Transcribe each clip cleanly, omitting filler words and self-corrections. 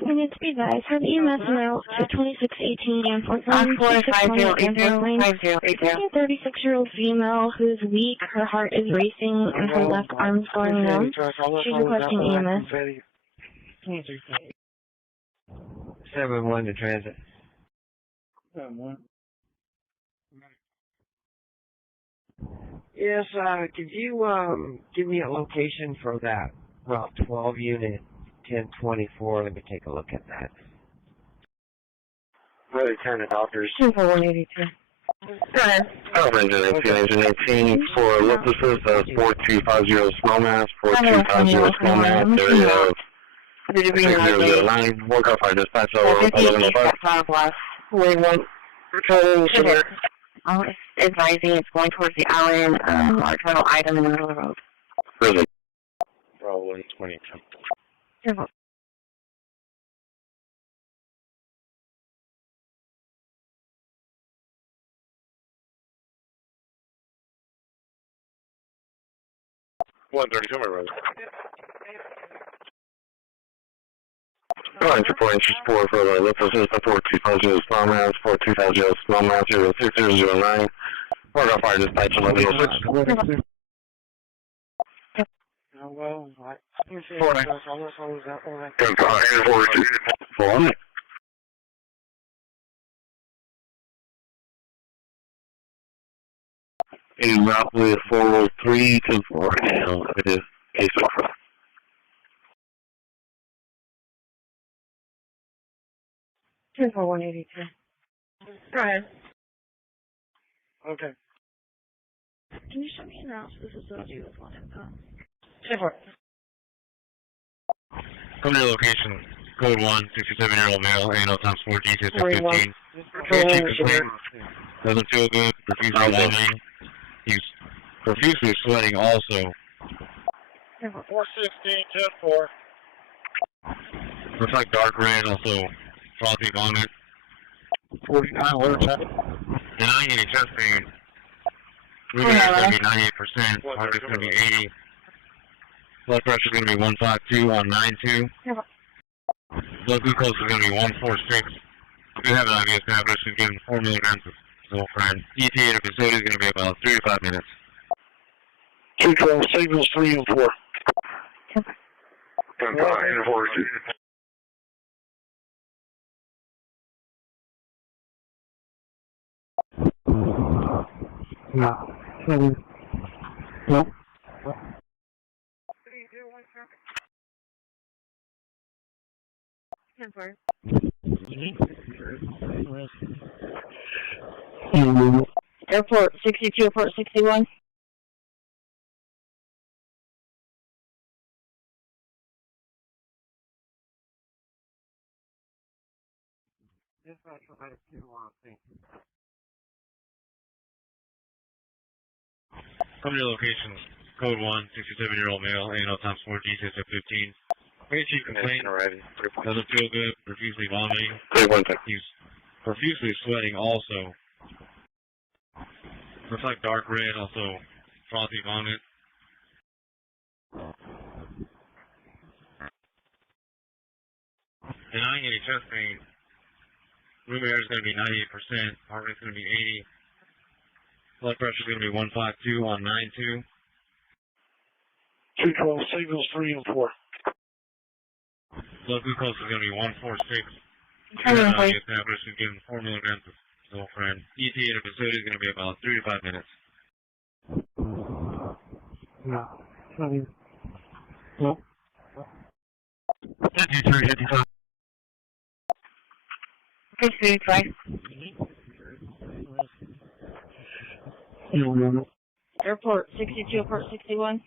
Units be advised, have EMS route to 2618 and 36year-old female who's weak, her heart is racing, and her left arm's going numb. She's requesting EMS. 7-1 to transit. 7-1. Yes, could you give me a location for that Route 12 unit 1024? Let me take a look at that. Really turn the doctors. 182. Go ahead. Engine 18 for Ellipsis, 4250 small mass, 4250 small mass, area of 6009, work off our dispatch over 1105. Advising it's going towards the Allen, our terminal item in the middle of the road. Prison. Row 122. Careful. $132, my brother. Going to 4 inches 4 for the Ellipsis, 4250 small mass, 4250 small mass, 06009. Work off our dispatch 1106. Oh, well, what? 4 in route with 403 to 4. It is case over. For 182. Go ahead. Okay. Can you show me an route to the facility with one info? Come to your location. Code 1, 67-year-old male, ANO times 4 G615. Doesn't feel good, profusely vomiting. He's profusely sweating also. 416, 10-4. Looks like dark red, also frothy vomit. 49, what's happening? Denying any chest pain. Moving is going to be 98%, heart rate's going to be 80. Blood pressure is going to be 152 on 92. Blood glucose is going to be 146. We do have an IV established and given 4 milligrams of Zolfran. ETA to facility is going to be about 3 to 5 minutes. 212, signals 3 and 4. 10-5, 4. No. No. Airport 62, Airport 61. Come to your location. Code 1, 67-year-old male, ANO times 4 G615. Chief complaint. Doesn't feel good, profusely vomiting. He's profusely sweating also. Looks like dark red, also frothy vomit. Denying any chest pain. Room air is going to be 98%, heart rate is going to be 80. Blood pressure is going to be 152 on 92. 212, signals 3 and 4. Blood glucose is going to be 146. Established and given 4 milligrams of Zolfran. ETA to facility is going to be about 3 to 5 minutes. No. No. 53, 55. Okay, twice. Airport 62, Airport 61.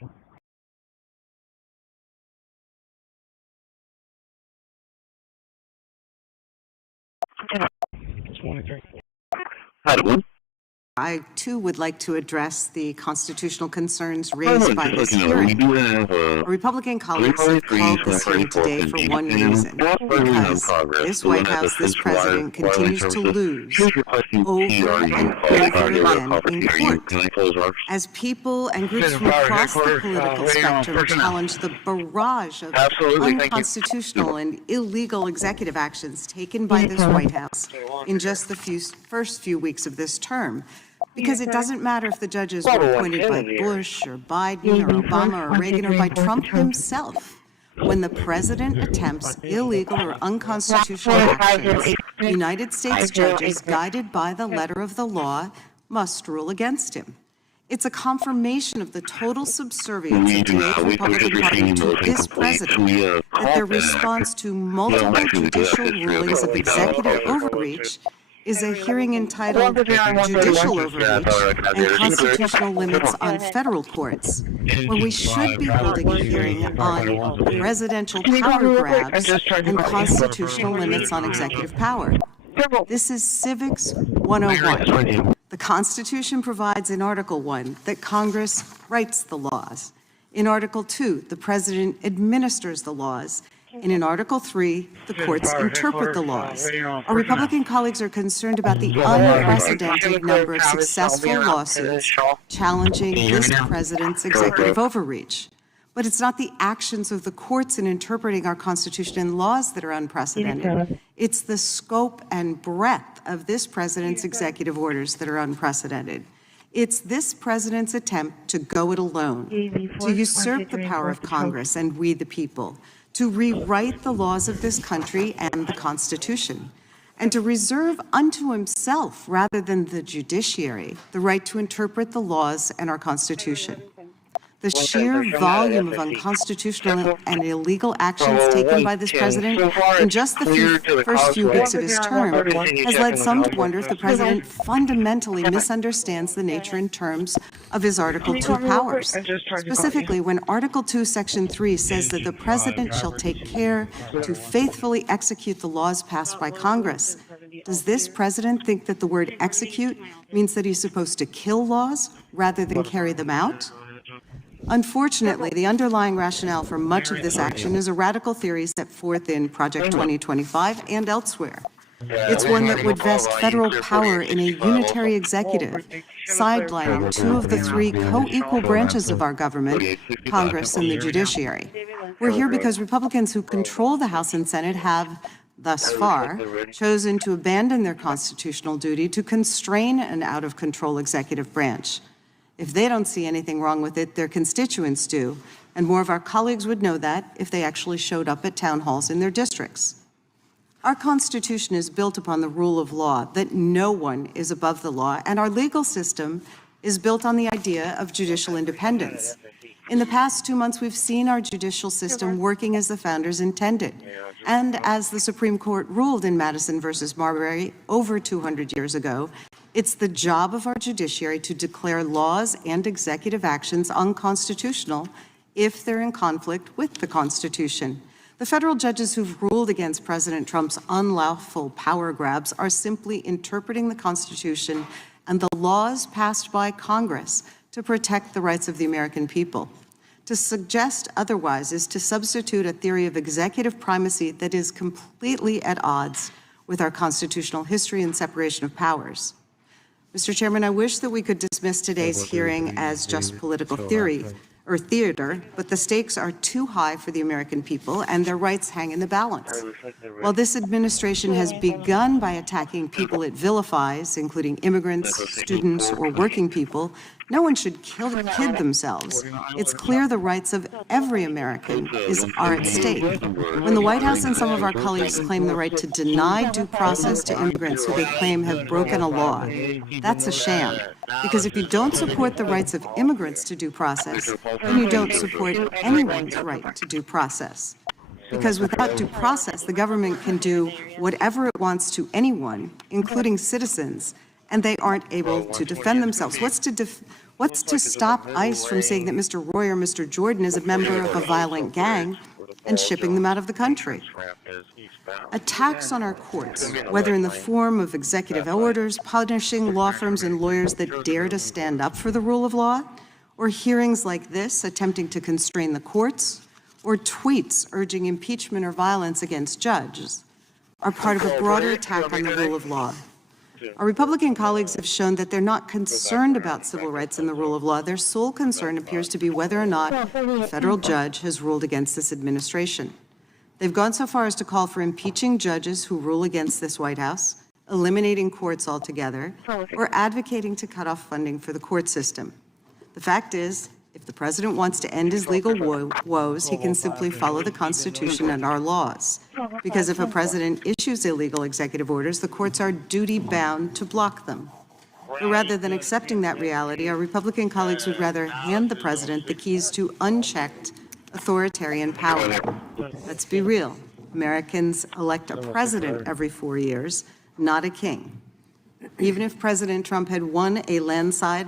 Had one. I, too, would like to address the constitutional concerns raised by this hearing. Our Republican colleagues have called this hearing today for one reason, because this White House, this president, continues to lose over and over again in court. As people and groups from across the political spectrum challenge the barrage of unconstitutional and illegal executive actions taken by this White House in just the first few weeks of this term. Because it doesn't matter if the judges were appointed by Bush or Biden or Obama or Reagan or by Trump himself. When the president attempts illegal or unconstitutional actions, United States judges, guided by the letter of the law, must rule against him. It's a confirmation of the total subservience of today's Republican Party to this president, that their response to multiple judicial rulings of executive overreach is a hearing entitled Judicial Overreach and Constitutional Limits on Federal Courts, when we should be holding a hearing on presidential power grabs and constitutional limits on executive power. This is Civics 101. The Constitution provides in Article 1 that Congress writes the laws. In Article 2, the President administers the laws. And in Article 3, the courts interpret the laws. Our Republican colleagues are concerned about the unprecedented number of successful lawsuits challenging this president's executive overreach. But it's not the actions of the courts in interpreting our Constitution and laws that are unprecedented. It's the scope and breadth of this president's executive orders that are unprecedented. It's this president's attempt to go it alone, to usurp the power of Congress and we the people, to rewrite the laws of this country and the Constitution, and to reserve unto himself, rather than the judiciary, the right to interpret the laws and our Constitution. The sheer volume of unconstitutional and illegal actions taken by this president in just the first few weeks of his term has led some to wonder if the president fundamentally misunderstands the nature and terms of his Article 2 powers. Specifically, when Article 2, Section 3 says that the president shall take care to faithfully execute the laws passed by Congress, does this president think that the word execute means that he's supposed to kill laws rather than carry them out? Unfortunately, the underlying rationale for much of this action is a radical theory set forth in Project 2025 and elsewhere. It's one that would vest federal power in a unitary executive, sidelining two of the three co-equal branches of our government, Congress and the judiciary. We're here because Republicans who control the House and Senate have, thus far, chosen to abandon their constitutional duty to constrain an out-of-control executive branch. If they don't see anything wrong with it, their constituents do, and more of our colleagues would know that if they actually showed up at town halls in their districts. Our Constitution is built upon the rule of law, that no one is above the law, and our legal system is built on the idea of judicial independence. In the past 2 months, we've seen our judicial system working as the founders intended, and as the Supreme Court ruled in Madison versus Marbury over 200 years ago, it's the job of our judiciary to declare laws and executive actions unconstitutional if they're in conflict with the Constitution. The federal judges who've ruled against President Trump's unlawful power grabs are simply interpreting the Constitution and the laws passed by Congress to protect the rights of the American people. To suggest otherwise is to substitute a theory of executive primacy that is completely at odds with our constitutional history and separation of powers. Mr. Chairman, I wish that we could dismiss today's hearing as just political theory or theater, but the stakes are too high for the American people and their rights hang in the balance. While this administration has begun by attacking people it vilifies, including immigrants, students, or working people, no one should kid themselves. It's clear the rights of every American are at stake. When the White House and some of our colleagues claim the right to deny due process to immigrants who they claim have broken a law, that's a sham. Because if you don't support the rights of immigrants to due process, then you don't support anyone's right to due process. Because without due process, the government can do whatever it wants to anyone, including citizens, and they aren't able to defend themselves. What's to stop ICE from saying that Mr. Roy or Mr. Jordan is a member of a violent gang and shipping them out of the country? attacks on our courts, whether in the form of executive orders punishing law firms and lawyers that dare to stand up for the rule of law, or hearings like this attempting to constrain the courts, or tweets urging impeachment or violence against judges, are part of a broader attack on the rule of law. Our Republican colleagues have shown that they're not concerned about civil rights and the rule of law. Their sole concern appears to be whether or not a federal judge has ruled against this administration. They've gone so far as to call for impeaching judges who rule against this White House, eliminating courts altogether, or advocating to cut off funding for the court system. The fact is, if the president wants to end his legal woes, he can simply follow the Constitution and our laws. Because if a president issues illegal executive orders, the courts are duty-bound to block them. But rather than accepting that reality, our Republican colleagues would rather hand the president the keys to unchecked authoritarian power. Let's be real. Americans elect a president every 4 years, not a king. Even if President Trump had won a landslide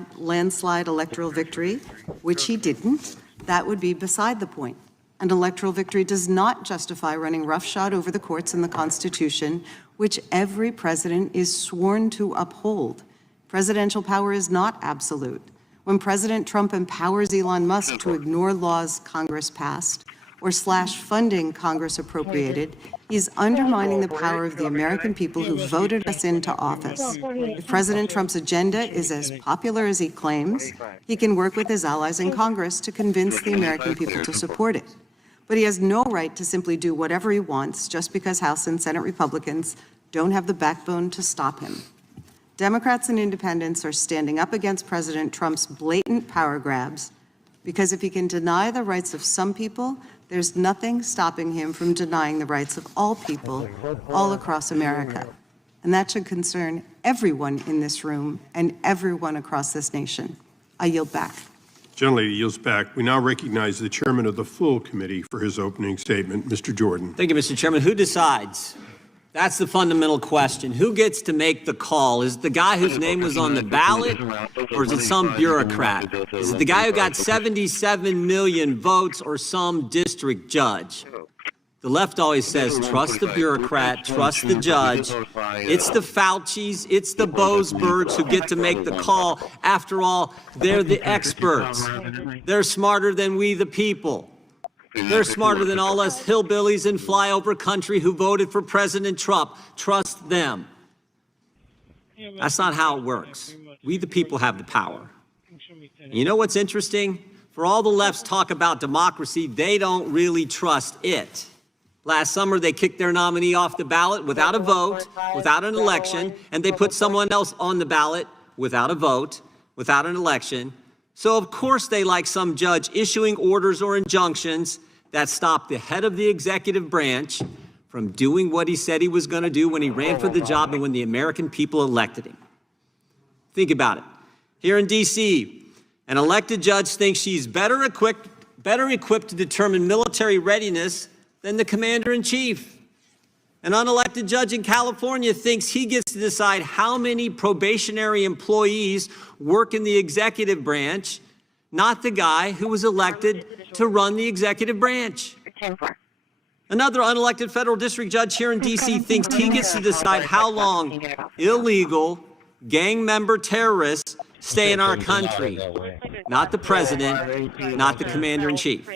electoral victory, which he didn't, that would be beside the point. An electoral victory does not justify running roughshod over the courts and the Constitution, which every president is sworn to uphold. Presidential power is not absolute. When President Trump empowers Elon Musk to ignore laws Congress passed or slash funding Congress appropriated, he's undermining the power of the American people who voted us into office. If President Trump's agenda is as popular as he claims, he can work with his allies in Congress to convince the American people to support it. But he has no right to simply do whatever he wants just because House and Senate Republicans don't have the backbone to stop him. Democrats and independents are standing up against President Trump's blatant power grabs because if he can deny the rights of some people, there's nothing stopping him from denying the rights of all people all across America. And that should concern everyone in this room and everyone across this nation. I yield back. Gentlelady yields back. We now recognize the chairman of the full committee for his opening statement, Mr. Jordan. Thank you, Mr. Chairman. Who decides? That's the fundamental question. Who gets to make the call? Is it the guy whose name was on the ballot, or is it some bureaucrat? Is it the guy who got 77 million votes, or some district judge? The left always says, trust the bureaucrat, trust the judge. It's the Faucis, it's the Boasbergs who get to make the call. After all, they're the experts. They're smarter than we, the people. They're smarter than all us hillbillies in flyover country who voted for President Trump. Trust them. That's not how it works. We, the people, have the power. And you know what's interesting? For all the left's talk about democracy, they don't really trust it. Last summer, they kicked their nominee off the ballot without a vote, without an election, and they put someone else on the ballot without a vote, without an election. So, of course, they like some judge issuing orders or injunctions that stop the head of the executive branch from doing what he said he was going to do when he ran for the job and when the American people elected him. Think about it. Here in D.C., an elected judge thinks she's better equipped to determine military readiness than the commander-in-chief. An unelected judge in California thinks he gets to decide how many probationary employees work in the executive branch, not the guy who was elected to run the executive branch. Another unelected federal district judge here in D.C. thinks he gets to decide how long illegal gang member terrorists stay in our country, not the president, not the commander-in-chief.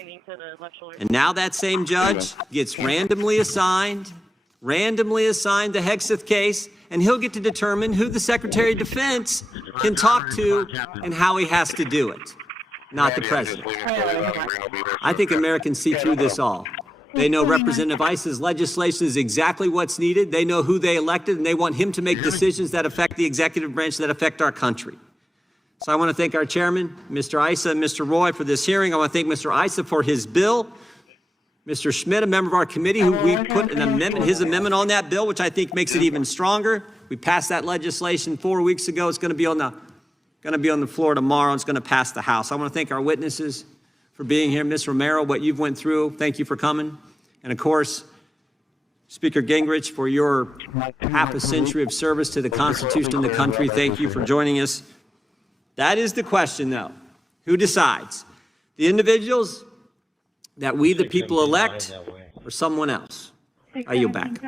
And now that same judge gets randomly assigned the Hexeth case, and he'll get to determine who the Secretary of Defense can talk to and how he has to do it, not the president. I think Americans see through this all. They know Representative Iss's legislation is exactly what's needed. They know who they elected, and they want him to make decisions that affect the executive branch, that affect our country. So I want to thank our chairman, Mr. Issa and Mr. Roy, for this hearing. I want to thank Mr. Issa for his bill. Mr. Schmidt, a member of our committee, who we put an amendment, his amendment on that bill, which I think makes it even stronger. We passed that legislation 4 weeks ago. It's going to be on the floor tomorrow. It's going to pass the House. I want to thank our witnesses for being here. Ms. Romero, what you've went through, thank you for coming. And of course, Speaker Gingrich, for your half a century of service to the Constitution and the country, thank you for joining us. That is the question, though. Who decides? The individuals that we, the people, elect, or someone else? I yield back.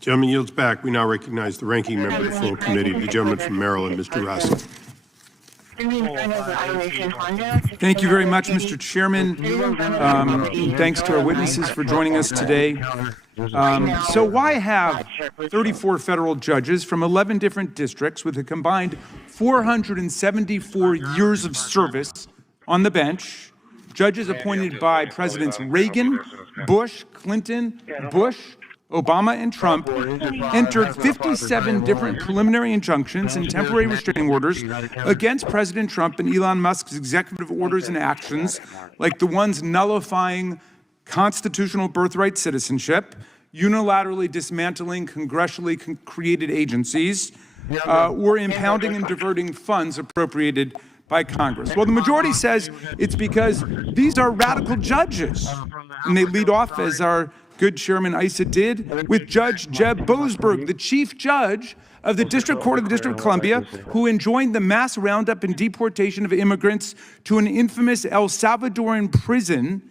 Gentleman yields back. We now recognize the ranking member of the full committee, the gentleman from Maryland, Mr. Russell. Thank you very much, Mr. Chairman. Thanks to our witnesses for joining us today. So why have 34 federal judges from 11 different districts with a combined 474 years of service on the bench, judges appointed by Presidents Reagan, Bush, Clinton, Bush, Obama, and Trump, entered 57 different preliminary injunctions and temporary restraining orders against President Trump and Elon Musk's executive orders and actions, like the ones nullifying constitutional birthright citizenship, unilaterally dismantling congressionally created agencies, or impounding and diverting funds appropriated by Congress. Well, the majority says it's because these are radical judges. And they lead off, as our good Chairman Issa did, with Judge Jeb Boasberg, the chief judge of the District Court of the District of Columbia, who enjoined the mass roundup and deportation of immigrants to an infamous El Salvadoran prison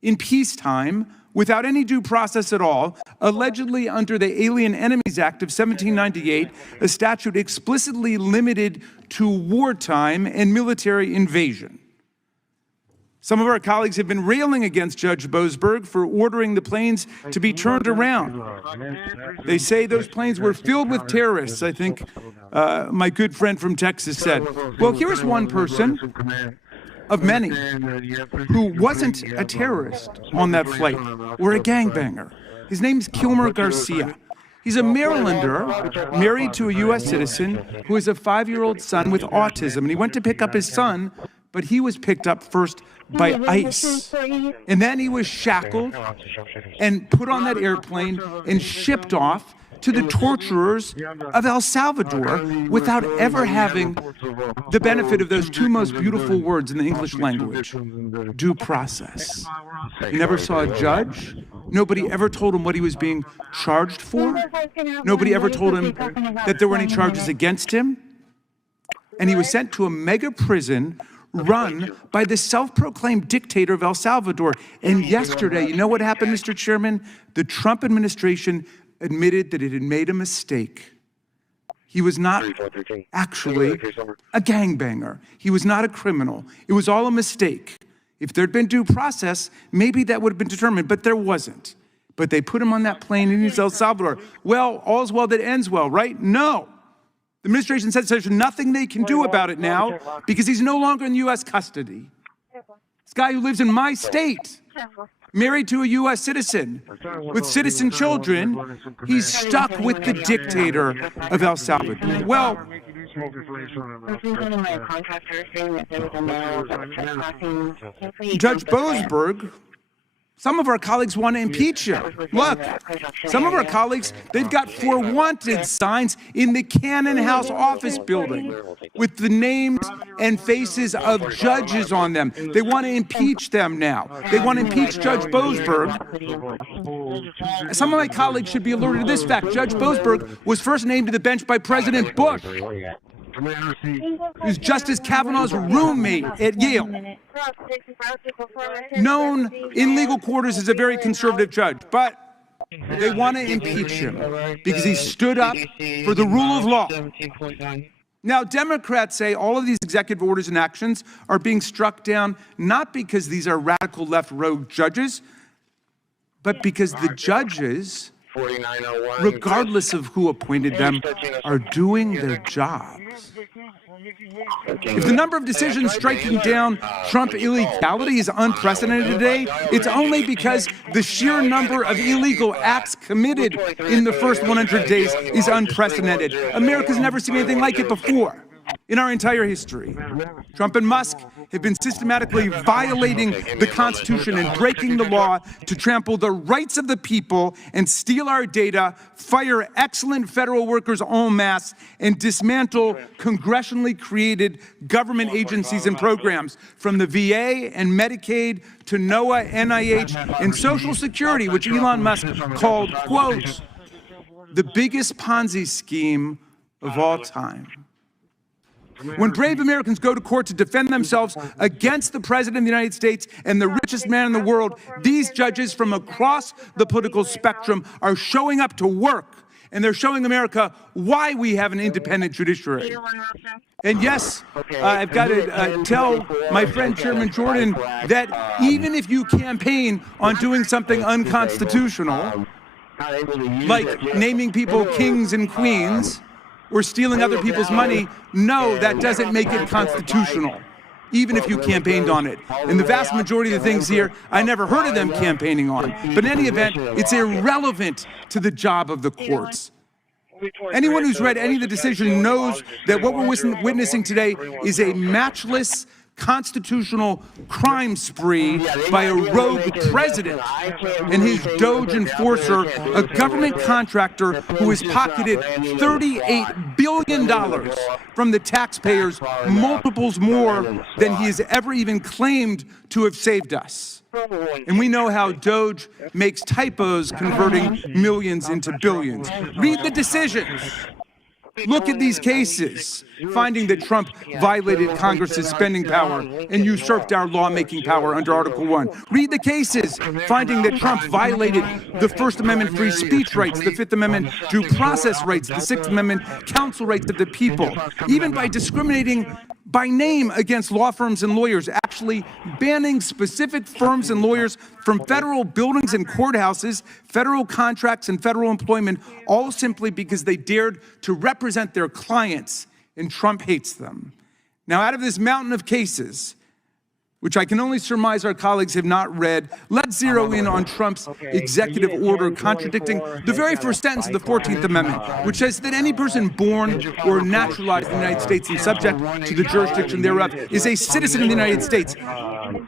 in peacetime without any due process at all, allegedly under the Alien Enemies Act of 1798, a statute explicitly limited to wartime and military invasion. Some of our colleagues have been railing against Judge Boasberg for ordering the planes to be turned around. They say those planes were filled with terrorists, I think my good friend from Texas said. Well, here's one person of many who wasn't a terrorist on that flight or a gangbanger. His name's Kilmer Garcia. He's a Marylander married to a U.S. citizen who has a 5-year-old son with autism. And he went to pick up his son, but he was picked up first by ICE. And then he was shackled and put on that airplane and shipped off to the torturers of El Salvador without ever having the benefit of those two most beautiful words in the English language, due process. He never saw a judge. Nobody ever told him what he was being charged for. Nobody ever told him that there were any charges against him. And he was sent to a mega prison run by the self-proclaimed dictator of El Salvador. And yesterday, you know what happened, Mr. Chairman? The Trump administration admitted that it had made a mistake. He was not actually a gangbanger. He was not a criminal. It was all a mistake. If there'd been due process, maybe that would have been determined, but there wasn't. But they put him on that plane in El Salvador. Well, all's well that ends well, right? No. The administration says there's nothing they can do about it now because he's no longer in U.S. custody. This guy who lives in my state, married to a U.S. citizen with citizen children, he's stuck with the dictator of El Salvador. Well, Judge Boasberg, some of our colleagues want to impeach him. Look, some of our colleagues, they've got "for wanted" signs in the Cannon House office building with the names and faces of judges on them. They want to impeach them now. They want to impeach Judge Boasberg. Some of my colleagues should be alerted to this fact. Judge Boasberg was first named to the bench by President Bush, who's Justice Kavanaugh's roommate at Yale, known in legal quarters as a very conservative judge. But they want to impeach him because he stood up for the rule of law. Now, Democrats say all of these executive orders and actions are being struck down not because these are radical left rogue judges, but because the judges, regardless of who appointed them, are doing their jobs. If the number of decisions striking down Trump illegality is unprecedented today, it's only because the sheer number of illegal acts committed in the first 100 days is unprecedented. America's never seen anything like it before in our entire history. Trump and Musk have been systematically violating the Constitution and breaking the law to trample the rights of the people and steal our data, fire excellent federal workers en masse, and dismantle congressionally created government agencies and programs, from the VA and Medicaid to NOAA, NIH, and Social Security, which Elon Musk called, quote, the biggest Ponzi scheme of all time. When brave Americans go to court to defend themselves against the President of the United States and the richest man in the world, these judges from across the political spectrum are showing up to work. And they're showing America why we have an independent judiciary. And yes, I've got to tell my friend Chairman Jordan that even if you campaign on doing something unconstitutional, like naming people kings and queens or stealing other people's money, no, that doesn't make it constitutional, even if you campaigned on it. And the vast majority of the things here, I never heard of them campaigning on. But in any event, it's irrelevant to the job of the courts. Anyone who's read any of the decision knows that what we're witnessing today is a matchless constitutional crime spree by a rogue president and his Doge enforcer, a government contractor who has pocketed $38 billion from the taxpayers, multiples more than he has ever even claimed to have saved us. And we know how Doge makes typos, converting millions into billions. Read the decisions. Look at these cases, finding that Trump violated Congress's spending power and usurped our lawmaking power under Article 1. Read the cases, finding that Trump violated the First Amendment free speech rights, the Fifth Amendment due process rights, the Sixth Amendment counsel rights of the people, even by discriminating by name against law firms and lawyers, actually banning specific firms and lawyers from federal buildings and courthouses, federal contracts and federal employment, all simply because they dared to represent their clients, and Trump hates them. Now, out of this mountain of cases, which I can only surmise our colleagues have not read, let's zero in on Trump's executive order contradicting the very first sentence of the 14th Amendment, which says that any person born or naturalized in the United States and subject to the jurisdiction thereof is a citizen of the United States.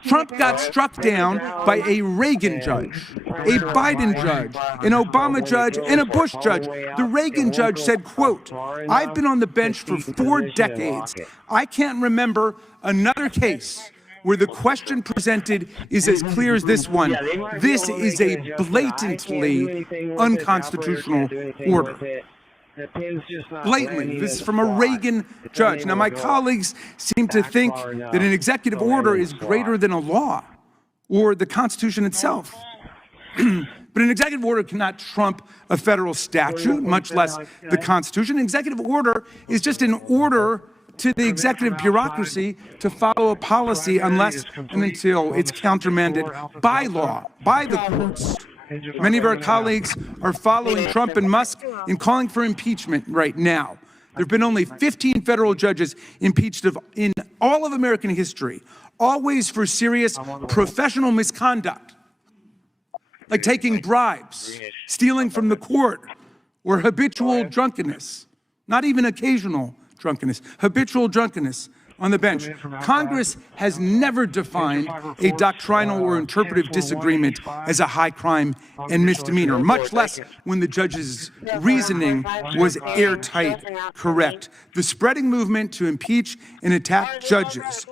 Trump got struck down by a Reagan judge, a Biden judge, an Obama judge, and a Bush judge. The Reagan judge said, quote, "I've been on the bench for 4 decades. I can't remember another case where the question presented is as clear as this one. This is a blatantly unconstitutional order." Blatantly. This is from a Reagan judge. Now, my colleagues seem to think that an executive order is greater than a law or the Constitution itself. But an executive order cannot trump a federal statute, much less the Constitution. An executive order is just an order to the executive bureaucracy to follow a policy unless and until it's countermanded by law, by the courts. Many of our colleagues are following Trump and Musk in calling for impeachment right now. There have been only 15 federal judges impeached in all of American history, always for serious professional misconduct, like taking bribes, stealing from the court, or habitual drunkenness, not even occasional drunkenness, habitual drunkenness on the bench. Congress has never defined a doctrinal or interpretive disagreement as a high crime and misdemeanor, much less when the judge's reasoning was airtight correct. The spreading movement to impeach and attack judges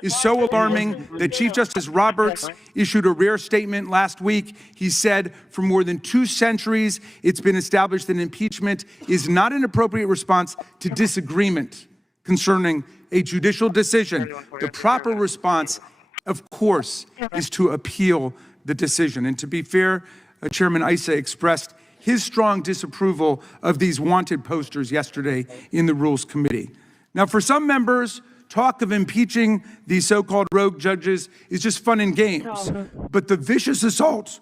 is so alarming that Chief Justice Roberts issued a rare statement last week. He said, for more than 2 centuries, it's been established that impeachment is not an appropriate response to disagreement concerning a judicial decision. The proper response, of course, is to appeal the decision. And to be fair, Chairman Issa expressed his strong disapproval of these wanted posters yesterday in the Rules Committee. Now, for some members, talk of impeaching these so-called rogue judges is just fun and games. But the vicious assault,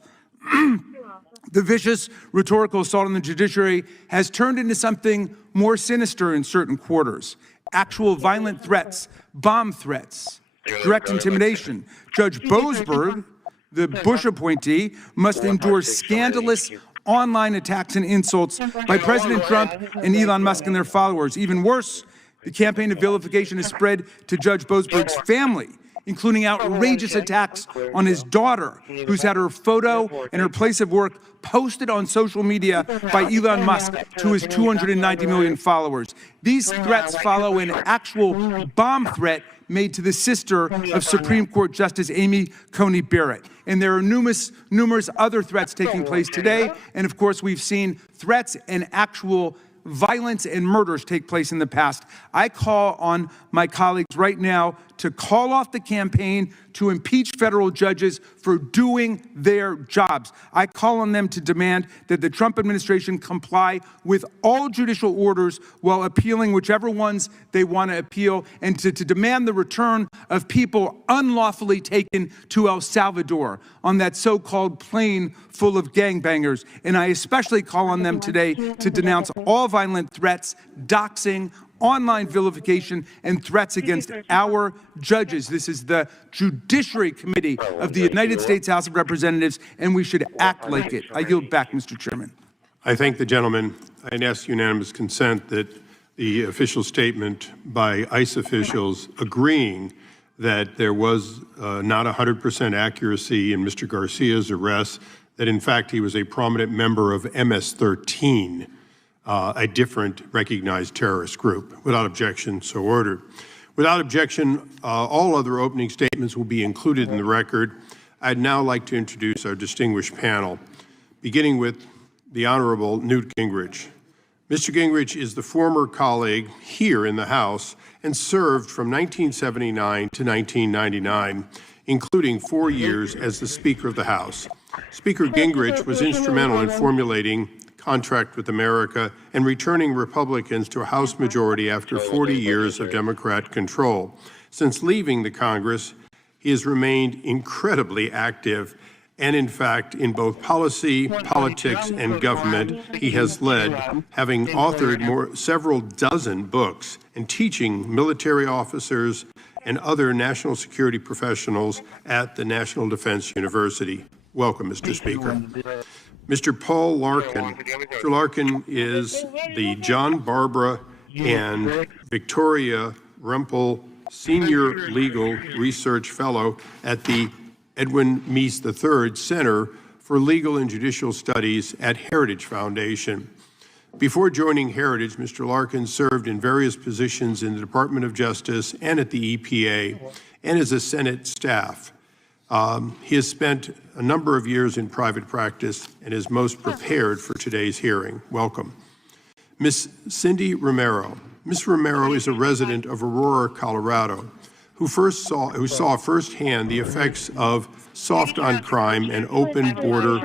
the vicious rhetorical assault on the judiciary has turned into something more sinister in certain quarters. Actual violent threats, bomb threats, direct intimidation. Judge Boasberg, the Bush appointee, must endure scandalous online attacks and insults by President Trump and Elon Musk and their followers. Even worse, the campaign of vilification has spread to Judge Boasberg's family, including outrageous attacks on his daughter, who's had her photo and her place of work posted on social media by Elon Musk to his 290 million followers. These threats follow an actual bomb threat made to the sister of Supreme Court Justice Amy Coney Barrett. And there are numerous other threats taking place today. And of course, we've seen threats and actual violence and murders take place in the past. I call on my colleagues right now to call off the campaign to impeach federal judges for doing their jobs. I call on them to demand that the Trump administration comply with all judicial orders while appealing whichever ones they want to appeal, and to demand the return of people unlawfully taken to El Salvador on that so-called plane full of gangbangers. And I especially call on them today to denounce all violent threats, doxing, online vilification, and threats against our judges. This is the Judiciary Committee of the United States House of Representatives, and we should act like it. I yield back, Mr. Chairman. I thank the gentleman and ask unanimous consent that the official statement by ICE officials agreeing that there was not 100% accuracy in Mr. Garcia's arrest, that in fact he was a prominent member of MS-13, a different recognized terrorist group. Without objection, so ordered. Without objection, all other opening statements will be included in the record. I'd now like to introduce our distinguished panel, beginning with the Honorable Newt Gingrich. Mr. Gingrich is the former colleague here in the House and served from 1979 to 1999, including 4 years as the Speaker of the House. Speaker Gingrich was instrumental in formulating Contract with America and returning Republicans to a House majority after 40 years of Democrat control. Since leaving the Congress, he has remained incredibly active, and in fact, in both policy, politics, and government, he has led, having authored several dozen books and teaching military officers and other national security professionals at the National Defense University. Welcome, Mr. Speaker. Mr. Paul Larkin. Mr. Larkin is the John Barbara and Victoria Rumpel Senior Legal Research Fellow at the Edwin Meese III Center for Legal and Judicial Studies at Heritage Foundation. Before joining Heritage, Mr. Larkin served in various positions in the Department of Justice and at the EPA, and as a Senate staff. He has spent a number of years in private practice and is most prepared for today's hearing. Welcome. Ms. Cindy Romero. Ms. Romero is a resident of Aurora, Colorado, who saw firsthand the effects of soft on crime and open border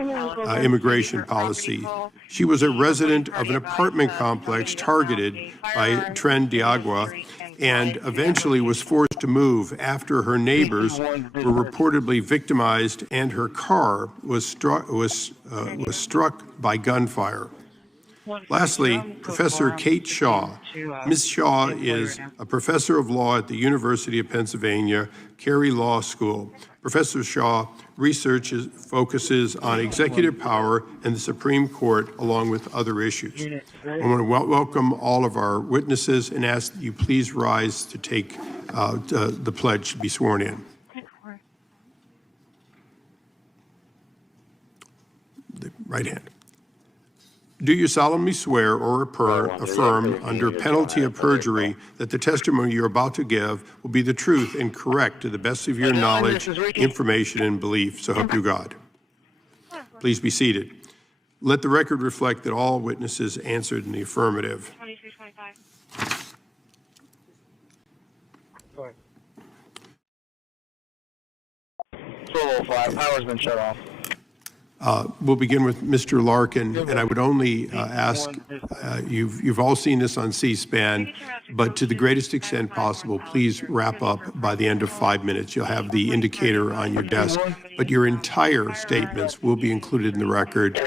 immigration policy. She was a resident of an apartment complex targeted by Tren de Agua and eventually was forced to move after her neighbors were reportedly victimized and her car was struck by gunfire. Lastly, Professor Kate Shaw. Ms. Shaw is a professor of law at the University of Pennsylvania, Carey Law School. Professor Shaw focuses on executive power and the Supreme Court, along with other issues. I want to welcome all of our witnesses and ask that you please rise to take the pledge to be sworn in. The right hand. Do you solemnly swear or affirm under penalty of perjury that the testimony you're about to give will be the truth and correct to the best of your knowledge, information, and belief, so help you God? Please be seated. Let the record reflect that all witnesses answered in the affirmative. 2325. So 5, power's been shut off. We'll begin with Mr. Larkin, and I would only ask, you've all seen this on C-SPAN, but to the greatest extent possible, please wrap up by the end of 5 minutes. You'll have the indicator on your desk, but your entire statements will be included in the record,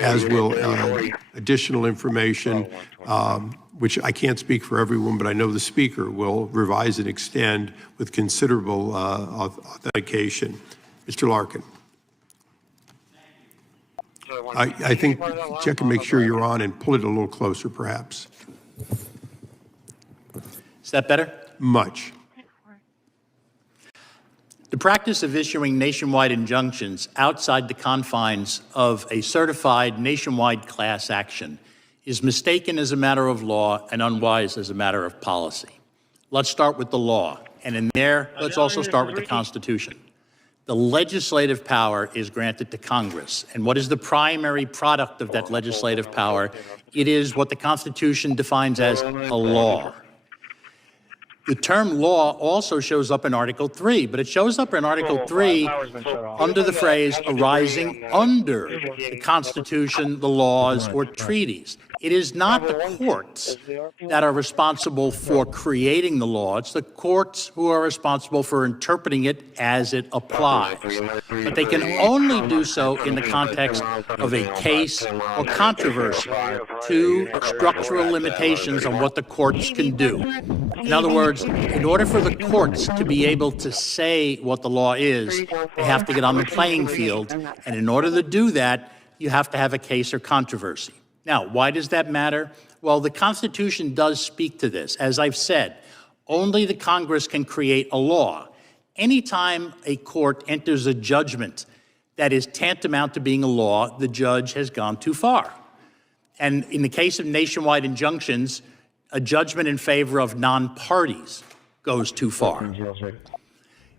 as will additional information, which I can't speak for everyone, but I know the speaker will revise and extend with considerable authentication. Mr. Larkin. I think check and make sure you're on and pull it a little closer, perhaps. Is that better? Much. The practice of issuing nationwide injunctions outside the confines of a certified nationwide class action is mistaken as a matter of law and unwise as a matter of policy. Let's start with the law, and in there, let's also start with the Constitution. The legislative power is granted to Congress. And what is the primary product of that legislative power? It is what the Constitution defines as a law. The term law also shows up in Article 3, but it shows up in Article 3 under the phrase arising under the Constitution, the laws, or treaties. It is not the courts that are responsible for creating the law. It's the courts who are responsible for interpreting it as it applies. But they can only do so in the context of a case or controversy, two structural limitations on what the courts can do. In other words, in order for the courts to be able to say what the law is, they have to get on the playing field. And in order to do that, you have to have a case or controversy. Now, why does that matter? Well, the Constitution does speak to this. As I've said, only the Congress can create a law. Anytime a court enters a judgment that is tantamount to being a law, the judge has gone too far. And in the case of nationwide injunctions, a judgment in favor of non-parties goes too far.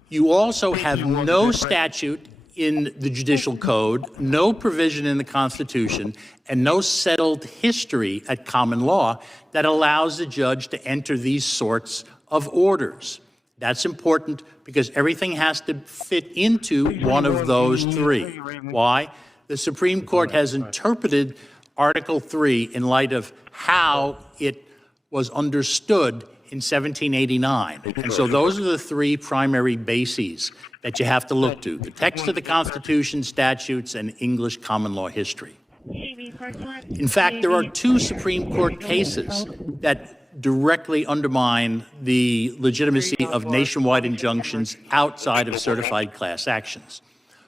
You also have no statute in the judicial code, no provision in the Constitution, and no settled history at common law that allows the judge to enter these sorts of orders. That's important because everything has to fit into one of those three. Why? The Supreme Court has interpreted Article 3 in light of how it was understood in 1789. And so those are the three primary bases that you have to look to: the text of the Constitution, statutes, and English common law history. In fact, there are two Supreme Court cases that directly undermine the legitimacy of nationwide injunctions outside of certified class actions.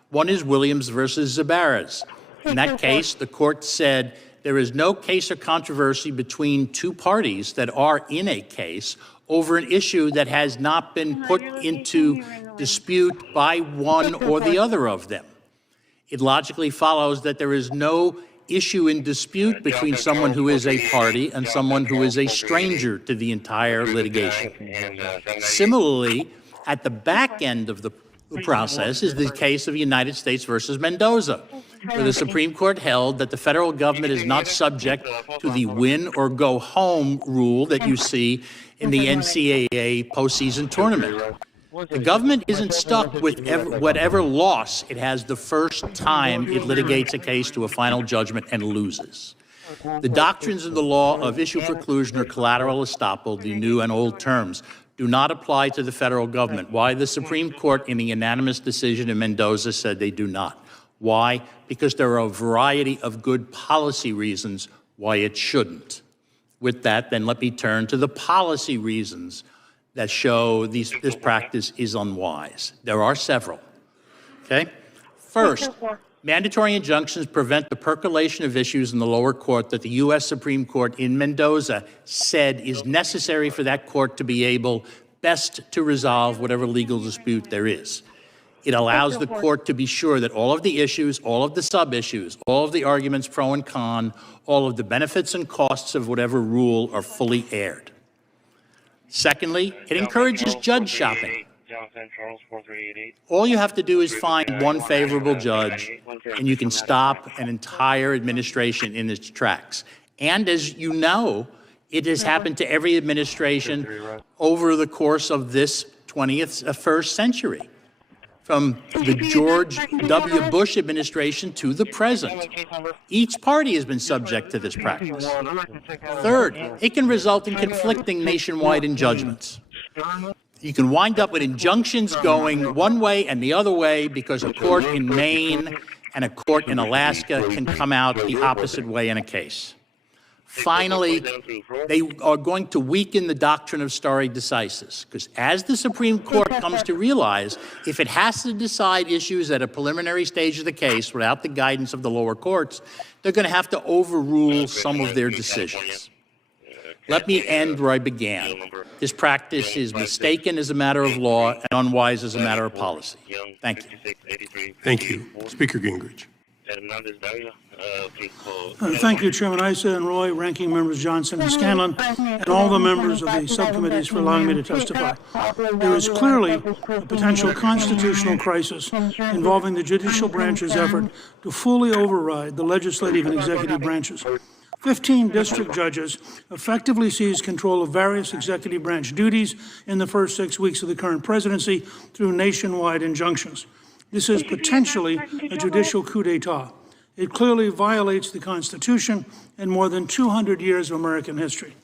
One is Williams versus Zabarez. In that case, the court said there is no case or controversy between two parties that are in a case over an issue that has not been put into dispute by one or the other of them. It logically follows that there is no issue in dispute between someone who is a party and someone who is a stranger to the entire litigation. Similarly, at the back end of the process is the case of United States versus Mendoza, where the Supreme Court held that the federal government is not subject to the win or go home rule that you see in the NCAA postseason tournament. The government isn't stuck with whatever loss it has the first time it litigates a case to a final judgment and loses. The doctrines of the law of issue preclusion or collateral estoppel, the new and old terms, do not apply to the federal government. Why? The Supreme Court, in the unanimous decision in Mendoza, said they do not. Why? Because there are a variety of good policy reasons why it shouldn't. With that, then let me turn to the policy reasons that show this practice is unwise. There are several. Okay? First, mandatory injunctions prevent the percolation of issues in the lower court that the U.S. Supreme Court in Mendoza said is necessary for that court to be able best to resolve whatever legal dispute there is. It allows the court to be sure that all of the issues, all of the sub-issues, all of the arguments pro and con, all of the benefits and costs of whatever rule are fully aired. Secondly, it encourages judge shopping. All you have to do is find one favorable judge, and you can stop an entire administration in its tracks. And as you know, it has happened to every administration over the course of this 21st century, from the George W. Bush administration to the present. Each party has been subject to this practice. Third, it can result in conflicting nationwide judgments. You can wind up with injunctions going one way and the other way because a court in Maine and a court in Alaska can come out the opposite way in a case. Finally, they are going to weaken the doctrine of stare decisis, because as the Supreme Court comes to realize, if it has to decide issues at a preliminary stage of the case without the guidance of the lower courts, they're going to have to overrule some of their decisions. Let me end where I began. This practice is mistaken as a matter of law and unwise as a matter of policy. Thank you. Thank you. Speaker Gingrich. Thank you, Chairman Issa and Roy, Ranking Members Johnson and Scanlon, and all the members of the subcommittees for allowing me to testify. There is clearly a potential constitutional crisis involving the judicial branch's effort to fully override the legislative and executive branches. 15 district judges effectively seized control of various executive branch duties in the first 6 weeks of the current presidency through nationwide injunctions. This is potentially a judicial coup d'etat. It clearly violates the Constitution and more than 200 years of American history.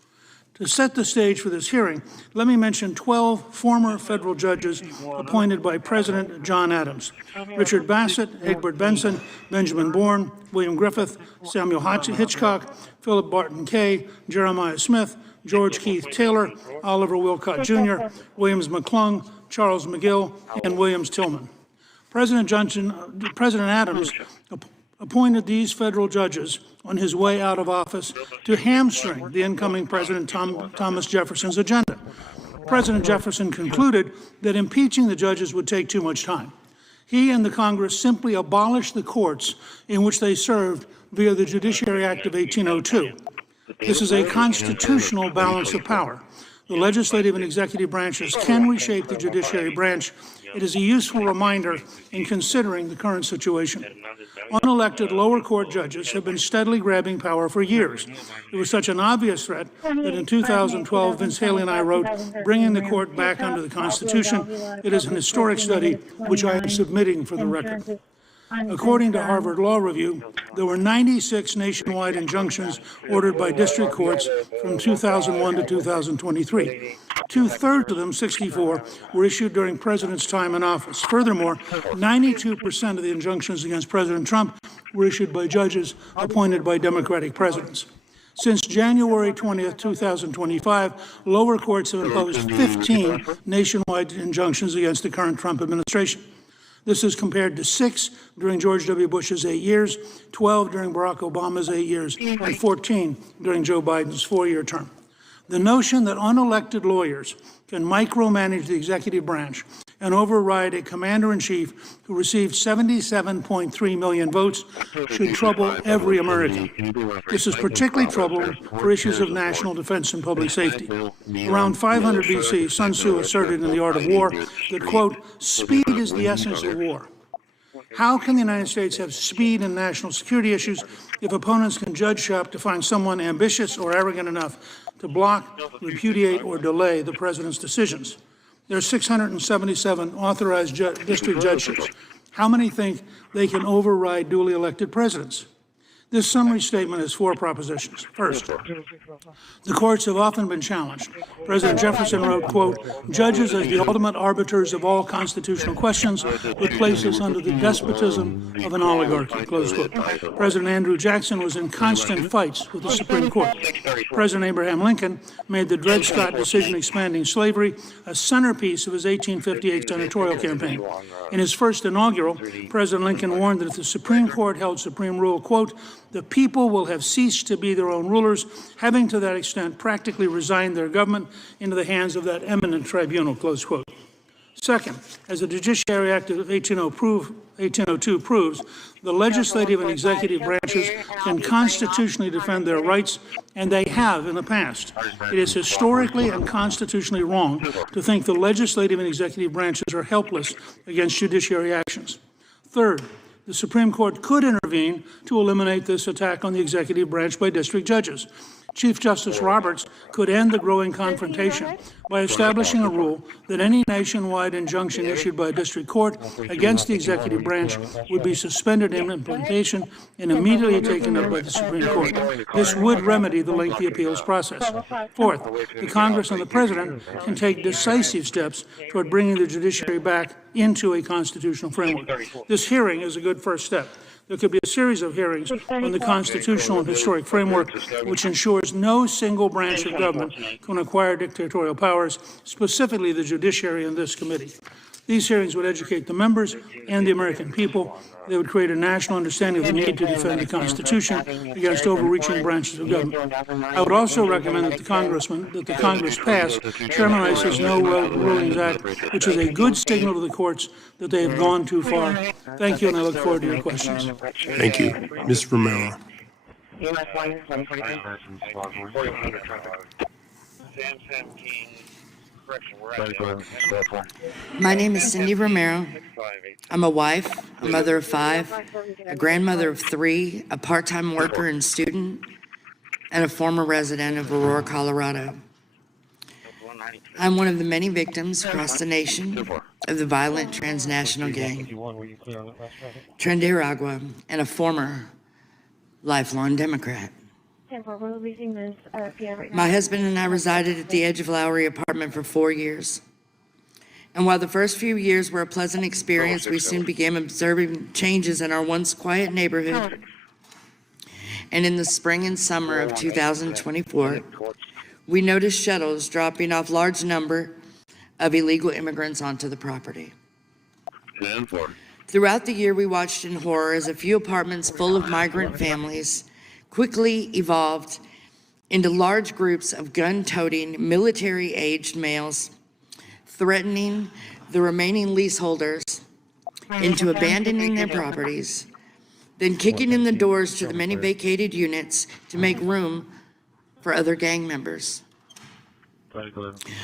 To set the stage for this hearing, let me mention 12 former federal judges appointed by President John Adams: Richard Bassett, Egbert Benson, Benjamin Bourne, William Griffith, Samuel Hitchcock, Philip Barton Kay, Jeremiah Smith, George Keith Taylor, Oliver Wilcott Jr., Williams McClung, Charles McGill, and Williams Tillman. President Adams appointed these federal judges on his way out of office to hamstring the incoming President Thomas Jefferson's agenda. President Jefferson concluded that impeaching the judges would take too much time. He and the Congress simply abolished the courts in which they served via the Judiciary Act of 1802. This is a constitutional balance of power. The legislative and executive branches can reshape the judiciary branch. It is a useful reminder in considering the current situation. Unelected lower court judges have been steadily grabbing power for years. It was such an obvious threat that in 2012, Vince Haley and I wrote, "Bringing the Court Back Under the Constitution." It is an historic study which I am submitting for the record. According to Harvard Law Review, there were 96 nationwide injunctions ordered by district courts from 2001 to 2023. Two-thirds of them, 64, were issued during President's time in office. Furthermore, 92% of the injunctions against President Trump were issued by judges appointed by Democratic presidents. Since January 20th, 2025, lower courts have imposed 15 nationwide injunctions against the current Trump administration. This is compared to 6 during George W. Bush's 8 years, 12 during Barack Obama's 8 years, and 14 during Joe Biden's 4-year term. The notion that unelected lawyers can micromanage the executive branch and override a commander-in-chief who received 77.3 million votes should trouble every American. This is particularly troubling for issues of national defense and public safety. Around 500 BC, Sun Tzu asserted in The Art of War that, quote, "Speed is the essence of war." How can the United States have speed in national security issues if opponents can judge shop to find someone ambitious or arrogant enough to block, repudiate, or delay the president's decisions? There are 677 authorized district judgeships. How many think they can override duly elected presidents? This summary statement has 4 propositions. First, the courts have often been challenged. President Jefferson wrote, quote, "Judges as the ultimate arbiters of all constitutional questions would place us under the despotism of an oligarchy," close quote. President Andrew Jackson was in constant fights with the Supreme Court. President Abraham Lincoln made the Dred Scott decision expanding slavery a centerpiece of his 1858 senatorial campaign. In his first inaugural, President Lincoln warned that if the Supreme Court held supreme rule, quote, "the people will have ceased to be their own rulers, having to that extent practically resigned their government into the hands of that eminent tribunal," close quote. Second, as the Judiciary Act of 1802 proves, the legislative and executive branches can constitutionally defend their rights, and they have in the past. It is historically and constitutionally wrong to think the legislative and executive branches are helpless against judiciary actions. Third, the Supreme Court could intervene to eliminate this attack on the executive branch by district judges. Chief Justice Roberts could end the growing confrontation by establishing a rule that any nationwide injunction issued by a district court against the executive branch would be suspended in implementation and immediately taken up by the Supreme Court. This would remedy the lengthy appeals process. Fourth, the Congress and the President can take decisive steps toward bringing the judiciary back into a constitutional framework. This hearing is a good first step. There could be a series of hearings on the constitutional and historic framework which ensures no single branch of government can acquire dictatorial powers, specifically the judiciary and this committee. These hearings would educate the members and the American people. They would create a national understanding of the need to defend the Constitution against overreaching branches of government. I would also recommend that the Congress pass Chairman Iss's No Road Rulings Act, which is a good signal to the courts that they have gone too far. Thank you, and I look forward to your questions. Thank you. Ms. Romero. My name is Cindy Romero. I'm a wife, a mother of 5, a grandmother of 3, a part-time worker and student, and a former resident of Aurora, Colorado. I'm one of the many victims across the nation of the violent transnational gang, Agua, and a former lifelong Democrat. My husband and I resided at the Edge of Lowry apartment for 4 years. And while the first few years were a pleasant experience, we soon began observing changes in our once quiet neighborhood. And in the spring and summer of 2024, we noticed shuttles dropping off large number of illegal immigrants onto the property. Throughout the year, we watched in horror as a few apartments full of migrant families quickly evolved into large groups of gun-toting, military-aged males, threatening the remaining leaseholders into abandoning their properties, then kicking in the doors to the many vacated units to make room for other gang members.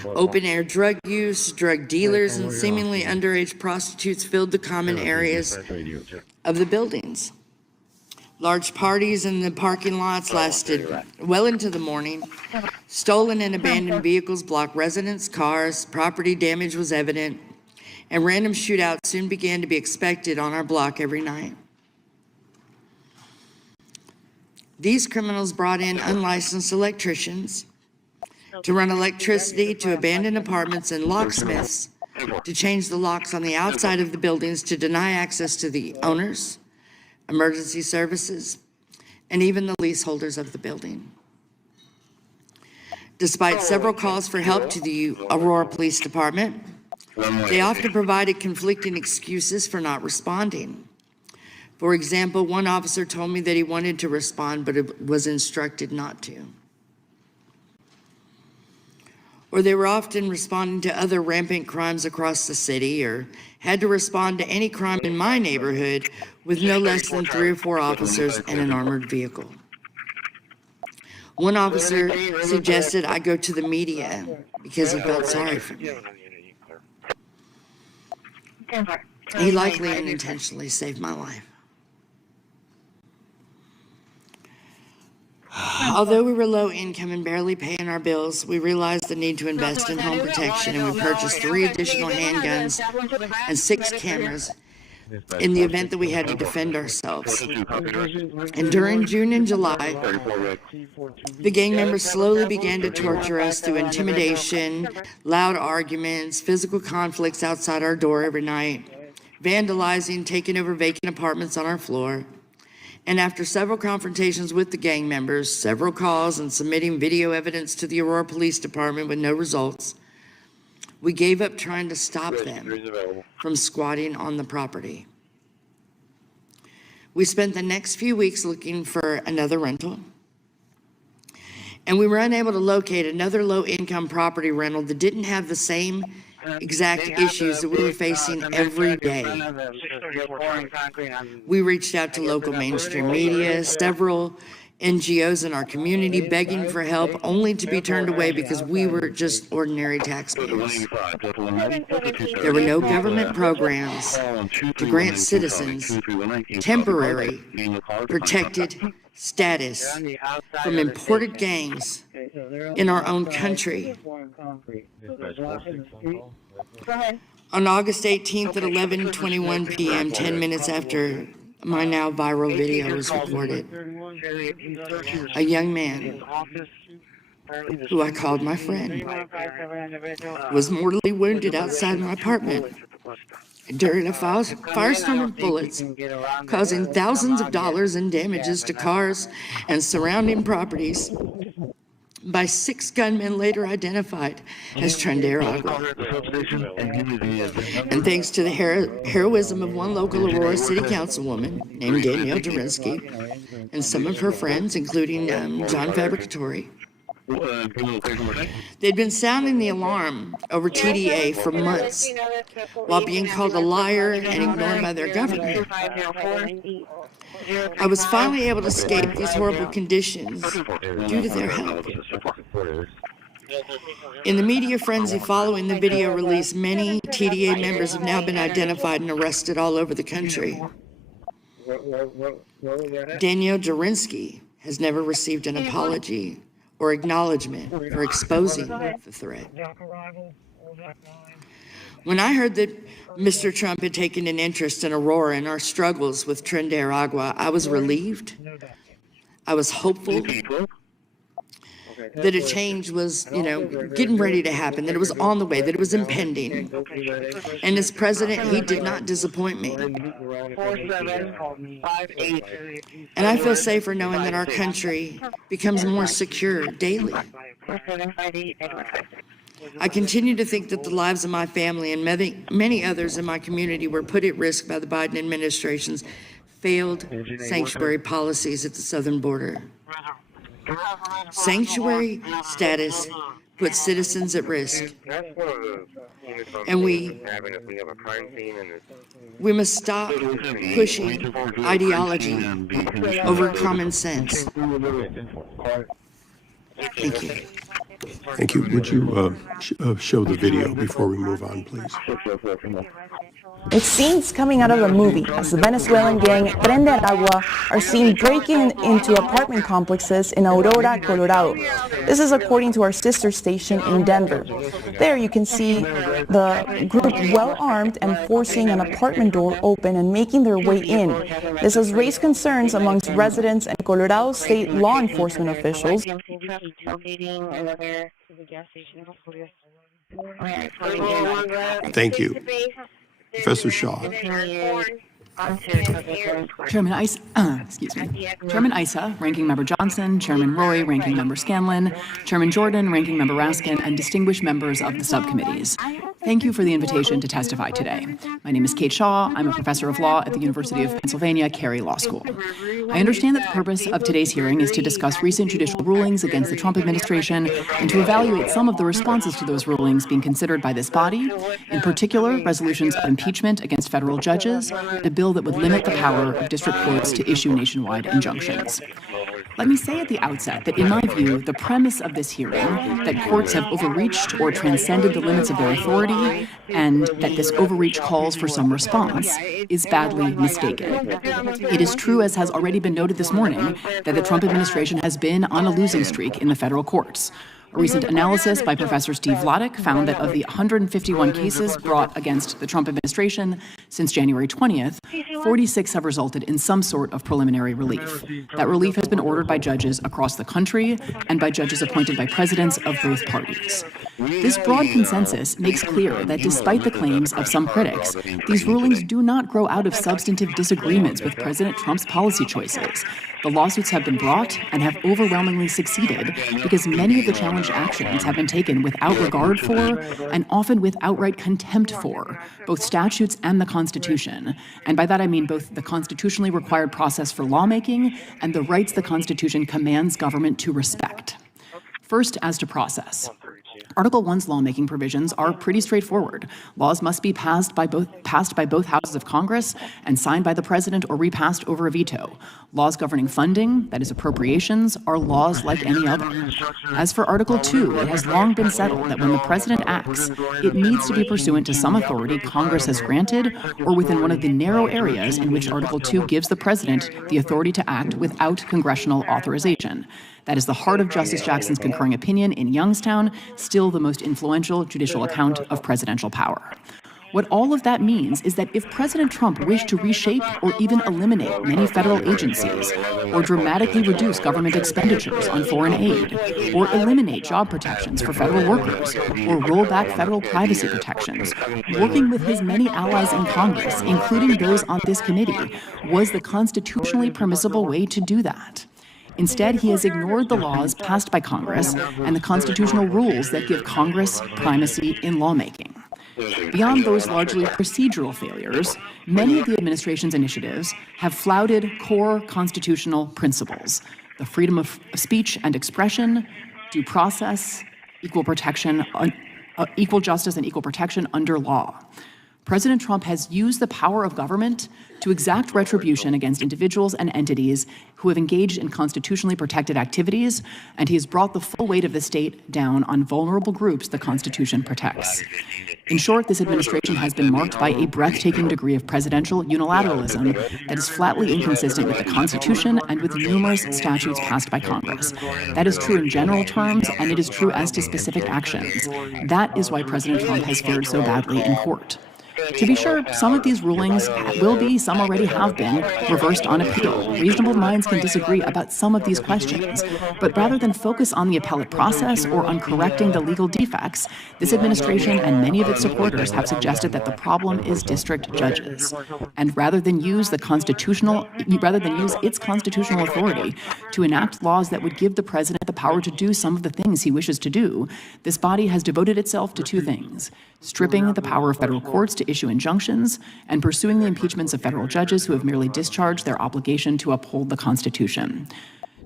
Open-air drug use, drug dealers, and seemingly underage prostitutes filled the common areas of the buildings. Large parties in the parking lots lasted well into the morning. Stolen and abandoned vehicles blocked residents' cars, property damage was evident, and random shootouts soon began to be expected on our block every night. These criminals brought in unlicensed electricians to run electricity to abandoned apartments and locksmiths to change the locks on the outside of the buildings to deny access to the owners, emergency services, and even the leaseholders of the building. Despite several calls for help to the Aurora Police Department, they often provided conflicting excuses for not responding. For example, one officer told me that he wanted to respond, but was instructed not to. Or they were often responding to other rampant crimes across the city, or had to respond to any crime in my neighborhood with no less than 3 or 4 officers and an armored vehicle. One officer suggested I go to the media because he felt sorry for me. He likely unintentionally saved my life. Although we were low income and barely paying our bills, we realized the need to invest in home protection, and we purchased 3 additional handguns and 6 cameras in the event that we had to defend ourselves. And during June and July, the gang members slowly began to torture us through intimidation, loud arguments, physical conflicts outside our door every night, vandalizing, taking over vacant apartments on our floor. And after several confrontations with the gang members, several calls, and submitting video evidence to the Aurora Police Department with no results, we gave up trying to stop them from squatting on the property. We spent the next few weeks looking for another rental, and we were unable to locate another low-income property rental that didn't have the same exact issues that we were facing every day. We reached out to local mainstream media, several NGOs in our community begging for help, only to be turned away because we were just ordinary taxpayers. There were no government programs to grant citizens temporary protected status from imported gangs in our own country. On August 18th at 11:21 p.m., 10 minutes after my now viral video was recorded, a young man, who I called my friend, was mortally wounded outside my apartment during a firestorm of bullets, causing thousands of dollars in damages to cars and surrounding properties. by 6 gunmen later identified as Trinidad Agua. And thanks to the heroism of one local Aurora City Councilwoman named Danielle Durinsky and some of her friends, including John Fabricatore, they'd been sounding the alarm over TDA for months while being called a liar and ignored by their government. I was finally able to escape these horrible conditions due to their help. In the media frenzy following the video release, many TDA members have now been identified and arrested all over the country. Danielle Durinsky has never received an apology or acknowledgement for exposing the threat. When I heard that Mr. Trump had taken an interest in Aurora and our struggles with Trinidad Agua, I was relieved. I was hopeful that a change was, getting ready to happen, that it was on the way, that it was impending. And as president, he did not disappoint me. And I feel safer knowing that our country becomes more secure daily. I continue to think that the lives of my family and many others in my community were put at risk by the Biden administration's failed sanctuary policies at the southern border. Sanctuary status puts citizens at risk. And we must stop pushing ideology over common sense. Thank you. Thank you. Would you show the video before we move on, please? It's scenes coming out of a movie as the Venezuelan gang Trinidad Agua are seen breaking into apartment complexes in Aurora, Colorado. This is according to our sister station in Denver. There you can see the group well armed and forcing an apartment door open and making their way in. This has raised concerns amongst residents and Colorado state law enforcement officials. Thank you. Professor Shaw. Chairman Issa, Ranking Member Johnson, Chairman Roy, Ranking Member Scanlon, Chairman Jordan, Ranking Member Raskin, and distinguished members of the subcommittees. Thank you for the invitation to testify today. My name is Kate Shaw. I'm a professor of law at the University of Pennsylvania Carey Law School. I understand that the purpose of today's hearing is to discuss recent judicial rulings against the Trump administration and to evaluate some of the responses to those rulings being considered by this body, in particular, resolutions of impeachment against federal judges, and a bill that would limit the power of district courts to issue nationwide injunctions. Let me say at the outset that in my view, the premise of this hearing, that courts have overreached or transcended the limits of their authority, and that this overreach calls for some response, is badly mistaken. It is true, as has already been noted this morning, that the Trump administration has been on a losing streak in the federal courts. A recent analysis by Professor Steve Vladeck found that of the 151 cases brought against the Trump administration since January 20th, 46 have resulted in some sort of preliminary relief. That relief has been ordered by judges across the country and by judges appointed by presidents of both parties. This broad consensus makes clear that despite the claims of some critics, these rulings do not grow out of substantive disagreements with President Trump's policy choices. The lawsuits have been brought and have overwhelmingly succeeded because many of the challenged actions have been taken without regard for and often with outright contempt for both statutes and the Constitution. And by that I mean both the constitutionally required process for lawmaking and the rights the Constitution commands government to respect. First, as to process. Article 1's lawmaking provisions are pretty straightforward. Laws must be passed by both houses of Congress and signed by the president or repassed over a veto. Laws governing funding, that is appropriations, are laws like any other. As for Article 2, it has long been settled that when the president acts, it needs to be pursuant to some authority Congress has granted or within one of the narrow areas in which Article 2 gives the president the authority to act without congressional authorization. That is the heart of Justice Jackson's concurring opinion in Youngstown, still the most influential judicial account of presidential power. What all of that means is that if President Trump wished to reshape or even eliminate many federal agencies, or dramatically reduce government expenditures on foreign aid, or eliminate job protections for federal workers, or roll back federal privacy protections, working with his many allies in Congress, including those on this committee, was the constitutionally permissible way to do that. Instead, he has ignored the laws passed by Congress and the constitutional rules that give Congress primacy in lawmaking. Beyond those largely procedural failures, many of the administration's initiatives have flouted core constitutional principles: the freedom of speech and expression, due process, equal justice and equal protection under law. President Trump has used the power of government to exact retribution against individuals and entities who have engaged in constitutionally protected activities, and he has brought the full weight of the state down on vulnerable groups the Constitution protects. In short, this administration has been marked by a breathtaking degree of presidential unilateralism that is flatly inconsistent with the Constitution and with numerous statutes passed by Congress. That is true in general terms, and it is true as to specific actions. That is why President Trump has fared so badly in court. To be sure, some of these rulings will be, some already have been, reversed on appeal. Reasonable minds can disagree about some of these questions, but rather than focus on the appellate process or on correcting the legal defects, this administration and many of its supporters have suggested that the problem is district judges. And rather than use its constitutional authority to enact laws that would give the president the power to do some of the things he wishes to do, this body has devoted itself to two things: stripping the power of federal courts to issue injunctions, and pursuing the impeachments of federal judges who have merely discharged their obligation to uphold the Constitution.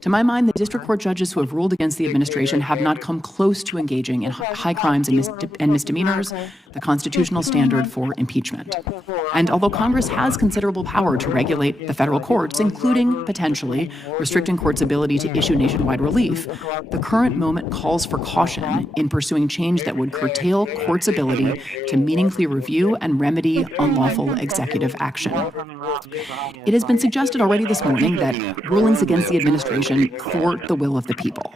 To my mind, the district court judges who have ruled against the administration have not come close to engaging in high crimes and misdemeanors, the constitutional standard for impeachment. And although Congress has considerable power to regulate the federal courts, including potentially restricting courts' ability to issue nationwide relief, the current moment calls for caution in pursuing change that would curtail courts' ability to meaningfully review and remedy unlawful executive action. It has been suggested already this morning that rulings against the administration thwart the will of the people.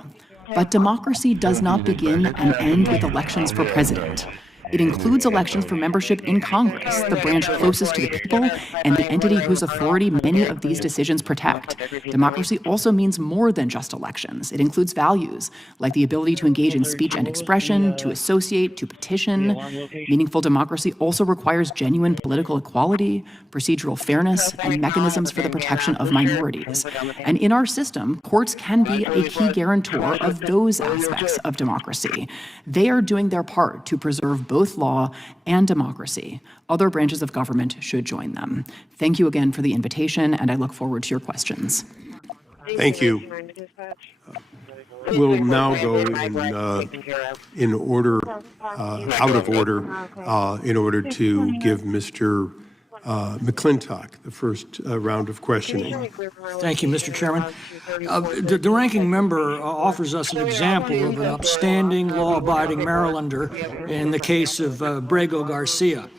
But democracy does not begin and end with elections for president. It includes elections for membership in Congress, the branch closest to the people and the entity whose authority many of these decisions protect. Democracy also means more than just elections. It includes values like the ability to engage in speech and expression, to associate, to petition. Meaningful democracy also requires genuine political equality, procedural fairness, and mechanisms for the protection of minorities. And in our system, courts can be a key guarantor of those aspects of democracy. They are doing their part to preserve both law and democracy. Other branches of government should join them. Thank you again for the invitation, and I look forward to your questions. Thank you. We'll now go in order, out of order, in order to give Mr. McClintock the first round of questioning. Thank you, Mr. Chairman. The ranking member offers us an example of an upstanding, law-abiding Marylander in the case of Brego Garcia.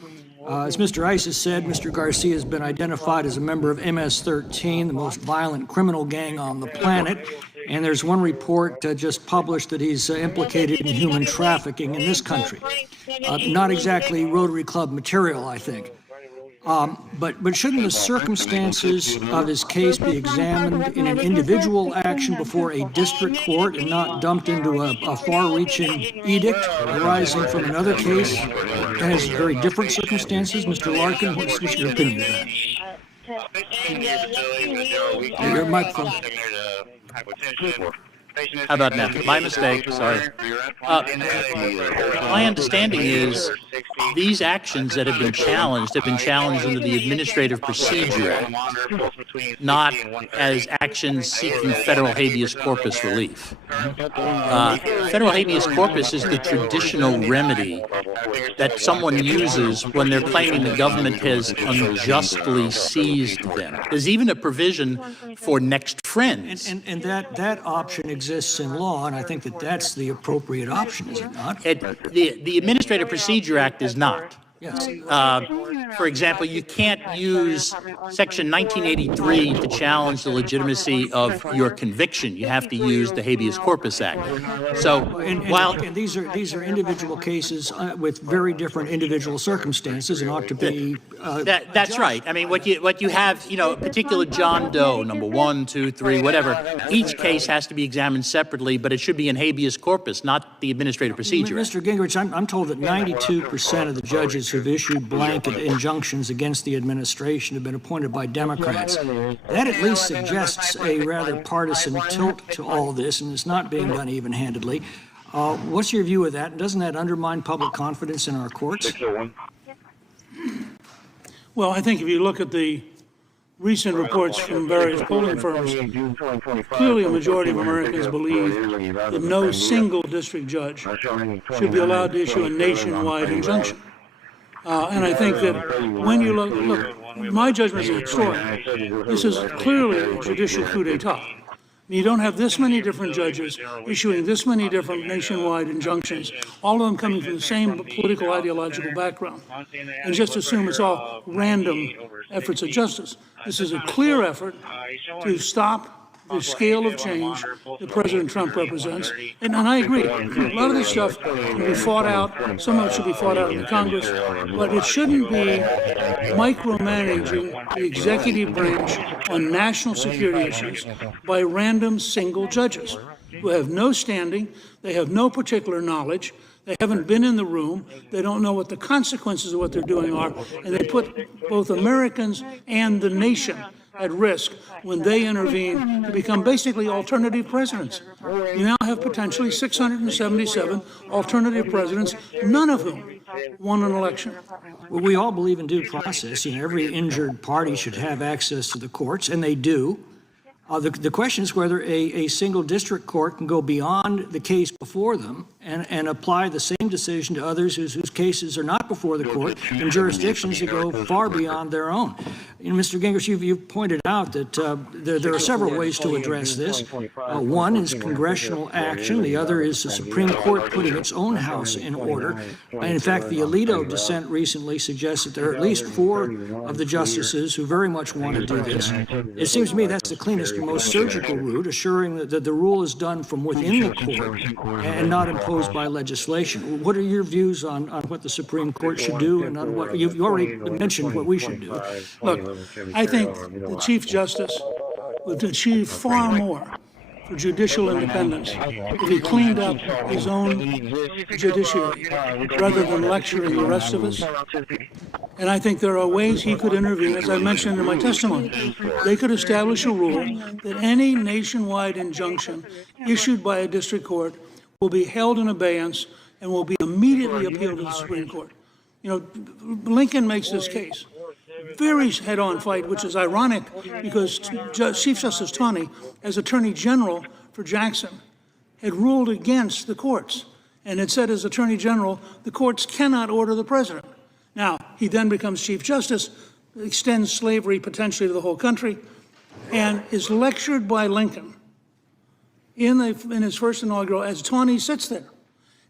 As Mr. Isis said, Mr. Garcia has been identified as a member of MS-13, the most violent criminal gang on the planet. And there's one report just published that he's implicated in human trafficking in this country. Not exactly Rotary Club material, I think. But shouldn't the circumstances of his case be examined in an individual action before a district court and not dumped into a far-reaching edict arising from another case that has very different circumstances? Mr. Larkin, what's your opinion on that? Your microphone. How about now? My mistake, sorry. My understanding is these actions that have been challenged under the Administrative Procedure Act, not as actions seeking federal habeas corpus relief. Federal habeas corpus is the traditional remedy that someone uses when they're claiming the government has unjustly seized them. There's even a provision for next friends. And that option exists in law, and I think that's the appropriate option, is it not? The Administrative Procedure Act is not. Yes. For example, you can't use Section 1983 to challenge the legitimacy of your conviction. You have to use the Habeas Corpus Act. So, and these are individual cases with very different individual circumstances, and ought to be. That's right. I mean, what you have, a particular John Doe, number 1, 2, 3, whatever. Each case has to be examined separately, but it should be in habeas corpus, not the Administrative Procedure Act. Mr. Gingrich, I'm told that 92% of the judges judges who've issued blanket injunctions against the administration have been appointed by Democrats. That at least suggests a rather partisan tilt to all this, and it's not being done even-handedly. What's your view of that? Doesn't that undermine public confidence in our courts? Well, I think if you look at the recent reports from various polling firms, clearly a majority of Americans believe that no single district judge should be allowed to issue a nationwide injunction. And I think that when you look, my judgment is historic. This is clearly a judicial coup d'etat. You don't have this many different judges issuing this many different nationwide injunctions, all of them coming from the same political ideological background, and just assume it's all random efforts of justice. This is a clear effort to stop the scale of change that President Trump represents. And I agree, a lot of this stuff can be fought out, some of it should be fought out in the Congress, but it shouldn't be micromanaging the executive branch on national security issues by random single judges who have no standing, they have no particular knowledge, they haven't been in the room, they don't know what the consequences of what they're doing are, and they put both Americans and the nation at risk when they intervene to become basically alternative presidents. You now have potentially 677 alternative presidents, none of whom won an election. Well, we all believe in due process. Every injured party should have access to the courts, and they do. The question is whether a single district court can go beyond the case before them and apply the same decision to others whose cases are not before the court in jurisdictions that go far beyond their own. Mr. Gingrich, you've pointed out that there are several ways to address this. One is congressional action. The other is the Supreme Court putting its own house in order. And in fact, the Alito dissent recently suggests that there are at least 4 of the justices who very much want to do this. It seems to me that's the cleanest and most surgical route, assuring that the rule is done from within the court and not imposed by legislation. What are your views on what the Supreme Court should do and on what you've already mentioned what we should do? Look, I think the Chief Justice would achieve far more for judicial independence if he cleaned up his own judiciary rather than lecturing the rest of us. And I think there are ways he could intervene, as I mentioned in my testimony. They could establish a rule that any nationwide injunction issued by a district court will be held in abeyance and will be immediately appealed to the Supreme Court. Lincoln makes this case. Very head-on fight, which is ironic because Chief Justice Taney, as Attorney General for Jackson, had ruled against the courts and had said as Attorney General, the courts cannot order the president. Now, he then becomes Chief Justice, extends slavery potentially to the whole country, and is lectured by Lincoln in his first inaugural as Taney sits there.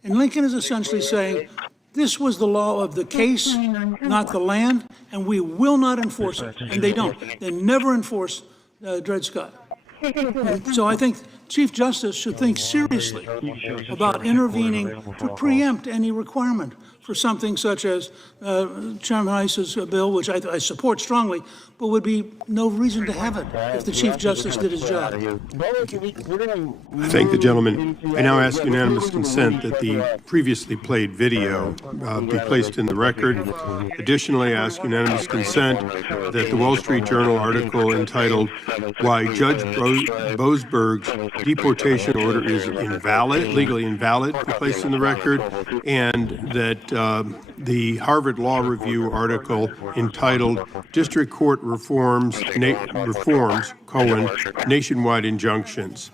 And Lincoln is essentially saying, this was the law of the case, not the land, and we will not enforce it. And they don't. They never enforce Dred Scott. So I think Chief Justice should think seriously about intervening to preempt any requirement for something such as Chairman Iss's bill, which I support strongly, but would be no reason to have it if the Chief Justice did his job. I thank the gentleman. I now ask unanimous consent that the previously played video be placed in the record. Additionally, I ask unanimous consent that the Wall Street Journal article entitled "Why Judge Boasberg's Deportation Order is Legally Invalid" be placed in the record, and that the Harvard Law Review article entitled "District Court Reforms, Nationwide Injunctions"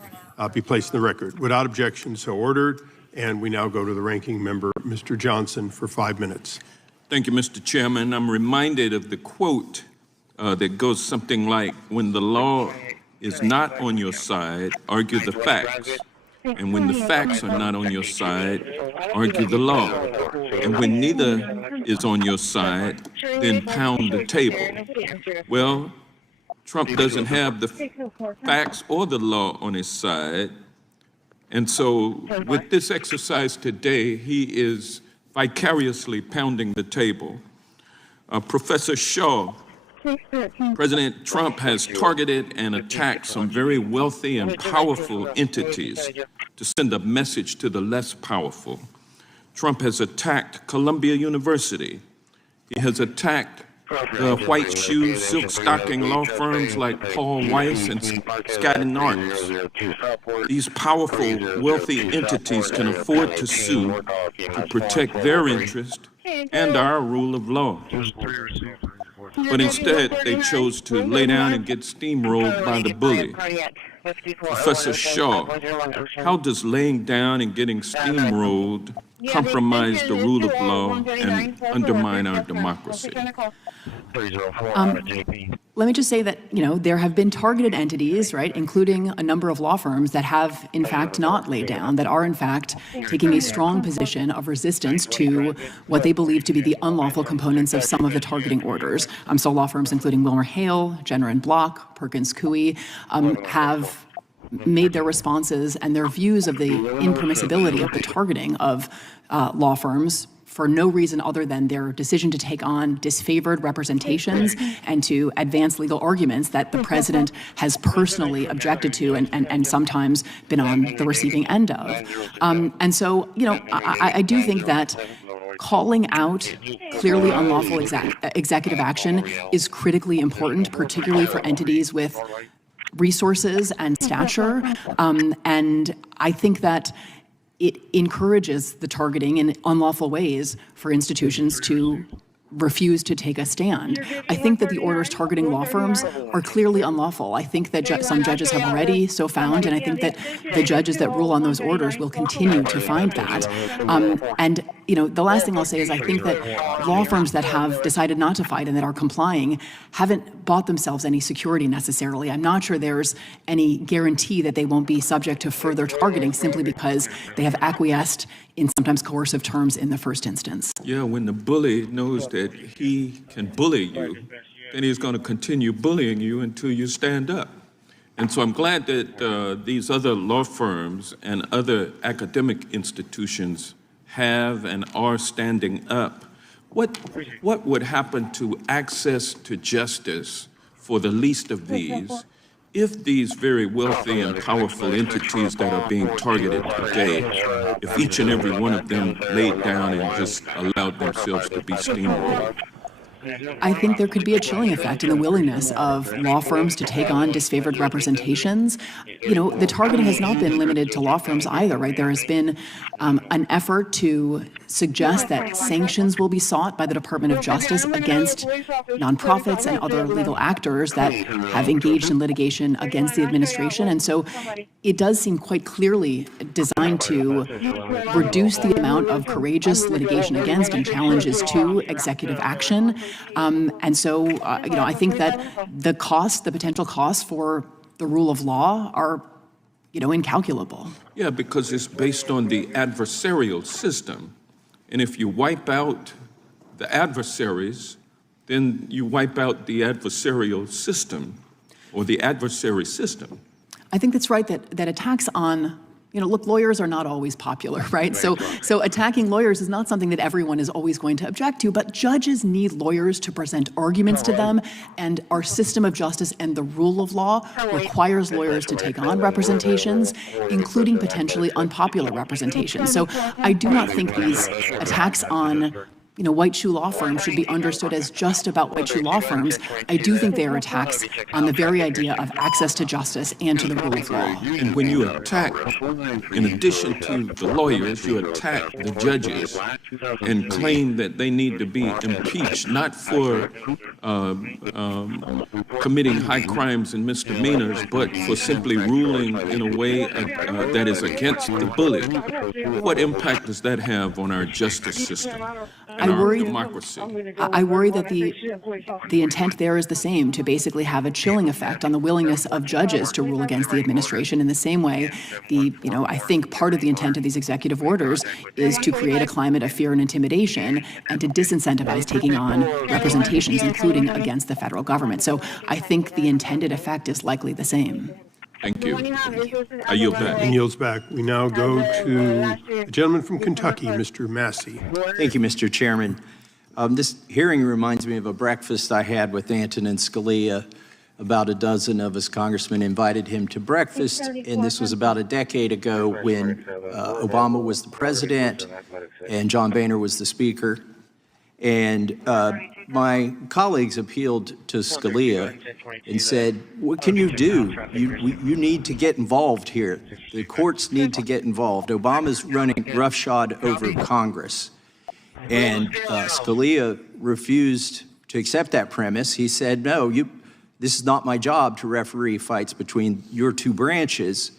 be placed in the record. Without objection, so ordered. And we now go to the ranking member, Mr. Johnson, for 5 minutes. Thank you, Mr. Chairman. I'm reminded of the quote that goes something like, when the law is not on your side, argue the facts. And when the facts are not on your side, argue the law. And when neither is on your side, then pound the table. Well, Trump doesn't have the facts or the law on his side. And so with this exercise today, he is vicariously pounding the table. Professor Shaw, President Trump has targeted and attacked some very wealthy and powerful entities to send a message to the less powerful. Trump has attacked Columbia University, He has attacked the white shoe, silk stocking law firms like Paul Weiss and Skadden Arps. These powerful, wealthy entities can afford to sue to protect their interest and our rule of law. But instead, they chose to lay down and get steamrolled by the bully. Professor Shaw, how does laying down and getting steamrolled compromise the rule of law and undermine our democracy? Let me just say that, there have been targeted entities, right, including a number of law firms that have, in fact, not laid down, that are, in fact, taking a strong position of resistance to what they believe to be the unlawful components of some of the targeting orders. So law firms including WilmerHale, Jenner and Block, Perkins Coie, have made their responses and their views of the impermissibility of the targeting of law firms for no reason other than their decision to take on disfavored representations and to advance legal arguments that the president has personally objected to and sometimes been on the receiving end of. And so, I do think that calling out clearly unlawful executive action is critically important, particularly for entities with resources and stature. And I think that it encourages the targeting in unlawful ways for institutions to refuse to take a stand. I think that the orders targeting law firms are clearly unlawful. I think that some judges have already so found, and I think that the judges that rule on those orders will continue to find that. And the last thing I'll say is I think that law firms that have decided not to fight and that are complying haven't bought themselves any security necessarily. I'm not sure there's any guarantee that they won't be subject to further targeting simply because they have acquiesced in sometimes coercive terms in the first instance. Yeah, when the bully knows that he can bully you, then he's going to continue bullying you until you stand up. And so I'm glad that these other law firms and other academic institutions have and are standing up. What would happen to access to justice for the least of these if these very wealthy and powerful entities that are being targeted today, if each and every one of them laid down and just allowed themselves to be steamrolled? I think there could be a chilling effect in the willingness of law firms to take on disfavored representations. The targeting has not been limited to law firms either, right? There has been an effort to suggest that sanctions will be sought by the Department of Justice against nonprofits and other legal actors that have engaged in litigation against the administration. And so it does seem quite clearly designed to reduce the amount of courageous litigation against and challenges to executive action. And so, I think that the potential costs for the rule of law are, incalculable. Yeah, because it's based on the adversarial system. And if you wipe out the adversaries, then you wipe out the adversarial system or the adversary system. I think that's right, that attacks on, look, lawyers are not always popular, right? So attacking lawyers is not something that everyone is always going to object to, but judges need lawyers to present arguments to them, and our system of justice and the rule of law requires lawyers to take on representations, including potentially unpopular representations. So I do not think these attacks on white shoe law firms should be understood as just about white shoe law firms. I do think they are attacks on the very idea of access to justice and to the rule of law. And when you attack, in addition to the lawyers, you attack the judges and claim that they need to be impeached, not for committing high crimes and misdemeanors, but for simply ruling in a way that is against the bully. What impact does that have on our justice system? I worry that the intent there is the same, to basically have a chilling effect on the willingness of judges to rule against the administration. In the same way, I think part of the intent of these executive orders is to create a climate of fear and intimidation and to disincentivize taking on representations, including against the federal government. So I think the intended effect is likely the same. Thank you. I yield back. And yields back. We now go to the gentleman from Kentucky, Mr. Massey. Thank you, Mr. Chairman. This hearing reminds me of a breakfast I had with Antonin Scalia. About a dozen of us congressmen invited him to breakfast, and this was about a decade ago when Obama was the president and John Boehner was the speaker. And my colleagues appealed to Scalia and said, what can you do? You need to get involved here. The courts need to get involved. Obama's running roughshod over Congress. And Scalia refused to accept that premise. He said, no, this is not my job to referee fights between your two branches.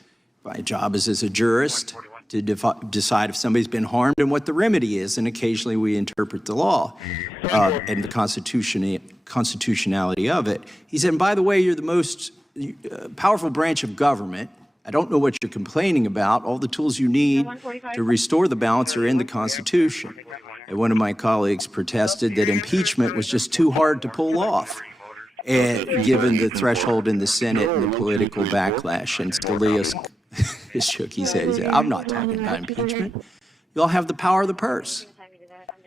My job is as a jurist to decide if somebody's been harmed and what the remedy is, and occasionally we interpret the law and the constitutionality of it. He said, and by the way, you're the most powerful branch of government. I don't know what you're complaining about. All the tools you need to restore the balance are in the Constitution. And one of my colleagues protested that impeachment was just too hard to pull off, and given the threshold in the Senate and the political backlash. And Scalia shook his head. He said, I'm not talking about impeachment. You all have the power of the purse.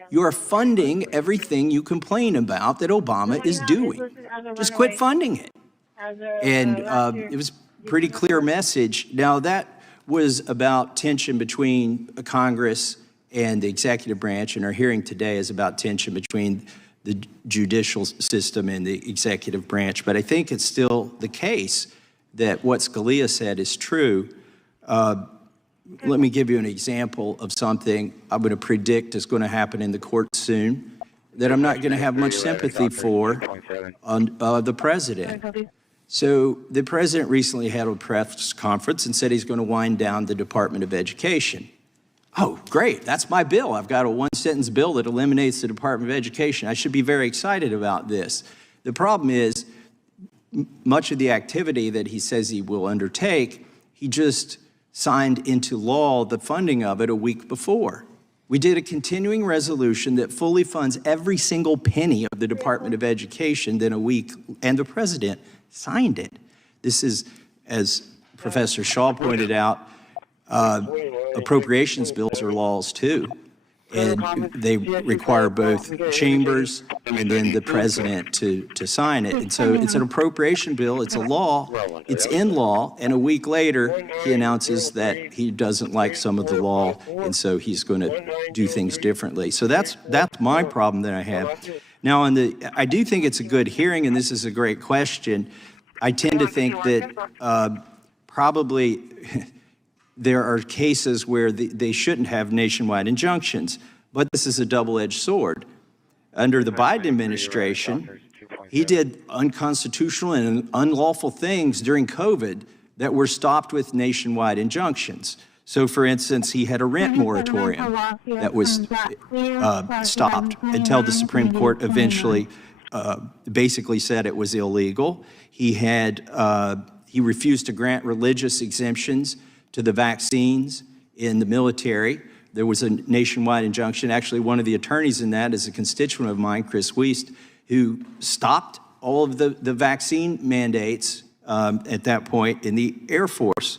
You are funding everything you complain about that Obama is doing. Just quit funding it. And it was a pretty clear message. Now, that was about tension between Congress and the executive branch, and our hearing today is about tension between the judicial system and the executive branch. But I think it's still the case that what Scalia said is true. Let me give you an example of something I'm going to predict is going to happen in the court soon that I'm not going to have much sympathy for on the president. So the president recently had a press conference and said he's going to wind down the Department of Education. Oh, great, that's my bill. I've got a one-sentence bill that eliminates the Department of Education. I should be very excited about this. The problem is, much of the activity that he says he will undertake, he just signed into law the funding of it a week before. We did a continuing resolution that fully funds every single penny of the Department of Education, then a week, and the president signed it. This is, as Professor Shaw pointed out, appropriations bills are laws too, and they require both chambers and then the president to sign it. And so it's an appropriation bill, it's a law, it's in law, and a week later he announces that he doesn't like some of the law, and so he's going to do things differently. So that's my problem that I have. Now, I do think it's a good hearing, and this is a great question. I tend to think that probably there are cases where they shouldn't have nationwide injunctions, but this is a double-edged sword. Under the Biden administration, he did unconstitutional and unlawful things during COVID that were stopped with nationwide injunctions. So, for instance, he had a rent moratorium that was stopped until the Supreme Court eventually basically said it was illegal. He refused to grant religious exemptions to the vaccines in the military. There was a nationwide injunction. Actually, one of the attorneys in that is a constituent of mine, Chris Wiest, who stopped all of the vaccine mandates at that point in the Air Force.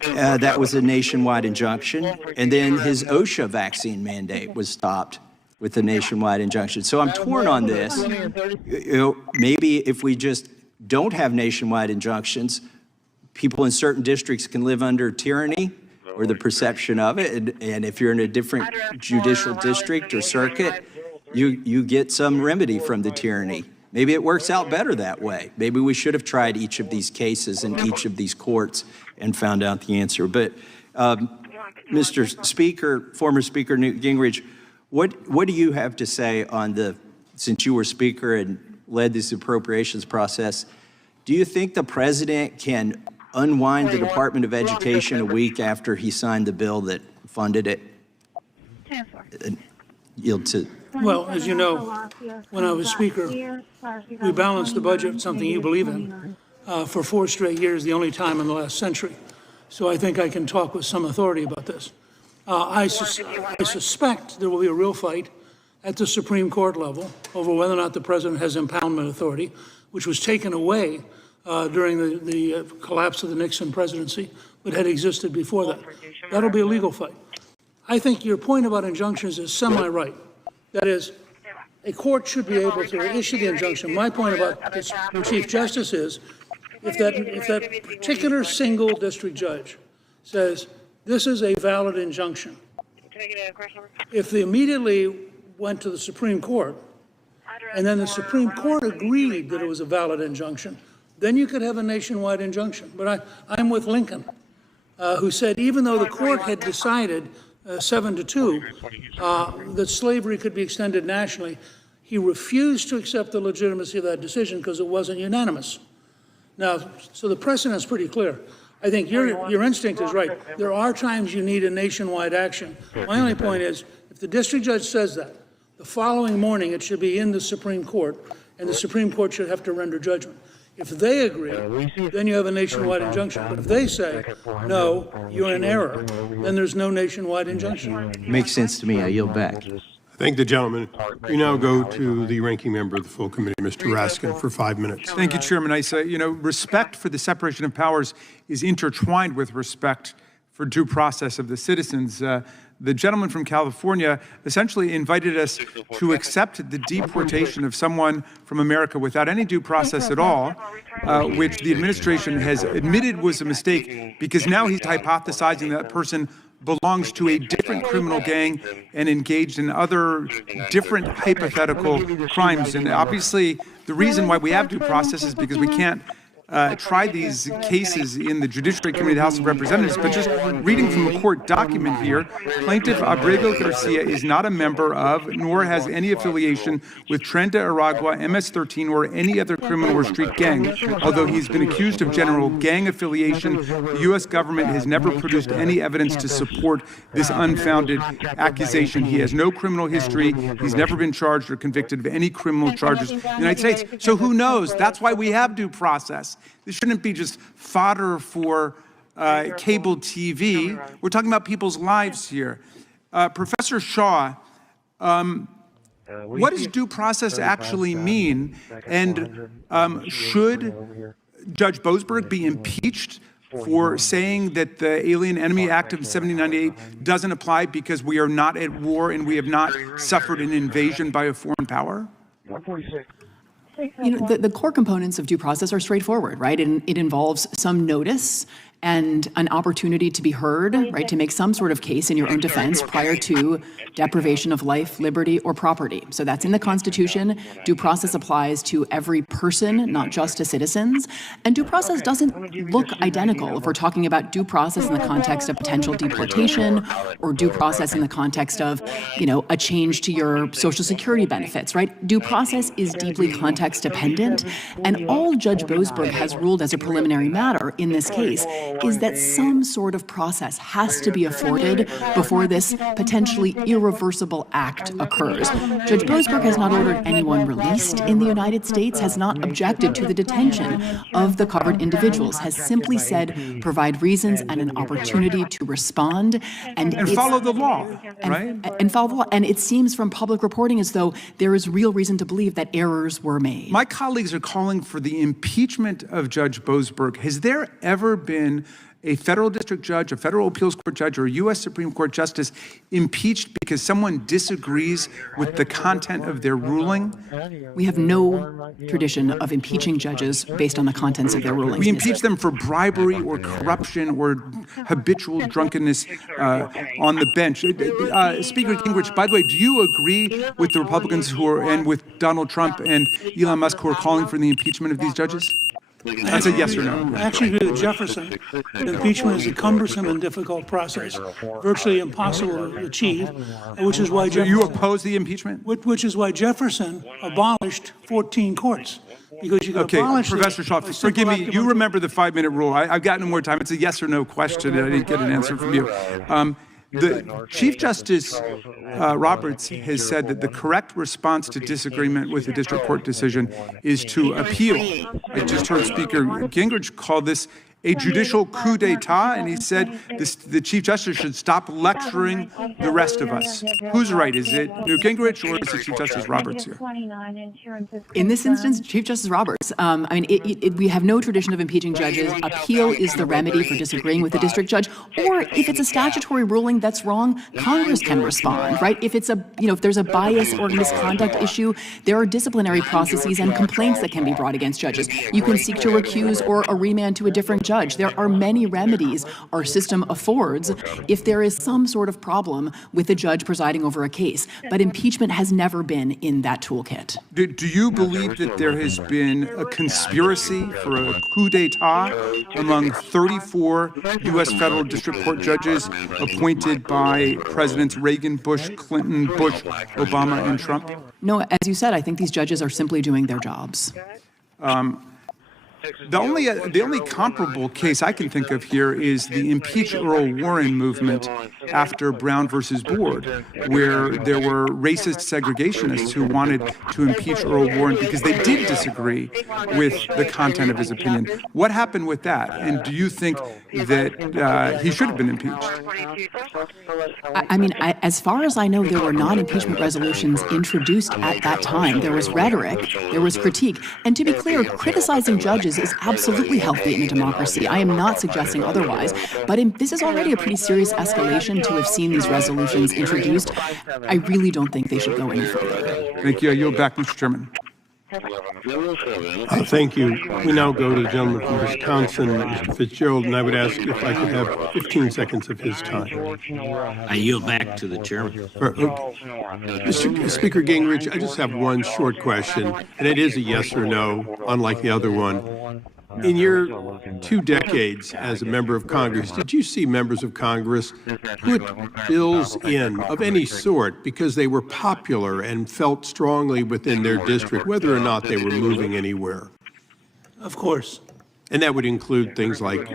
That was a nationwide injunction. And then his OSHA vaccine mandate was stopped with a nationwide injunction. So I'm torn on this. Maybe if we just don't have nationwide injunctions, people in certain districts can live under tyranny or the perception of it. And if you're in a different judicial district or circuit, you get some remedy from the tyranny. Maybe it works out better that way. Maybe we should have tried each of these cases in each of these courts and found out the answer. But Mr. Speaker, former Speaker Newt Gingrich, what do you have to say on since you were Speaker and led this appropriations process, do you think the president can unwind the Department of Education a week after he signed the bill that funded it? Yield to. Well, as you know, when I was Speaker, we balanced the budget, something you believe in, for 4 straight years, the only time in the last century. So I think I can talk with some authority about this. I suspect there will be a real fight at the Supreme Court level over whether or not the president has impoundment authority, which was taken away during the collapse of the Nixon presidency, but had existed before that. That'll be a legal fight. I think your point about injunctions is semi-right. That is, a court should be able to issue the injunction. My point about the Chief Justice is, if that particular single district judge says, this is a valid injunction, if immediately went to the Supreme Court, and then the Supreme Court agreed that it was a valid injunction, then you could have a nationwide injunction. But I'm with Lincoln, who said even though the court had decided 7-2 that slavery could be extended nationally, he refused to accept the legitimacy of that decision because it wasn't unanimous. Now, so the precedent's pretty clear. I think your instinct is right. There are times you need a nationwide action. My only point is, if the district judge says that, the following morning it should be in the Supreme Court, and the Supreme Court should have to render judgment. If they agree, then you have a nationwide injunction. But if they say, no, you're in error, then there's no nationwide injunction. Makes sense to me. I yield back. Thank the gentleman. We now go to the ranking member of the full committee, Mr. Raskin, for 5 minutes. Thank you, Chairman Issa. Respect for the separation of powers is intertwined with respect for due process of the citizens. The gentleman from California essentially invited us to accept the deportation of someone from America without any due process at all, which the administration has admitted was a mistake, because now he's hypothesizing that person belongs to a different criminal gang and engaged in other different hypothetical crimes. And obviously, the reason why we have due process is because we can't try these cases in the Judiciary Committee of the House of Representatives. But just reading from a court document here, Plaintiff Abrego Garcia is not a member of, nor has any affiliation with Trenta Aragua, MS-13, or any other criminal or street gang. Although he's been accused of general gang affiliation, the U.S. government has never produced any evidence to support this unfounded accusation. He has no criminal history. He's never been charged or convicted of any criminal charges in the United States. So who knows? That's why we have due process. This shouldn't be just fodder for cable TV. We're talking about people's lives here. Professor Shaw, what does due process actually mean? And should Judge Boasberg be impeached for saying that the Alien Enemy Act of 1798 doesn't apply because we are not at war and we have not suffered an invasion by a foreign power? 146. The core components of due process are straightforward, right? It involves some notice and an opportunity to be heard, right, to make some sort of case in your own defense prior to deprivation of life, liberty, or property. So that's in the Constitution. Due process applies to every person, not just to citizens. And due process doesn't look identical if we're talking about due process in the context of potential deportation or due process in the context of, a change to your Social Security benefits, right? Due process is deeply context dependent. And all Judge Boasberg has ruled as a preliminary matter in this case is that some sort of process has to be afforded before this potentially irreversible act occurs. Judge Boasberg has not ordered anyone released in the United States, has not objected to the detention of the covered individuals, has simply said provide reasons and an opportunity to respond. And follow the law, right? And follow the law. And it seems from public reporting as though there is real reason to believe that errors were made. My colleagues are calling for the impeachment of Judge Boasberg. Has there ever been a federal district judge, a federal appeals court judge, or a U.S. Supreme Court justice impeached because someone disagrees with the content of their ruling? We have no tradition of impeaching judges based on the contents of their rulings. We impeach them for bribery or corruption or habitual drunkenness on the bench. Speaker Gingrich, by the way, do you agree with the Republicans and with Donald Trump and Elon Musk who are calling for the impeachment of these judges? That's a yes or no. I actually agree with Jefferson. Impeachment is a cumbersome and difficult process, virtually impossible to achieve, which is why Jefferson... So you oppose the impeachment? Which is why Jefferson abolished 14 courts. Because you can abolish... Professor Shaw, forgive me, you remember the 5-minute rule. I've got no more time. It's a yes or no question, and I didn't get an answer from you. The Chief Justice Roberts has said that the correct response to disagreement with the district court decision is to appeal. I just heard Speaker Gingrich call this a judicial coup d'etat, and he said the Chief Justice should stop lecturing the rest of us. Who's right? Is it Newt Gingrich or is it Chief Justice Roberts here? In this instance, Chief Justice Roberts. We have no tradition of impeaching judges. Appeal is the remedy for disagreeing with the district judge. Or if it's a statutory ruling that's wrong, Congress can respond, right? If it's if there's a bias or misconduct issue, there are disciplinary processes and complaints that can be brought against judges. You can seek to recuse or a remand to a different judge. There are many remedies our system affords if there is some sort of problem with the judge presiding over a case. But impeachment has never been in that toolkit. Do you believe that there has been a conspiracy for a coup d'etat among 34 U.S. federal district court judges appointed by Presidents Reagan, Bush, Clinton, Bush, Obama, and Trump? No, as you said, I think these judges are simply doing their jobs. The only comparable case I can think of here is the impeach Earl Warren movement after Brown versus Board, where there were racist segregationists who wanted to impeach Earl Warren because they did disagree with the content of his opinion. What happened with that? And do you think that he should have been impeached? As far as I know, there were non-impeachment resolutions introduced at that time. There was rhetoric, there was critique. And to be clear, criticizing judges is absolutely healthy in a democracy. I am not suggesting otherwise. But this is already a pretty serious escalation to have seen these resolutions introduced. I really don't think they should go any further. Thank you. I yield back, Mr. Chairman. Thank you. We now go to the gentleman from Wisconsin, Mr. Fitzgerald, and I would ask if I could have 15 seconds of his time. I yield back to the chairman. Mr. Speaker Gingrich, I just have one short question, and it is a yes or no, unlike the other one. In your 2 decades as a member of Congress, did you see members of Congress put bills in of any sort because they were popular and felt strongly within their district, whether or not they were moving anywhere? Of course. And that would include things like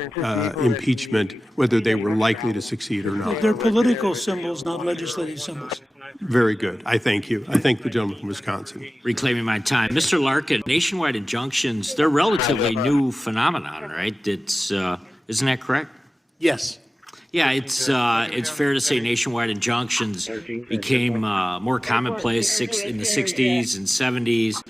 impeachment, whether they were likely to succeed or not. They're political symbols, not legislative symbols. Very good. I thank you. I thank the gentleman from Wisconsin. Reclaiming my time. Mr. Larkin, nationwide injunctions, they're relatively new phenomenon, right? It's, isn't that correct? Yes. Yeah, it's fair to say nationwide injunctions became more commonplace in the 60s and 70s.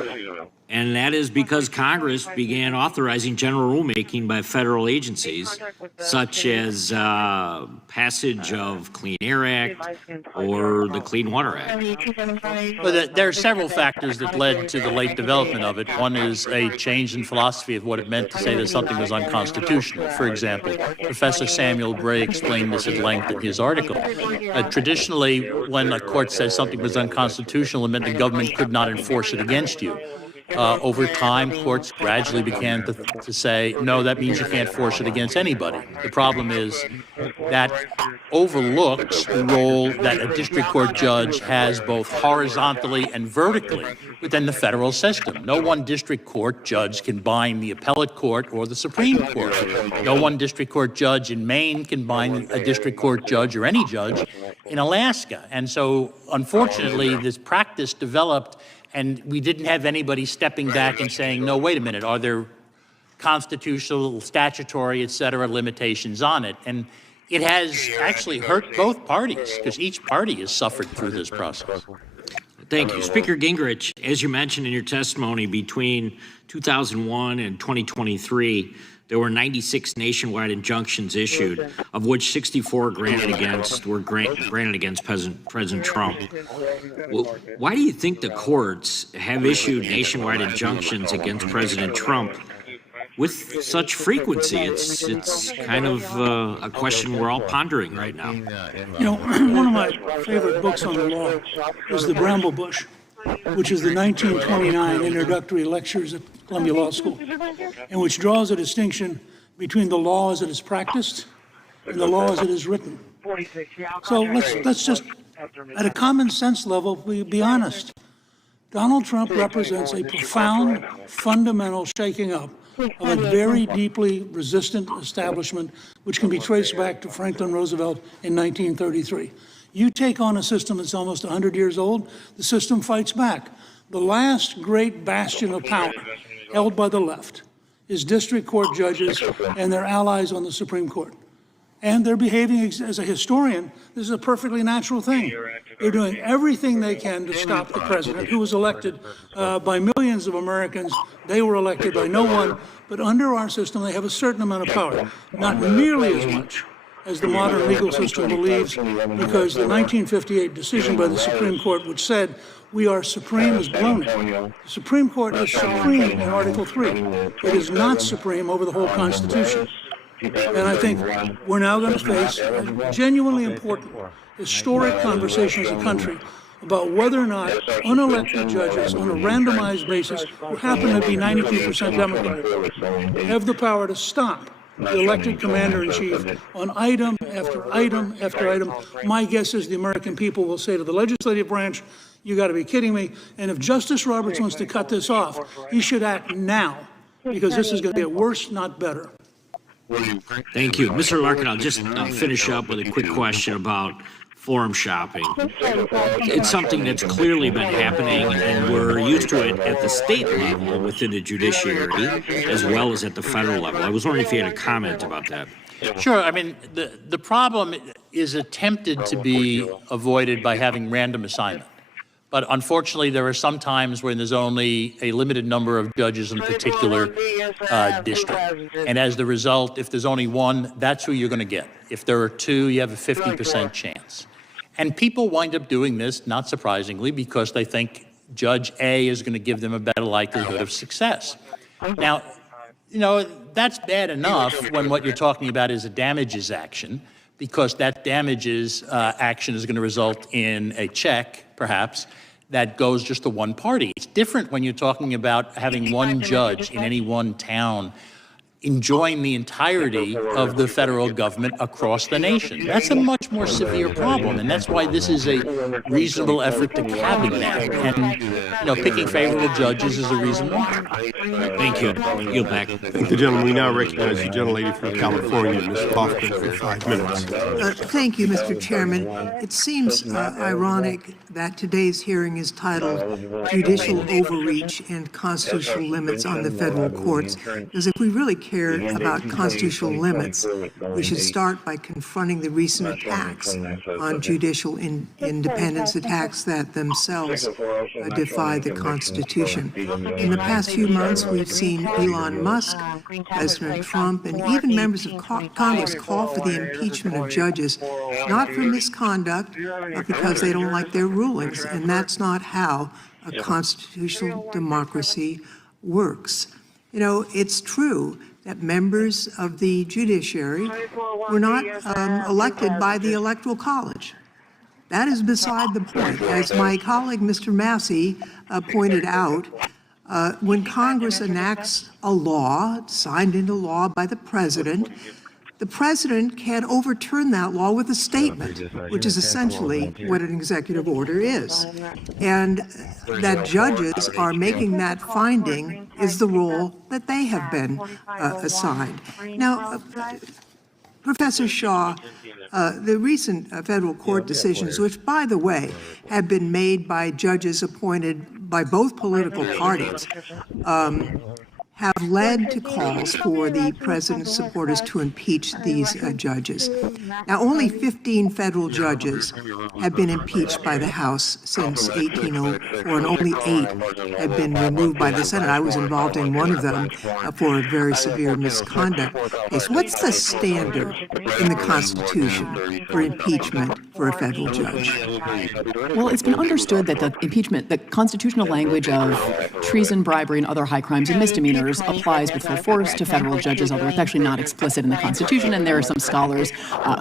And that is because Congress began authorizing general rulemaking by federal agencies, such as passage of Clean Air Act or the Clean Water Act. But there are several factors that led to the late development of it. One is a change in philosophy of what it meant to say that something was unconstitutional. For example, Professor Samuel Bray explained this at length in his article. Traditionally, when a court says something was unconstitutional, it meant the government could not enforce it against you. Over time, courts gradually began to say, no, that means you can't force it against anybody. The problem is that overlooks the role that a district court judge has both horizontally and vertically within the federal system. No one district court judge can bind the appellate court or the Supreme Court. No one district court judge in Maine can bind a district court judge or any judge in Alaska. And so, unfortunately, this practice developed, and we didn't have anybody stepping back and saying, no, wait a minute, are there constitutional, statutory, et cetera, limitations on it? And it has actually hurt both parties, because each party has suffered through this process. Thank you. Speaker Gingrich, as you mentioned in your testimony, between 2001 and 2023, there were 96 nationwide injunctions issued, of which 64 were granted against President Trump. Well, why do you think the courts have issued nationwide injunctions against President Trump with such frequency? It's kind of a question we're all pondering right now. You know, one of my favorite books on the law is The Bramble Bush, which is the 1929 introductory lectures at Columbia Law School, and which draws a distinction between the law as it is practiced and the law as it is written. So let's just, at a common sense level, be honest. Donald Trump represents a profound, fundamental shaking up of a very deeply resistant establishment, which can be traced back to Franklin Roosevelt in 1933. You take on a system that's almost 100 years old, the system fights back. The last great bastion of power held by the left is district court judges and their allies on the Supreme Court. And they're behaving, as a historian, this is a perfectly natural thing. They're doing everything they can to stop the president, who was elected by millions of Americans. They were elected by no one, but under our system, they have a certain amount of power, not nearly as much as the modern legal system believes, because the 1958 decision by the Supreme Court, which said we are supreme, is blown. The Supreme Court is supreme in Article 3. It is not supreme over the whole Constitution. And I think we're now going to face a genuinely important, historic conversation as a country about whether or not unelected judges on a randomized basis, who happen to be 92% Democrat, have the power to stop the elected commander-in-chief on item after item after item. My guess is the American people will say to the legislative branch, you got to be kidding me. And if Justice Roberts wants to cut this off, he should act now, because this is going to get worse, not better. Thank you. Mr. Larkin, I'll just finish up with a quick question about forum shopping. It's something that's clearly been happening, and we're used to it at the state level within the judiciary as well as at the federal level. I was wondering if you had a comment about that. Sure. I mean, the problem is attempted to be avoided by having random assignment. But unfortunately, there are some times when there's only a limited number of judges in a particular district. And as the result, if there's only one, that's who you're going to get. If there are two, you have a 50% chance. And people wind up doing this, not surprisingly, because they think Judge A is going to give them a better likelihood of success. Now, you know, that's bad enough when what you're talking about is a damages action, because that damages action is going to result in a check, perhaps, that goes just to one party. It's different when you're talking about having one judge in any one town enjoying the entirety of the federal government across the nation. That's a much more severe problem, and that's why this is a reasonable effort to cabin that. And, you know, picking favorable judges is a reason why. Thank you. Yield back. Thank the gentleman. We now recognize the gentlelady from California, Ms. Hoffman, for 5 minutes. Thank you, Mr. Chairman. It seems ironic that today's hearing is titled Judicial Overreach and Constitutional Limits on the Federal Courts, because if we really care about constitutional limits, we should start by confronting the recent attacks on judicial independence, attacks that themselves defy the Constitution. In the past few months, we've seen Elon Musk, President Trump, and even members of Congress call for the impeachment of judges, not for misconduct, but because they don't like their rulings, and that's not how a constitutional democracy works. You know, it's true that members of the judiciary were not elected by the Electoral College. That is beside the point. As my colleague, Mr. Massey, pointed out, when Congress enacts a law, signed into law by the president can overturn that law with a statement, which is essentially what an executive order is. And that judges are making that finding is the role that they have been assigned. Now, Professor Shaw, the recent federal court decisions, which, by the way, have been made by judges appointed by both political parties, have led to calls for the president's supporters to impeach these judges. Now, only 15 federal judges have been impeached by the House since 1804, and only 8 have been removed by the Senate. I was involved in one of them for a very severe misconduct case. What's the standard in the Constitution for impeachment for a federal judge? Well, it's been understood that the constitutional language of treason, bribery, and other high crimes and misdemeanors applies with full force to federal judges, although it's actually not explicit in the Constitution, and there are some scholars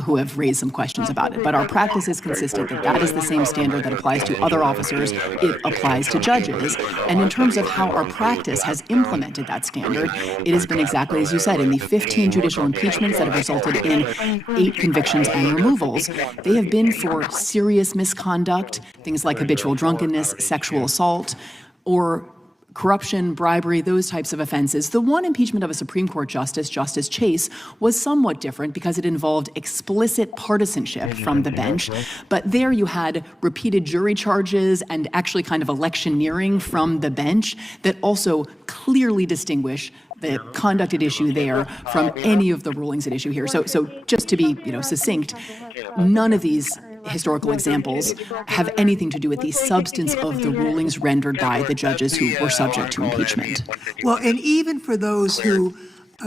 who have raised some questions about it. But our practice is consistent that that is the same standard that applies to other officers. It applies to judges. And in terms of how our practice has implemented that standard, it has been exactly as you said. In the 15 judicial impeachments that have resulted in 8 convictions and removals, they have been for serious misconduct, things like habitual drunkenness, sexual assault, or corruption, bribery, those types of offenses. The one impeachment of a Supreme Court justice, Justice Chase, was somewhat different because it involved explicit partisanship from the bench. But there you had repeated jury charges and actually kind of electioneering from the bench that also clearly distinguish the conduct at issue there from any of the rulings at issue here. So just to be, succinct, none of these historical examples have anything to do with the substance of the rulings rendered by the judges who were subject to impeachment. Well, and even for those who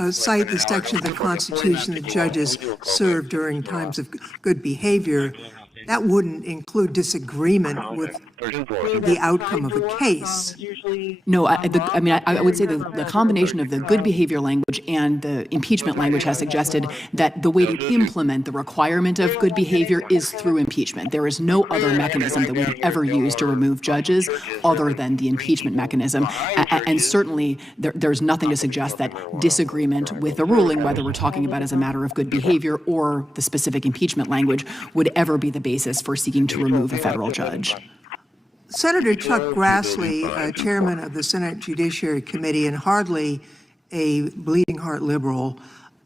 cite the section of the Constitution that judges serve during times of good behavior, that wouldn't include disagreement with the outcome of a case. No, I would say the combination of the good behavior language and the impeachment language has suggested that the way to implement the requirement of good behavior is through impeachment. There is no other mechanism that we've ever used to remove judges other than the impeachment mechanism. And certainly there's nothing to suggest that disagreement with the ruling, whether we're talking about as a matter of good behavior or the specific impeachment language, would ever be the basis for seeking to remove a federal judge. Senator Chuck Grassley, chairman of the Senate Judiciary Committee and hardly a bleeding heart liberal,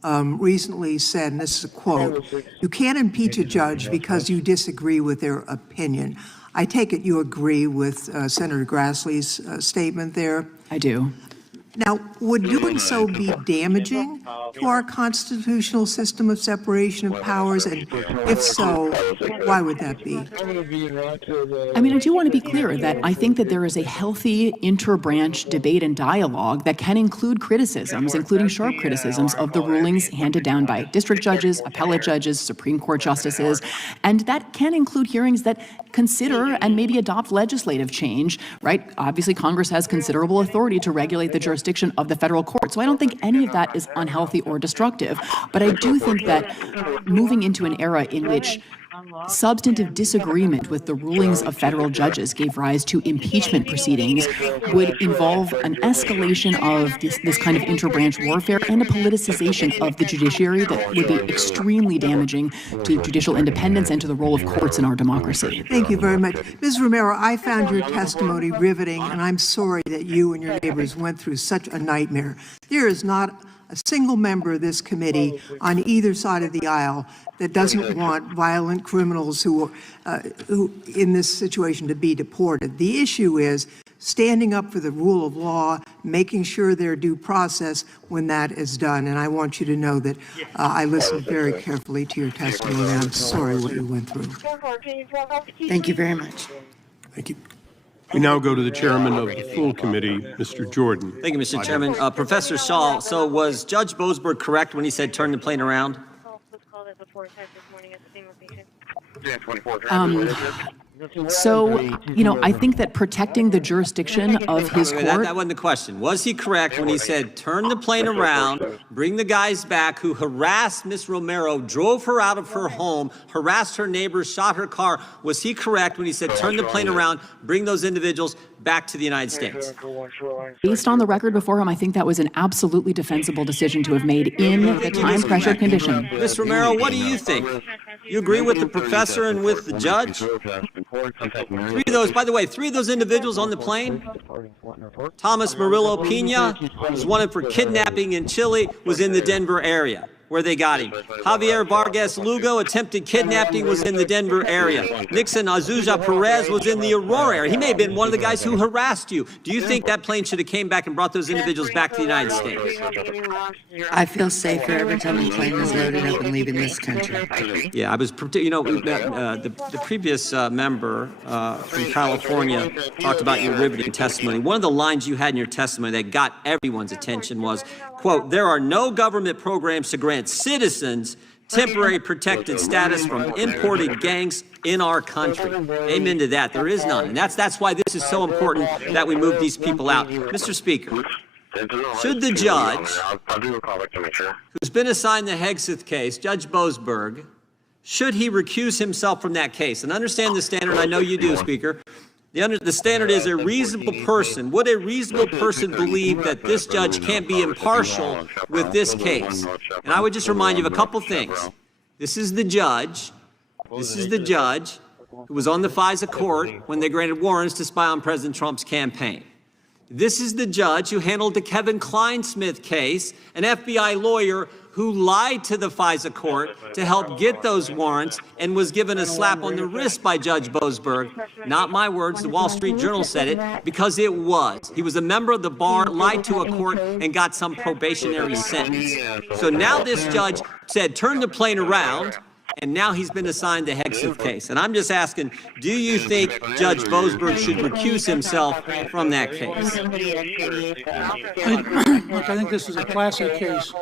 recently said, and this is a quote, "You can't impeach a judge because you disagree with their opinion." I take it you agree with Senator Grassley's statement there? I do. Now, would doing so be damaging to our constitutional system of separation of powers? And if so, why would that be? I mean, I do want to be clear that I think that there is a healthy inter-branch debate and dialogue that can include criticisms, including sharp criticisms of the rulings handed down by district judges, appellate judges, Supreme Court justices, and that can include hearings that consider and maybe adopt legislative change, right? Obviously, Congress has considerable authority to regulate the jurisdiction of the federal court. So I don't think any of that is unhealthy or destructive. But I do think that moving into an era in which substantive disagreement with the rulings of federal judges gave rise to impeachment proceedings would involve an escalation of this kind of interbranch warfare and a politicization of the judiciary that would be extremely damaging to judicial independence and to the role of courts in our democracy. Thank you very much. Ms. Romero, I found your testimony riveting, and I'm sorry that you and your neighbors went through such a nightmare. There is not a single member of this committee on either side of the aisle that doesn't want violent criminals who in this situation to be deported. The issue is standing up for the rule of law, making sure their due process when that is done. And I want you to know that I listened very carefully to your testimony. I'm sorry what you went through. Thank you very much. Thank you. We now go to the chairman of the full committee, Mr. Jordan. Thank you, Mr. Chairman. Professor Shaw, so was Judge Boasberg correct when he said turn the plane around? So, I think that protecting the jurisdiction of his court... That wasn't the question. Was he correct when he said turn the plane around, bring the guys back who harassed Ms. Romero, drove her out of her home, harassed her neighbors, shot her car? Was he correct when he said turn the plane around, bring those individuals back to the United States? Based on the record before him, I think that was an absolutely defensible decision to have made in the time-pressured condition. Ms. Romero, what do you think? You agree with the professor and with the judge? Three of those individuals on the plane, Thomas Murillo Pina was wanted for kidnapping in Chile, was in the Denver area where they got him. Javier Vargas Lugo, attempted kidnapping, was in the Denver area. Nixon Azusa Perez was in the Aurora area. He may have been one of the guys who harassed you. Do you think that plane should have came back and brought those individuals back to the United States? I feel safer every time the plane is loaded up and leaving this country. Yeah, I was, the previous member from California talked about your riveting testimony. One of the lines you had in your testimony that got everyone's attention was, quote, "There are no government programs to grant citizens temporary protected status from imported gangs in our country." Amen to that. There is none. And that's why this is so important that we move these people out. Mr. Speaker, should the judge who's been assigned the Hegseth case, Judge Boasberg, should he recuse himself from that case? And understand the standard. I know you do, Speaker. The standard is a reasonable person. Would a reasonable person believe that this judge can't be impartial with this case? And I would just remind you of a couple things. This is the judge who was on the FISA court when they granted warrants to spy on President Trump's campaign. This is the judge who handled the Kevin Kleinsmith case, an FBI lawyer who lied to the FISA court to help get those warrants and was given a slap on the wrist by Judge Boasberg. Not my words, the Wall Street Journal said it, because it was. He was a member of the bar, lied to a court, and got some probationary sentence. So now this judge said, turn the plane around, and now he's been assigned the Hegseth case. And I'm just asking, do you think Judge Boasberg should recuse himself from that case? Look, I think this is a classic case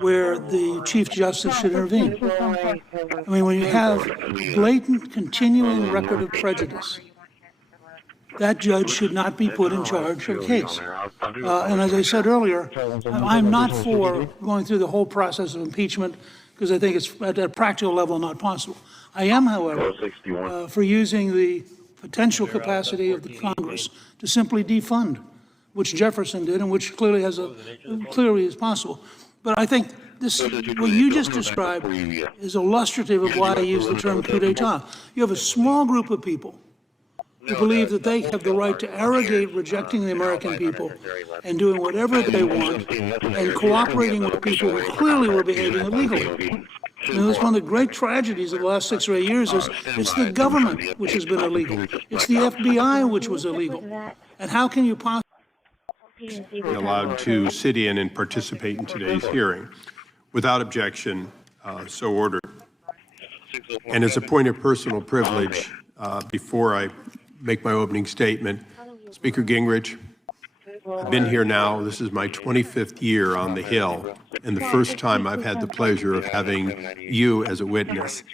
where the Chief Justice should intervene. I mean, when you have a blatant, continuing record of prejudice, that judge should not be put in charge of a case. And as I said earlier, I'm not for going through the whole process of impeachment because I think it's at a practical level not possible. I am, however, for using the potential capacity of the Congress to simply defund, which Jefferson did and which clearly is possible. But I think this, what you just described is illustrative of why I use the term coup d'etat. You have a small group of people who believe that they have the right to arrogate rejecting the American people and doing whatever they want and cooperating with people who clearly were behaving illegally. And that's one of the great tragedies of the last 6 or 8 years is it's the government which has been illegal. It's the FBI which was illegal. And how can you possibly be allowed to sit in and participate in today's hearing? Without objection, so ordered. And as a point of personal privilege, before I make my opening statement, Speaker Gingrich, I've been here now, this is my 25th year on the Hill, and the first time I've had the pleasure of having you as a witness.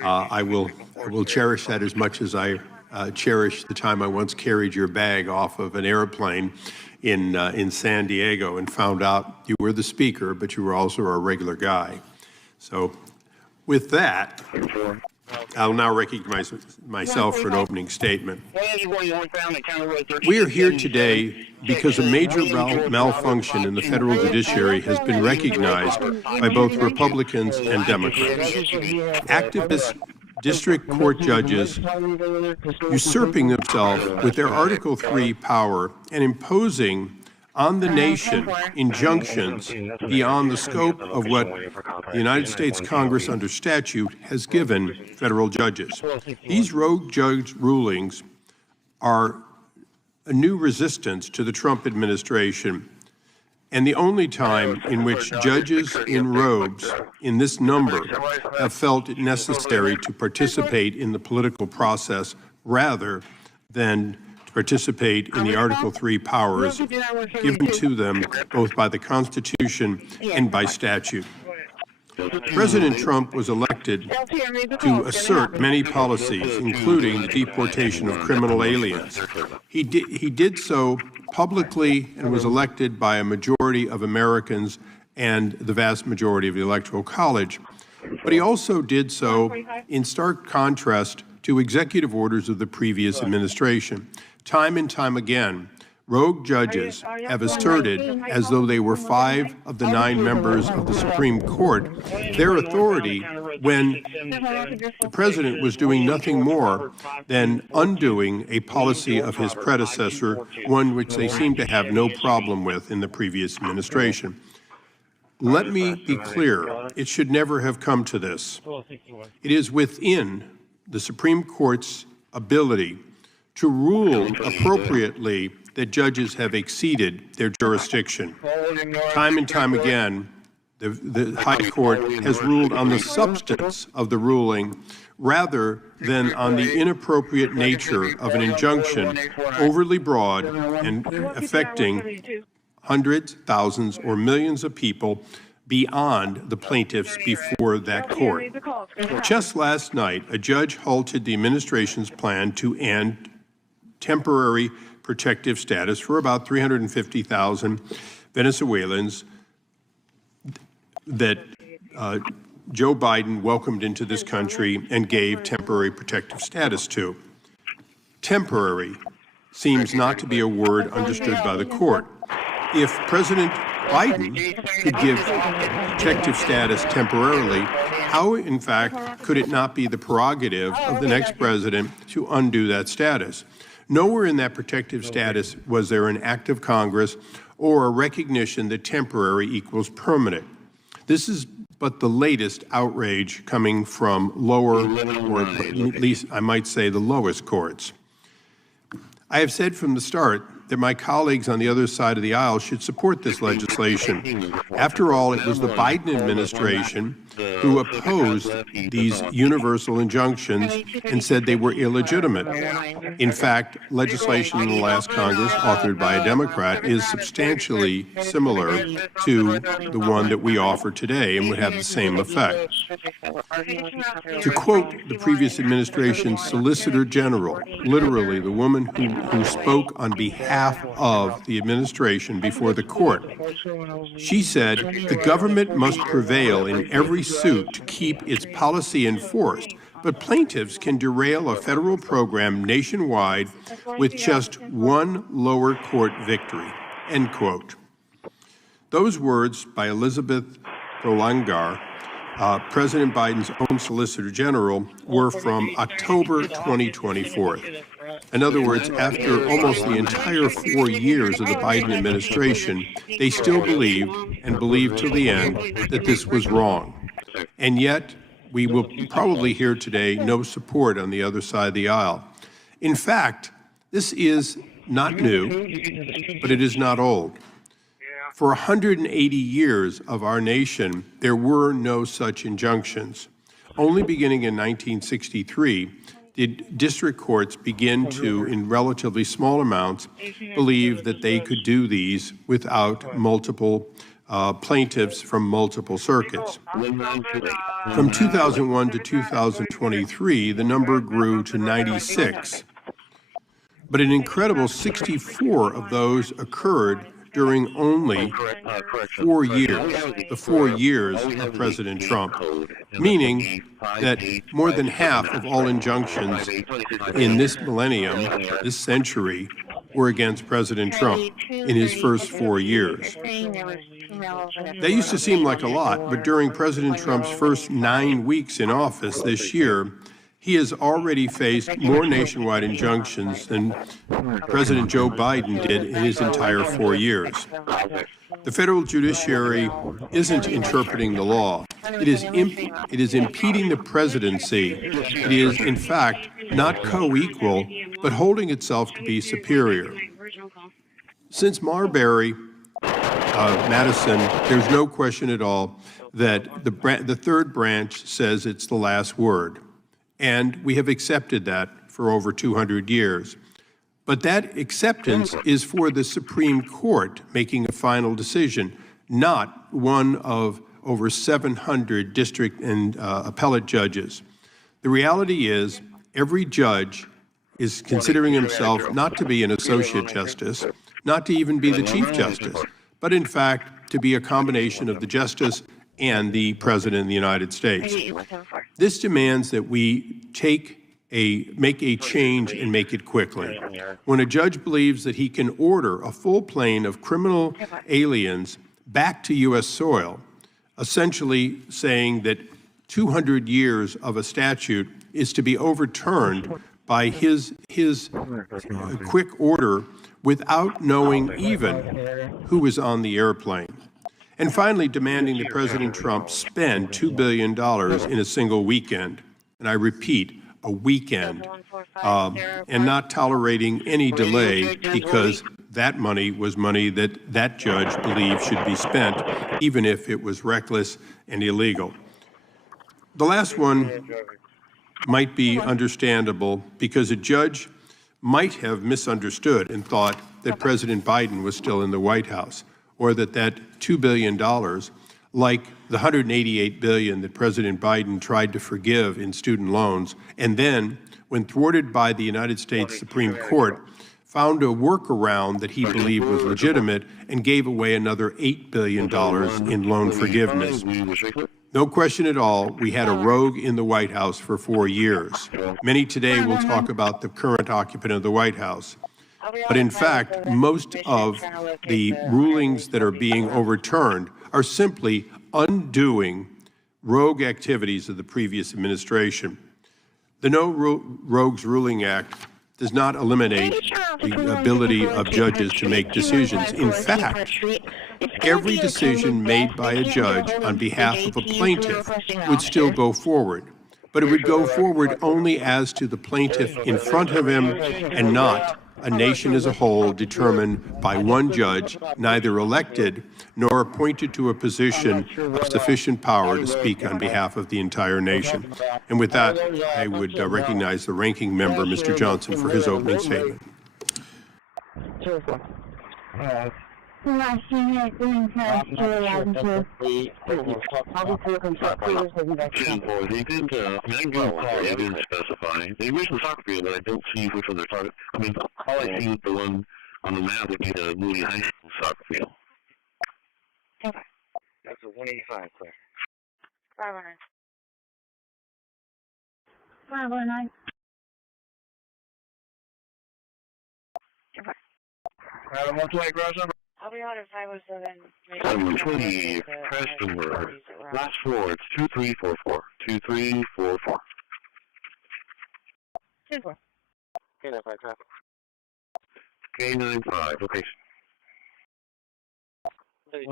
I will cherish that as much as I cherish the time I once carried your bag off of an airplane in San Diego and found out you were the speaker, but you were also a regular guy. So with that, I'll now recognize myself for an opening statement. We are here today because a major malfunction in the federal judiciary has been recognized by both Republicans and Democrats. Activist district court judges usurping themselves with their Article III power and imposing on the nation injunctions beyond the scope of what the United States Congress under statute has given federal judges. These rogue judge rulings are a new resistance to the Trump administration and the only time in which judges in robes in this number have felt it necessary to participate in the political process rather than participate in the Article III powers given to them both by the Constitution and by statute. President Trump was elected to assert many policies, including the deportation of criminal aliens. He did so publicly and was elected by a majority of Americans and the vast majority of the Electoral College. But he also did so in stark contrast to executive orders of the previous administration. Time and time again, rogue judges have asserted, as though they were 5 of the 9 members of the Supreme Court, their authority when the president was doing nothing more than undoing a policy of his predecessor, one which they seemed to have no problem with in the previous administration. Let me be clear, it should never have come to this. It is within the Supreme Court's ability to rule appropriately that judges have exceeded their jurisdiction. Time and time again, the High Court has ruled on the substance of the ruling rather than on the inappropriate nature of an injunction overly broad and affecting hundreds, thousands, or millions of people beyond the plaintiffs before that court. Just last night, a judge halted the administration's plan to end temporary protective status for about 350,000 Venezuelans that Joe Biden welcomed into this country and gave temporary protective status to. Temporary seems not to be a word understood by the court. If President Biden could give protective status temporarily, how, in fact, could it not be the prerogative of the next president to undo that status? Nowhere in that protective status was there an act of Congress or a recognition that temporary equals permanent. This is but the latest outrage coming from lower, or at least I might say the lowest courts. I have said from the start that my colleagues on the other side of the aisle should support this legislation. After all, it was the Biden administration who opposed these universal injunctions and said they were illegitimate. In fact, legislation in the last Congress, authored by a Democrat, is substantially similar to the one that we offer today and would have the same effect. To quote the previous administration's Solicitor General, literally the woman who spoke on behalf of the administration before the court, she said, "The government must prevail in every suit to keep its policy enforced, but plaintiffs can derail a federal program nationwide with just one lower court victory," end quote. Those words by Elizabeth Prolongar, President Biden's own Solicitor General, were from October 2024. In other words, after almost the entire 4 years of the Biden administration, they still believed, and believed till the end, that this was wrong. And yet, we will probably hear today no support on the other side of the aisle. In fact, this is not new, but it is not old. For 180 years of our nation, there were no such injunctions. Only beginning in 1963 did district courts begin to, in relatively small amounts, believe that they could do these without multiple plaintiffs from multiple circuits. From 2001 to 2023, the number grew to 96. But an incredible 64 of those occurred during only 4 years, the 4 years of President Trump, meaning that more than half of all injunctions in this millennium, this century, were against President Trump in his first 4 years. That used to seem like a lot, but during President Trump's first 9 weeks in office this year, he has already faced more nationwide injunctions than President Joe Biden did in his entire 4 years. The federal judiciary isn't interpreting the law. It is impeding the presidency. It is, in fact, not co-equal, but holding itself to be superior. Since Marbury, Madison, there's no question at all that the third branch says it's the last word. And we have accepted that for over 200 years. But that acceptance is for the Supreme Court making a final decision, not one of over 700 district and appellate judges. The reality is every judge is considering himself not to be an associate justice, not to even be the chief justice, but in fact to be a combination of the justice and the President of the United States. This demands that we make a change and make it quickly. When a judge believes that he can order a full plane of criminal aliens back to U.S. soil, essentially saying that 200 years of a statute is to be overturned by his quick order without knowing even who was on the airplane. And finally, demanding that President Trump spend $2 billion in a single weekend. And I repeat, a weekend, and not tolerating any delay because that money was money that that judge believed should be spent, even if it was reckless and illegal. The last one might be understandable because a judge might have misunderstood and thought that President Biden was still in the White House, or that $2 billion, like the $188 billion that President Biden tried to forgive in student loans, and then, when thwarted by the United States Supreme Court, found a workaround that he believed was legitimate and gave away another $8 billion in loan forgiveness. No question at all, we had a rogue in the White House for 4 years. Many today will talk about the current occupant of the White House. But in fact, most of the rulings that are being overturned are simply undoing rogue activities of the previous administration. The No Rogues Ruling Act does not eliminate the ability of judges to make decisions. In fact, every decision made by a judge on behalf of a plaintiff would still go forward. But it would go forward only as to the plaintiff in front of him and not a nation as a whole determined by one judge, neither elected nor appointed to a position of sufficient power to speak on behalf of the entire nation. And with that, I would recognize the ranking member, Mr. Johnson, for his opening statement. Last unit doing test to allow to. They didn't specify. They mentioned soccer field, but I don't see which one they're talking. I mean, all I see is the one on the map would be the Moody High School soccer field. Okay. That's a 185, clear. 509. 509. Okay. 120, garage number. I'll be on at 507. 720, press number. Last floor, it's 2344. 2344. 24. K95 traffic. K95, location. Can you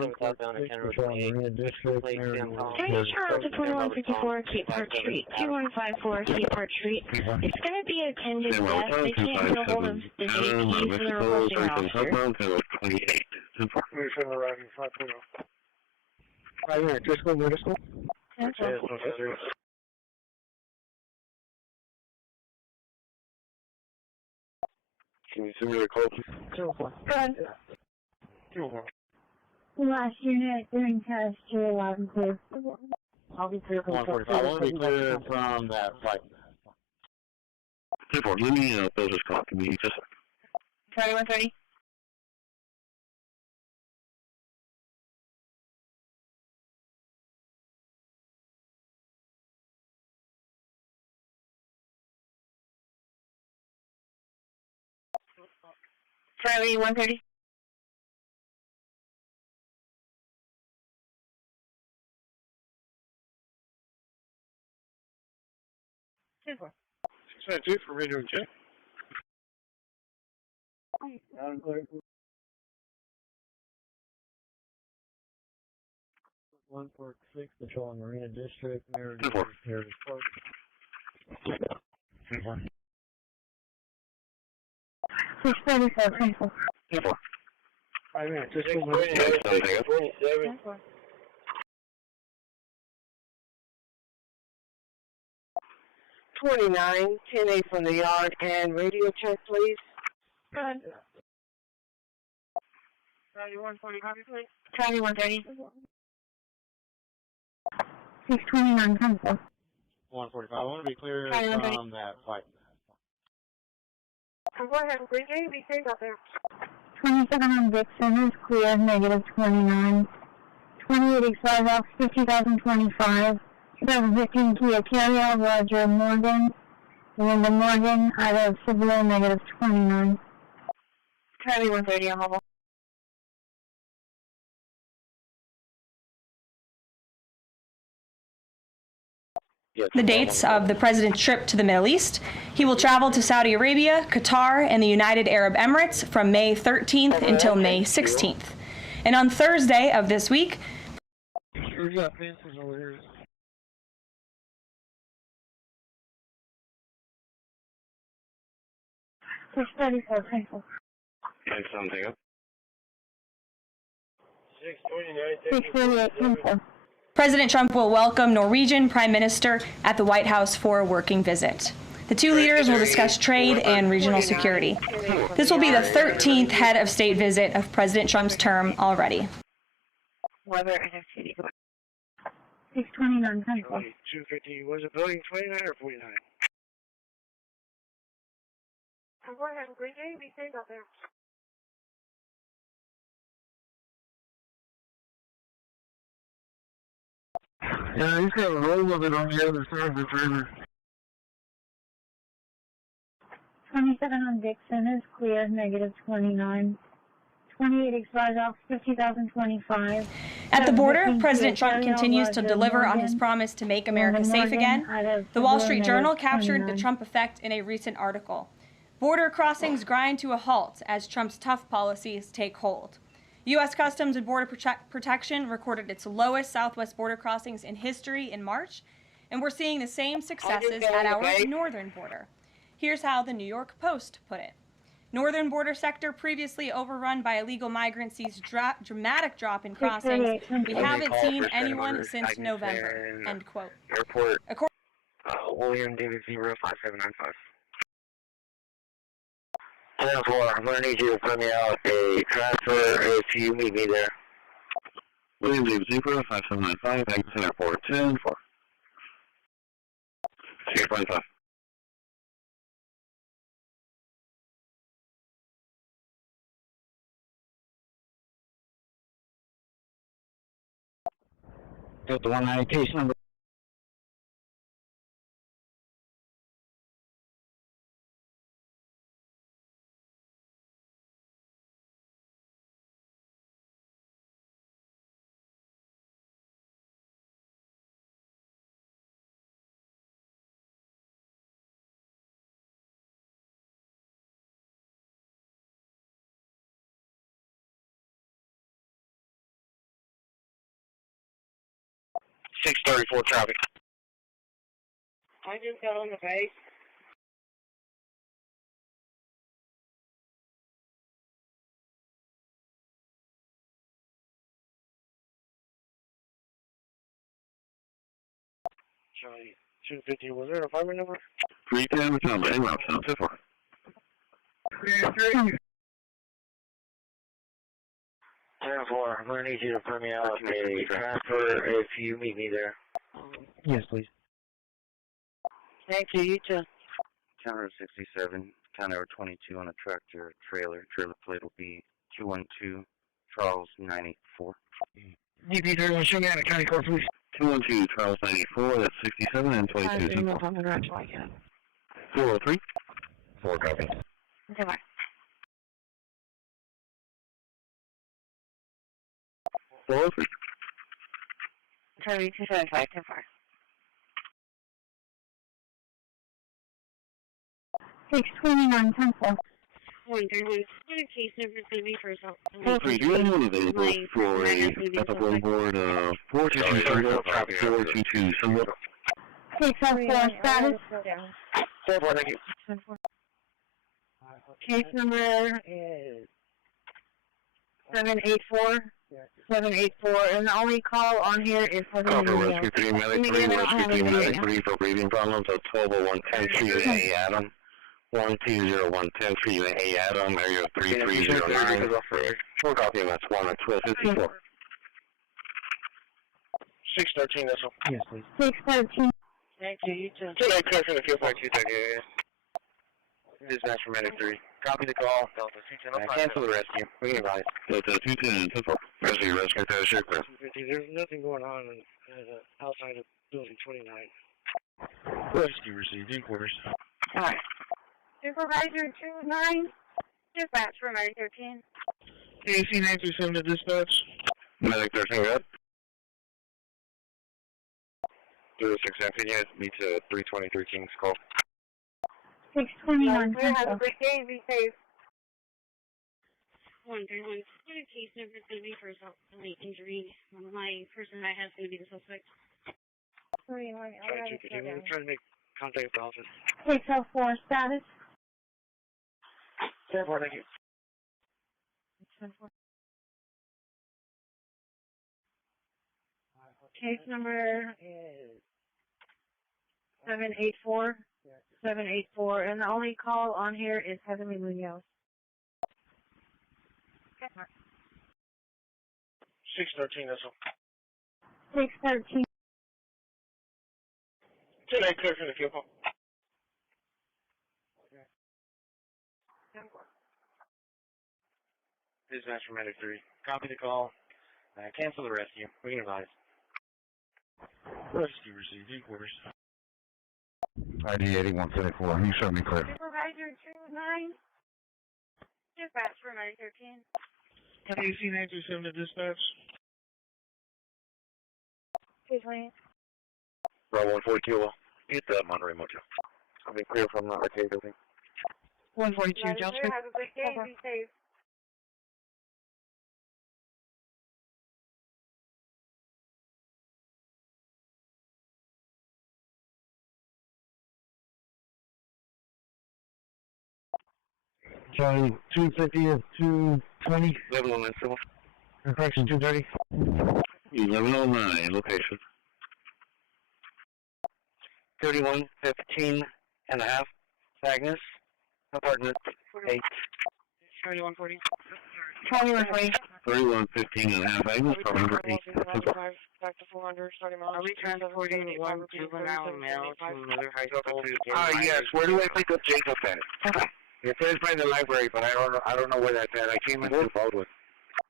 turn to 2154 Cape Park Street, 2154 Cape Park Street? It's going to be a 10-day test. They can't get a hold of the JP for the requesting officer. 28. Can you send me a call, please? 204. Go ahead. 204. Last unit doing test to allow and clear. I'll be clear from 145. I want to be clear from that flight. 24, let me close this call. Give me just a second. 2130. Charlie 130. Two four. 692 for radio check. 146, patrolling Marina District, Heritage Park. 634. 24. 5 minutes. 27. 29, 10-8 from the yard, and radio check, please. Go ahead. Charlie 140, copy, please. Charlie 130. 629. 10-4. 145. I want to be clear from that flight. Go ahead, Green Bay, be safe out there. 27 on Dixon is clear, negative 29. 28 expired off 50,025. 2015 Kia Carryout, Roger Morgan. Linda Morgan, out of Civil, negative 29. Charlie 130 on mobile. The dates of the president's trip to the Middle East. He will travel to Saudi Arabia, Qatar, and the United Arab Emirates from May 13th until May 16th. And on Thursday of this week, Who's got fences over here? Six 34. And something up. 629. 638. President Trump will welcome Norwegian Prime Minister at the White House for a working visit. The two leaders will discuss trade and regional security. This will be the 13th head of state visit of President Trump's term already. Weather and activity. 629. 250. Was it voting 29 or 49? Go ahead, Green Bay, be safe out there. Yeah, he's got a roll of it on the other side of the river. 27 on Dixon is clear, negative 29. 28 expires off 50,025. At the border, President Trump continues to deliver on his promise to make America safe again. The Wall Street Journal captured the Trump effect in a recent article. Border crossings grind to a halt as Trump's tough policies take hold. U.S. Customs and Border Protection recorded its lowest southwest border crossings in history in March, and we're seeing the same successes at our northern border. Here's how the New York Post put it. Northern border sector previously overrun by illegal migrants sees dramatic drop in crossings. We haven't seen anyone since November, end quote. Airport, William David 05795. 10-4, I'm going to need you to put me out a transfer if you meet me there. William David 05795, exit airport 10-4. 625. Delta 19, case number. .634 traffic. I just got on the base. Charlie 250, was there an apartment number? 310, what's number? En route, 724. 10-4, I'm going to need you to put me out a transfer if you meet me there. Yes, please. Thank you, you too. Counter 67, counter 22 on a tractor trailer. Trailer plate will be 212 Charles 984. DP 31, show me out of county court, please. 212 Charles 94, that's 67 and 22. On the garage like that. 403. 4 copy. Okay, bye. 403. Charlie 275, 10-4. 629, 10-4. 131. What a case number is going to be for assault? 4-3, do you have anyone available for a, at the phone board, 422, traffic 422, somewhere? 604, status. 4-4, thank you. Case number is 784. 784, and the only call on here is for the Call for Rescue 3, Medic 3, Rescue 3, Medic 3 for breathing problems at 1201 10th Street, A. Adam. 1201 10th Street, A. Adam, area 3309. Short copy, and that's 1 at 1254. 613, that's all. Yes, please. 613. Thank you, you too. Tonight, clear from the field point 230. Dispatch for Medic 3. Copy the call. Delta 210. Cancel the rescue. We can advise. Delta 210, 10-4. Rescue, rescue, ship clear. 250, there's nothing going on outside of building 29. Rescue received inquiries. Alright. Supervisor 29, dispatch for Medic 13. AC 937 to dispatch. Medic 13, good. 06 can you meet 323 King's call? 621. Have a great day. Be safe. 131. What a case number is going to be for assault and injury? My person I have is going to be the suspect. 31. We're trying to make contact with the office. 604, status. 10-4, thank you. Case number is 784. 784, and the only call on here is Heavenly Munoz. 613, that's all. 613. Tonight, clear from the field call. Dispatch for Medic 3. Copy the call. Cancel the rescue. We can advise. Rescue received inquiries. ID 8174, you show me clear. Supervisor 29, dispatch for Medic 13. AC 937 to dispatch. 220. Bravo 140 kilo. Get that Monterey Motel. I've been clear from the arcade building. 142, Johnson. Have a great day. Be safe. Charlie, 250 is 220. Level 09, civil. Correction, 230. 1109, location. 3115 and a half, Agnes, apartment 8. 3140. 2140. 3115 and a half, Agnes, apartment number 8. Back to 400, starting miles. Are we transporting one juvenile male to another high school? Yes, where do I pick up Jacob at? Okay. It says by the library, but I don't know where that's at. I came into Baldwin.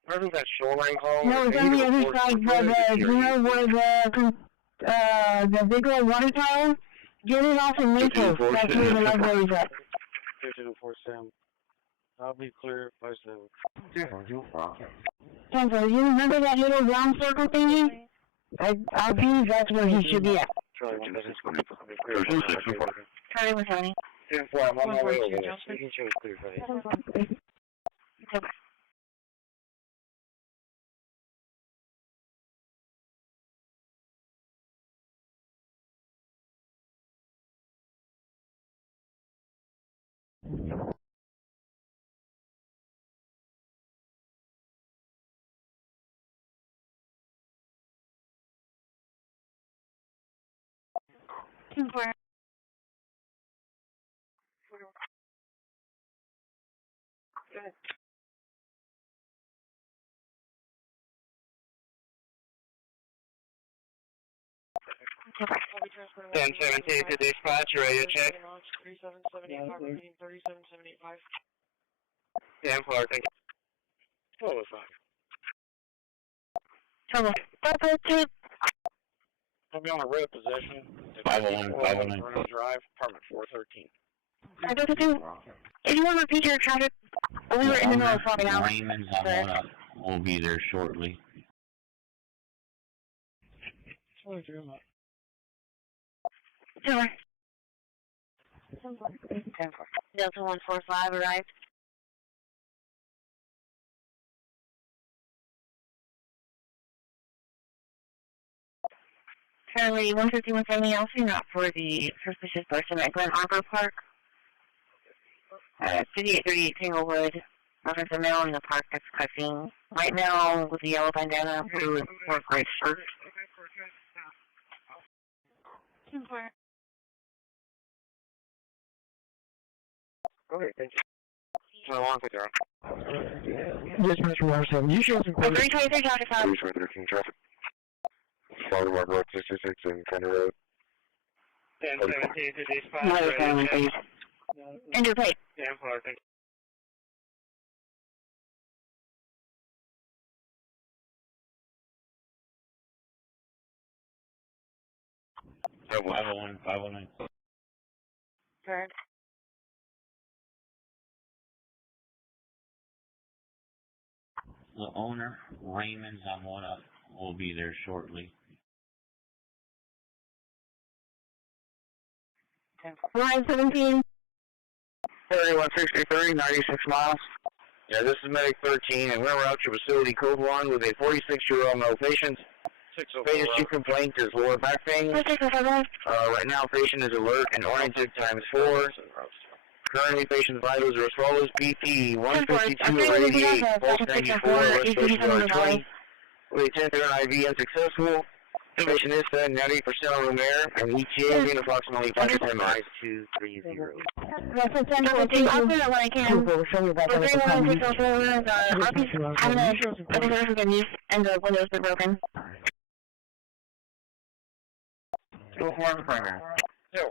Where is that shoreline call? No, it's on the other side, but you know where the big old water tower? Get it off in Naples. That's where the library's at. 5247. I'll be clear by 7. Cancel. You remember that little round circle thingy? I believe that's where he should be at. Charlie 170. 10-4, I'm on my way over there. You can show us clear, buddy. Okay. Ten 17 to dispatch, radio check. 3775. 10-4, thank you. 1205. Trouble. I'll be on a red possession. 501 Drive, apartment 413. If you want to repeat your traffic, we were in the middle of something else. Raymond's on one up. We'll be there shortly. Sure. Delta 145 arrived. Charlie, 15170 Elsie, not for the suspicious person at Glen Arbor Park. 5838 Tanglewood. Officer male in the park that's cussing. Right now with the yellow bandana, blue and gray shirt. Okay, thank you. I want to go. Dispatch 107. You show some 323 traffic stop. 323 traffic. Baltimore Road 66 and County Road. 1017 to dispatch. Another family, please. And your plate. 10-4, thank you. So 501. Okay. The owner, Raymond's on one up. We'll be there shortly. 517. 3163, 96 miles. Yeah, this is Medic 13, and we're out your facility code 1 with a 46-year-old male patient. Patient's chief complaint is lower back pain. Right now, patient is alert and oriented ×4. Currently, patient's vitals are as follows: BP 152/88, pulse 94, respiration 20. With 10 IV unsuccessful. Patient is setting 98% on room air, and ETA being approximately 5 to 10 miles. 230. That's a 10 I'll do that when I can. We're 3116 over. I'm going to use and the windows are broken. 2-4 primary. No.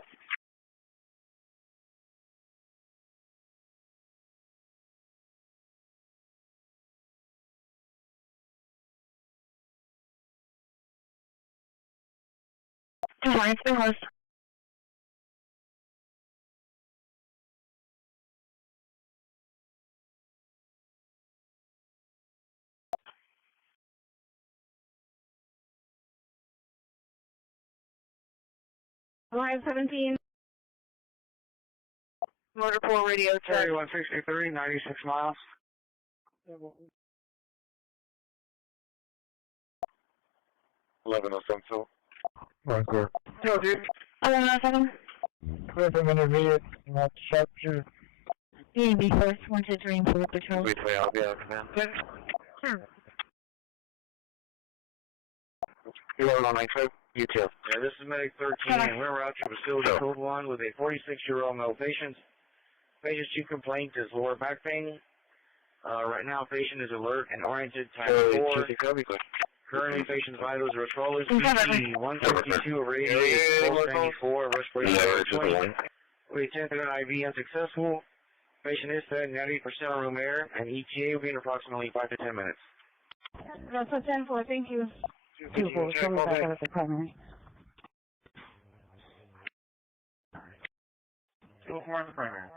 It's been closed. Line 17. Motor pool radio check. 3163, 96 miles. 1107, so. One clear. Dude. 1107. Clear from intermediate, not sharpshooter. B&B Force 123 Border Patrol. I'll be out of command. You want on 95? You too. Yeah, this is Medic 13, and we're out to facility code 1 with a 46-year-old male patient. Patient's chief complaint is lower back pain. Right now, patient is alert and oriented, time 4. Currently, patient's vitals are as follows: BP 152, radiation, pulse 94, respiration 20. We attempted an IV unsuccessful. Patient is fed 90% room air, and ETA will be in approximately 5 to 10 minutes. That's a 10-4, thank you. 2-4, show me back out at the primary. 2-4 in the primary.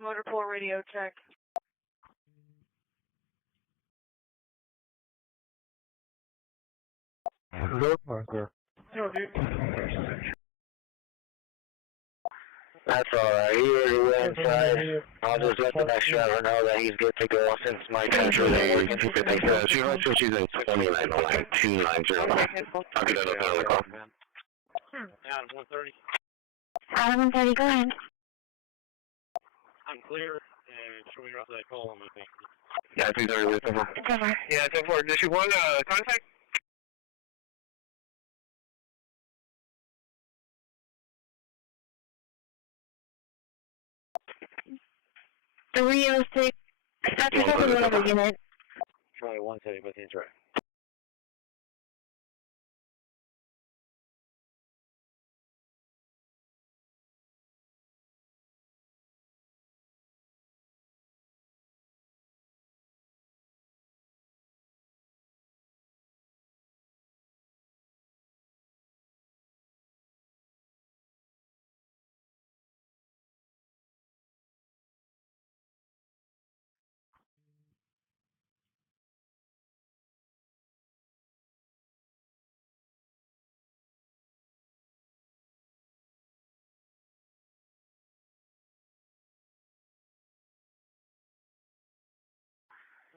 Motor pool radio check. Go, Parker. That's alright. He already went inside. I'll just let the next driver know that he's good to go since my transfer isn't working. She's in 2909 290. I'll get that on the call. Down 130. 130, go ahead. I'm clear, and show me off that call on my thing. Yeah, 330 with him. Yeah, 10-4. Did you want contact? The realistic, that's another unit. Try 130, but he's right.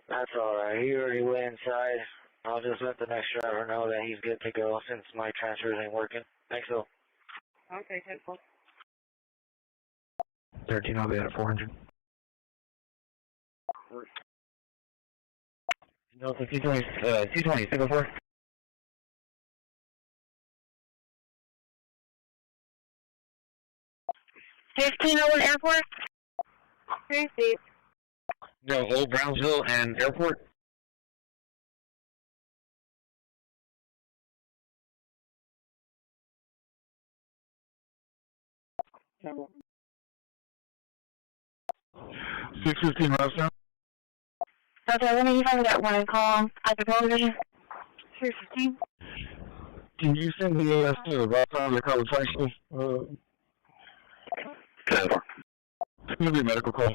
That's alright. He already went inside. I'll just let the next driver know that he's good to go since my transfer ain't working. Thanks, though. Okay, 10-4. 13, I'll be at 400. No, it's C20, 604. Owen Airport. 3 seats. No, Old Brownsville and Airport. Yeah. 615 Rosedale. Okay, let me find that one call at the Patrol Division. 615. Can you send me AS to the right side of the college high school? It's going to be a medical call.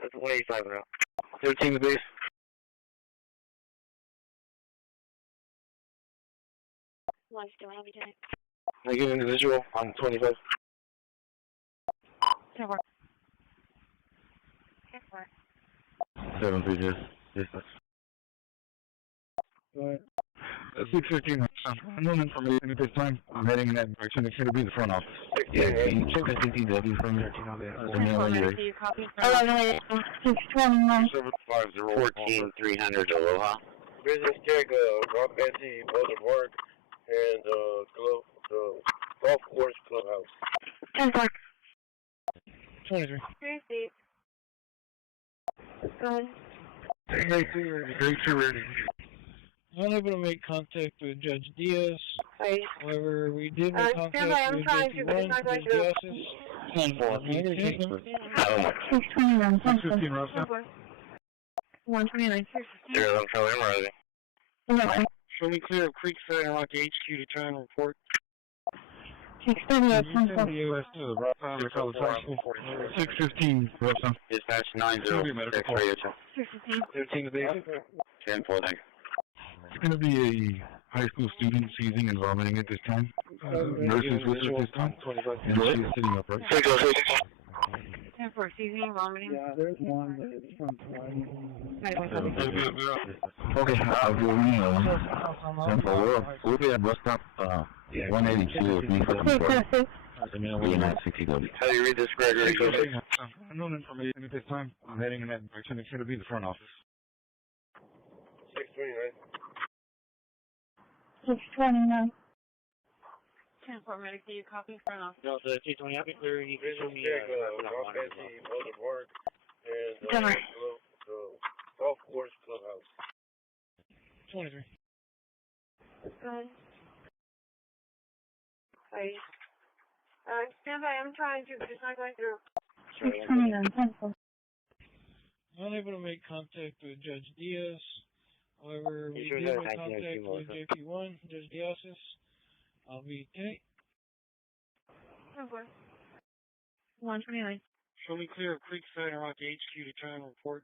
That's 185 now. 13 the base. Lunch, do I have you doing? I get an individual on 25. 10-4. 7 yes. 615. No information at this time. I'm heading in that direction. It should be the front office. Yeah, can you check the CCW from 13 of it? The mail anyway. 621. 14300 Aloha. Business check, Rock Betsy, Boulder and the golf course clubhouse. 10-4. 23. 3 seats. Go ahead. Great to ready. Unable to make contact with Judge Diaz. Right. However, we did make contact with Judge Diaz. 621. 129. Zero, I'm telling him already. No. Show me clear of Creekside and Rocky HQ to try and report. 638. Can you send the U.S. to the right side of the college high school? 615, Wilson. Dispatch 90. X radio 615. 13 to basic. 10-4, thank you. It's going to be a high school student seizing and vomiting at this time. Nurses with her at this time. And she's sitting upright. 606. 10-4, seizing, vomiting. Yeah, there's one, but it's from 20. Okay, we'll be at bus stop 182 of How do you read this, Gregory? Unknown information at this time. I'm heading in that direction. It's going to be the front office. 629. 10-4, medic, do you copy front office? No, the 220, I'll be clear. You can show me, Denver. Golf course clubhouse. 23. Good. Sorry. Stand by, I'm trying to, but it's not going through. 629, 10-4. Unable to make contact with Judge Diaz. However, we did make contact with JP1, Judge Diaz's. I'll be 10. 10-4. 129. Show me clear of Creekside and Rocky HQ to try and report.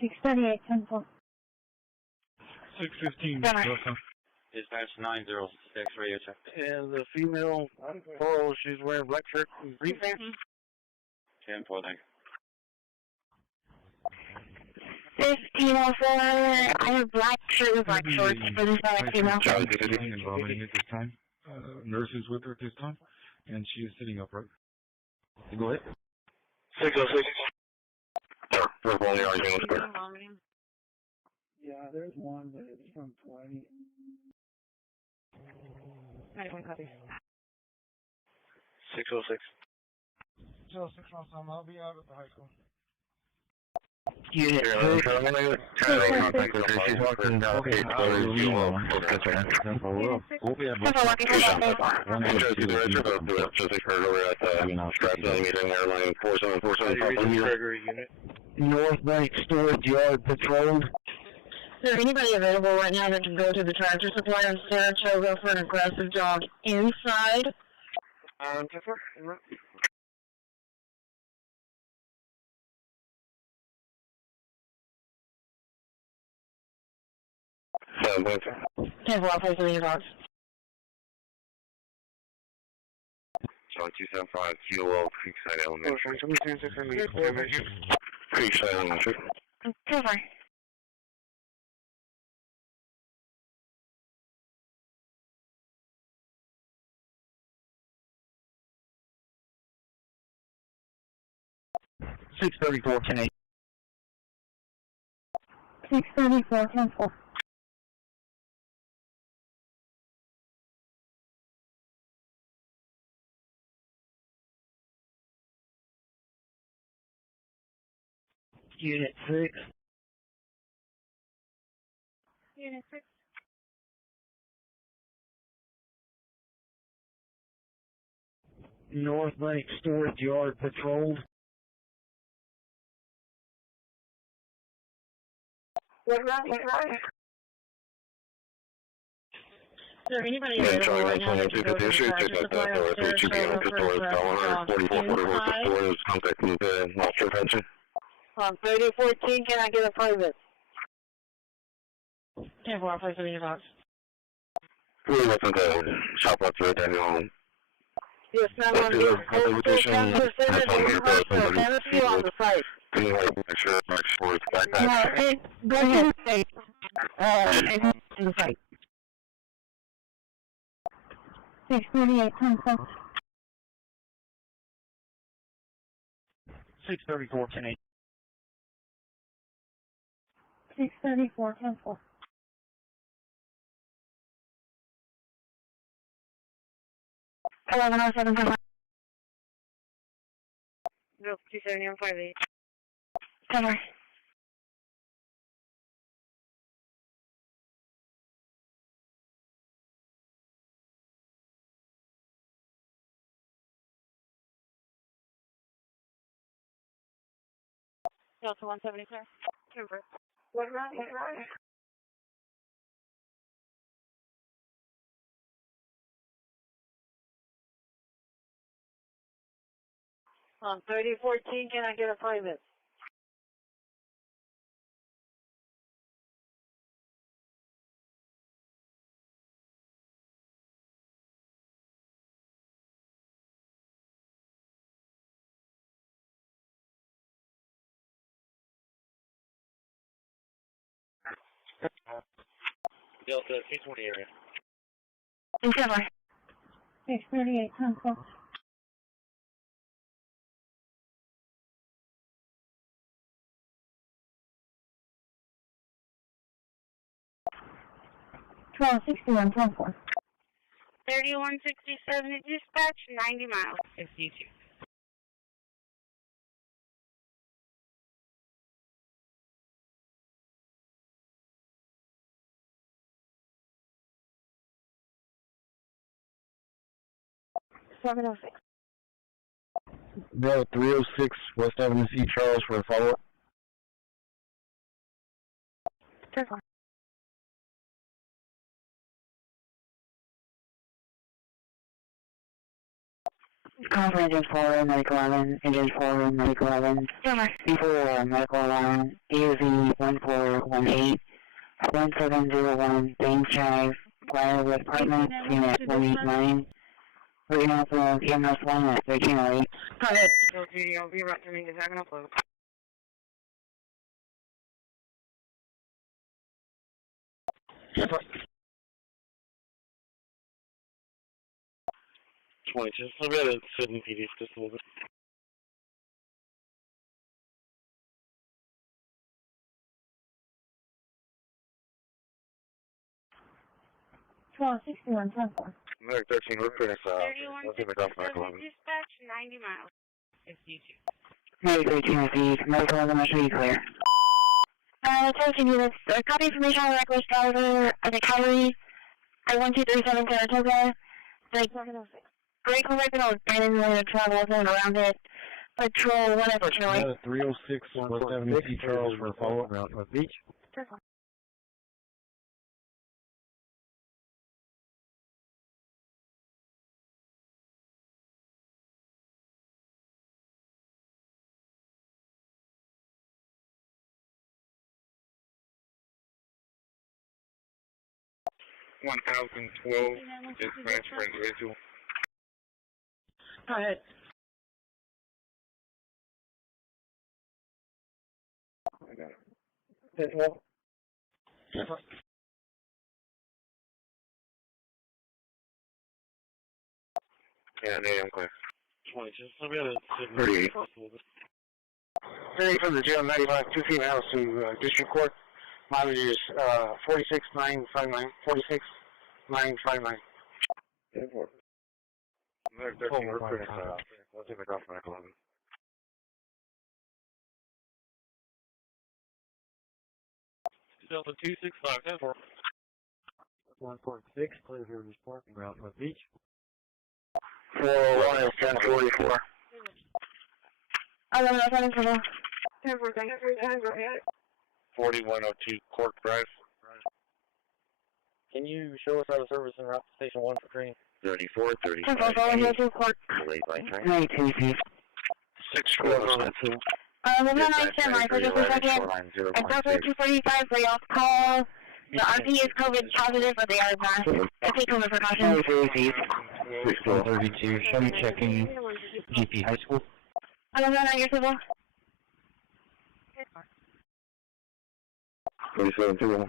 638, 10-4. 615. Dispatch 906 radio check. And the female, she's wearing black shirt and green pants. 10-4, thank you. 1504, I have black shirt with black shorts for this female. And vomiting at this time. Nurse is with her at this time, and she is sitting upright. Go ahead. 606. Sure, we're only arguing with her. Yeah, there's one, but it's from 20. 91 copy. 606. 606, I'll be out at the high school. Unit 2. She's walking down the page. We'll be at bus stop. Just heard over at Stratton meeting airline 4747. North Bank Storage Yard patrolled. Is there anybody available right now that can go to the Tractor Supply in Saratoga for an aggressive jog inside? 10-4, I'll place the dogs. John 275, QOL, Creekside Elementary. Creekside Elementary. 10-4. 634, 10-8. 634, 10-4. Unit 6. Unit 6. North Bank Storage Yard patrolled. What right? Is there anybody Yeah, available Charlie right now that 122 can go to the issues, Tractor just Supply like that, in so it's Saratoga for an aggressive jog inside? is contacting the officer attention. On 3014, can I get a private? 10-4, I'll place the dogs. We're looking to shop up to it, Daniel. Yes, ma'am, on the on the site. Can you make sure it's for its backpack? No, go ahead. In the site. 638, 10-4. 634, 10-8. 634, 10-4. 1107, 10-4. 270 on 58. 10-4. Delta 170, sir. Timber. What right? On 3014, can I get a private? Delta 220 area. December. 638, 10 close. $12.61, 10-4. 3167 dispatch, 90 miles. 52. $7.06. Bell 306 West Avenue C. Charles for a follow-up. 10-4. Conference engine 4, medical 11, engine 4, medical 11, before medical alarm, EUV 1418, 1701, Baines Drive, Briarwood Apartments, unit 189, we're going to have EMS 1 at 1308. Go ahead. Go to I'll be right to me, is that gonna upload? Just I'll be at a 7 PD just a little bit. $12.61, 10-4. American 13, we're putting us let's take off Michael 11. Dispatch, 90 miles. 52. Medical 13 received, medical 11, I should be clear. Attention units, copy information on the reckless driver of the cavalry at 1237 Saratoga. The brake will make it abandoned when the travel zone around it. Patrol 1 at the 306 West Avenue C. Charles for a follow-up route North Beach. Careful. $1,012 dispatch for individual. Go ahead. I got it. Well. Yeah, I'm clear. 20, just I'll be at a 38. 30 from the jail, 95, 2 females to district court. Mileage is 46959. 46959. 13, we're putting us let's take off Michael 11. Delta 265, 10-4. 146, clear here is parking route North Beach. 401 is 1044. I don't know, I'm going to 4102 Cork Drive. Can you show us how to service and route to Station 1 for training? 34, 35, delayed by train. 92 feet. 6472. we're going to stand by for just a second. At Delta 245, lay off call. The RP is COVID positive, but they are not. Take COVID precautions. 6432, show me checking GP High School. I don't know, your civil. 3721.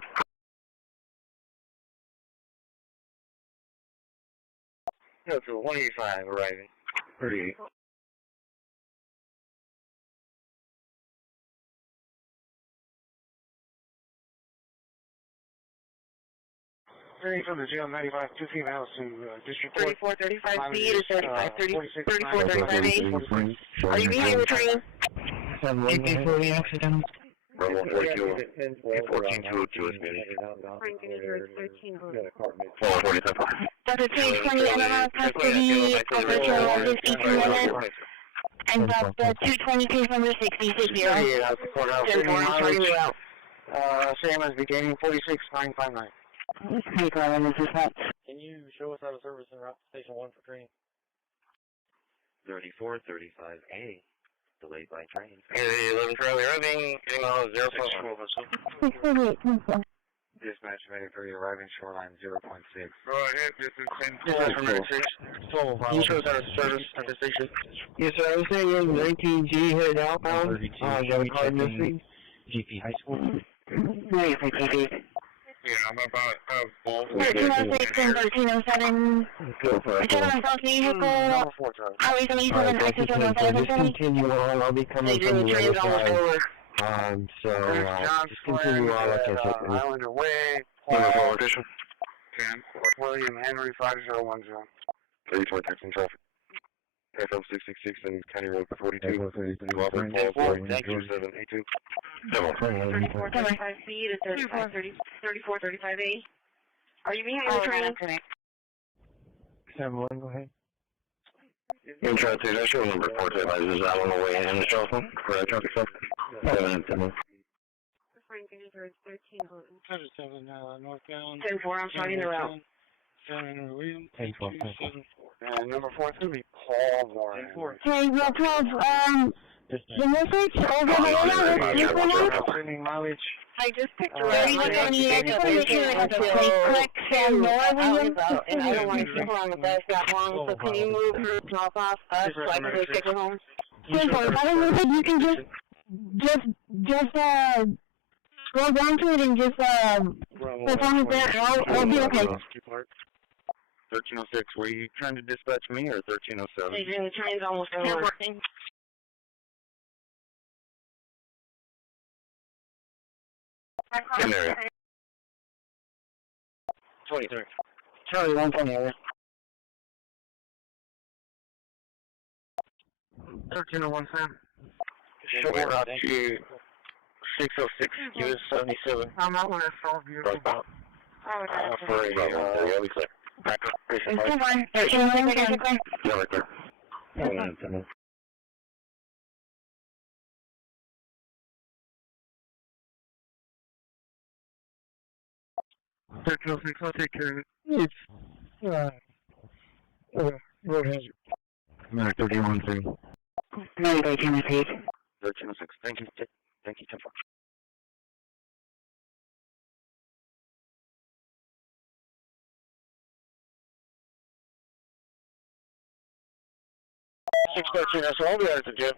No, so 185 arriving. 38. From the jail, 95, 2 females to district court. 3435 B to 35, 34, 35 A. Are you behaving with training? GP for the accident. Bravo 42, 14202 is meeting. Delta 220, NML custody, virtual of this 18 minutes. And Delta 222 from the 60 0. Same as beginning 46959. Can you show us how to service and route to Station 1 for training? 34, 35A, delayed by train. 11 Charlie arriving, email 0.12. Dispatch ready for your arriving shoreline 0.6. Go ahead, this is 10 Can you show us how to service at the station? Yes, sir. I was saying in 19G headed outbound. GP High School. 93 TV. Yeah, I'm about both. 1306 and 1307. Gentlemen, South vehicle. Highway 77, access 107. Just continue on. I'll be coming from the other side. Just continue on. I can take them. Islander Way. Politician. 10. William Henry 5010. 326 in traffic. FL 666 and County Road 42. Thank you, 782. 3435 feet at 3435A. Are you behind the train? 71, go ahead. In traffic, that's your number 410. Is that on the way in the telephone? Correct, traffic stop. 710. Frank Andrews, 13 Houghton. 107 northbound. 10-4, I'm starting the route. 7 William. 10-4. Number 4 is going to be Paul Warren. Okay, well, 12, the message over the mileage. I just picked a Are you going to need to make sure it's click Sam Noah, William? And I don't want to keep her on the bus that long, so can you move her drop off us so I can go take her home? 10-4, I don't know if you can just scroll down to it and just, perform it there, I'll be okay. 1306, were you trying to dispatch me or 1307? The train's almost over. Working. In there. 23. Charlie, 120 over. 1301, Short route to 606, US 77. I'm out when I saw you. For a, yeah, we clear. Back up, patient It's 5. 1301, Yeah, right there. 1306, I'll take care of it. It's, road hazard. 31-3. 1306. 1306, thank you. Thank you, 10-4. Six 13, that's all we have to do.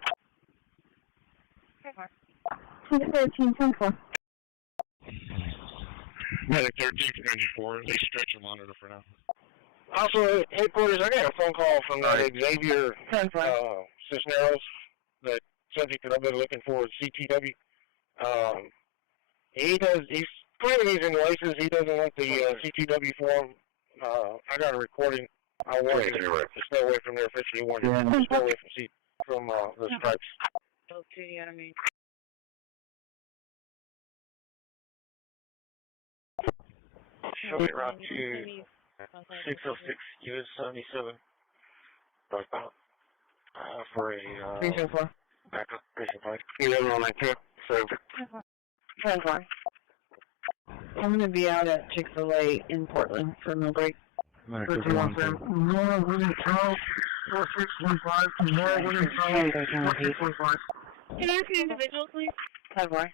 613, 10-4. Medic 1394, they stretch and monitor for now. Also, headquarters, I got a phone call from Xavier Cisneros that subject that I've been looking for is CTW. He's claiming he's in license. He doesn't want the CTW form. I got a recording. I warned him to stay away from there officially. Warned him to stay away from the stripes. Okay, yeah, I mean. Show me route to 606 US 77. Northbound. For a backup patient 5. 1192. So. 10-4. I'm going to be out at Chick-fil-A in Portland for no break. 13-1. No, William Charles. 4615. No, William Charles. 4615. Can I ask an individual, please? 10-4.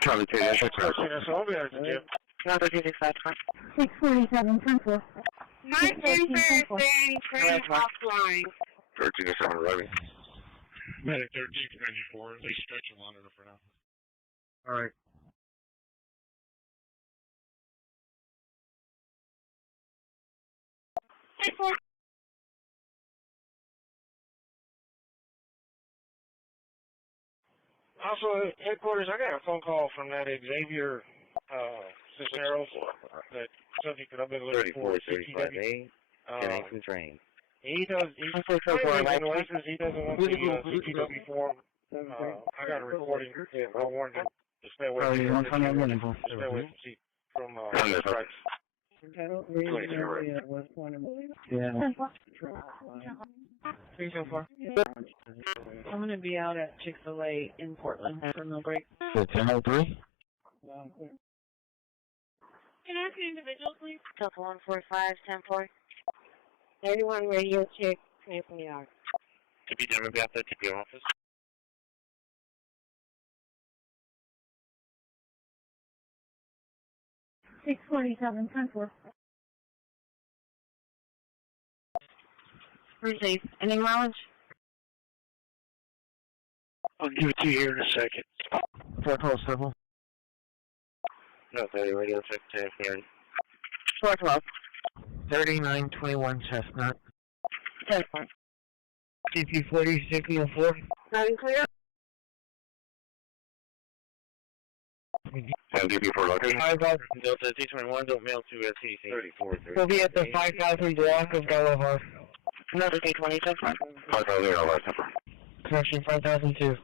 Charlie 2, that's all we have to do. 647, 10-4. My infant train offline. 1307, arriving. Medic 1394, they stretch and monitor for now. All right. Also, headquarters, I got a phone call from that Xavier Cisneros that subject that I've been looking for. 3435A, Connecting train. He doesn't want the CTW form. I got a recording. I warned him to stay away from the stripes. I don't really know at what point I'm So far. I'm going to be out at Chick-fil-A in Portland for no break. 1003? Can I ask an individual, please? Couple 145, 10-4. 31 radio check, Maple Yard. To be done about that to the office. 647, 10-4. Receive. Any mileage? I'll give it to you here in a second. 412 civil. No, 30 radio check 10 here. 412. 3921 Chestnut. 10. CP 4064. Not clear? DP 4 located. 5000. Delta T21, don't mail to TC 34. We'll be at the 5000 block of Bolivar. Another T20, 5000 on last number. Correction 5002.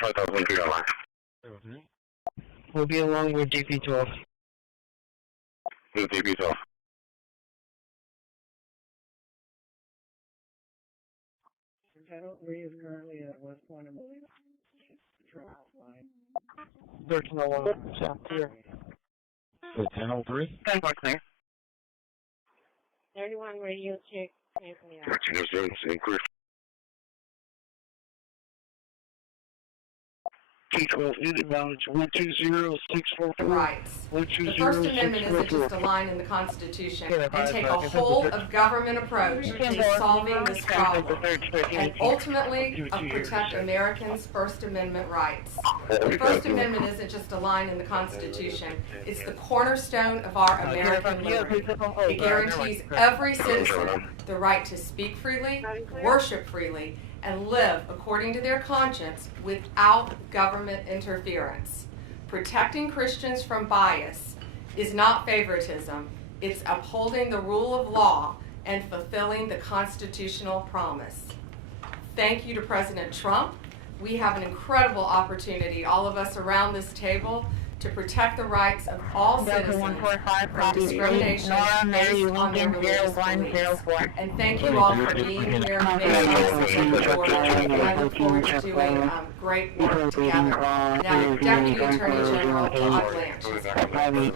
5003 on last. We'll be along with DP 12. With DP 12. Lee is currently at West Point and Believe. 1301 South Pier. 1003. 10 clear. 31 radio check. 1307, clear. T12 unit mileage 120644. Rights. The First Amendment isn't just a line in the Constitution. And take a whole of government approach in solving this problem, and ultimately protect Americans' First Amendment rights. The First Amendment isn't just a line in the Constitution. It's the cornerstone of our American liberty. It guarantees every citizen the right to speak freely, worship freely, and live according to their conscience without government interference. Protecting Christians from bias is not favoritism, it's upholding the rule of law and fulfilling the constitutional promise. Thank you to President Trump. We have an incredible opportunity, all of us around this table, to protect the rights of all citizens from discrimination based on their religious beliefs. And thank you all for being here and making this and I look forward to doing great work together. Now, Deputy Attorney General Todd Blanche. Thanks everybody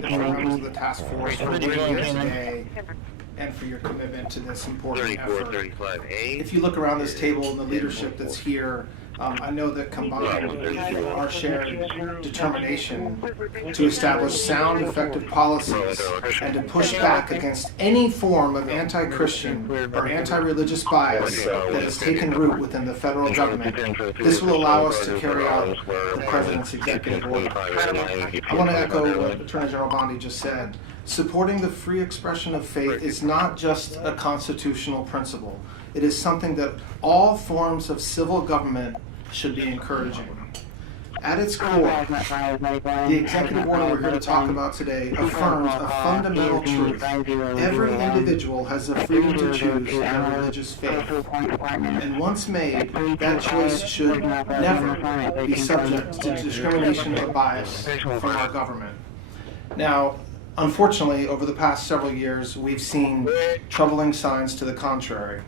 for members of the task force for being here today and for your commitment to this important effort. If you look around this table and the leadership that's here, I know that combined with our shared determination to establish sound, effective policies and to push back against any form of anti-Christian or anti-religious bias that has taken root within the federal government, this will allow us to carry out the President's executive order. I want to echo what Attorney General Bondi just said. Supporting the free expression of faith is not just a constitutional principle. It is something that all forms of civil government should be encouraging. At its core, the executive order we're here to talk about today affirms a fundamental truth. Every individual has the freedom to choose their religious faith. And once made, that choice should never be subject to discrimination or bias from our government. Now, unfortunately, over the past several years, we've seen troubling signs to the contrary.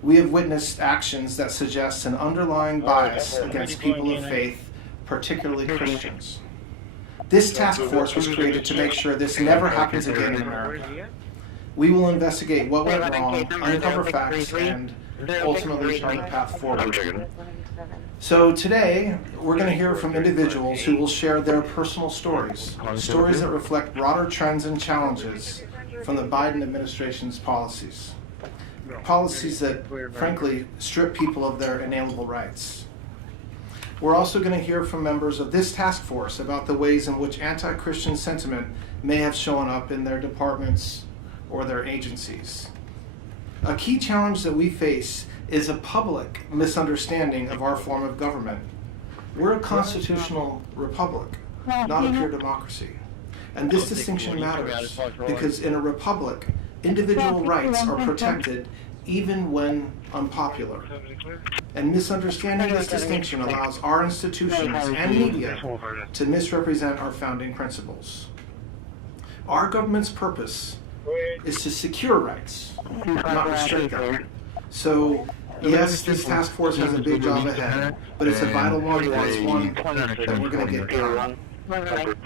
We have witnessed actions that suggest an underlying bias against people of faith, particularly Christians. This task force was created to make sure this never happens again in America. We will investigate what went wrong, uncover facts, and ultimately chart the path forward. So today, we're going to hear from individuals who will share their personal stories, stories that reflect broader trends and challenges from the Biden administration's policies. Policies that, frankly, strip people of their inalienable rights. We're also going to hear from members of this task force about the ways in which anti-Christian sentiment may have shown up in their departments or their agencies. A key challenge that we face is a public misunderstanding of our form of government. We're a constitutional republic, not a pure democracy. And this distinction matters because in a republic, individual rights are protected even when unpopular. And misunderstanding this distinction allows our institutions and media to misrepresent our founding principles. Our government's purpose is to secure rights, not restrict them. So, yes, this task force has a big job ahead, but it's a vital one, and it's one that we're going to get done.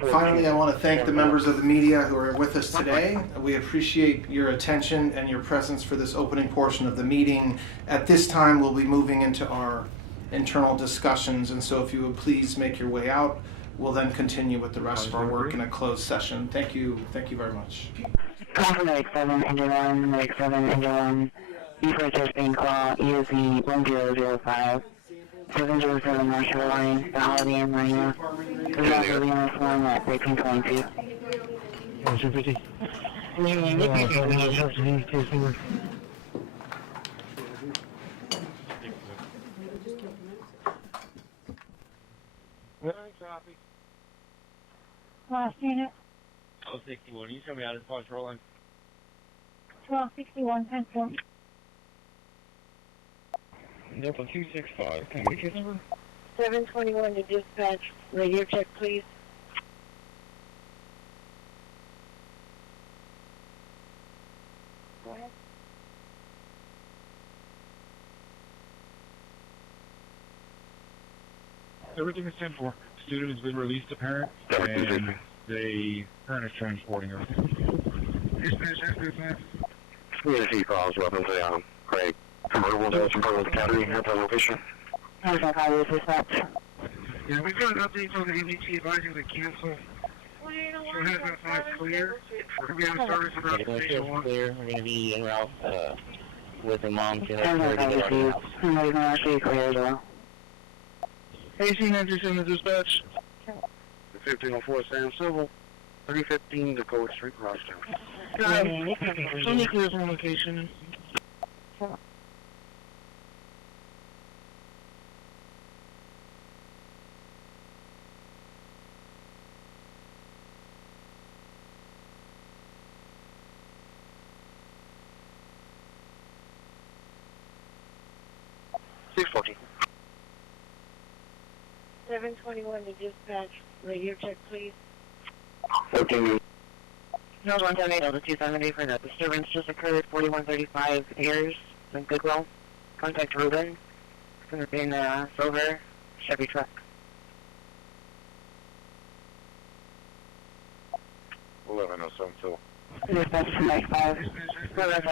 Finally, I want to thank the members of the media who are with us today. We appreciate your attention and your presence for this opening portion of the meeting. At this time, we'll be moving into our internal discussions, and so if you would please make your way out we'll then continue with the rest of our work in a closed session. Thank you very much. Call from Lake 7, Engine 1, Lake 7, Engine 1. E for testing call, ESE 1005. 707 North Shoreline, the Holiday Inn Marina. There's also the uniform at 1322. Copy. Last unit. 1261. You tell me how to pause rolling. 1261, 10-4. Delta 265. Can we get number? 721 to dispatch. Radio check, please. Go ahead. Everything is 10-4. Student has been released to parent, and the parent is transporting her. Community calls, weapons, Craig. Convertible Delta Carlos County, at the location. How's that highway dispatch? Yeah, we've got updates on the MDT advising to cancel. So has that 5 clear. We're going to be on service around station 1. Clear. We're going to be en route with the mom. How's that highway I'm going to actually clear as well. 1897 to dispatch. 1504 San Civil. 315 Dakota Street, Crosstown. Somebody clears on location. $614. 721 to dispatch. Radio check, please. 14. No, 178 Delta 270 for the disturbance just occurred. 4135 Ayers in Goodwill. Contact Ruben. It's going to be in a silver Chevy truck. 1107 Phil. Dispatch to Mike 5. Go ahead,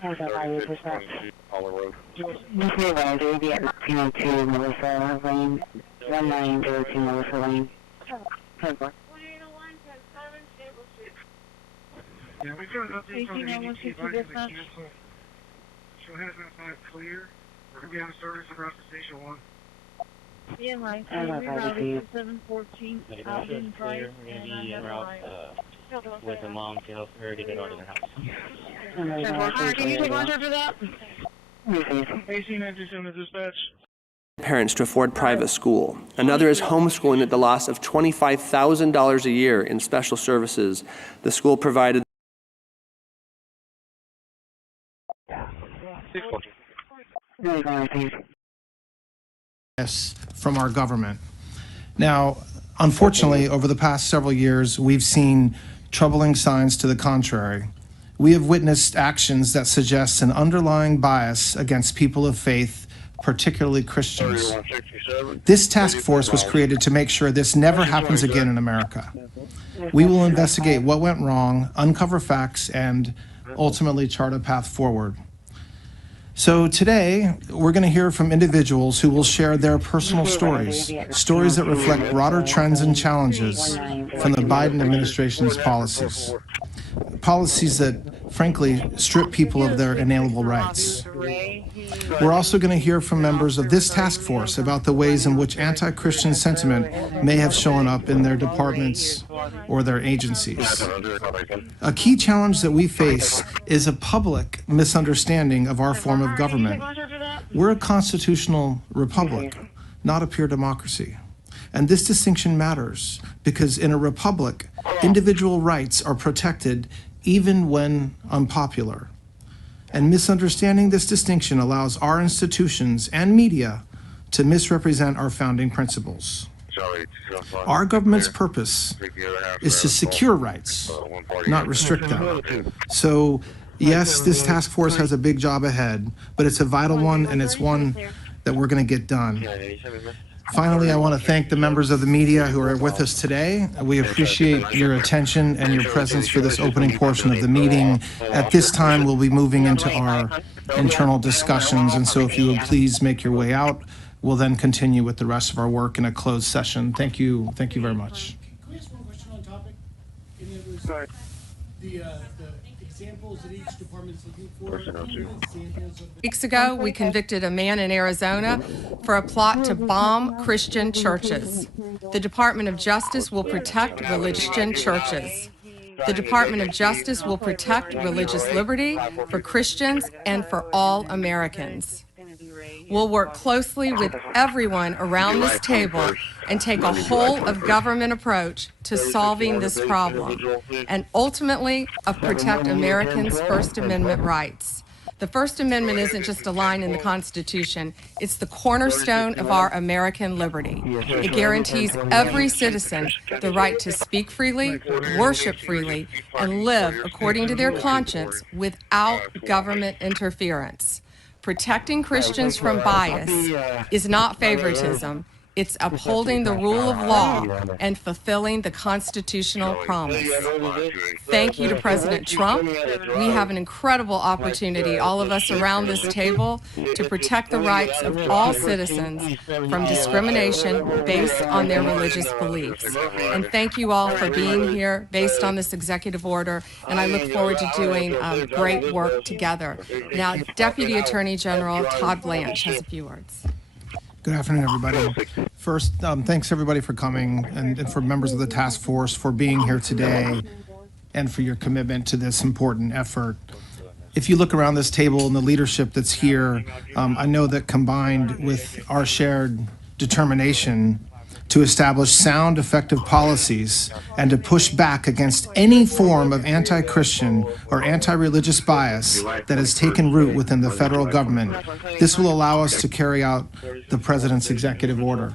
how's that highway dispatch? Hollow Road. This may land, it will be at 1902 Melissa Lane. 1902 Melissa Lane. 10-4. Yeah, we've got updates on the MDT advising to cancel. So has that 5 clear. We're going to be on service across the station 1. Yeah, Mike. Rerouted to 714 out in Price, and I have a ride. With the mom to help her to get out of the house. Can you take one for that? 1897 to dispatch. Parents to afford private school. Another is homeschooling at the loss of $25,000 a year in special services. The school provided from our government. Now, unfortunately, over the past several years, we've seen troubling signs to the contrary. We have witnessed actions that suggest an underlying bias against people of faith, particularly Christians. This task force was created to make sure this never happens again in America. We will investigate what went wrong, uncover facts, and ultimately chart a path forward. So today, we're going to hear from individuals who will share their personal stories that reflect broader trends and challenges from the Biden administration's policies that, frankly, strip people of their inalienable rights. We're also going to hear from members of this task force about the ways in which anti-Christian sentiment may have shown up in their departments or their agencies. A key challenge that we face is a public misunderstanding of our form of government. We're a constitutional republic, not a pure democracy. And this distinction matters because in a republic, individual rights are protected even when unpopular. And misunderstanding this distinction allows our institutions and media to misrepresent our founding principles. Our government's purpose is to secure rights, not restrict them. So, yes, this task force has a big job ahead, but it's a vital one, and it's one that we're going to get done. Finally, I want to thank the members of the media who are with us today. We appreciate your attention and your presence for this opening portion of the meeting. At this time, we'll be moving into our internal discussions, and so if you would please make your way out, We'll then continue with the rest of our work in a closed session. Thank you very much. Can we ask one question on topic? And it was the examples that each department's looking for. Weeks ago, we convicted a man in Arizona for a plot to bomb Christian churches. The Department of Justice will protect religious churches. The Department of Justice will protect religious liberty for Christians and for all Americans. We'll work closely with everyone around this table and take a whole-of-government approach to solving this problem, and ultimately protect Americans' First Amendment rights. The First Amendment isn't just a line in the Constitution, it's the cornerstone of our American liberty. It guarantees every citizen the right to speak freely, worship freely, and live according to their conscience without government interference. Protecting Christians from bias is not favoritism. It's upholding the rule of law and fulfilling the constitutional promise. Thank you to President Trump. We have an incredible opportunity, all of us around this table, to protect the rights of all citizens from discrimination based on their religious beliefs. And thank you all for being here based on this executive order, and I look forward to doing great work together. Now, Deputy Attorney General Todd Blanche has a few words. Good afternoon, everybody. First, thanks everybody for coming and for members of the task force for being here today and for your commitment to this important effort. If you look around this table and the leadership that's here, I know that combined with our shared determination to establish sound, effective policies and to push back against any form of anti-Christian or anti-religious bias that has taken root within the federal government, this will allow us to carry out the President's executive order.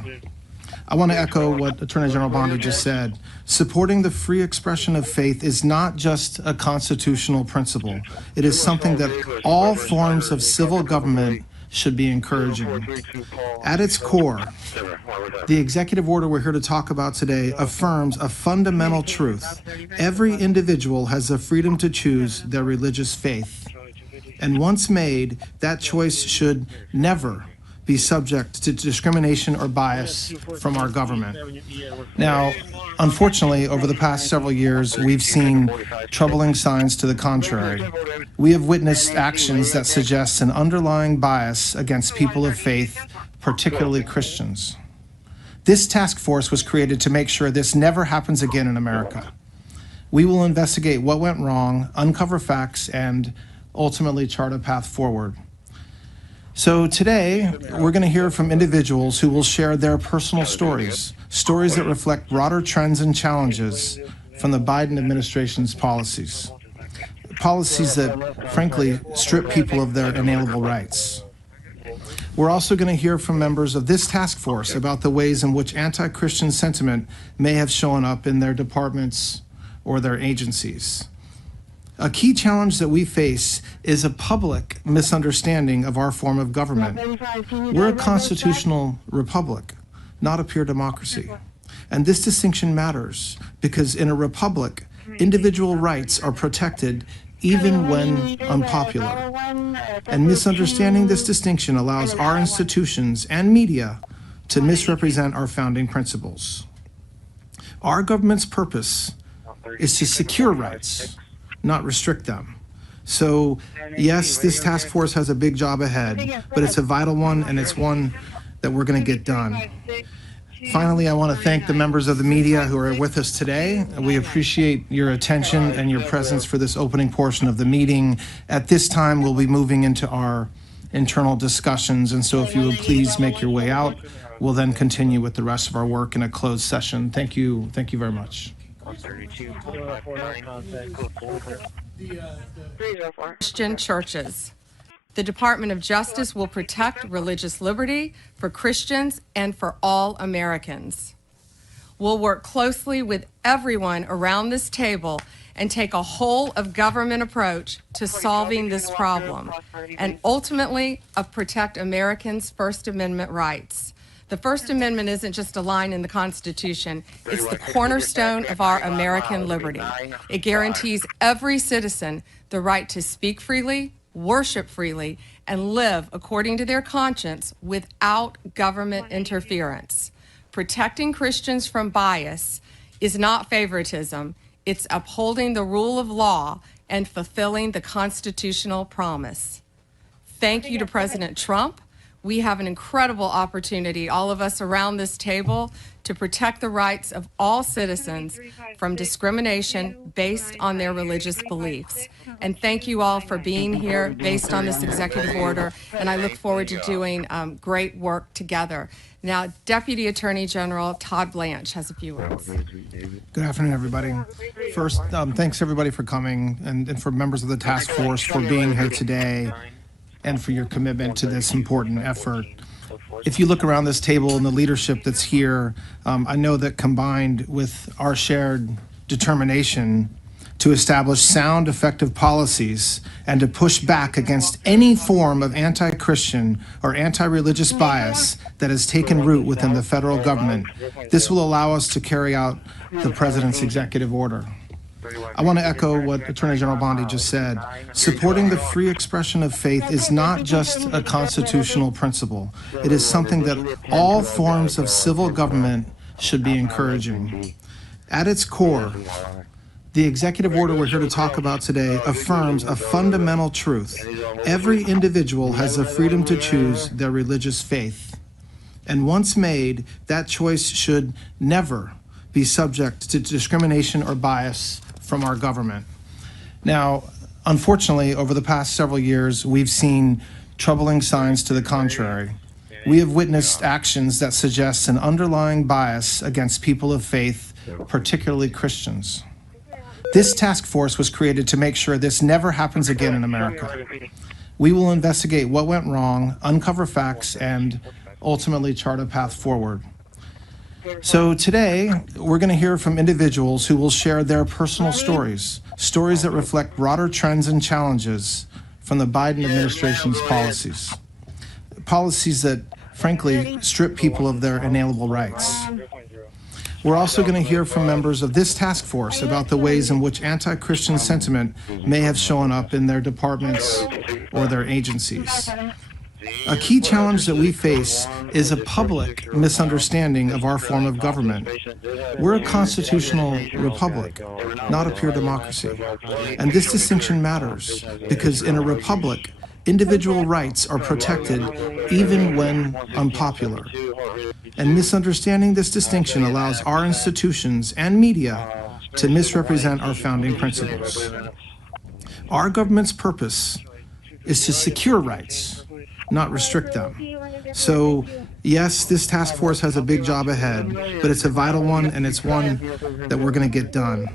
I want to echo what Attorney General Bondi just said. Supporting the free expression of faith is not just a constitutional principle. It is something that all forms of civil government should be encouraging. At its core, the executive order we're here to talk about today affirms a fundamental truth. Every individual has the freedom to choose their religious faith. And once made, that choice should never be subject to discrimination or bias from our government. Now, unfortunately, over the past several years, we've seen troubling signs to the contrary. We have witnessed actions that suggest an underlying bias against people of faith, particularly Christians. This task force was created to make sure this never happens again in America. We will investigate what went wrong, uncover facts, and ultimately chart a path forward. So today, we're going to hear from individuals who will share their personal stories that reflect broader trends and challenges from the Biden administration's policies that, frankly, strip people of their inalienable rights. We're also going to hear from members of this task force about the ways in which anti-Christian sentiment may have shown up in their departments or their agencies. A key challenge that we face is a public misunderstanding of our form of government. We're a constitutional republic, not a pure democracy. And this distinction matters because in a republic, individual rights are protected even when unpopular. And misunderstanding this distinction allows our institutions and media to misrepresent our founding principles. Our government's purpose is to secure rights, not restrict them. So yes, this task force has a big job ahead, but it's a vital one, and it's one that we're going to get done. Finally, I want to thank the members of the media who are with us today. We appreciate your attention and your presence for this opening portion of the meeting. At this time, we'll be moving into our internal discussions, and so if you would please make your way out, we'll then continue with the rest of our work in a closed session. Thank you very much. Christian churches. The Department of Justice will protect religious liberty for Christians and for all Americans. We'll work closely with everyone around this table and take a whole-of-government approach to solving this problem, and ultimately protect Americans' First Amendment rights. The First Amendment isn't just a line in the Constitution, it's the cornerstone of our American liberty. It guarantees every citizen the right to speak freely, worship freely, and live according to their conscience without government interference. Protecting Christians from bias is not favoritism, it's upholding the rule of law and fulfilling the constitutional promise. Thank you to President Trump. We have an incredible opportunity, all of us around this table, to protect the rights of all citizens from discrimination based on their religious beliefs. And thank you all for being here based on this executive order, and I look forward to doing great work together. Now, Deputy Attorney General Todd Blanche has a few words. Good afternoon, everybody. First, thanks everybody for coming and for members of the task force for being here today and for your commitment to this important effort. If you look around this table and the leadership that's here, I know that combined with our shared determination to establish sound, effective policies and to push back against any form of anti-Christian or anti-religious bias that has taken root within the federal government, this will allow us to carry out the President's executive order. I want to echo what Attorney General Bondi just said. Supporting the free expression of faith is not just a constitutional principle. It is something that all forms of civil government should be encouraging. At its core, the executive order we're here to talk about today affirms a fundamental truth. Every individual has the freedom to choose their religious faith. And once made, that choice should never be subject to discrimination or bias from our government. Now, unfortunately, over the past several years, we've seen troubling signs to the contrary. We have witnessed actions that suggest an underlying bias against people of faith, particularly Christians. This task force was created to make sure this never happens again in America. We will investigate what went wrong, uncover facts, and ultimately chart a path forward. So today, we're going to hear from individuals who will share their personal stories, stories that reflect broader trends and challenges from the Biden administration's policies. Policies that, frankly, strip people of their inalienable rights. We're also going to hear from members of this task force about the ways in which anti-Christian sentiment may have shown up in their departments or their agencies. A key challenge that we face is a public misunderstanding of our form of government. We're a constitutional republic, not a pure democracy. And this distinction matters because in a republic, individual rights are protected even when unpopular. And misunderstanding this distinction allows our institutions and media to misrepresent our founding principles. Our government's purpose is to secure rights, not restrict them. So, yes, this task force has a big job ahead, but it's a vital one, and it's one that we're going to get done.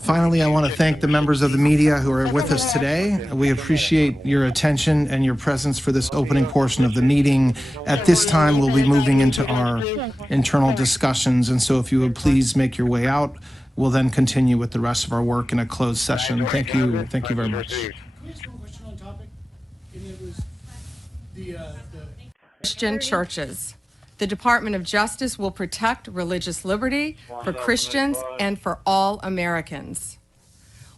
Finally, I want to thank the members of the media who are with us today. We appreciate your attention and your presence for this opening portion of the meeting. At this time, we'll be moving into our internal discussions, and so if you would please make your way out, we'll then continue with the rest of our work in a closed session. Thank you very much. Christian churches. The Department of Justice will protect religious liberty for Christians and for all Americans.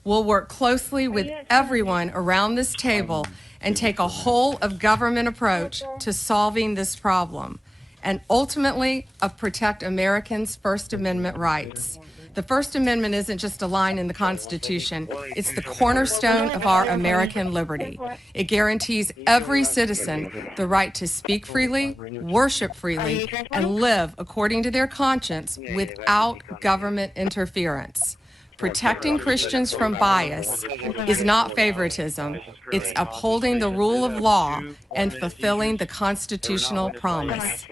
We'll work closely with everyone around this table and take a whole of government approach to solving this problem and ultimately protect Americans' First Amendment rights. The First Amendment isn't just a line in the Constitution, it's the cornerstone of our American liberty. It guarantees every citizen the right to speak freely, worship freely, and live according to their conscience without government interference. Protecting Christians from bias is not favoritism, it's upholding the rule of law and fulfilling the constitutional promise.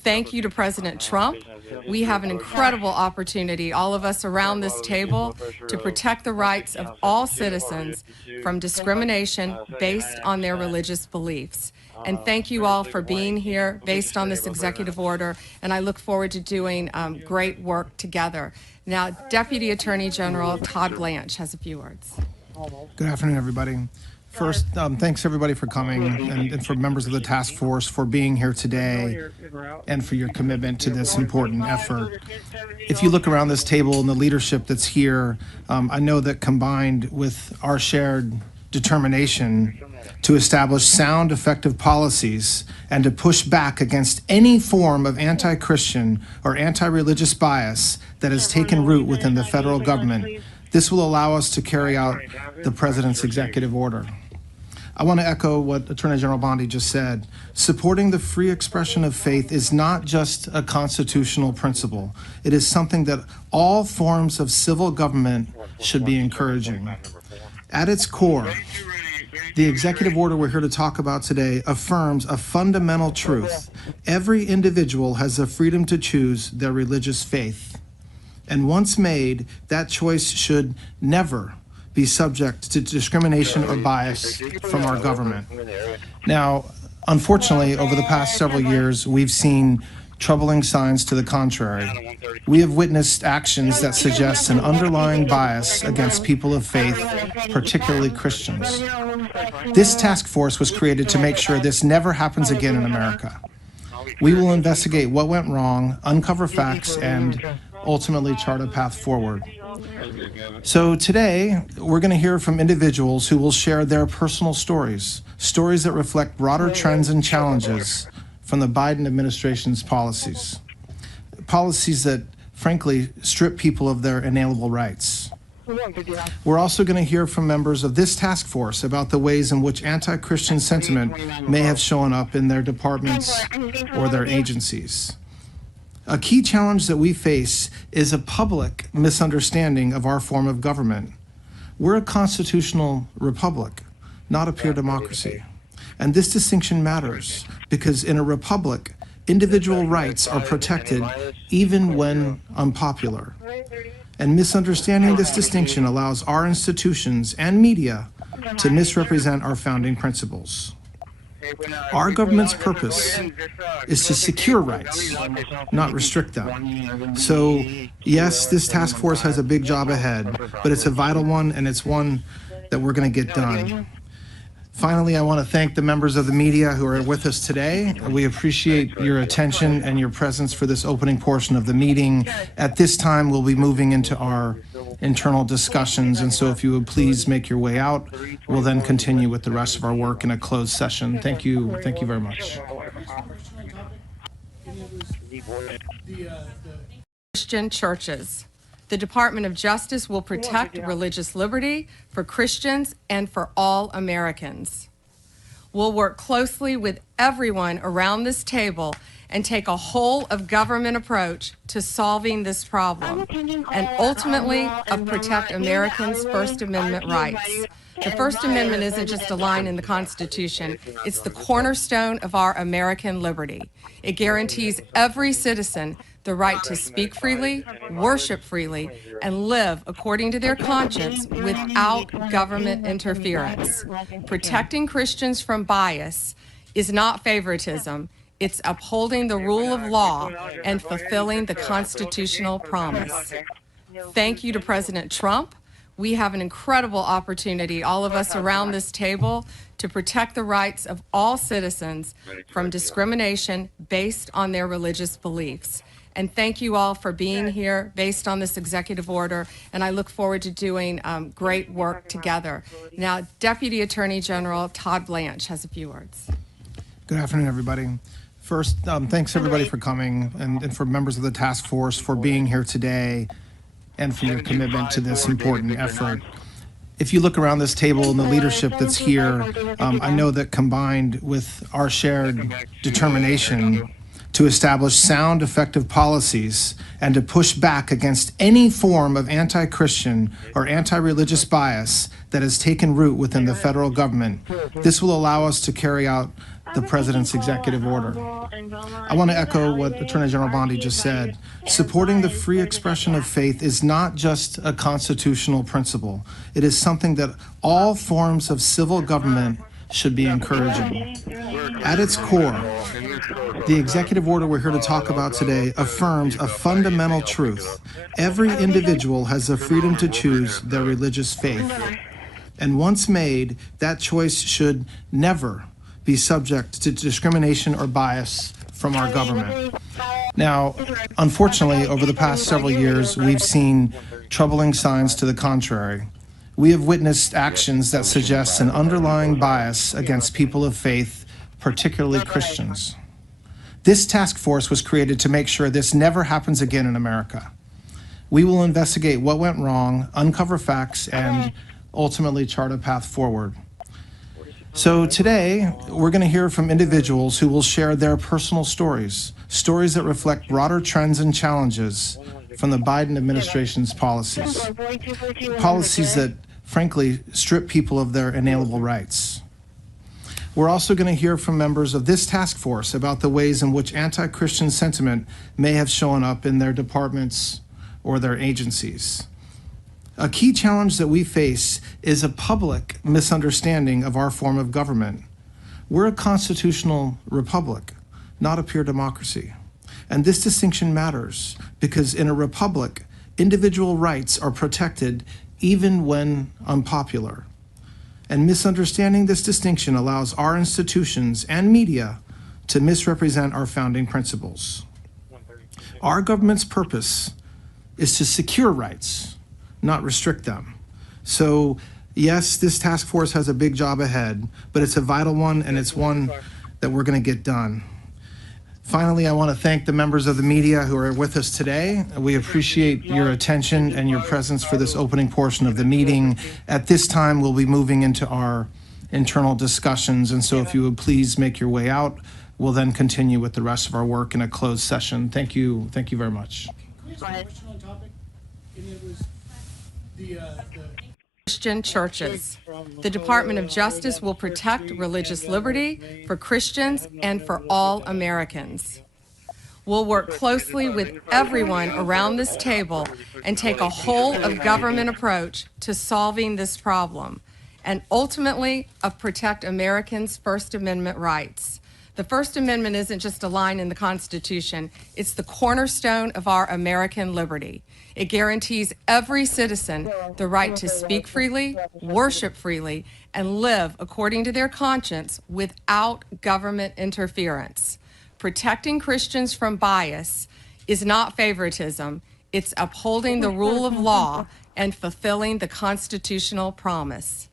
Thank you to President Trump. We have an incredible opportunity, all of us around this table, to protect the rights of all citizens from discrimination based on their religious beliefs. And thank you all for being here based on this executive order, and I look forward to doing great work together. Now, Deputy Attorney General Todd Blanche has a few words. Good afternoon, everybody. First, thanks everybody for coming and for members of the task force for being here today and for your commitment to this important effort. If you look around this table and the leadership that's here, I know that combined with our shared determination to establish sound, effective policies and to push back against any form of anti-Christian or anti-religious bias that has taken root within the federal government. This will allow us to carry out the President's executive order. I want to echo what Attorney General Bondi just said. Supporting the free expression of faith is not just a constitutional principle. It is something that all forms of civil government should be encouraging. At its core, the executive order we're here to talk about today affirms a fundamental truth. Every individual has the freedom to choose their religious faith. And once made, that choice should never be subject to discrimination or bias from our government. Now, unfortunately, over the past several years, we've seen troubling signs to the contrary. We have witnessed actions that suggest an underlying bias against people of faith, particularly Christians. This task force was created to make sure this never happens again in America. We will investigate what went wrong, uncover facts, and ultimately chart a path forward. So today, we're going to hear from individuals who will share their personal stories, stories that reflect broader trends and challenges from the Biden administration's policies. Policies that, frankly, strip people of their inalienable rights. We're also going to hear from members of this task force about the ways in which anti-Christian sentiment may have shown up in their departments or their agencies. A key challenge that we face is a public misunderstanding of our form of government. We're a constitutional republic, not a pure democracy. And this distinction matters because in a republic, individual rights are protected even when unpopular. And misunderstanding this distinction allows our institutions and media to misrepresent our founding principles. Our government's purpose is to secure rights, not restrict them. So, yes, this task force has a big job ahead, but it's a vital one, and it's one that we're going to get done. Finally, I want to thank the members of the media who are with us today. We appreciate your attention and your presence for this opening portion of the meeting. At this time, we'll be moving into our internal discussions, and so if you would please make your way out, we'll then continue with the rest of our work in a closed session. Thank you very much. Christian churches. The Department of Justice will protect religious liberty for Christians and for all Americans. We'll work closely with everyone around this table and take a whole of government approach to solving this problem and ultimately protect Americans' First Amendment rights. The First Amendment isn't just a line in the Constitution, it's the cornerstone of our American liberty. It guarantees every citizen the right to speak freely, worship freely, and live according to their conscience without government interference. Protecting Christians from bias is not favoritism, it's upholding the rule of law and fulfilling the constitutional promise. Thank you to President Trump. We have an incredible opportunity, all of us around this table, to protect the rights of all citizens from discrimination based on their religious beliefs. And thank you all for being here based on this executive order, and I look forward to doing great work together. Now, Deputy Attorney General Todd Blanche has a few words. Good afternoon, everybody. First, thanks everybody for coming and for members of the task force for being here today and for your commitment to this important effort. If you look around this table and the leadership that's here, I know that combined with our shared determination to establish sound, effective policies and to push back against any form of anti-Christian or anti-religious bias that has taken root within the federal government, this will allow us to carry out the President's executive order. I want to echo what Attorney General Bondi just said. Supporting the free expression of faith is not just a constitutional principle. It is something that all forms of civil government should be encouraging. At its core, the executive order we're here to talk about today affirms a fundamental truth. Every individual has the freedom to choose their religious faith. And once made, that choice should never be subject to discrimination or bias from our government. Now, unfortunately, over the past several years, we've seen troubling signs to the contrary. We have witnessed actions that suggest an underlying bias against people of faith, particularly Christians. This task force was created to make sure this never happens again in America. We will investigate what went wrong, uncover facts, and ultimately chart a path forward. So today, we're going to hear from individuals who will share their personal stories, stories that reflect broader trends and challenges from the Biden administration's policies. Policies that, frankly, strip people of their inalienable rights. We're also going to hear from members of this task force about the ways in which anti-Christian sentiment may have shown up in their departments or their agencies. A key challenge that we face is a public misunderstanding of our form of government. We're a constitutional republic, not a pure democracy. And this distinction matters because in a republic, individual rights are protected even when unpopular. And misunderstanding this distinction allows our institutions and media to misrepresent our founding principles. Our government's purpose is to secure rights, not restrict them. So yes, this task force has a big job ahead, but it's a vital one, and it's one that we're going to get done. Finally, I want to thank the members of the media who are with us today. We appreciate your attention and your presence for this opening portion of the meeting. At this time, we'll be moving into our internal discussions, and so if you would please make your way out, we'll then continue with the rest of our work in a closed session. Thank you very much. Christian churches. The Department of Justice will protect religious liberty for Christians and for all Americans. We'll work closely with everyone around this table and take a whole of government approach to solving this problem and ultimately protect Americans' First Amendment rights. The First Amendment isn't just a line in the Constitution, it's the cornerstone of our American liberty. It guarantees every citizen the right to speak freely, worship freely, and live according to their conscience without government interference. Protecting Christians from bias is not favoritism, it's upholding the rule of law and fulfilling the constitutional promise.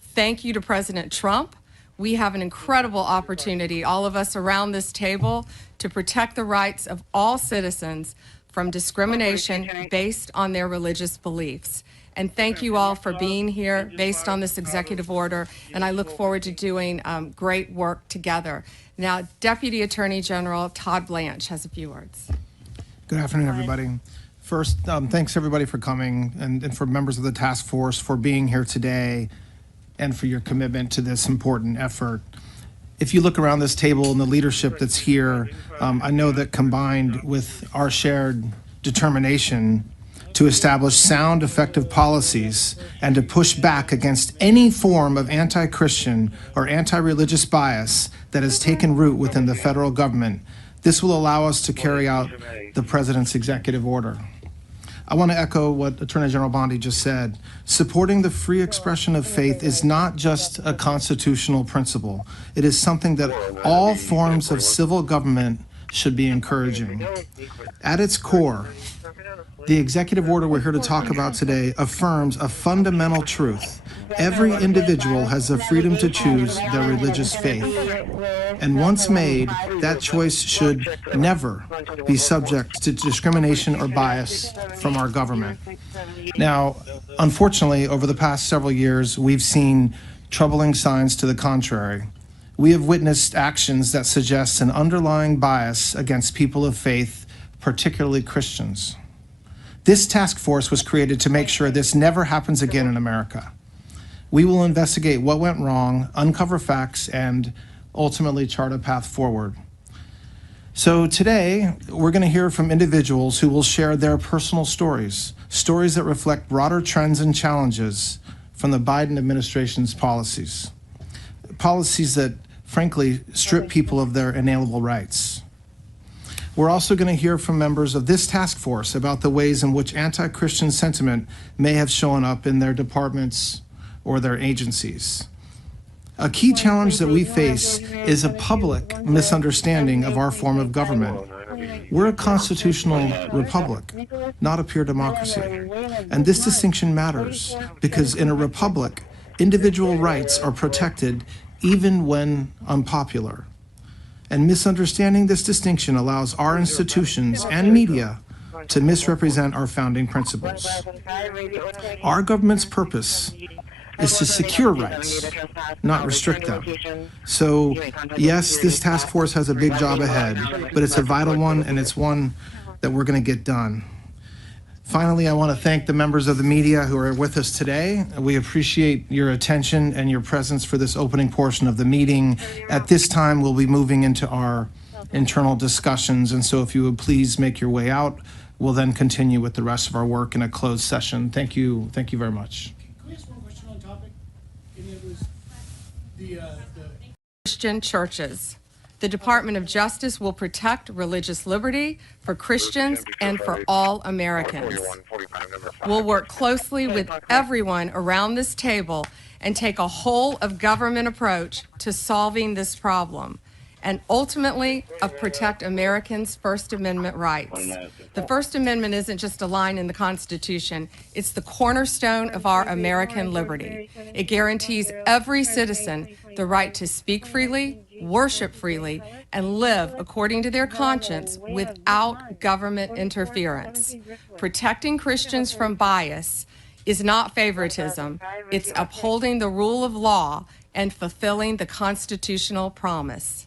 Thank you to President Trump. We have an incredible opportunity, all of us around this table, to protect the rights of all citizens from discrimination based on their religious beliefs. And thank you all for being here based on this executive order, and I look forward to doing great work together. Now, Deputy Attorney General Todd Blanche has a few words. Good afternoon, everybody. First, thanks everybody for coming and for members of the task force for being here today and for your commitment to this important effort. If you look around this table and the leadership that's here, I know that combined with our shared determination to establish sound, effective policies and to push back against any form of anti-Christian or anti-religious bias that has taken root within the federal government, this will allow us to carry out the President's executive order. I want to echo what Attorney General Bondi just said. Supporting the free expression of faith is not just a constitutional principle. It is something that all forms of civil government should be encouraging. At its core, the executive order we're here to talk about today affirms a fundamental truth. Every individual has the freedom to choose their religious faith. And once made, that choice should never be subject to discrimination or bias from our government. Now, unfortunately, over the past several years, we've seen troubling signs to the contrary. We have witnessed actions that suggest an underlying bias against people of faith, particularly Christians. This task force was created to make sure this never happens again in America. We will investigate what went wrong, uncover facts, and ultimately chart a path forward. So today, we're going to hear from individuals who will share their personal stories, stories that reflect broader trends and challenges from the Biden administration's policies. Policies that, frankly, strip people of their inalienable rights. We're also going to hear from members of this task force about the ways in which anti-Christian sentiment may have shown up in their departments or their agencies. A key challenge that we face is a public misunderstanding of our form of government. We're a constitutional republic, not a pure democracy. And this distinction matters because in a republic, individual rights are protected even when unpopular. And misunderstanding this distinction allows our institutions and media to misrepresent our founding principles. Our government's purpose is to secure rights, not restrict them. So, yes, this task force has a big job ahead, but it's a vital one, and it's one that we're going to get done. Finally, I want to thank the members of the media who are with us today. We appreciate your attention and your presence for this opening portion of the meeting. At this time, we'll be moving into our internal discussions, and so if you would please make your way out, we'll then continue with the rest of our work in a closed session. Thank you very much. Can we ask one question on topic? And it was the Christian churches. The Department of Justice will protect religious liberty for Christians and for all Americans. We'll work closely with everyone around this table and take a whole of government approach to solving this problem, and ultimately protect Americans' First Amendment rights. The First Amendment isn't just a line in the Constitution, it's the cornerstone of our American liberty. It guarantees every citizen the right to speak freely, worship freely, and live according to their conscience without government interference. Protecting Christians from bias is not favoritism, it's upholding the rule of law and fulfilling the constitutional promise.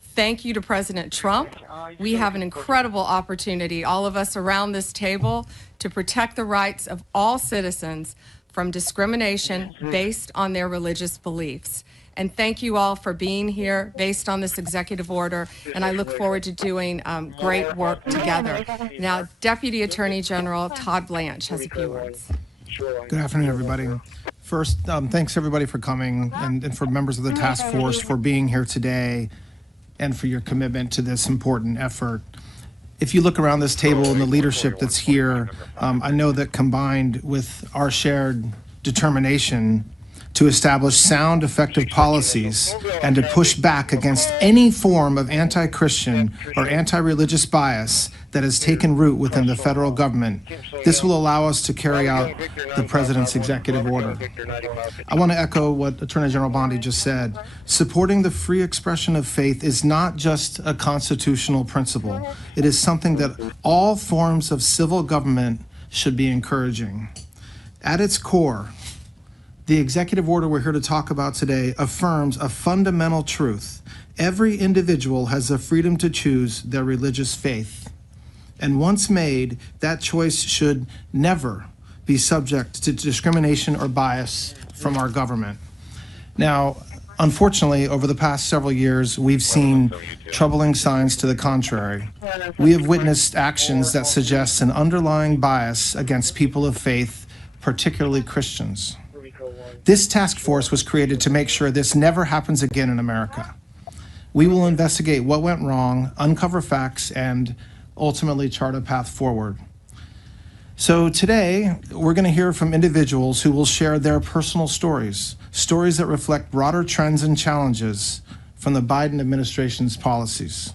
Thank you to President Trump. We have an incredible opportunity, all of us around this table, to protect the rights of all citizens from discrimination based on their religious beliefs. And thank you all for being here based on this executive order, and I look forward to doing great work together. Now, Deputy Attorney General Todd Blanche has a few words. Good afternoon, everybody. First, thanks everybody for coming and for members of the task force for being here today and for your commitment to this important effort. If you look around this table and the leadership that's here, I know that combined with our shared determination to establish sound, effective policies and to push back against any form of anti-Christian or anti-religious bias that has taken root within the federal government, this will allow us to carry out the president's executive order. I want to echo what Attorney General Bondi just said. Supporting the free expression of faith is not just a constitutional principle. It is something that all forms of civil government should be encouraging. At its core, the executive order we're here to talk about today affirms a fundamental truth. Every individual has the freedom to choose their religious faith. And once made, that choice should never be subject to discrimination or bias from our government. Now, unfortunately, over the past several years, we've seen troubling signs to the contrary. We have witnessed actions that suggest an underlying bias against people of faith, particularly Christians. This task force was created to make sure this never happens again in America. We will investigate what went wrong, uncover facts, and ultimately chart a path forward. So today, we're going to hear from individuals who will share their personal stories that reflect broader trends and challenges from the Biden administration's policies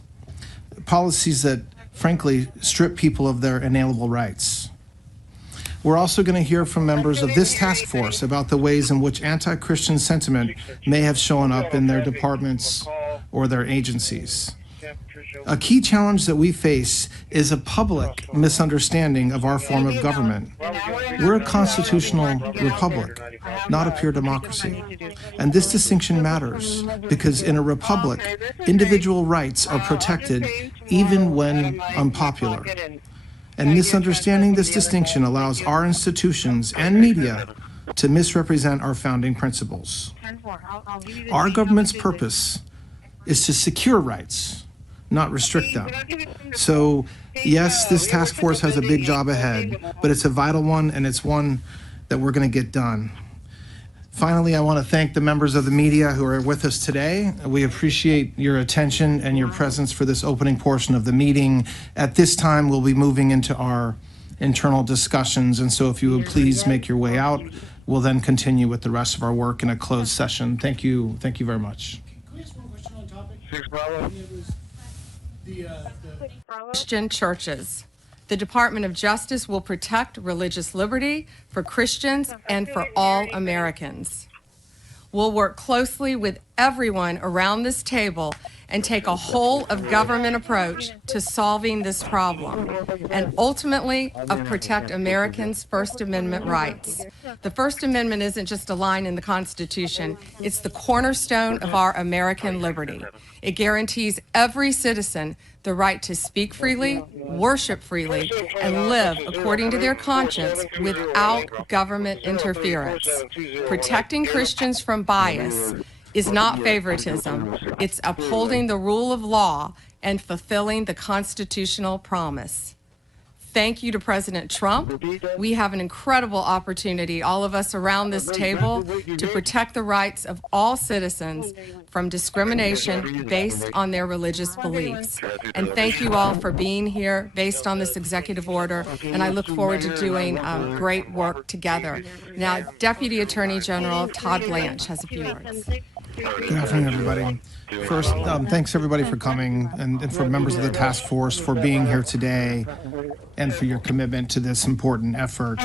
that, frankly, strip people of their inalienable rights. We're also going to hear from members of this task force about the ways in which anti-Christian sentiment may have shown up in their departments or their agencies. A key challenge that we face is a public misunderstanding of our form of government. We're a constitutional republic, not a pure democracy. And this distinction matters because in a republic, individual rights are protected even when unpopular. And misunderstanding this distinction allows our institutions and media to misrepresent our founding principles. Our government's purpose is to secure rights, not restrict them. So, yes, this task force has a big job ahead, but it's a vital one, and it's one that we're going to get done. Finally, I want to thank the members of the media who are with us today. We appreciate your attention and your presence for this opening portion of the meeting. At this time, we'll be moving into our internal discussions, and so if you would please make your way out, we'll then continue with the rest of our work in a closed session. Thank you very much. Can we ask one question on topic? And it was Christian churches. The Department of Justice will protect religious liberty for Christians and for all Americans. We'll work closely with everyone around this table and take a whole of government approach to solving this problem and ultimately protect Americans' First Amendment rights. The First Amendment isn't just a line in the Constitution, it's the cornerstone of our American liberty. It guarantees every citizen the right to speak freely, worship freely, and live according to their conscience without government interference. Protecting Christians from bias is not favoritism, it's upholding the rule of law and fulfilling the constitutional promise. Thank you to President Trump. We have an incredible opportunity, all of us around this table, to protect the rights of all citizens from discrimination based on their religious beliefs. And thank you all for being here based on this executive order, and I look forward to doing great work together. Now, Deputy Attorney General Todd Blanche has a few words. Good afternoon, everybody. First, thanks everybody for coming and for members of the task force for being here today and for your commitment to this important effort.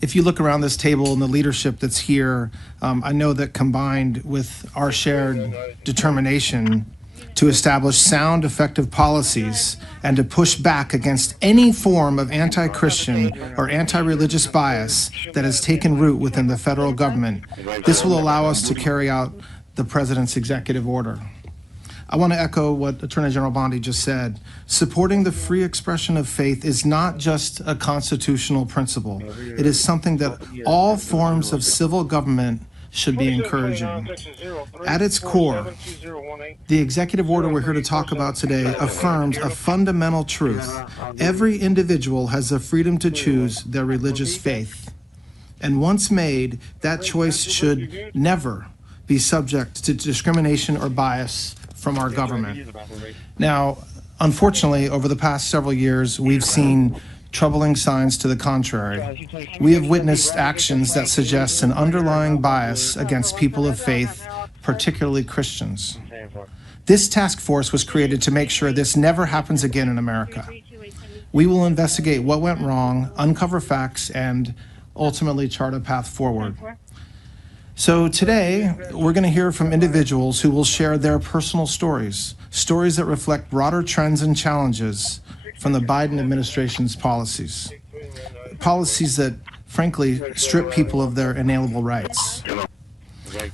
If you look around this table and the leadership that's here, I know that combined with our shared determination to establish sound, effective policies and to push back against any form of anti-Christian or anti-religious bias that has taken root within the federal government, this will allow us to carry out the President's executive order. I want to echo what Attorney General Bondi just said. Supporting the free expression of faith is not just a constitutional principle. It is something that all forms of civil government should be encouraging. At its core, the executive order we're here to talk about today affirms a fundamental truth. Every individual has the freedom to choose their religious faith. And once made, that choice should never be subject to discrimination or bias from our government. Now, unfortunately, over the past several years, we've seen troubling signs to the contrary. We have witnessed actions that suggest an underlying bias against people of faith, particularly Christians. This task force was created to make sure this never happens again in America. We will investigate what went wrong, uncover facts, and ultimately chart a path forward. So today, we're going to hear from individuals who will share their personal stories, stories that reflect broader trends and challenges from the Biden administration's policies. Policies that, frankly, strip people of their inalienable rights.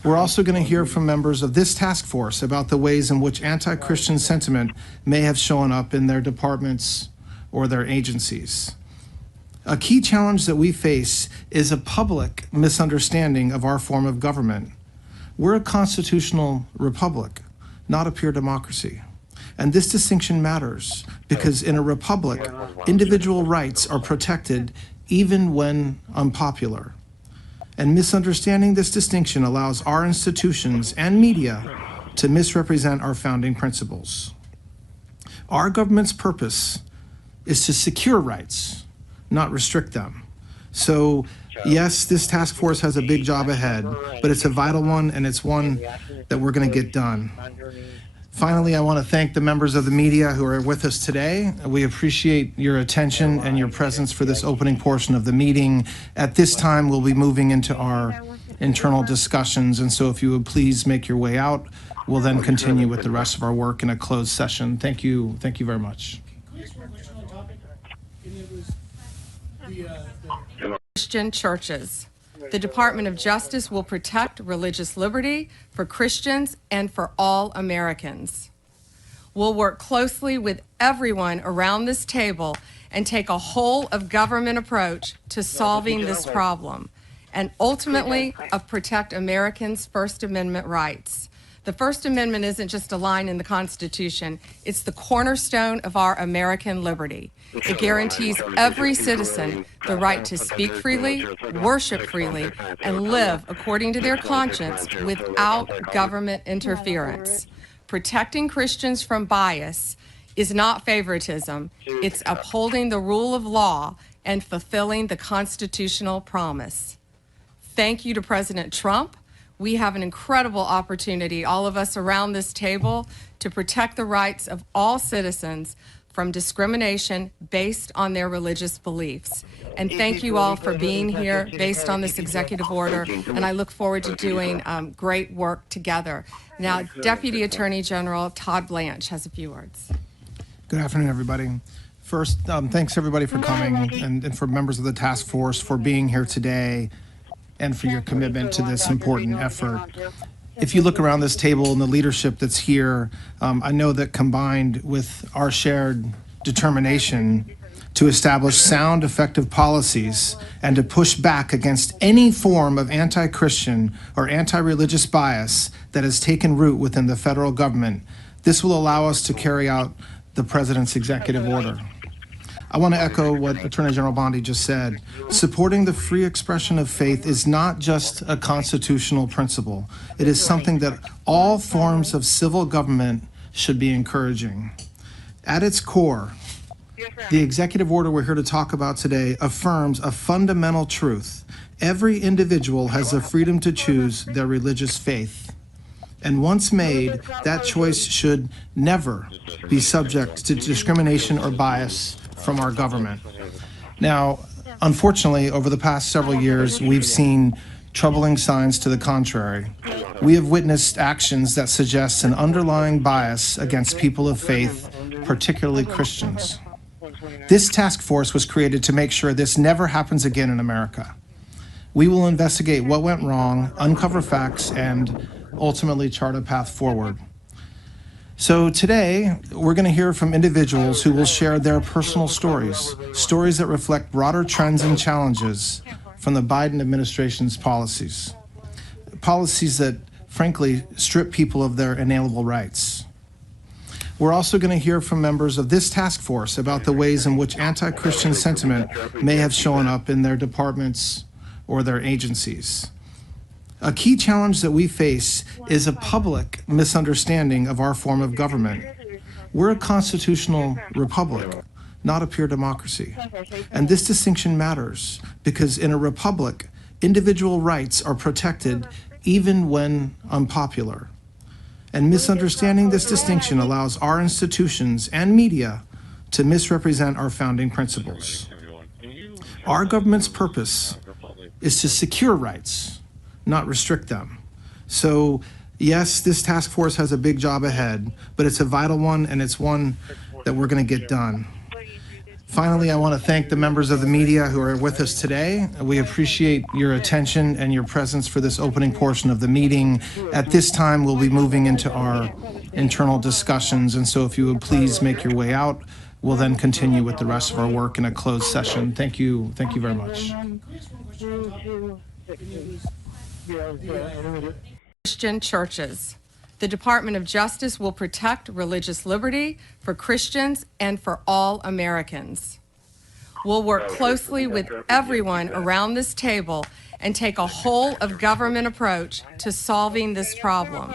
We're also going to hear from members of this task force about the ways in which anti-Christian sentiment may have shown up in their departments or their agencies. A key challenge that we face is a public misunderstanding of our form of government. We're a constitutional republic, not a pure democracy. And this distinction matters because in a republic, individual rights are protected even when unpopular. And misunderstanding this distinction allows our institutions and media to misrepresent our founding principles. Our government's purpose is to secure rights, not restrict them. So yes, this task force has a big job ahead, but it's a vital one, and it's one that we're going to get done. Finally, I want to thank the members of the media who are with us today. We appreciate your attention and your presence for this opening portion of the meeting. At this time, we'll be moving into our internal discussions, and so if you would please make your way out, we'll then continue with the rest of our work in a closed session. Thank you very much. Christian churches. The Department of Justice will protect religious liberty for Christians and for all Americans. We'll work closely with everyone around this table and take a whole of government approach to solving this problem and ultimately protect Americans' First Amendment rights. The First Amendment isn't just a line in the Constitution, it's the cornerstone of our American liberty. It guarantees every citizen the right to speak freely, worship freely, and live according to their conscience without government interference. Protecting Christians from bias is not favoritism, it's upholding the rule of law and fulfilling the constitutional promise. Thank you to President Trump. we have an incredible opportunity, all of us around this table, to protect the rights of all citizens from discrimination based on their religious beliefs. And thank you all for being here based on this executive order, and I look forward to doing great work together. Now, Deputy Attorney General Todd Blanche has a few words. Good afternoon, everybody. First, thanks everybody for coming and for members of the task force for being here today and for your commitment to this important effort. If you look around this table and the leadership that's here, I know that combined with our shared determination to establish sound, effective policies and to push back against any form of anti-Christian or anti-religious bias that has taken root within the federal government, this will allow us to carry out the President's executive order. I want to echo what Attorney General Bondi just said. Supporting the free expression of faith is not just a constitutional principle. It is something that all forms of civil government should be encouraging. At its core, the executive order we're here to talk about today affirms a fundamental truth. Every individual has the freedom to choose their religious faith. And once made, that choice should never be subject to discrimination or bias from our government. Now, unfortunately, over the past several years, we've seen troubling signs to the contrary. We have witnessed actions that suggest an underlying bias against people of faith, particularly Christians. This task force was created to make sure this never happens again in America. We will investigate what went wrong, uncover facts, and ultimately chart a path forward. So today, we're going to hear from individuals who will share their personal stories, stories that reflect broader trends and challenges from the Biden administration's policies. Policies that, frankly, strip people of their inalienable rights. We're also going to hear from members of this task force about the ways in which anti-Christian sentiment may have shown up in their departments or their agencies. A key challenge that we face is a public misunderstanding of our form of government. We're a constitutional republic, not a pure democracy. And this distinction matters because in a republic, individual rights are protected even when unpopular. And misunderstanding this distinction allows our institutions and media to misrepresent our founding principles. Our government's purpose is to secure rights, not restrict them. So yes, this task force has a big job ahead, but it's a vital one and it's one that we're going to get done. Finally, I want to thank the members of the media who are with us today. We appreciate your attention and your presence for this opening portion of the meeting. At this time, we'll be moving into our internal discussions, and so if you would please make your way out, we'll then continue with the rest of our work in a closed session. Thank you very much. Christian churches. The Department of Justice will protect religious liberty for Christians and for all Americans. We'll work closely with everyone around this table and take a whole of government approach to solving this problem,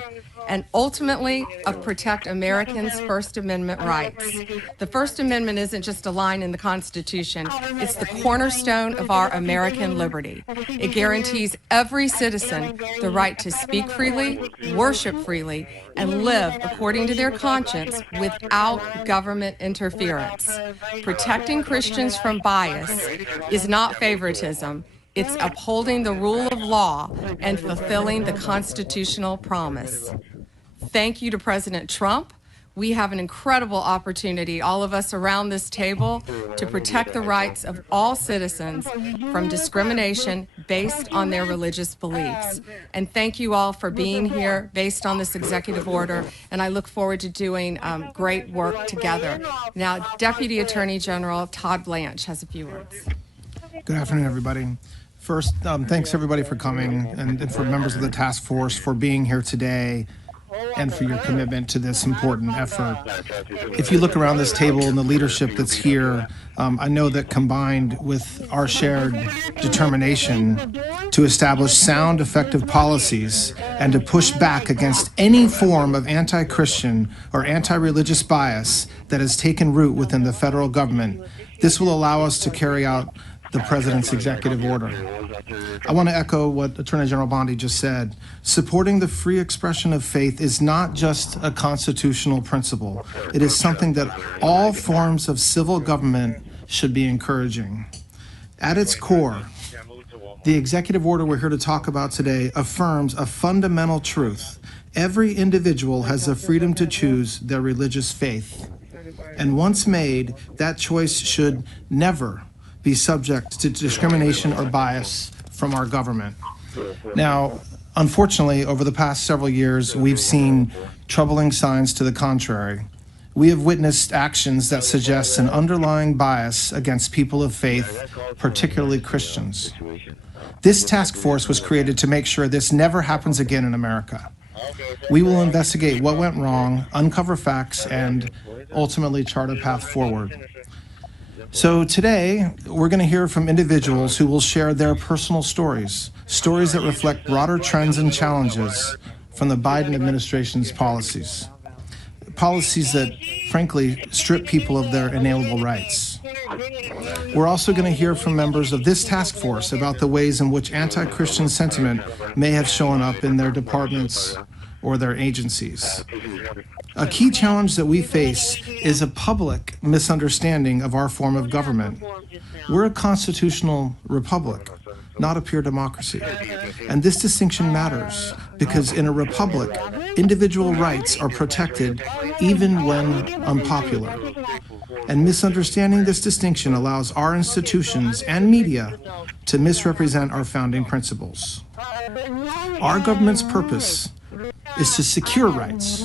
and ultimately protect Americans' First Amendment rights. The First Amendment isn't just a line in the Constitution, it's the cornerstone of our American liberty. It guarantees every citizen the right to speak freely, worship freely, and live according to their conscience without government interference. Protecting Christians from bias is not favoritism. It's upholding the rule of law and fulfilling the constitutional promise. Thank you to President Trump. We have an incredible opportunity, all of us around this table, to protect the rights of all citizens from discrimination based on their religious beliefs. And thank you all for being here based on this executive order, and I look forward to doing great work together. Now, Deputy Attorney General Todd Blanche has a few words. Good afternoon, everybody. First, thanks everybody for coming and for members of the task force for being here today and for your commitment to this important effort. If you look around this table and the leadership that's here, I know that combined with our shared determination to establish sound, effective policies and to push back against any form of anti-Christian or anti-religious bias that has taken root within the federal government, this will allow us to carry out the president's executive order. I want to echo what Attorney General Bondi just said. Supporting the free expression of faith is not just a constitutional principle. It is something that all forms of civil government should be encouraging. At its core, the executive order we're here to talk about today affirms a fundamental truth. Every individual has the freedom to choose their religious faith. And once made, that choice should never be subject to discrimination or bias from our government. Now, unfortunately, over the past several years, we've seen troubling signs to the contrary. We have witnessed actions that suggest an underlying bias against people of faith, particularly Christians. This task force was created to make sure this never happens again in America. We will investigate what went wrong, uncover facts, and ultimately chart a path forward. So today, we're going to hear from individuals who will share their personal stories that reflect broader trends and challenges from the Biden administration's policies that, frankly, strip people of their inalienable rights. We're also going to hear from members of this task force about the ways in which anti-Christian sentiment may have shown up in their departments or their agencies. A key challenge that we face is a public misunderstanding of our form of government. We're a constitutional republic, not a pure democracy. And this distinction matters because in a republic, individual rights are protected even when unpopular. And misunderstanding this distinction allows our institutions and media to misrepresent our founding principles. Our government's purpose is to secure rights,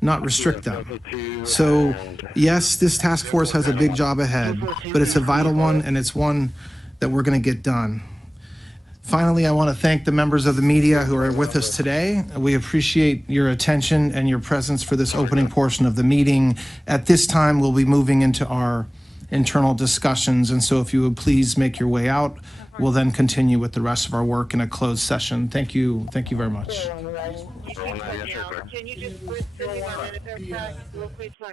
not restrict them. So, yes, this task force has a big job ahead, but it's a vital one, and it's one that we're going to get done. Finally, I want to thank the members of the media who are with us today. We appreciate your attention and your presence for this opening portion of the meeting. At this time, we'll be moving into our internal discussions, and so if you would please make your way out, we'll then continue with the rest of our work in a closed session. Thank you very much.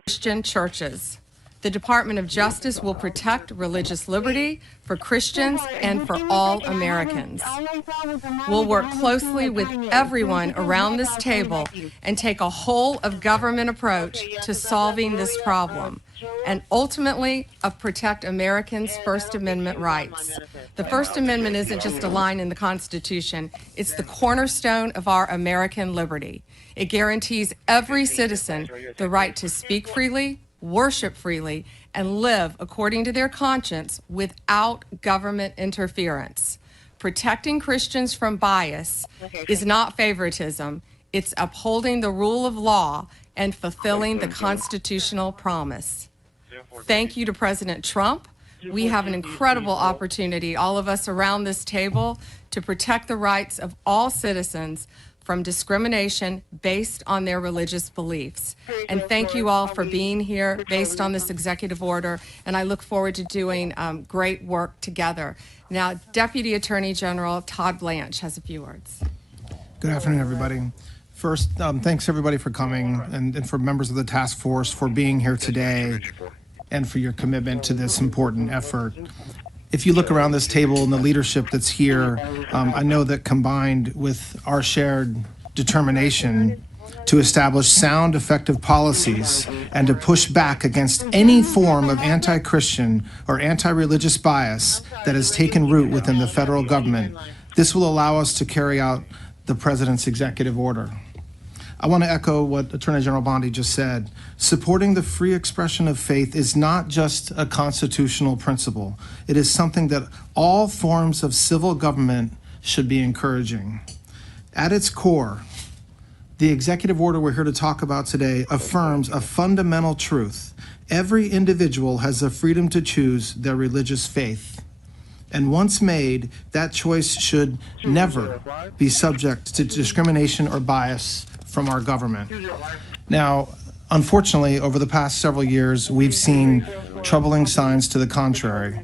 Christian churches. The Department of Justice will protect religious liberty for Christians and for all Americans. We'll work closely with everyone around this table and take a whole of government approach to solving this problem, and ultimately protect Americans' First Amendment rights. The First Amendment isn't just a line in the Constitution, it's the cornerstone of our American liberty. It guarantees every citizen the right to speak freely, worship freely, and live according to their conscience without government interference. Protecting Christians from bias is not favoritism, it's upholding the rule of law and fulfilling the constitutional promise. Thank you to President Trump. We have an incredible opportunity, all of us around this table, to protect the rights of all citizens from discrimination based on their religious beliefs. And thank you all for being here based on this executive order, and I look forward to doing great work together. Now, Deputy Attorney General Todd Blanche has a few words. Good afternoon, everybody. First, thanks everybody for coming and for members of the task force for being here today and for your commitment to this important effort. If you look around this table and the leadership that's here, I know that combined with our shared determination to establish sound, effective policies and to push back against any form of anti-Christian or anti-religious bias that has taken root within the federal government, this will allow us to carry out the president's executive order. I want to echo what Attorney General Bondi just said. Supporting the free expression of faith is not just a constitutional principle. It is something that all forms of civil government should be encouraging. At its core, the executive order we're here to talk about today affirms a fundamental truth. Every individual has the freedom to choose their religious faith. And once made, that choice should never be subject to discrimination or bias from our government. Now, unfortunately, over the past several years, we've seen troubling signs to the contrary.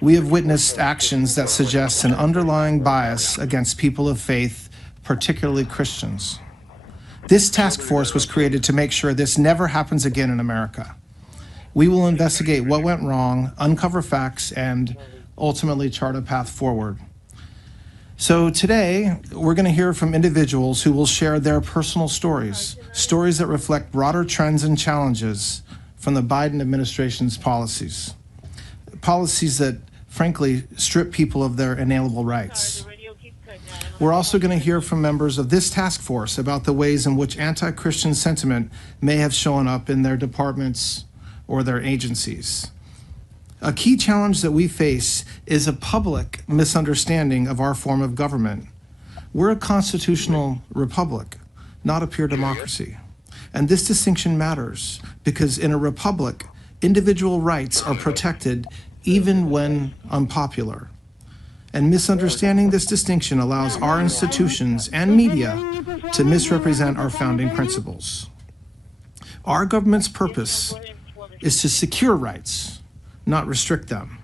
We have witnessed actions that suggest an underlying bias against people of faith, particularly Christians. This task force was created to make sure this never happens again in America. We will investigate what went wrong, uncover facts, and ultimately chart a path forward. So today, we're going to hear from individuals who will share their personal stories, stories that reflect broader trends and challenges from the Biden administration's policies. Policies that, frankly, strip people of their inalienable rights. We're also going to hear from members of this task force about the ways in which anti-Christian sentiment may have shown up in their departments or their agencies. A key challenge that we face is a public misunderstanding of our form of government. We're a constitutional republic, not a pure democracy. And this distinction matters because in a republic, individual rights are protected even when unpopular. And misunderstanding this distinction allows our institutions and media to misrepresent our founding principles. Our government's purpose is to secure rights, not restrict them.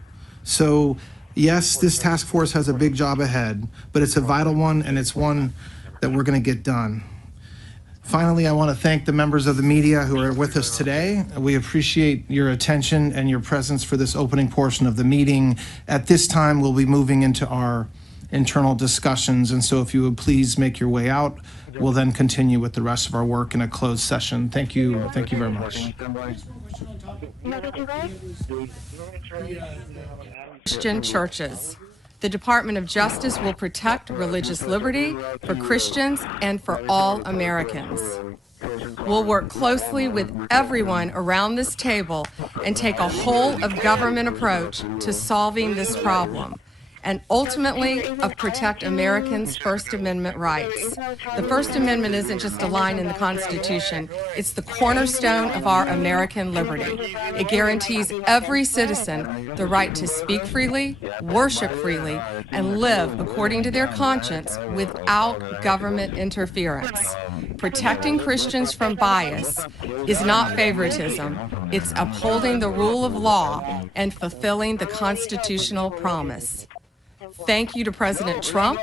So yes, this task force has a big job ahead, but it's a vital one, and it's one that we're going to get done. Finally, I want to thank the members of the media who are with us today. We appreciate your attention and your presence for this opening portion of the meeting. At this time, we'll be moving into our internal discussions, and so if you would please make your way out, we'll then continue with the rest of our work in a closed session. Thank you very much. Christian churches. The Department of Justice will protect religious liberty for Christians and for all Americans. We'll work closely with everyone around this table and take a whole of government approach to solving this problem, and ultimately protect Americans' First Amendment rights. The First Amendment isn't just a line in the Constitution, it's the cornerstone of our American liberty. It guarantees every citizen the right to speak freely, worship freely, and live according to their conscience without government interference. Protecting Christians from bias is not favoritism, it's upholding the rule of law and fulfilling the constitutional promise. Thank you to President Trump.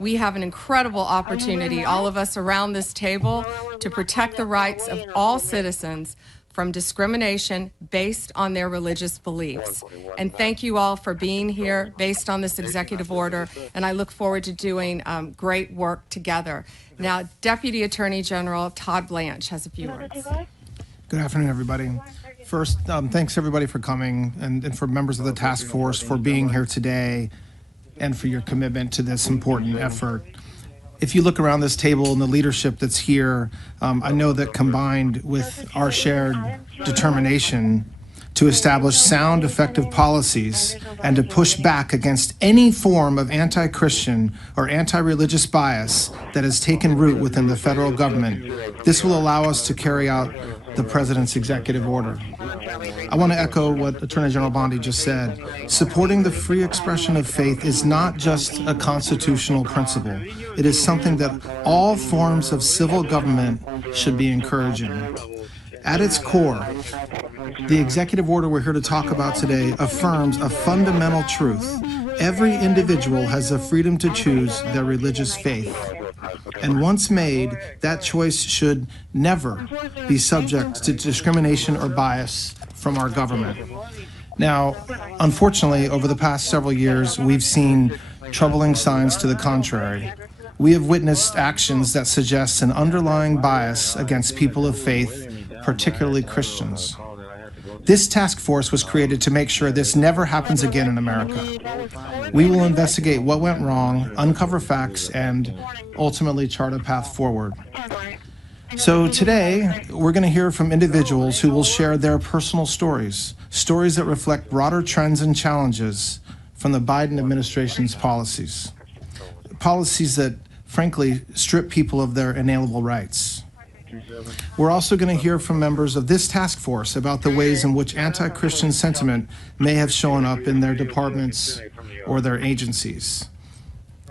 We have an incredible opportunity, all of us around this table, to protect the rights of all citizens from discrimination based on their religious beliefs. And thank you all for being here based on this executive order, and I look forward to doing great work together. Now, Deputy Attorney General Todd Blanche has a few words. Good afternoon, everybody. First, thanks everybody for coming and for members of the task force for being here today and for your commitment to this important effort. If you look around this table and the leadership that's here, I know that combined with our shared determination to establish sound, effective policies and to push back against any form of anti-Christian or anti-religious bias that has taken root within the federal government, this will allow us to carry out the President's executive order. I want to echo what Attorney General Bondi just said. Supporting the free expression of faith is not just a constitutional principle. It is something that all forms of civil government should be encouraging. At its core, the executive order we're here to talk about today affirms a fundamental truth. Every individual has the freedom to choose their religious faith. And once made, that choice should never be subject to discrimination or bias from our government. Now, unfortunately, over the past several years, we've seen troubling signs to the contrary. We have witnessed actions that suggest an underlying bias against people of faith, particularly Christians. This task force was created to make sure this never happens again in America. We will investigate what went wrong, uncover facts, and ultimately chart a path forward. So today, we're going to hear from individuals who will share their personal stories, stories that reflect broader trends and challenges from the Biden administration's policies. Policies that, frankly, strip people of their inalienable rights. We're also going to hear from members of this task force about the ways in which anti-Christian sentiment may have shown up in their departments or their agencies.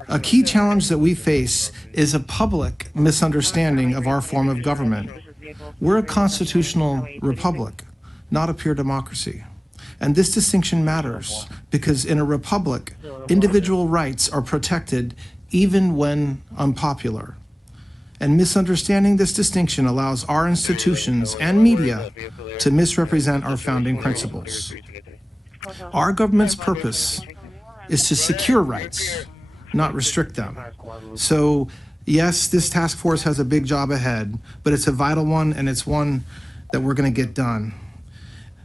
A key challenge that we face is a public misunderstanding of our form of government. We're a constitutional republic, not a pure democracy. And this distinction matters because in a republic, individual rights are protected even when unpopular. And misunderstanding this distinction allows our institutions and media to misrepresent our founding principles. Our government's purpose is to secure rights, not restrict them. So, yes, this task force has a big job ahead, but it's a vital one, and it's one that we're going to get done.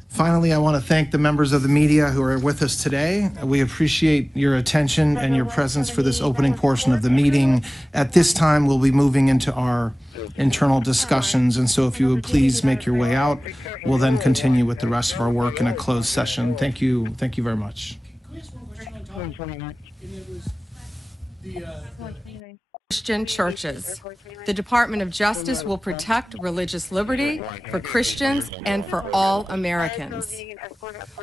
Finally, I want to thank the members of the media who are with us today. We appreciate your attention and your presence for this opening portion of the meeting. At this time, we'll be moving into our internal discussions, and so if you would please make your way out, we'll then continue with the rest of our work in a closed session. Thank you very much. Christian churches. The Department of Justice will protect religious liberty for Christians and for all Americans.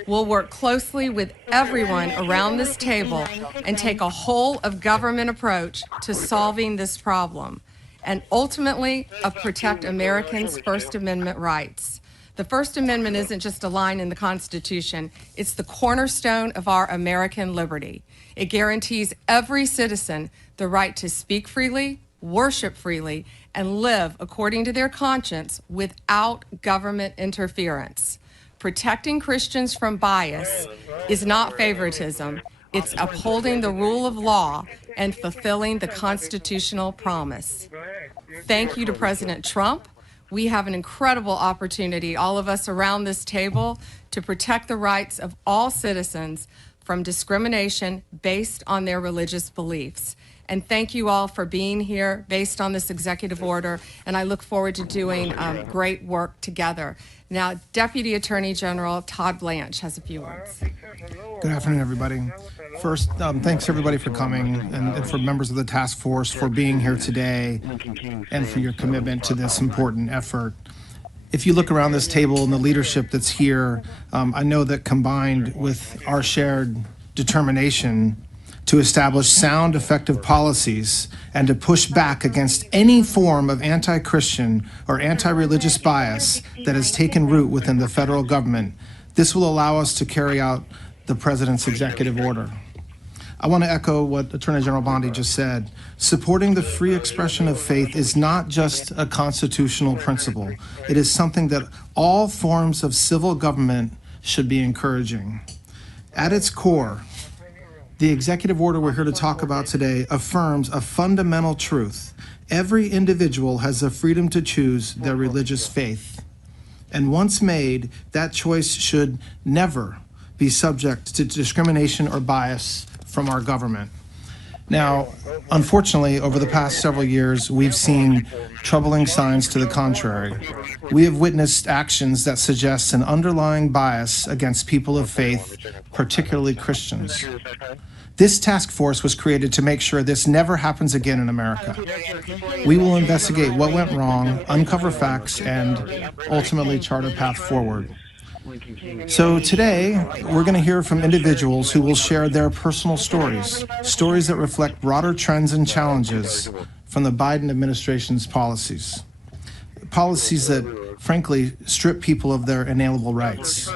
We'll work closely with everyone around this table and take a whole of government approach to solving this problem, and ultimately protect Americans' First Amendment rights. The First Amendment isn't just a line in the Constitution, it's the cornerstone of our American liberty. It guarantees every citizen the right to speak freely, worship freely, and live according to their conscience without government interference. Protecting Christians from bias is not favoritism, it's upholding the rule of law and fulfilling the constitutional promise. Thank you to President Trump. We have an incredible opportunity, all of us around this table, to protect the rights of all citizens from discrimination based on their religious beliefs. And thank you all for being here based on this executive order, and I look forward to doing great work together. Now, Deputy Attorney General Todd Blanche has a few words. Good afternoon, everybody. First, thanks everybody for coming, and for members of the task force for being here today and for your commitment to this important effort. If you look around this table and the leadership that's here, I know that combined with our shared determination to establish sound, effective policies and to push back against any form of anti-Christian or anti-religious bias that has taken root within the federal government, this will allow us to carry out the President's executive order. I want to echo what Attorney General Bondi just said. Supporting the free expression of faith is not just a constitutional principle. It is something that all forms of civil government should be encouraging. At its core, the executive order we're here to talk about today affirms a fundamental truth. Every individual has the freedom to choose their religious faith. And once made, that choice should never be subject to discrimination or bias from our government. Now, unfortunately, over the past several years, we've seen troubling signs to the contrary. We have witnessed actions that suggest an underlying bias against people of faith, particularly Christians. This task force was created to make sure this never happens again in America. We will investigate what went wrong, uncover facts, and ultimately chart a path forward. So today, we're going to hear from individuals who will share their personal stories that reflect broader trends and challenges from the Biden administration's policies that, frankly, strip people of their inalienable rights.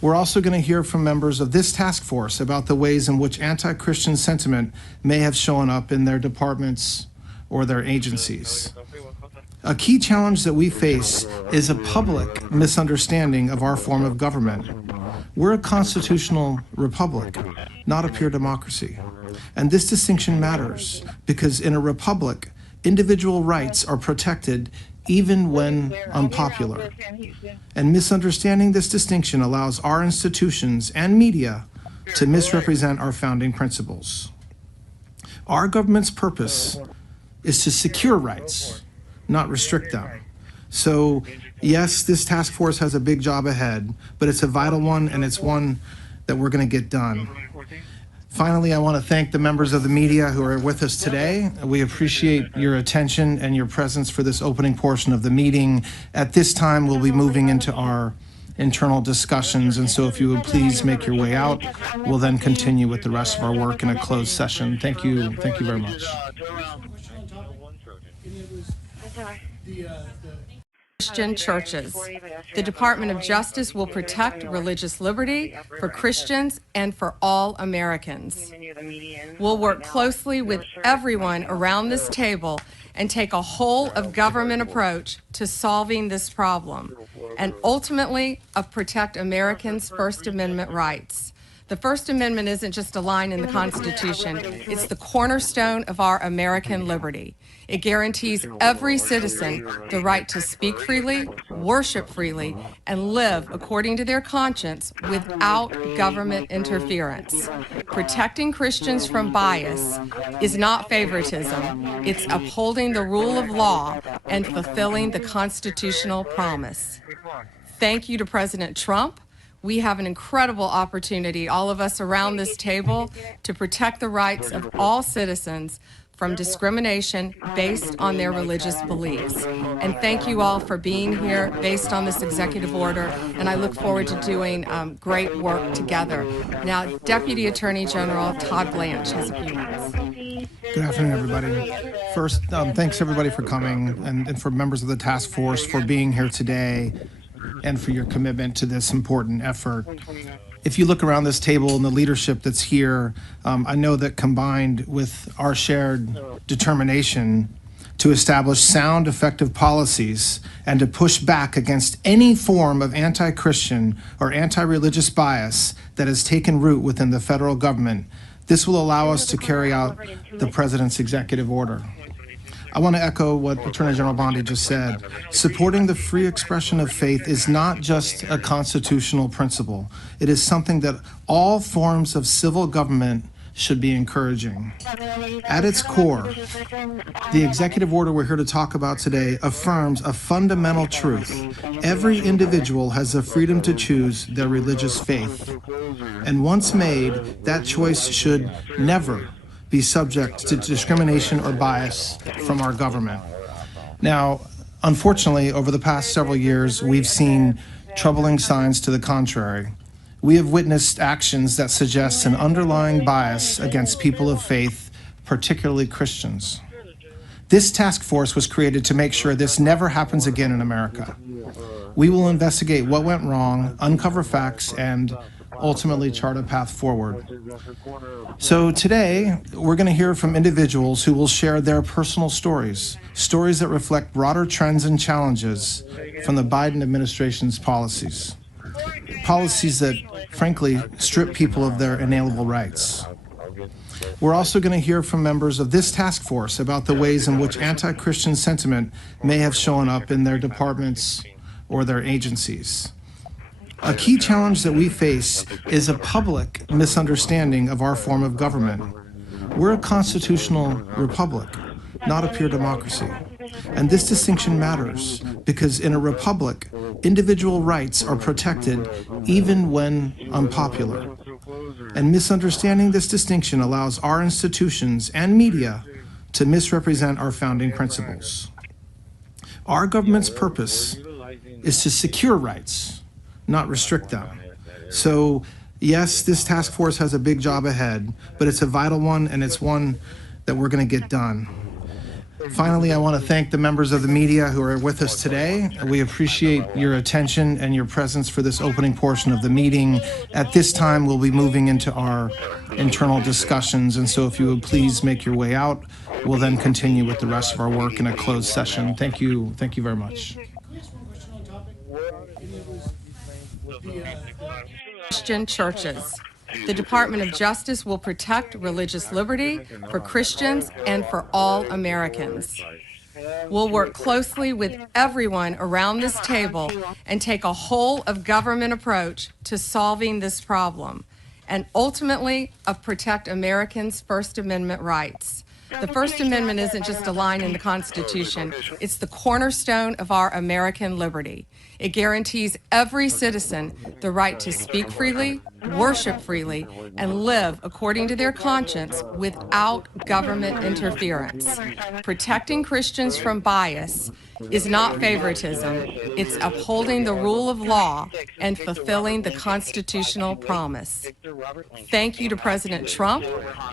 We're also going to hear from members of this task force about the ways in which anti-Christian sentiment may have shown up in their departments or their agencies. A key challenge that we face is a public misunderstanding of our form of government. We're a constitutional republic, not a pure democracy. And this distinction matters because in a republic, individual rights are protected even when unpopular. And misunderstanding this distinction allows our institutions and media to misrepresent our founding principles. Our government's purpose is to secure rights, not restrict them. So, yes, this task force has a big job ahead, but it's a vital one, and it's one that we're going to get done. Finally, I want to thank the members of the media who are with us today. We appreciate your attention and your presence for this opening portion of the meeting. At this time, we'll be moving into our internal discussions, and so if you would please make your way out, we'll then continue with the rest of our work in a closed session. Thank you very much. Christian churches. The Department of Justice will protect religious liberty for Christians and for all Americans. We'll work closely with everyone around this table and take a whole of government approach to solving this problem, and ultimately protect Americans' First Amendment rights. The First Amendment isn't just a line in the Constitution, it's the cornerstone of our American liberty. It guarantees every citizen the right to speak freely, worship freely, and live according to their conscience without government interference. Protecting Christians from bias is not favoritism, it's upholding the rule of law and fulfilling the constitutional promise. Thank you to President Trump. We have an incredible opportunity, all of us around this table, to protect the rights of all citizens from discrimination based on their religious beliefs. And thank you all for being here based on this executive order, and I look forward to doing great work together. Now, Deputy Attorney General Todd Blanche has a few words. Good afternoon, everybody. First, thanks everybody for coming and for members of the task force for being here today and for your commitment to this important effort. If you look around this table and the leadership that's here, I know that combined with our shared determination to establish sound, effective policies and to push back against any form of anti-Christian or anti-religious bias that has taken root within the federal government, this will allow us to carry out the President's executive order. I want to echo what Attorney General Bondi just said. Supporting the free expression of faith is not just a constitutional principle. It is something that all forms of civil government should be encouraging. At its core, the executive order we're here to talk about today affirms a fundamental truth. Every individual has the freedom to choose their religious faith. And once made, that choice should never be subject to discrimination or bias from our government. Now, unfortunately, over the past several years, we've seen troubling signs to the contrary. We have witnessed actions that suggest an underlying bias against people of faith, particularly Christians. This task force was created to make sure this never happens again in America. We will investigate what went wrong, uncover facts, and ultimately chart a path forward. So today, we're going to hear from individuals who will share their personal stories that reflect broader trends and challenges from the Biden administration's policies that, frankly, strip people of their inalienable rights. We're also going to hear from members of this task force about the ways in which anti-Christian sentiment may have shown up in their departments or their agencies. A key challenge that we face is a public misunderstanding of our form of government. We're a constitutional republic, not a pure democracy. And this distinction matters because in a republic, individual rights are protected even when unpopular. And misunderstanding this distinction allows our institutions and media to misrepresent our founding principles. Our government's purpose is to secure rights, not restrict them. So yes, this task force has a big job ahead, but it's a vital one, and it's one that we're going to get done. Finally, I want to thank the members of the media who are with us today. We appreciate your attention and your presence for this opening portion of the meeting. At this time, we'll be moving into our internal discussions, and so if you would please make your way out, we'll then continue with the rest of our work in a closed session. Thank you very much. Christian churches. The Department of Justice will protect religious liberty for Christians and for all Americans. We'll work closely with everyone around this table and take a whole of government approach to solving this problem and ultimately protect Americans' First Amendment rights. The First Amendment isn't just a line in the Constitution, it's the cornerstone of our American liberty. It guarantees every citizen the right to speak freely, worship freely, and live according to their conscience without government interference. Protecting Christians from bias is not favoritism, it's upholding the rule of law and fulfilling the constitutional promise. Thank you to President Trump.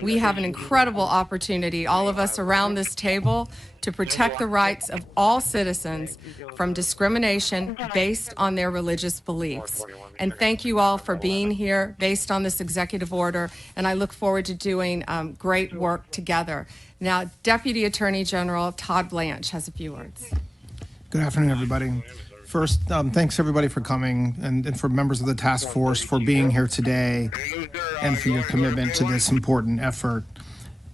We have an incredible opportunity, all of us around this table, to protect the rights of all citizens from discrimination based on their religious beliefs. And thank you all for being here based on this executive order, and I look forward to doing great work together. Now, Deputy Attorney General Todd Blanche has a few words. Good afternoon, everybody. First, thanks everybody for coming and for members of the task force for being here today and for your commitment to this important effort.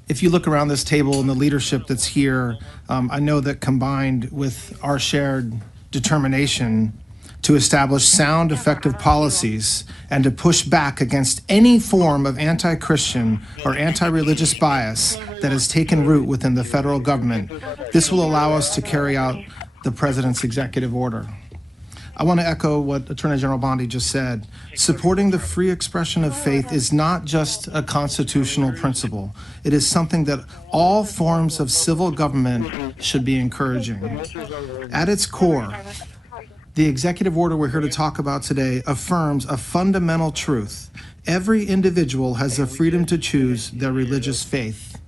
If you look around this table and the leadership that's here, I know that combined with our shared determination to establish sound, effective policies and to push back against any form of anti-Christian or anti-religious bias that has taken root within the federal government, this will allow us to carry out the president's executive order. I want to echo what Attorney General Bondi just said. Supporting the free expression of faith is not just a constitutional principle. It is something that all forms of civil government should be encouraging. At its core, the executive order we're here to talk about today affirms a fundamental truth. Every individual has the freedom to choose their religious faith.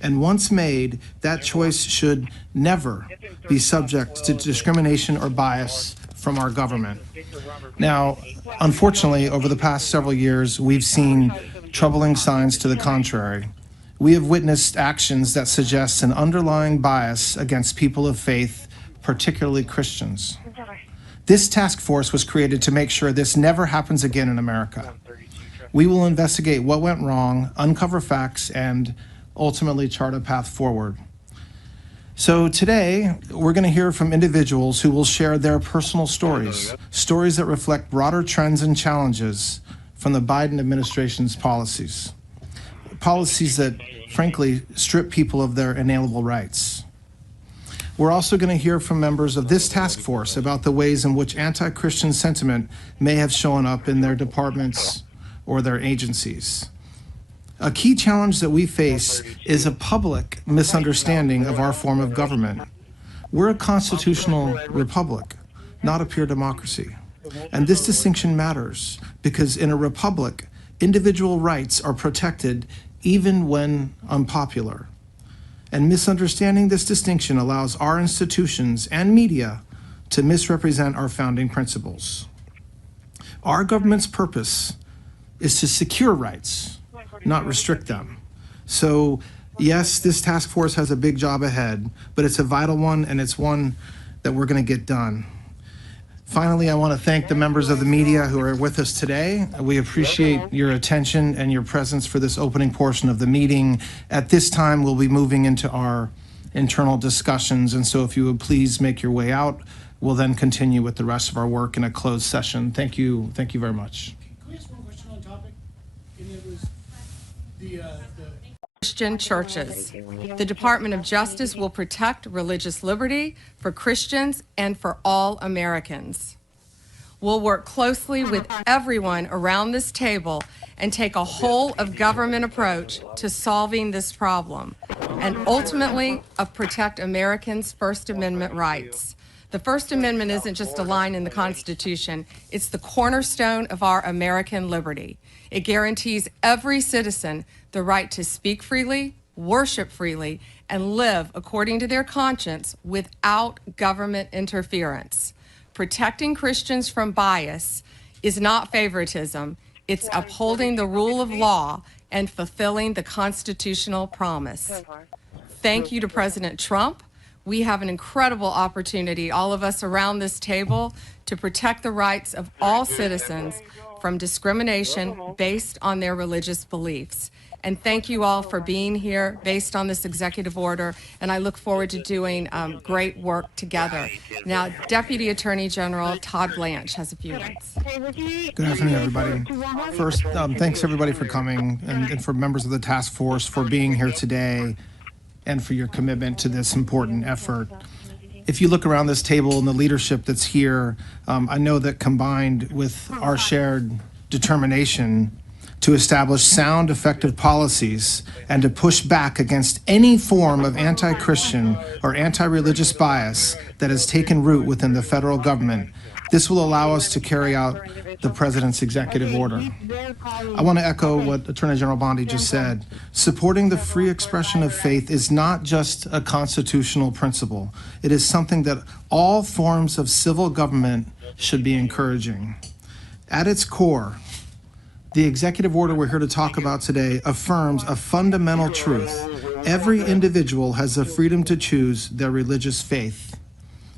And once made, that choice should never be subject to discrimination or bias from our government. Now, unfortunately, over the past several years, we've seen troubling signs to the contrary. We have witnessed actions that suggest an underlying bias against people of faith, particularly Christians. This task force was created to make sure this never happens again in America. We will investigate what went wrong, uncover facts, and ultimately chart a path forward. So today, we're going to hear from individuals who will share their personal stories, stories that reflect broader trends and challenges from the Biden administration's policies. Policies that, frankly, strip people of their inalienable rights. We're also going to hear from members of this task force about the ways in which anti-Christian sentiment may have shown up in their departments or their agencies. A key challenge that we face is a public misunderstanding of our form of government. We're a constitutional republic, not a pure democracy. And this distinction matters because in a republic, individual rights are protected even when unpopular. And misunderstanding this distinction allows our institutions and media to misrepresent our founding principles. Our government's purpose is to secure rights, not restrict them. So yes, this task force has a big job ahead, but it's a vital one and it's one that we're going to get done. Finally, I want to thank the members of the media who are with us today. We appreciate your attention and your presence for this opening portion of the meeting. At this time, we'll be moving into our internal discussions, and so if you would please make your way out, we'll then continue with the rest of our work in a closed session. Thank you very much. Can we ask one question on topic? And it was the Christian churches. The Department of Justice will protect religious liberty for Christians and for all Americans. We'll work closely with everyone around this table and take a whole of government approach to solving this problem and ultimately protect Americans' First Amendment rights. The First Amendment isn't just a line in the Constitution, it's the cornerstone of our American liberty. It guarantees every citizen the right to speak freely, worship freely, and live according to their conscience without government interference. Protecting Christians from bias is not favoritism, it's upholding the rule of law and fulfilling the constitutional promise. Thank you to President Trump. We have an incredible opportunity, all of us around this table, to protect the rights of all citizens from discrimination based on their religious beliefs. And thank you all for being here based on this executive order, and I look forward to doing great work together. Now, Deputy Attorney General Todd Blanche has a few words. Good afternoon, everybody. First, thanks everybody for coming and for members of the task force for being here today and for your commitment to this important effort. If you look around this table and the leadership that's here, I know that combined with our shared determination to establish sound, effective policies and to push back against any form of anti-Christian or anti-religious bias that has taken root within the federal government, this will allow us to carry out the president's executive order. I want to echo what Attorney General Bondi just said. Supporting the free expression of faith is not just a constitutional principle. It is something that all forms of civil government should be encouraging. At its core, the executive order we're here to talk about today affirms a fundamental truth. Every individual has the freedom to choose their religious faith.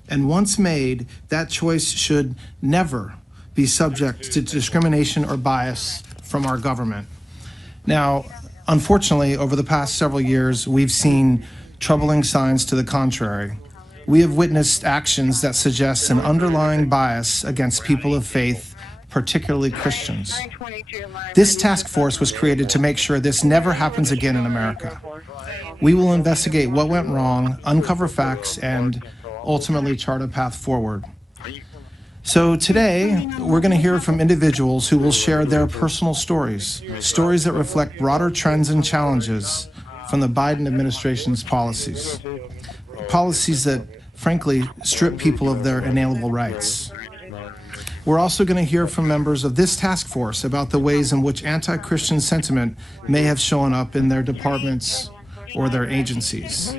And once made, that choice should never be subject to discrimination or bias from our government. Now, unfortunately, over the past several years, we've seen troubling signs to the contrary. We have witnessed actions that suggest an underlying bias against people of faith, particularly Christians. This task force was created to make sure this never happens again in America. We will investigate what went wrong, uncover facts, and ultimately chart a path forward. So today, we're going to hear from individuals who will share their personal stories, stories that reflect broader trends and challenges from the Biden administration's policies. Policies that, frankly, strip people of their inalienable rights. We're also going to hear from members of this task force about the ways in which anti-Christian sentiment may have shown up in their departments or their agencies.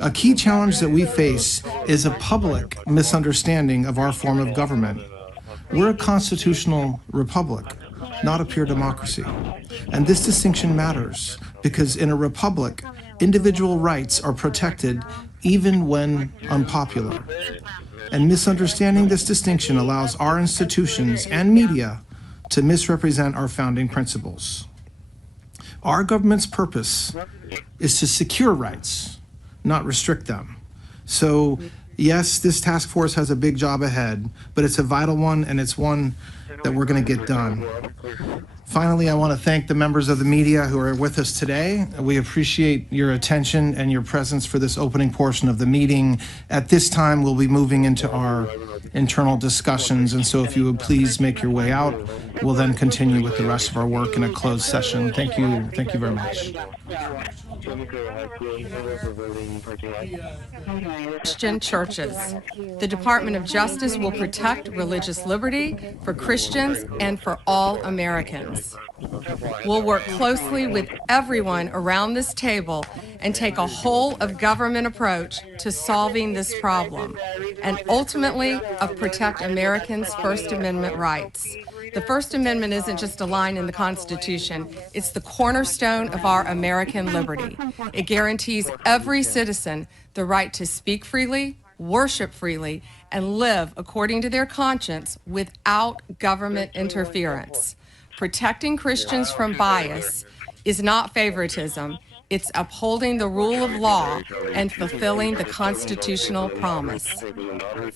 A key challenge that we face is a public misunderstanding of our form of government. We're a constitutional republic, not a pure democracy. And this distinction matters because in a republic, individual rights are protected even when unpopular. And misunderstanding this distinction allows our institutions and media to misrepresent our founding principles. Our government's purpose is to secure rights, not restrict them. So, yes, this task force has a big job ahead, but it's a vital one, and it's one that we're going to get done. Finally, I want to thank the members of the media who are with us today. We appreciate your attention and your presence for this opening portion of the meeting. At this time, we'll be moving into our internal discussions, and so if you would please make your way out, we'll then continue with the rest of our work in a closed session. Thank you very much. Christian churches. The Department of Justice will protect religious liberty for Christians and for all Americans. We'll work closely with everyone around this table and take a whole of government approach to solving this problem, and ultimately protect Americans' First Amendment rights. The First Amendment isn't just a line in the Constitution, it's the cornerstone of our American liberty. It guarantees every citizen the right to speak freely, worship freely, and live according to their conscience without government interference. Protecting Christians from bias is not favoritism, it's upholding the rule of law and fulfilling the constitutional promise.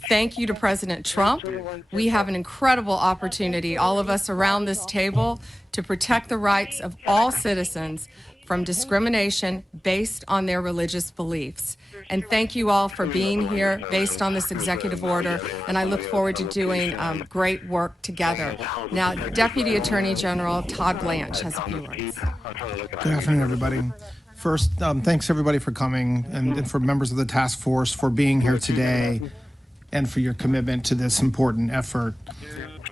Thank you to President Trump. We have an incredible opportunity, all of us around this table, to protect the rights of all citizens from discrimination based on their religious beliefs. And thank you all for being here based on this executive order, and I look forward to doing great work together. Now, Deputy Attorney General Todd Blanche has a few words. Good afternoon, everybody. First, thanks everybody for coming and for members of the task force for being here today and for your commitment to this important effort.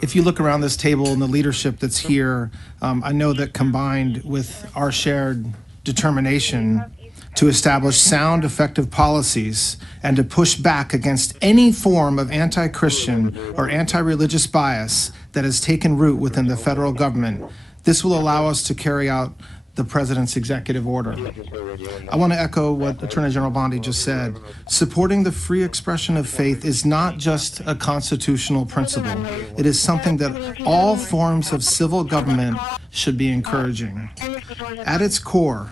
If you look around this table and the leadership that's here, I know that combined with our shared determination to establish sound, effective policies and to push back against any form of anti-Christian or anti-religious bias that has taken root within the federal government, this will allow us to carry out the president's executive order. I want to echo what Attorney General Bondi just said. Supporting the free expression of faith is not just a constitutional principle. It is something that all forms of civil government should be encouraging. At its core,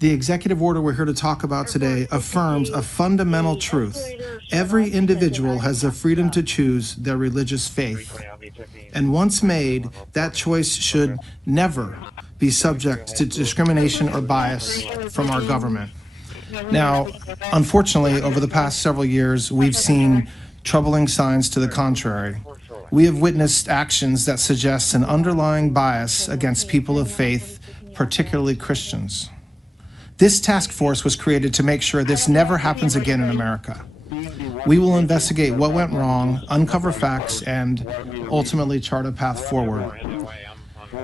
the executive order we're here to talk about today affirms a fundamental truth. Every individual has the freedom to choose their religious faith. And once made, that choice should never be subject to discrimination or bias from our government. Now, unfortunately, over the past several years, we've seen troubling signs to the contrary. We have witnessed actions that suggest an underlying bias against people of faith, particularly Christians. This task force was created to make sure this never happens again in America. We will investigate what went wrong, uncover facts, and ultimately chart a path forward.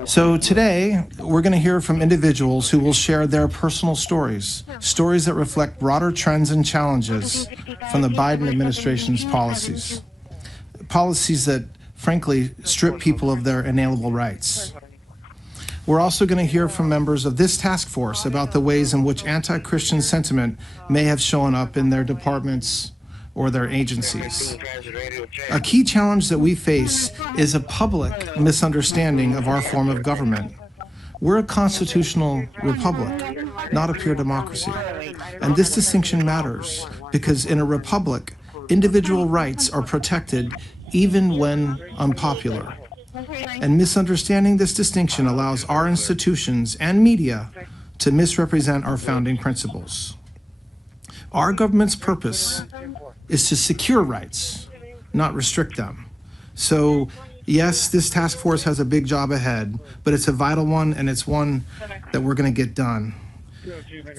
So today, we're going to hear from individuals who will share their personal stories, stories that reflect broader trends and challenges from the Biden administration's policies. Policies that, frankly, strip people of their inalienable rights. We're also going to hear from members of this task force about the ways in which anti-Christian sentiment may have shown up in their departments or their agencies. A key challenge that we face is a public misunderstanding of our form of government. We're a constitutional republic, not a pure democracy. And this distinction matters because in a republic, individual rights are protected even when unpopular. And misunderstanding this distinction allows our institutions and media to misrepresent our founding principles. Our government's purpose is to secure rights, not restrict them. So, yes, this task force has a big job ahead, but it's a vital one, and it's one that we're going to get done.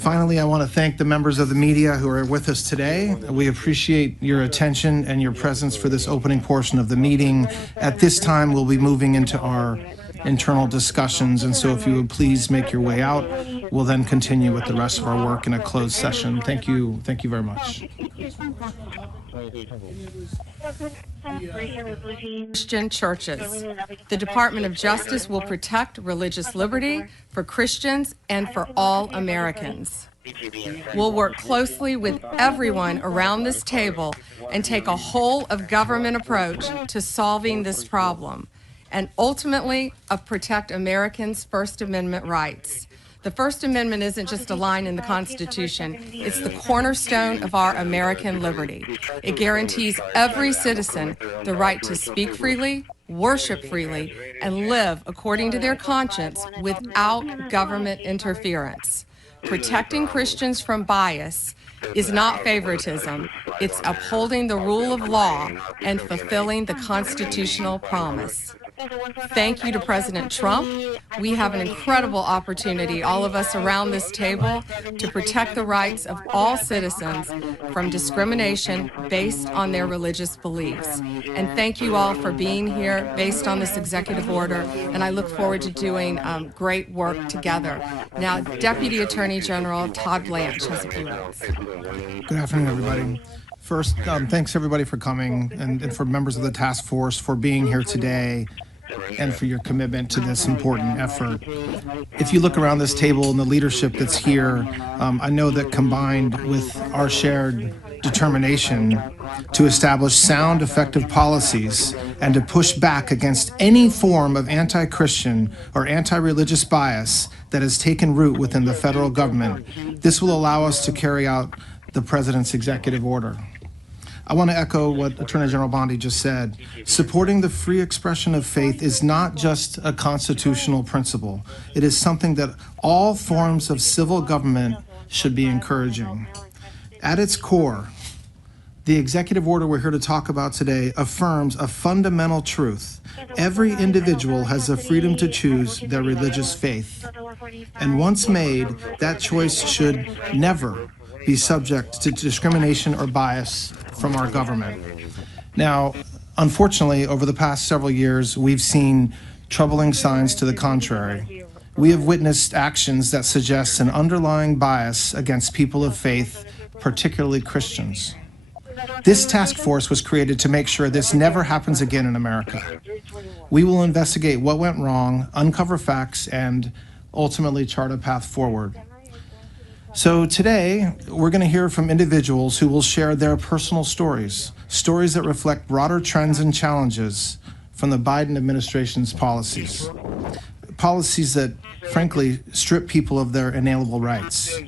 Finally, I want to thank the members of the media who are with us today. We appreciate your attention and your presence for this opening portion of the meeting. At this time, we'll be moving into our internal discussions, and so if you would please make your way out, we'll then continue with the rest of our work in a closed session. Thank you very much. Christian churches. The Department of Justice will protect religious liberty for Christians and for all Americans. We'll work closely with everyone around this table and take a whole of government approach to solving this problem, and ultimately protect Americans' First Amendment rights. The First Amendment isn't just a line in the Constitution, it's the cornerstone of our American liberty. It guarantees every citizen the right to speak freely, worship freely, and live according to their conscience without government interference. Protecting Christians from bias is not favoritism, it's upholding the rule of law and fulfilling the constitutional promise. Thank you to President Trump. We have an incredible opportunity, all of us around this table, to protect the rights of all citizens from discrimination based on their religious beliefs. And thank you all for being here based on this executive order, and I look forward to doing great work together. Now, Deputy Attorney General Todd Blanche has a few words. Good afternoon, everybody. First, thanks everybody for coming and for members of the task force for being here today and for your commitment to this important effort. If you look around this table and the leadership that's here, I know that combined with our shared determination to establish sound, effective policies and to push back against any form of anti-Christian or anti-religious bias that has taken root within the federal government, this will allow us to carry out the President's executive order. I want to echo what Attorney General Bondi just said. Supporting the free expression of faith is not just a constitutional principle. It is something that all forms of civil government should be encouraging. At its core, the executive order we're here to talk about today affirms a fundamental truth. Every individual has the freedom to choose their religious faith. And once made, that choice should never be subject to discrimination or bias from our government. Now, unfortunately, over the past several years, we've seen troubling signs to the contrary. We have witnessed actions that suggest an underlying bias against people of faith, particularly Christians. This task force was created to make sure this never happens again in America. We will investigate what went wrong, uncover facts, and ultimately chart a path forward. So today, we're going to hear from individuals who will share their personal stories that reflect broader trends and challenges from the Biden administration's policies that, frankly, strip people of their inalienable rights.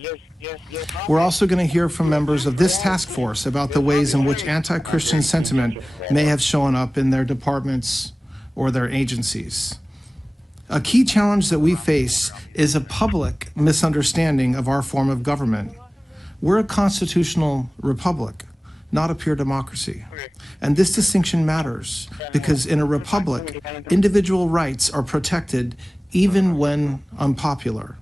We're also going to hear from members of this task force about the ways in which anti-Christian sentiment may have shown up in their departments or their agencies. A key challenge that we face is a public misunderstanding of our form of government. We're a constitutional republic, not a pure democracy. And this distinction matters because in a republic, individual rights are protected even when unpopular.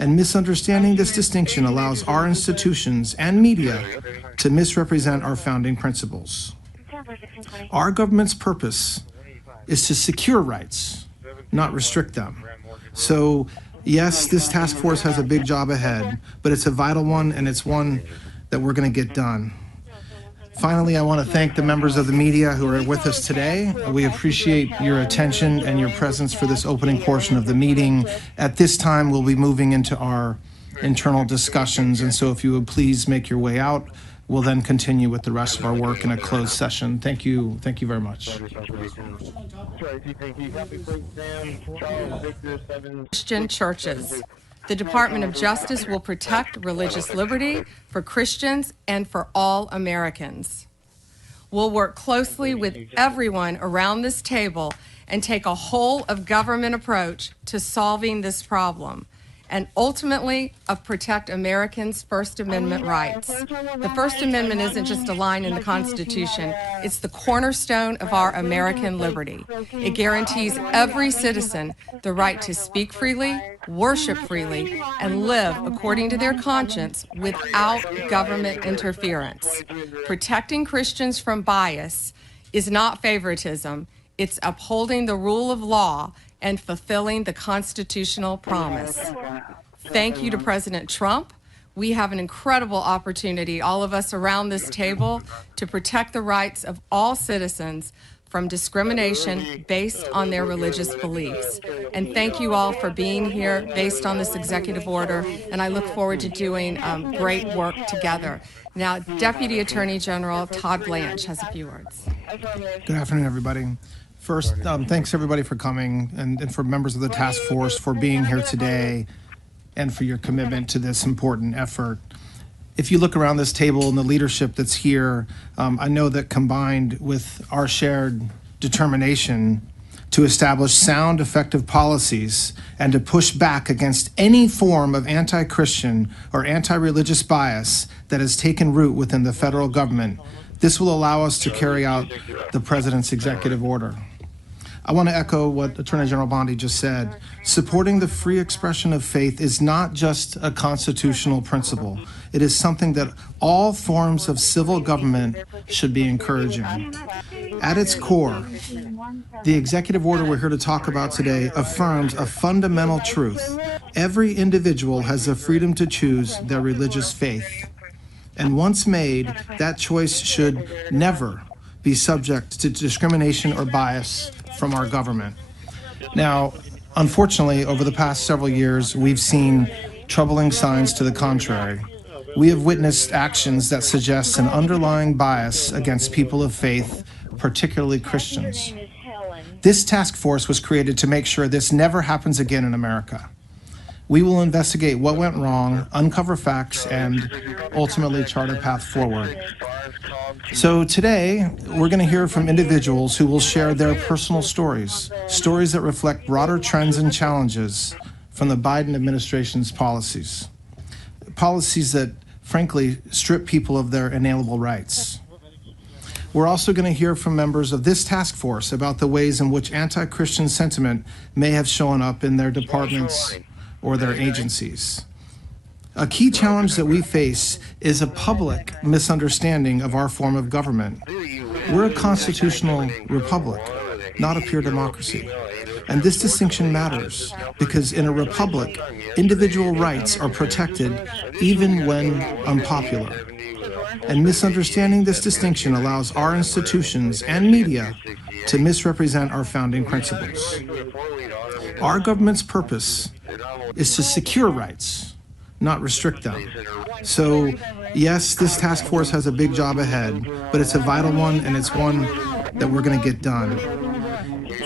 And misunderstanding this distinction allows our institutions and media to misrepresent our founding principles. Our government's purpose is to secure rights, not restrict them. So, yes, this task force has a big job ahead, but it's a vital one, and it's one that we're going to get done. Finally, I want to thank the members of the media who are with us today. We appreciate your attention and your presence for this opening portion of the meeting. At this time, we'll be moving into our internal discussions, and so if you would please make your way out, We'll then continue with the rest of our work in a closed session. Thank you very much. Christian churches. The Department of Justice will protect religious liberty for Christians and for all Americans. We'll work closely with everyone around this table and take a whole of government approach to solving this problem, and ultimately protect Americans' First Amendment rights. The First Amendment isn't just a line in the Constitution, it's the cornerstone of our American liberty. It guarantees every citizen the right to speak freely, worship freely, and live according to their conscience without government interference. Protecting Christians from bias is not favoritism, it's upholding the rule of law and fulfilling the constitutional promise. Thank you to President Trump. We have an incredible opportunity, all of us around this table, to protect the rights of all citizens from discrimination based on their religious beliefs. And thank you all for being here based on this executive order, and I look forward to doing great work together. Now, Deputy Attorney General Todd Blanche has a few words. Good afternoon, everybody. First, thanks everybody for coming and for members of the task force for being here today and for your commitment to this important effort. If you look around this table and the leadership that's here, I know that combined with our shared determination to establish sound, effective policies and to push back against any form of anti-Christian or anti-religious bias that has taken root within the federal government, this will allow us to carry out the President's executive order. I want to echo what Attorney General Bondi just said. Supporting the free expression of faith is not just a constitutional principle. It is something that all forms of civil government should be encouraging. At its core, the executive order we're here to talk about today affirms a fundamental truth. Every individual has the freedom to choose their religious faith. And once made, that choice should never be subject to discrimination or bias from our government. Now, unfortunately, over the past several years, we've seen troubling signs to the contrary. We have witnessed actions that suggest an underlying bias against people of faith, particularly Christians. This task force was created to make sure this never happens again in America. We will investigate what went wrong, uncover facts, and ultimately chart a path forward. So today, we're going to hear from individuals who will share their personal stories that reflect broader trends and challenges from the Biden administration's policies that, frankly, strip people of their inalienable rights. We're also going to hear from members of this task force about the ways in which anti-Christian sentiment may have shown up in their departments or their agencies. A key challenge that we face is a public misunderstanding of our form of government. We're a constitutional republic, not a pure democracy. And this distinction matters because in a republic, individual rights are protected even when unpopular. And misunderstanding this distinction allows our institutions and media to misrepresent our founding principles. Our government's purpose is to secure rights, not restrict them. So, yes, this task force has a big job ahead, but it's a vital one, and it's one that we're going to get done.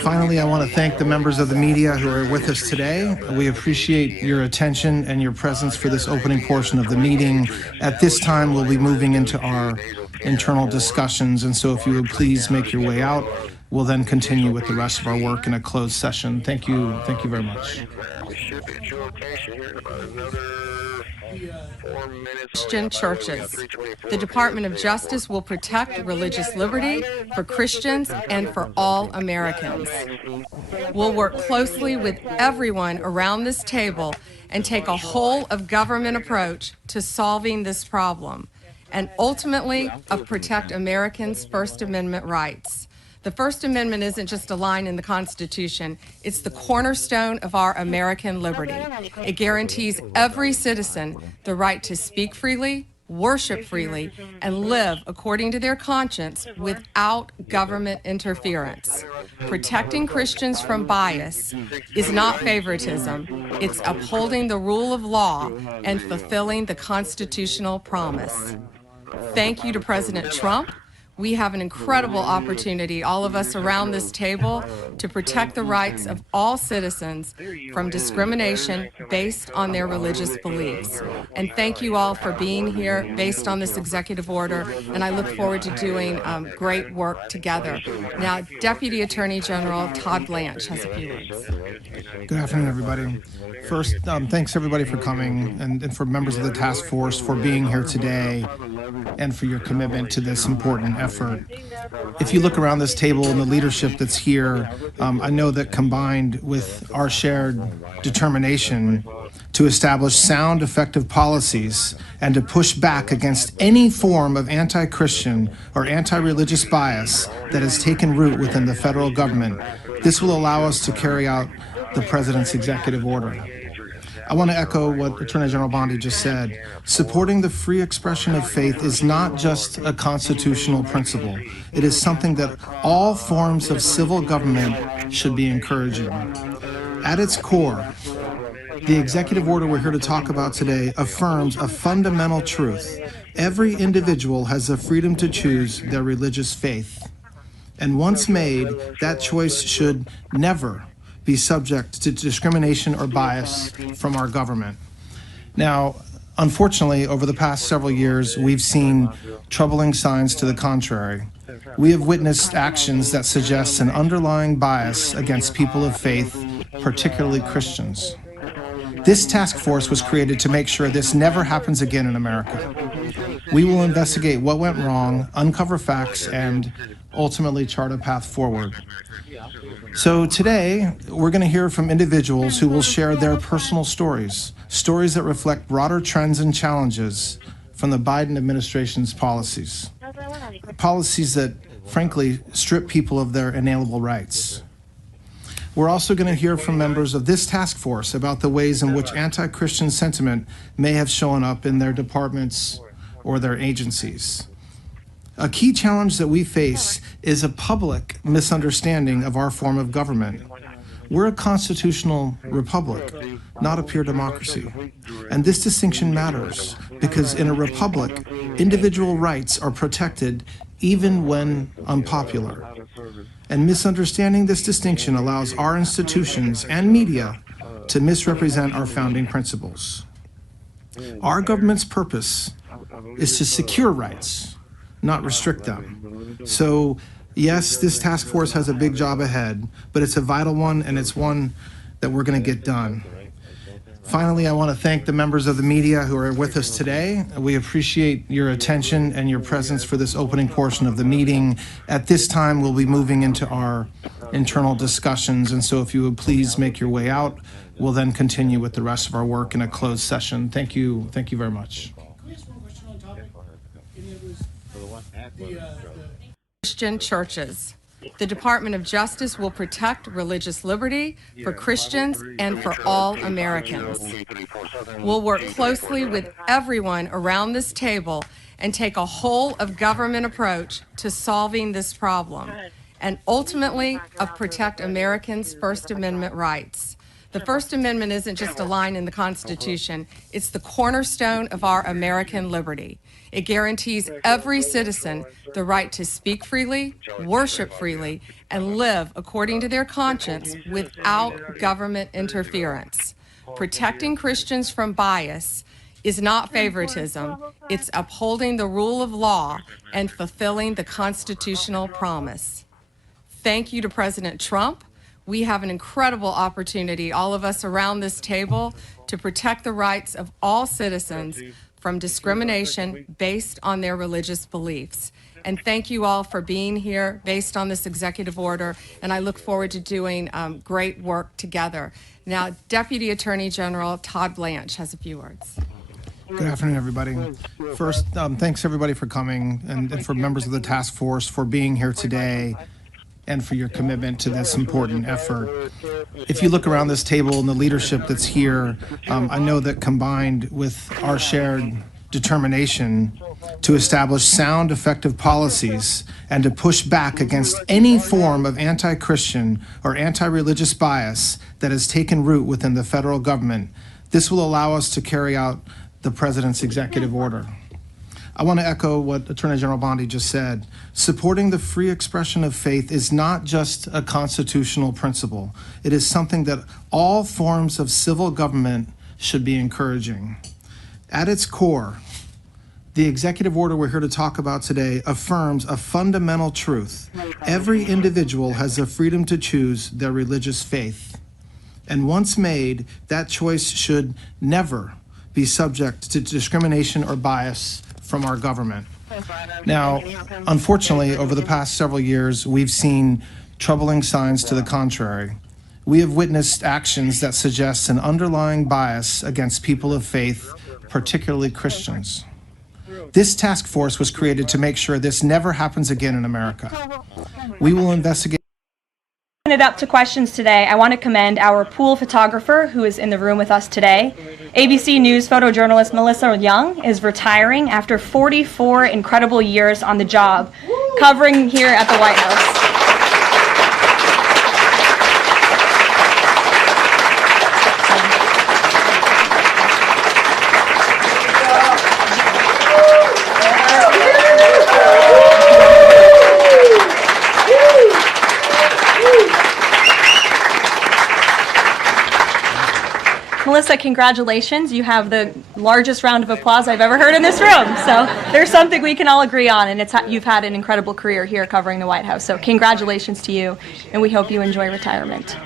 Finally, I want to thank the members of the media who are with us today. We appreciate your attention and your presence for this opening portion of the meeting. At this time, we'll be moving into our internal discussions, and so if you would please make your way out, we'll then continue with the rest of our work in a closed session. Thank you very much. Christian churches. The Department of Justice will protect religious liberty for Christians and for all Americans. We'll work closely with everyone around this table and take a whole of government approach to solving this problem, and ultimately protect Americans' First Amendment rights. The First Amendment isn't just a line in the Constitution, it's the cornerstone of our American liberty. It guarantees every citizen the right to speak freely, worship freely, and live according to their conscience without government interference. Protecting Christians from bias is not favoritism, it's upholding the rule of law and fulfilling the constitutional promise. Thank you to President Trump. We have an incredible opportunity, all of us around this table, to protect the rights of all citizens from discrimination based on their religious beliefs. And thank you all for being here based on this executive order, and I look forward to doing great work together. Now, Deputy Attorney General Todd Blanche has a few words. Good afternoon, everybody. First, thanks everybody for coming and for members of the task force for being here today and for your commitment to this important effort. If you look around this table and the leadership that's here, I know that combined with our shared determination to establish sound, effective policies and to push back against any form of anti-Christian or anti-religious bias that has taken root within the federal government, this will allow us to carry out the President's executive order. I want to echo what Attorney General Bondi just said. Supporting the free expression of faith is not just a constitutional principle. It is something that all forms of civil government should be encouraging. At its core, the executive order we're here to talk about today affirms a fundamental truth. Every individual has the freedom to choose their religious faith. And once made, that choice should never be subject to discrimination or bias from our government. Now, unfortunately, over the past several years, we've seen troubling signs to the contrary. We have witnessed actions that suggest an underlying bias against people of faith, particularly Christians. This task force was created to make sure this never happens again in America. We will investigate what went wrong, uncover facts, and ultimately chart a path forward. So today, we're going to hear from individuals who will share their personal stories, stories that reflect broader trends and challenges from the Biden administration's policies. Policies that, frankly, strip people of their inalienable rights. We're also going to hear from members of this task force about the ways in which anti-Christian sentiment may have shown up in their departments or their agencies. A key challenge that we face is a public misunderstanding of our form of government. We're a constitutional republic, not a pure democracy. And this distinction matters because in a republic, individual rights are protected even when unpopular. And misunderstanding this distinction allows our institutions and media to misrepresent our founding principles. Our government's purpose is to secure rights, not restrict them. So, yes, this task force has a big job ahead, but it's a vital one, and it's one that we're going to get done. Finally, I want to thank the members of the media who are with us today. We appreciate your attention and your presence for this opening portion of the meeting. At this time, we'll be moving into our internal discussions, and so if you would please make your way out, we'll then continue with the rest of our work in a closed session. Thank you very much. Christian churches. The Department of Justice will protect religious liberty for Christians and for all Americans. We'll work closely with everyone around this table and take a whole of government approach to solving this problem and ultimately protect Americans' First Amendment rights. The First Amendment isn't just a line in the Constitution, it's the cornerstone of our American liberty. It guarantees every citizen the right to speak freely, worship freely, and live according to their conscience without government interference. Protecting Christians from bias is not favoritism, it's upholding the rule of law and fulfilling the constitutional promise. Thank you to President Trump. We have an incredible opportunity, all of us around this table, to protect the rights of all citizens from discrimination based on their religious beliefs. And thank you all for being here based on this executive order, and I look forward to doing great work together. Now, Deputy Attorney General Todd Blanche has a few words. Good afternoon, everybody. First, thanks everybody for coming and for members of the task force for being here today and for your commitment to this important effort. If you look around this table and the leadership that's here, I know that combined with our shared determination to establish sound, effective policies and to push back against any form of anti-Christian or anti-religious bias that has taken root within the federal government, this will allow us to carry out the President's executive order. I want to echo what Attorney General Bondi just said. Supporting the free expression of faith is not just a constitutional principle. It is something that all forms of civil government should be encouraging. At its core, the executive order we're here to talk about today affirms a fundamental truth. Every individual has the freedom to choose their religious faith. And once made, that choice should never be subject to discrimination or bias from our government. Now, unfortunately, over the past several years, we've seen troubling signs to the contrary. We have witnessed actions that suggest an underlying bias against people of faith, particularly Christians. This task force was created to make sure this never happens again in America. We will investigate. It up to questions today. I want to commend our pool photographer who is in the room with us today. ABC News photojournalist Melissa Young is retiring after 44 incredible years on the job, covering here at the White House. Melissa, congratulations. You have the largest round of applause I've ever heard in this room. So there's something we can all agree on, and it's you've had an incredible career here covering the White House. So congratulations to you, and we hope you enjoy retirement.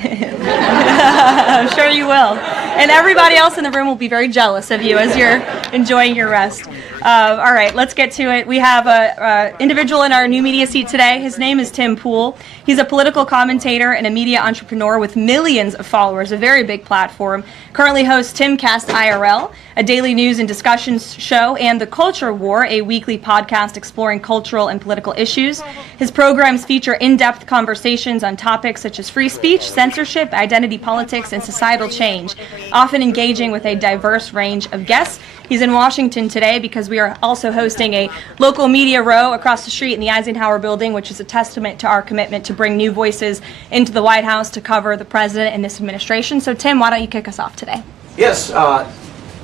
I'm sure you will. And everybody else in the room will be very jealous of you as you're enjoying your rest. All right, let's get to it. We have an individual in our new media seat today. His name is Tim Pool. He's a political commentator and a media entrepreneur with millions of followers, a very big platform. Currently hosts Timcast IRL, a daily news and discussions show, and The Culture War, a weekly podcast exploring cultural and political issues. His programs feature in-depth conversations on topics such as free speech, censorship, identity politics, and societal change, often engaging with a diverse range of guests. He's in Washington today because we are also hosting a local media row across the street in the Eisenhower building, which is a testament to our commitment to bring new voices into the White House to cover the president and this administration. So, Tim, why don't you kick us off today? Yes.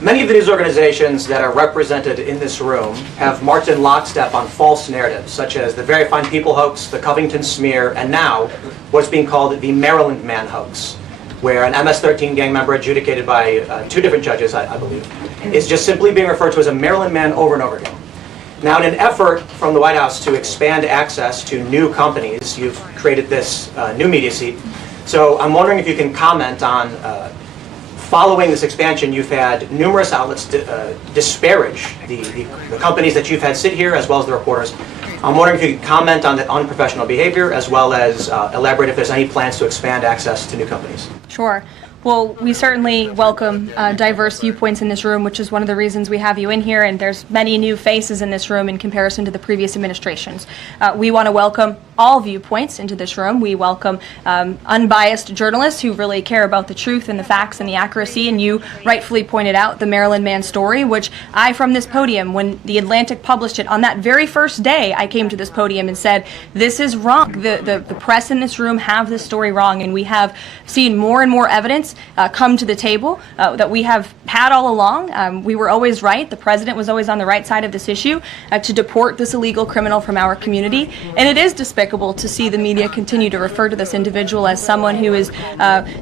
Many of the news organizations that are represented in this room have marched in lockstep on false narratives, such as the Very Fine People hoax, the Covington smear, and now what's being called the Maryland Man hoax, where an MS-13 gang member adjudicated by two different judges, I believe, is just simply being referred to as a Maryland Man over and over again. Now, in an effort from the White House to expand access to new companies, you've created this new media seat. So I'm wondering if you can comment on, following this expansion, you've had numerous outlets disparage the companies that you've had sit here, as well as the reporters. I'm wondering if you could comment on the unprofessional behavior, as well as elaborate if there's any plans to expand access to new companies. Sure. Well, we certainly welcome diverse viewpoints in this room, which is one of the reasons we have you in here, and there's many new faces in this room in comparison to the previous administrations. We want to welcome all viewpoints into this room. We welcome unbiased journalists who really care about the truth and the facts and the accuracy, and you rightfully pointed out the Maryland Man story, which I, from this podium, when The Atlantic published it, on that very first day, I came to this podium and said, this is wrong. The press in this room have this story wrong, and we have seen more and more evidence come to the table that we have had all along. We were always right. The president was always on the right side of this issue to deport this illegal criminal from our community. And it is despicable to see the media continue to refer to this individual as someone who is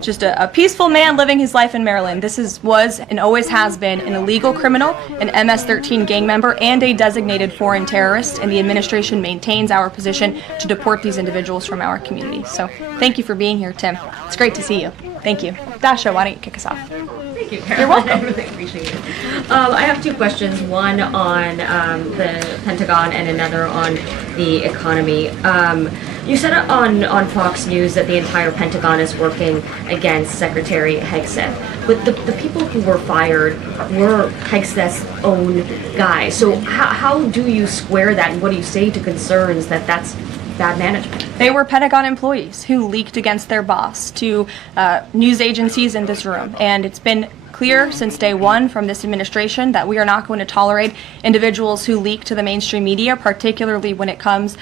just a peaceful man living his life in Maryland. This was and always has been an illegal criminal, an MS-13 gang member, and a designated foreign terrorist. And the administration maintains our position to deport these individuals from our community. So thank you for being here, Tim. It's great to see you. Thank you. Dasha, why don't you kick us off? Thank you, Karen. You're welcome. I really appreciate it. I have two questions, one on the Pentagon and another on the economy. You said on Fox News that the entire Pentagon is working against Secretary Hegseth, but the people who were fired were Hegseth's own guys. So how do you square that, and what do you say to concerns that that's bad management? They were Pentagon employees who leaked against their boss to news agencies in this room, and it's been clear since day one from this administration that we are not going to tolerate individuals who leak to the mainstream media, particularly when it comes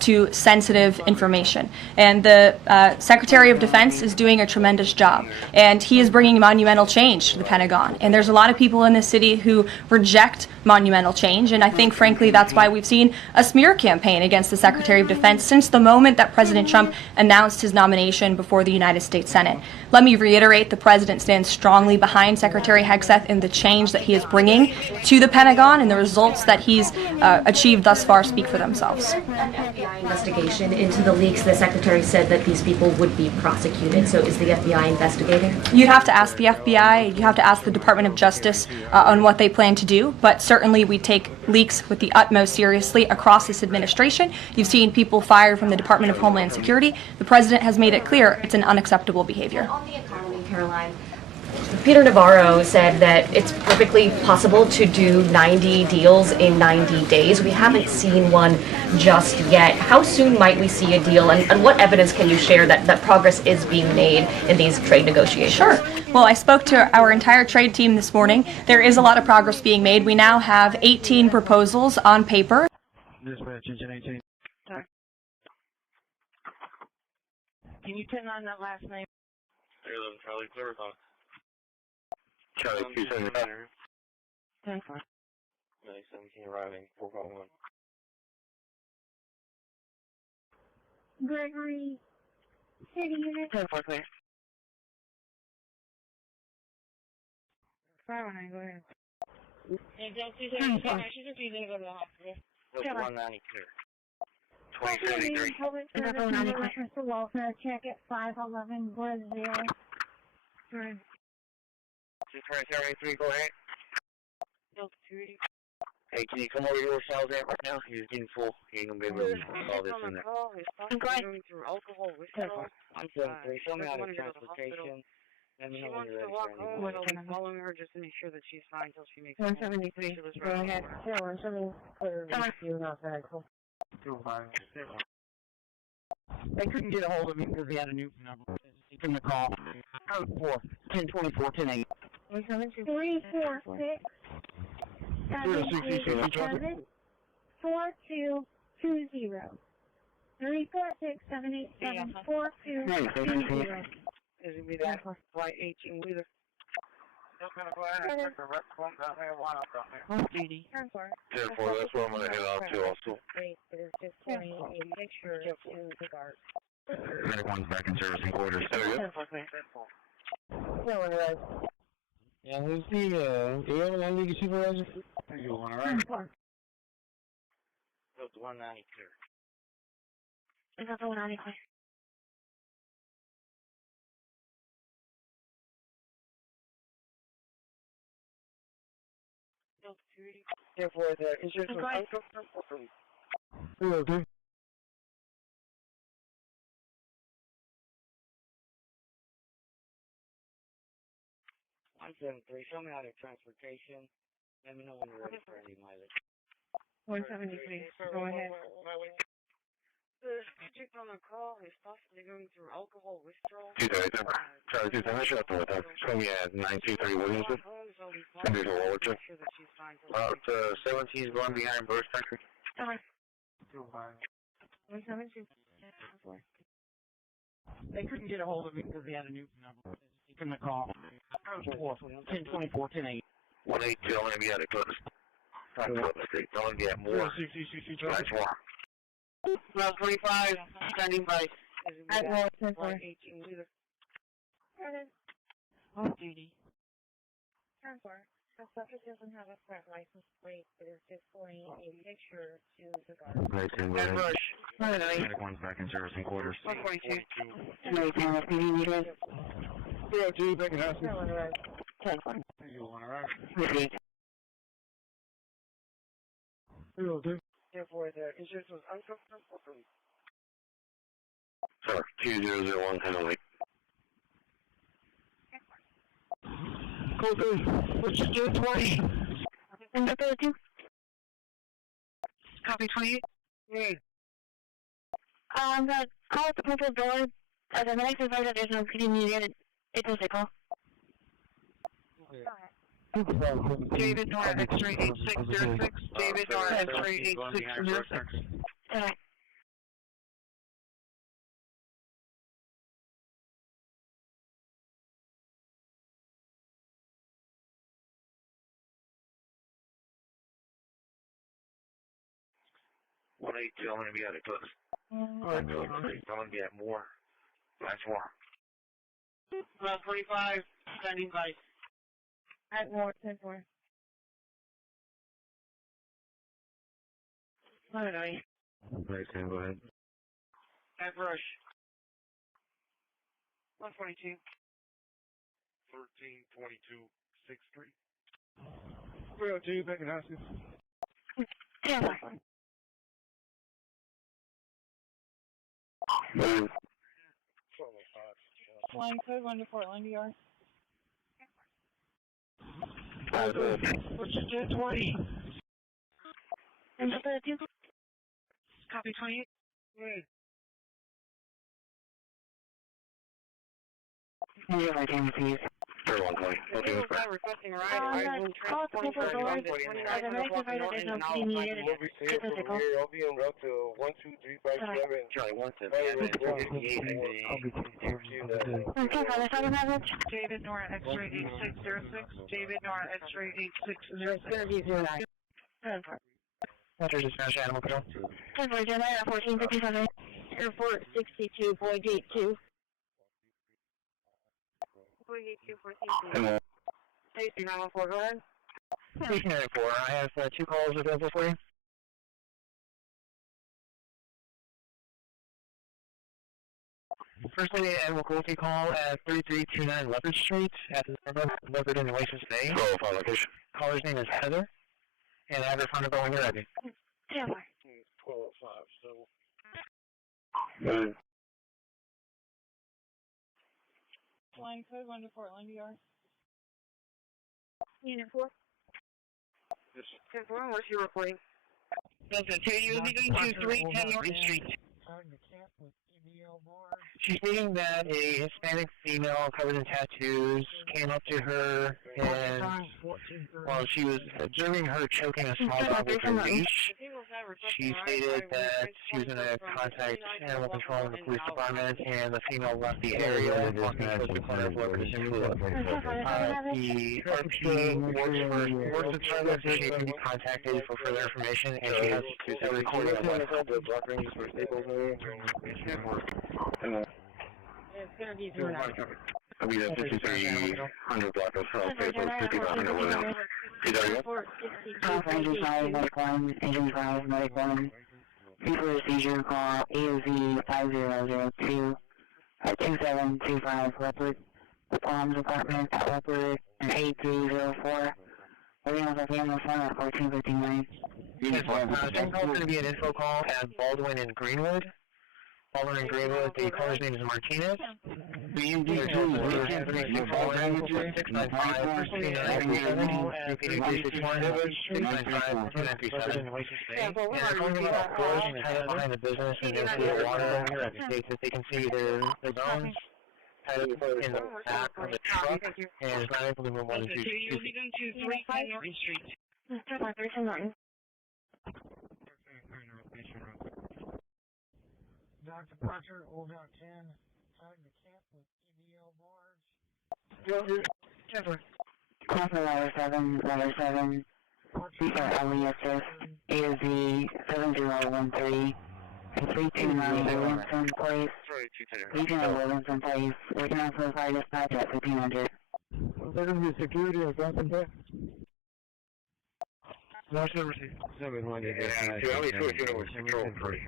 to sensitive information. And the Secretary of Defense is doing a tremendous job, and he is bringing monumental change to the Pentagon. And there's a lot of people in this city who reject monumental change, and I think, frankly, that's why we've seen a smear campaign against the Secretary of Defense since the moment that President Trump announced his nomination before the United States Senate. Let me reiterate, the President stands strongly behind Secretary Hegseth in the change that he is bringing to the Pentagon, and the results that he's achieved thus far speak for themselves. FBI investigation into the leaks, the Secretary said that these people would be prosecuted. So is the FBI investigating? You'd have to ask the FBI, you have to ask the Department of Justice on what they plan to do, but certainly we take leaks with the utmost seriously across this administration. You've seen people fired from the Department of Homeland Security. The President has made it clear it's an unacceptable behavior. On the economy, Caroline, Peter Navarro said that it's perfectly possible to do 90 deals in 90 days. We haven't seen one just yet. How soon might we see a deal, and what evidence can you share that progress is being made in these trade negotiations? Sure. Well, I spoke to our entire trade team this morning. There is a lot of progress being made. We now have 18 proposals on paper. Dispatch, engine 18. Sorry. Can you turn on that last name? Charlie Clear Hawk. Charlie 275. 10-4. 17 arriving, 4.1. Gregory, City Unit. 10-4 clear. 5-9, go ahead. Hey, don't see that. She's just easy to go to the hospital. What's 190 clear? 2073. Public service number reference to welfare check at 511 Brazil. Sorry. 673, go ahead. Delta 280. Hey, can you come over here where Sal's at right now? He's getting full. He ain't gonna be able to all this in there. He's going through alcohol withdrawal. I'm 73. Show me how to transportation. Let me know when you're ready for anything. I'll be following her just to make sure that she's fine until she makes 173. Go ahead. Yeah, 173. Clear. You're not very cool. They couldn't get a hold of me because he had a new number. He couldn't call. Code 4, 1024, 108. 346 787 4220. 346 787 4220. Is it be that flight 18 wheeler? Speedy. 10-4, that's where I'm gonna head out to also. It is just pointing a picture to the guard. Medic 1's back in service in quarters. Yeah, who's the, do you have an League supervisor? You want to ride? That's 190 clear. Is that the 190 clear? Therefore, the insurance was uncomfortable. Okay. I'm 73. Show me how to transportation. Let me know when you're ready for any mileage. 173. Go ahead. The subject on the call is possibly going through alcohol withdrawal. 230. Charlie 270, shut the window. Show me at 923 Williamson. Send me to Walter. 17's going behind Burst Factory. 172. They couldn't get a hold of me because he had a new number. He couldn't call. Code 4, 1024, 108. 182, I'm gonna be at it close. Trying to the street. I'm gonna be at more. That's more. Well, 25, standing by. At Wall 10-4. 18 wheeler. On duty. 10-4. The subject doesn't have a front license plate. It is just pointing a picture to the guard. Right, Medic 1's back in service in quarters. 122. Yeah, G, back in house. 10-4. You want to ride? Therefore, the insurance was uncomfortable. Sir, 2001 1008. Code 3, let's just do it 20. Copy 28. The call at the purple door. The next advisor, there's no PD needed. It was a call. David Nora, X-ray 8606. David Nora, X-ray 8606. What are you telling me out of cooks? I'm going to get more. That's more. 12:45, standing by. At Ward 10-4. Illinois. Okay, Sam, go ahead. At Rush. 142. 132263. 302, back in Hoskins. Flying code 1 to Portland, DR. What's your 20? Copy 28. Good. Please. 3120. Okay, that's fine. Requesting a ride. Call to people doors. The American Freight additional PD needed. I'll be en route to 12357. Charlie 178. Okay, Father, have message. David Nora, X-ray 8606. David Nora, X-ray 8606. What's your dispatch animal control? 10-4, July 1457. Airport 62, Boy Gate 2. Boy Gate 2, 14. Station 914, go ahead. Station 94, I have 2 calls available for you. First lady animal cruelty call at 3329 Leopard Street at the Leopard in Oasis Bay. Location. Caller's name is Heather, and I have her phone number when you're ready. 10-4. 1205, so. Flying code 1 to Portland, DR. Unit 4. 10-4, what's your reporting? Delta 2, you'll be going to 310 Norton Street. She's stating that a Hispanic female covered in tattoos came up to her and while she was observing her choking a small dog with her leash, she stated that she was going to contact animal control and the police department, and the female left the area and walked towards the corner of Leopard and Blue. The RP works with service, she can be contacted for further information, and she has to recording of what The block ranges for Staples It's going to be 09. I'll be at 5300 block of Staples, 5500 Williams. Engine 5, Medic 1, Engine 5, Medic 1. People seizure call AOZ 5002 at 2725 Leopard. The Palms Department at Leopard and 8304. We're going to have a family phone at 1459. Second call is going to be an info call at Baldwin and Greenwood. Baldwin and Greenwood, the caller's name is Martinez. BUD 695 and they're talking about cars tied up behind the business and they see the water. They can see their bones tied up in the back of the truck and is not able to move more than 2 feet. You'll be going to 310 Norton Street. Dr. Parker, Old Out 10, tied to camp with EBL bars. Call letter 7, these are LESS, AOZ 7013, and 329 Williamson Place, Regional Williamson Place, we can also fire dispatch at 1500. They're going to be security or something there? No, 700. I'll be switching over to control first.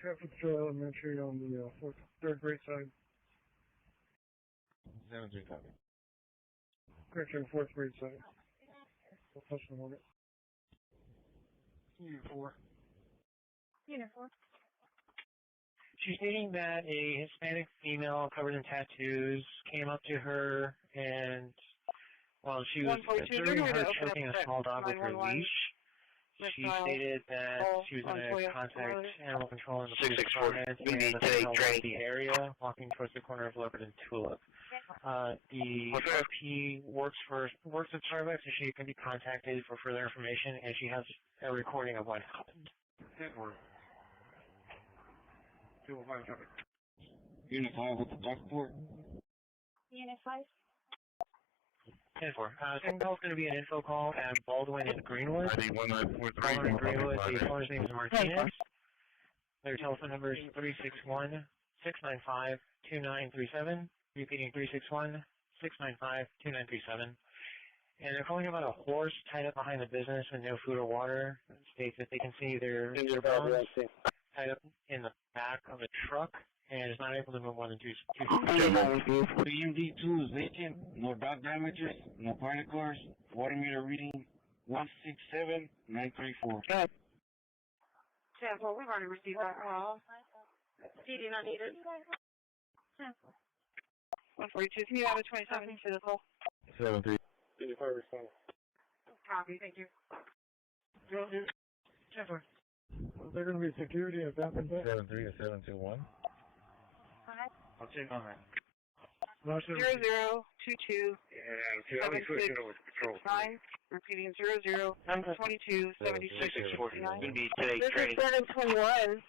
Traffic Elementary on the 3rd grade side. 7-3 copy. Correction, 4th grade side. Professional on it. Unit 4. Unit 4. She's stating that a Hispanic female covered in tattoos came up to her and while she was observing her choking a small dog with her leash, She stated that she was going to contact animal control in the police department and the area, walking towards the corner of Leopard and Tulip. The RP works at Starbucks, and she can be contacted for further information, and she has a recording of what happened. Unit 5 with the blackboard. Unit 5. Unit 4. Second call is going to be an info call at Baldwin and Greenwood. Baldwin and Greenwood, the caller's name is Martinez. Their telephone number is 361-695-2937. Repeating 361-695-2937. And they're calling about a horse tied up behind the business with no food or water. It states that they can see their bones tied up in the back of a truck and is not able to move more than 2 feet. PMD2 is vacant, no dog damages, no particles, water meter reading 167934. Sample, we've already received that call. CD not needed. 142, can you add a 27 physical? 73. 55 respond. Copy, thank you. Is there going to be security at that and 73 or 721? I'll check on that. 0022 I'll be switching over to patrol. 9, repeating 0022 76 49. Going to be today This training. is 721.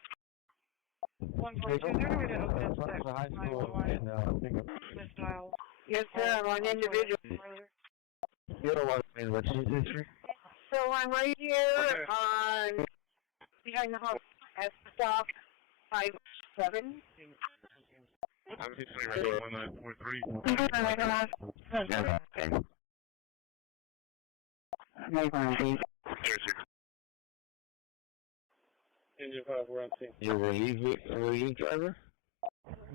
142, is there a way to open up that 911 misdial? Yes, sir, I'm on individual. You don't want to what's his history? So I'm right here on behind the house at stop 57. I'm just saying right there, 1943. Engine 5, we're on scene. You're a relief driver?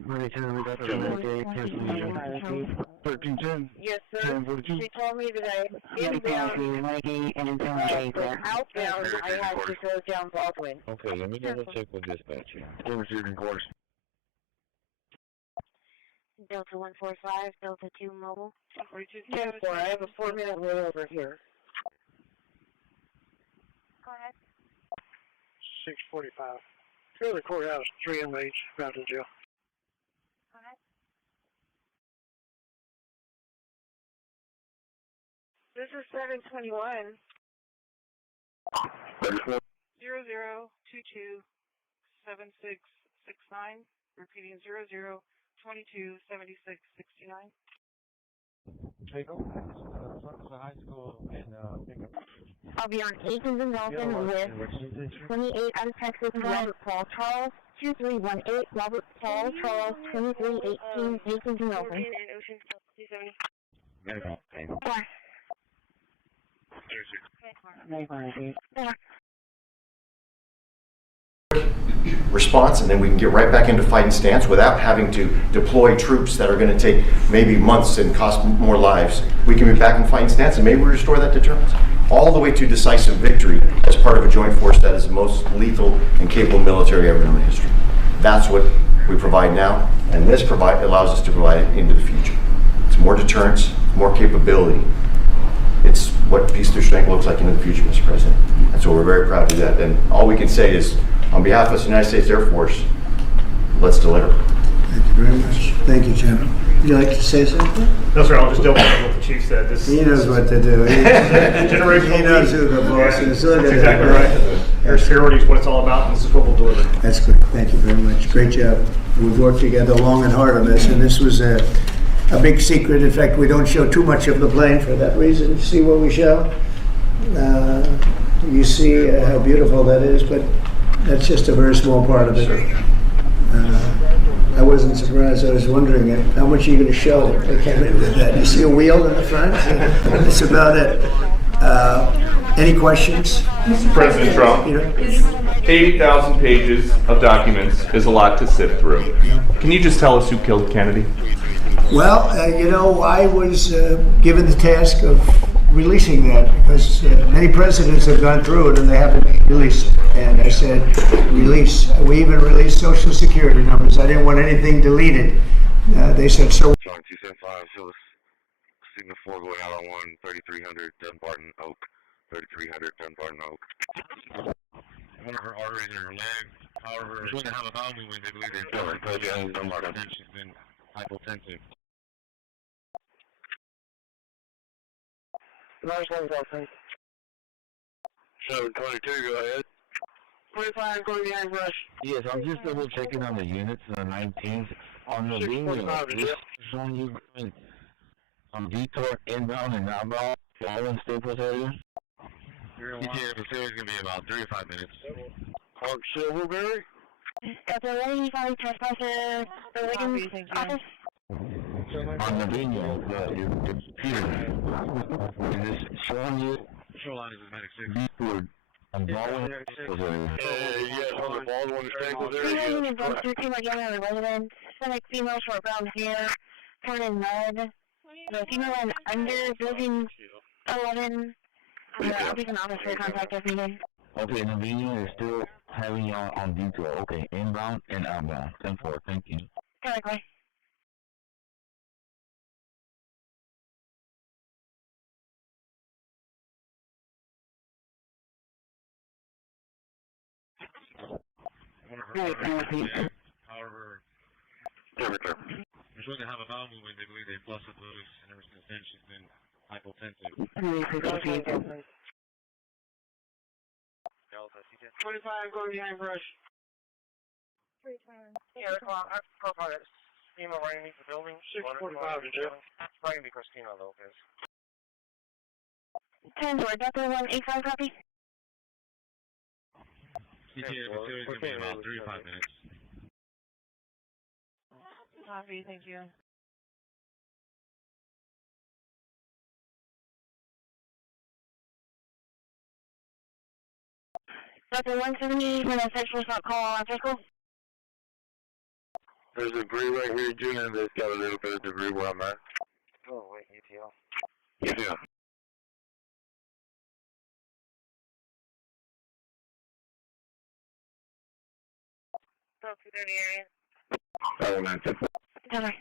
Money 10, we got the 1310. Yes, sir. She told me that inbound, outbound, I had to go down Baldwin. Okay, let me double check with dispatcher. We're receiving course. Delta 145, Delta 2 mobile. 10-4, I have a 4-minute layover here. Go ahead. 645. Trailer courthouse, 3 inmates, Mountain Jail. Go ahead. This is 721. 0022 7669. Repeating 0022 76 69. Take over. It's a high school in I'll be on Aiken and Nelson with 28 out of Texas, Robert Paul Charles, 2318, Robert Paul Charles, 2318, Aiken and Nelson. Response, and then we can get right back into fighting stance without having to deploy troops that are going to take maybe months and cost more lives. We can be back in fighting stance and maybe we restore that deterrence all the way to decisive victory as part of a joint force that is the most lethal and capable military ever known in history. That's what we provide now, and this allows us to provide it into the future. It's more deterrence, more capability. It's what peace through strength looks like into the future, Mr. President. And so we're very proud to do that. And all we can say is, on behalf of the United States Air Force, let's deliver. Thank you very much. Thank you, General. Would you like to say something? No, sir. I'll just double check what the chief said. He knows what to do. He knows who the boss is. That's exactly right. Air security is what it's all about, and this is what we'll deliver. That's good. Thank you very much. Great job. We've worked together long and hard on this, and this was a big secret. In fact, we don't show too much of the plane for that reason. See what we show? You see how beautiful that is, but that's just a very small part of it. I wasn't surprised. I was wondering how much are you going to show? I can't remember that. You see a wheel in the front? That's about it. Any questions? Mr. President Trump, 80,000 pages of documents is a lot to sift through. Can you just tell us who killed Kennedy? Well, I was given the task of releasing that because many presidents have gone through it and they haven't released it. And I said, release. We even released Social Security numbers. I didn't want anything deleted. They said, so. John 275, Phyllis, signal 4 going out on 1, 3300, Dunbarton, Oak, 3300, 10 no. One of her arteries in her leg. However, she's going to have a bowel movement. They believe they're and she's been hypotensive. Nice one, Justin. 722, go ahead. 25, going behind brush. Yes, I'm just double checking on the units on the 19th. On the video, it's showing you on detour inbound and outbound, all in Staples area. ETA facility is going to be about 3 to 5 minutes. Park Silverberry? Got the lady calling trespasser, the Wiggins office. On the video, it's Peter. Is this showing you? Shoreline is Medic 6. Detour. On Baldwin Staples area. Yes, on the Baldwin Staples area. Female in both 13 like young and residents. Like female short brown hair, covered in mud. The female and under building 11. I'll be an officer contact if needed. Okay, the video is still having you on detour. Okay, inbound and outbound. 10-4, thank you. Correctly. However, she's going to have a bowel movement. They believe they busted loose, and ever since then she's been hypotensive. 25, going behind brush. 310. Yeah, our profile is Christina right underneath the building. 645 to do. It's probably going to be Christina Lopez. 10 4, Delta 185 copy. ETA facility is going to be about 3 to 5 minutes. Copy, thank you. Delta 170, when a sexual assault call after school. There's a debris right here, Junior. There's got a little bit of debris where I'm at. Oh, wait, ETL. Yeah. Go to the area. Oh, man. Sorry.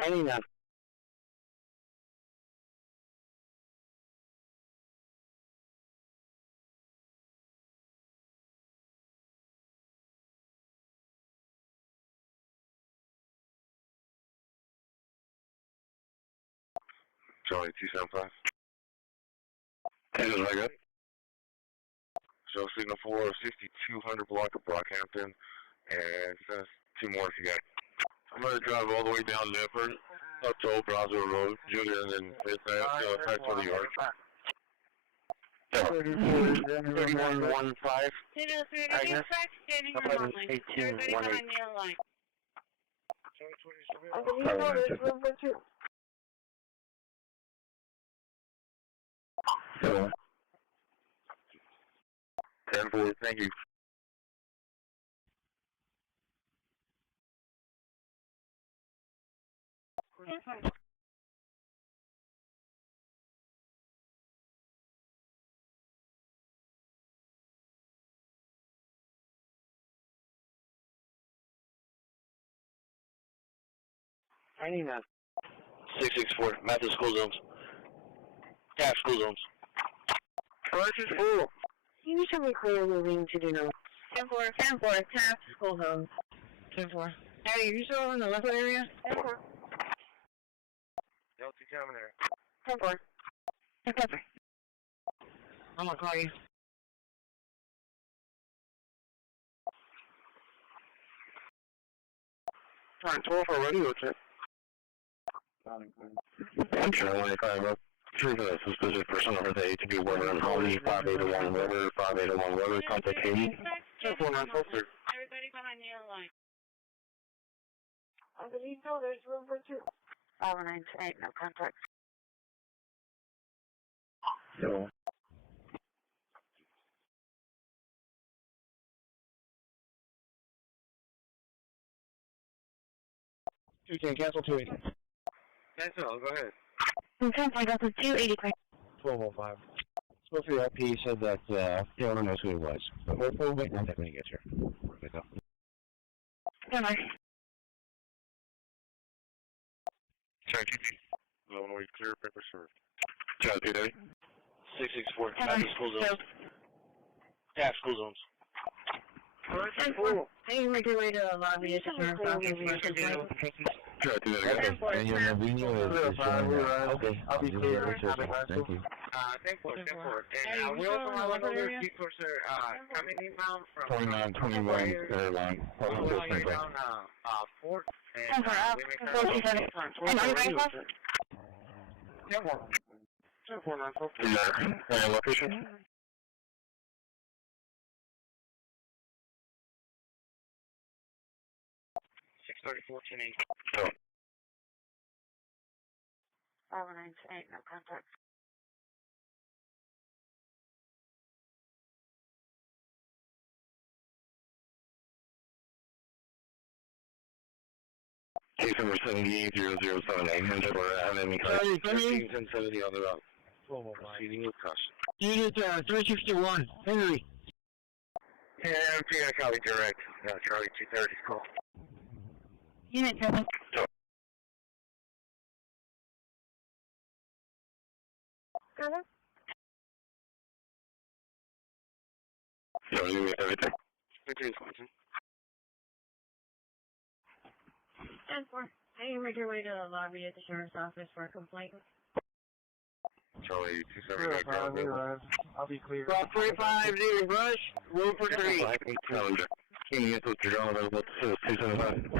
I need that. Charlie 275. Hey, I got show signal 46200 block of Brockhampton, and send us 2 more if you got it. I'm going to drive all the way down Lifford, up to Old Brownsville Road, Junior, and then hit that back to the yard. 3115. Agnes. 1818. Hello. 10-4, thank you. I need that. 664, map the school zones. Tap school zones. Correction school. Can you tell me clear moving to do no? 10-4, tap school zone. 10-4. Hey, are you still in the Lifford area? 10-4. Delta coming there. 10-4. 10-4. I'm gonna call you. Alright, 12 for radio check. I'm sure when I call up. Sure, the suspicious person over the ATV Weber and Holly, 5801 Weber, 5801 Weber, contact Katie. 1049 filter. Everybody behind the other line. I believe so, there's room for 2. 598, no contact. So. 210, cancel 280. Cancel, go ahead. I got the 280. 1205. Supposed to be LP said that Taylor knows who it was. But we'll wait on that when he gets here. Bye-bye. Check GP. Illinois clear, paper served. Chad, Day. 664, back to school zones. Yeah, school zones. Hey, make your way to the lobby. It's a sheriff's office. Chad, do that again. And your Navino is okay, I'll be clear. Thank you. 10-4. And we also have another people, sir, coming inbound from 2921 airline. around Fort. And we make our And are you ready, boss? 10-4. 10-4, 9-4. Yeah, location? All 928, no contact. Case number 780079. Hands up around enemy car. 131070 on the route. Proceeding with caution. Unit 361, Henry. Yeah, I copy direct. Charlie 230 call. Unit 7. So, you need everything? 13. 10-4. Hey, make your way to the lobby at the sheriff's office for a complaint. Charlie 270. I'll be clear. 350 rush, room for 3. Calendar. Can you get your dollar available to 275?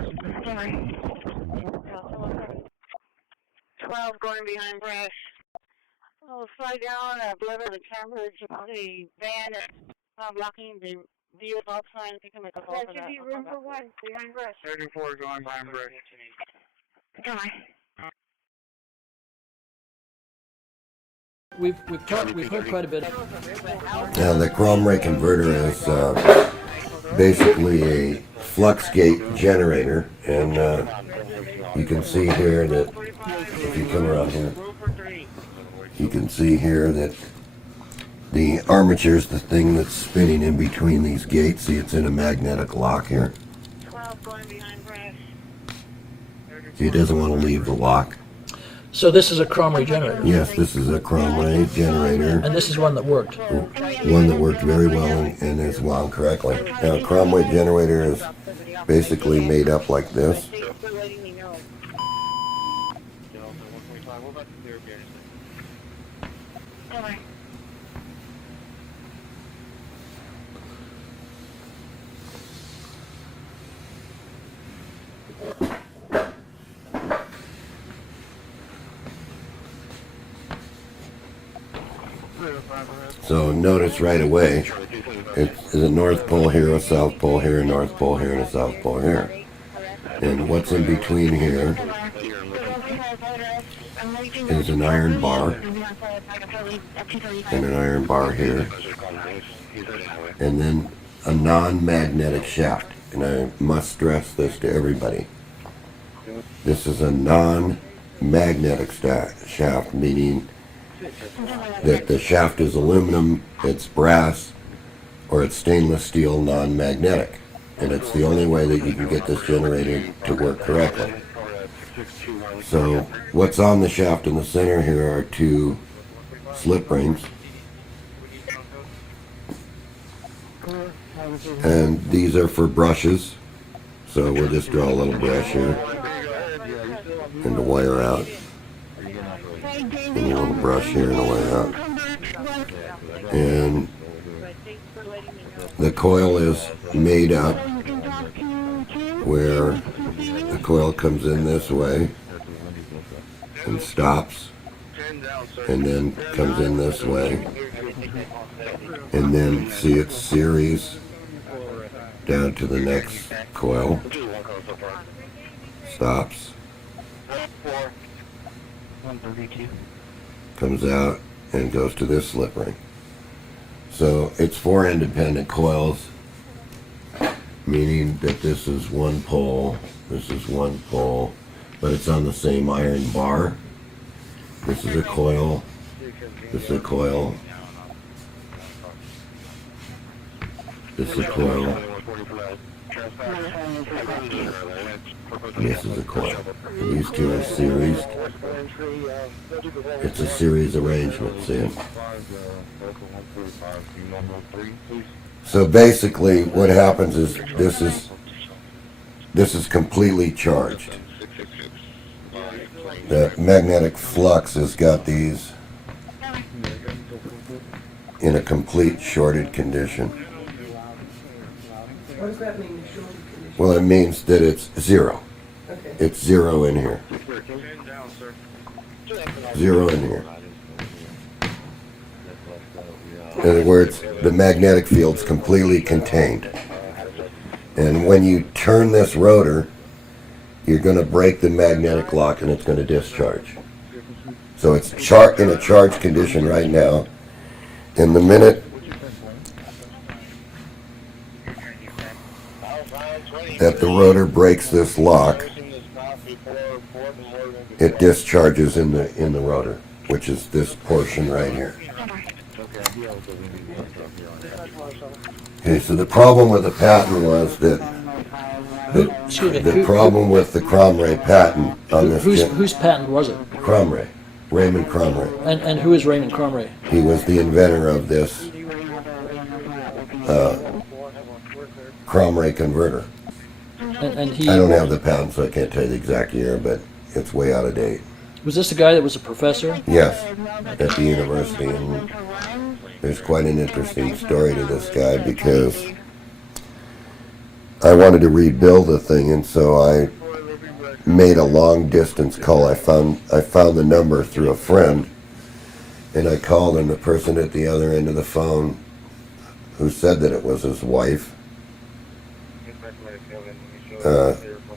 12 going behind brush. Oh, slide down, blur the cameras, the van blocking the view of outside. Pick him at the hall. There should be room for one behind brush. 34 going behind brush. Come on. We've heard quite a bit. Now the chrome ray converter is basically a flux gate generator, and you can see here that if you come around here, you can see here that the armature is the thing that's spinning in between these gates. See, it's in a magnetic lock here. See, it doesn't want to leave the lock. So this is a chrome ray generator? Yes, this is a chrome ray generator. And this is one that worked? One that worked very well and is wound correctly. Now, a chrome ray generator is basically made up like this. So notice right away, it's a north pole here, a south pole here, a north pole here, and a south pole here. And what's in between here is an iron bar, and an iron bar here, and then a non-magnetic shaft. And I must stress this to everybody. This is a non-magnetic shaft, meaning that the shaft is aluminum, it's brass, or it's stainless steel non-magnetic. And it's the only way that you can get this generator to work correctly. So what's on the shaft in the center here are two slip rings. And these are for brushes. So we'll just draw a little brush here and the wire out. And a little brush here and a wire out. And the coil is made up where the coil comes in this way and stops, and then comes in this way, and then see its series down to the next coil, stops, comes out and goes to this slip ring. So it's 4 independent coils, meaning that this is one pole, this is one pole, but it's on the same iron bar. This is a coil. This is a coil. This is a coil. And this is a coil. And these two are series. It's a series arrangement, see? So basically what happens is this is completely charged. The magnetic flux has got these in a complete shorted condition. What does that mean? Well, it means that it's zero. Okay. It's zero in here. Zero in here. In other words, the magnetic field's completely contained. And when you turn this rotor, you're going to break the magnetic lock and it's going to discharge. So it's in a charged condition right now. And the minute that the rotor breaks this lock, it discharges in the rotor, which is this portion right here. Okay, so the problem with the patent was that the problem with the Cromray patent on this whose patent was it? Cromray, Raymond Cromray. And who is Raymond Cromray? He was the inventor of this Cromray converter. And he, I don't have the patent, so I can't tell you the exact year, but it's way out of date. Was this the guy that was a professor? Yes, at the university, and there's quite an interesting story to this guy because I wanted to rebuild the thing, and so I made a long distance call. I found the number through a friend, and I called, and the person at the other end of the phone, who said that it was his wife,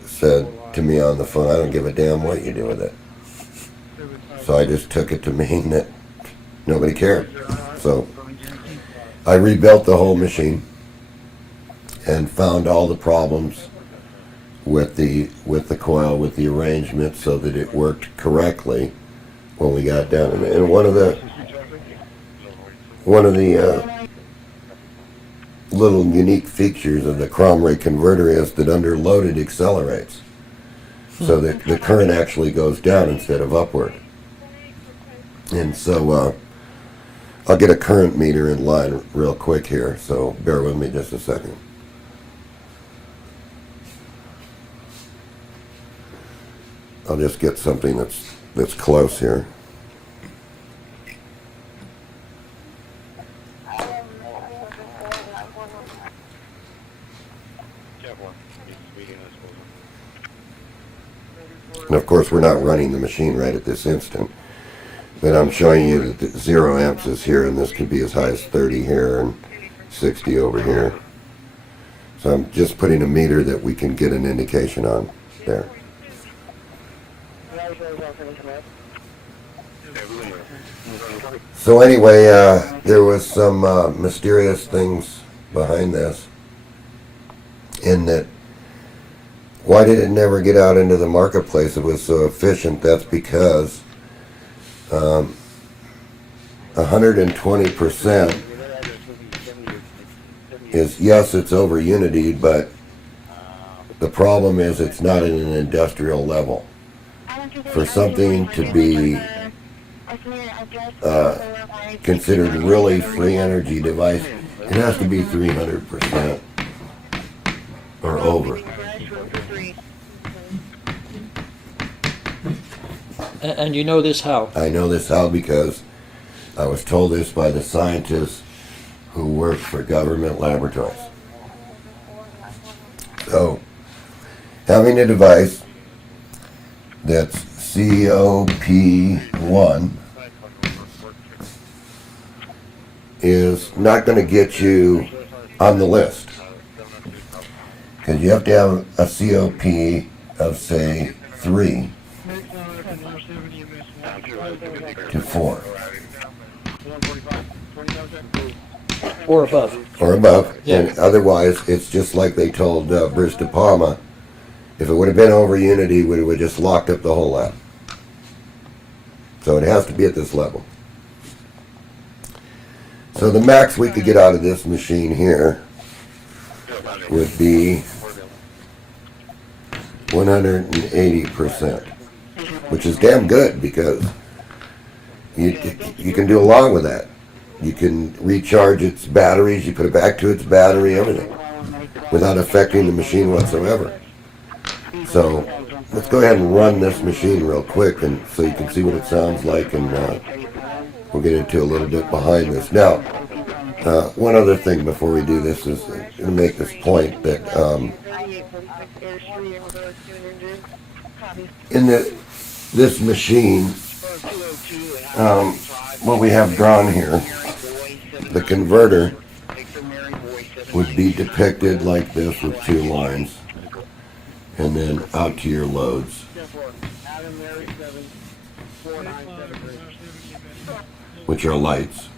said to me on the phone, "I don't give a damn what you do with it." So I just took it to mean that nobody cared. So I rebuilt the whole machine and found all the problems with the coil, with the arrangement, so that it worked correctly when we got down. And one of the little unique features of the Cromray converter is that under load it accelerates, so that the current actually goes down instead of upward. And so I'll get a current meter in line real quick here, so bear with me just a second. I'll just get something that's close here. And of course we're not running the machine right at this instant, but I'm showing you that the 0 amps is here, and this could be as high as 30 here and 60 over here. So I'm just putting a meter that we can get an indication on there. So anyway, there was some mysterious things behind this, in that why did it never get out into the marketplace? It was so efficient. That's because 120% is, yes, it's over unity, but the problem is it's not at an industrial level. For something to be considered really free energy device, it has to be 300% or over. And you know this how? I know this how because I was told this by the scientists who work for government laboratories. So, having a device that's COP1 is not going to get you on the list, because you have to have a COP of, say, 3 to 4. Or above. Or above. Yeah. And otherwise, it's just like they told Bruce De Palma If it would have been over unity, we would have just locked up the whole lab. So it has to be at this level. So the max we could get out of this machine here would be 180%, which is damn good because you can do a lot with that. You can recharge its batteries, you put it back to its battery, everything, without affecting the machine whatsoever. So let's go ahead and run this machine real quick, and so you can see what it sounds like, and we'll get into a little bit behind this. Now, one other thing before we do this is to make this point that in this machine, what we have drawn here, the converter would be depicted like this with two lines, and then out to your loads. Which are lights.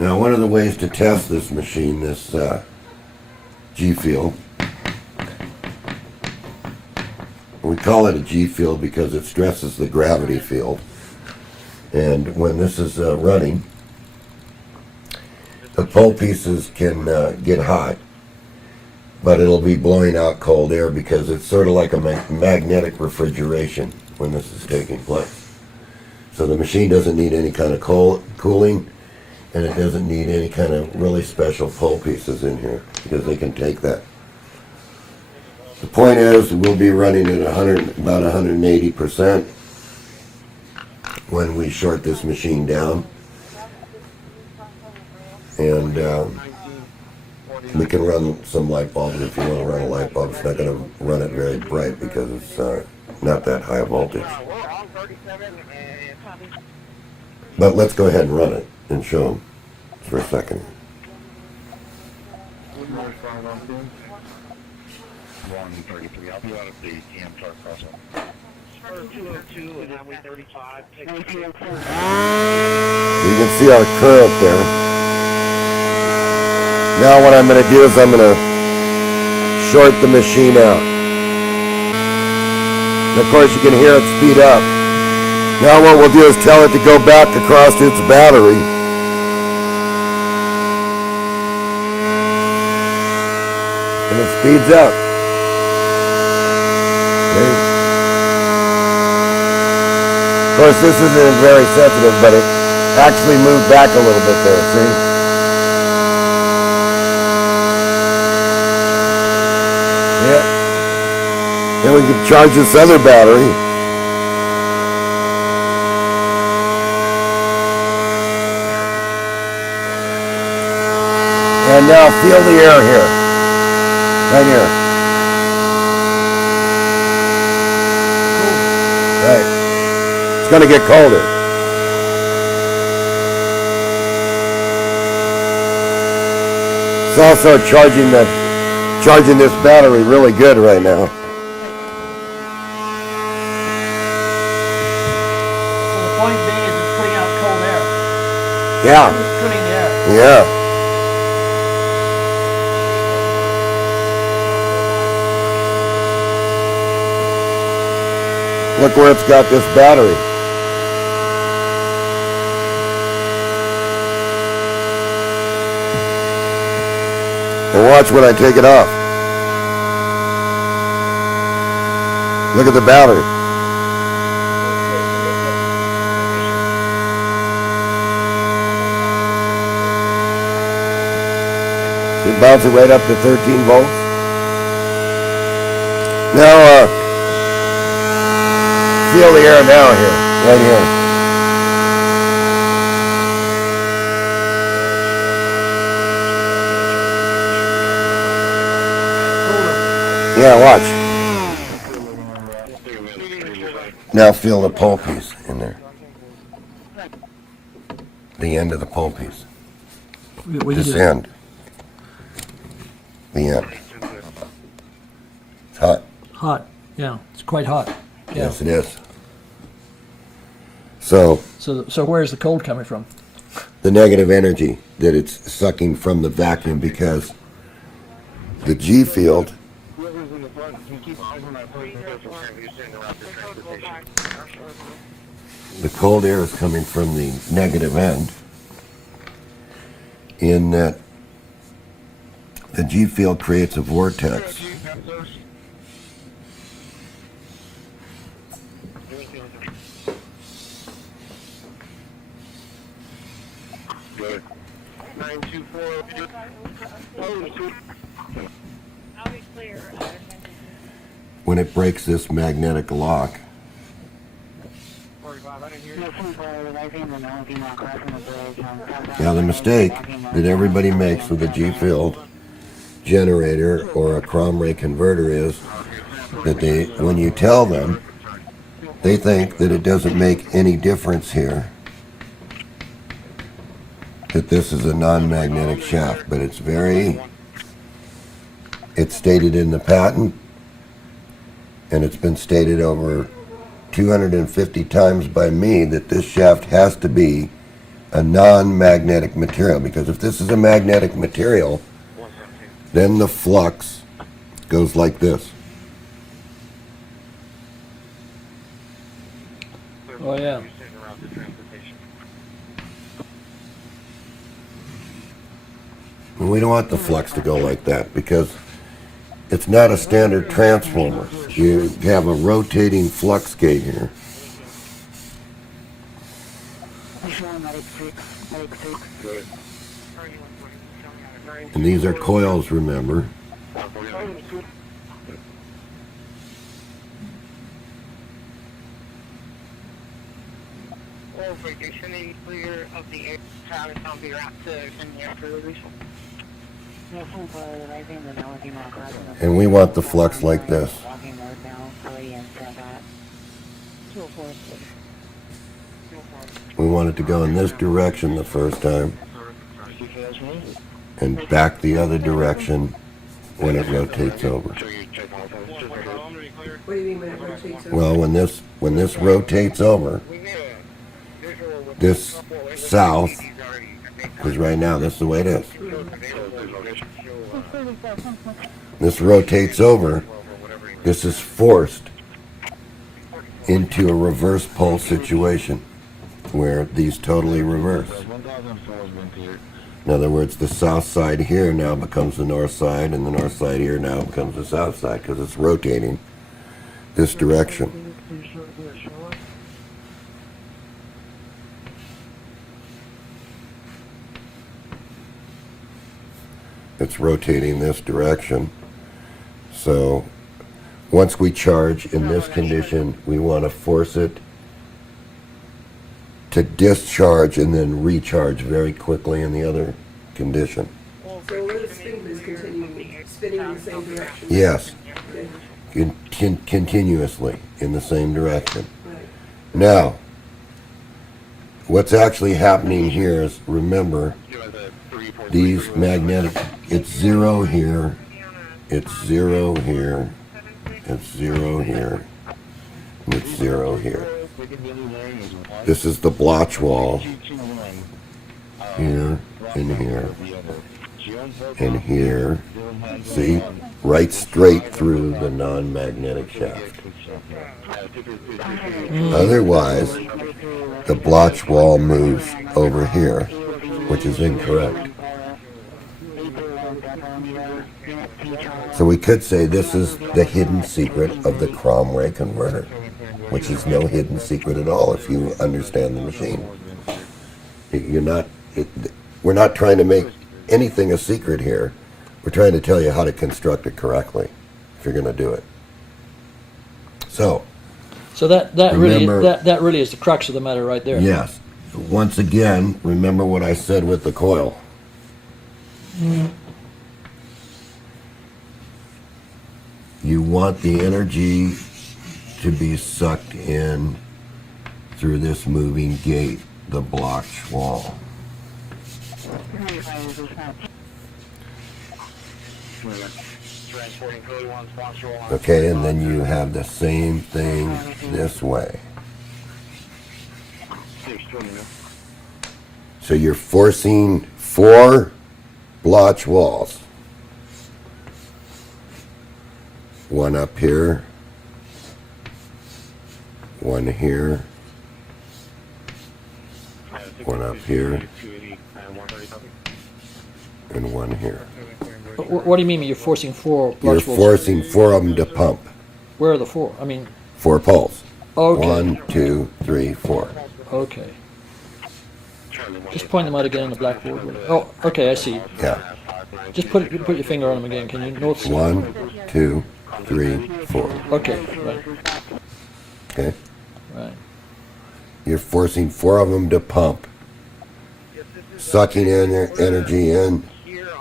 Now, one of the ways to test this machine, this G-field, we call it a G-field because it stresses the gravity field. And when this is running, the pole pieces can get hot, but it'll be blowing out cold air because it's sort of like a magnetic refrigeration when this is taking place. So the machine doesn't need any kind of cooling, and it doesn't need any kind of really special pole pieces in here because they can take that. The point is, we'll be running at about 180% when we short this machine down. And we can run some light bulbs if you want to run a light bulb. It's not going to run it very bright because it's not that high voltage. But let's go ahead and run it and show them for a second. 133. I'll be out of the EM truck crossing. 202 and Highway 35. You can see our current there. Now what I'm going to do is I'm going to short the machine out. And of course you can hear it speed up. Now what we'll do is tell it to go back across its battery. And it speeds up. Okay. Of course this isn't very sensitive, but it actually moved back a little bit there, see? Yeah. Then we can charge this other battery. And now feel the air here. Right here. Right. It's going to get colder. It's also charging this battery really good right now. So the point being is it's putting out cold air. Yeah. It's cooling the air. Yeah. Look where it's got this battery. And watch when I take it off. Look at the battery. It bounces right up to 13 volts. Now, feel the air now here, right here. Yeah, watch. Now feel the pole piece in there. The end of the pole piece. This end. The end. It's hot. Hot, yeah. It's quite hot. Yeah. Yes, it is. So where's the cold coming from? The negative energy that it's sucking from the vacuum, because the G field the cold air is coming from the negative end, in that the G field creates a vortex. When it breaks this magnetic lock, now the mistake that everybody makes with a G-field generator or a Crom ray converter is that when you tell them, they think that it doesn't make any difference here, that this is a non-magnetic shaft, but it's stated in the patent, and it's been stated over 250 times by me that this shaft has to be a non-magnetic material, because if this is a magnetic material, then the flux goes like this. Oh yeah. And we don't want the flux to go like that, because it's not a standard transformer. You have a rotating flux gate here. And these are coils, remember. Clear of the air travel on the route to the air for release. And we want the flux like this. We want it to go in this direction the first time, and back the other direction when it rotates over. What do you mean when it rotates over? Well, when this rotates over, this south, because right now this is the way it is. This rotates over, this is forced into a reverse pole situation where these totally reverse. In other words, the south side here now becomes the north side, and the north side here now becomes the south side, because it's rotating this direction. It's rotating this direction. So once we charge in this condition, we want to force it to discharge and then recharge very quickly in the other condition. So what is spinning is continuing, spinning in the same direction? Yes. Continuously in the same direction. Now, what's actually happening here is, remember, these magnetic, it's zero here, it's zero here, it's zero here, and it's zero here. This is the blotch wall, here, and here, and here. See? Right straight through the non-magnetic shaft. Otherwise, the blotch wall moves over here, which is incorrect. So we could say this is the hidden secret of the Crom ray converter, which is no hidden secret at all if you understand the machine. We're not trying to make anything a secret here. We're trying to tell you how to construct it correctly, if you're going to do it. So that remember, really is the crux of the matter right there. Yes. Once again, remember what I said with the coil. You want the energy to be sucked in through this moving gate, the blotch wall. Okay, and then you have the same thing this way. So you're forcing 4 blotch walls. One up here, one here, one up here, and one here. What do you mean you're forcing 4 blotch You're walls? forcing 4 of them to pump. Where are the 4? I mean... 4 poles. Okay. 1, 2, 3, 4. Okay. Just point them out again on the blackboard. Oh, okay, I see. Yeah. Just put your finger on them again. Can you note? 1, 2, 3, 4. Okay, right. Okay? Right. You're forcing 4 of them to pump, sucking in their energy in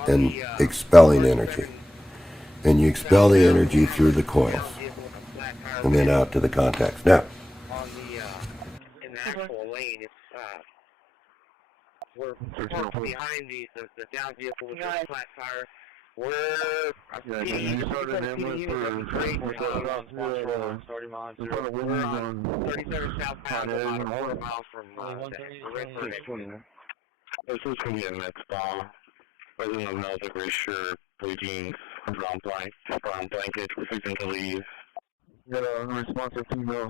and expelling energy. And you expel the energy through the coils and then out to the contacts. Now, in the actual lane, it's we're parked behind the down vehicle with the flat tire. We're starting on 37 southbound, about a quarter mile from This is going to be a next bomb. Resident of Melzik, gray shirt, blue jeans, brown blanket, refusing to leave. Got a responsive female.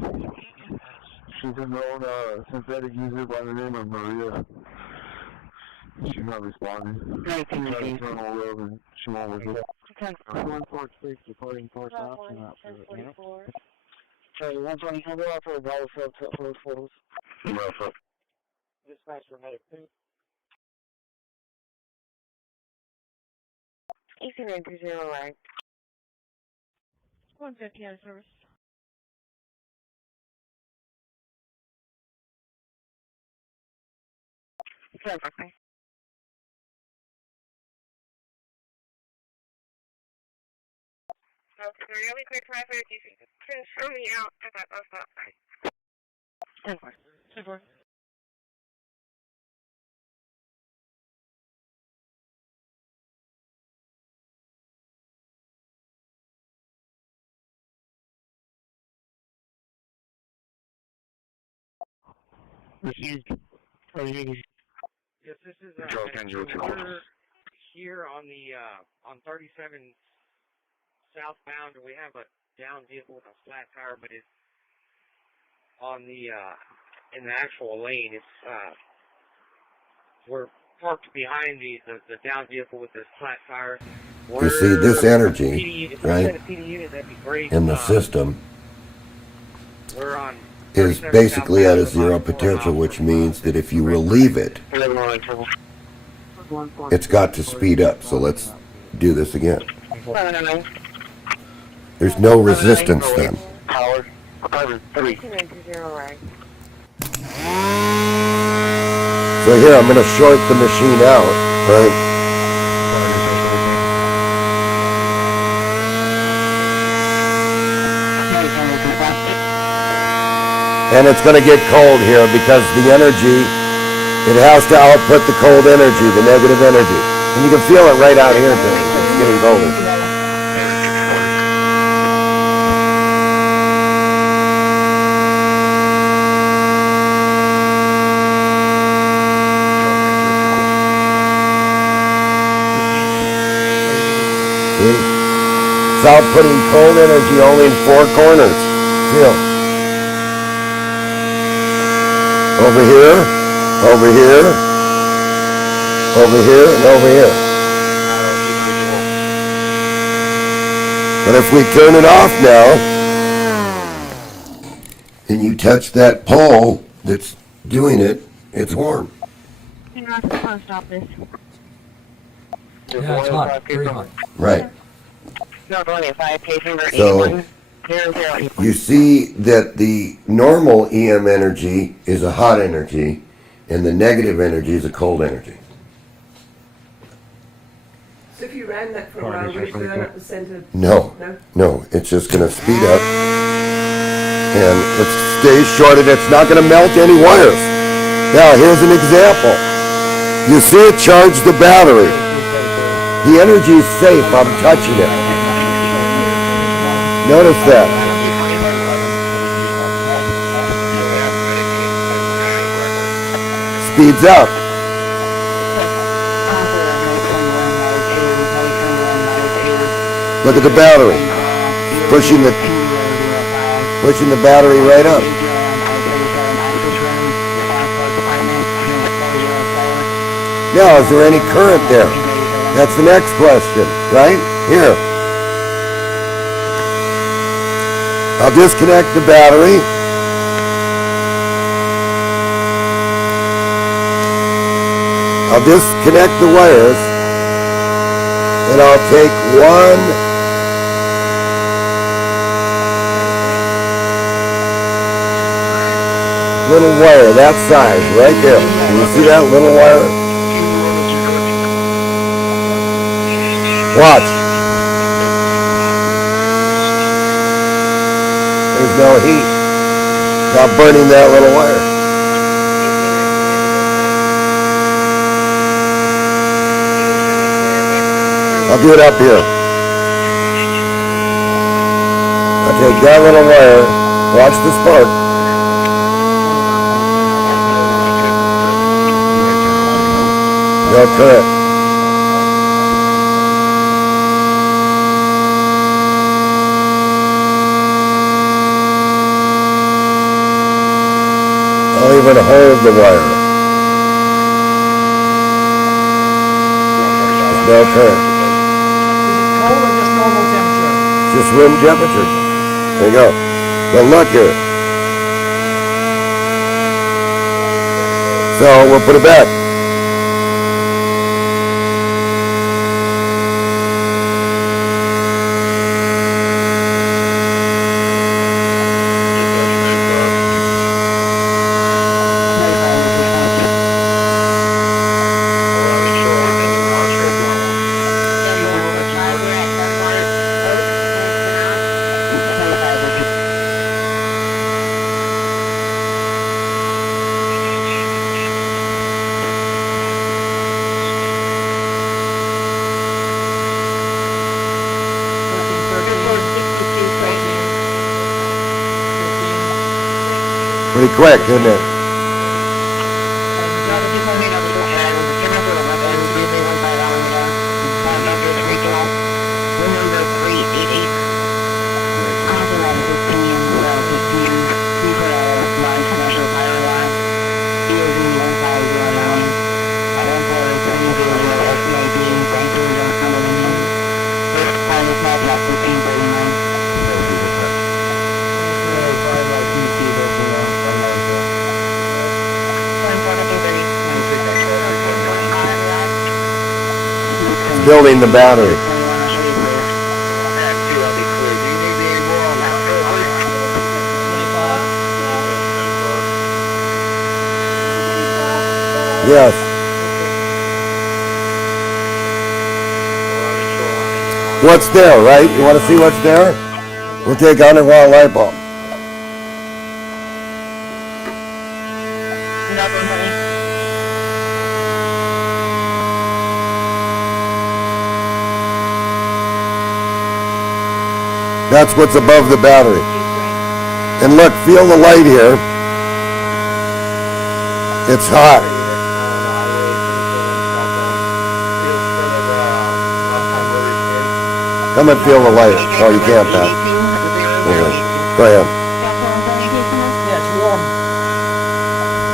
She's a known synthetic user by the name of Maria. She's not responding. She's trying to turn all over and she won't look it. 146 reporting 4 stops and out for it. Charlie, 120, we're out for a dollar for those photos. Dispatch for medic 2. EC920 right. 150 on service. Okay. Okay, really quick traffic, you can show me out at that bus stop. 10-4. 10-4. Received. Yes, this is we're here on the on 37 southbound. We have a down vehicle with a flat tire, but it's on the in the actual lane. It's we're parked behind the down vehicle with this flat tire. you see this energy, right, in the system We're on is basically at a 0 potential, which means that if you relieve it, it's got to speed up. So let's do this again. There's no resistance then. Power. 3. So here I'm going to short the machine out, right? And it's going to get cold here because the energy, it has to output the cold energy, the negative energy. And you can feel it right out here too. It's getting colder. It's outputting cold energy only in 4 corners. Feel. Over here, over here, over here, and over here. But if we turn it off now, and you touch that pole that's doing it, it's warm. Yeah, it's hot, very hot. Right. No, only 5 case number So 8100. you see that the normal EM energy is a hot energy, and the negative energy is a cold energy. So if you ran that for a while, would it burn up the center? No, it's just going to speed up, and it stays shorted. It's not going to melt any wires. Now, here's an example. You see it charge the battery. The energy is safe. I'm touching it. Notice that. Speeds up. Look at the battery. Pushing the battery right up. Now, is there any current there? That's the next question, right? Here. I'll disconnect the battery. I'll disconnect the wires. And I'll take one little wire, that size, right there. Can you see that little wire? Watch. There's no heat. Not burning that little wire. I'll do it up here. I'll take that little wire. Watch the spark. No current. I'll even hold the wire. There's no current. Is it cold or just normal temperature? Just room temperature. There you go. But look here. So we'll put it back. Pretty quick, isn't it? Building the battery. Yes. What's there, right? You want to see what's there? We'll take 100-watt light bulb. That's what's above the battery. And look, feel the light here. It's hot. Come and feel the light. Oh, you can't, Pat. Go ahead. Yeah, it's warm.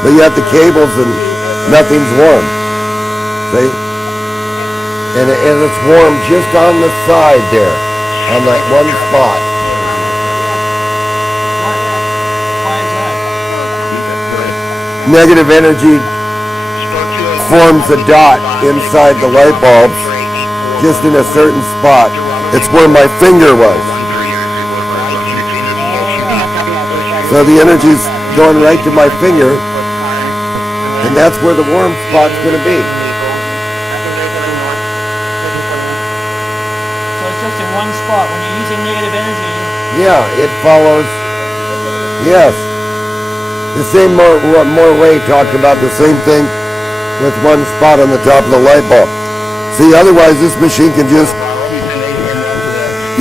But you have the cables and nothing's warm. See? And it's warm just on the side there. On that one spot. Negative energy forms a dot inside the light bulbs, just in a certain spot. It's where my finger was. So the energy's going right to my finger, and that's where the warm spot's going to be. Just in one spot when you're using negative energy. Yeah, it follows. Yes. The same more Ray talked about the same thing with one spot on the top of the light bulb. See, otherwise this machine can just,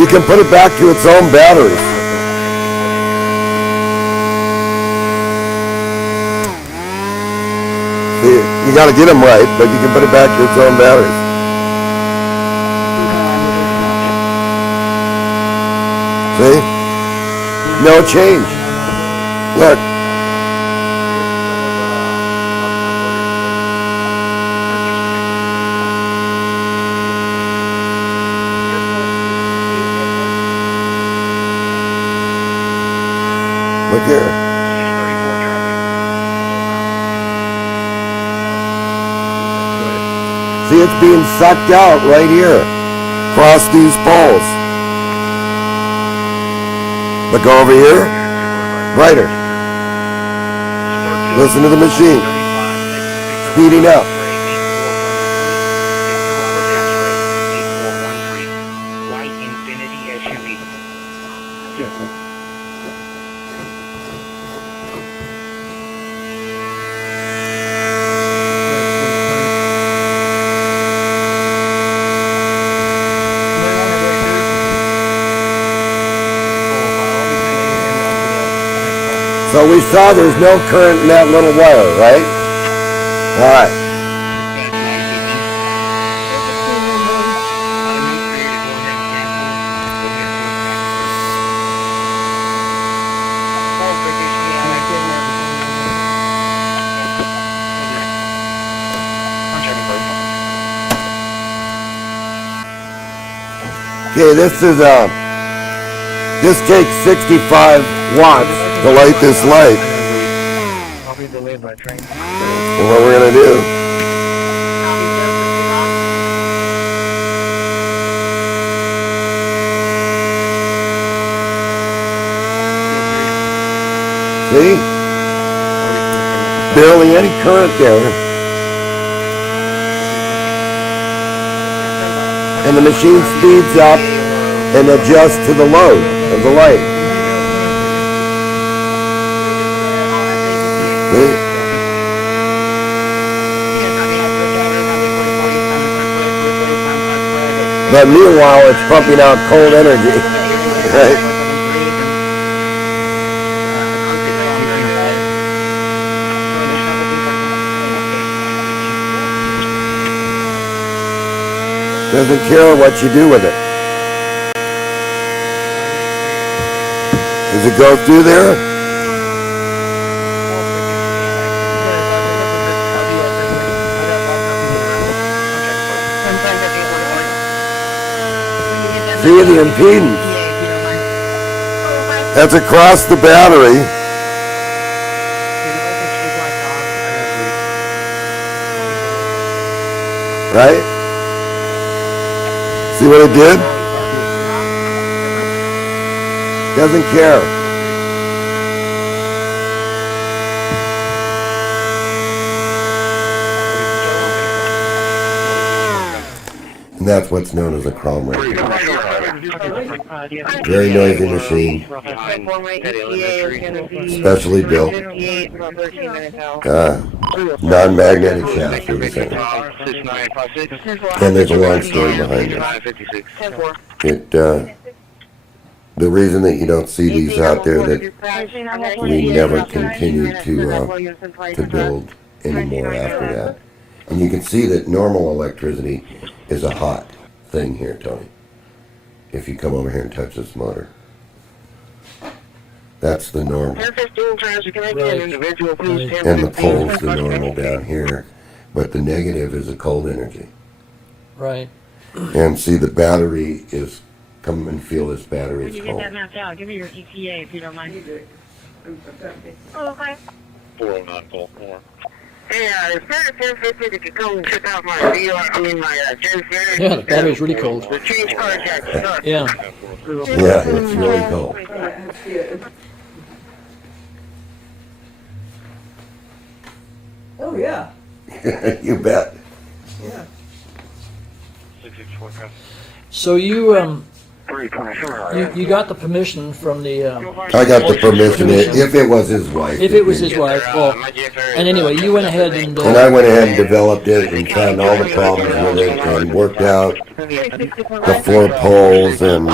you can put it back to its own batteries. See, you got to get them right, but you can put it back to its own batteries. See? No change. Look. Look here. See, it's being sucked out right here, across these poles. Look over here, brighter. Listen to the machine, speeding up. So we saw there's no current in that little wire, right? All right. Okay, this takes 65 watts to light this light. And what we're going to do, see? Barely any current there. And the machine speeds up and adjusts to the load of the light. See? But meanwhile, it's pumping out cold energy, right? Doesn't care what you do with it. Does it go through there? See the impedance? That's across the battery. Right? See what it did? Doesn't care. And that's what's known as a chrome ring. Very noisy machine. Specially built. Non-magnetic shaft, we were saying. And there's a long story behind it. The reason that you don't see these out there, that we never continue to build anymore after that. And you can see that normal electricity is a hot thing here, Tony. If you come over here and touch this motor. That's the normal. And the pole's the normal down here. But the negative is the cold energy. Right. And see, the battery is, come and feel this battery is cold. When you get that mapped out, give me your ETA if you don't mind. Oh, okay. 409 volt 4. Hey, is there a 1050 that could come and check out my genset? Yeah, the battery's really cold. The change car jack stuck. Yeah. Yeah, it's really cold. Oh, yeah. You bet. Yeah. So you got the permission from the. I got the permission if it was his wife. If it was his wife, well, and anyway, you went ahead and. And I went ahead and developed it and found all the problems with it and worked out the 4 poles and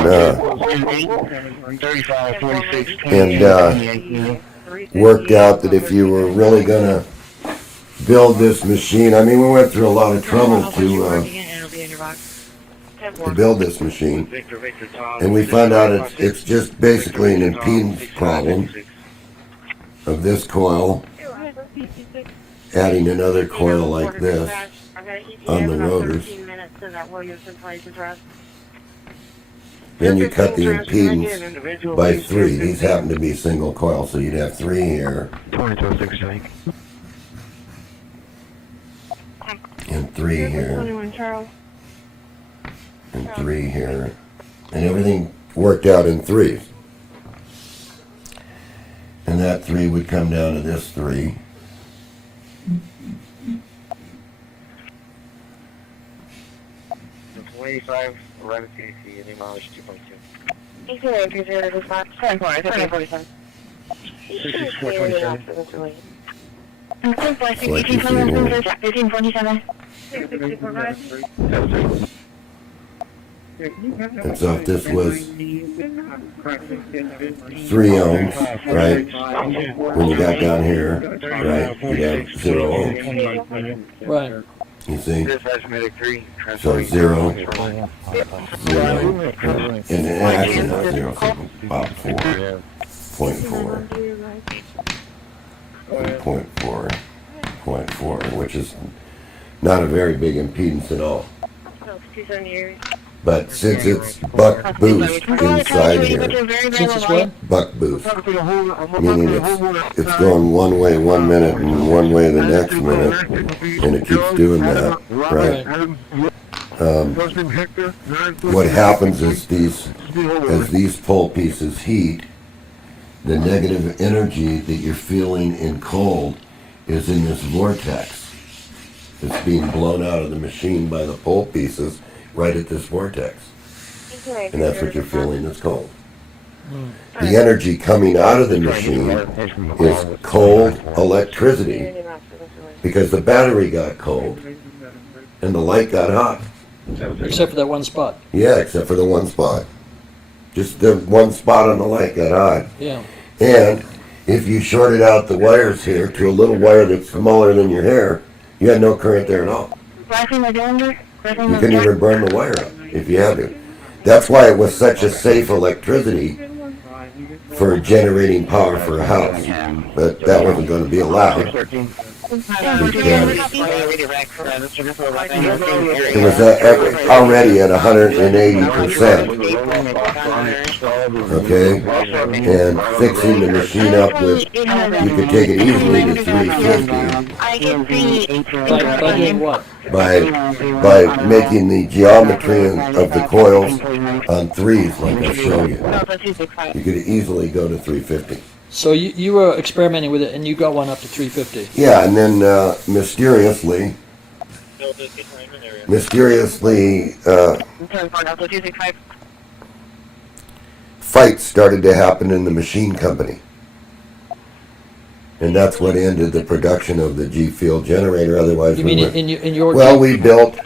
worked out that if you were really gonna build this machine, I mean, we went through a lot of trouble to build this machine, and we found out it's just basically an impedance problem of this coil adding another coil like this on the rotors. Then you cut the impedance by 3. These happen to be single coil, so you'd have 3 here. And 3 here. And 3 here. And everything worked out in 3s. And that 3 would come down to this 3. And so if this was 3 ohms, right, when you got down here, right, you'd have 0 ohms. Right. You see? So 0, and actually not 0, so about 4.4, 0.4, which is not a very big impedance at all. But since it's buck boost inside here, Since it's what? buck boost, meaning it's going one way 1 minute and one way the next minute, and it keeps doing that, right? What happens is as these pole pieces heat, the negative energy that you're feeling in cold is in this vortex. It's being blown out of the machine by the pole pieces right at this vortex. And that's what you're feeling is cold. The energy coming out of the machine is cold electricity because the battery got cold and the light got hot. Except for that one spot. Yeah, except for the one spot. Just the one spot on the light got hot. Yeah. And if you shorted out the wires here to a little wire that's smaller than your hair, you had no current there at all. You can even burn the wire up if you have to. That's why it was such a safe electricity for generating power for a house. But that wasn't going to be allowed. It was already at 180%. Okay? And fixing the machine up with, you could take it easily to 350. By doing what? By making the geometry of the coils on 3s like I showed you. You could easily go to 350. So you were experimenting with it and you got one up to 350. Yeah, and then mysteriously, fights started to happen in the machine company. And that's what ended the production of the G-Field generator. Otherwise, you mean in your well, we built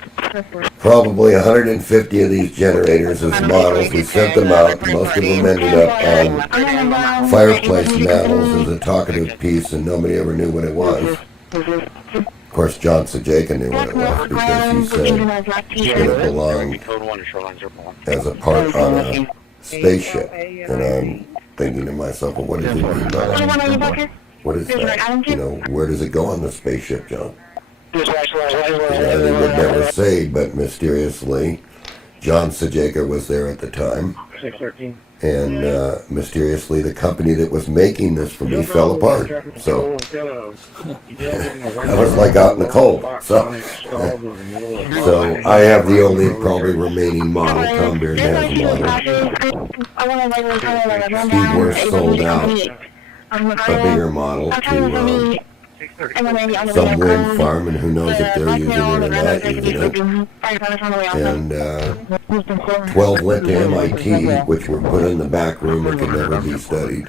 probably 150 of these generators as models. We sent them out. Most of them ended up on fireplace mantles as a talkative piece, and nobody ever knew what it was. Of course, John Sajaka knew what it was because he said that it belonged as a part on a spaceship. And I'm thinking to myself, well, what does it mean by that? What is that? You know, where does it go on the spaceship, John? They would never say, but mysteriously, John Sajaka was there at the time. And mysteriously, the company that was making this for me fell apart. So I was like out in the cold. So I have the only probably remaining model. Tom Beard has a model. Steve Worth sold out a bigger model to some wind farm, and who knows if they're using it or not using it. And 12 went to MIT, which were put in the back room and could never be studied.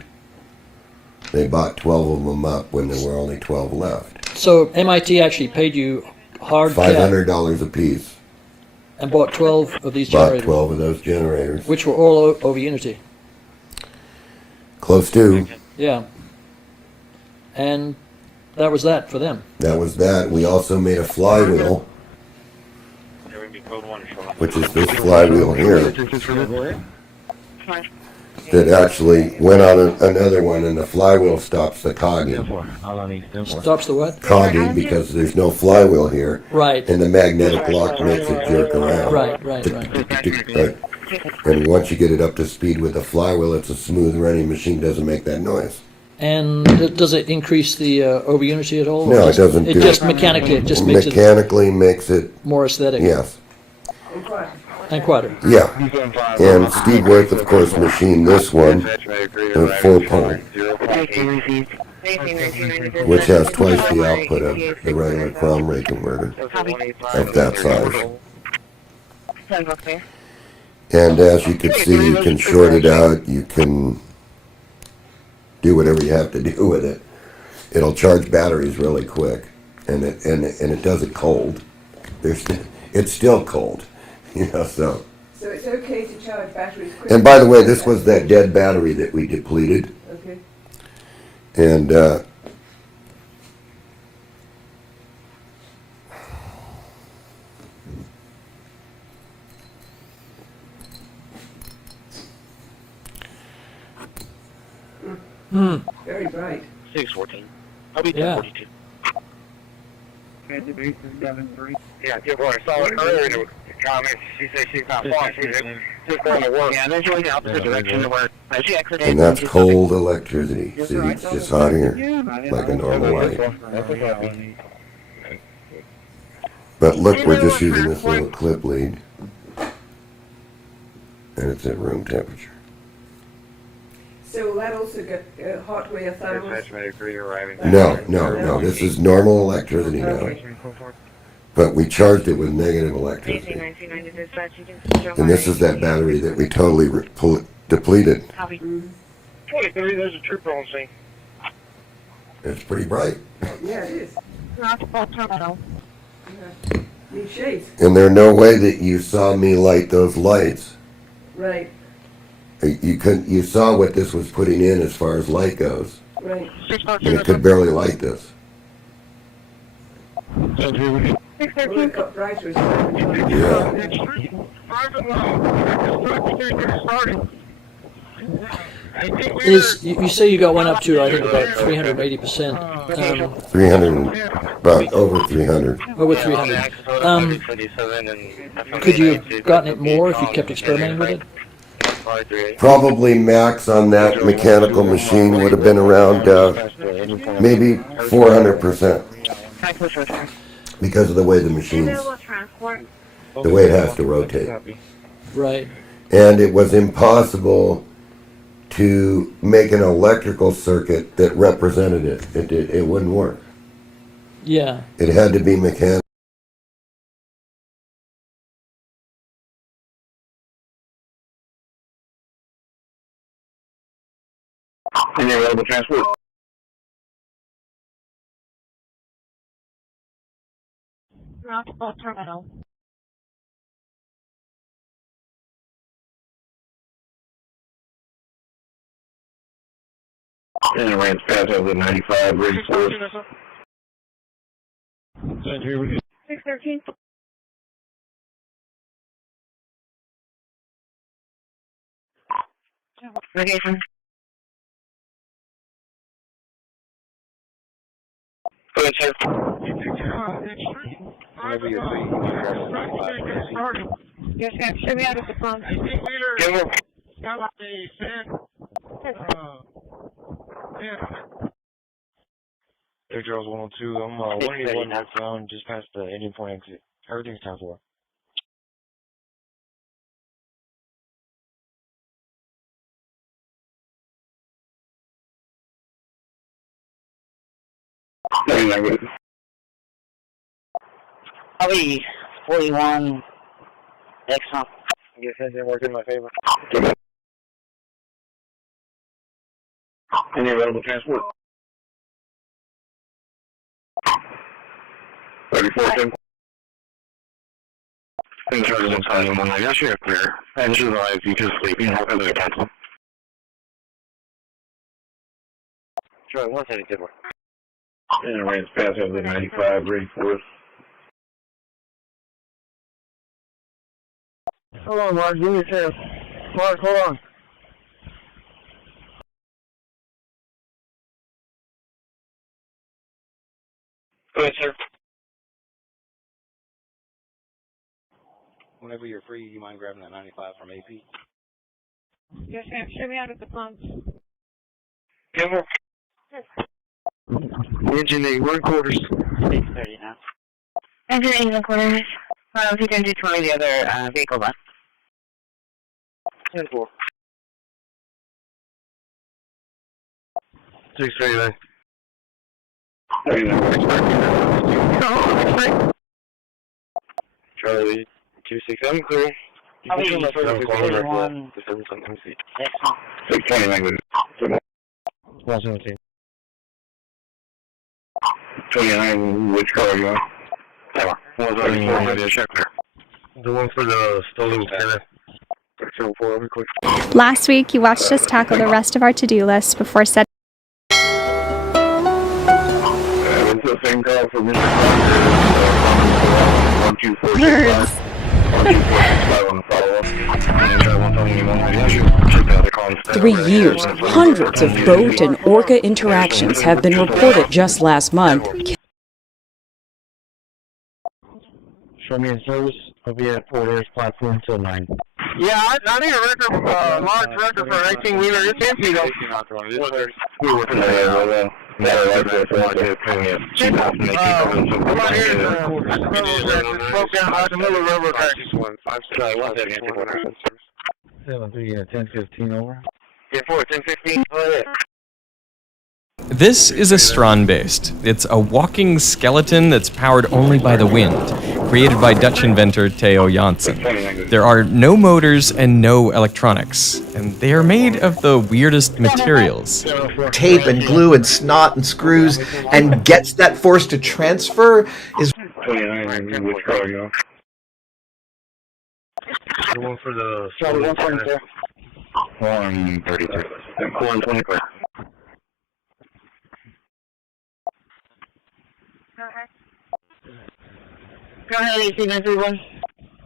They bought 12 of them up when there were only 12 left. So MIT actually paid you hard $500 a piece. And bought 12 of these generators. Bought 12 of those generators. Which were all over Unity. Close to. Yeah. And that was that for them. That was that. We also made a flywheel which is this flywheel here, that actually went on another one, and the flywheel stops the cogging. Stops the what? Cogging, because there's no flywheel here. Right. And the magnetic lock makes it jerk around. Right. And once you get it up to speed with the flywheel, it's a smooth running machine, doesn't make that noise. And does it increase the over unity at all? No, it doesn't. It just mechanically, it just makes it more aesthetic. Yes. And quieter. Yeah. And Steve Worth, of course, machined this one, a 4-pole, which has twice the output of the regular crown rate converter of that size. And as you can see, you can short it out, you can do whatever you have to do with it. It'll charge batteries really quick, and it does it cold. It's still cold, you know. So it's okay to charge batteries quick. And by the way, this was that dead battery that we depleted. Okay. And Very bright. 614. I'll be 1042. Yeah, people I saw it earlier in the comments. She said she's not far. She's just going to work. Yeah, there's going the opposite direction to work. She exited. And that's cold electricity. See, it's just hot here, like a normal light. But look, we're just using this little clip lead, and it's at room temperature. So will that also get hot where your thermal? No. This is normal electricity now. But we charged it with negative electricity. And this is that battery that we totally depleted. There's a trooper on scene. It's pretty bright. Yeah, it is. Need shades. And there's no way that you saw me light those lights. Right. You saw what this was putting in as far as light goes. Right. And it could barely light this. Well, it got brighter as well. Yeah. You say you got one up to, I think, about 380%. 300, about over 300. Over 300. Could you have gotten it more if you kept experimenting with it? Probably max on that mechanical machine would have been around maybe 400%. Because of the way the machine's, the way it has to rotate. Right. And it was impossible to make an electrical circuit that represented it. It wouldn't work. Yeah. It had to be mechanical. Any available transport? Terminal. And it ran past over 95, ready for 613. Location. Go ahead, sir. Yes, ma'am. Should be out of the front. Air Charles 102, I'm 181 northbound, just past the Indian Point exit. Everything's time for. I'll be 41 Exxon. I guess that didn't work in my favor. Any available transport? 3410. In charge of inside of 1 night. Yes, you're clear. And just advise you to sleep. You know, other cancel. Charlie 170, good work. And it runs past over 95, ready for us. Hold on, Mark, give me a chance. Mark, hold on. Go ahead, sir. Whenever you're free, you mind grabbing that 95 from AP? Yes, ma'am. Show me out at the pumps. Give Engine 8, we're in quarters. 6:30 now. Engine 8 in quarters. If you can do 20 the other vehicle left. 10-4. 639. Charlie 267 clear. I'll be the first one. 620 language. 117. 29, which car are you on? 134, check there. The one for the stolen lieutenant. 74, real quick. Last week, you watched us tackle the rest of our to-do list before setting. It's the same call for Mr. Proctor. 1246. 1245 on the follow-up. 3 years, hundreds of boat and orca interactions have been reported just last month. Show me in service. I'll be at Port Airs platform till 9. Yeah, I need a record, large record for an 18-wheeler. It's empty, though. We're working on it. I'm out here broke down out the middle of the railroad track. 1015 over. Yeah, 1015. Go ahead. This is a Strawn-based. It's a walking skeleton that's powered only by the wind, created by Dutch inventor Theo Janssen. There are no motors and no electronics, and they are made of the weirdest materials. Tape and glue and snot and screws, and gets that force to transfer is... 29, which car are you on? The one for the... 123. 123. Go ahead, 1891.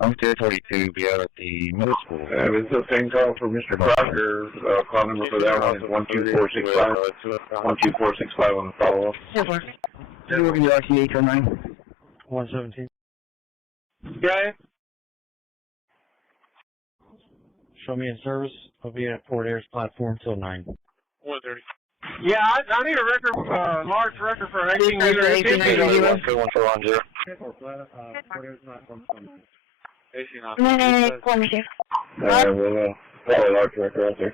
I'm 1042, be out at the middle school. It's the same call for Mr. Proctor. Call number for that one is 12465. 12465 on the follow-up. Yes, sir. You're working the RC 809. 117. Go ahead. Show me in service. I'll be at Port Airs platform till 9. 130. Yeah, I need a record, large record for an 18-wheeler. 1891. Good one for 10. We'll follow large record out there.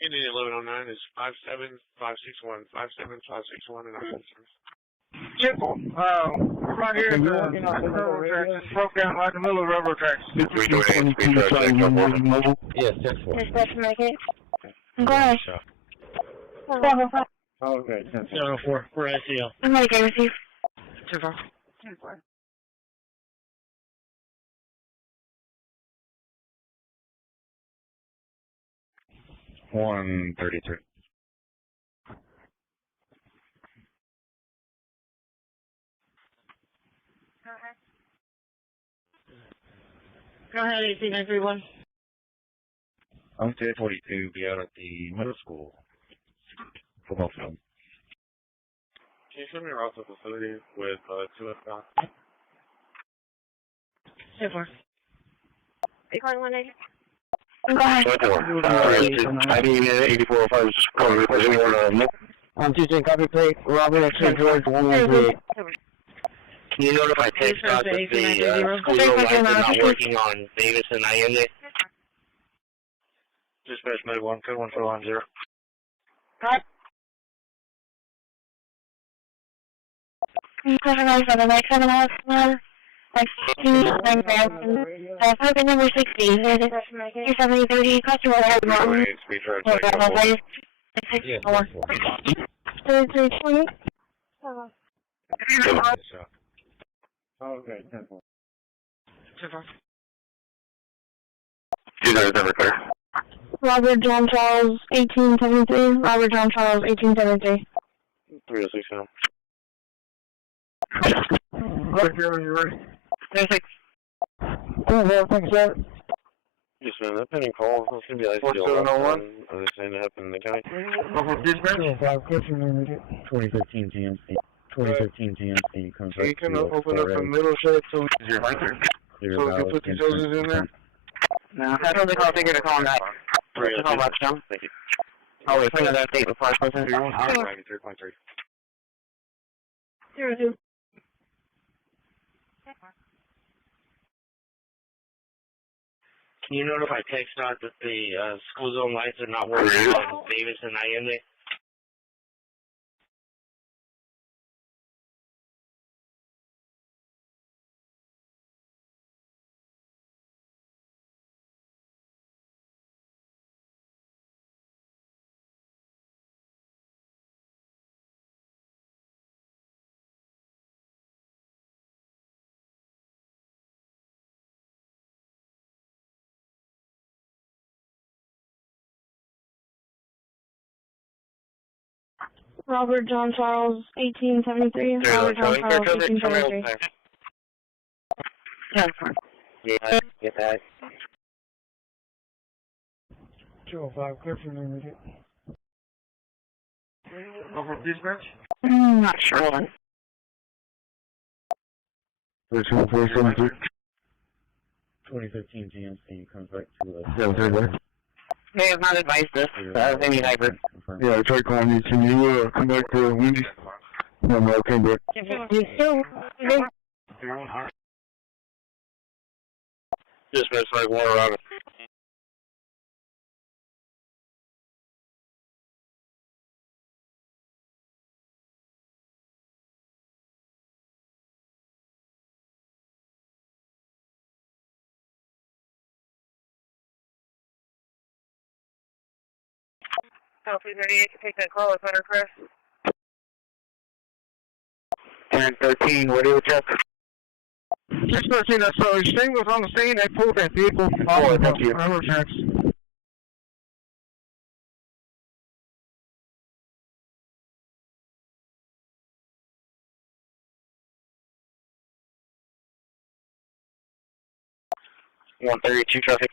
Indian 1109 is 57561, 57561 in our service. Simple. Right here, the railroad tracks. It's broke down right in the middle of the railroad tracks. Yes, that's for. Go ahead. Okay. 704 for SEL. I'm ready to receive. 24. 133. Go ahead, 18931. I'm 1042, be out at the middle school. For both of them. Can you show me your also facility with 2 F-Dots? So far. Are you calling 190? Go ahead. I need 8405 is calling for anyone on Tuesday, copy plate, Robin at St. George, 118. Can you notify Tech Scott that the school lights are not working on Davis and Allende? Dispatch mode 1, code 1410. Right. 797, like 701, like 9 grams, token number 60, 7030, customer head 1, Yes, 3320. Okay, 10-4. 297 Robert John Charles, 1873, Robert John Charles, 1873. 306 now. Roger, you're ready. 36. Oh, well, thanks, sir. Just a pending call. It's going to be ICL. 4701. Are they saying it happened in the county? Dispatch. 2015 GMC. 2015 GMC comes So you can open up the middle shed so we can put these hoses in there? No, I don't think I'll figure to call that. Call back down. Thank you. I'll wait for another update before I close it. 3.3. 02. Can you notify TechStop that the school zone lights are not working on Davis and Allende? Robert John Charles, 1873. Robert John Charles, 1873. Yeah, get that. 205, clear for me. Dispatch? Not sure. 247. 2015 GMC comes back to us. Yeah, They have not advised this. They need hybrid. yeah, I tried calling you. Can you come back to Wendy's? No, I came back. Dispatch 51 around. Southwest 38 to take that call at Huntercrest. 1013, what do you check? 613, so Sting was on the scene. They pulled that vehicle off of the railroad tracks. One 32 traffic.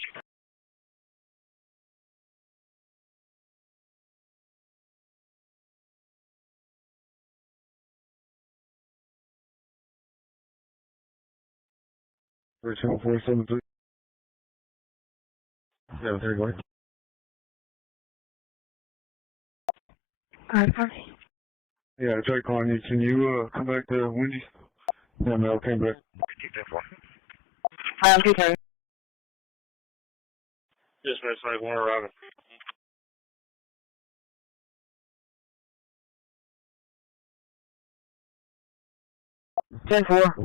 First 473. 731. Yeah, I tried calling you. Can you come back to Wendy's? Yeah, Mel came back. Okay. Dispatch 51 around. Ten four.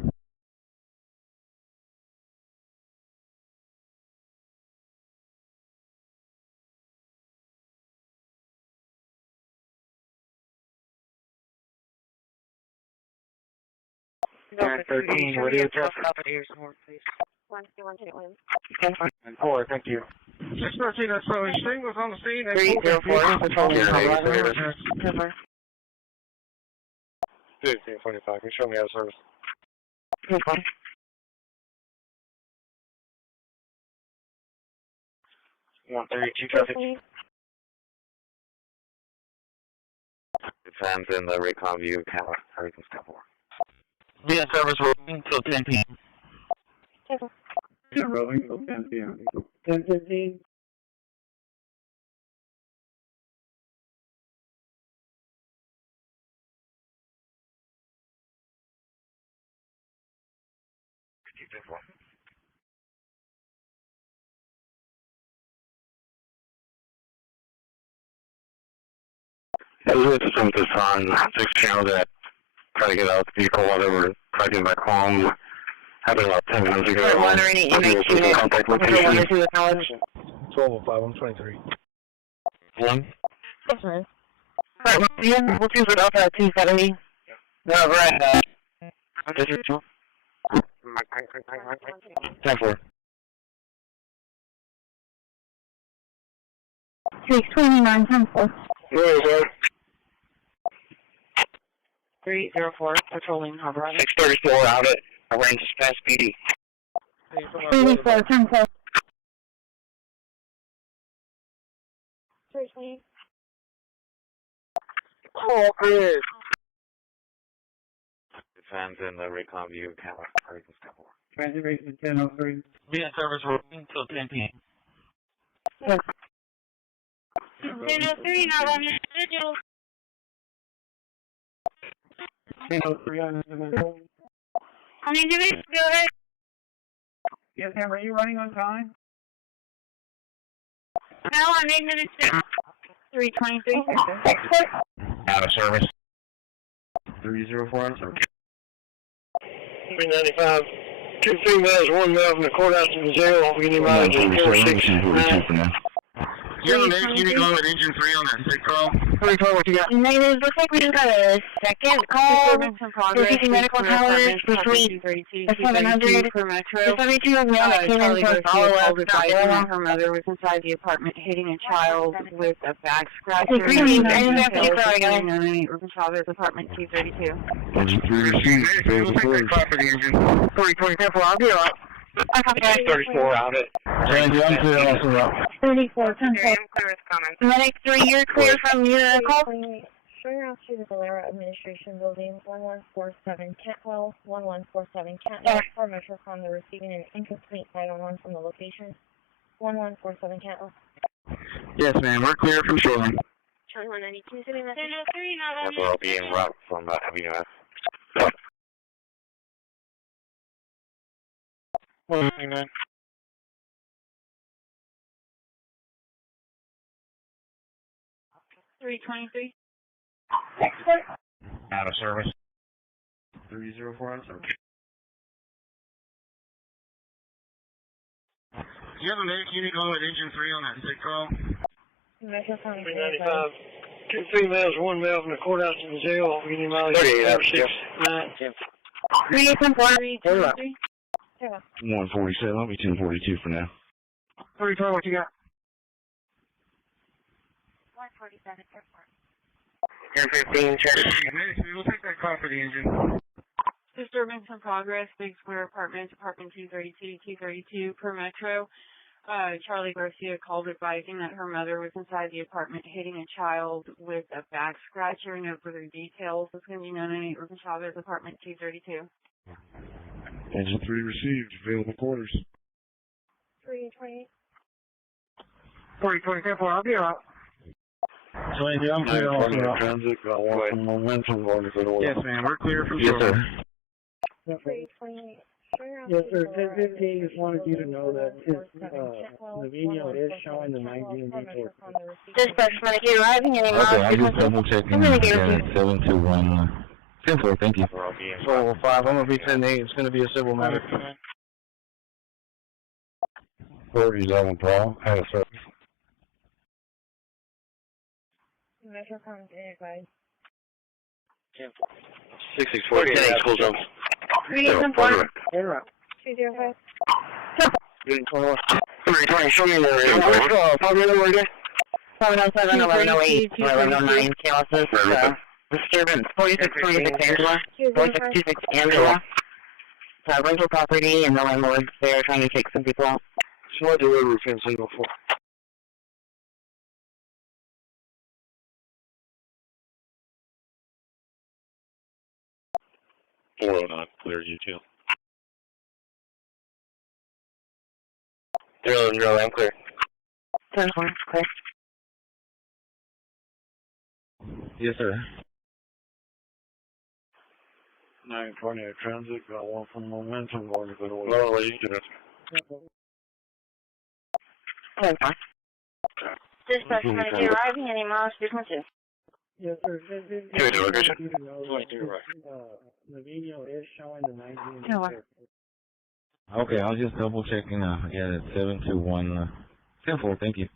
Number 13, what do you check? 4, thank you. 613, so Sting was on the scene. 304, patrolling. 1525. Can you show me out of service? 132 traffic. The time's in the Raycon view camera. Everything's got more. Via service rolling until 10 p.m. Rolling until 10 p.m. 10:15. I was with some this on 6 channel that try to get out the vehicle, whatever, try to get back home. Happened about 10 minutes ago. 1205, 123. 1? That's right. Alright, we'll choose it up at 270. No, right. 10-4. 629, 10-4. Where is that? 304, patrolling Harbor Island. 634 out at range past PD. 34, 10-4. 320. Oh, good. Defense in the Recon View camera. Reservation 1003. Be at service working until 10 p.m. 1003, not on individual. 1003 on individual. On individual, go ahead. Yes, ma'am. Are you running on time? No, I'm 8 minutes down. 323. Out of service. 304 on service. 395. 2 females, 1 male from the courthouse to the jail. We need mileage at 469. for now. Do you have an unit going with engine 3 on that sick call? 312, what you got? Negative, looks like we just got a second call. We're taking medical towers between the 700 per metro. the 72 of male that came in for a follow-up. Her mother was inside the apartment hitting a child with a back scratch. Hey, greetings, anything after you, sorry, guys. Father's apartment 232. Engine 3 received. Available quarters. 324, I'll be alright. 34 out it. Randy, I'm clear also up. 34, 10 Medic 3, you're clear from your call? Sure, out to the Valera Administration Building, 1147 Cantwell, 1147 Cantwell. For Metrocom, they're receiving an incomplete 911 from the location. 1147 Cantwell. Yes, ma'am. We're clear from shoreline. Charlie 192, sending message. 1003, not on That's all being route from Avenue F. 199. $323. Out of service. 304 on service. Do you have an unit going with engine 3 on that sick call? 395. 2 females, 1 male from the courthouse to the jail. We need mileage at 469. 3814. 147. I'll be 1042 for now. 312, what you got? 147, airport. 1015, check. We'll take that call for the engine. Disturbance in progress, Big Square Apartments, apartment 232 per metro. Charlie Garcia called advising that her mother was inside the apartment hitting a child with a back scratcher. No further details. It's going to be known in Father's apartment 232. Engine 3 received. Available quarters. 328. 324, I'll be alright. So, Andy, I'm clear also up. Transit, got one from momentum going to the north. Yes, ma'am. We're clear from shoreline. 328. Yes, sir. 1015 just wanted you to know that his Navino is showing the 19 report. Dispatch, Medic, you're arriving in a Okay, I just double checking. 721. 10-4, thank you. So 5, I'm going to be 10-8. It's going to be a civil matter. 47, Paul. Out of service. Metrocom, advised. 664, 10-8, school zones. 3814. 205. 320, show me the area. Probably the word. 707, 1108, 1109, Kansas. Disturbance, 4626 Angela. 4626 Angela. Rental property, and the landlord's there trying to take some people out. Small delivery fence single 4. Clear U2. 0, I'm clear. 10-4, clear. Yes, sir. 920 transit, got one from momentum going to the north. No, you can. Dispatch, Medic, you're arriving in a miles frequency. Yes, sir. Navino is showing the 19 report. Okay, I was just double checking. Yeah, that's 721. 10-4, thank you.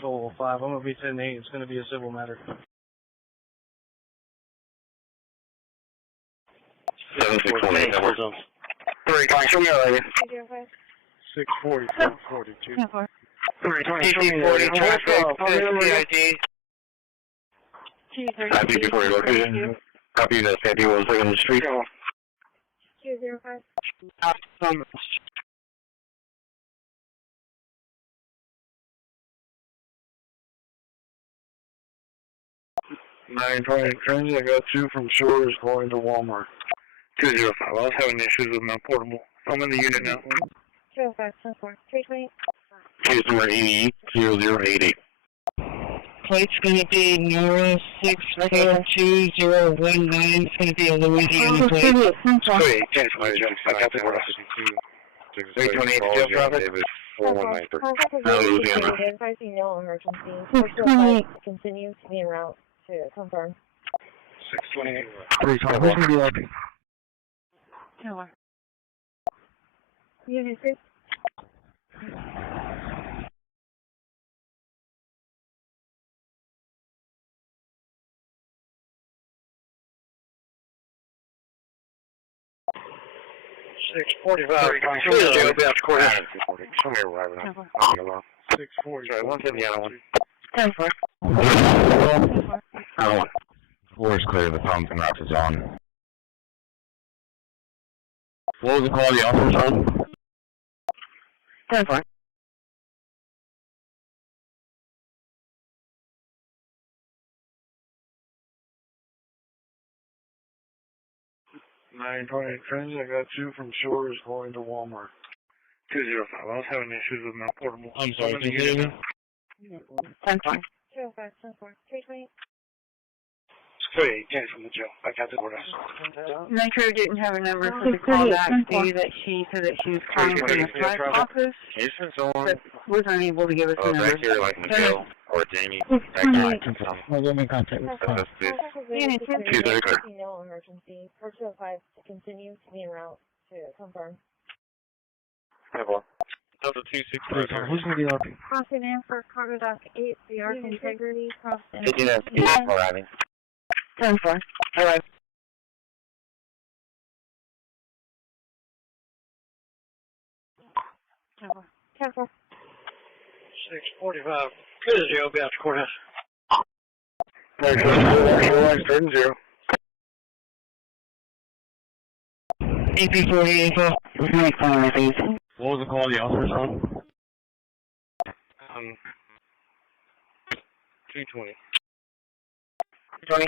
So 5, I'm going to be 10-8. It's going to be a civil matter. 7-6-1-8, that works. 320, show me the area. 640, 42. 320, 40, traffic, Copy before your location. Copy that Sandy was on the street. 205. 920 Transit, I got 2 from Shores going to Walmart. 205, I was having issues with my portable. I'm in the unit now. 205, 10-4, 320. Case number 80-0088. Plate's going to be Nora 642019. It's going to be a Louisiana plate. Wait, 10 for my jump. I got the order. 828 Jeff traffic. 4193. Louisiana. Advising no emergency. 405 continue to be en route to confirm. 628. 320. Who's going to be up? Unit 6. Six 45. Courthouse. Show me a arrival. 640. Sorry, 170 one. 10-4. Another one. Floor is clear. The pump and route is on. What was the call of the officers on? 10-4. Nine 20 Transit, I got 2 from Shores going to Walmart. 205, I was having issues with my portable. I'm sorry, can you hear me? 10-4. 205, 10-4, 320. Wait, 10 from the jail. I got the order. Nitro didn't have a number for the callback fee that she said that she was calling from the front office, but was unable to give us a number. Back here, like Miguel or Jamie. Back here. Well, let me contact with her. Unit 10. No emergency. 405 to continue to be en route to confirm. Delta 263. Who's going to be up? Crossing in for cargo dock 8, the Arc Integrity, crossing. 15 arriving. 10-4. Alright. 10-4. 10-4. 645. Good as you, be out to courthouse. Turn 0. EP48, make fun of these. What was the call of the officers on? 220. 20.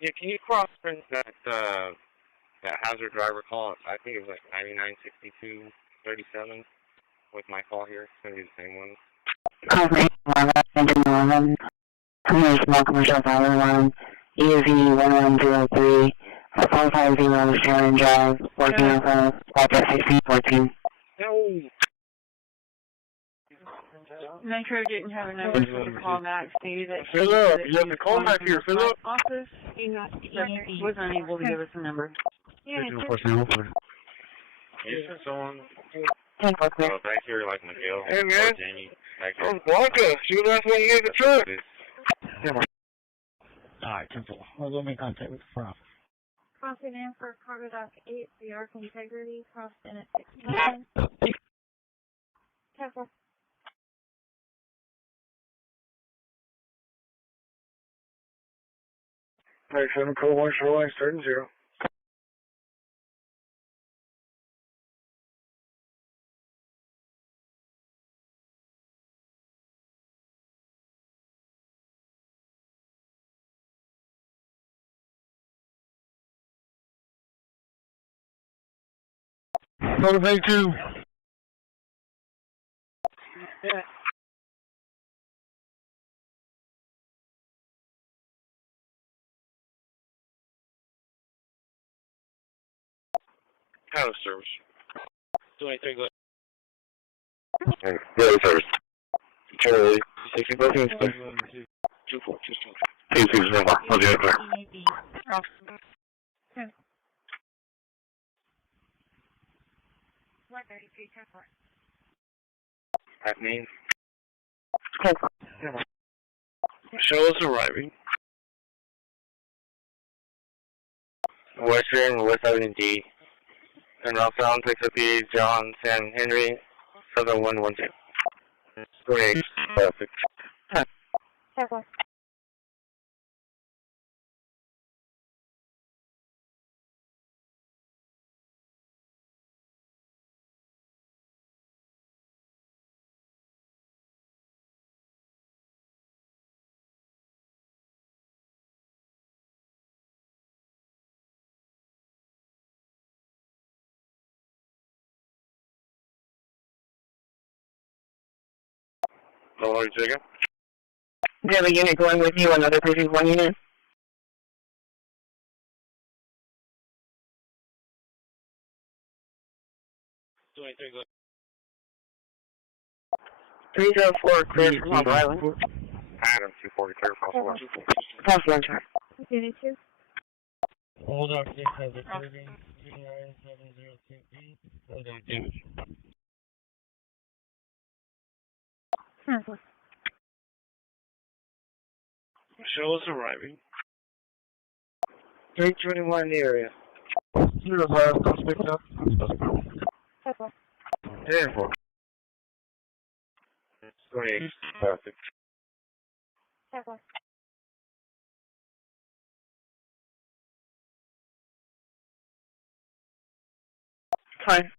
Yeah, can you cross-print that hazard driver call? I think it was like 996237 with my call here. It's going to be the same one. Confirmation 11, Community Small Commercial Power Line, EAV 1103, 450 Sharon Drive, working off of Project 1614. No! Nitro didn't have a number for the callback, stated that she Fill up. You have to call back here. Fill up. office, was unable to give us a number. You sent someone back here like Miguel Hey, or man. Jamie. Back Oh, here. Blanca. She was last one you gave the truck. Alright, 10-4. Well, let me contact with the front. Crossing in for cargo dock 8, the Arc Integrity, crossed in at 16. 10-4. Alright, 7 code 1 shoreline, starting 0. Motivate 2. Kind of service. 23 go. Daily service. Charlie, 60 buildings. 24. 2 number. I'll do it there. That means Show is arriving. Western, West Avenue D. And Ralphtown picks up the John San Henry 7112. 28. Perfect. 10-4. No worries, again. Do you have a unit going with you, another precinct 1 unit? Go. 304, clear from Hog Island. Adam 240, clear, cross 1. Cross 1, sir. Unit 2. Hold on, 630, 702B. Hold on, damage. Show us arriving. 321 in the area. 05, comes picked up. Airport. 28. Perfect. Fine.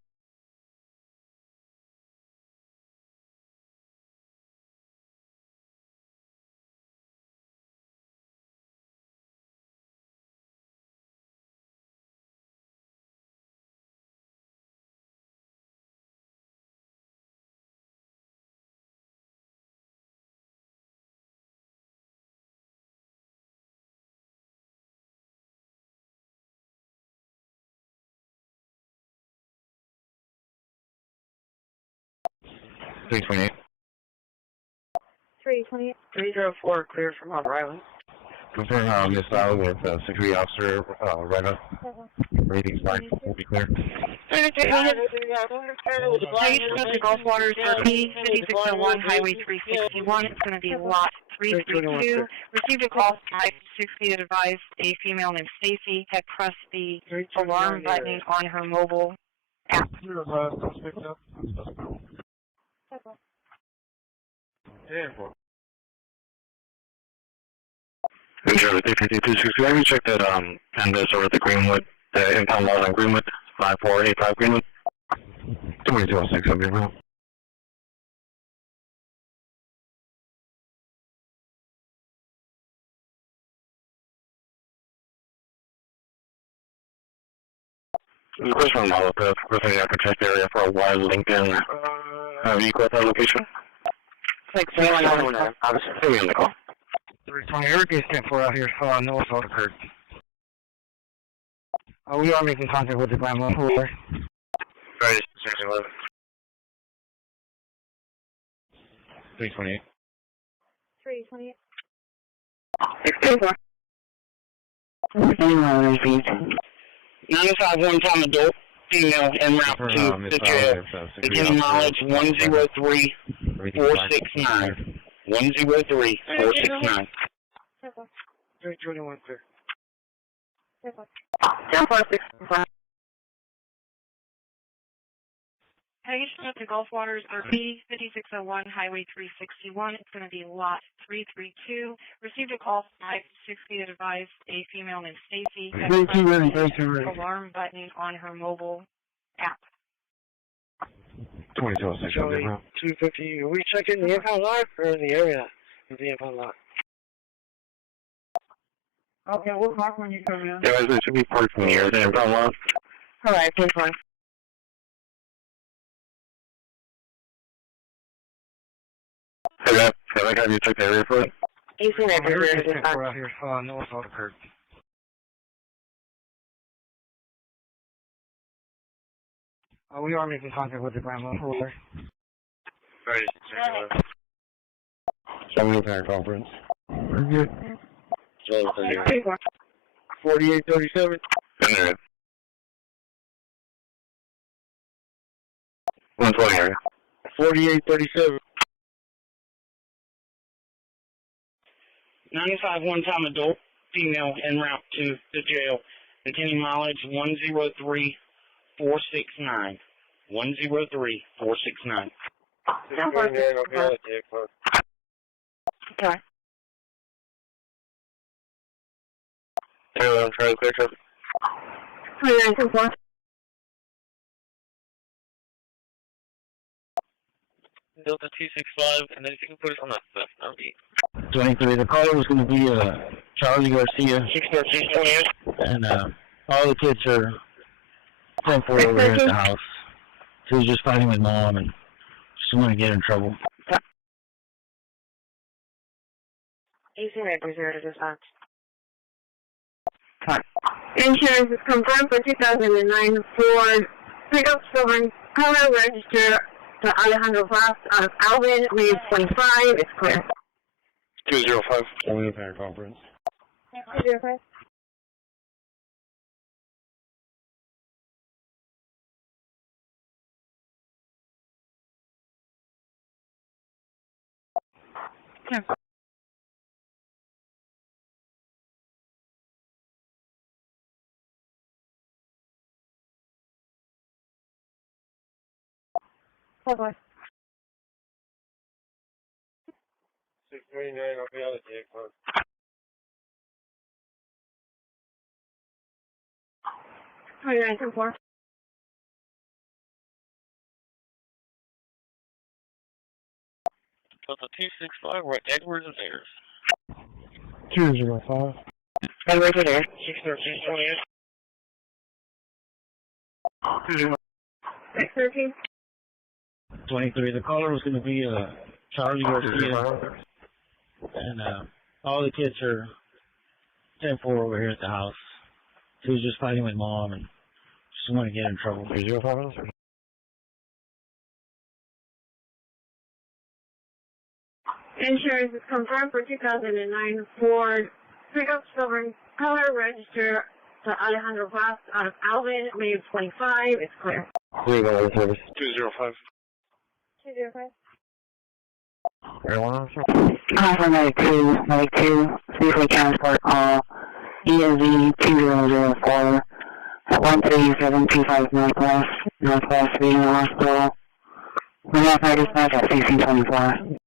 $328. 328. 304, clear from Hog Island. Confirm missile with security officer right up. Ratings 5 will be clear. Page to Gulf Waters RP 5601 Highway 361. It's going to be lot 332. Received a call from 560 that advised a female named Stacy had pressed the alarm button on her mobile app. 05, comes picked up. Airport. Charlie 352, let me check that canvas over at the Greenwood, the impound lot on Greenwood, 5485 Greenwood. 2206, I'll be around. There's a question on Molotov, within the architect area for a wide LinkedIn. Have you got that location? Thanks, man. I was sitting in the call. 320, Hurricane 10-4 out here, north of occurred. We are making contact with the ground level. Right, 11. 328. 328. 951 Tom adult, female, en route to the jail. Beginning mileage 103469. 103469. 321, clear. 1046. Page to Gulf Waters RP 5601 Highway 361. It's going to be lot 332. Received a call from 560 that advised a female named Stacy had pressed the alarm button on her mobile app. 2206, I'll be around. 250, are we checking the impound lot or in the area of the impound lot? Okay, we'll mark when you come in. Yeah, it should be parked in the area, the impound lot. Alright, please fine. Hey, man, can I have you check the area for it? Easy, Hurricane 10-4 out here, north of occurred. We are making contact with the ground level. Right, 7 conference. We're good. 4837. 120 area. 4837. 951 Tom adult, female, en route to the jail. Beginning mileage 103469. 103469. Okay. Taylor, try to clear traffic. 3924. Delta 265, and then if you can put it on that stuff, that would be. 23, the caller was going to be Charlie Garcia. 64628. And all the kids are 10-4 over here at the house. He was just fighting with mom and just want to get in trouble. Easy Maple 0 to dispatch. Insurance is confirmed for 2009 Ford pickup silver color register to Alejandro Vaz out of Alvin, May 25. It's clear. 205. Only the parent conference. 205. Bye-bye. 629, I'll be on the J code. 2924. Delta 265, we're at Edwards and Ayers. 205. Edwards and Ayers. 613, 28. 613. 23. The caller was going to be Charlie Garcia. And all the kids are 10-4 over here at the house. He was just fighting with mom and just want to get in trouble. 305. Insurance is confirmed for 2009 Ford pickup silver color register to Alejandro Vaz out of Alvin, May 25. It's clear. 205. 205. Everyone else? Alpha 92, safely transport call, ESV 2004, 13725 Northwest Regional Hospital. We have our dispatch at 1624.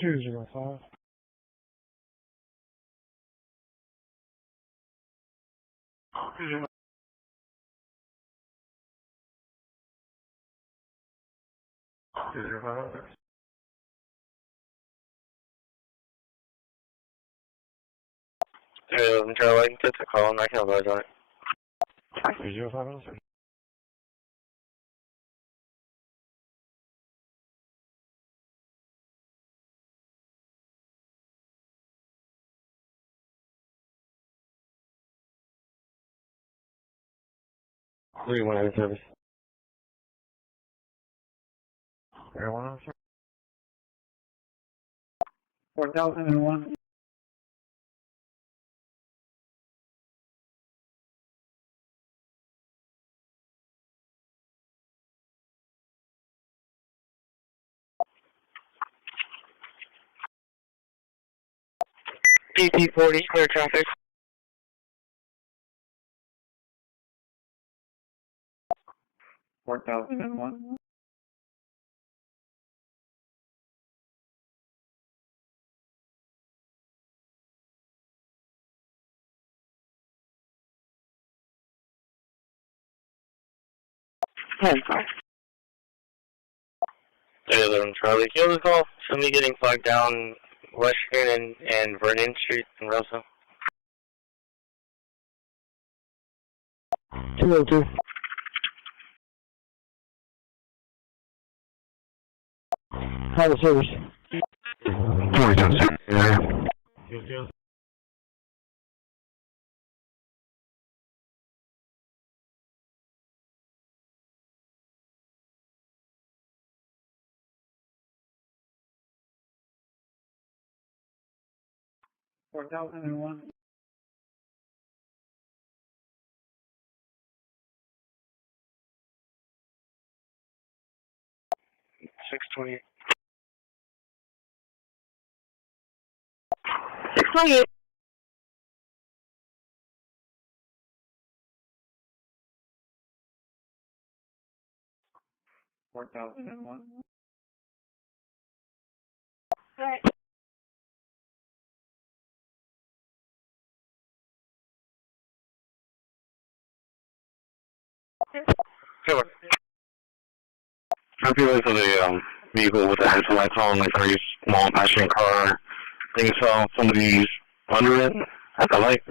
Two zero five. Charlie, get the call and I can advise on it. 305. Service. Everyone else? 4001. PT40, clear traffic. 4001. Charlie, can you call somebody getting flagged down Western and Vernon Street in Rosa? 202. Call the service. 22. Yeah. Yes. 4001. $628. 628. $4,001. Right. Sure. Happy for the vehicle with the headlights on, like very small passenger car. I think saw somebody's under it at the light.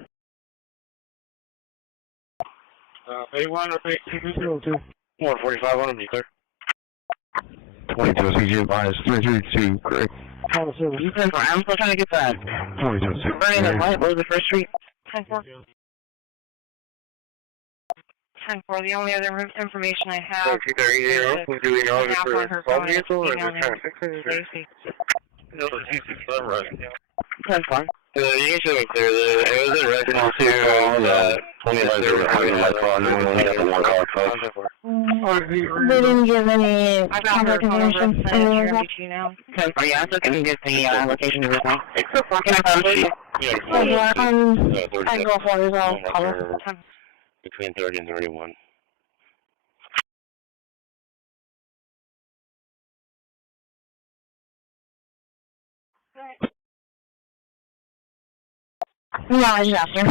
81 or 82? 145 on him, you clear? 22, CG advised 332, correct. You can I'm still trying to get that. 22, Running the light, what was the first street? 10-4. 10-4, the only other information I have is do we know an app on her phone that's emailing Stacy. No, it's right. That's fine. You can show me clear. It was in reference to 20 lights are having lights on, and we only got the one car close. They didn't give any I got her contact phone number, information. send it to your MDT now. 10-4, yeah, so can you get the location of this now? Can I find it? I go for it all. Between 30 and 31. Yeah, I got you.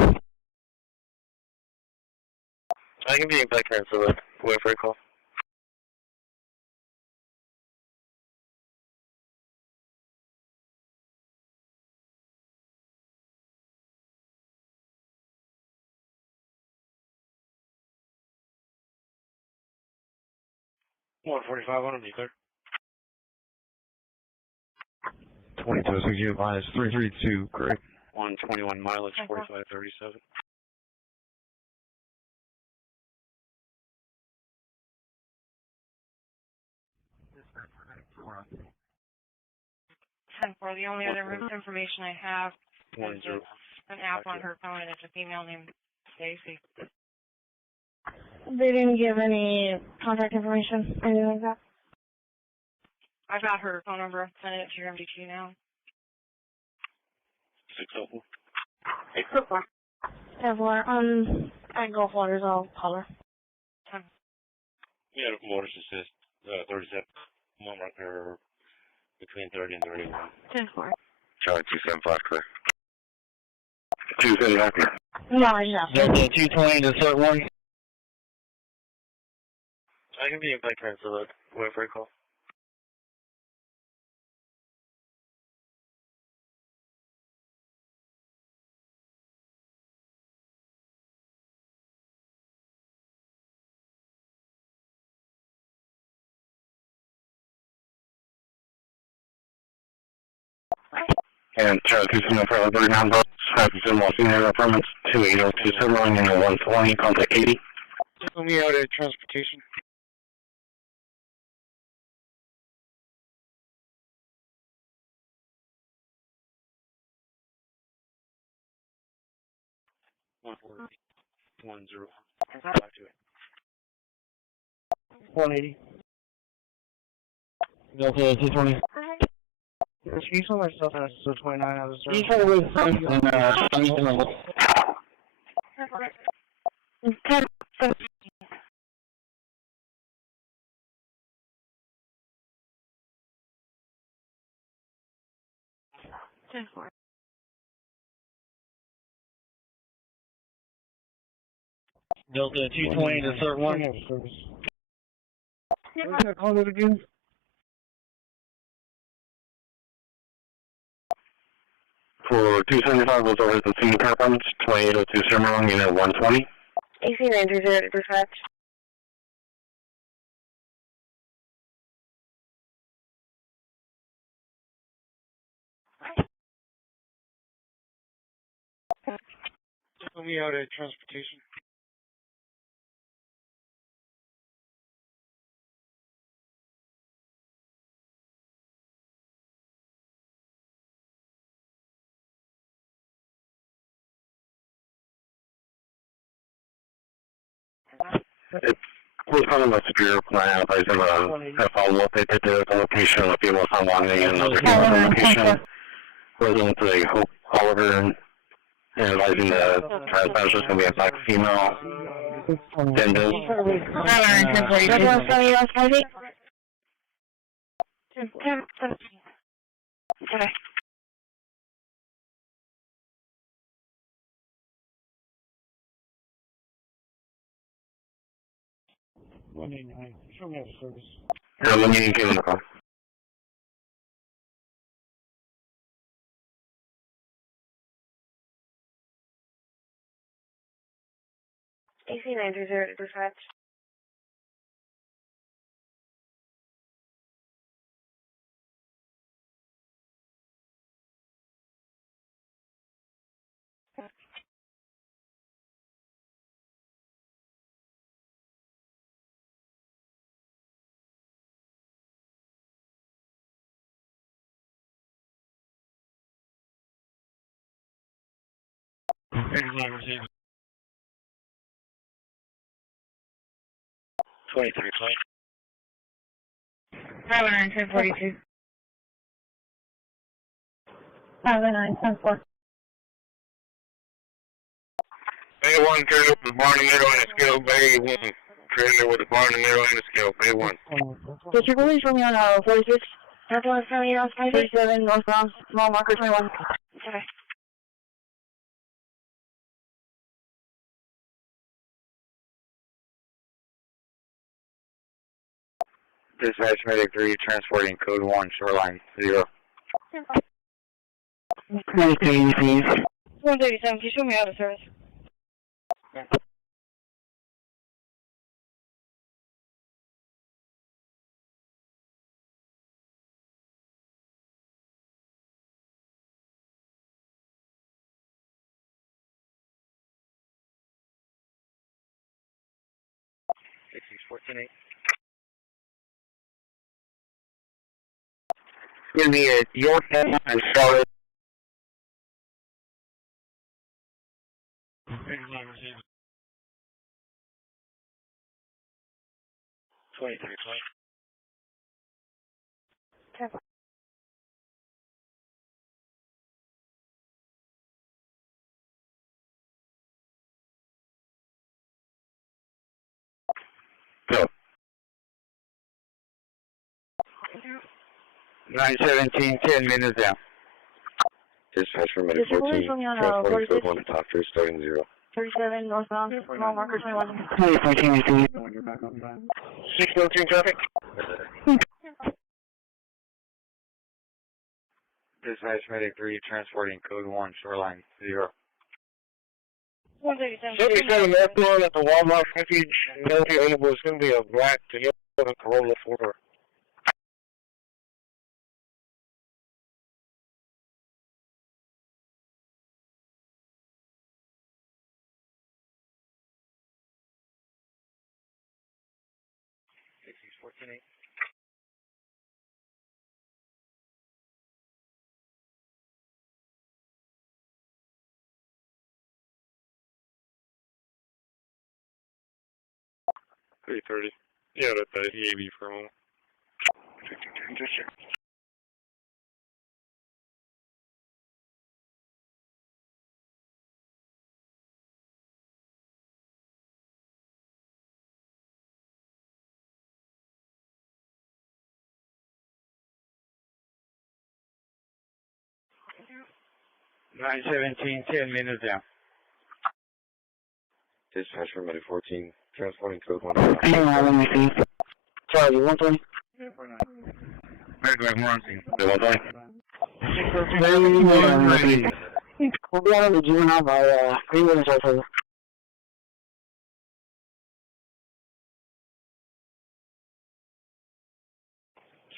I can be back here, so wait for a call. $145 on him, you clear? 22, CG advised 332, correct. 121 mileage, 4537. For the only other information I have is an app on her phone and it's a female named Stacy. They didn't give any contact information, anything like that. I got her phone number, send it to your MDT now. 604. 604. 10-4, I go for it, I'll call her. Yeah, motors assist, 37, one right there, between 30 and 31. 10-4. Charlie 275, clear. 275, clear. No, I got you. 220 to start one. I can be back here, so wait for a call. And Charlie 275, 39 bucks, have the symbol senior permits, 28027, running into 120, contact Katie. Let me out of transportation. One 180. Delta 220. You told myself I was 29 out of the You told me something, Delta 220 to start one. Yeah, call it again. For 275, those are the senior car permits, 2802 Cimarron, unit 120. AC Ranger 0 to dispatch. Let me out of transportation. It's corresponding with Superior Plan. I have follow up. They did the location of the female on one day and another female location. Resident to Hope Oliver and advising the transponder is going to be a black female. 10 days. Okay. $189. Show me a service. Let me give him a call. 2930 dispatch. 2320. 509-1042. 509-1042. Bay 1, trailer with the barn and middle and a scale. Bay 1, trailer with the barn and middle and a scale. Bay 1. Did you release from me on 46? Northwest 37, northbound, small marker 21. Okay. Dispatch Medic 3, transporting code 1, shoreline 0. 137, can you show me out of service? It's going to be at Yorktown and Charlotte. Go. 917, 10 minutes down. Dispatch for Medic 14, transporting code 1 to top 3, starting 0. 37, northbound, small marker 21. 602 traffic. Dispatch Medic 3, transporting code 1, shoreline 0. 77 northbound at the Wildlife Refuge. No available. It's going to be a black Toyota Corolla 4. $330. Yeah, that's the EAB for a moment. Nine 17, 10 minutes down. Dispatch for Medic 14, transporting code 1 Charlie, 120. Medic 120. 120. We'll be out of the juvenile by Greenwood and South.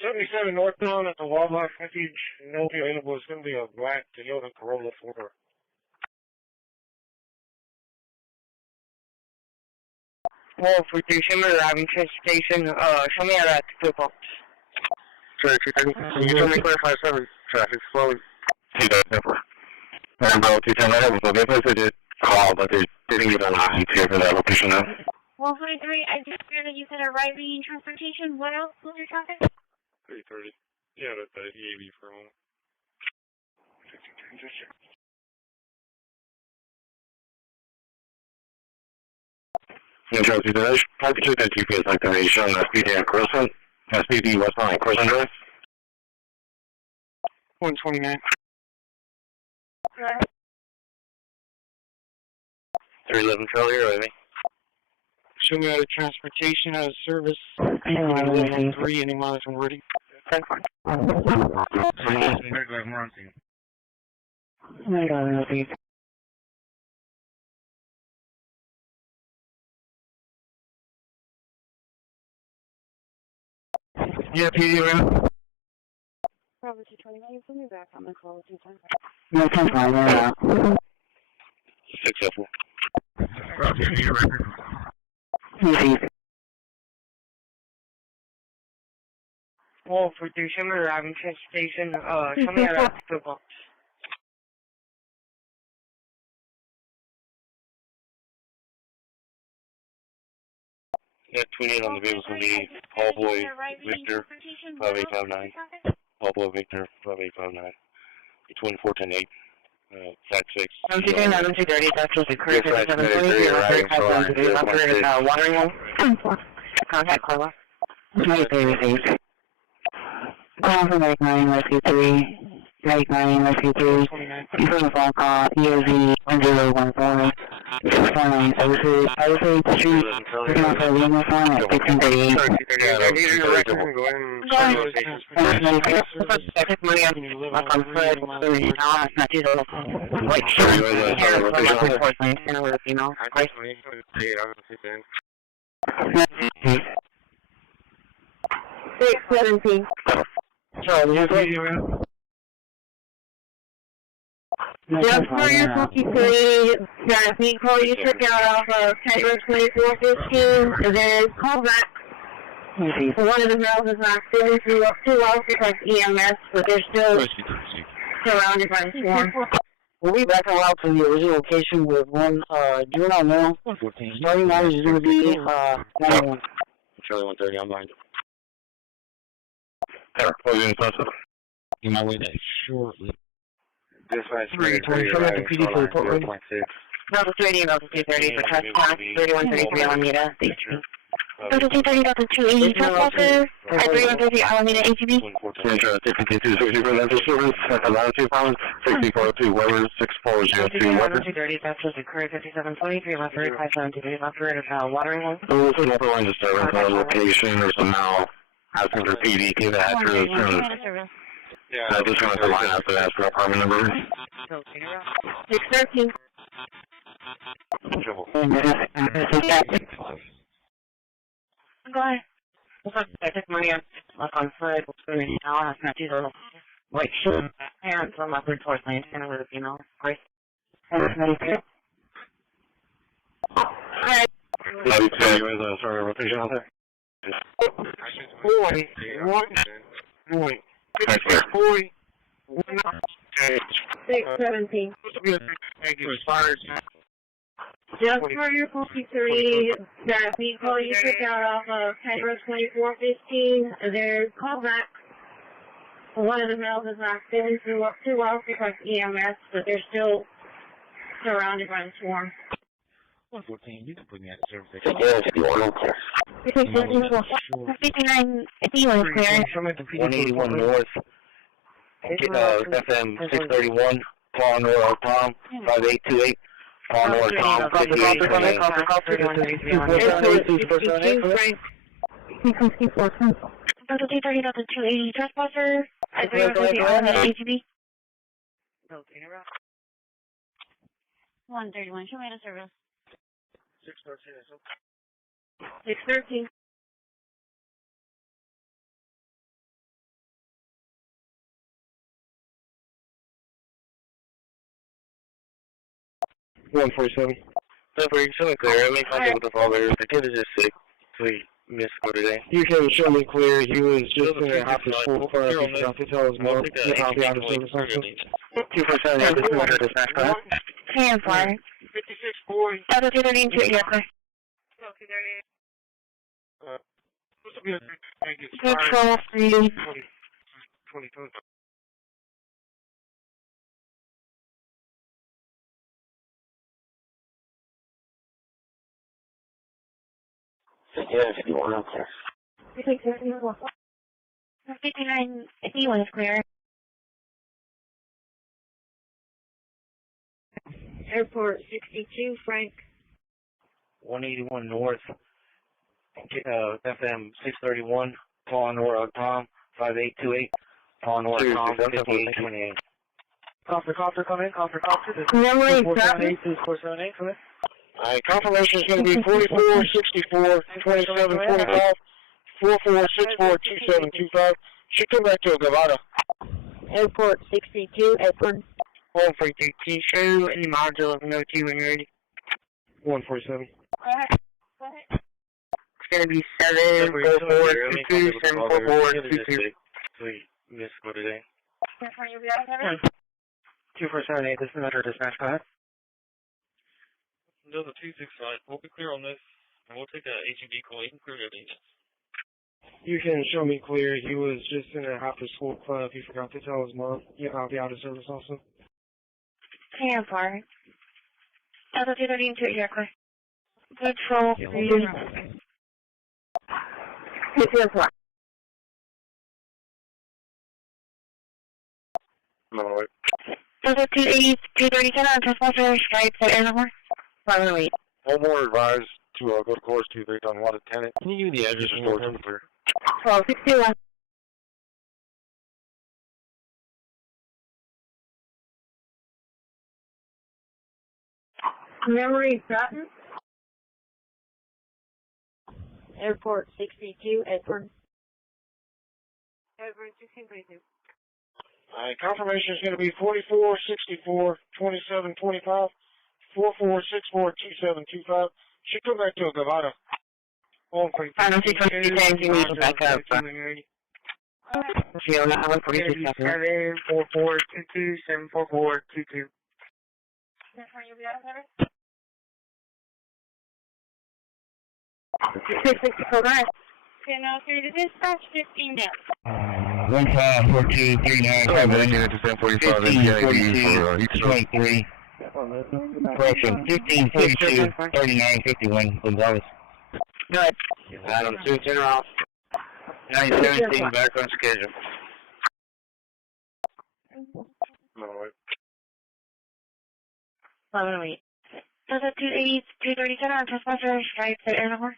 77 northbound at the Wildlife Refuge. No available. It's going to be a black Toyota Corolla 4. Well, for the Shimmer driving transportation, show me how that flip up. Sorry, can you tell me 557? Traffic's flowing. See that number. And about 210, I have a business. I did call, but they didn't get an option here for that location now. 143, I just heard that you said arriving transportation. What else was your traffic? 330. Yeah, that's the EAB for a moment. New Jersey Village, package that GPS activation, SPD and Crescent, SPD westbound and Crescent Drive. 129. 311 Charlie, arriving. Show me out of transportation, out of service. 113, any miles from ready. Okay. Yeah, PD around. Bravo 229, put me back on the call 210. No, 10-5, they're out. 604. Roger, need a record. Easy. Well, for through Shimmer arriving transportation, show me out of football. Yeah, 28 on the vehicle will be Paul Boy Victor 5859. Paul Boy Victor 5859. 2410-8. Flat 6. I'm doing 230, that's just a career 5720. You're right, operator, watering hole. Contact Carla. 23 call from Lake 9, Rescue 3. Lake 9, Rescue 3. Confirm the phone call, EOZ 1014. 649 services. I would say the street. Looking out for a lane with one at 1538. Take money on foot. Now it's not too low. White shirt. You know. 617. Just for your 53, got a phone call you took out off of Pedro 2415, there's callback. One of the rails is not still through up 2 officers like EMS, but they're still surrounded by the swarm. We'll be back around to the original location with one, juvenile male. Starting now is going to be, 91. Charlie 130, I'm behind. On my way there shortly. Dispatch 320, show me at the PD for report ready. Delta 280 and Delta 230 for trespass, 3133 Alameda. Delta 230, Delta 280 trespasses, at 3133 Alameda ATV. Central 5260 for that service, at the latitude pound, 6402 Weber, 6402 Weber. 230, that's just a career 5723, left 5723, left rear of watering hole. There's an upper line disturbance on location or somehow asking for PD, give that address and I just wanted to line up and ask for apartment number. 613. Go ahead. I took money on foot, now it's not too little. White shirt, pants, I'm up towards lane, kind of with, you know, great. Alright. Sorry, rotation out there. 617. Just for your 53, that we call you took out off of Pedro 2415, there's callback. One of the males is not still through up 2 officers like EMS, but they're still surrounded by the swarm. 114, you can put me at the service station. 59, if you want to clear. 181 North. FM 631, Paul Nora Tom, 5828. Paul Nora Tom, 5828. Delta 230, Delta 280 trespasser. I agree with the ATV. 131, show me the service. 613. 147. So for you, show me clear. I made contact with the father. The kid is just sick, so he missed school today. You can show me clear. He was just after school for us to tell his mom. He copy out of service also. 247, this is what it is, that's correct. Hand fire. 5640. Delta 230 and 2, yes, sir. Control 3. 22. Yeah, if you want to. 59, if you want to clear. Airport 62, Frank. 181 North. FM 631, Paul Nora Tom, 5828. Paul Nora Tom, 5828. Copper, come in. Memory, 478, come in. Alright, confirmation is going to be 4464, 2725, 44642725. Should come back to Gavada. Airport 62, Airport. 132 show, any module of no T when you're ready. 147. Go ahead. It's going to be 74422 74422. We missed for today. 2478, this is Metro Dispatch, go ahead. Delta 265, we'll be clear on this, and we'll take a HEB call. You can clear everything. You can show me clear. He was just in a after school club. He forgot to tell his mom. I'll be out of service also. Yeah, far. Delta 232, you're clear. Good for No, wait. Delta 280, 237 on transponder, stripes at Airport. 508. One more advised to go to course 23 on Water Tenant. Can you give me the address Just one more storage time? clear. 1261. Memory Stratton. Airport 62, Airport. Airport 1632. Alright, confirmation is going to be 44642725. 44642725. Should come back to a Gavada. I don't think I'm going to back up. Fiona, I went for you. 74422 74422. Okay, now through the dispatch 15 down. 1542, correction, 1542, 3951, Gonzalez. Good. Adam 2, turn off. 917, back on schedule. No, wait. 508. Delta 280, 237 on transponder, stripes at Airport.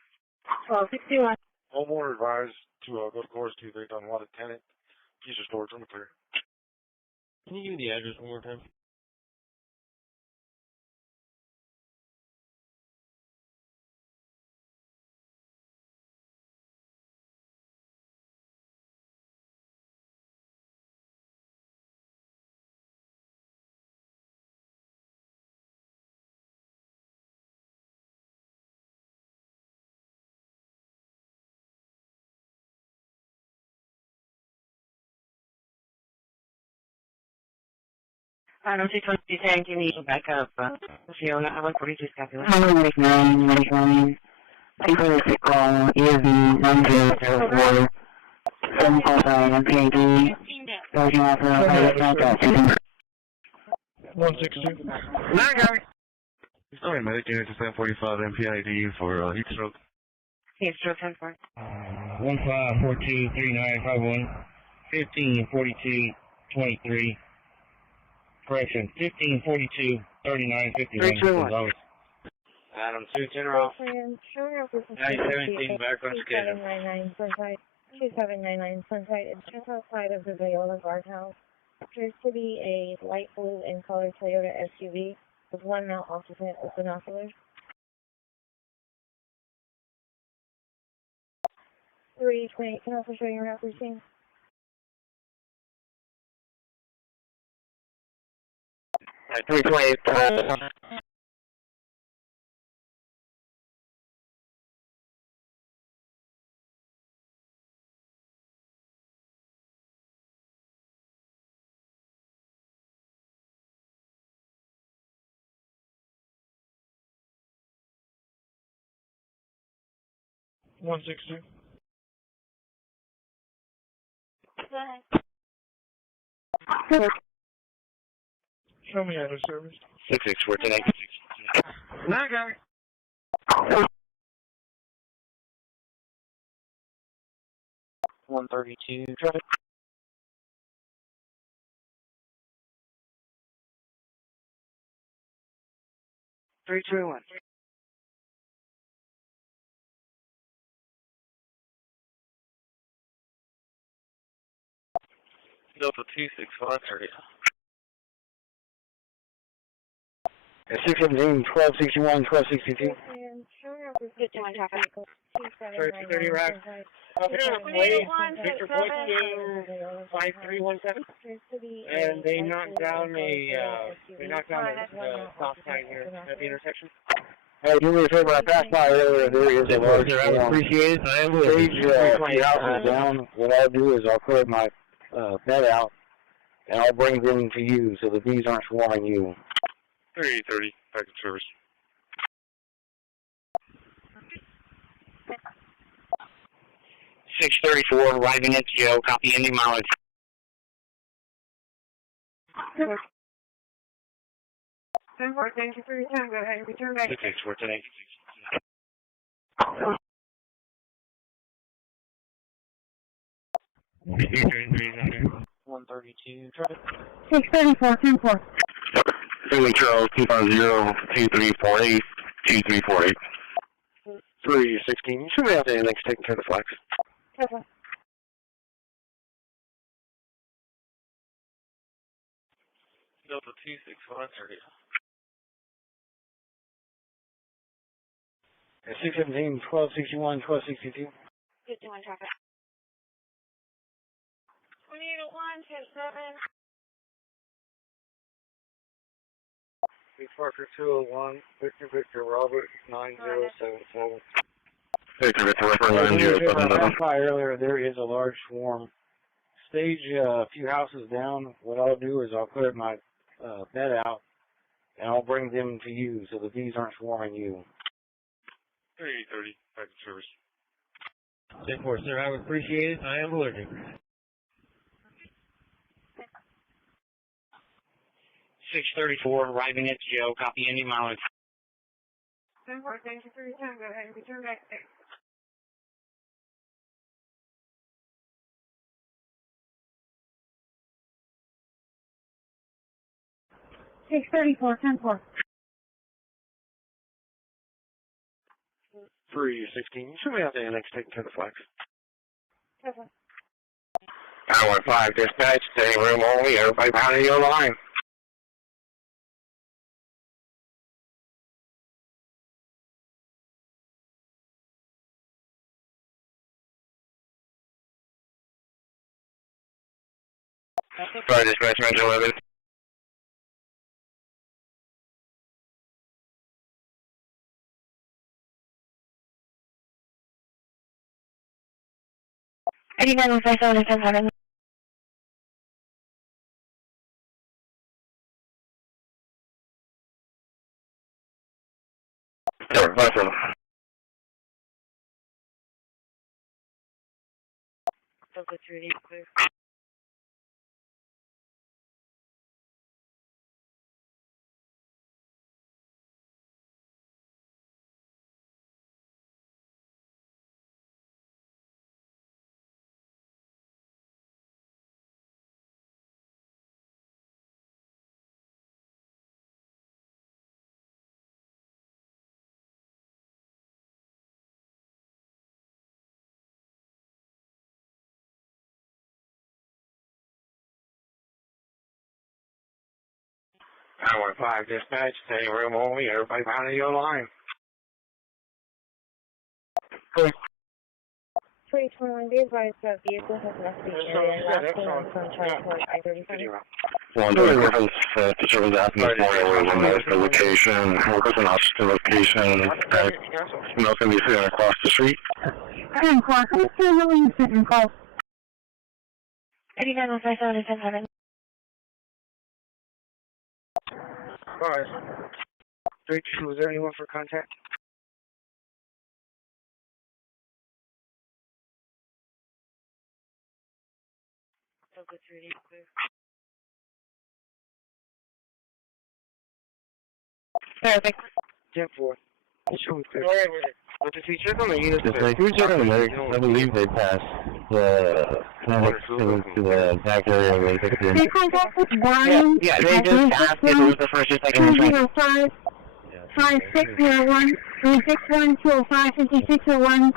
1261. One more advised to go to course 23 on Water Tenant. Use your storage room clear. Can you give me the address one more time? I don't see 2010, give me back up. Fiona, I went for you. Calculate. 99, people is call ESB 9004 745 MPAD 162. Sorry, medic unit to 745 MPID for heat stroke. Heat stroke 10 4. 15423951, 154223. Correction, 1542, 3951, Gonzalez. Adam 2, turn off. 917, back on schedule. 2799 Sunset. It's just outside of the Viola guardhouse. Appears to be a light blue in color Toyota SUV with one male occupant with binoculars. 328, can I also show you your route routine? At 328, 162. Go ahead. Show me out of service. 6614. No, I got it. 132, traffic. Three, two, one. Delta 265 area. 617, 1261, 1262. And showing Sorry, 230 rack. Wade, Victor Boykin, 5317. And they knocked down the stop sign here at the intersection. Hey, do me a favor, I passed by earlier, there is a large I would appreciate it. I am stage, 3 houses down. What I'll do is I'll clear my bed out, and I'll bring them to you so the bees aren't swarming you. 3830, back to service. .634, arriving at Joe, copy ending mileage. Thank you for your time. Go ahead and return back. 664 today. 132. 634, 10-4. Finley Charles, 250-2348, 2348. 316, you should be out there next taking care of the flags. Okay. Delta 26130. 617, 1261, 1262. 51 traffic. 2801, 10-7. Parker 201, Victor Robert 9077. Victor, Robert 9077. Earlier, there is a large swarm. Stage a few houses down. What I'll do is I'll clear my bed out, and I'll bring them to you so the bees aren't swarming you. 3830, back to service. 10-4, sir, I would appreciate it. I am allergic. 634, arriving at Joe, copy ending mileage. 10-4, thank you for your time. Go ahead and return back. 634, 10-4. 316, you should be out there next taking care of the flags. Okay. Hour 5, dispatch, stay room only, everybody pounding your line. Sorry, dispatch, Metro 11. I think that was my phone. Sure, no problem. Don't go through it, clear. Hour 5, dispatch, stay room only, everybody pounding your line. 321, be advised that vehicle has left the area last seen on Sunshine Court I-37. One doing reference to service asking for the location, requesting officer location, that smoke can be seen across the street. I'm Clark. I'm still really sitting call. 89 on 57. Alright. 32, is there anyone for contact? Don't go through it, clear. Perfect. 10-4. Show me clear. What did you check on the unit? Who's checking the medics? I believe they passed the medics to the back area where they picked in. They contact with Brian. Yeah, they just asked if it was the first or second. 205 5601 361 205 5601.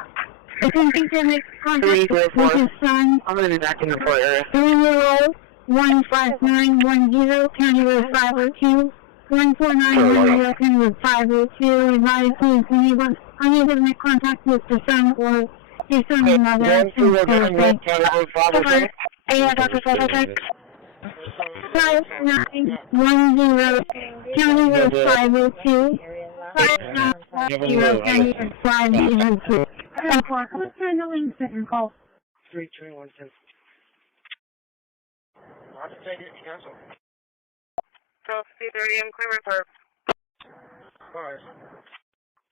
I think they make contact with his son. I'm going to be back in the port area. 3-year-old 15910, County Road 502. 14910, County Road 502. Advise please, neighbor. unable to make contact with the son or his son's mother since Thursday. Dr. 5910, County Road 502, 5910, County Road 502. What's the link second call? 32110. I'll just take it, cancel. 12:30 AM, clear report. Alright.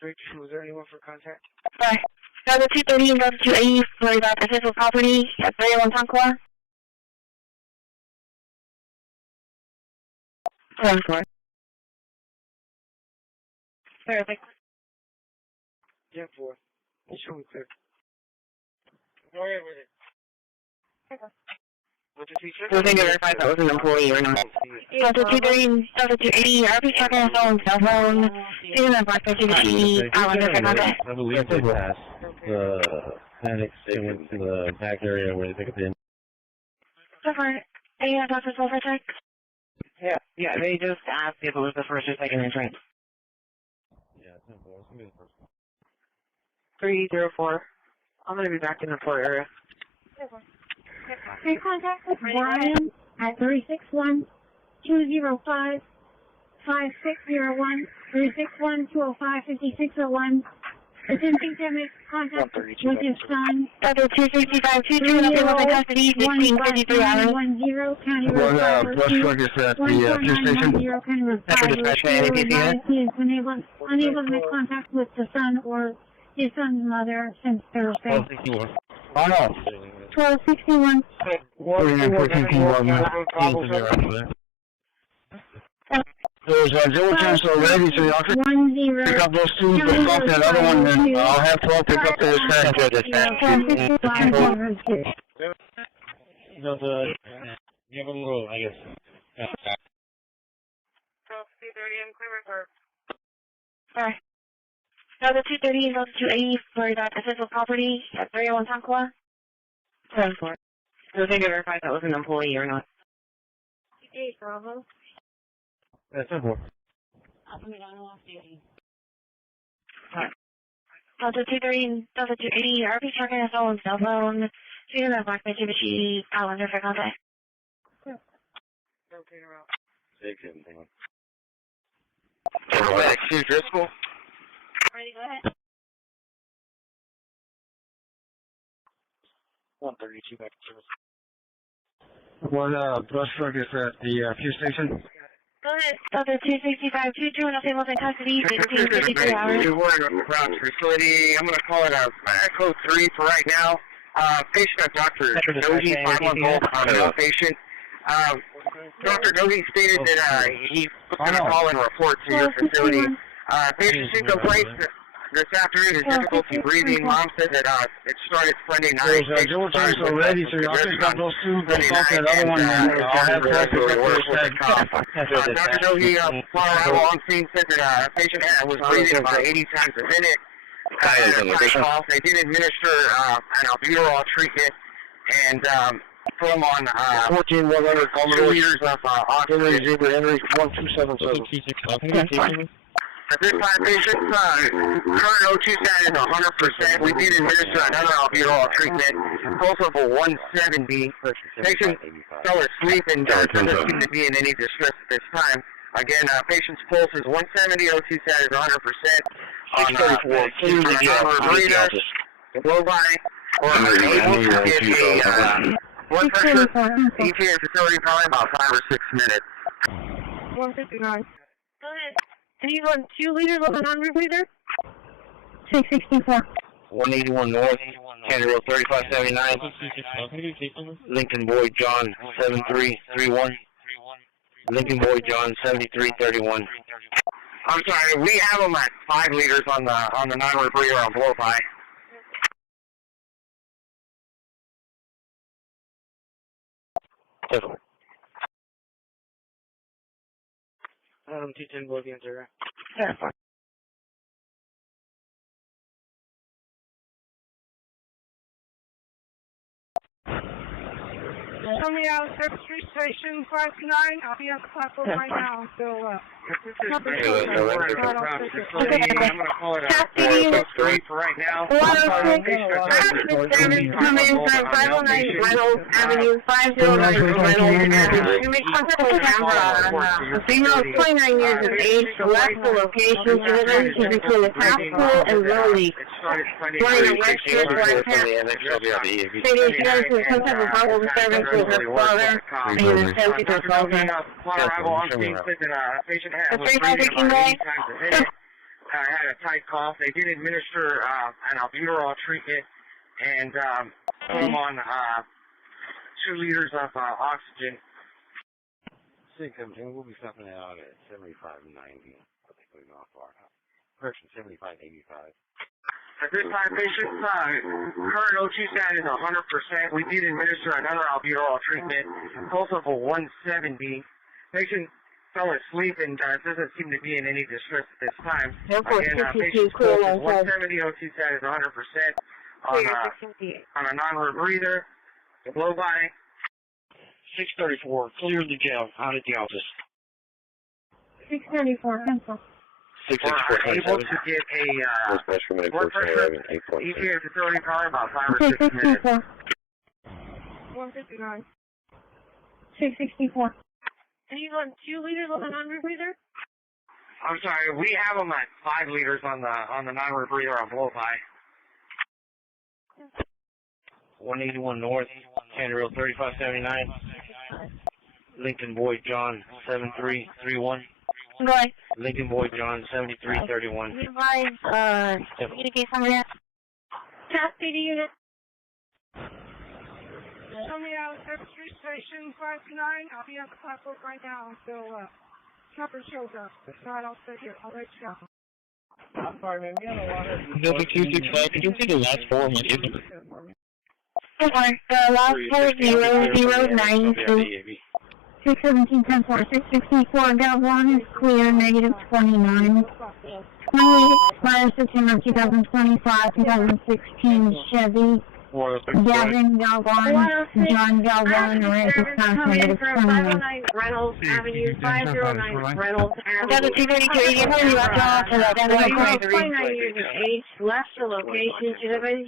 32, is there anyone for contact? Sorry. Delta 230 and Delta 280 for that official property at 31 Tonkawa. Perfect. Yeah, 4. Show me clear. Go ahead with it. What's the feature? I think I verified that was an employee or not. Delta 230, Delta 280, RP checking his phone, cell phone, seeing the black activity, I believe they passed the panics. They went to the back area where they pick up the. Different. Any Dr. Silvertech? Yeah, they just asked if it was the first or second entrance. Yeah, it's simple. It's gonna be the first one. 304. I'm gonna be back in the port area. Make contact with Brian at 361-205-5601, 361-205-5601. Attempting to make contact with his son. Delta 265-22, nothing was in custody, 1653 hours. 10, County Road 502, 14910, County Road 502. He is unable to make contact with the son or his son's mother since Thursday. 1261. 14 There's a dual cancel already, so y'all can pick up those two, pick up that other one, and I'll have 12 pick up the dispatch. You have a little, I guess. 12:30 AM, clear report. Sorry. Delta 230 and Delta 280 for that official property at 31 Tonkawa. 10-4. I think I verified that was an employee or not. 8 Bravo. That's simple. Delta 230 and Delta 280, RP checking his phone, cell phone, seeing that black Mitsubishi Outlander for contact. Excuse Driscoll. Ready, go ahead. 132 back to service. What bus truck is at the fuel station? Go ahead. Delta 265-22, nothing was in custody, 1653 hours. We're in the Browns facility. I'm going to call it a code 3 for right now. Patient of Dr. Nogi, 5-month-old patient. Dr. Nogi stated that he was going to call and report to your facility. Patient seemed complaints this afternoon, his difficulty breathing. Mom said that it started Sunday night. There's a dual cancel already, so y'all pick up those two, pick up that other one, and I'll have 12 pick up the dispatch. Dr. Nogi, while arrival on scene, said that a patient was breathing about 80 times a minute. They did administer an albuterol treatment and put him on 14-100 2 liters of oxygen. Henry 1277. At this time, patient's current O2 status is 100%. We did administer another albuterol treatment, pulse of a 170. Patient fell asleep and doesn't seem to be in any distress at this time. Again, patient's pulse is 170, O2 status is 100%. On 634, blow by, or able to get a blood pressure. ETA facility probably about 5 or 6 minutes. 159. Go ahead. Can you run 2 liters of a non-rebreather? 664. 181 North, County Road 3579. Lincoln Boy John 7331. Lincoln Boy John 7331. I'm sorry, we have them at 5 liters on the non-rebreather on blow-by. Definitely. 210 Bolivian Zero. Yeah, fine. Coming out of 3rd Street Station, class 9. I'll be on the platform right now, so I'm going to call it a 403 for right now. 106, come in from 509 Reynolds Avenue, 509 Reynolds Avenue. You requested a camera. The female is 29 years of age, select the location. She lives in between the top school and Little League. Wearing a red shirt, black hat. Stating she has some type of verbal disturbance with her father and he was attempting to assault her. I had a tight cough. They did administer an albuterol treatment and put him on 2 liters of oxygen. 617, we'll be stopping out at 7590. I think we're not far. Correction, 7585. At this time, patient's current O2 stat is 100%. We did administer another albuterol treatment, pulse of a 170. Patient fell asleep and doesn't seem to be in any distress at this time. Again, patient's pulse is 170, O2 stat is 100% on a non-rebreather. The blow by 634, clear the jail, out of the office. 634, pencil. 664, able to get a blood pressure EPA facility probably about 5 or 6 minutes. 159. 664. And you want 2 liters on the non-rebreather? I'm sorry, we have them at 5 liters on the non-rebreather on blow-by. 181 North, Canterville 3579. Lincoln Boyd John 7331. Go ahead. Lincoln Boyd John 7331. Communicate from that. Task PD unit. Coming out of Street Station 59. I'll be at the platform right now until Chopper shows up. If not, I'll stay here. I'll let you know. I'm sorry, man. We have a lot of... Delta 265, could you see the last 4 of my given? Okay, the last 4092. 617, 10 4, 664, Gal 1 is clear, negative 29. 28 expires September 2025, 2016 Chevy. Gavin Galvan, John Galvan, or at this time, negative 29. Reynolds Avenue, 509 Reynolds Avenue. Another 232, you really left off to that 29 years of age, left the location.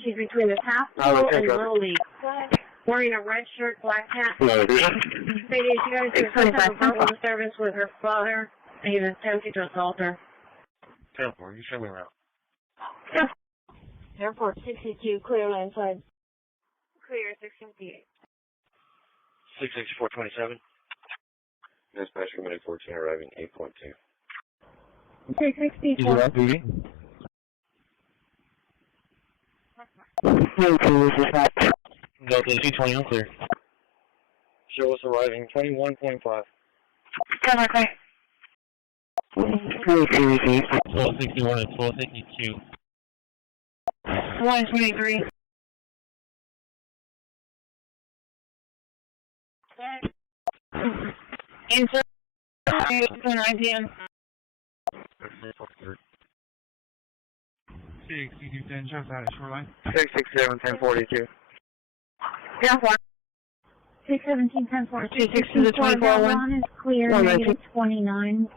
She's between the top school and Little League. Wearing a red shirt, black hat. Stating she got some type of verbal disturbance with her father and he was attempting to assault her. Airport, you show me around. Airport 62, clear line side. Clear 658. 66427. Dispatch committed 14, arriving 8.2. 664. Is that duty? Delta 220, clear. Show us arriving 21.5. Come on, clear. 1261 and 1262. 123. Insert an IPM. 6210, shows out at shoreline. 667, 1042. Yeah, 617, 10 4, 664, 1 is clear, negative 29.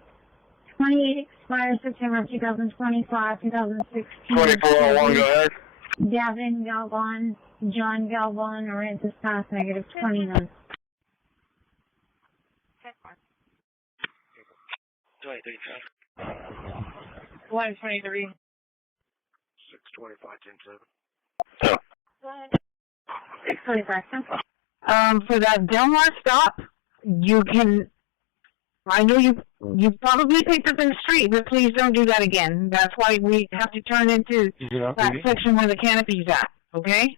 28 expires September 2025, 2016. 2401, go ahead. Gavin Galvan, John Galvan, or at this time, negative 29. 123. 625, 10-7. 625. For that Delmar stop, you can, I know you probably picked up in the street, but please don't do that again. That's why we have to turn into that section where the canopy's at, okay?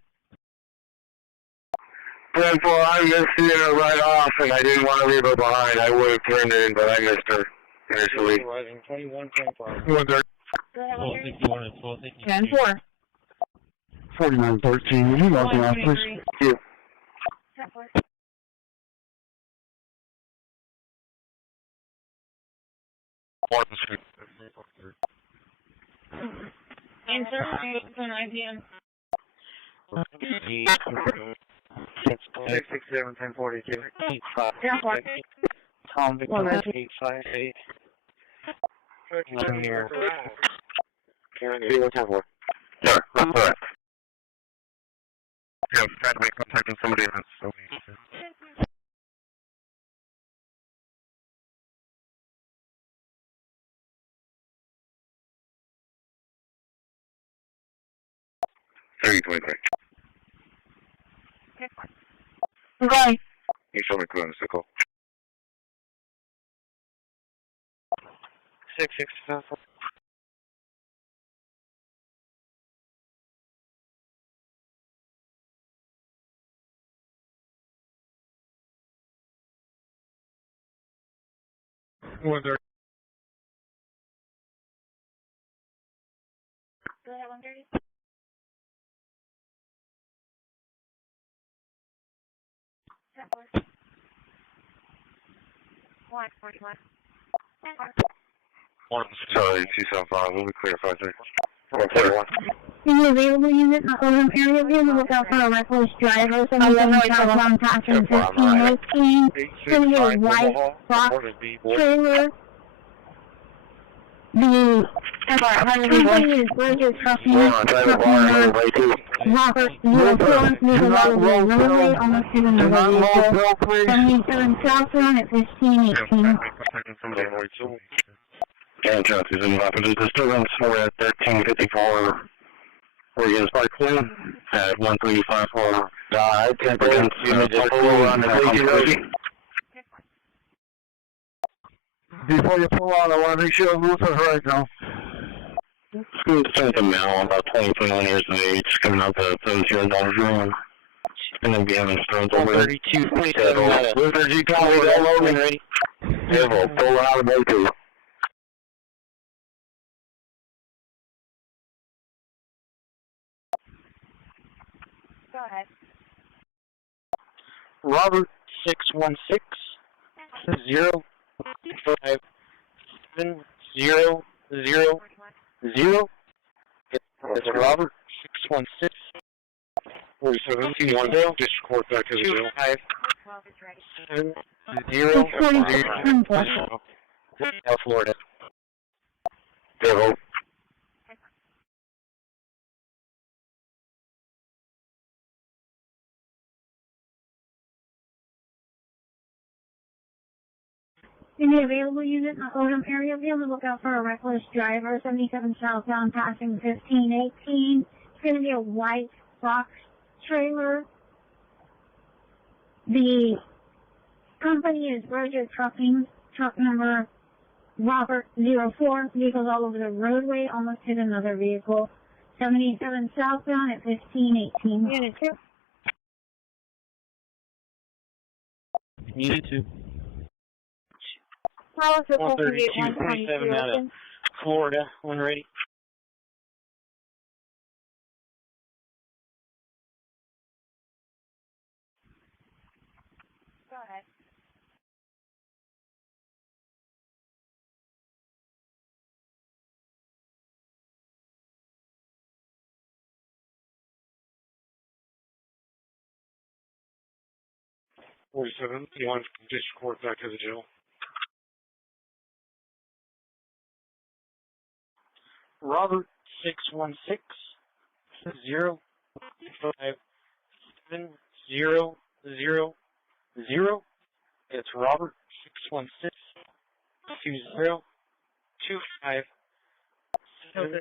10-4, I missed her right off, and I didn't want to leave her behind. I would have turned in, but I missed her initially. 21.5. 1261 and 1262. 10-4. 4913, will you log me off, please? Yeah. Insert an IPM. 667, 1042. Tom Victor 858. I'm here. County 110-4. Sir, that's correct. Yeah, I'm trying to make contact with somebody else. So. 3023. Okay. You show me clue in the sickle. 664. One there. Do I have 130? One, 41. Sorry, 275. We'll be clear 53. 141. Any available unit in the Odom area, be on the lookout for a reckless driver, 77 southbound passing 1518. Gonna get a white box trailer. The company is Bridges Trucking, truck number Robert 04, legal out of the roadway, almost to the vehicle. 77 southbound at 1518. And Chances in Rapids disturbance. We're at 1354. We're Park Clean at 1354. I can present unit just pull on the ready. Before you pull on, I want to make sure Luther's right now. School strength now, about 20, 21 years of age, coming out the $30 room. And then be having strength over there. 32, 27. Luther, G copy, all loading ready. Yeah, we'll pull out of boat two. Go ahead. Robert 616 0 5 7 0 0 0. It's Robert 616 47 21. District Court back to the jail. 5 7 0 0. South Florida. Devil. Any available unit in the Odom area, be on the lookout for a reckless driver, 77 southbound passing 1518. It's going to be a white box trailer. The company is Bridges Trucking, truck number Robert 04, vehicles all over the roadway, almost hit another vehicle. 77 southbound at 1518. Unit 2. Unit 2. Follow for 132, 27 out of Florida, when ready. Go ahead. $47. You want District Court back to the jail? Robert 616 0 5 7 0 0 0. It's Robert 616 20 25 7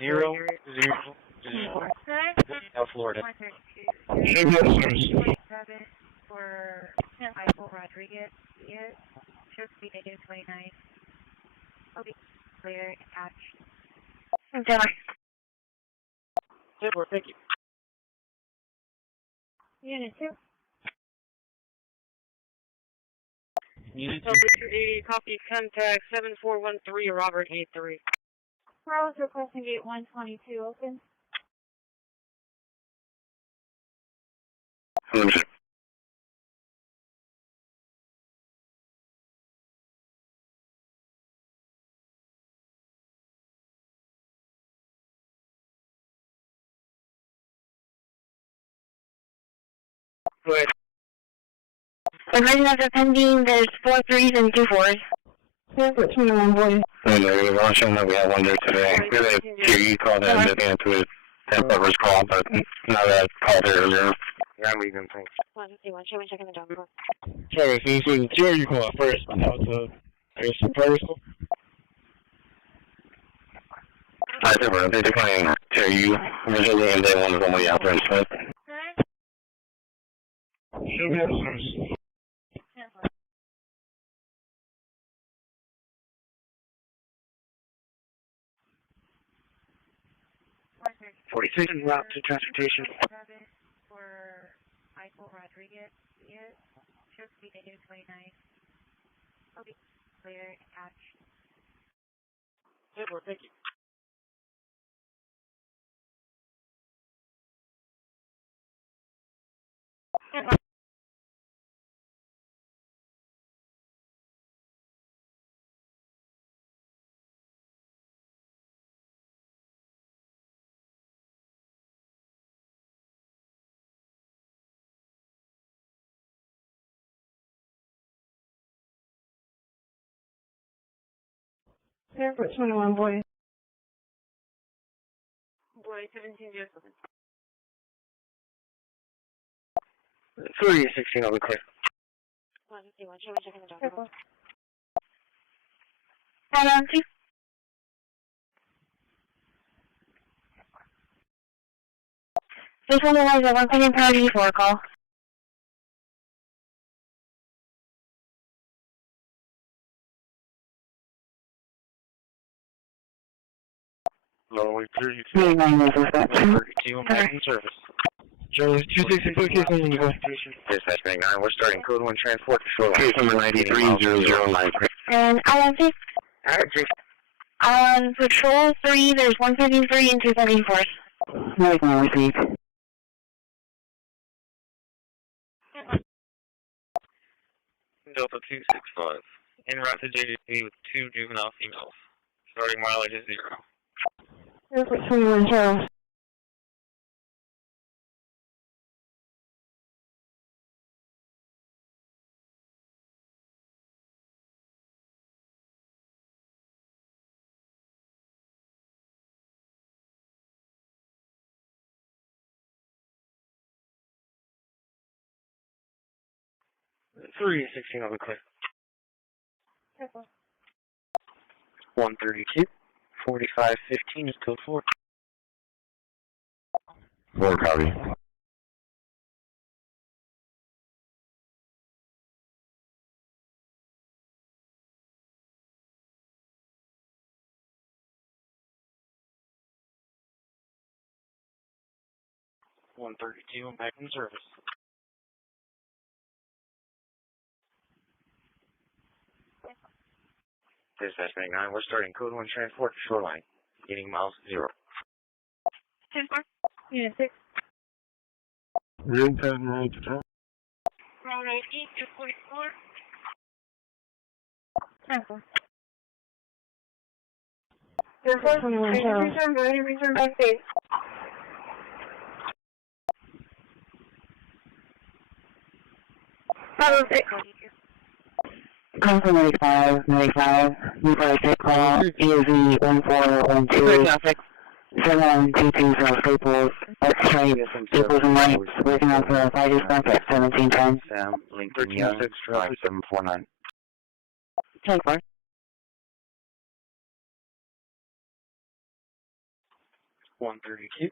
0 0 0. South Florida. 132. For Michael Rodriguez. Yes. Should be negative 29. I'll be clear attached. Okay. Super, thank you. Unit 2. Unit 2. 280, copy contact 7413, Robert 83. Carlos requesting gate 122 open. Go ahead. Emergency pending, there's 4 3s and 2 4s. Transport 21 boys. Negative, I'll show that we have one there today. We had a QE call that ended into a temp coverage call, but not that call there earlier. Yeah, we didn't think. 151, show me checking the job report. Sorry, so this was Joe you called out first, but now it's I guess a private school? I think they're declining to you originally, and they wanted somebody out there instead. Show me the service. 46 en route to transportation. For Michael Rodriguez, it should be negative 29. Okay, clear, catch. Yeah, well, thank you. Transport 21 boys. Boy, 1707. 316 over clear. 151, show me checking the job report. Hold on, please. This one was a 1 second priority 4 call. Lower way 32. 32 on back in service. Joe, 264 case on the Dispatch 9, we're starting code 1 transport to shoreline. Case number 93009. And ILC? Alright, on patrol 3, there's 173 and 274. Received. Delta 265. En route to JDC with 2 juvenile females. Starting mileage is 0. Transport 21 Charles. Three 16 over clear. 132. 4515 is code 4. 4 copy. $132 and back in service. Dispatch 9, we're starting code 1 transport to shoreline. Getting miles 0. 10-4. Unit 6. Room 10, roll to top. Roll 19, 244. 10-4. Transport 21 Charles. Return back base. Bravo 6. Consul 95, you probably take call, EOZ 1412, 7122 Staples, X-Ray, Staples and Lights, waking up for 5 dispatch at 1710. Sam, Lincoln Young, 5749. 10-4. $132,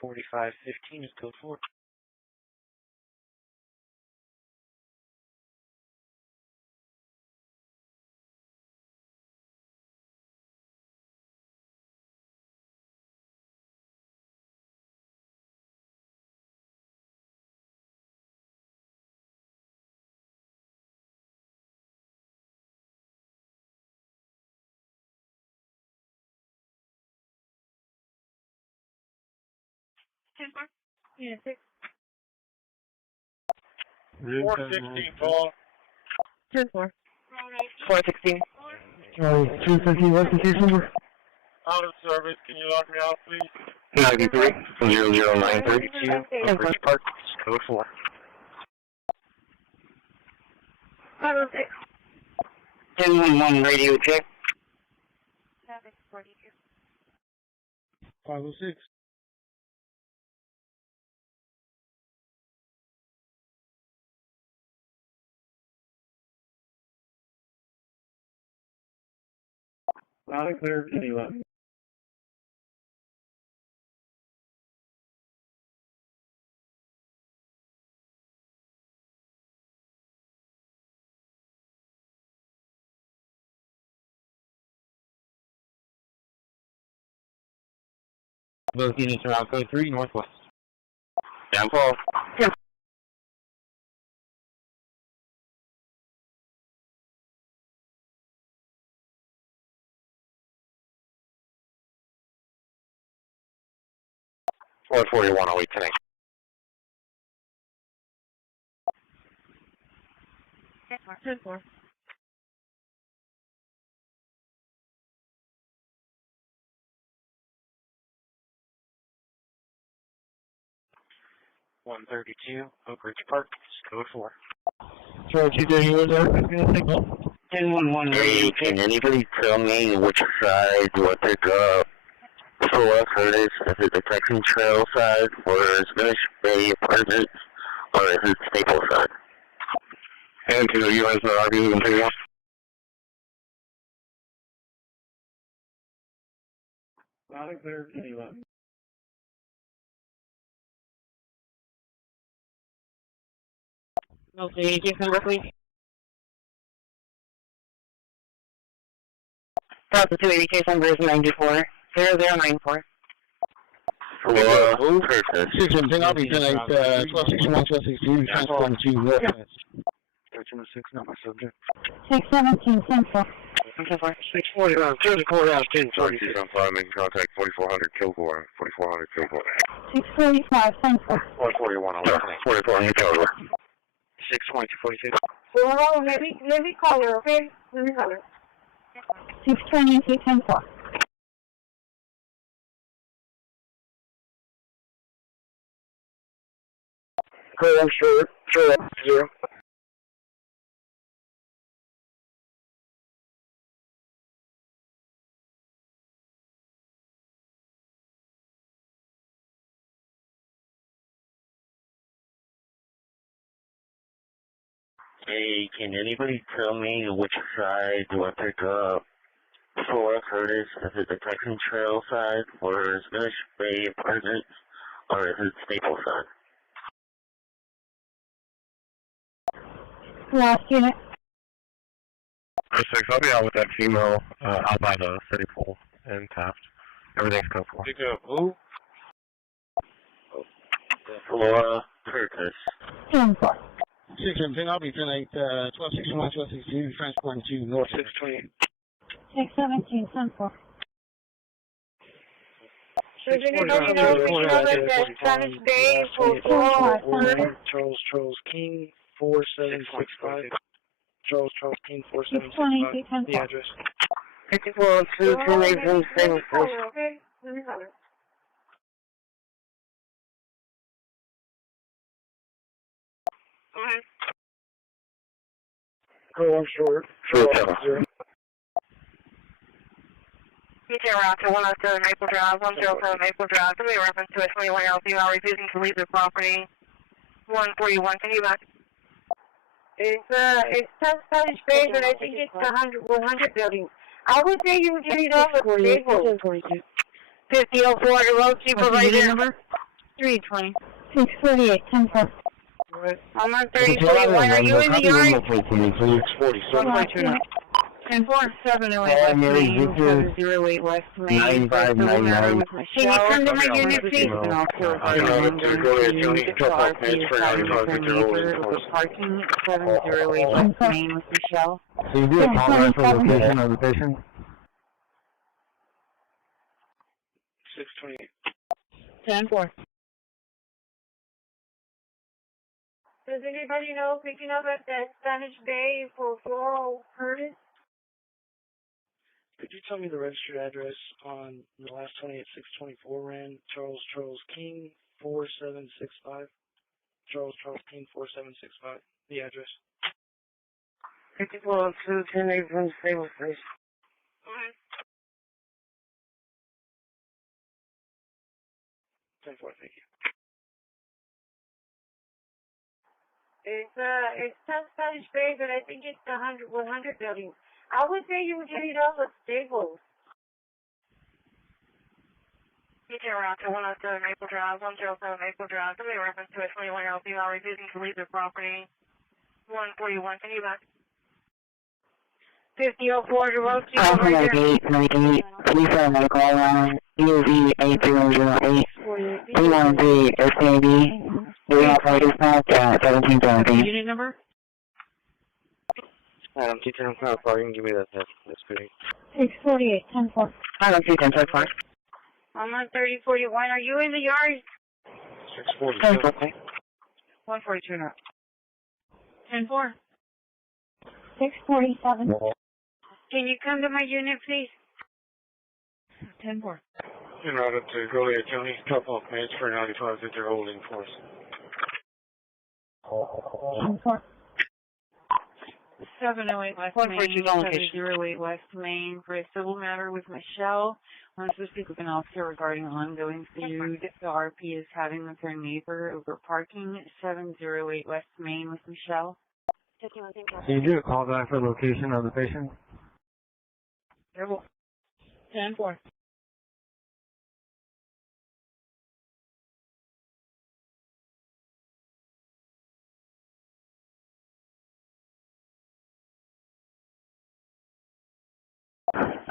4515 is code 4. Unit 6. 416, Paul. 10-4. 416. 250, what's the case number? Out of service, can you lock me out, please? 93, 00932, Oak Ridge Park, code 4. 506. 1011 radio check. 506. Loud and clear, 1011. Both units are out code 3 northwest. Downfall. Yeah. Four 4108 tonight. Ten four. One 32, Oak Ridge Park, code 4. Charlie, you there? You there? 1011 radio check. Can anybody tell me which side do I pick up? For what Curtis, is it the Texan Trail side, or is Village Bay Apartments, or is it Staples side? And to the U.S. RV and 2 Loud and clear, 1011. Okay, case number, please. Delta 280, case number is 94. 0094. Hello, Curtis. 617, I'll be tonight, 1261, 1262, transporting to northwest. 1306, not my subject. 617, Central. 640, through the courthouse, 1040. 615, making contact 4400, Kilgore, 4400, Kilgore. 645, Central. 141, 4400, Kilgore. 622, 42. Well, let me call her, okay? Let me call her. 622, Central. Go on, sure, 0. Hey, can anybody tell me which side do I pick up? For Curtis, is it the Texan Trail side, or is Village Bay Apartments, or is it Staples side? Last unit. 6, I'll be out with that female out by the city pool in Taft. Everything's code 4. Pick up who? Flora Curtis. 10-4. 617, I'll be tonight, 1261, 1262, transporting to north 620. 617, Central. Does anybody know if we covered that Spanish Bay for 400? Charles King, 4765. Charles King, 622, 4765. The Central. address. 5402, 287, Okay, let me call her. Go on short. Sure. Detail route to 107 Maple Drive, 107 Maple Drive. Somebody reference to a 21-year-old female refusing to leave the property. 141, can you back? It's Spanish Bay, but I think it's the 100 building. I would say you would get it off with Staples. 5004, the road supervisor. Number? 320. 648, Central. I'm on 3041. Are you in the yard? 10-4-708 West Main. 9599. Can you come to my unit, please? Parking 708 West Main with Michelle. So you do a comment for location of the patient? 628. 10-4. Does anybody know picking up at that Spanish Bay for Floral Curtis? Could you tell me the registered address on the last 28624 ran? Charles King, 4765. Charles King, 4765. The address. 5402, 10 from Stable Station. Thank you. It's South Spanish Bay, but I think it's the 100 building. I would say you would get it off at Staples. You can route to 107 Maple Drive, 107 Maple Drive. Somebody reference to a 21-year-old female refusing to leave their property. 141, can you back? 5004 to road 98, 37 Medical Line, UV 8008, 313 SAB, we have our dispatch at 1717. Unit number? Teacher, I'm kind of far. You can give me that test. That's great. 648, 10-4. I don't see 10-4. I'm on 3041. Are you in the yard? 642. 142 now. 10-4. 647. Can you come to my unit, please? 10-4. En route to Goliad County, couple of minutes for 95 that they're holding for us. 10-4. 708 West Main, 708 West Main for a civil matter with Michelle. I'm supposed to speak with an officer regarding ongoing feud. The RP is having with her neighbor over parking. 708 West Main with Michelle. Can you do a call back for location of the patient? 10-4.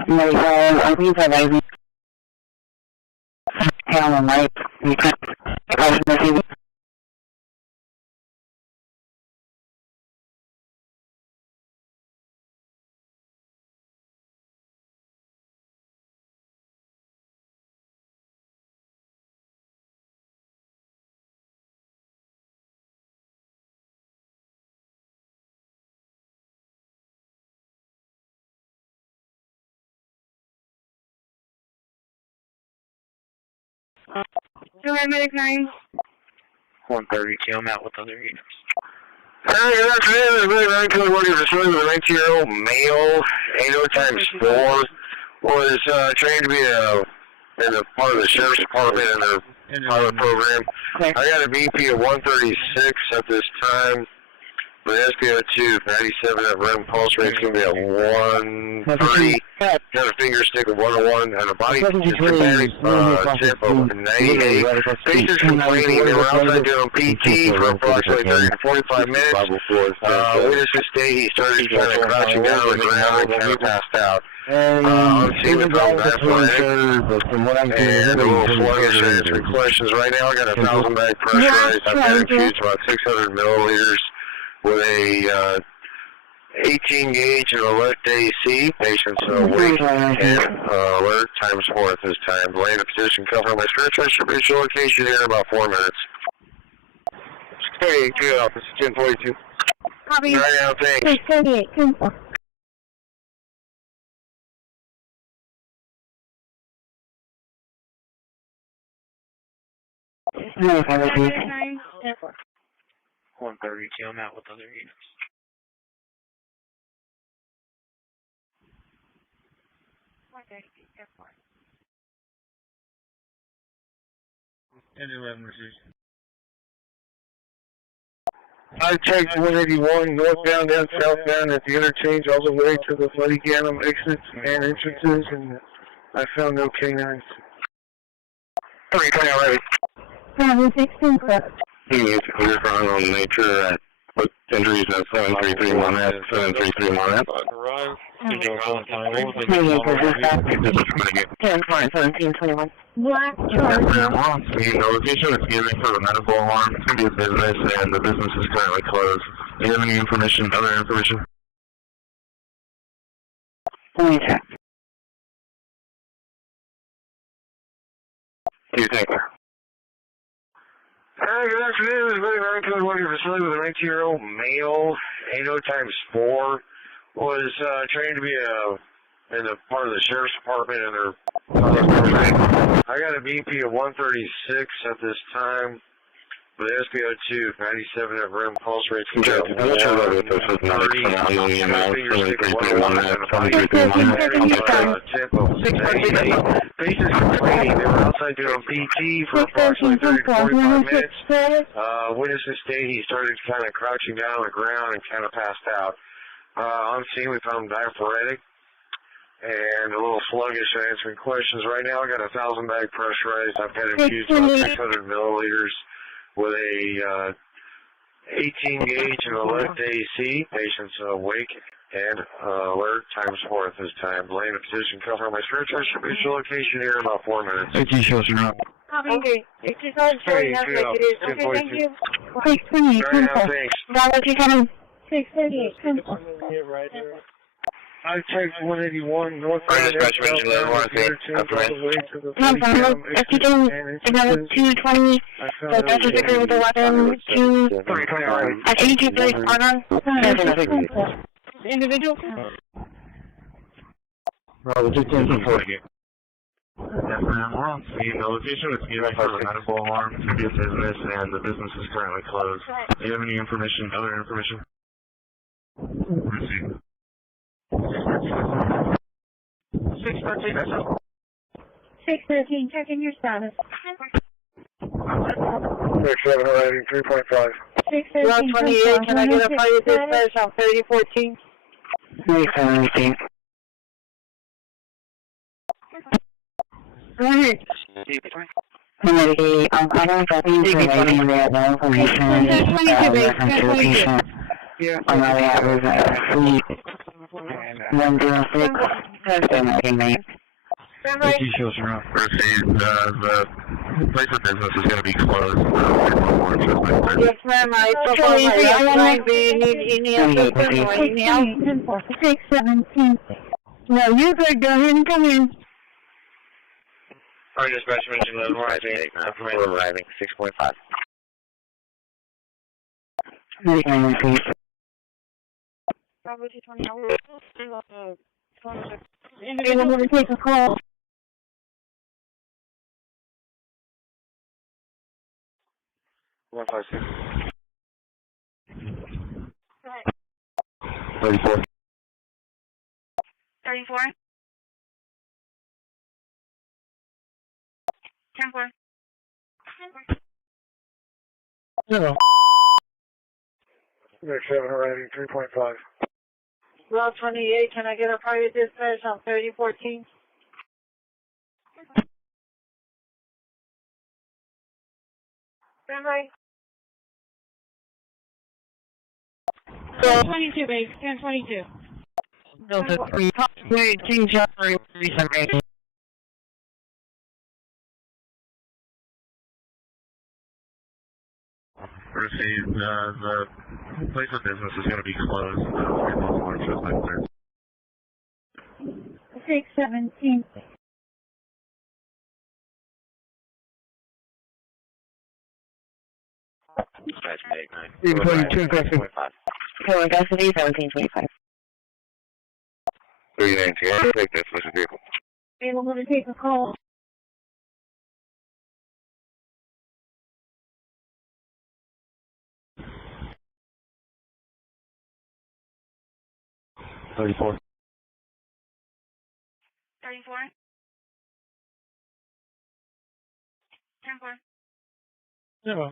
I think that I tell them, right? You can't. Paramedic 9. 132. I'm out with other units. Hey, good afternoon. This is Billy Ryan, working for Swing with a 19-year-old male, 80 times 4, was trained to be in a part of the sheriff's department in their pilot program. I got a BP of 136 at this time. The SpO2 97 at random pulse rate's going to be at 130. Got a finger stick of 101 and a body systematic tip of 98. Patients complaining they were outside doing PT for approximately 30 to 45 minutes. Witnesses state he started kind of crouching down on the ground and kind of passed out. I'm seeing the and a little sluggish answering questions. Right now I got a 1,000 bag pressurized. I've got infused about 600 milliliters. With a 18 gauge and a left AC, patients awake and alert, times 4 at this time. Laying in position, covering my stretch. I should reach your location here in about 4 minutes. 638, office 1042. Copy. Right now, thanks. 638, 10-4. Paramedic 9. 10-4. 132. I'm out with other units. And 11 received. I checked 181 northbound and southbound at the interchange all the way to the Bloody Gannum exits and entrances, and I found no canines. 320 already. 716. You need to clear for unknown nature at what injuries at 7331 at 7331 at. Arrive. Black Charger. The location is given for the medical alarm. It's going to be a business, and the business is currently closed. Do you have any information, other information? Only check. Do you think? Hi, good afternoon. This is Billy Ryan, working for Swing with a 19-year-old male, 80 times 4, was trained to be in a part of the sheriff's department in their pilot program. I got a BP of 136 at this time. With SPO2, 97 of room, pulse rates. I'm not sure whether this is not a million miles, 2331, Tempo, 68. Patients complaining. They were outside doing PT for approximately 30 to 45 minutes. Witnesses state he started kind of crouching down on the ground and kind of passed out. On scene, we found him diaphoretic and a little sluggish answering questions. Right now, I got 1,000 bag pressurized. I've got infused about 600 milliliters with a 18 gauge and a left AC. Patient's awake and alert. Time's 4 at this time. Laying in position, cover my stretch. I should reach the location here in about 4 minutes. AT shows are up. Okay. It's just not showing up like it is. Okay, thank you. 628, Right now, thanks. Bravo 270. 638, I checked 181 north. Dispatch mentioned that one thing. After that. If you can, another 220, the Delta Sticker with the weapon, 2, at 8230, individual. Bravo 210. Yes, ma'am. We're on scene. The location was given for a medical alarm to be a business, and the business is currently closed. Do you have any information, other information? Receive. 613, that's all. 613, checking your status. 67, arriving 3.5. 613, 28, can I get a fire dispatch on 3014? 317. Go ahead. Medicaid, I'm providing that no information reference to the patient. On my way out was Fleet 106, inmate. AT shows are up. Receive. The place of business is going to be closed. Yes, ma'am. I took all my last line. Do you need any assistance or anything else? 617. No, you could go ahead and come in. Alright, dispatch mentioned that one thing. We're arriving 6.5. Medicaid, Bravo 220, Anyone want to take a call? One 5 6. 34. 34. 10-4. 0. 7, arriving 3.5. Route 28, can I get a private dispatch on 3014? Standby. 22, babe. 1022. Delta 3, King Jeffrey, recent rating. Receive. The place of business is going to be closed. 617. Dispatch make 9. 322, 4 Density, 1725. 319. I'll take that special vehicle. Anyone want to take a call? $34. 34. 10-4. 0.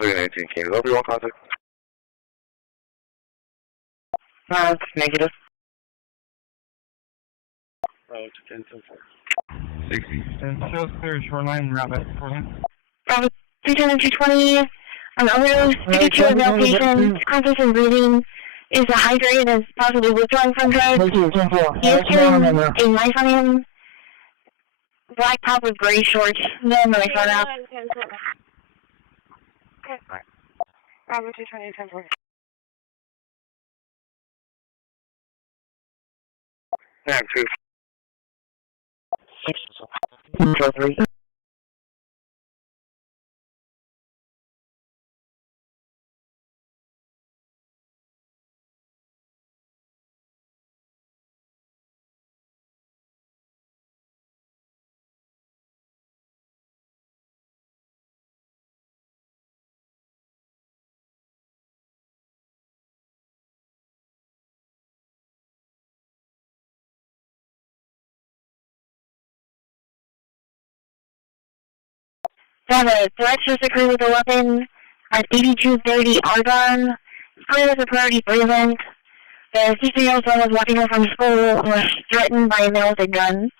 $319. Can you help you on contact? Negative. 60. And shows clear shoreline, route at shoreline. Bravo 220. On other 52 of male patients, conscious and breathing, is dehydrated and possibly withdrawing from drugs. He is carrying a knife on him. Black top with gray shorts. Then when I found out. Bravo 220, 10-4. Yeah, 2. 6. We have a threat just occurred with a weapon at 8230 Argonne. Square was a priority for event. The 16-year-old son was walking home from school and was threatened by a male with a gun.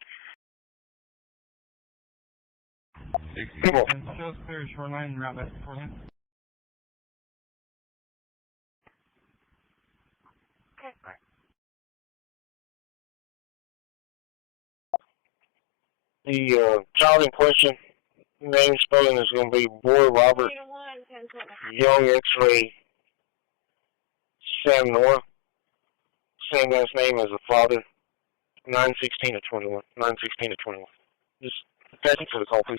Cool. Shows clear shoreline, route back to shoreline. The child in question, name spelling is going to be Boy Robert Young X-Ray Sam Nora. Same last name as the father. 916 to 21. 916 to 21. Just thank you for the call, please.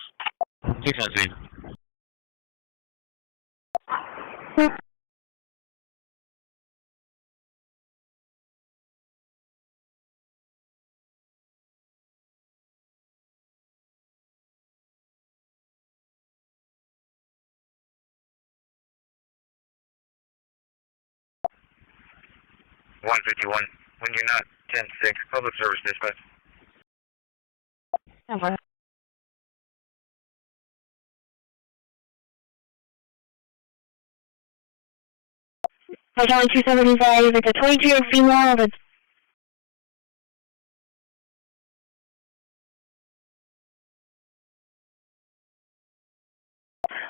619. $151. When you're not 10-6, public service dispatch. Over. There's only 275. It's a 22-year-old female.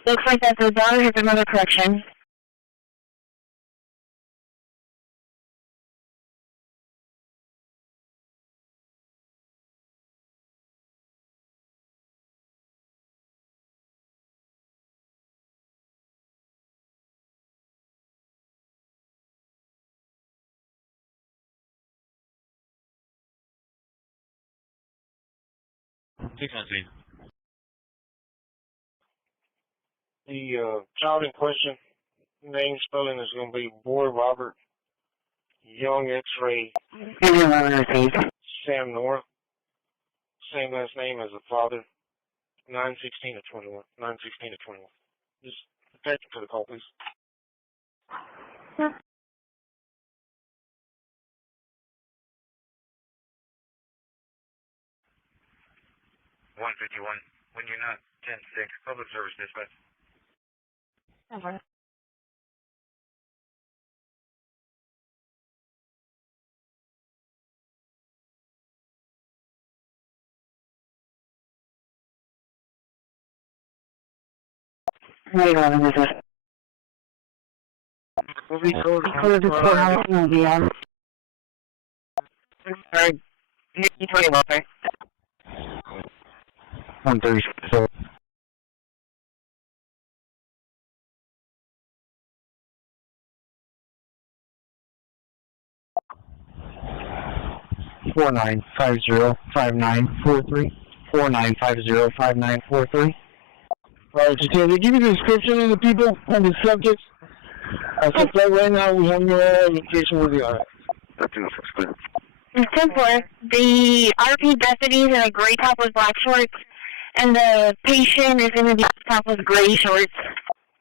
Looks like that's the daughter has another correction. The child in question, name spelling is going to be Boy Robert Young X-Ray Sam Nora. Same last name as the father. 916 to 21. 916 to 21. Just thank you for the call, please. Yeah. $151. When you're not 10-6, public service dispatch. Over. Wait on this is. Close the courthouse and be on. Sorry, you 21, right? 137. $4950-5943. 4950-5943. Alright, so can they give you the description of the people and the subjects? So right now we have your location with the alright. It's simpler. The RP deputy is in a gray top with black shorts, and the patient is in a black top with gray shorts.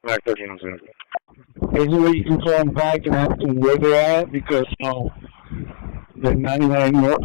Black 13 Is there a way you can call them back and ask them where they're at? Because, they're not even anymore.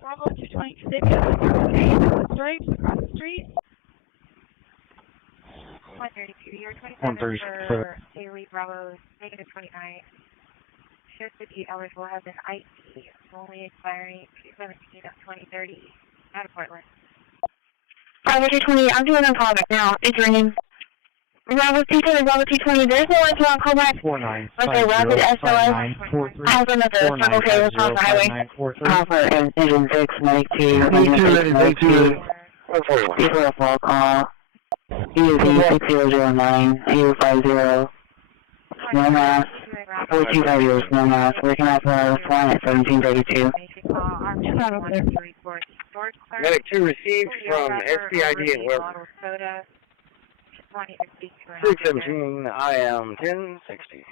Bravo 226 with stripes across the street. 132, you're 27 for Haley Bravo, negative 29. Shows 58 hours will have an ID, only expiring 2/17 of 2030, out of Portland. Bravo 220, I'm doing a callback now. It's ringing. Bravo 220, Bravo 220, there's no one to on callback. 49. Okay, rapid SOS. Has them at the Circle K across the highway. Alpha and Engine 6, Mike 2, Make two. Before a fall call. EUZ 6009, 250. No mass. 4250, no mass. Waking up for flying at 1732. Medic 2 received from SPID and Weber. 617, I am 1060.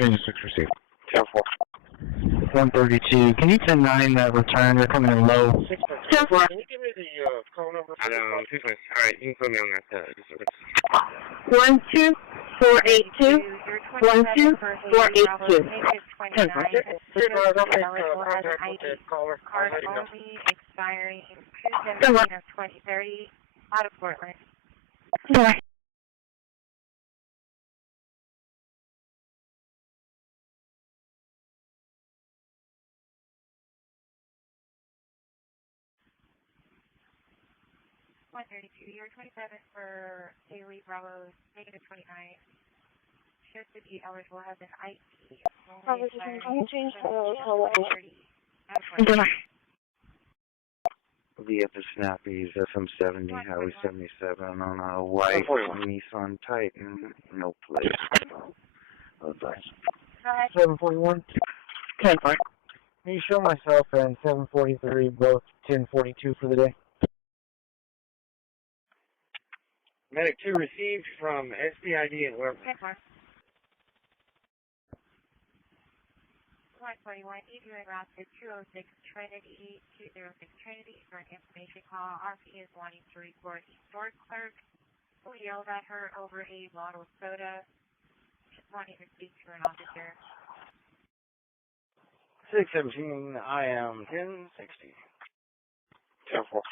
Range 6 received. 10-4. 132. Can you 10-9 that return? They're coming in low. 10-4. Can you give me the call number? I know, 6 minutes. Alright, you can put me on that. 12482. 12482. 10-4. Card only expiring 2/17/2030 out of Portland. Yeah. Year 27 for Haley Bravo, negative 29. Should to be eligible has an IP. Probably can you change the color? The other Snappies, FM70, Highway 77 on a white Nissan Titan, no place. Bye. 741. 10-4. Can you show myself and 743 both 1042 for the day? Medic 2 received from SPID and where? 10-4. 141, ETA route to 206 Trinity, 206 Trinity for an information call. RP is wanting to report a store clerk who yelled at her over a bottle of soda. She's wanting to speak to an officer. 617, I am 1060. 10-4.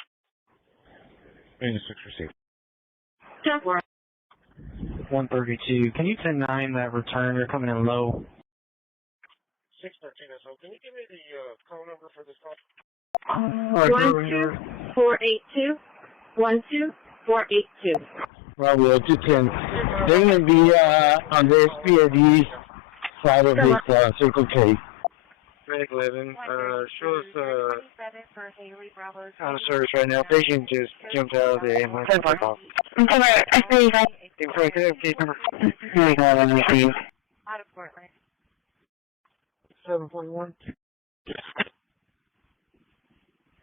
Range 6 received. 10-4. 132. Can you 10-9 that return? They're coming in low. 613 SO. Can you give me the call number for this call? 12482. 12482. Well, we'll do 10. They're going to be on the SPID side of this Circle K. Medic 11, show us for Haley Bravo's on service right now. Patient just jumped out of the ambulance. 10-4. Okay, I see you guys. Case number. Here 11 received. out of Portland. 741. Go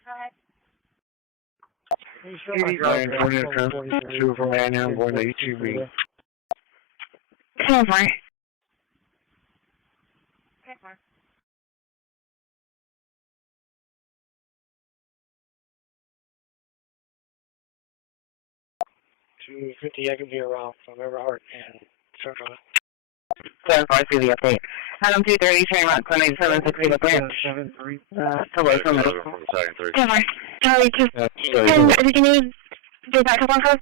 ahead. 89, 2 from Manham, going to HEB. 10-4. 10-4. 250, I can be around from Everhart and Central. 7-5, see the update. Adam 230, train route, clinic 760, the branch. 7-3. Hello, from the 10-4. Charlie 2. Did you need the backup on code?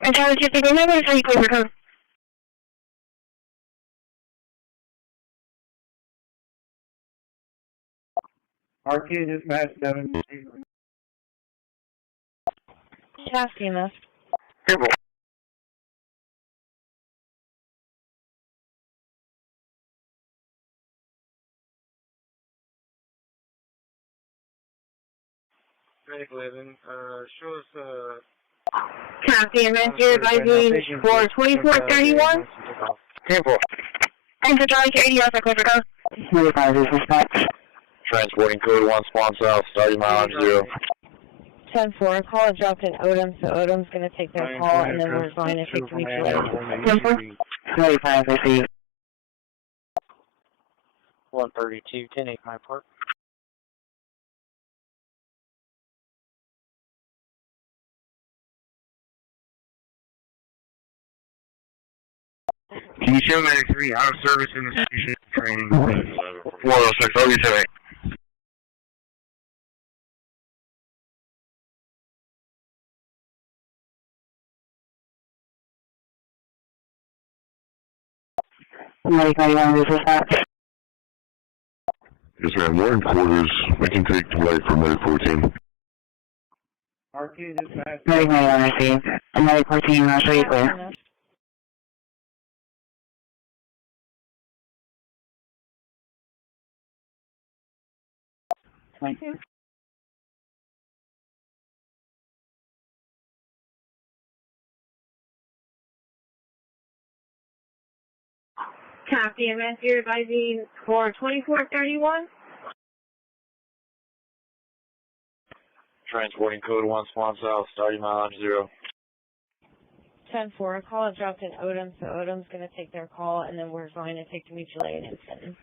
And Charlie 2, did you know what you clear your code? RQ dispatch 7. Asking this. Simple. Medic 11, show us, Copy, and then you're advising for 2431. Simple. And for Charlie 280, also clear for code. 25 is dispatch. Transporting code 1 spawn south, starting mile 0. 10-4, call is dropped in Odom, so Odom's going to take their call, and then we're going to take the mutual aid. 10-4. 25 received. 132, 10-8 my park. Can you show Medic 3 out of service in the station training? 406, OB78. Yes, ma'am. We're in quarters. We can take the light for Medic 14. RQ dispatch. Medic 91 received. And Medic 14, I'll show you clear. Thank you. Copy, MS, you're advising for 2431. Transporting code 1 Swan South, starting mile on 0. 10-4, a call is dropped in Odom, so Odom's going to take their call, and then we're going to take the mutual aid in Fenton.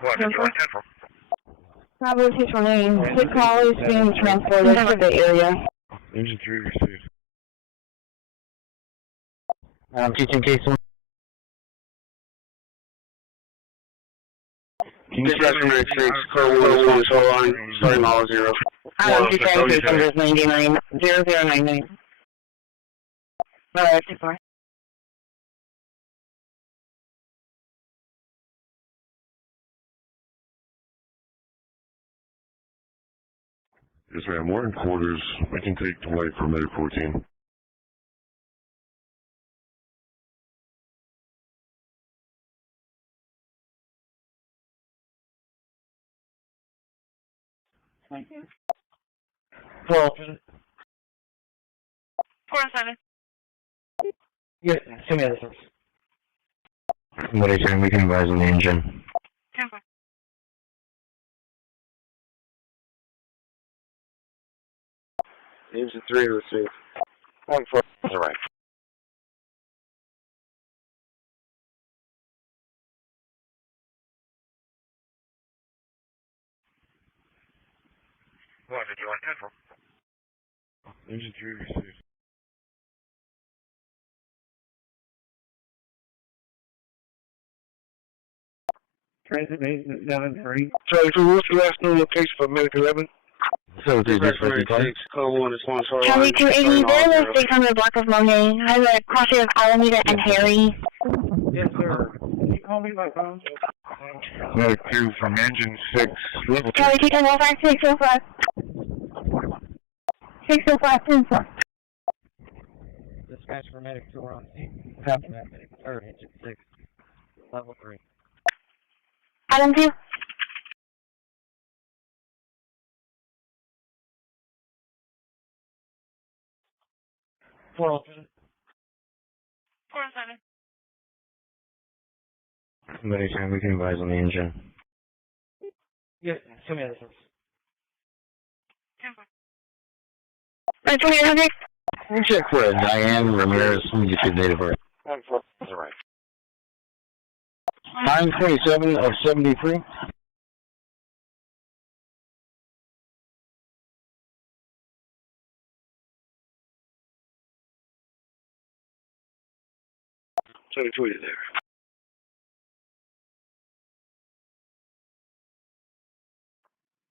What, did you want 10-4? Bravo 228. The call is being transported to the area. Engine 3 received. Teaching case 1. Dispatch from 6, code 1 is line, starting mile 0. Teaching case number is 990099. Alright, 2-4. Yes, ma'am. We're in quarters. We can take the light for Medic 14. Thank you. 407. 407. Yes, send me other source. What are you saying? We can advise on the engine. 10-4. Engine 3 received. 1-4. That's all right. What, did you want 10-4? Engine 3 received. Transit maintenance 7-3. Charlie 2, what's the last known location for Medic 11? 7-3, code 1 is 1 sorry. Charlie 280, there is 600 block of Monet. I have a crosshair of Alameda and Harry. Yes, sir. Can you call me by phone? Medic 2 from Engine 6, level 2. Charlie 205, 605. 605, 10-4. Dispatch for medic 2 on scene. Copy that medic. Third, engine 6. Level 3. Adam 2. Four open. 407. Somebody saying we can advise on the engine. Yes, send me other source. 10-4. 2800. Let me check for a Diane Ramirez. Let me get your date of birth. 1-4. That's all right. 927 of 73. So we tweeted there.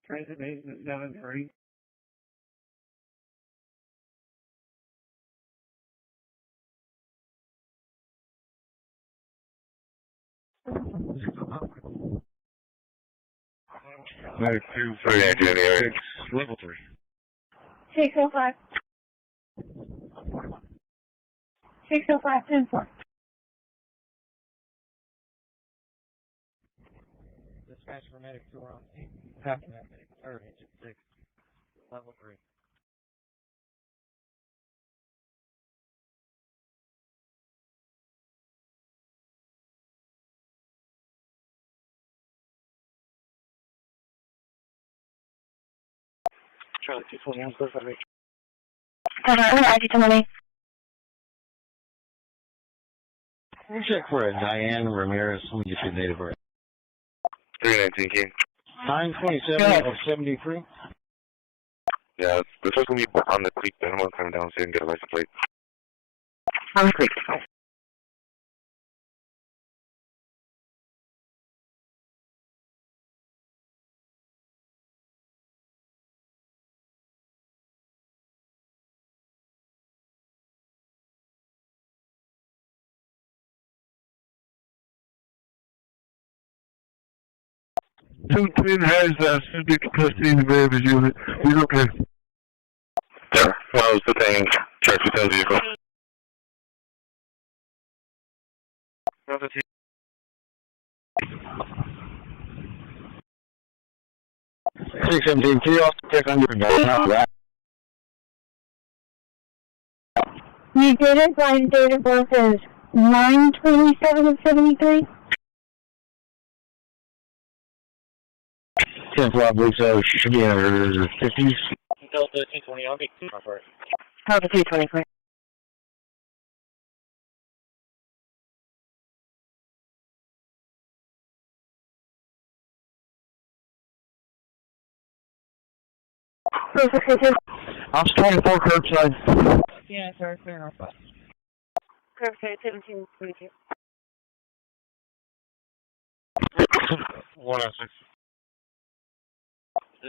Transit maintenance 7-3. Medic 2 for Engine 6, level 3. 605. 605, 10-4. Dispatch for medic 2 on scene. Copy that medic. Third, engine 6. Level 3. Charlie 240 on Cliff Ridge. ID 20. Let me check for a Diane Ramirez. Let me get your date of birth. 319 King. 927 of 73. Yeah, this is going to be on the creek, then I'm going to come down and get a license plate. On the creek. Two Twin has subject to custody in the Mary's unit. He's okay. Yeah, well, was the thing. Check with that vehicle. 617, can you also check on your date? You did it. My date of birth is 9/27 of 73. 10-4, I believe so. She should be in her 50s. Delta 220, I'll be for it. Delta 220, please. Ops 24 curbside. Yeah, sorry, clear northwest. Curbside 1732. 106.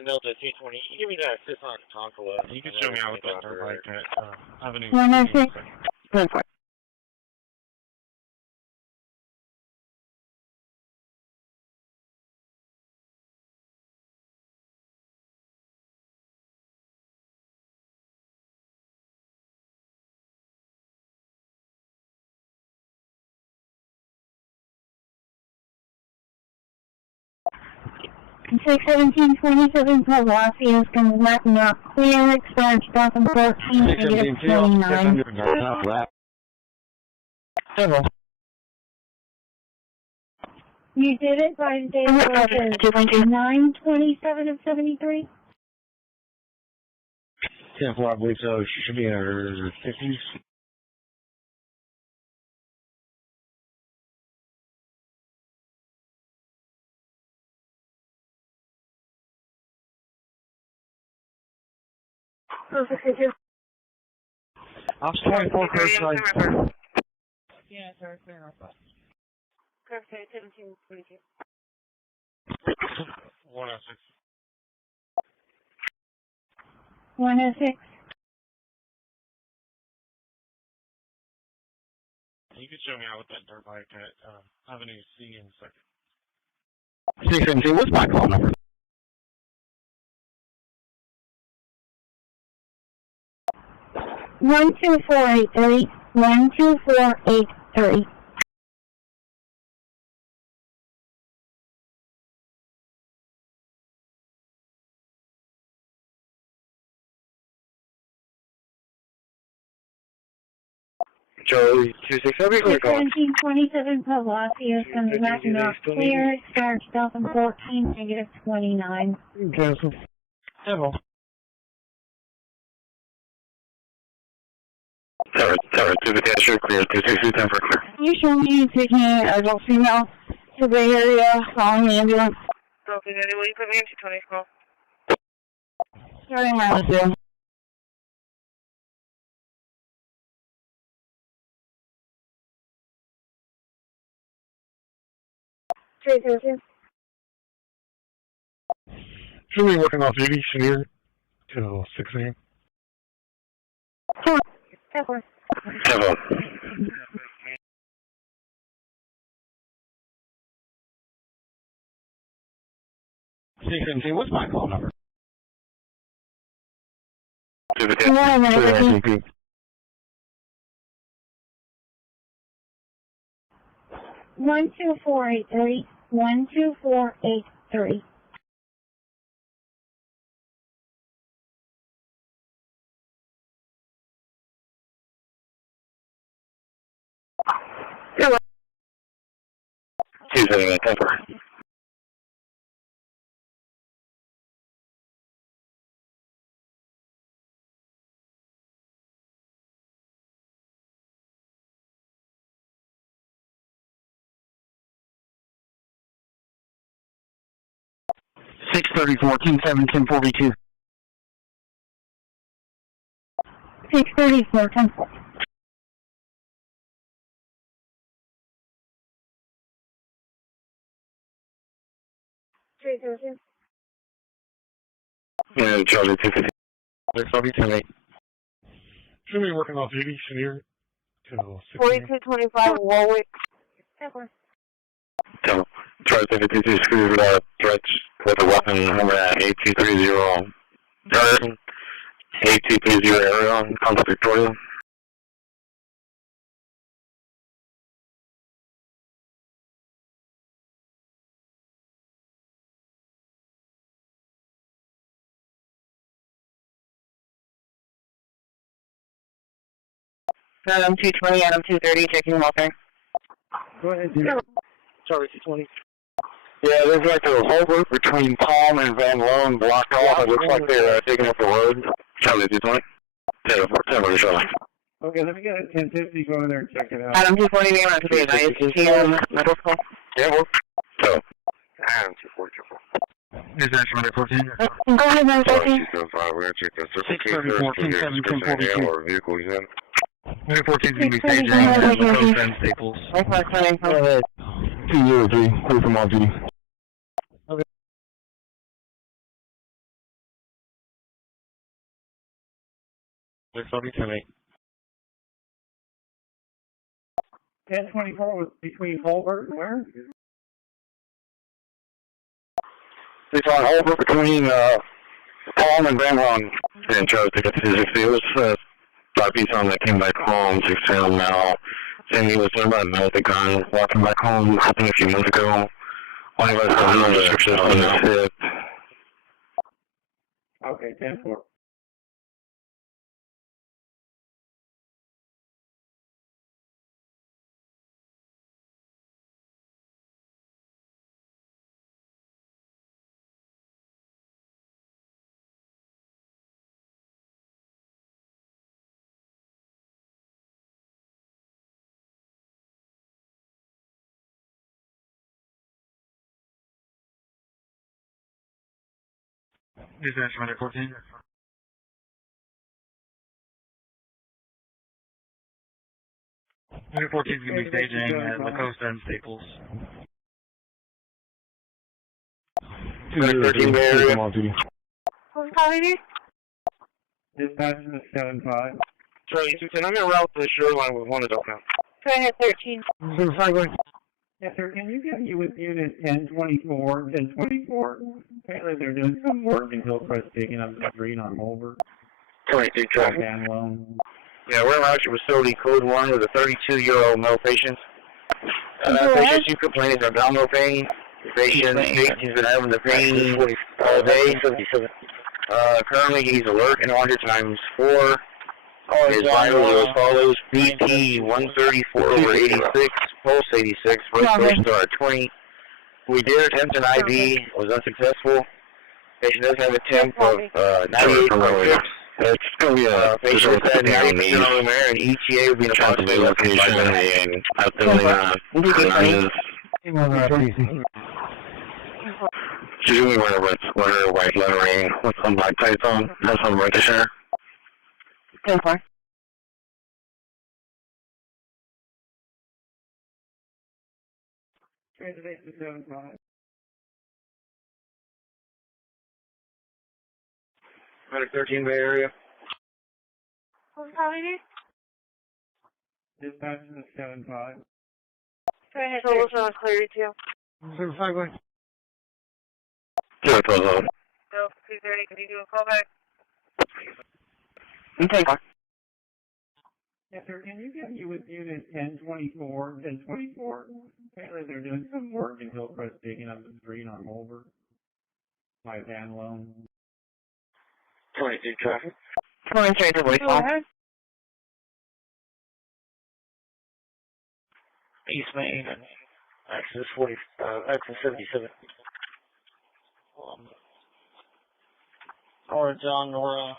Delta 220, give me that assist on Tonkawa. You can show me out with that dirt bike at Avenue. 106. Good point. Six 1727 Palacios comes back not clear, expired 2014, negative 29. You did it by the date of 9/27 of 73? 10-4, I believe so. She should be in her 50s. Ops 24 curbside. Yeah, sorry, clear northwest. Curbside 1732. 106. 106. You can show me out with that dirt bike at Avenue C in a second. 617, what's my call number? One 12483. 12483. Charlie 26, how are we going to call? 1727 Palacios comes back not clear, expired 2014, negative 29. Cancel. Several. Tower 2, the dash are clear, 260, time for clear. You show me taking an adult female to the area, calling the ambulance. Okay, Daddy, will you put me into 20 call? Starting round 2. Should be working off 80 here till 6 a.m. Several. 617, what's my call number? To the dash. 12483. 12483. Hello. 279, time for. Six 34, 27, 1042. 634, 1040. Yeah, Charlie 250. Let's all be 10-8. Should be working off 80 here till 6 a.m. 4225 Warwick. So, Charlie 252 screws threats with a weapon number at 8230 Garrison, 8230 area on Contact Victoria. Adam 220, Adam 230, checking welfare. Go ahead. Charlie 220. Yeah, there's like a culvert between Palm and Van Loan blocked off. It looks like they're taking up the road. Charlie, 220. 10 Charlie. Okay, let me get a 1050, go in there and check it out. Adam 220, name out to be an IST on middle school. Yeah, well. So. Adam 240. Is that 114? Go ahead, 114. We're going to check the surface case 634, first. 1042. Or vehicle he's in. 114 is going to be staging at Lacoste and Staples. 203, clear from all duty. Okay. There's something to me. 1024 was between Holbert and where? It's on over between Palm and Van Loan. And Charlie to get to 60. It was 5 piece on that came back home, 6 him now. Saying he was there about night, the guy walking back home, happened a few months ago. Only was no description on his hip. Okay, 10-4. Is that 114? 114 is going to be staging at Lacoste and Staples. 213 Bay Area. Who's calling you? Dispatch is 75. Charlie 210, I'm going to route the shoreline with one adult now. Go ahead, 13. Yes, sir, can you get you with unit 1024? 1024? Apparently they're doing some work in Hillcrest, taking up the green on Holbert. 22 traffic. Van Loan. Yeah, we're in Rochester facility code 1 with a 32-year-old male patient. Patient's you complaining of abdominal pain. Patient 8, he's been having the pain all day. Currently he's alert and 100 times 4. His vitals are as follows: BP 134 over 86, pulse 86, respirations are at 20. We did attempt an IV, it was unsuccessful. Patient does have a temp of 98.6. It's going to be a patient has had 90% on the air, and ETA would be in approximately location and outfilling she's doing wearing white lettering with some black tights on, has some right to share. 10-4. Reservation 75. 113 Bay Area. Who's calling you? Dispatch is 75. Go ahead, so what's on Cleary too? 75 going. Sure, close on. So, 230, can you do a callback? Okay. Yes, sir, can you get you with unit 1024? 1024? Apparently they're doing some work in Hillcrest, taking up the green on Holbert. My Van Loan. 22 traffic. 23 to wait. Go ahead. East Main, access 40, access 77. Orange on Nora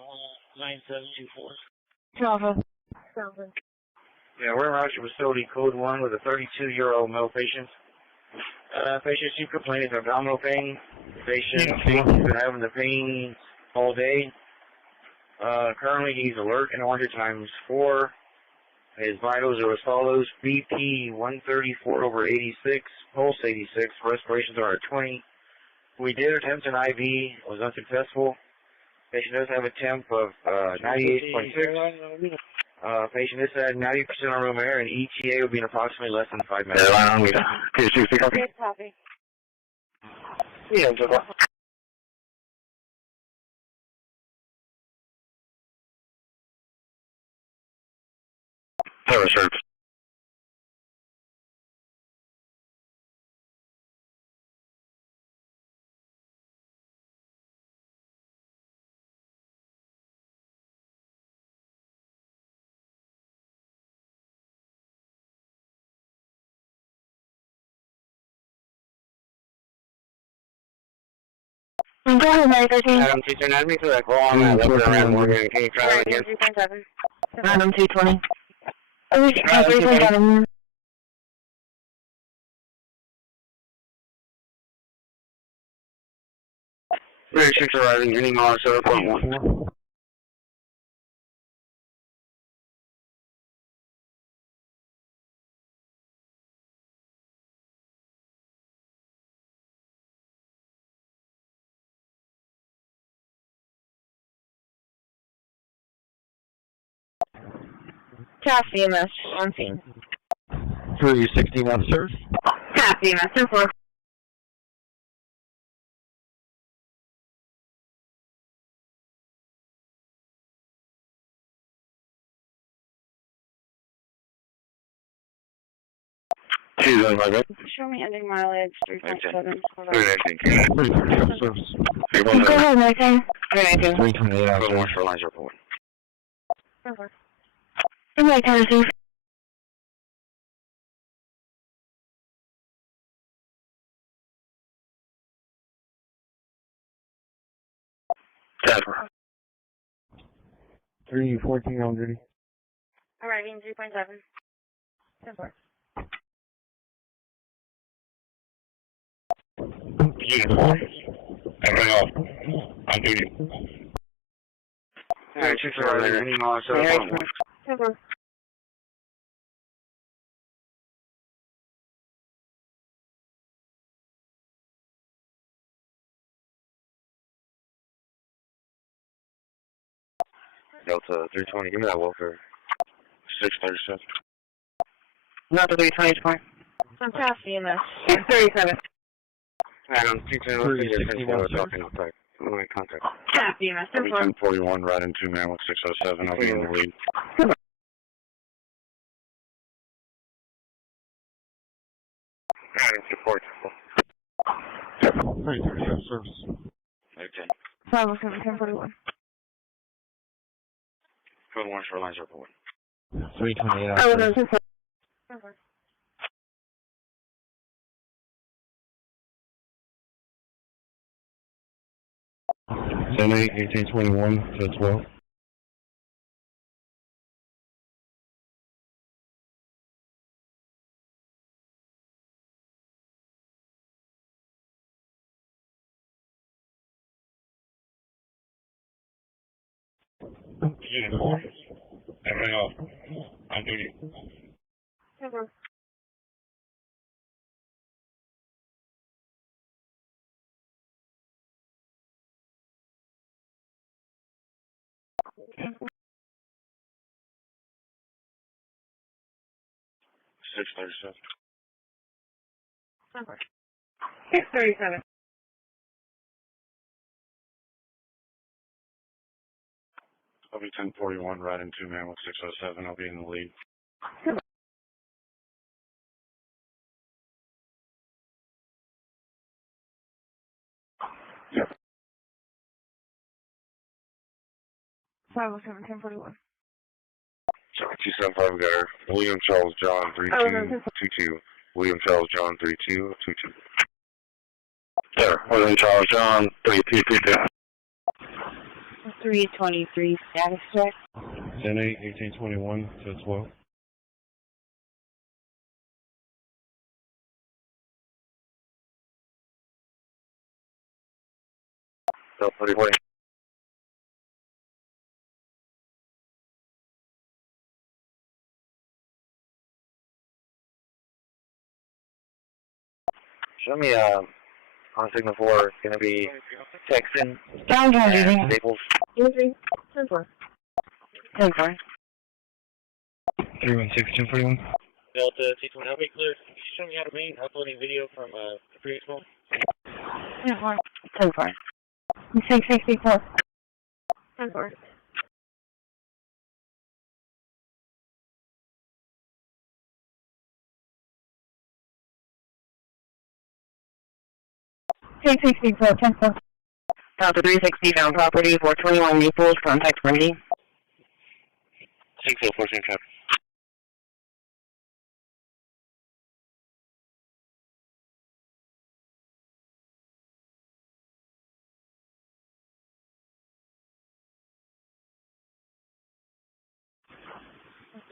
9724. Java. Yeah, we're in Rochester facility code 1 with a 32-year-old male patient. Patient's you complaining of abdominal pain. Patient has been having the pain all day. Currently he's alert and 100 times 4. His vitals are as follows: BP 134 over 86, pulse 86, respirations are at 20. We did attempt an IV, it was unsuccessful. Patient does have a temp of 98.6. Patient is at 90% on room air, and ETA will be in approximately less than 5 minutes. Good copy. Yeah, it's okay. Service. Go ahead, Mary 13. Adam 210, add me to that call on that left around Morgan. Can you try that again? 3.7. Adam 220. Oh, 3.7. Mary 6 arriving, any miles 7.1. Copy, EMS, on scene. 361, sir. Copy, EMS, 10-4. Show me ending mileage 3.7. Go ahead, Nathan. 328 out, sir. Shoreline 0.1. Okay, Tennessee. Jasper. 314 on duty. Arriving 3.7. 10-4. Uniform. Everything off. On duty. Mary 6 arriving, any miles 7.1. 10-4. Delta 320, give me that welfare. 637. Not the 320, it's fine. I'm past EMS. 637. Adam 210, let's see this info we're talking about. We're in contact. Copy, EMS, I'll be 10-4. 1041, right in 2 man with 607. I'll be in the lead. Adam support. 337, service. Okay. 507, 1041. Code 1, Shoreline 0.1. 328 out, Oh, sir. no, 10-4. 10-4. 78, 1821 to 12. Uniform. Everything off. On duty. 10-4. Six 37. 10-4. 637. I'll be 1041, right in 2 man with 607. I'll be in the lead. Yep. 507, 1041. Sorry, 275, we got her. William Charles John 3222. William Charles John 3222. Sir, William Charles John 3222. 323 status check. 78, 1821 to 12. Delta 340. Show me on signal 4, it's going to be Texan John and Staples. 3, 10-4. 10-4. 316, 241. Delta 220, I'll be clear. Can you show me how to make uploading video from the previous one? 10-4. 10-4. 664. 10-4. 664, 10-4. Delta 360 down property, 421 Naples, contact Brady. 6014, copy.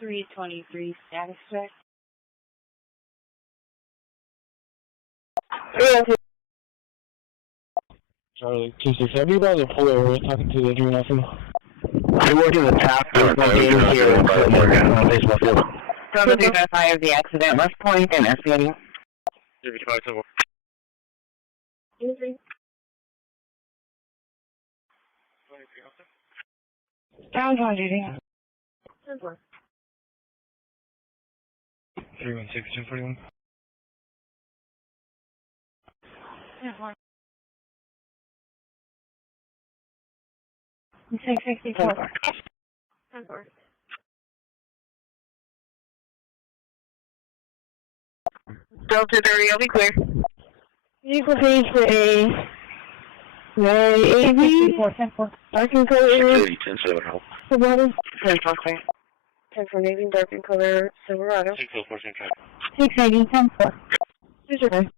323 status check. Charlie, 267, you guys are fully over talking to the Adrian Austin. We're working the top baseball game here in Morgan, baseball field. Total 355 of the accident, left point and escalating. 355. Sounds on duty. 316, 241. 664. Delta 30, I'll be clear. Vehicle page for a AV. Dark color. 10-7, help. Silverado. 10-4 clear. 10-4 Navy, dark color, Silverado. 604, 680, 10-4. Is okay.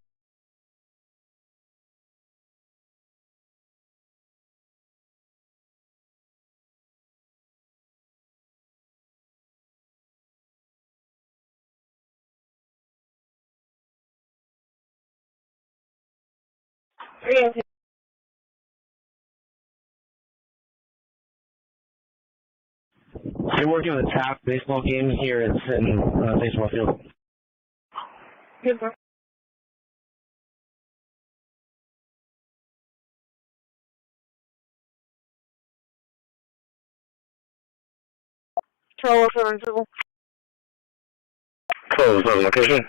You're working the top baseball game here at Sinton baseball field. Good work. Control for Civil. Close on location.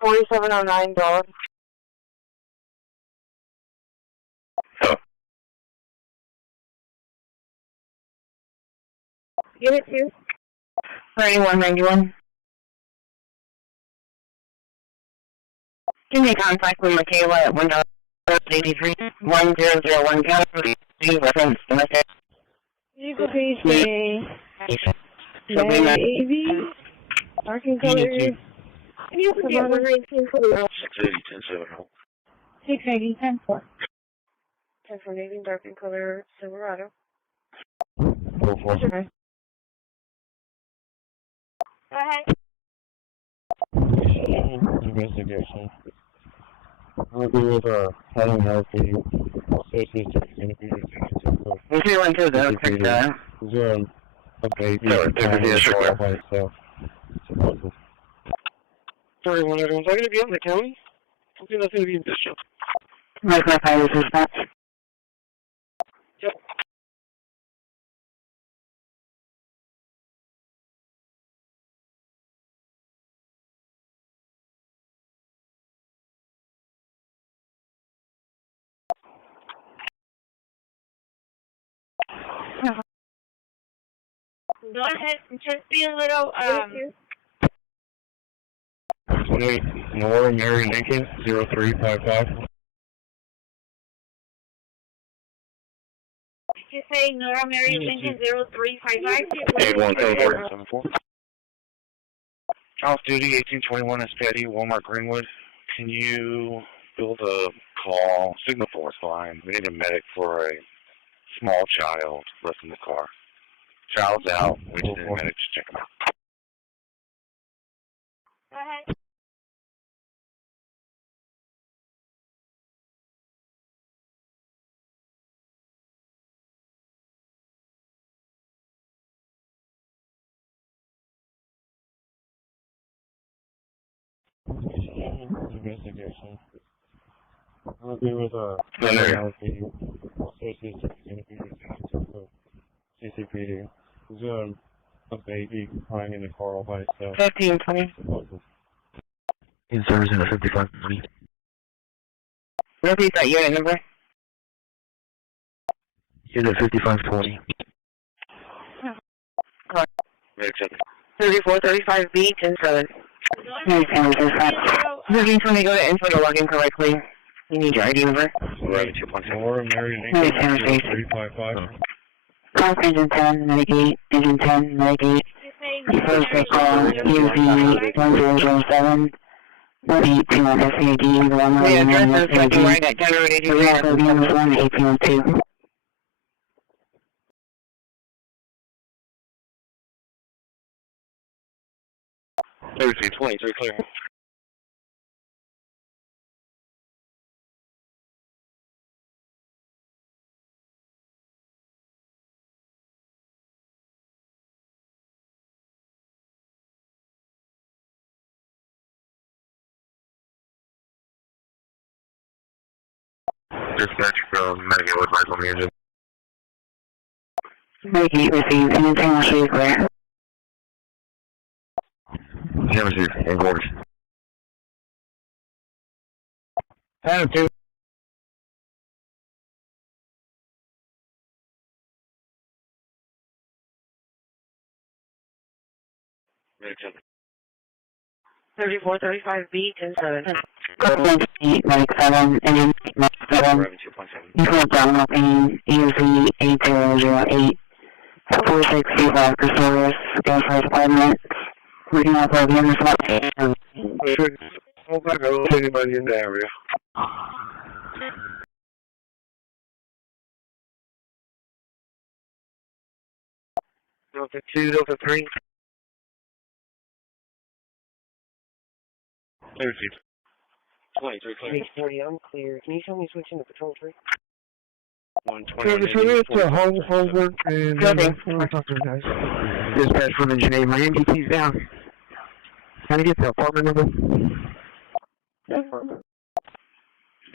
4709 Dog. Unit 2. 9191. Give me contact with Michaela at 183 1001 California. Reference domestic. Vehicle page AV. Parking color. Can you forget 119 for the 680, 10-7, help. 680, 10-4. 10-4 Navy, dark color, Silverado. 4-4. Okay. Go ahead. Investigation. I'll be with heading out for you. Safety 16. 312, that'll fix that. Is there a baby? No, there's a district by itself. Sorry, one everyone. Is that going to be out in the county? I think that's going to be in district. My fire dispatch. Yep. Go ahead and just be a little, 28 Nora Mary Lincoln, 0355. Did you say Nora Mary Lincoln 0355? 8174. Off duty, 1821 is Petty, Walmart Greenwood. Can you build a call? Signal 4 is fine. We need a medic for a small child left in the car. Child's out. We just need a medic to check him out. Go ahead. Investigation. I'll be with Safety 16. CCPD. Is there a baby crying in the car all by itself? 1520. In service in a 5520. Repeat that unit number. Unit 5520. 3435B, 107. Nice, and this is that. 1520, go to info to log in correctly. You need your ID number. Right, 2.6. Nora Mary Lincoln, 0355. Call engine 10, medic 8, engine 10, medic 8. First call, UV 1007. 181 SAD, the one right at SAD. The vehicle is 1802. 30 23 clear. Dispatch from Medicaid with lights on the engine. Medicaid received. Anything else is clear? Yeah, received. In quarters. Adam 2. Medicaid. 3435B, 10-7. Government 897, engine 897. Default download pain, EUV 8008. 4635 Crusaders, go for deployment. Reading off of units 1. Hold back, I don't see anybody in the area. Delta 2, Delta 3. 30 23 clear. 40, I'm clear. Can you tell me switching to patrol 3? 120. To home forward and we'll talk to the guys. Dispatch from engineer. My MDT's down. Can I get the apartment number?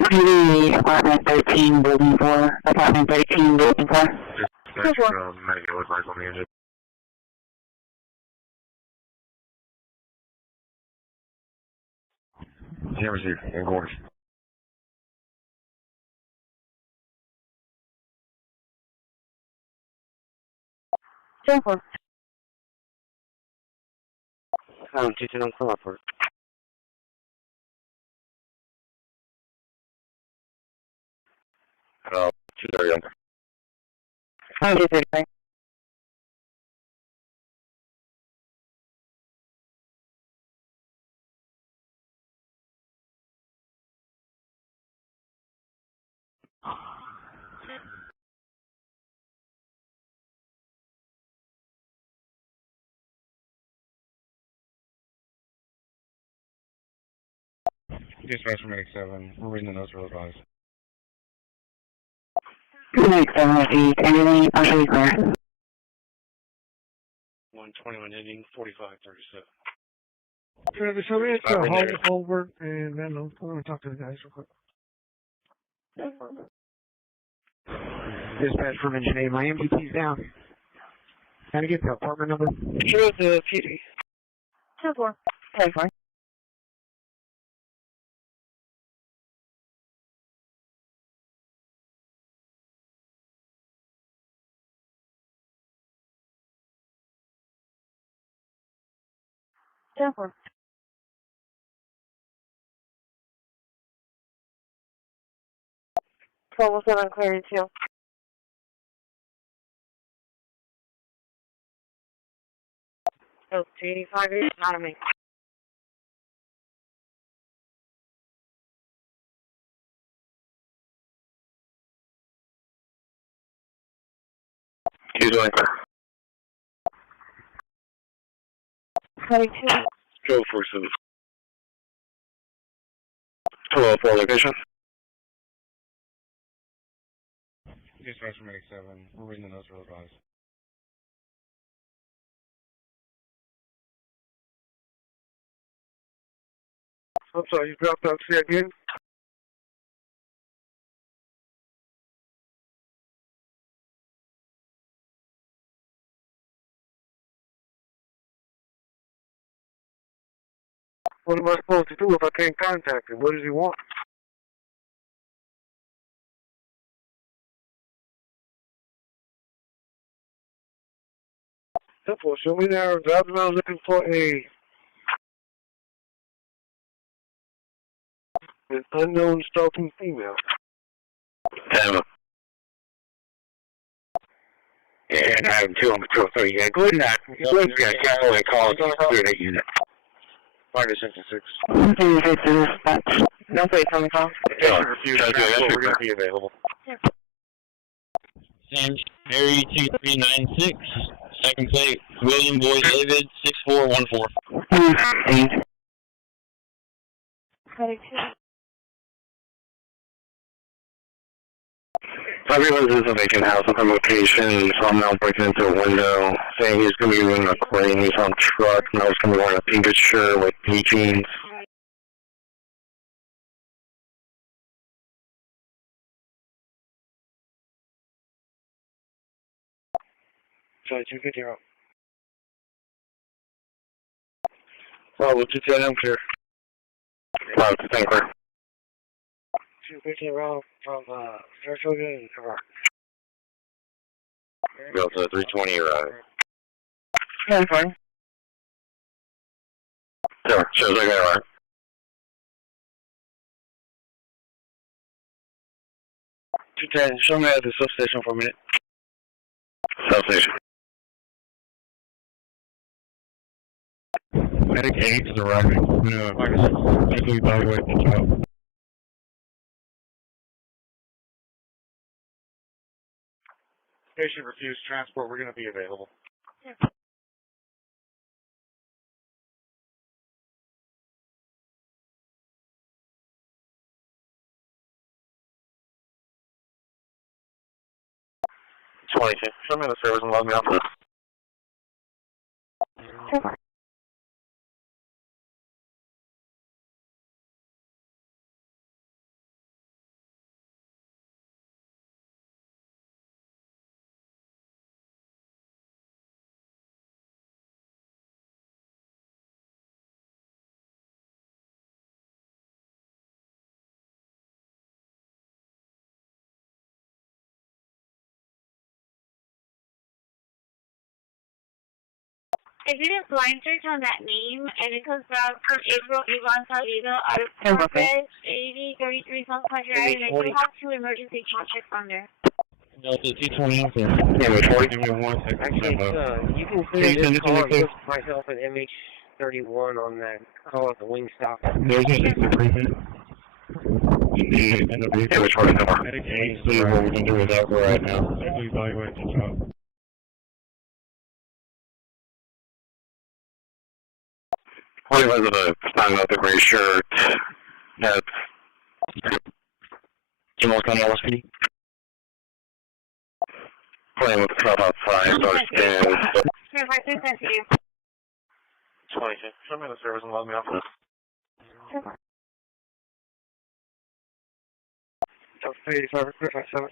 PD, apartment 13, building 4. Apartment 13, building 4. Dispatch from Medicaid with lights on the engine. Yeah, received. In quarters. Simple. 210 on call for. Uh, 230. 235. Dispatch from 87. We're reading the notes real fast. 287 received. Anything partially clear? 121 ending 4537. Travis, so we have to home forward and then I'm going to talk to the guys real quick. Dispatch from engineer. My MDT's down. Can I get the apartment number? Sure, the PD. 2-4. 24. Temper. Total 7 cleared 2. Oh, 285 is not on me. He's doing clear. 22. Go for some 204 location. Dispatch from 87. We're reading the notes real fast. I'm sorry, you dropped out. Say again? What am I supposed to do if I can't contact him? What does he want? Simple. Show me there. I was looking for an unknown stalking female. Yeah, and I have 2 on patrol 3. Yeah, go ahead and yeah, cancel and call through that unit. 566. No place on the call. Yeah, we're going to be available. Sam Harry 2396. Second plate, William Boy David 6414. Everyone's in a vacant house on location. Saw Mel breaking into a window, saying he's going to be wearing a gray Nissan truck. Mel's going to be wearing a pinkish shirt with blue jeans. Sorry, 250. Well, what's your 10 clear? Wow, it's 10 clear. 250 around from Saratoga and Cover. Go to 320 or Yeah, fine. Sure, shows like that, right? 210, show me at the substation for a minute. Substation. Medic 8 is arriving. Like I said, medically evaluate the child. Patient refused transport. We're going to be available. Yeah. Show me the service and log me out. Sure. I did a blind search on that name, and it comes back from April Yvonne Saldido out of Corpus, 8033 South Country, and I do have 2 emergency call checks on there. No, the T20 is there. Yeah, which one? Give me 1 second. Actually, you can clear this call and put myself at MH31 on that call at the Wingstop. There's no disagreement. Yeah, which one? Medic 8 is see what we can do with that right now. Medically evaluate the child. What was the sign of the gray shirt? That's Jamal County LSPD. Playing with the truck outside, so it's dead. 22. 22. Show me the service and log me off. Sure. 385, 357.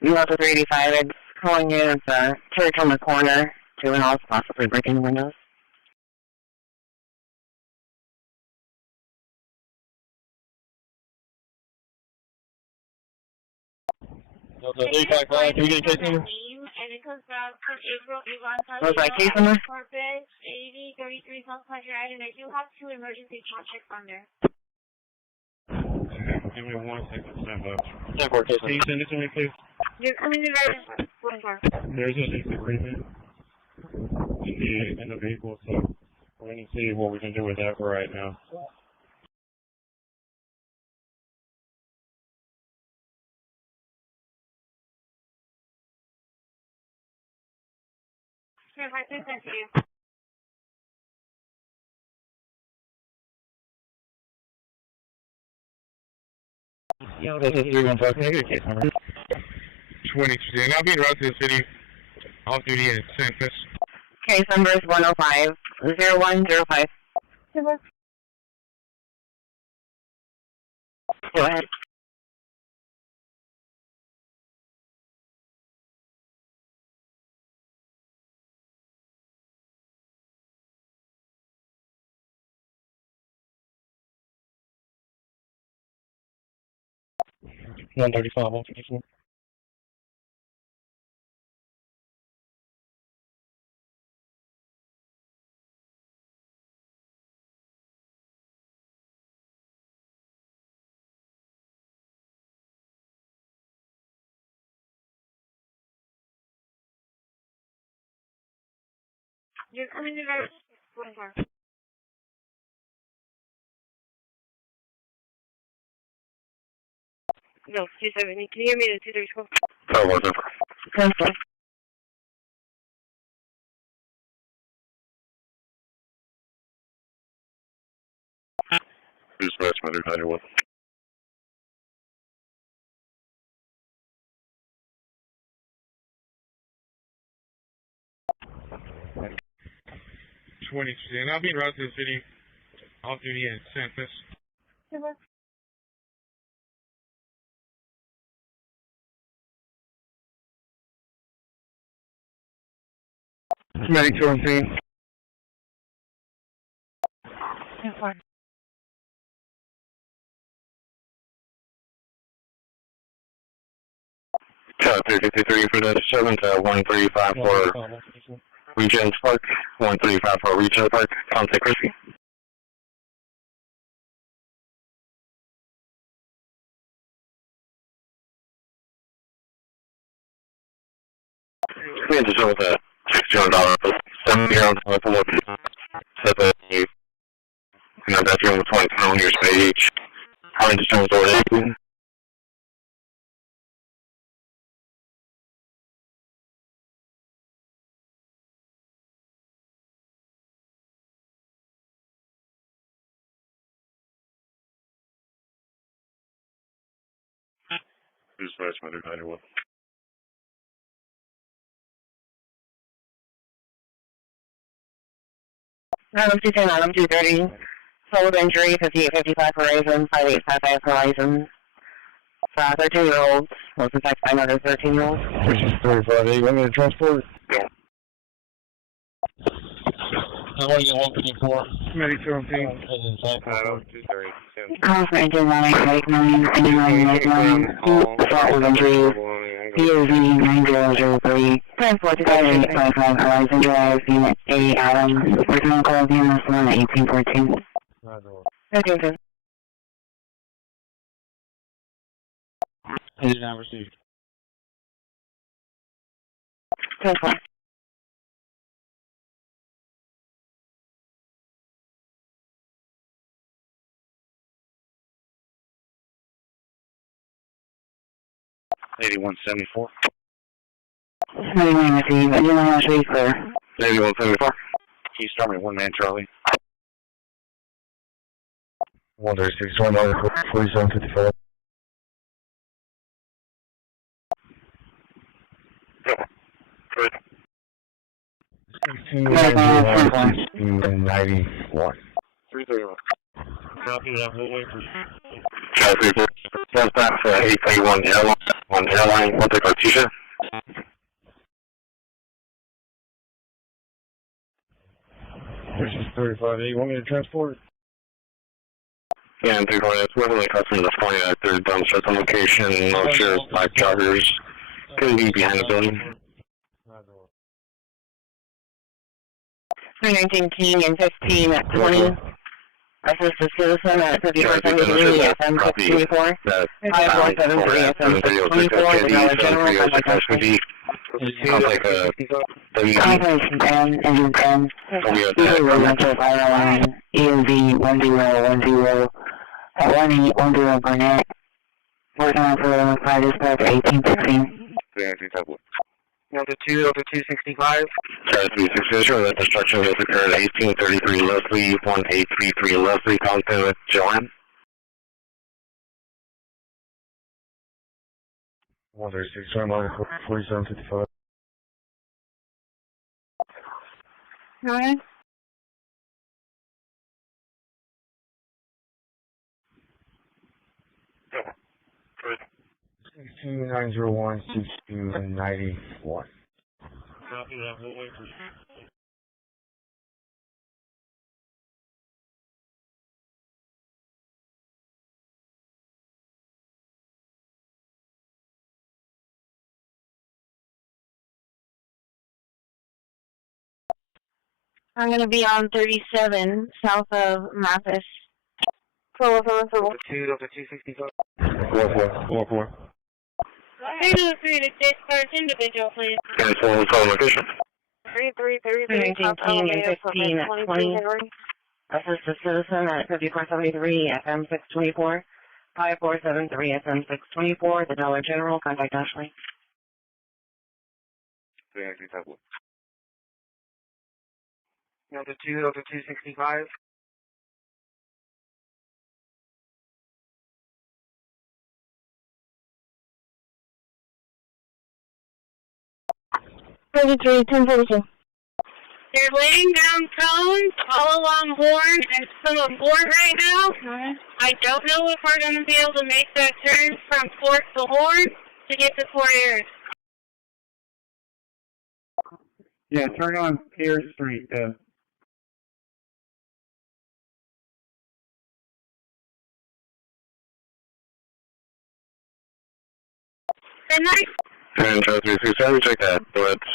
You have the 385, it's calling you as a church on the corner to an house, possibly breaking windows. Okay, 355, can you get a case number? And it comes back from April Yvonne Saldido What's that case number? Corpus, 8033 South Country, and I do have 2 emergency call checks on there. Give me 1 second, stand up. Stand for case Can you send it to me, please? You're coming in right in. There's no disagreement in the vehicle, so we're going to see what we can do with that right now. Sure, 5% to you. Yeah, this is 315. Can I get a case number? 22. I'll be around to the city. Off duty at San Chris. Case number is 105 0105. Go ahead. One 154. You're coming to our 44. No, 270. Can you hear me at 234? Oh, what's up? Okay. Dispatch, Mother 91. And I'll be routed to the city. Off duty in Sanford. Medic 17. Cat 353 for the 7th at 135 for Regents Park. 135 for Regents Park. Contact Christie. We had to show with a $600 7-year-old pull up. Said that you know that you're on the 20 years of age. How many determines over anything? Dispatch, Mother 91. I'm 210, I'm 230. Solid injury, 5855 for Raven, 5855 for license. 13-year-olds was attacked by another 13-year-old. 35, you want me to transport? How are you 154? Medic 17. Call for engine 989, engine 989, solid injury, POV 9003, transport to 5855 Horizon Drive, Unit A, Adam, return call VMS 1 at 1814. Okay, sir. I did not receive. Transport. $81.74. 99 receive, engine 903 clear. $81.74. Can you start me 1-man Charlie? 136, 4755. And 91. 331. Copy that, we'll wait for Traffic, just back for 831 airline, we'll take our t-shirt. This is 35, you want me to transport? Yeah, and 340, it's whether the customer that's pointing at their dumpster on location, no sure, black joggers, could be behind the building. 319 King and 15 at 20. Assist a citizen at 5473 FM 624. 5473 FM 624. The Dollar General Public Hospital. Operation 10, Engine 10. Eagle Residential Fire Line. EMV 1010 at 1810 Burnett. Working on for 5 dispatch 1816. 265. Sorry, 360, sure that destruction has occurred at 1833 Leslie, 1833 Leslie, contact with Joanne. 136, 4755. Go ahead. Good. 901 62 and 91. copy that, we'll wait for I'm going to be on 37 south of Mathis. 265. 44. 303 to discharge individual, please. Cancel the phone location. 3333 South 19 and Alameda, 15 at 20. Henry. Assist the citizen at 5473 FM 624. 5473 FM 624. The Dollar General. Contact Ashley. 319 Delta 265. They're laying down cones all along Horn and some of Fort right now. I don't know if we're going to be able to make that turn from Fort to Horn to get to Fort Ayers. Yeah, turn on Ayers Street. Good night. And 337, check that. So it's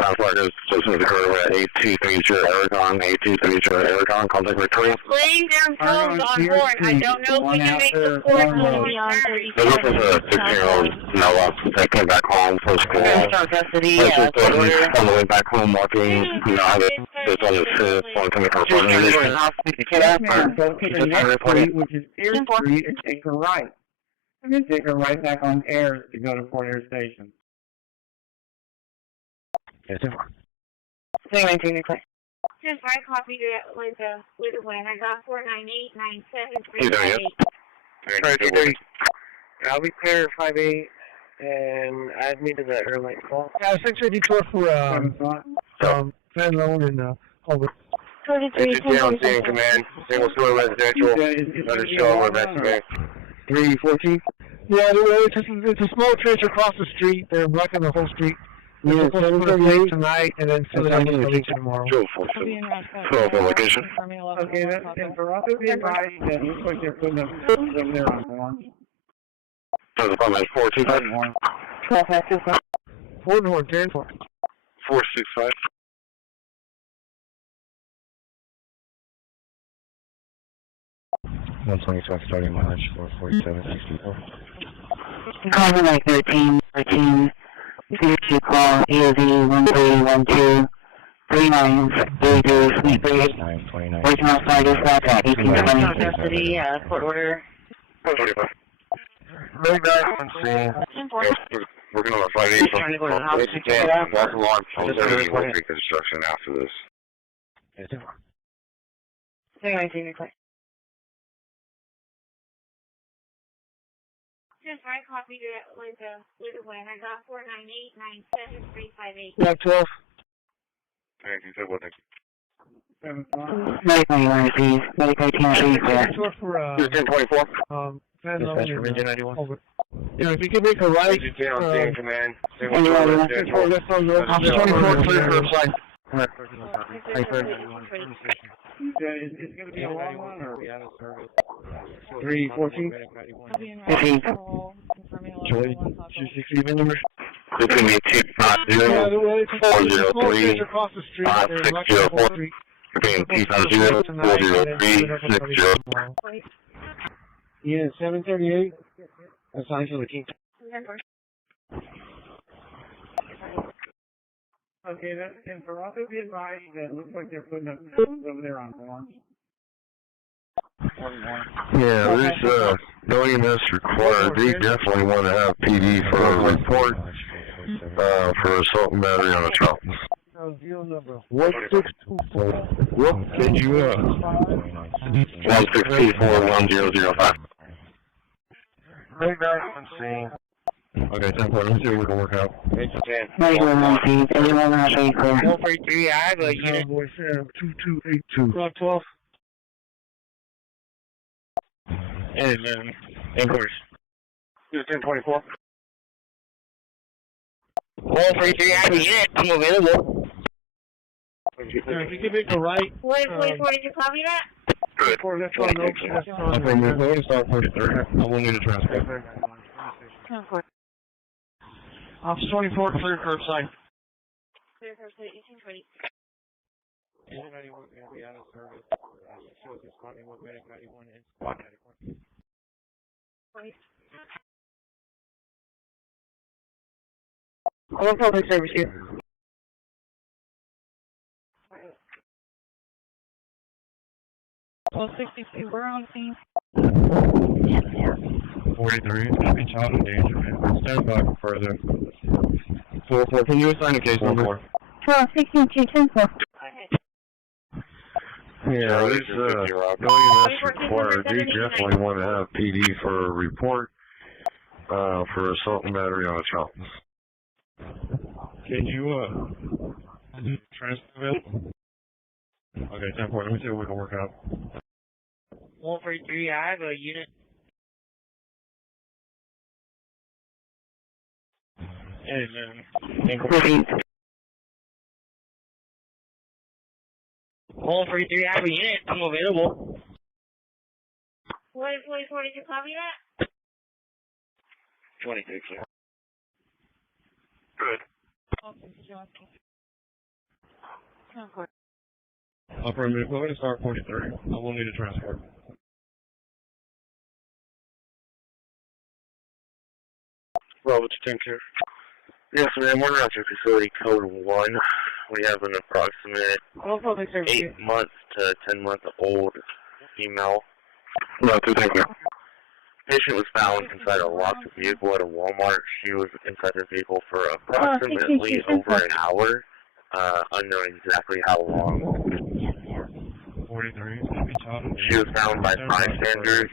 South Park is just as occurred. We're at 8230 Aragon, 8230 Aragon, contact Victoria. Laying down cones on Horn. I don't know if we can make the Fort to Horn. So this is a 16-year-old Noah that came back home from school. Custody. He's on the way back home walking, you know, it's on his fifth, one coming from front. The next street, which is Ayers Street, and take a right. And then take a right back on Ayers to go to Fort Ayers Station. Yes, 319 Just I copied it with when I got 49897 You doing it? I'll be clear 58 and add me to the airline call. 654 for Van Loan and over. 33 on scene, command, single story residential, let us show we're investigating. 314? Yeah, it's a small church across the street. They're blocking the whole street. We're supposed to put tonight and then fill it out tomorrow. Sure, for location. Okay, that's Imperato. Be advised that looks like they're putting up over there on Horn. So the phone is 425. 1225. Fort Horn, 10 4. 465. Starting mileage for 4764. Call like 13. You call EOV 1312 3933 Sweet Breeze. Original side is that at 1820. Custody, court order. 45. Very nice on scene. Working on a Friday. Walk along. I'll send you construction after this. 319 Just I copied it with when I got 49897 358. Yeah, 12. Thank you. Say what? Thank you. Medical emergencies. Medical team there. 1024. Dispatcher, Engine 91. Over. Yeah, if you can make a right. On scene, command. Let's go. 24 clear for a flight. It's going to be a long one or 314? 15. Joy, 260 number. It's going to be 250 403 5604. Being 250 403 60. Yeah, 738. Assigned to the King. Okay, that's Imperato. Be advised that looks like they're putting up over there on Horn. Yeah, there's no EMS required. They definitely want to have PD for a report for assault and battery on a truck. What 624? What can you 1641005. Very nice on scene. Okay, 10 point. Let's see what we can work out. medical emergencies. Anyone not very clear. 433, I have a unit. 2282. 12. And inquiries. 1024. 433, I have a unit. I'm available. If you can make a right. Wait, did you copy that? Good. That's on no. That's on. Okay, we're going to start for the third. I will need a transfer. Officer 24, clear curbside. Clear curbside, 1820. Anybody want to be out of service? Show us the spot in what medic 91 and spot 91. Wait. All public service here. 1262, we're on scene. 43, being shot in danger. Stand back further. 44, can you assign a case number? 1262, 10-4. Yeah, this WS required. We definitely want to have PD for a report for assault and battery on a child. Can you transfer it? Okay, 10-4. Let me see what we can work out. 143, I have a unit. Hey, man. 143, I have a unit. I'm available. What is 2020? Did you copy that? 23, clear. Good. Operator, go ahead and start 43. I will need a transport. Bravo to 10 clear. Yes, ma'am, we're at your facility code 1. We have an approximate 8 months to 10 month old female. No, 2 10 clear. Patient was found inside a locked vehicle at a Walmart. She was inside the vehicle for approximately over an hour, unknown exactly how long. 43. She was found by bystanders.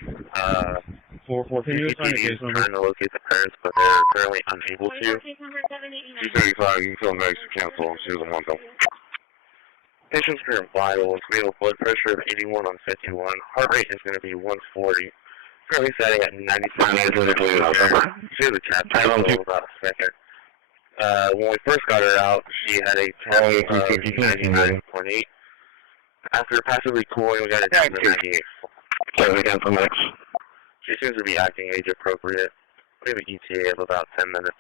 44. Can you assign a case number? Trying to locate the parents, but they're currently unable to. 235, you can tell next to cancel. She doesn't want them. Patient's current vitals, we have a blood pressure of 81 on 51. Heart rate is going to be 140. Currently setting at 97. She has a cap time of about a second. When we first got her out, she had a temp of 99.8. After passively cooling, we got a temp of 98. Cancel next. She seems to be acting age appropriate. We have an ETA of about 10 minutes.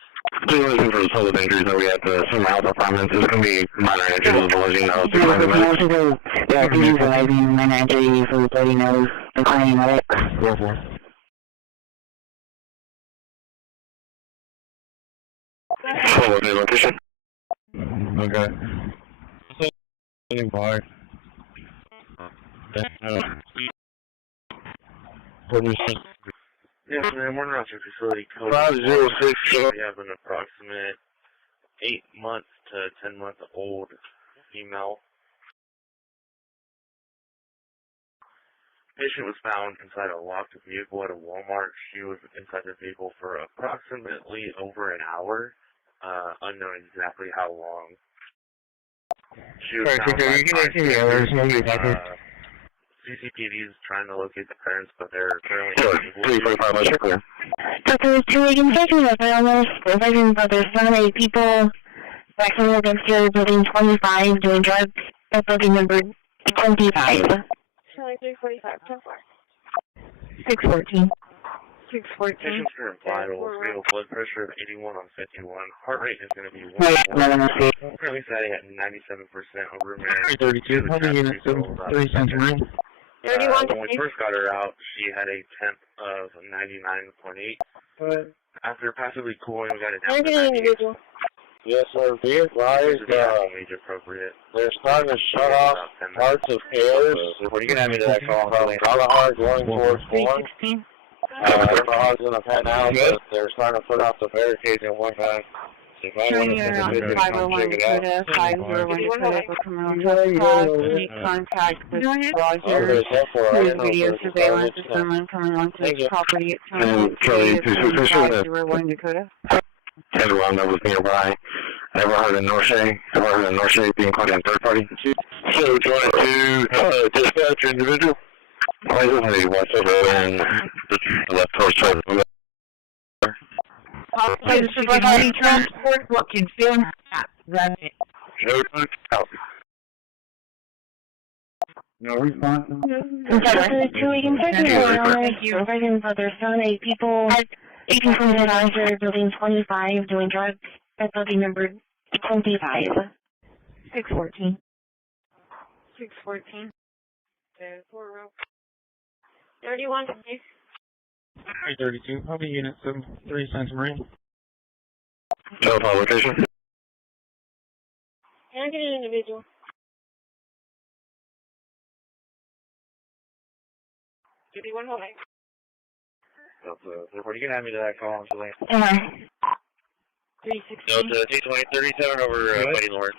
We're looking for solid injuries that we have to some health departments. There's going to be minor injuries as well as you know. Yeah, I can use an IV minor injuries for 30 minutes, inclining medic. Go for it. Follow the location. Okay. Standing by. Yes, ma'am, we're not your facility code. 506. We have an approximate 8 months to 10 month old female. Patient was found inside a locked vehicle at a Walmart. She was inside the vehicle for approximately over an hour, unknown exactly how long. She was found by bystanders. CCPD is trying to locate the parents, but they're currently unable to. 345, let's clear. Dr. 2 Infection of Illness, Provisions of their family people, vaccinated against your building 25, doing drugs at building number 25. Charlie 345, 10-4. 614. 614. Patient's current vitals, we have a blood pressure of 81 on 51. Heart rate is going to be 140. Currently setting at 97% over room 32. How many units? 3 cents ring. When we first got her out, she had a temp of 99.8. After passively cooling, we got it down to 98. Yes, sir. Be advised, age appropriate. they're starting to shut off parts of Taylor's. What are you going to have me to that call? Kalahar going towards 4. 316. Kalahar in the pen now, but they're starting to put off the barricades and whatnot. If I Showing want you to on visit, come 501 check it out. Dakota, 501 Dakota for criminal trespass. Make contact with Roger. His video surveillance of someone coming onto his property at 201 Dakota. 10 around that was nearby. Ever heard of Norshey? Ever heard of Norshey being called in third party? So, 22, dispatch individual. I just had a watch over and left towards side. Okay, this is like any transport, what can film that's it. No response. Dr. 2 Infection of Illness, Provisions of their family people, 1829 Officer, building 25, doing drugs at building number 25. 614. 614. 31. 332. How many units? 3 cents ring. Telephone location. Can I get an individual? 51 holding. Therefore, you can add me to that call, Julie. 316. Delta 22037 over Buddy Lawrence.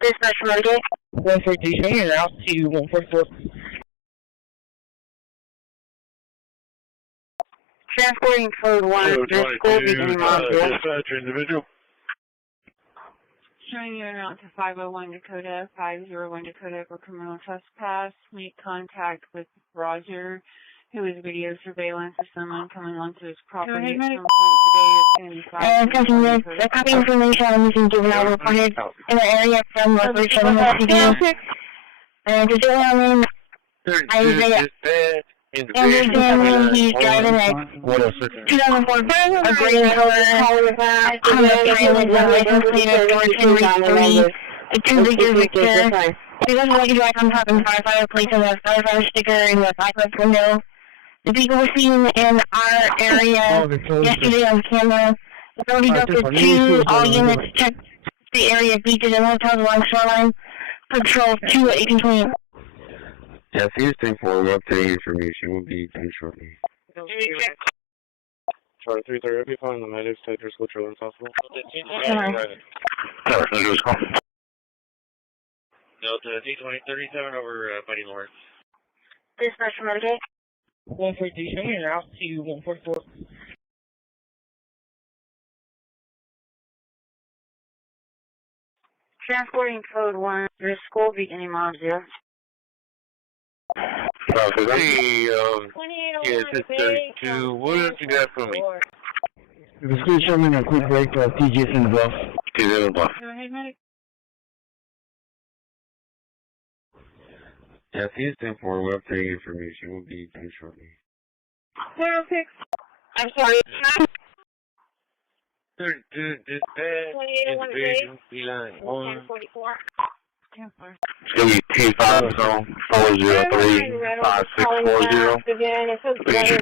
Dispatch Renegade. 142, and out to 144. Transporting code 1, this school beginning on Dispatch individual. Showing you out to 501 Dakota, 501 Dakota for criminal trespass. Make contact with Roger, who is video surveillance of someone coming onto his property at some point today. Continue. The copy information on missing juvenile reported in the area from location CDs. To do on Isaiah. Andrew Daniel, he's driving a 2004 a green color Honda Pilot, license plate of Henry 3, a 2 Victor Victor. He was lucky to drive on top and firefighter place and a firefighter sticker in the back left window. The vehicle was seen in our area yesterday on camera. Authority Delta 2, all units check the area beaches and hotels along shoreline. Patrol 2 at 1820. Yes, Houston 4, we're updating information. We'll be done shortly. Charlie 330, I'll be calling the medics, take your school children as possible. Delta 22037 over Buddy Lawrence. Dispatch Renegade. 142, and out to 144. Transporting code 1, this school beginning on 0. Yes, it's 32. What else you got for me? The school showing a quick break for TGS in the bluff. TGS in the bluff. Go ahead, medic. Yes, Houston 4, we're updating information. We'll be done shortly. 106. I'm sorry. 32, dispatch, individual, beeline 1. 1044. It's going to be T5, 403, 5640. Station 50,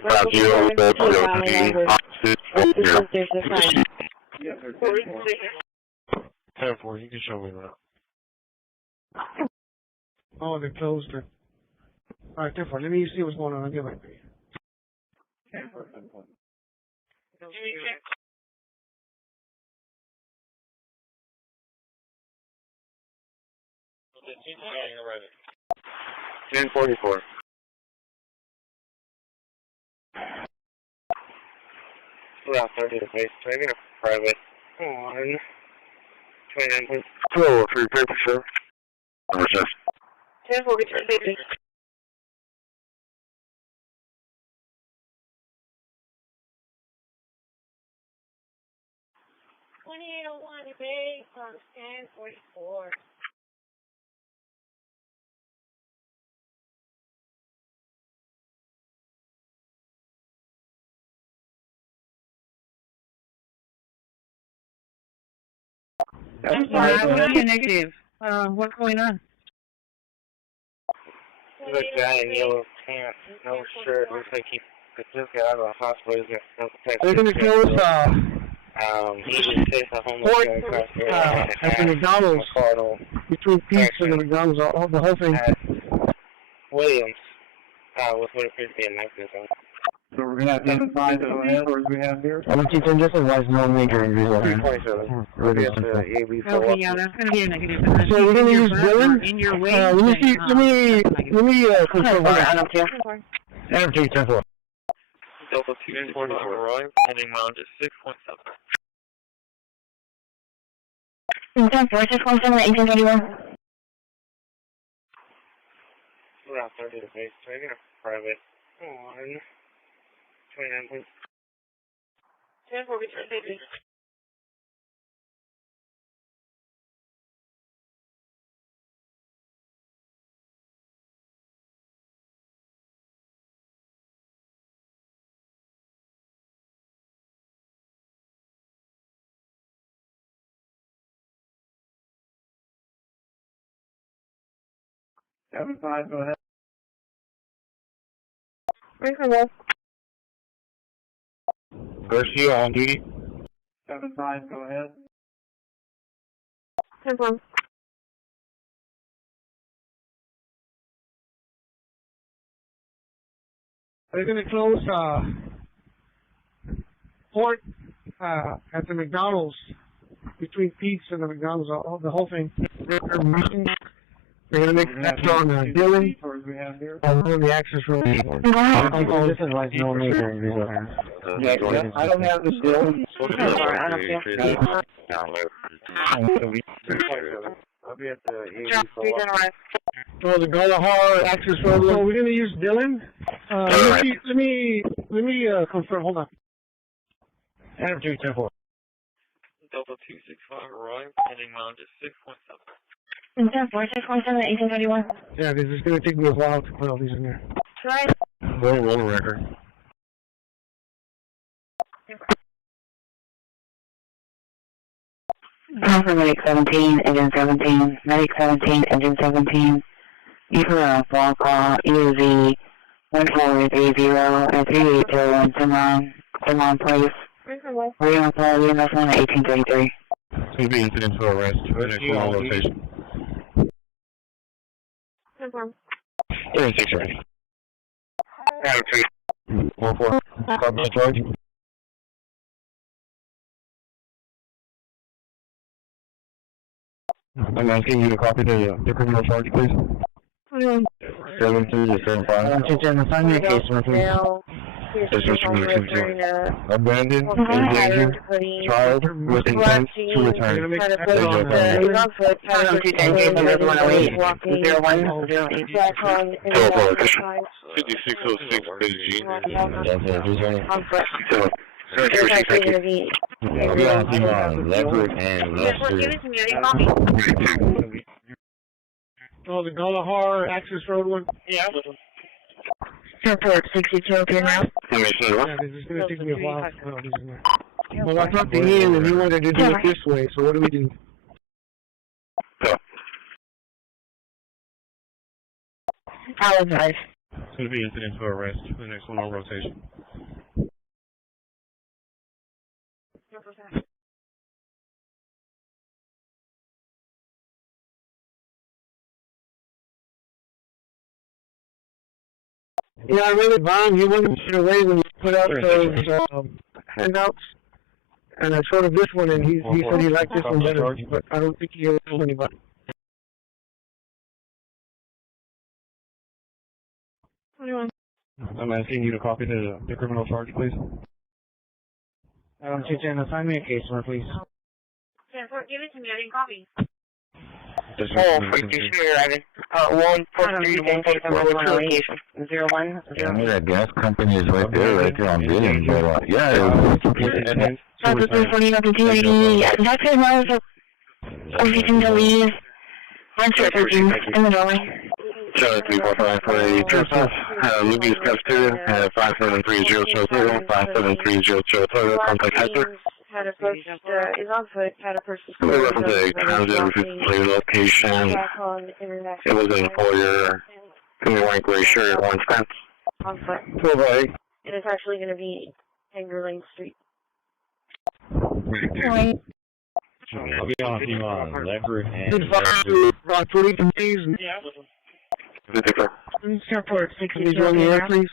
opposite 40. 10-4, you can show me that. Oh, they closed her. Alright, therefore, let me see what's going on. I'll get back to you. Yeah. 1044. About 30 to base training, private. 29. Hello, for your paper, sir. What's this? 1043. 2801 base on 1044. I'm sorry, I was negative. What's going on? There's a guy in yellow pants, no shirt, looks like he just got out of the hospital. He's got no protection. They're going to close, he just takes a homeless guy across the road. at the McDonald's, between Pete's and the McDonald's, the whole thing. Williams, with what appears to be a necklace on. So we're going to identify the landlords we have here? I want you to just advise no major injuries. 327. Okay, yeah, that's going to be a negative. So we're going to use Dylan? In your way. Let me confirm. I don't care. Adam, take 10-4. Delta 244 arrived, heading round to 6.7. 617 at 1831. Around 30 to base training, private. 29. 1043. Seven five, go ahead. Reasonable. Garcia on duty. 7-5, go ahead. 10-4. They're going to close port at the McDonald's, between Pete's and the McDonald's, the whole thing. They're going to make that on Dylan on the access road. This is like no major. I don't have this Dylan. I'll be at the 84. So the Guadalajara access road. So we're going to use Dylan. Let me confirm. Hold on. Adam 210-4. Delta 265 arrived, heading mileage is 6.7. 617, 1831. Yeah, this is going to take me a while to put all these in there. Right. Roll record. Alpha Medic 17, Engine 17, Medic 17, Engine 17. E for a phone call, EUZ 1430 and 3801 Simon Place. We're going to call you, that's one at 1833. It's be incident for arrest. Next one location. Confirm. 36 ready. Adam 2. 4-4. Carbon charge. I'm asking you to copy the criminal charge, please. 7275. Find me a case, Abandoned, endangered, child with intent to return. Oh, the Guadalajara access road one? Yeah. Airport 62, okay now? Yeah, this is going to take me a while to put all these in there. Well, I talked to Ian and he wanted to do it this way, so what do we do? I'll advise. It's going to be incident for arrest. The next one on rotation. Yeah, I read it, Vaughn. You wanted to get away when you put out those handouts. And I showed him this one, and he said he liked this one better, but I don't think he ever told anybody. I'm asking you to copy the criminal charge, please. Chichen, find me a case number, please. Give it to me, I didn't copy. Oh, freaking sure, Ivan. 143, location. 01. Yeah, that gas company is right there on Williams. Yeah, it That's everything to leave. One circle in the doorway. Charlie 345 for a trespass. Lucas cafeteria, 5730 5730 contact hazard. Had approached, is on foot, had approached the We reference a transit location. It was in foyer. Can we want gray shirt, orange pants? On foot. 12-8. It is actually going to be Hanger Lane Street. Point. I'll be on you on Leopard and... Rock 40, please. Yeah. Airport 62. Can you join the air, please?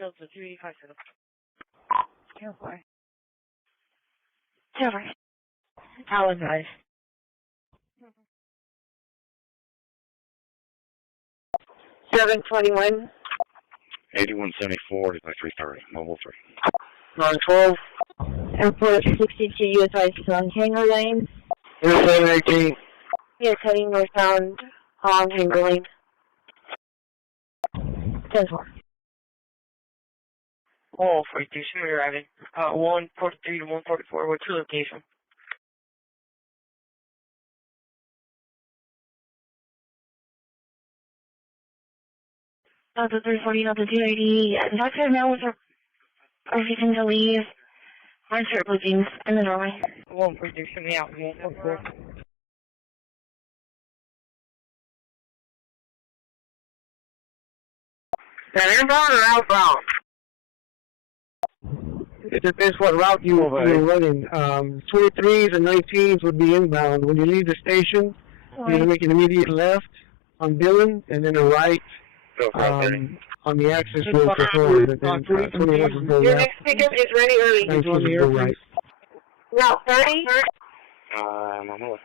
No, it's a 357. Airport. Silver. I'll advise. Seven 21. 8174 by 3:30. Mobile 3. 912. Airport 62, US on Hanger Lane. 718. Yes, heading northbound on Hanger Lane. 10-4. Oh, 42, Sooner Ivan. 143 to 144, what's your location? Delta 340, Delta 280. That's right now with everything to leave. One shirt, blue jeans, in the doorway. 142, send me out. 144. Is that inbound or outbound? It depends what route you're running. 23s and 19s would be inbound. When you leave the station, you're going to make an immediate left on Dillon and then a right on the access road for forward, and then 21 would go Your left. next pickup is ready early. 19 would go right. Route 30. I'm on hold.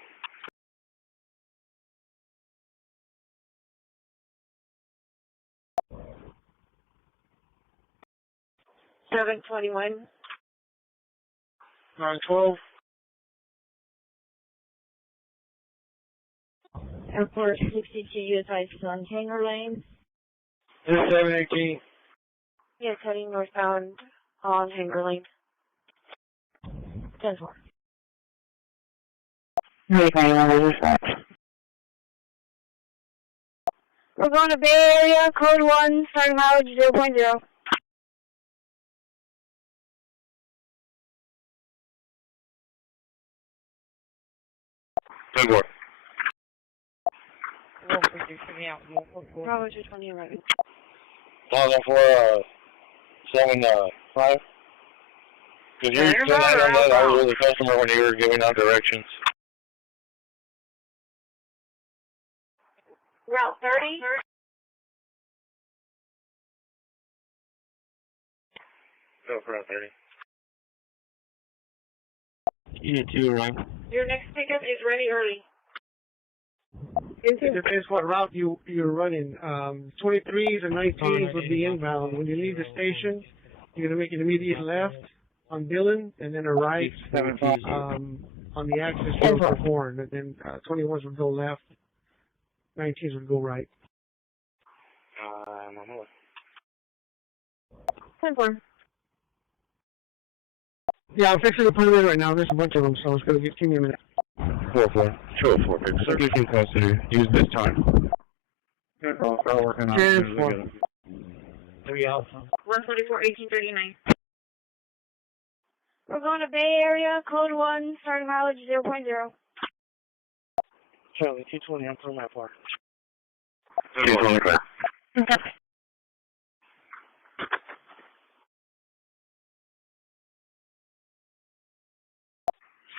721. 912. Airport 62 US on Hanger Lane. 718. Yes, heading northbound on Hanger Lane. 10-4. We're going to Bay Area, code 1, starting mileage 0.0. Ten more. Bravo 220 arriving. 75. Because you said that I was with the customer when you were giving out directions. Route 30. Go for Route 30. E2, right? Your next pickup is ready early. It depends what route you're running. 23s and 19s would be inbound. When you leave the station, you're going to make an immediate left on Dillon and then a right on the access road for Horn. And then 21s would go left, 19s would go right. I'm on hold. 10-4. Yeah, I'm fixing the permit right now. There's a bunch of them, so it's going to give me a minute. 4-4. Show 4, baby. Subject in custody. Use this time. Good call. Start working on it. 10-4. 3 Alpha. 144, 1839. We're going to Bay Area, code 1, starting mileage 0.0. Charlie, 220, I'm from that part. 220, clear. Okay.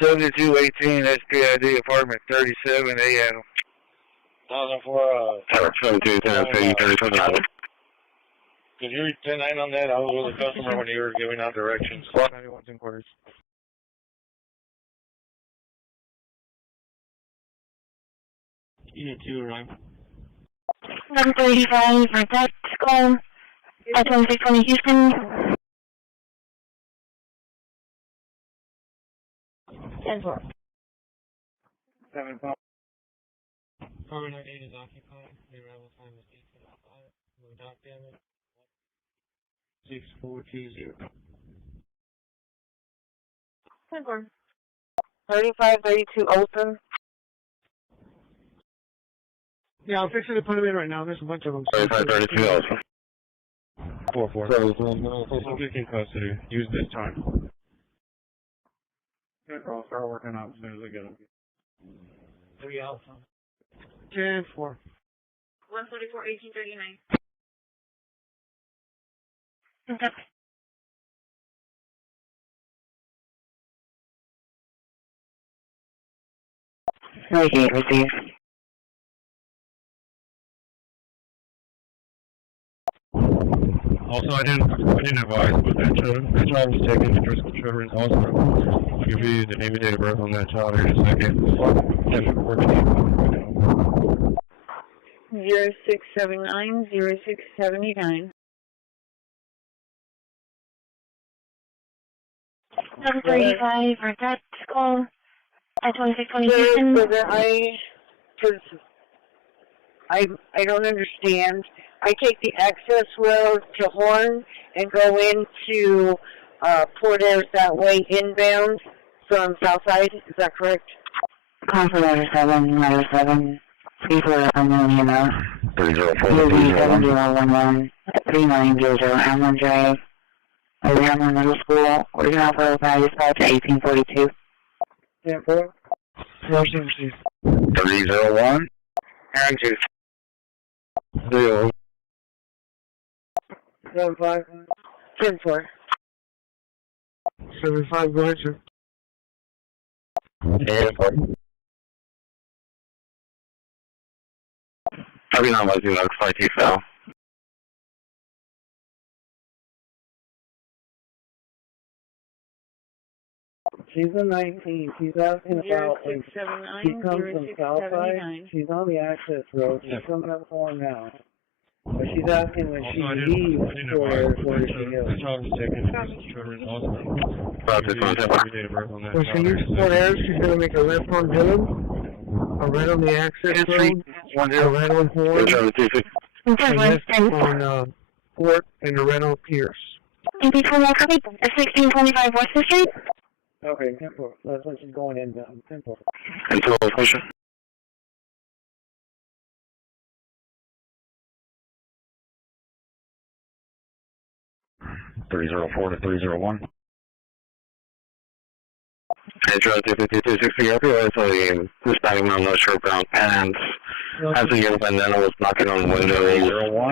$7218 SPID apartment 37 AM. 1004, 72, 30, 30. Because you're 10-9 on that, I was with the customer when you were giving out directions. 91's in quarters. E2, right? 135 for that call. 2620 Houston. 10-4. 7 5. Car 98 is occupied. The arrival time is 8:55. No dock damage. 6420. 10-4. 3532 open. Yeah, I'm fixing to put them in right now. There's a bunch of them. 3532 also. 4-4. Subject in custody. Use this time. Good call. Start working on it as soon as I get them. 3 Alpha. 10-4. 144, 1839. Okay. Receive. Also, I didn't advise, but that child was taken to Driscoll Children's Hospital. I'll give you the name and date of birth on that child here in a second. That's working right 0679 0679. 135 for that call. 2620 Houston. I don't understand. I take the access road to Horn and go into Port Airs that way inbound from Southside. Is that correct? Call for letter 7, people on the UNO. 7011 3900 Hamlin Drive. Hamlin Middle School. Original for value spot to 1842. 10-4. 301. Aaron 2. 3-0. 7-5. 10-4. 7-5, go ahead, sir. Probably not like you, like 5 fell. She's a 19. She's asking about when she comes from Southside. She's on the access road. She's coming up for her now. But she's asking when she leaves, where does she go? Well, she uses Fort Ayers. She's going to make a left on Dillon, a right on the access road, a right on Horn, a left on Fort, and a right on Pierce. Before that, copy 1625 West Street. Okay, 10-4. That's when she's going in down. 10-4. Control location. (304 to 301). Control 25260 up here. So this time I'm not sure about pants. As the young bandana was knocking on windows,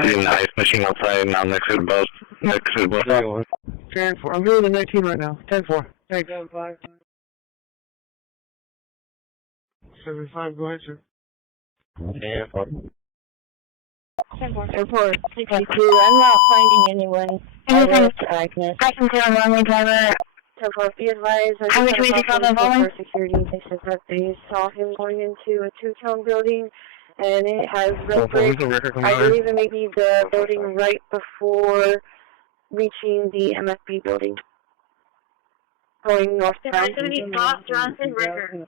seeing the ice machine outside, now next to the bus. Next to the bus. 10-4. I'm doing the 19 right now. 10-4. Thanks. 75. 75, go ahead, sir. Yeah. Airport 62, I'm not finding anyone. Agnes. I can tell runway driver. So far, be advised, How much weight is on the volume? Security, they said that they saw him going into a two-tone building, and it has red brick. I believe it may be the building right before reaching the MFB building. Going northbound. Johnson Ricker.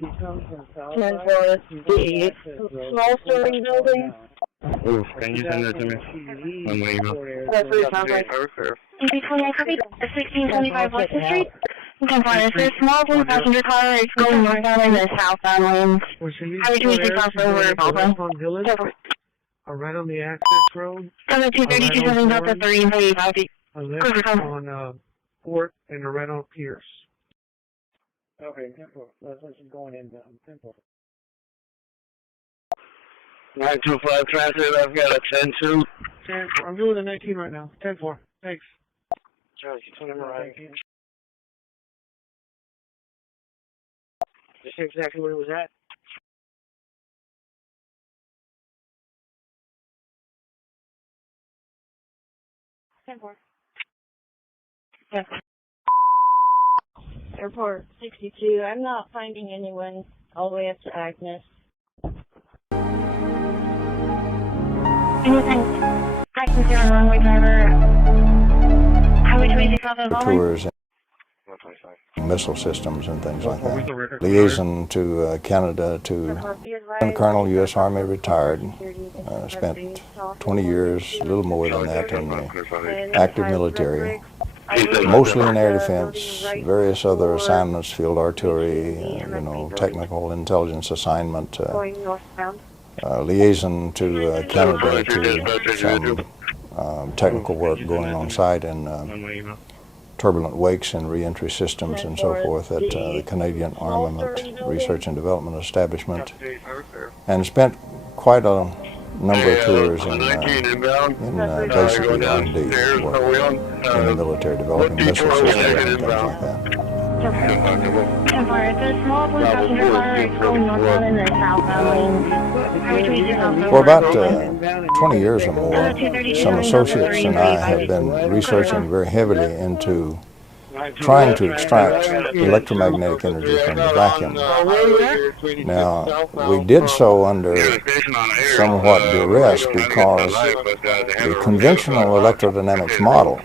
10-4, the small storing building. Oof, can you send that to me? On my email. That's what it sounds like. Before that, copy 1625 West Street. It's a small blue passenger car. It's going northbound in the southbound lanes. How would you make this off over Baltimore? Right on the access road. 232 Delta 3 and 35 feet. A left on Fort and a right on Pierce. Okay, 10-4. That's when she's going in down. 10-4. 925 transit, I've got a 10-2. 10-4. I'm doing the 19 right now. 10-4. Thanks. Charlie, you told me right. Just exactly where it was at. Yeah. Airport 62, I'm not finding anyone all the way up to Agnes. Anything? I can tell runway driver. How would you make this off the volume? Tours and missile systems and things like that. Liaison to Canada to Colonel, U.S. Army, retired. Spent 20 years, a little more than that, in the active military. Mostly in air defense, various other assignments, field artillery, technical intelligence assignment, liaison to Canada to some technical work going on site in turbulent wakes and reentry systems and so forth at the Canadian Armament Research and Development Establishment, and spent quite a number of tours in basically R&D work in the military, developing missile systems and things like that. For about 20 years or more, some associates and I have been researching very heavily into trying to extract electromagnetic energy from the vacuum. Now, we did so under somewhat duress because the conventional electrodynamics model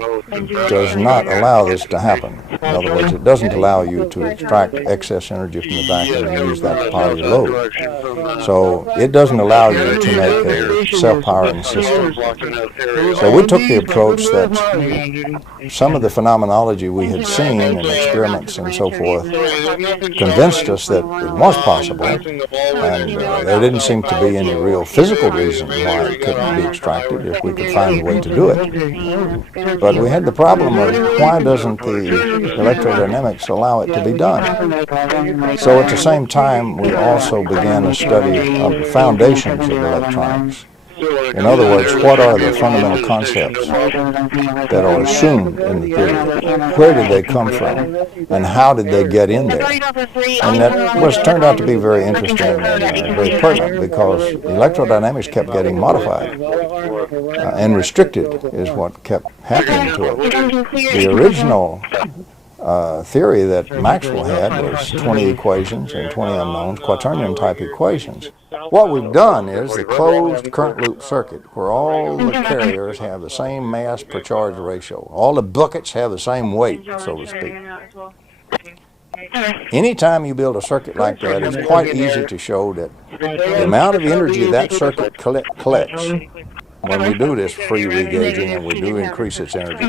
does not allow this to happen. In other words, it doesn't allow you to extract excess energy from the vacuum and use that to power your load. So it doesn't allow you to make a self-powering system. So we took the approach that some of the phenomenology we had seen in experiments and so forth convinced us that it was possible, and there didn't seem to be any real physical reason why it couldn't be extracted if we could find a way to do it. But we had the problem of why doesn't the electrodynamics allow it to be done? So at the same time, we also began a study of the foundations of electronics. In other words, what are the fundamental concepts that are assumed in the theory? Where did they come from? And how did they get in there? And that turned out to be very interesting and very pertinent because electrodynamics kept getting modified and restricted is what kept happening to it. The original theory that Maxwell had was 20 equations and 20 unknowns, quaternion type equations. What we've done is the closed current loop circuit, where all the carriers have the same mass per charge ratio. All the buckets have the same weight, so to speak. Anytime you build a circuit like that, it's quite easy to show that the amount of energy that circuit collects, when we do this free regauging and we do increase its energy,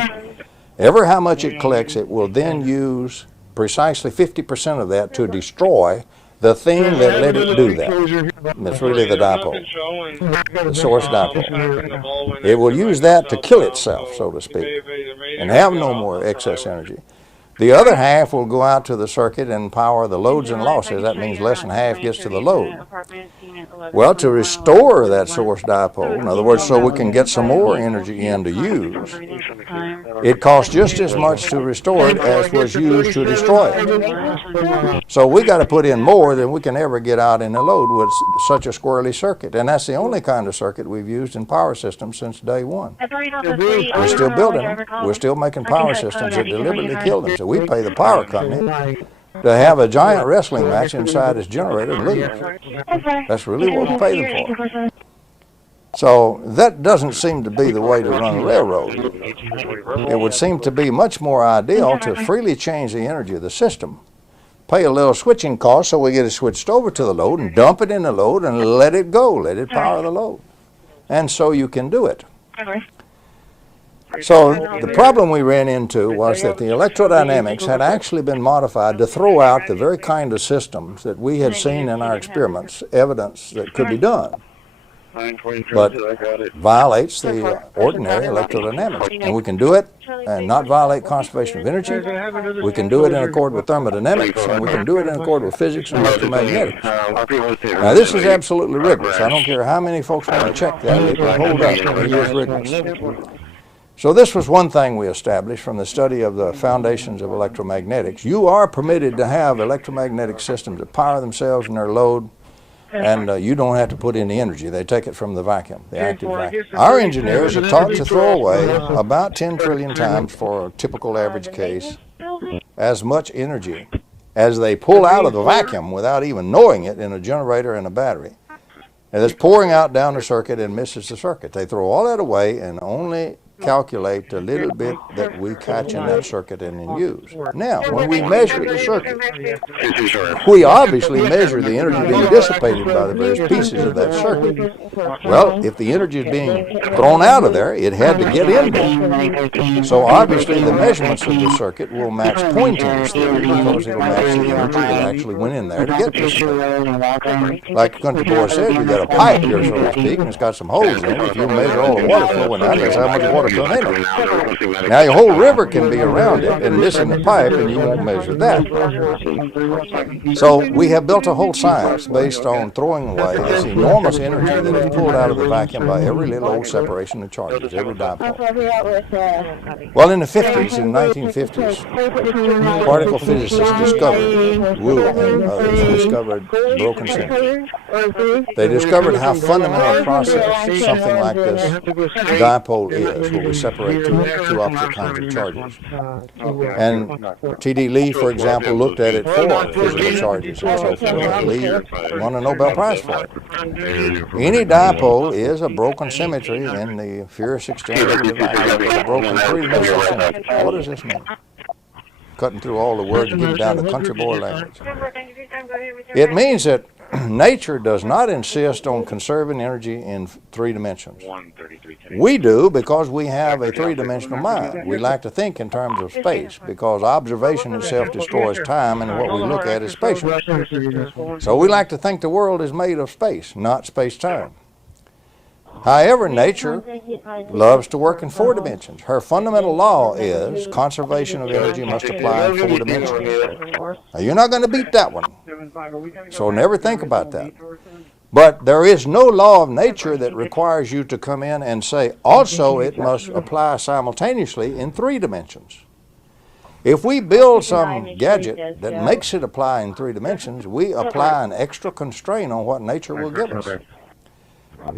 ever how much it collects, it will then use precisely 50% of that to destroy the thing that let it do that. It's really the dipole, the source dipole. It will use that to kill itself, so to speak, and have no more excess energy. The other half will go out to the circuit and power the loads and losses. That means less than half gets to the load. Well, to restore that source dipole, in other words, so we can get some more energy in to use, it costs just as much to restore it as was used to destroy it. So we got to put in more than we can ever get out in the load with such a squirrely circuit. And that's the only kind of circuit we've used in power systems since day one. We're still building them. We're still making power systems that deliberately kill them. So we pay the power company to have a giant wrestling match inside its generator and leave. That's really what we pay them for. So that doesn't seem to be the way to run a railroad. It would seem to be much more ideal to freely change the energy of the system, pay a little switching cost so we get it switched over to the load and dump it in the load and let it go, let it power the load. And so you can do it. So the problem we ran into was that the electrodynamics had actually been modified to throw out the very kind of systems that we had seen in our experiments, evidence that could be done, but violates the ordinary electrodynamics. And we can do it and not violate conservation of energy. We can do it in accord with thermodynamics, and we can do it in accord with physics and electromagnetics. Now this is absolutely rigorous. I don't care how many folks want to check that, it will hold up. It is rigorous. So this was one thing we established from the study of the foundations of electromagnetics. You are permitted to have electromagnetic systems that power themselves in their load, and you don't have to put in the energy. They take it from the vacuum, the active vacuum. Our engineers are taught to throw away about 10 trillion times for a typical average case as much energy as they pull out of the vacuum without even knowing it in a generator and a battery. And it's pouring out down the circuit and misses the circuit. They throw all that away and only calculate the little bit that we catch in that circuit and then use. Now, when we measure the circuit, we obviously measure the energy being dissipated by the various pieces of that circuit. Well, if the energy is being thrown out of there, it had to get in there. So obviously the measurements of the circuit will match Poynting's theory because it will match the energy that actually went in there to get dissipated. Like Country Boy said, you got a pipe here, so to speak, and it's got some holes in it. If you measure all the water flowing out, that's how much water come in it. Now your whole river can be around it and missing the pipe, and you won't measure that. So we have built a whole science based on throwing away this enormous energy that is pulled out of the vacuum by every little old separation of charges, every dipole. Well, in the 50s, in the 1950s, particle physicists discovered, Wu and others discovered broken symmetry. They discovered how fundamental a process something like this dipole is, where we separate two opposite kinds of charges. And T.D. Lee, for example, looked at it for physical charges and so forth. Lee won a Nobel Prize for it. Any dipole is a broken symmetry in the furious exchange of the vacuum. It's a broken three-dimensional symmetry. What does this mean? Cutting through all the words and getting down to country boy language. It means that nature does not insist on conserving energy in three dimensions. We do because we have a three-dimensional mind. We like to think in terms of space because observation itself destroys time, and what we look at is spatial. So we like to think the world is made of space, not space-time. However, nature loves to work in four dimensions. Her fundamental law is conservation of energy must apply in four dimensions. Now, you're not going to beat that one, so never think about that. But there is no law of nature that requires you to come in and say, also it must apply simultaneously in three dimensions. If we build some gadget that makes it apply in three dimensions, we apply an extra constraint on what nature will give us.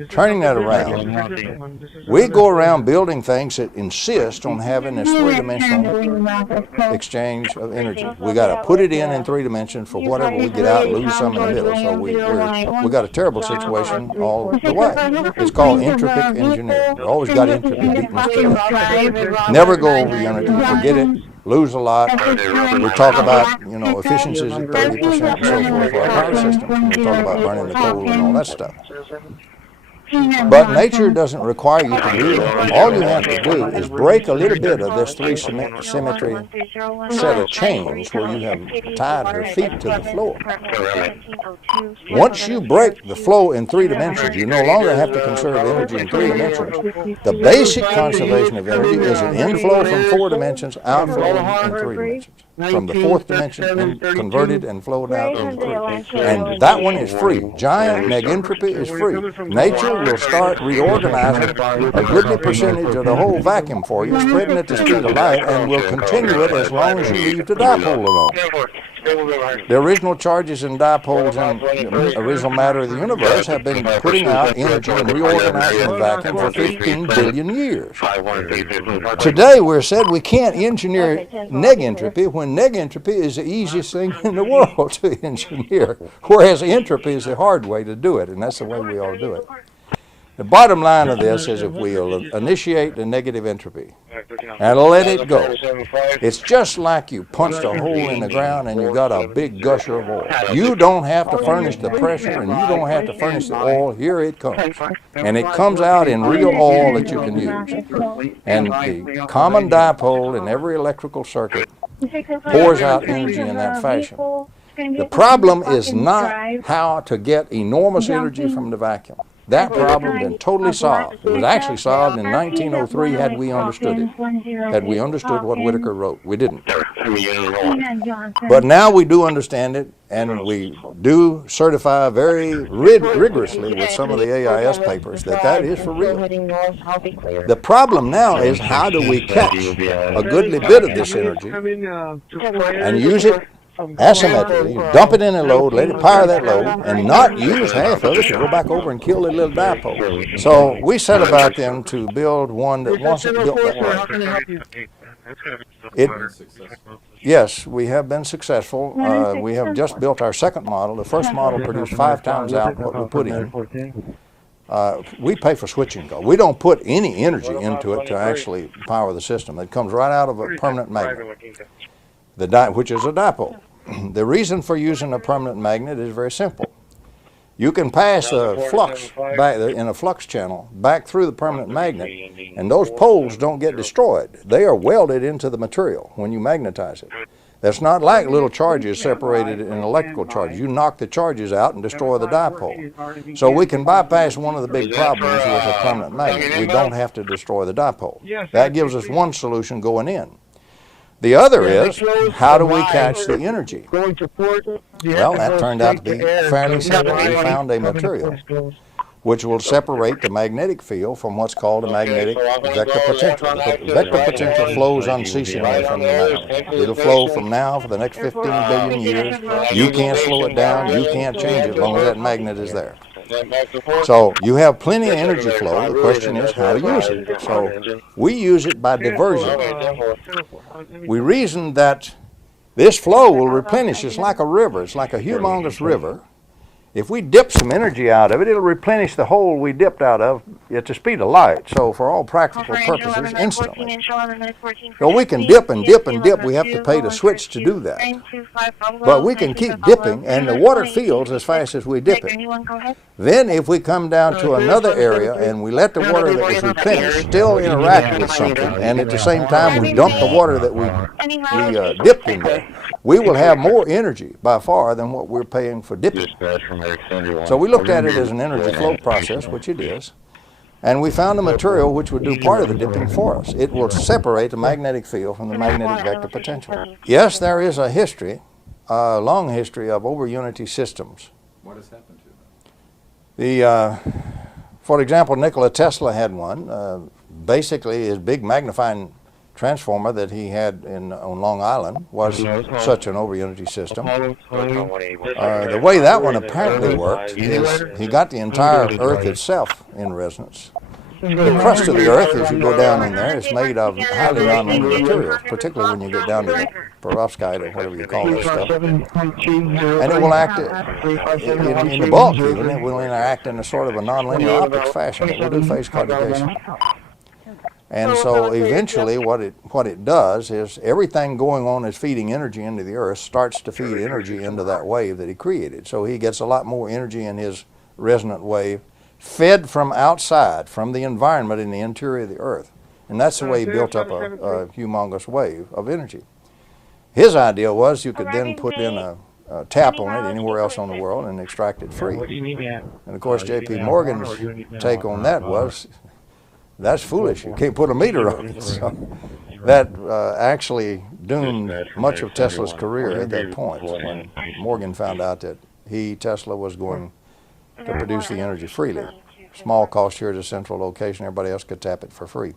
turning that around, we go around building things that insist on having this three-dimensional exchange of energy. We got to put it in 3 dimensions for whatever we get out, lose some in the middle. So we got a terrible situation all the way. It's called entropic engineering. We always got entropy beating us to death. Never go over unity, forget it, lose a lot. We talk about, efficiencies at 30% and so forth for our power systems. And we talk about burning the coal and all that stuff. But nature doesn't require you to do that. All you have to do is break a little bit of this three-symmetry set of chains where you have tied her feet to the floor. Once you break the flow in 3 dimensions, you no longer have to conserve energy in 3 dimensions. The basic conservation of energy is an inflow from 4 dimensions, outflow in 3 dimensions. From the 4th dimension, converted and flowed out in 3. And that one is free. Giant negentropy is free. Nature will start reorganizing a goodly percentage of the whole vacuum for you, spreading it at the speed of light, and will continue it as long as you leave the dipole alone. The original charges and dipoles in the original matter of the universe have been putting out energy and reorganizing the vacuum for 15 billion years. Today we're said we can't engineer negentropy when negentropy is the easiest thing in the world to engineer, whereas entropy is the hard way to do it, and that's the way we ought to do it. The bottom line of this is if we'll initiate the negative entropy and let it go, it's just like you punched a hole in the ground and you got a big gusher of oil. You don't have to furnish the pressure and you don't have to furnish the oil. Here it comes. And it comes out in real oil that you can use. And the common dipole in every electrical circuit pours out energy in that fashion. The problem is not how to get enormous energy from the vacuum. That problem has been totally solved. It was actually solved in 1903 had we understood it. Had we understood what Whittaker wrote. We didn't. But now we do understand it, and we do certify very rigorously with some of the AIS papers that is for real. The problem now is how do we catch a goodly bit of this energy and use it asymmetrically, dump it in a load, let it power that load, and not use half of it to go back over and kill the little dipole. So we set about then to build one that wasn't built that way. Yes, we have been successful. We have just built our second model. The first model produced 5 times out what we put in. We pay for switching costs. We don't put any energy into it to actually power the system. It comes right out of a permanent magnet, which is a dipole. The reason for using a permanent magnet is very simple. You can pass a flux back in a flux channel back through the permanent magnet, and those poles don't get destroyed. They are welded into the material when you magnetize it. That's not like little charges separated in electrical charges. You knock the charges out and destroy the dipole. So we can bypass one of the big problems with a permanent magnet. We don't have to destroy the dipole. That gives us one solution going in. The other is, how do we catch the energy? Well, that turned out to be fairly simple. We found a material which will separate the magnetic field from what's called a magnetic vector potential. The vector potential flows unceasingly from the magnet. It'll flow from now for the next 15 billion years. You can't slow it down. You can't change it as long as that magnet is there. So you have plenty of energy flow. The question is how to use it. So we use it by diversion. We reason that this flow will replenish. It's like a river. It's like a humongous river. If we dip some energy out of it, it'll replenish the hole we dipped out of at the speed of light. So for all practical purposes, instantly. So we can dip and dip and dip. We have to pay to switch to do that. But we can keep dipping, and the water fills as fast as we dip it. Then if we come down to another area and we let the water that was replenished still interact with something, and at the same time we dump the water that we dipped in there, we will have more energy by far than what we're paying for dipping. So we looked at it as an energy flow process, which it is, and we found a material which would do part of the dipping for us. It will separate the magnetic field from the magnetic vector potential. Yes, there is a history, a long history of over-unity systems. What has happened to them? For example, Nikola Tesla had one. Basically, his big magnifying transformer that he had on Long Island was such an over-unity system. The way that one apparently worked is he got the entire Earth itself in resonance. The crust of the Earth, as you go down in there, is made of highly nonlinear materials, particularly when you get down to the perovskite or whatever you call this stuff. And it will act in the bulk even. It will interact in a sort of a nonlinear optics fashion. It will do phase conjugation. And so eventually what it does is everything going on is feeding energy into the Earth starts to feed energy into that wave that he created. So he gets a lot more energy in his resonant wave fed from outside, from the environment in the interior of the Earth. And that's the way he built up a humongous wave of energy. His idea was you could then put in a tap on it anywhere else on the world and extract it free. And of course J.P. Morgan's take on that was, that's foolish, you can't put a meter on it. So that actually doomed much of Tesla's career at that point, when Morgan found out that Tesla was going to produce the energy freely. Small cost here at a central location, everybody else could tap it for free.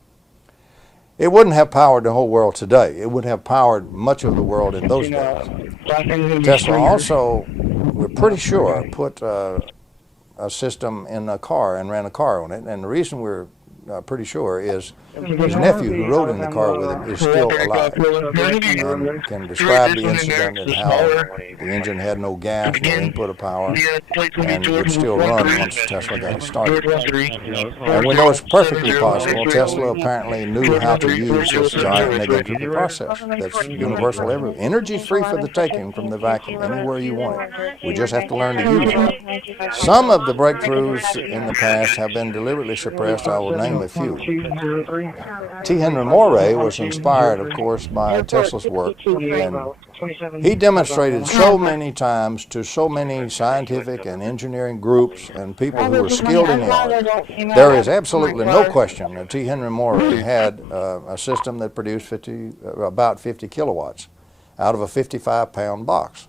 It wouldn't have powered the whole world today. It would have powered much of the world in those days. Tesla also, we're pretty sure, put a system in a car and ran a car on it. And the reason we're pretty sure is his nephew who rode in the car with him is still alive and can describe the incident and how the engine had no gas, no input of power, and would still run once Tesla got it started. And we know it's perfectly possible. Tesla apparently knew how to use this giant negative entropy process that's universal everywhere. Energy's free for the taking from the vacuum anywhere you want it. We just have to learn to use it. Some of the breakthroughs in the past have been deliberately suppressed. I will name a few. T. Henry Moray was inspired, of course, by Tesla's work, and he demonstrated so many times to so many scientific and engineering groups and people who were skilled in the art. There is absolutely no question that T. Henry Moray had a system that produced about 50 kilowatts out of a 55-pound box.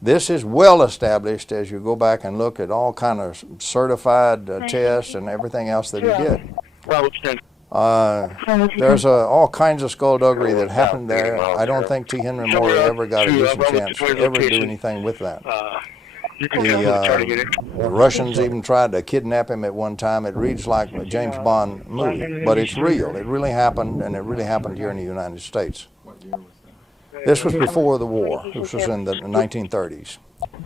This is well established as you go back and look at all kind of certified tests and everything else that he did. There's all kinds of skullduggery that happened there. I don't think T. Henry Moray ever got a decent chance to ever do anything with that. The Russians even tried to kidnap him at one time. It reads like a James Bond movie, but it's real. It really happened, and it really happened here in the United States. This was before the war. This was in the 1930s.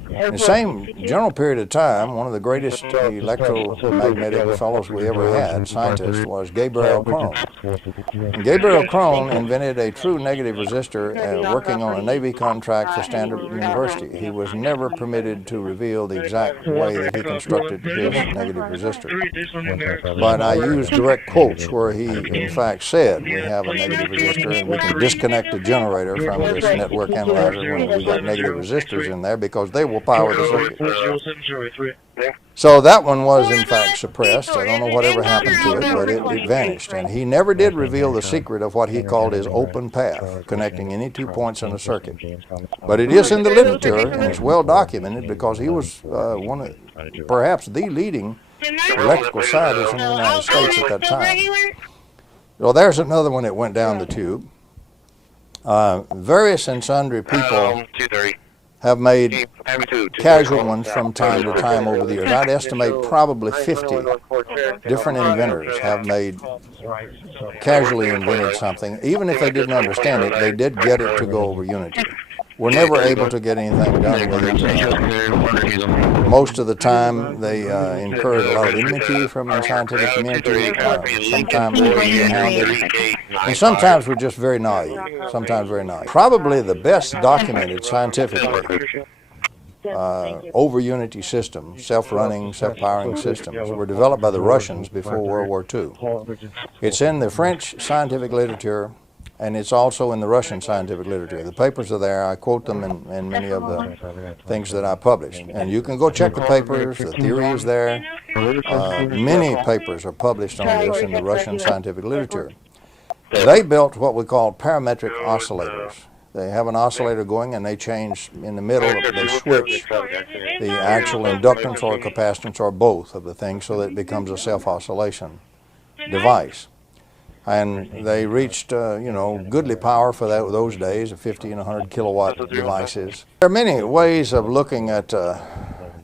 In the same general period of time, one of the greatest electromagnetic fellows we ever had, scientist, was Gabriel Krohn. And Gabriel Krohn invented a true negative resistor working on a Navy contract for Stanford University. He was never permitted to reveal the exact way that he constructed his negative resistor. But I use direct quotes where he, in fact, said, we have a negative resistor and we can disconnect the generator from this network analyzer when we got negative resistors in there because they will power the circuit. So that one was in fact suppressed. I don't know whatever happened to it, but it vanished. And he never did reveal the secret of what he called his open path, connecting any 2 points in a circuit. But it is in the literature, and it's well documented because he was perhaps the leading electrical scientist in the United States at that time. Well, there's another one that went down the tube. Various and sundry people have made casual ones from time to time over the years. I'd estimate probably 50 different inventors have casually invented something. Even if they didn't understand it, they did get it to go over unity. We're never able to get anything done with it. Most of the time, they incurred a lot of enmity from the scientific community. Sometimes they were even-handed. And sometimes we're just very naive. Sometimes very naive. Probably the best documented scientifically over-unity systems, self-running, self-powering systems, were developed by the Russians before World War II. It's in the French scientific literature, and it's also in the Russian scientific literature. The papers are there. I quote them in many of the things that I publish. And you can go check the papers. The theory is there. Many papers are published on this in the Russian scientific literature. They built what we call parametric oscillators. They have an oscillator going and they change in the middle, they switch the actual inductance or capacitance or both of the things so that it becomes a self-oscillation device. And they reached, goodly power for those days, 50 and 100 kilowatt devices. There are many ways of looking at the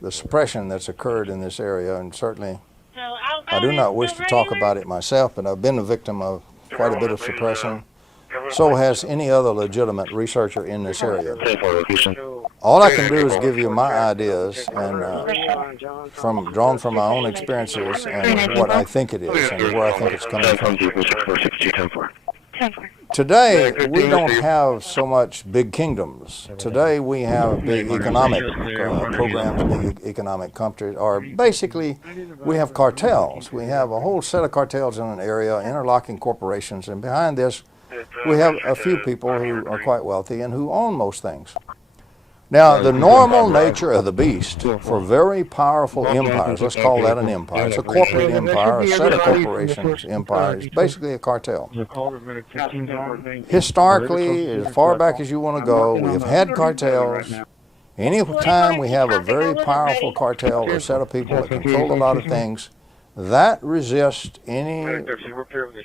suppression that's occurred in this area, and certainly I do not wish to talk about it myself, but I've been a victim of quite a bit of suppression. So has any other legitimate researcher in this area. All I can do is give you my ideas and drawn from my own experiences and what I think it is and where I think it's coming from. Today, we don't have so much big kingdoms. Today, we have big economic programs, big economic countries, or basically, we have cartels. We have a whole set of cartels in an area, interlocking corporations, and behind this, we have a few people who are quite wealthy and who own most things. Now, the normal nature of the beast for very powerful empires, let's call that an empire. It's a corporate empire, a set of corporations empire. It's basically a cartel. Historically, as far back as you want to go, we have had cartels. Any time we have a very powerful cartel or set of people that control a lot of things, that resists any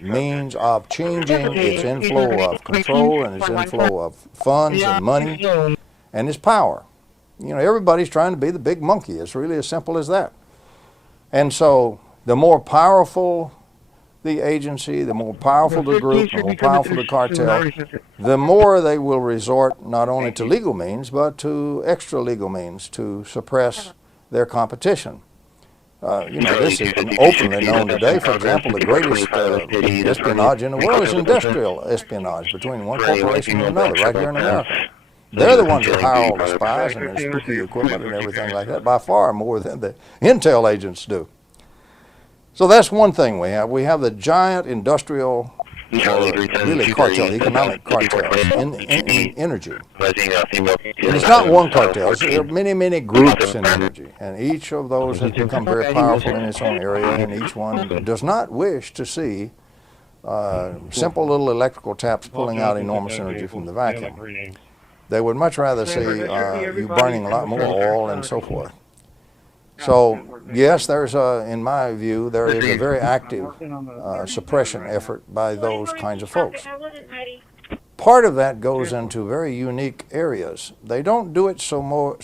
means of changing its inflow of control and its inflow of funds and money and its power. Everybody's trying to be the big monkey. It's really as simple as that. And so the more powerful the agency, the more powerful the group, the more powerful the cartel, the more they will resort not only to legal means, but to extra legal means to suppress their competition. This is openly known today. For example, the greatest espionage in the world is industrial espionage between one corporation and another, right here in America. They're the ones that hire all the spies and their spooky equipment and everything like that, by far more than the intel agents do. So that's one thing we have. We have the giant industrial, really cartel, economic cartels in energy. And it's not one cartel. There are many, many groups in energy. And each of those has become very powerful in its own area, and each one does not wish to see simple little electrical taps pulling out enormous energy from the vacuum. They would much rather see you burning a lot more oil and so forth. So, yes, in my view, there is a very active suppression effort by those kinds of folks. Part of that goes into very unique areas. They don't do it so much.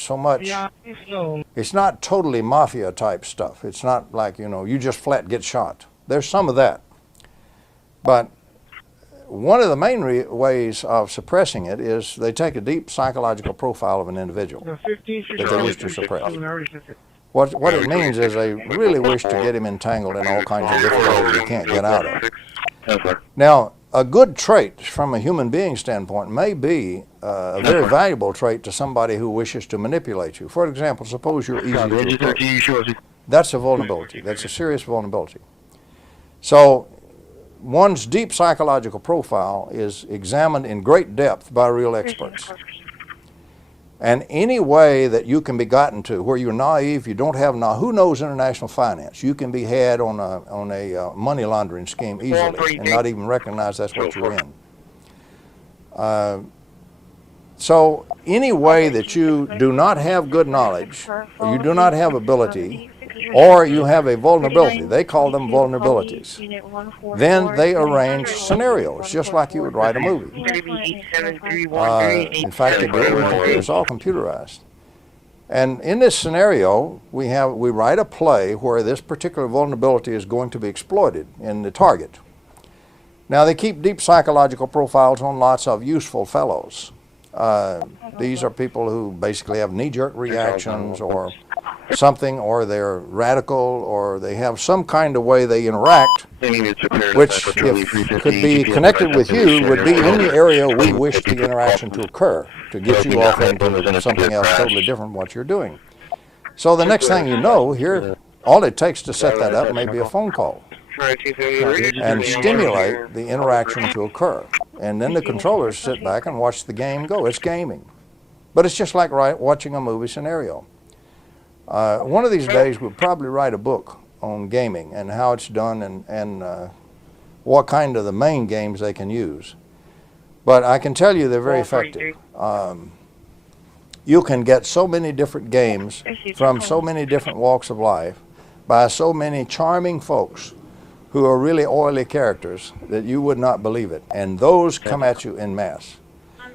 It's not totally mafia type stuff. It's not like, you just flat get shot. There's some of that. But one of the main ways of suppressing it is they take a deep psychological profile of an individual that they wish to suppress. What it means is they really wish to get him entangled in all kinds of different ways he can't get out of. Now, a good trait from a human being standpoint may be a very valuable trait to somebody who wishes to manipulate you. For example, suppose you're easy to approach. That's a vulnerability. That's a serious vulnerability. So one's deep psychological profile is examined in great depth by real experts. And any way that you can be gotten to where you're naive, you don't have who knows international finance, you can be had on a money laundering scheme easily and not even recognize that's what you're in. So any way that you do not have good knowledge, or you do not have ability, or you have a vulnerability, they call them vulnerabilities, then they arrange scenarios, just like you would write a movie. In fact, they do it with computers. It's all computerized. And in this scenario, we write a play where this particular vulnerability is going to be exploited in the target. Now, they keep deep psychological profiles on lots of useful fellows. These are people who basically have knee-jerk reactions or something, or they're radical, or they have some kind of way they interact, which, if could be connected with you, would be in the area we wish the interaction to occur, to get you off into something else totally different from what you're doing. So the next thing you know, here, all it takes to set that up may be a phone call and stimulate the interaction to occur. And then the controllers sit back and watch the game go. It's gaming. But it's just like watching a movie scenario. One of these days we'll probably write a book on gaming and how it's done and what kind of the main games they can use. But I can tell you they're very effective. You can get so many different games from so many different walks of life by so many charming folks who are really oily characters that you would not believe it. And those come at you en masse.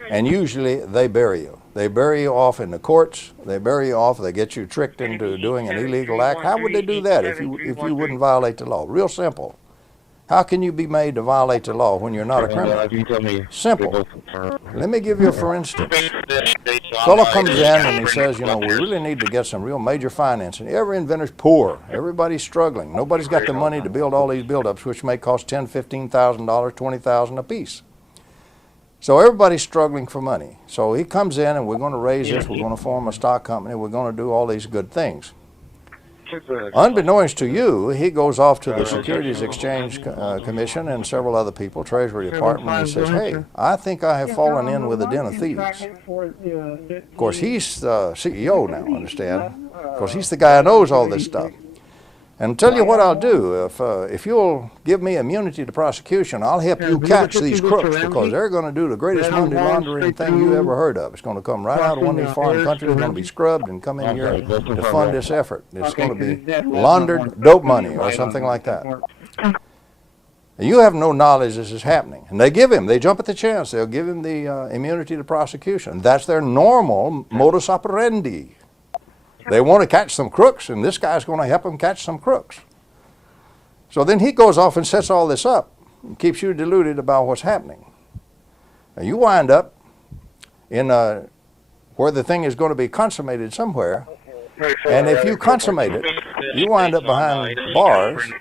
And usually they bury you. They bury you off in the courts. They bury you off. They get you tricked into doing an illegal act. How would they do that if you wouldn't violate the law? Real simple. How can you be made to violate the law when you're not a criminal? Simple. Let me give you a for instance. Fellow comes in and he says, you know, we really need to get some real major financing. Every inventor's poor. Everybody's struggling. Nobody's got the money to build all these build-ups, which may cost $10,000, $15,000, $20,000 a piece. So everybody's struggling for money. So he comes in and we're going to raise this, we're going to form a stock company, we're going to do all these good things. Unbeknownst to you, he goes off to the Securities Exchange Commission and several other people, Treasury Department, and he says, hey, I think I have fallen in with a den of thieves. Of course, he's the CEO now, understand? Of course, he's the guy who knows all this stuff. And tell you what I'll do, if you'll give me immunity to prosecution, I'll help you catch these crooks, because they're going to do the greatest money laundering thing you ever heard of. It's going to come right out of one of these foreign countries, it's going to be scrubbed and come in here to fund this effort. It's going to be laundered dope money or something like that. You have no knowledge this is happening. And they jump at the chance, they'll give him the immunity to prosecution. That's their normal modus operandi. They want to catch some crooks, and this guy's going to help them catch some crooks. So then he goes off and sets all this up and keeps you deluded about what's happening. Now you wind up in where the thing is going to be consummated somewhere, and if you consummate it, you wind up behind bars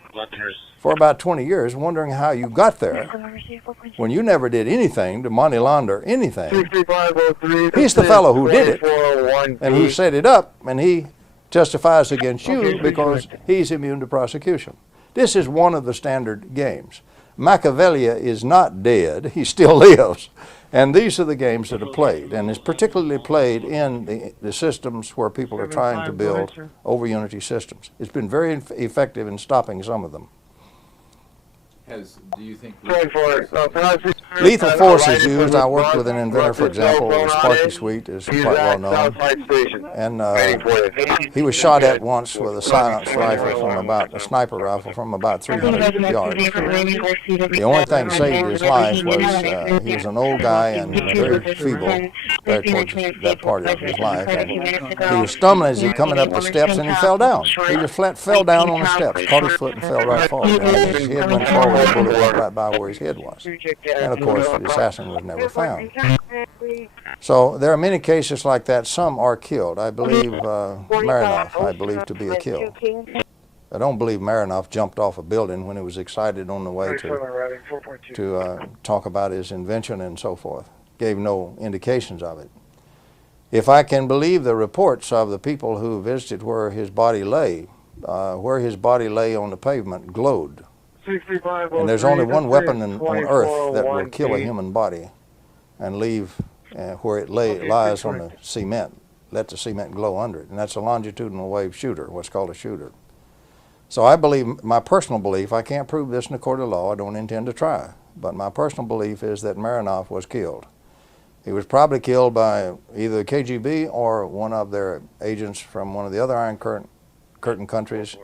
for about 20 years wondering how you got there when you never did anything to money launder anything. He's the fellow who did it and who set it up, and he testifies against you because he's immune to prosecution. This is one of the standard games. Machiavelli is not dead, he still lives. And these are the games that are played, and it's particularly played in the systems where people are trying to build over-unity systems. It's been very effective in stopping some of them. Do you think lethal force is used? I worked with an inventor, for example, Sparky Sweet is quite well known, and he was shot at once with a silenced rifle a sniper rifle from about 300 yards. The only thing that saved his life was he was an old guy and very feeble there towards that part of his life. And he was stumbling as he coming up the steps, and he fell down. He just flat fell down on the steps, caught his foot and fell right forward. And his head went forward. The bullet went right by where his head was. And of course, the assassin was never found. So there are many cases like that. Some are killed. I believe Marinoff, I believe to be a kill. I don't believe Marinoff jumped off a building when he was excited on the way to talk about his invention and so forth. Gave no indications of it. If I can believe the reports of the people who visited where his body lay on the pavement glowed. And there's only one weapon on earth that will kill a human body and leave where it lies on the cement, let the cement glow under it. And that's a longitudinal wave shooter, what's called a shooter. So I believe, my personal belief, I can't prove this in a court of law, I don't intend to try, but my personal belief is that Marinoff was killed. He was probably killed by either the KGB or one of their agents from one of the other Iron Curtain countries,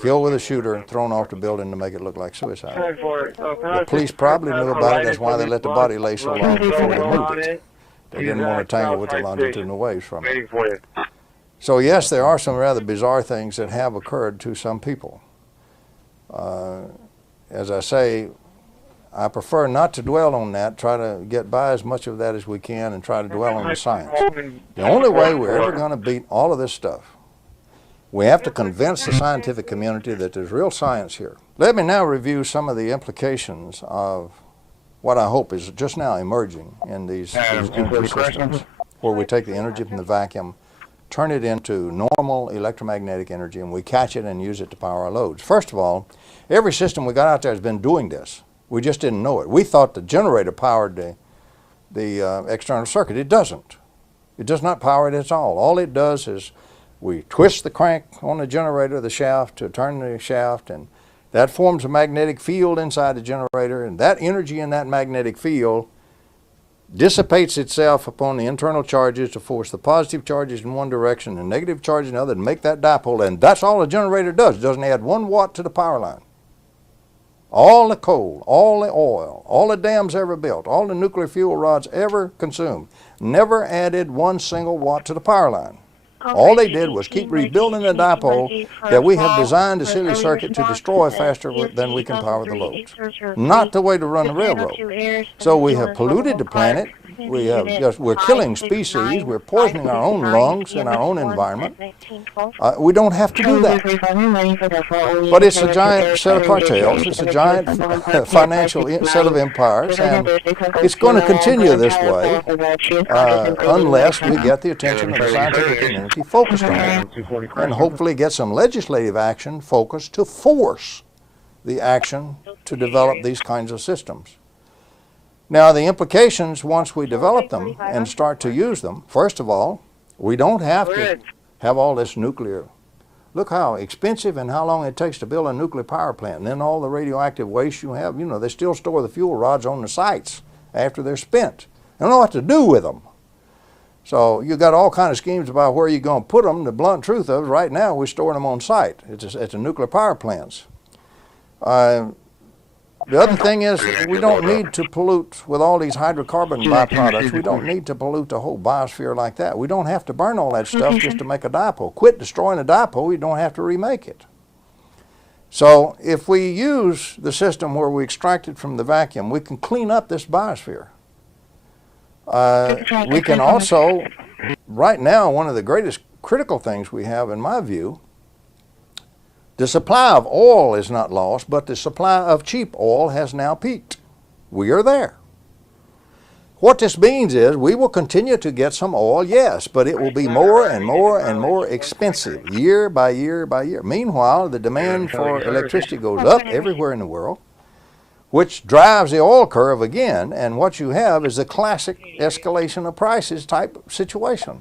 killed with a shooter and thrown off the building to make it look like suicide. The police probably knew about it. That's why they let the body lay so long before they moved it. They didn't want to tangle with the longitudinal waves from it. So yes, there are some rather bizarre things that have occurred to some people. As I say, I prefer not to dwell on that, try to get by as much of that as we can and try to dwell on the science. The only way we're ever going to beat all of this stuff, we have to convince the scientific community that there's real science here. Let me now review some of the implications of what I hope is just now emerging in these energy systems, where we take the energy from the vacuum, turn it into normal electromagnetic energy, and we catch it and use it to power our loads. First of all, every system we got out there has been doing this. We just didn't know it. We thought the generator powered the external circuit. It doesn't. It does not power it at all. All it does is we twist the crank on the generator, the shaft, to turn the shaft, and that forms a magnetic field inside the generator, and that energy in that magnetic field dissipates itself upon the internal charges to force the positive charges in one direction and negative charges in the other and make that dipole, and that's all a generator does. It doesn't add 1 watt to the power line. all the coal, all the oil, all the dams ever built, all the nuclear fuel rods ever consumed, never added 1 single watt to the power line. All they did was keep rebuilding the dipole that we have designed the city circuit to destroy faster than we can power the loads. Not the way to run the railroad. So we have polluted the planet. We're killing species. We're poisoning our own lungs and our own environment. We don't have to do that. But it's a giant set of cartels. It's a giant financial set of empires, and it's going to continue this way unless we get the attention of the scientific community focused on it, and hopefully get some legislative action focused to force the action to develop these kinds of systems. Now, the implications once we develop them and start to use them, first of all, we don't have to have all this nuclear. Look how expensive and how long it takes to build a nuclear power plant. And then all the radioactive waste you have, they still store the fuel rods on the sites after they're spent. They don't know what to do with them. So you got all kind of schemes about where you're going to put them. The blunt truth of it, right now, we're storing them on site at the nuclear power plants. The other thing is, we don't need to pollute with all these hydrocarbon byproducts. We don't need to pollute the whole biosphere like that. We don't have to burn all that stuff just to make a dipole. Quit destroying a dipole, you don't have to remake it. So if we use the system where we extract it from the vacuum, we can clean up this biosphere. We can also, right now, one of the greatest critical things we have, in my view, the supply of oil is not lost, but the supply of cheap oil has now peaked. We are there. What this means is we will continue to get some oil, yes, but it will be more and more and more expensive year by year by year. Meanwhile, the demand for electricity goes up everywhere in the world, which drives the oil curve again, and what you have is the classic escalation of prices type situation.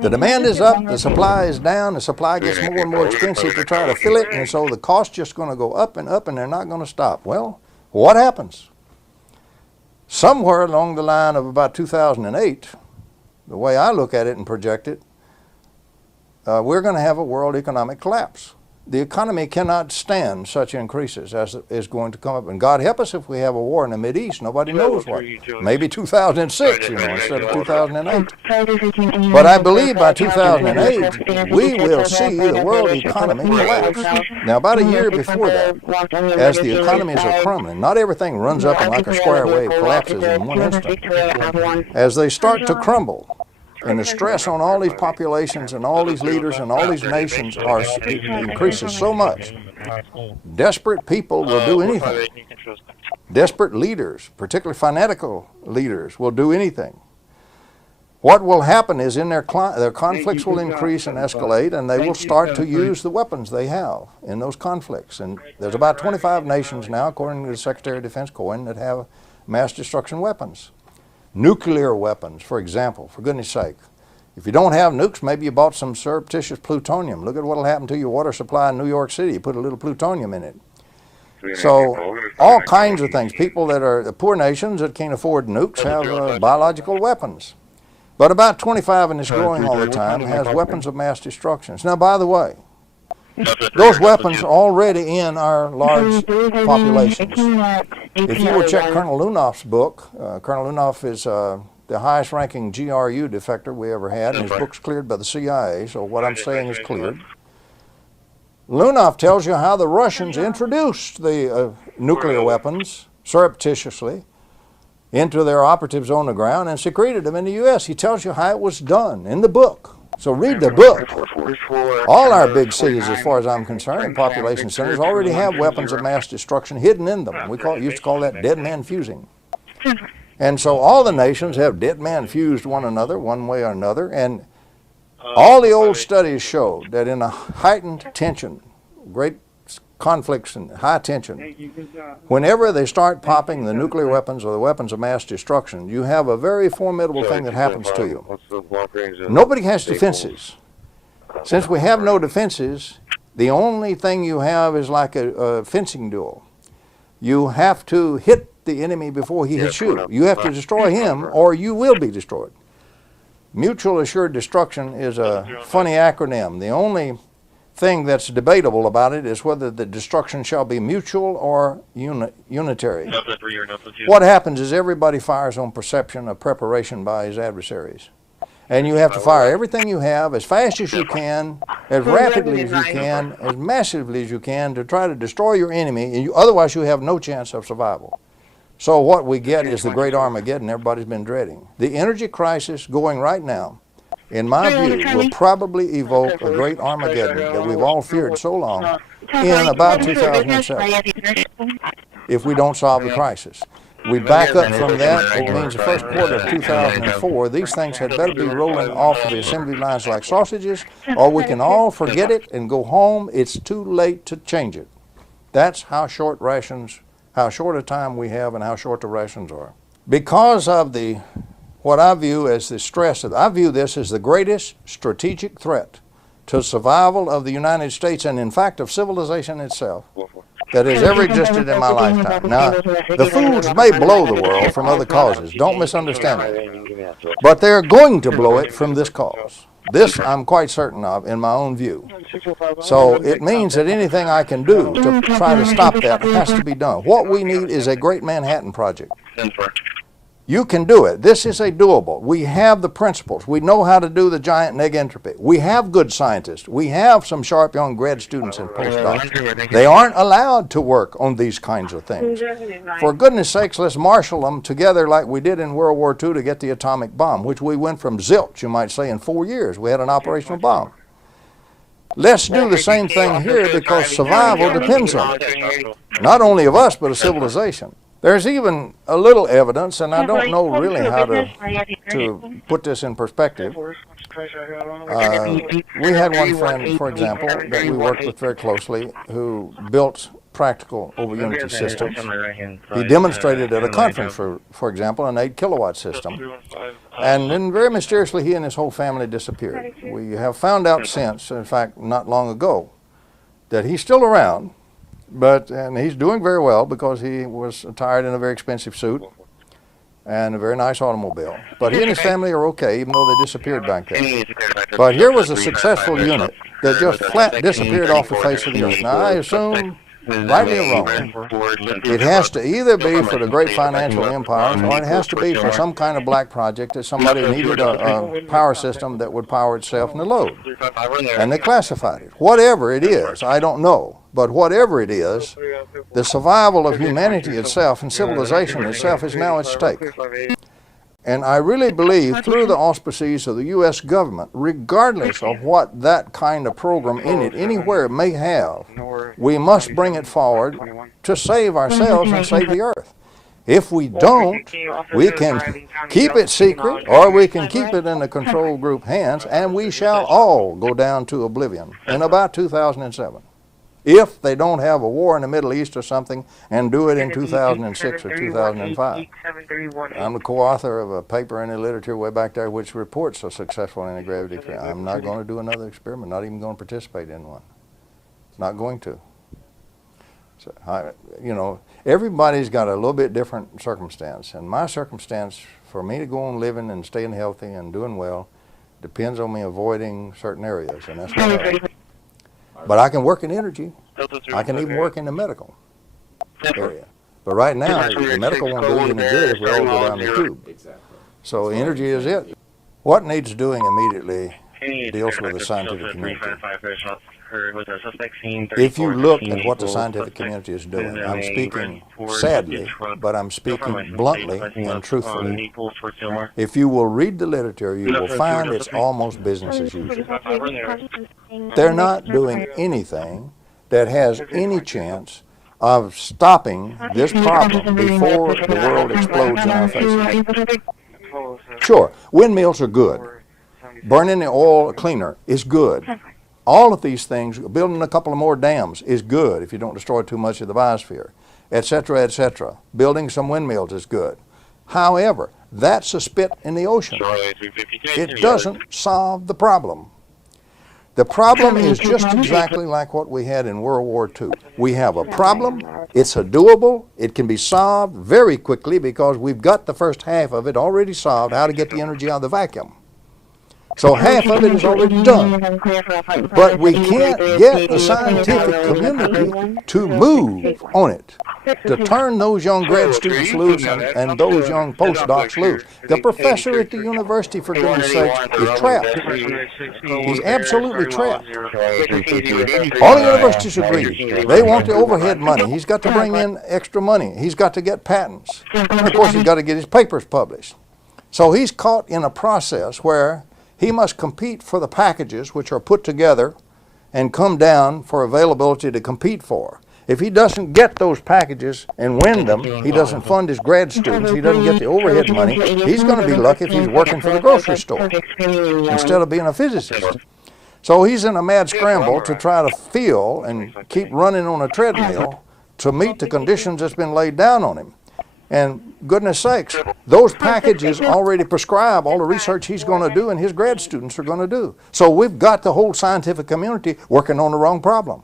The demand is up, the supply is down, the supply gets more and more expensive to try to fill it, and so the cost just going to go up, and they're not going to stop. Well, what happens? Somewhere along the line of about 2008, the way I look at it and project it, we're going to have a world economic collapse. The economy cannot stand such increases as is going to come up. And God help us if we have a war in the Mideast. Nobody knows what. Maybe 2006, instead of 2008. But I believe by 2008, we will see the world economy collapse. Now, about a year before that, as the economies are crumbling, not everything runs up and like a square wave collapses in one instant. As they start to crumble, and the stress on all these populations and all these leaders and all these nations increases so much. Desperate people will do anything. Desperate leaders, particularly fanatical leaders, will do anything. What will happen is their conflicts will increase and escalate, and they will start to use the weapons they have in those conflicts. And there's about 25 nations now, according to the Secretary of Defense Cohen, that have mass destruction weapons. Nuclear weapons, for example, for goodness sake. If you don't have nukes, maybe you bought some surreptitious plutonium. Look at what will happen to your water supply in New York City. You put a little plutonium in it. So all kinds of things. People that are the poor nations that can't afford nukes have biological weapons. But about 25, and it's growing all the time, has weapons of mass destruction. Now, by the way, those weapons are already in our large populations. If you will check Colonel Lunoff's book, Colonel Lunoff is the highest ranking GRU defector we ever had, and his book's cleared by the CIA, so what I'm saying is cleared. Lunoff tells you how the Russians introduced the nuclear weapons surreptitiously into their operatives on the ground and secreted them in the U.S. He tells you how it was done in the book. So read the book. All our big cities, as far as I'm concerned, and population centers already have weapons of mass destruction hidden in them. We used to call that dead man fusing. And so all the nations have dead man fused one another, one way or another, and all the old studies showed that in a heightened tension, great conflicts and high tension, whenever they start popping the nuclear weapons or the weapons of mass destruction, you have a very formidable thing that happens to you. Nobody has defenses. Since we have no defenses, the only thing you have is like a fencing duel. You have to hit the enemy before he hits you. You have to destroy him or you will be destroyed. Mutual assured destruction is a funny acronym. The only thing that's debatable about it is whether the destruction shall be mutual or unitary. What happens is everybody fires on perception of preparation by his adversaries. And you have to fire everything you have as fast as you can, as rapidly as you can, as massively as you can to try to destroy your enemy, and otherwise you have no chance of survival. So what we get is the great Armageddon everybody's been dreading. The energy crisis going right now, in my view, will probably evoke a great Armageddon that we've all feared so long in about 2007, if we don't solve the crisis. We back up from that, it means the first quarter of 2004, these things had better be rolling off the assembly lines like sausages, or we can all forget it and go home. It's too late to change it. That's how short a time we have and how short the rations are. Because of what I view as the stress, I view this as the greatest strategic threat to survival of the United States and in fact of civilization itself that has ever existed in my lifetime. Now, the fools may blow the world from other causes, don't misunderstand me, but they're going to blow it from this cause. This I'm quite certain of in my own view. So it means that anything I can do to try to stop that has to be done. What we need is a great Manhattan Project. You can do it. This is a doable. We have the principles. We know how to do the giant neg entropy. We have good scientists. We have some sharp young grad students and postdocs. They aren't allowed to work on these kinds of things. For goodness sakes, let's marshal them together like we did in World War II to get the atomic bomb, which we went from zilch, you might say, in 4 years. We had an operational bomb. Let's do the same thing here because survival depends on it. Not only of us, but of civilization. There's even a little evidence, and I don't know really how to put this in perspective. We had one friend, for example, that we worked with very closely who built practical over unity systems. He demonstrated at a conference, for example, an 8-kilowatt system. And then very mysteriously, he and his whole family disappeared. We have found out since, in fact, not long ago, that he's still around. And he's doing very well because he was attired in a very expensive suit and a very nice automobile. But he and his family are okay, even though they disappeared back then. But here was a successful unit that just flat disappeared off the face of the earth. Now, I assume, rightly or wrongly, it has to either be for the great financial empires or it has to be for some kind of black project that somebody needed a power system that would power itself in the load. And they classified it. Whatever it is, I don't know. But whatever it is, the survival of humanity itself and civilization itself is now at stake. And I really believe through the auspices of the U.S. government, regardless of what that kind of program in it anywhere may have, we must bring it forward to save ourselves and save the earth. If we don't, we can keep it secret or we can keep it in the control group hands and we shall all go down to oblivion in about 2007. If they don't have a war in the Middle East or something and do it in 2006 or 2005. I'm the co-author of a paper in the literature way back there which reports a successful anti-gravity experiment. I'm not going to do another experiment, not even going to participate in one. Not going to. So, everybody's got a little bit different circumstance. And my circumstance, for me to go on living and staying healthy and doing well, depends on me avoiding certain areas. And that's what I do. But I can work in energy. I can even work in the medical area. But right now, the medical won't do any good if we all go down the tube. So energy is it. What needs doing immediately deals with the scientific community. If you look at what the scientific community is doing, I'm speaking sadly, but I'm speaking bluntly and truthfully. If you will read the literature, you will find it's almost business as usual. They're not doing anything that has any chance of stopping this problem before the world explodes in our faces. Sure, windmills are good. Burning the oil cleaner is good. All of these things, building a couple of more dams is good if you don't destroy too much of the biosphere, etc., etc. Building some windmills is good. However, that's a spit in the ocean. It doesn't solve the problem. The problem is just exactly like what we had in World War II. We have a problem, it's a doable, it can be solved very quickly because we've got the first half of it already solved, how to get the energy out of the vacuum. So half of it is already done. But we can't get the scientific community to move on it, to turn those young grad students loose and those young postdocs loose. The professor at the university, for goodness sakes, is trapped. He's absolutely trapped. All the universities agree. They want the overhead money. He's got to bring in extra money. He's got to get patents. Of course, he's got to get his papers published. So he's caught in a process where he must compete for the packages which are put together and come down for availability to compete for. If he doesn't get those packages and win them, he doesn't fund his grad students, he doesn't get the overhead money, he's going to be lucky if he's working for the grocery store instead of being a physicist. So he's in a mad scramble to try to feel and keep running on a treadmill to meet the conditions that's been laid down on him. And goodness sakes, those packages already prescribe all the research he's going to do and his grad students are going to do. So we've got the whole scientific community working on the wrong problem.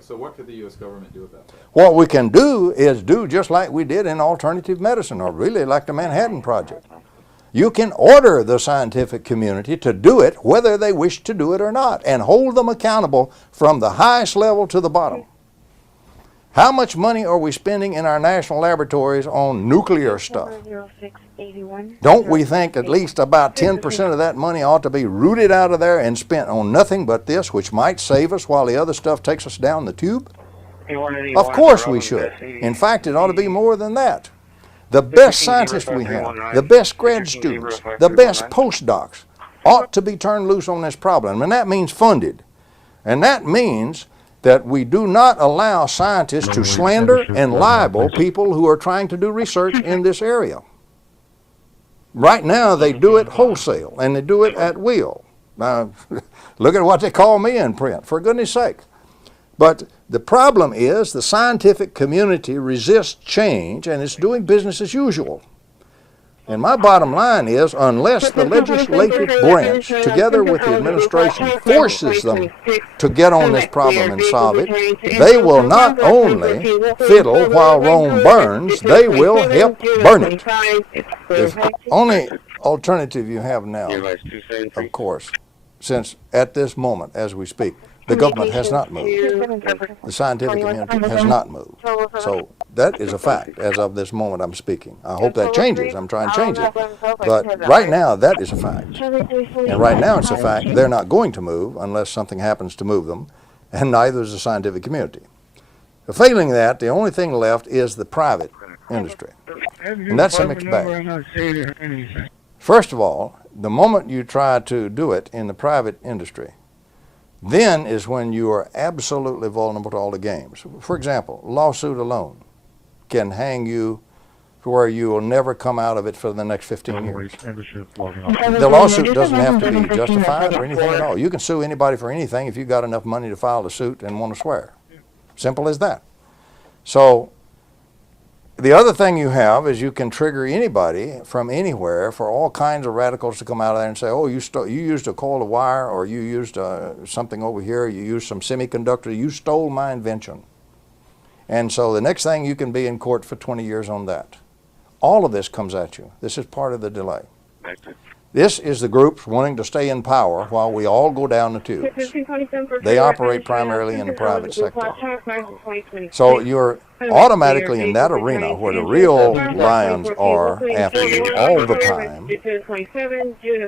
So what could the U.S. government do about that? What we can do is do just like we did in alternative medicine, or really like the Manhattan Project. You can order the scientific community to do it whether they wish to do it or not, and hold them accountable from the highest level to the bottom. How much money are we spending in our national laboratories on nuclear stuff? Don't we think at least about 10% of that money ought to be rooted out of there and spent on nothing but this, which might save us while the other stuff takes us down the tube? Of course we should. In fact, it ought to be more than that. The best scientists we have, the best grad students, the best postdocs ought to be turned loose on this problem, and that means funded. And that means that we do not allow scientists to slander and libel people who are trying to do research in this area. Right now they do it wholesale and they do it at will. Now, look at what they call me in print, for goodness sake. But the problem is the scientific community resists change and it's doing business as usual. And my bottom line is, unless the legislative branch, together with the administration, forces them to get on this problem and solve it, they will not only fiddle while Rome burns, they will help burn it. The only alternative you have now, of course, since at this moment, as we speak, the government has not moved. The scientific community has not moved. So that is a fact as of this moment I'm speaking. I hope that changes. I'm trying to change it. But right now, that is a fact. And right now it's a fact they're not going to move unless something happens to move them, and neither is the scientific community. Failing that, the only thing left is the private industry. And that's a mixed bag. First of all, the moment you try to do it in the private industry, then is when you are absolutely vulnerable to all the games. For example, lawsuit alone can hang you to where you will never come out of it for the next 15 years. The lawsuit doesn't have to be justified or anything at all. You can sue anybody for anything if you've got enough money to file a suit and want to swear. Simple as that. So the other thing you have is you can trigger anybody from anywhere for all kinds of radicals to come out of there and say, oh, you used a coil of wire, or you used something over here, you used some semiconductor, you stole my invention. And so the next thing, you can be in court for 20 years on that. All of this comes at you. This is part of the delay. This is the groups wanting to stay in power while we all go down the tubes. They operate primarily in the private sector. So you're automatically in that arena where the real lions are after you all the time.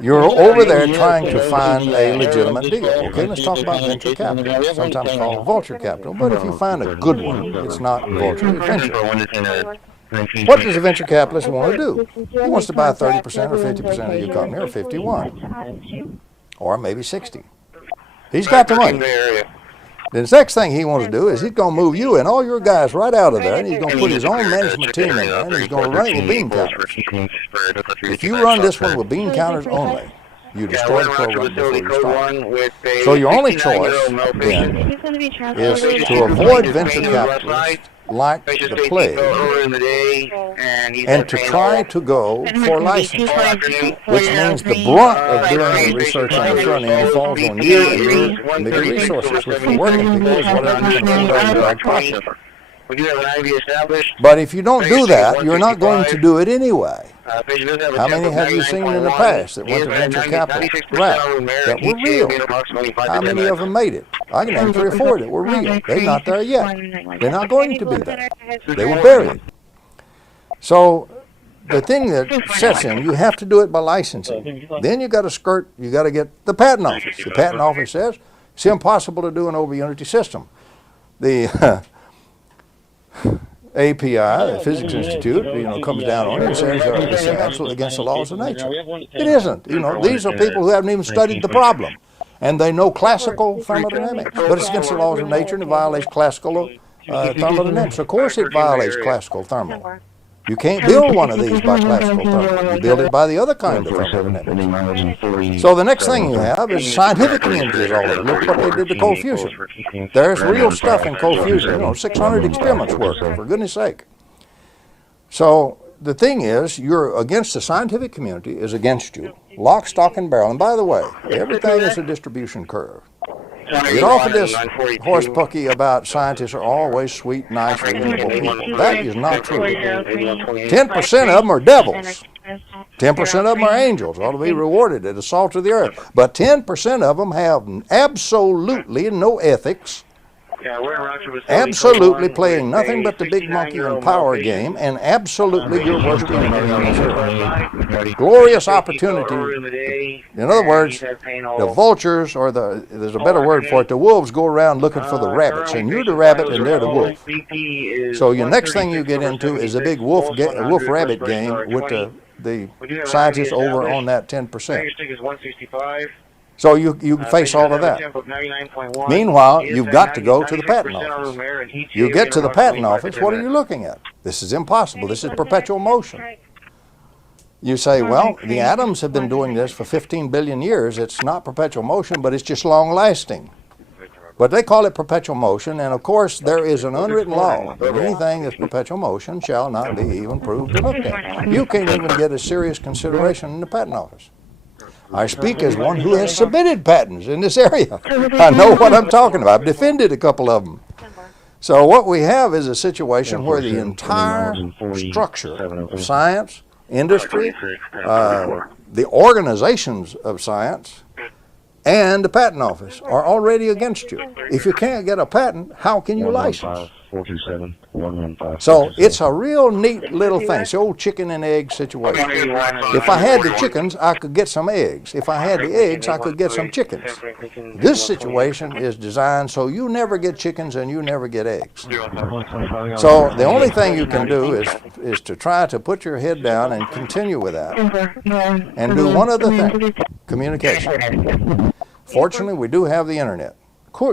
You're over there trying to find a legitimate deal. Okay, let's talk about venture capital, sometimes called vulture capital. But if you find a good one, it's not vulture, it's venture. What does a venture capitalist want to do? He wants to buy 30% or 50% of your company, or 51, or maybe 60. He's got the money. The next thing he wants to do is he's going to move you and all your guys right out of there, and he's going to put his own management team in there, and he's going to run it with bean counters. If you run this one with bean counters only, you destroy the program before you start. So your only choice, then, is to avoid venture capitalists like the plague, and to try to go for licensing, which means the brunt of doing the research on the front end falls on you and your limited resources, which for working people is whatever you can afford out of your back pocket. But if you don't do that, you're not going to do it anyway. How many have you seen in the past that went to venture capital route that were real? How many of them made it? I can name 3 or 4 that were real. They're not there yet. They're not going to be there. They were buried. So the thing that sets in, you have to do it by licensing. Then you got to get the patent office. The patent office says it's impossible to do an over-unity system. The API, the Physics Institute, comes down on it and says it's absolutely against the laws of nature. It isn't. These are people who haven't even studied the problem, and they know classical thermodynamics, but it's against the laws of nature and it violates classical thermodynamics. Of course, it violates classical thermal. You can't build one of these by classical thermal. You build it by the other kind of thermodynamics. So the next thing you have is scientific community is all over. Look what they did to cold fusion. There's real stuff in cold fusion. 600 experiments worth, for goodness sake. So the thing is, you're against the scientific community is against you. Lock, stock, and barrel. And by the way, everything is a distribution curve. Get off of this horse pucky about scientists are always sweet, nice, reasonable people. That is not true. 10% of them are devils. 10% of them are angels, ought to be rewarded at the salt of the earth. But 10% of them have absolutely no ethics, absolutely playing nothing but the big monkey and power game, and absolutely your worst enemy on this earth. Glorious opportunity. In other words, the vultures, or there's a better word for it, the wolves go around looking for the rabbits, and you're the rabbit and they're the wolf. So your next thing you get into is a big wolf-rabbit game with the scientists over on that 10%. So you face all of that. Meanwhile, you've got to go to the patent office. You get to the patent office, what are you looking at? This is impossible. This is perpetual motion. You say, well, the atoms have been doing this for 15 billion years. It's not perpetual motion, but it's just long-lasting. But they call it perpetual motion, and of course there is an unwritten law that anything that's perpetual motion shall not be even proved or looked at. You can't even get a serious consideration in the patent office. I speak as one who has submitted patents in this area. I know what I'm talking about. I've defended a couple of them. So what we have is a situation where the entire structure of science, industry, the organizations of science, and the patent office are already against you. If you can't get a patent, how can you license? So it's a real neat little thing. It's the old chicken and egg situation. If I had the chickens, I could get some eggs. If I had the eggs, I could get some chickens. This situation is designed so you never get chickens and you never get eggs. So the only thing you can do is to try to put your head down and continue with that. And do one other thing, communication. Fortunately, we do have the internet.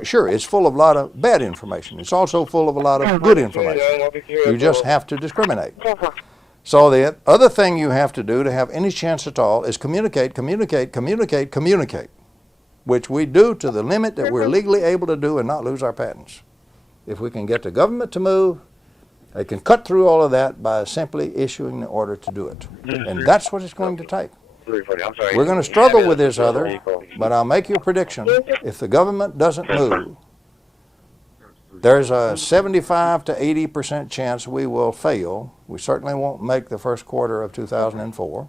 Sure, it's full of a lot of bad information. It's also full of a lot of good information. You just have to discriminate. So the other thing you have to do to have any chance at all is communicate, which we do to the limit that we're legally able to do and not lose our patents. If we can get the government to move, they can cut through all of that by simply issuing the order to do it. And that's what it's going to take. We're going to struggle with this other, but I'll make you a prediction. If the government doesn't move, there's a 75 to 80% chance we will fail. We certainly won't make the first quarter of 2004.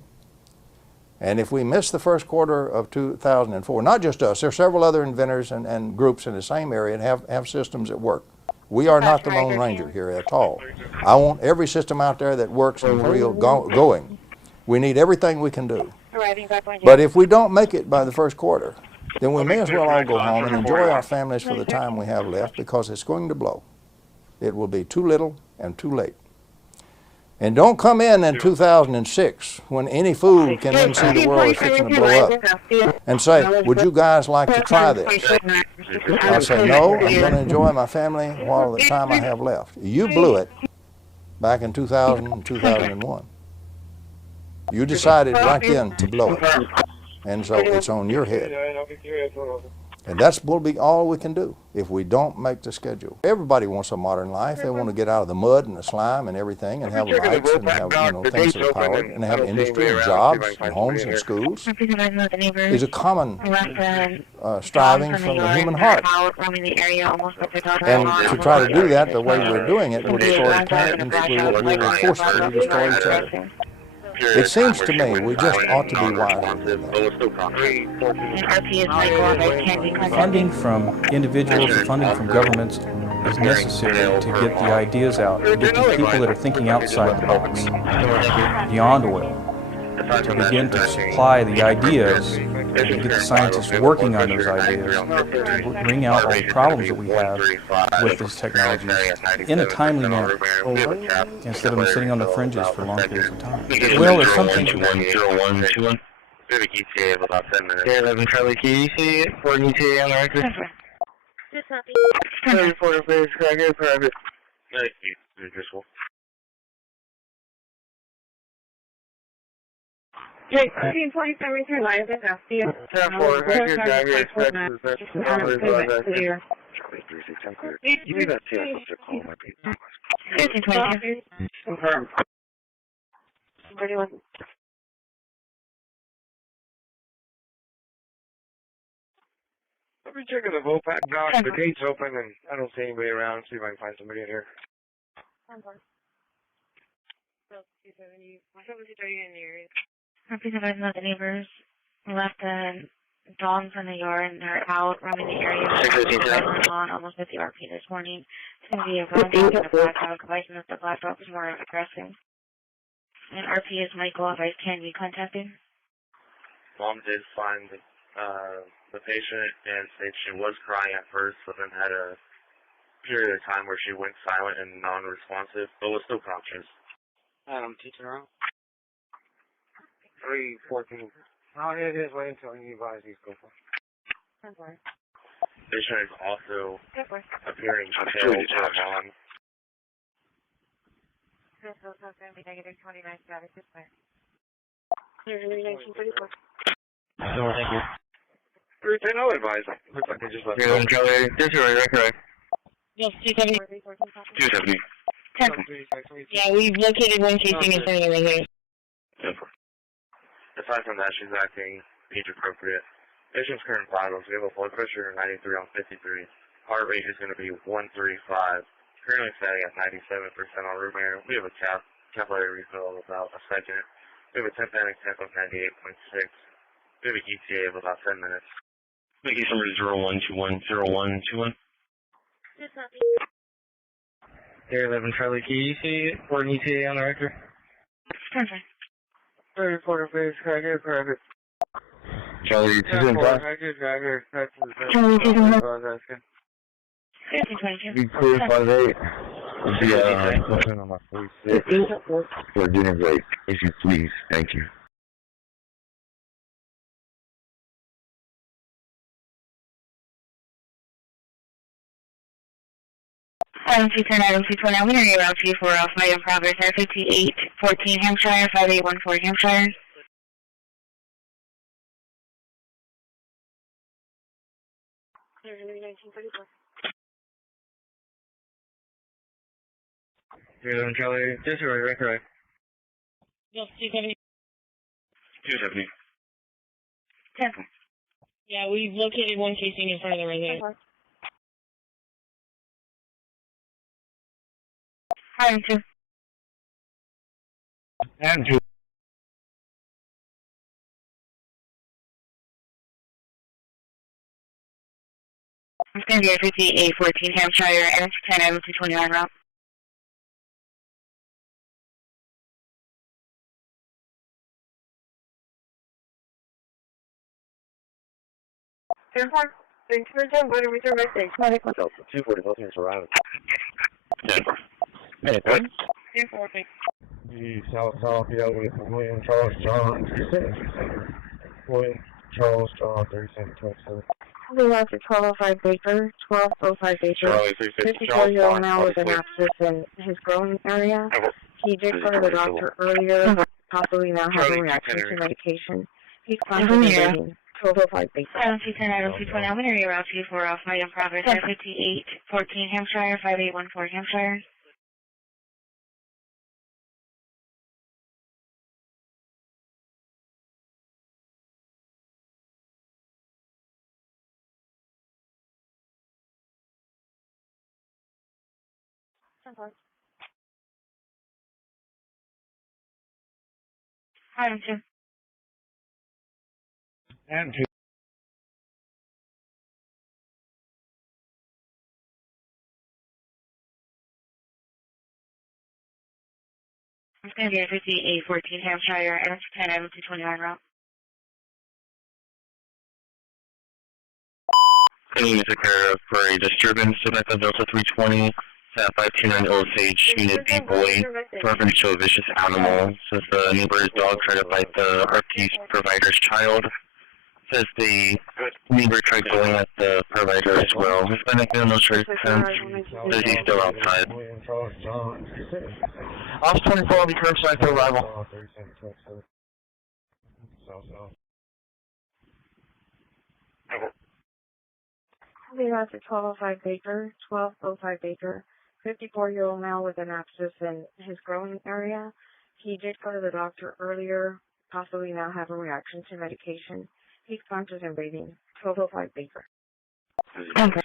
And if we miss the first quarter of 2004, not just us, there are several other inventors and groups in the same area and have systems that work. We are not the Lone Ranger here at all. I want every system out there that works and is real going. We need everything we can do. But if we don't make it by the first quarter, then we may as well all go home and enjoy our families for the time we have left, because it's going to blow. It will be too little and too late. And don't come in 2006 when any fool can then see the world is fixing to blow up and say, would you guys like to try this? I'll say, no, I'm going to enjoy my family while the time I have left. You blew it back in 2000 and 2001. You decided right then to blow it, and so it's on your head. And that will be all we can do if we don't make the schedule. Everybody wants a modern life. They want to get out of the mud and the slime and everything, and have rights and have things that are powered, and have industry and jobs and homes and schools. It's a common striving from the human heart. And to try to do that the way we're doing it will destroy the planet, and we will forcefully destroy each other. It seems to me we just ought to be wiser than that. Funding from individuals or funding from governments is necessary to get the ideas out, to get the people that are thinking outside the box, beyond oil, to begin to supply the ideas, and to get the scientists working on those ideas, to bring out all the problems that we have with these technologies in a timely manner, instead of them sitting on the fringes for long periods of time. Well, if something... Civic ETA of about 10 minutes. 11 Charlie, can you see it for an ETA on the record? 34 please, cracker, private. Thank you, visual. Jake, 1447 return live, that's after you. 10-4, cracker, driver, expenses, that's clear. You may not see us as a call, might be. Confirm. 31. Let me check in the Vopak dock. The gate's open and I don't see anybody around. See if I can find somebody in here. 270 in the area. Happy to advise the neighbors left the dogs in the yard and they're out roaming the area. On almost 50 RP this morning. It's going to be a brown dog and a black dog. Advising that the black dog is more aggressive. And RP is Michael. Advice can be contacted. Mom did find the patient and said she was crying at first, but then had a period of time where she went silent and non-responsive, but was still conscious. Teaching her out. 314. Oh, it is. Wait until you advise these people. Patient is also appearing pale to mom. This is going to be negative 29 status. This way. No, thank you. 310, I'll advise. Looks like they just left. Charlie, correct. Yes, 270. 270. Yeah, we've located one casing in front of the right here. Aside from that, she's acting age appropriate. Patient's current vitals, we have a blood pressure of 93 on 53. Heart rate is going to be 135. Currently standing at 97% on room air. We have a capillary refill of about a second. We have a tympanic temp of 98.6. We have an ETA of about 10 minutes. Thank you, number 01210121. 11 Charlie, can you see it for an ETA on the record? Perfect. 34 please, cracker, private. Charlie, 275. Cracker, Charlie, 275. 1522. Be clear 58. Nothing on my 46. We're doing great. If you please, thank you. Item 210, I'm going to reroute you for flight in progress at 5814 Hampshire, 5814 Hampshire. Charlie, this is right, correct. Yes, 270. 270. 10. Yeah, we've located one casing in front of the right here. Item 2. And 2. It's going to be a 5814 Hampshire, and 10 item 229 route. Thanks for the time, buddy. Return message. 240, both units arriving. 10. Minute, what? 240. You South with William Charles John. William Charles John, 3727. We have to 1205 Baker, 1205 Baker. Charlie, 54-year-old male with an abscess in his groin area. He did go to the doctor earlier, possibly now has a reaction to medication. He's constantly 1205 Baker. Item 210, item 220. I'm going to reroute you for flight in progress at 5814 Hampshire, 5814 Hampshire. I'm two. And two. It's going to be a 5814 Hampshire and it's 10 over 229 route. Any to care of for a disturbance of Delta 320, 529 Osage, Unit B boy, reference to a vicious animal. Says the neighbor's dog tried to bite the RP provider's child. Says the neighbor tried going at the provider as well. Hispanic male, no shirt, sense. Says he's still outside. Off 24 will be curbside for arrival. We have to 1205 Baker, 1205 Baker, 54-year-old male with an abscess in his growing area. He did go to the doctor earlier, possibly now have a reaction to medication. He's conscious and breathing. 1205 Baker. Okay.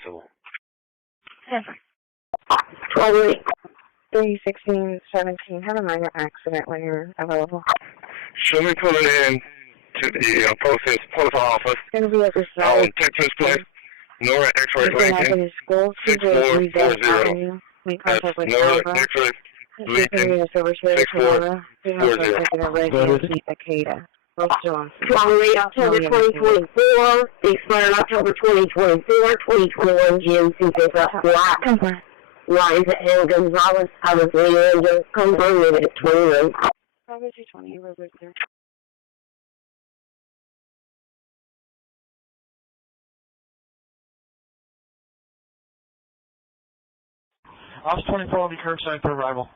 31617, had a minor accident when you're available. Show me pulling in to the post office. Going to be at the side. Texas Place, Nora X-ray Lincoln, School, 6440. We contact with Nora Alva. X-ray He's going to be a silver share 6440. a red AMC Akeda. Both still on. 28 October 2024, expired October 2024, 2021 GMC pickup black. Lines at Hale Gonzalez, out of Leander, confirmed at 29. Probably 220, we're good there. Off 24 will be curbside for arrival.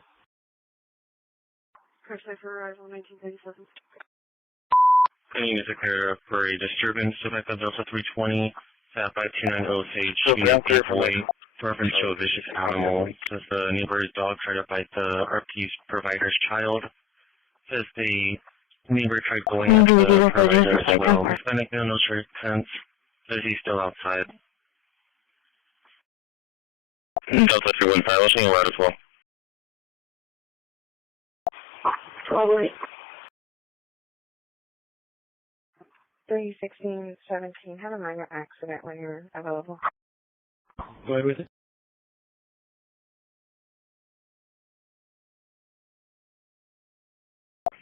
Curbside for arrival, 1937. Any to care for a disturbance of Delta 320, 529 Osage, Unit B boy, reference to a vicious animal. Says the neighbor's dog tried to bite the RP provider's child. Says the neighbor tried going at the provider as well. Hispanic male, no shirt, sense. Says he's still outside. Delta 315, listening around as well. Probably. 31617, had a minor accident when you're available. Go ahead with it.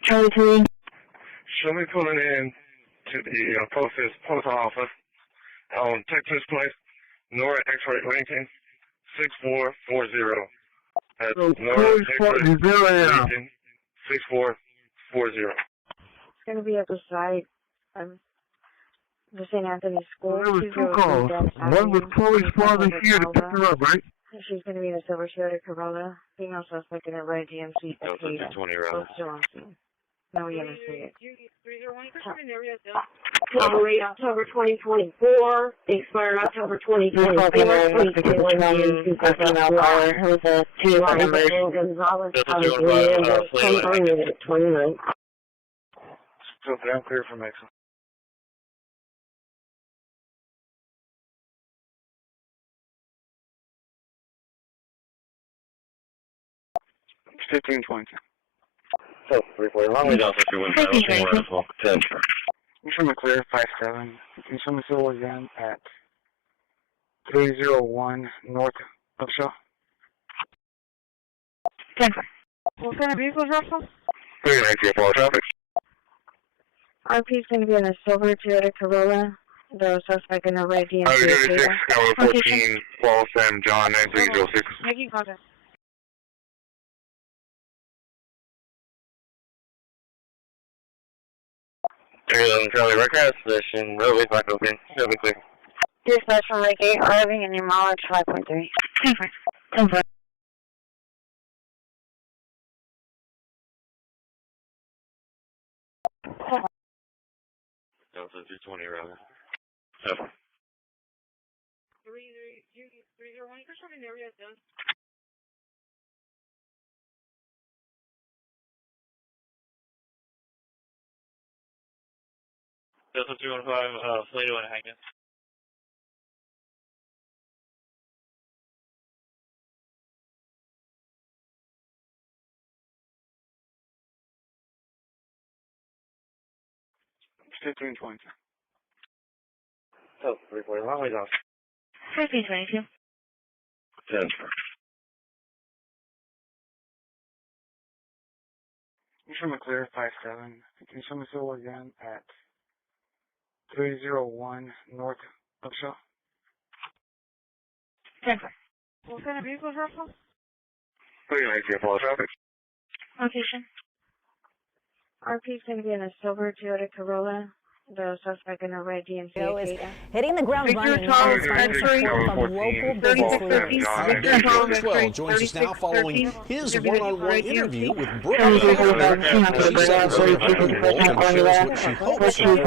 Charlie 3. Show me pulling in to the post office on Texas Place, Nora X-ray Lincoln, 6440. That's Nora X-ray Lincoln, 6440. It's going to be at the site of the St. Anthony School. There was two calls. One was Chloe's father here to pick her up, right? She's going to be in a silver Toyota Corolla. Female suspect in a red GMC Delta Akeda. 220 Both route. still on scene. No EMS needed. 28 October 2024, expired October 2024, 2021 GMC pickup black. It was a 2 lines at Hale Gonzalez, out of Leander, confirmed at 29. So I'm clear from exit. It's 1520. So, 340, long way Delta 315, listening around as well. 10. You show me clear, 57. Can you show me still again at 301 North Upshaw? 10. What kind of vehicle is that for? 394 traffic. RP is going to be in a silver Toyota Corolla. The suspect in a red GMC Highway Akeda. 36, Tower 14, Paul Sam John 9306. Making contact. Charlie, record position, roadway back open. Show me clear. Dispatch from Lake 8, arriving in your mileage 5.3. 10. Delta 220 rather. 7. 301, you can show me an area done. Delta 315, Plato and Hagen. 1520. Oh, reporting long ways off. 1522. 10. You show me clear 57. Can you show me still again at 301 North Upshaw? 10. What kind of vehicle is that for? 390, follow traffic. Location. RP is going to be in a silver Toyota Corolla. The suspect in a red GMC is hitting the ground running now with finding support from local business leaders. Big 12 joins us now following his one-on-one interview with Brooke Kaufman. She said it's a happy role and shares what she hopes will be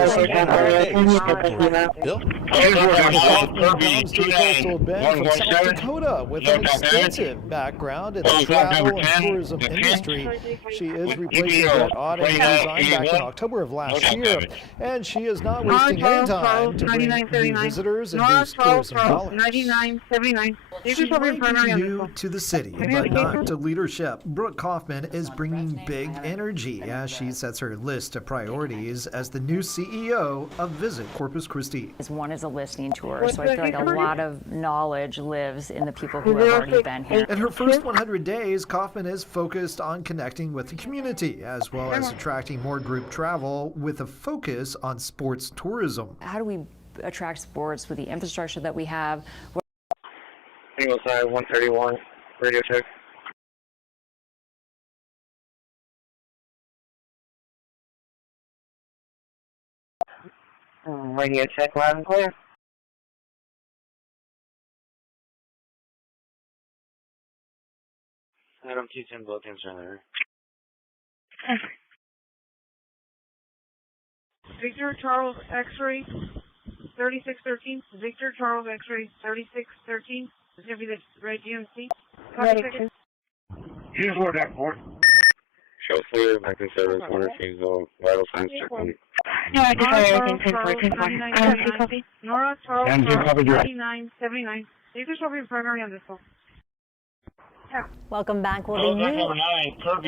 Bill? Comes to Coastal Bend from South Dakota with an extensive background in the travel and tourism industry. She is replacing Brett Ott, who resigned back in October of last year. And she is not wasting any time to bring new visitors and boost tourism dollars. 9979. She might be new to the city, but not to leadership. Brooke Kaufman is bringing big energy as she sets her list of priorities as the new CEO of Visit Corpus Christi. One is a listening tour, so I feel like a lot of knowledge lives in the people who have already been here. In her first 100 days, Kaufman is focused on connecting with the community, as well as attracting more group travel with a focus on sports tourism. How do we attract sports with the infrastructure that we have? Single side 131, radio check. Radio check, loud and clear. Adam 210, both ends are there. Victor Charles X-ray 3613. Victor Charles X-ray 3613. This is going to be the red GMC. Here's what that for. Show clear, back in service, water fees, vital signs check on. No, I just had everything 10-4, 10-4. Copy. Nora Charles 9979. Victor Charles primary on this one. Welcome back. Well,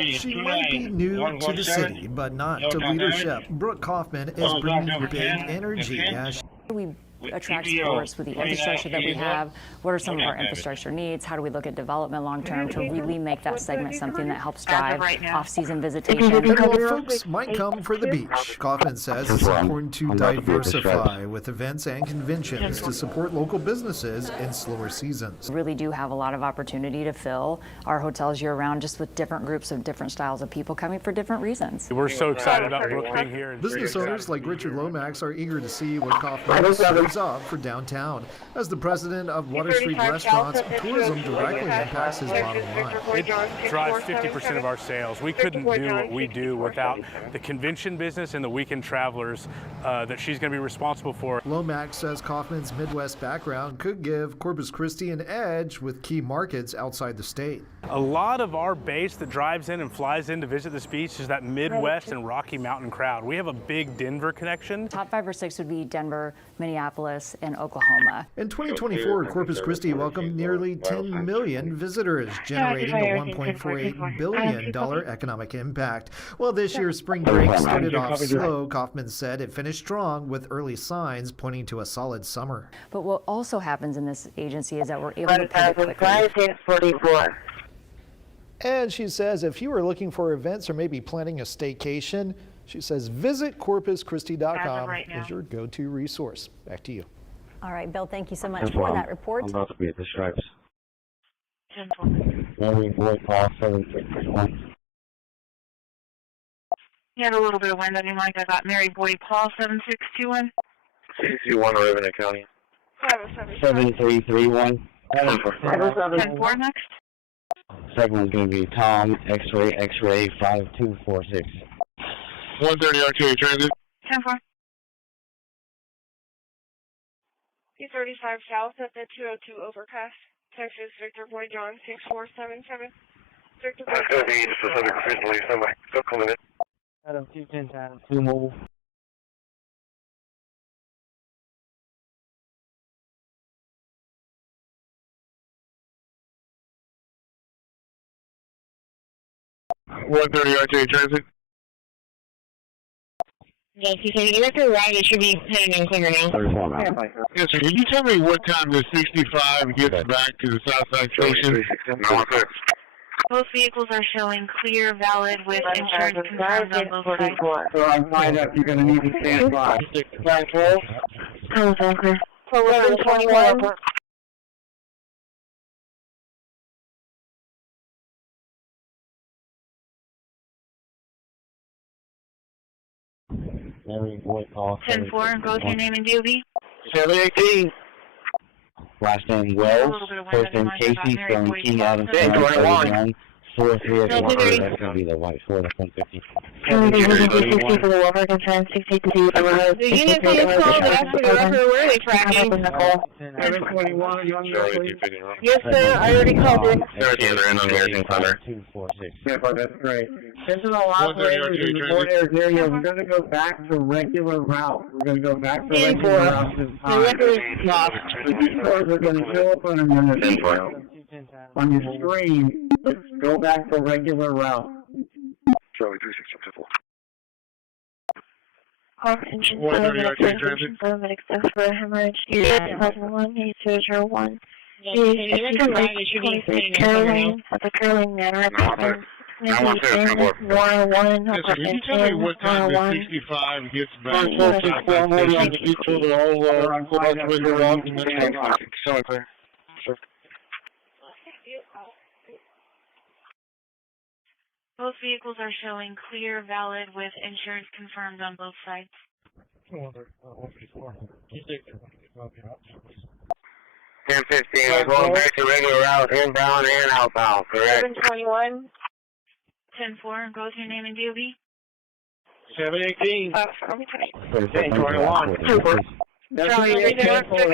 she might be new to the city, but not to leadership. Brooke Kaufman is bringing big energy as we attract sports with the infrastructure that we have. What are some of our infrastructure needs? How do we look at development long term to really make that segment something that helps drive off-season visitation? And while folks might come for the beach, Kaufman says it's important to diversify with events and conventions to support local businesses in slower seasons. We really do have a lot of opportunity to fill our hotels year-round just with different groups of different styles of people coming for different reasons. We're so excited about Brooke being here. Business owners like Richard Lomax are eager to see what Kaufman serves up for downtown. As the president of Water Street Restaurants, tourism directly impacts his bottom line. It drives 50% of our sales. We couldn't do what we do without the convention business and the weekend travelers that she's going to be responsible for. Lomax says Kaufman's Midwest background could give Corpus Christi an edge with key markets outside the state. A lot of our base that drives in and flies in to visit this beach is that Midwest and Rocky Mountain crowd. We have a big Denver connection. Top 5 or 6 would be Denver, Minneapolis, and Oklahoma. In 2024, Corpus Christi welcomed nearly 10 million visitors, generating a $1.48 billion economic impact. Well, this year's spring break started off slow. Kaufman said it finished strong with early signs pointing to a solid summer. But what also happens in this agency is that we're able to pivot quickly. And she says if you are looking for events or maybe planning a staycation, she says visit corpuschristi.com is your go-to resource. Back to you. All right, Bill, thank you so much for that report. I'm about to be at the Stripes. 10-4. You had a little bit of wind on your mic. I got Mary Boy Paul 7621. 621 Ravenna County. 7331. 10-4 next. Second one's going to be Tom X-ray 5246. 130 arterial transit. 10-4. P35 south at the 202 overpass. Texas Victor Boy John 6477. Victor Boy That's going to be specific officially. Somebody still calling it. Adam 210 Adam 2 mobile. One 30 arterial transit. Yes, you can get to the right. It should be heading in clear now. Yes, sir. Can you tell me what time the 65 gets back to the Southside Station? No, sir. Both vehicles are showing clear, valid, with insurance confirmed on both sides. So I'm fine up. You're going to need to stand by. 912? Telephone clear. 1121. Every boy call. 10-4, go with your name and DOB. 718. Last name Wells, first name Casey, from King Adams. 1021. 4-3 at Walker. That's going to be the white Ford F-150. 60 for the Walker, confirm 62 for the The units on this call, that's for the record, where are they tracking? 721, are you on the Charlie, keep hitting wrong. Yes, sir, I already called it. They're at the other end on the American Thunder. 246. Yeah, that's great. Sentinel operators in the Fort Ayers area, we're going to go back to regular route. We're going to go back to regular route this The time. record is lost. The detours are going to show up on on your screen. Let's go back to regular route. Charlie, 3624. Car engine paramedic stuff for hemorrhage. 2001, 8201. Caroline at the Caroline Manor apartment. I want to say it's more. 101. Yes, sir. Can you tell me what time the 65 gets back to the Southside Station? So they're all go back to regular route and then Charlie, clear. Sure. Both vehicles are showing clear, valid, with insurance confirmed on both sides. 1015, we're going back to regular route, inbound and outbound, correct? 721. 10-4, go with your name and DOB. 718. 1021. Charlie, I just want to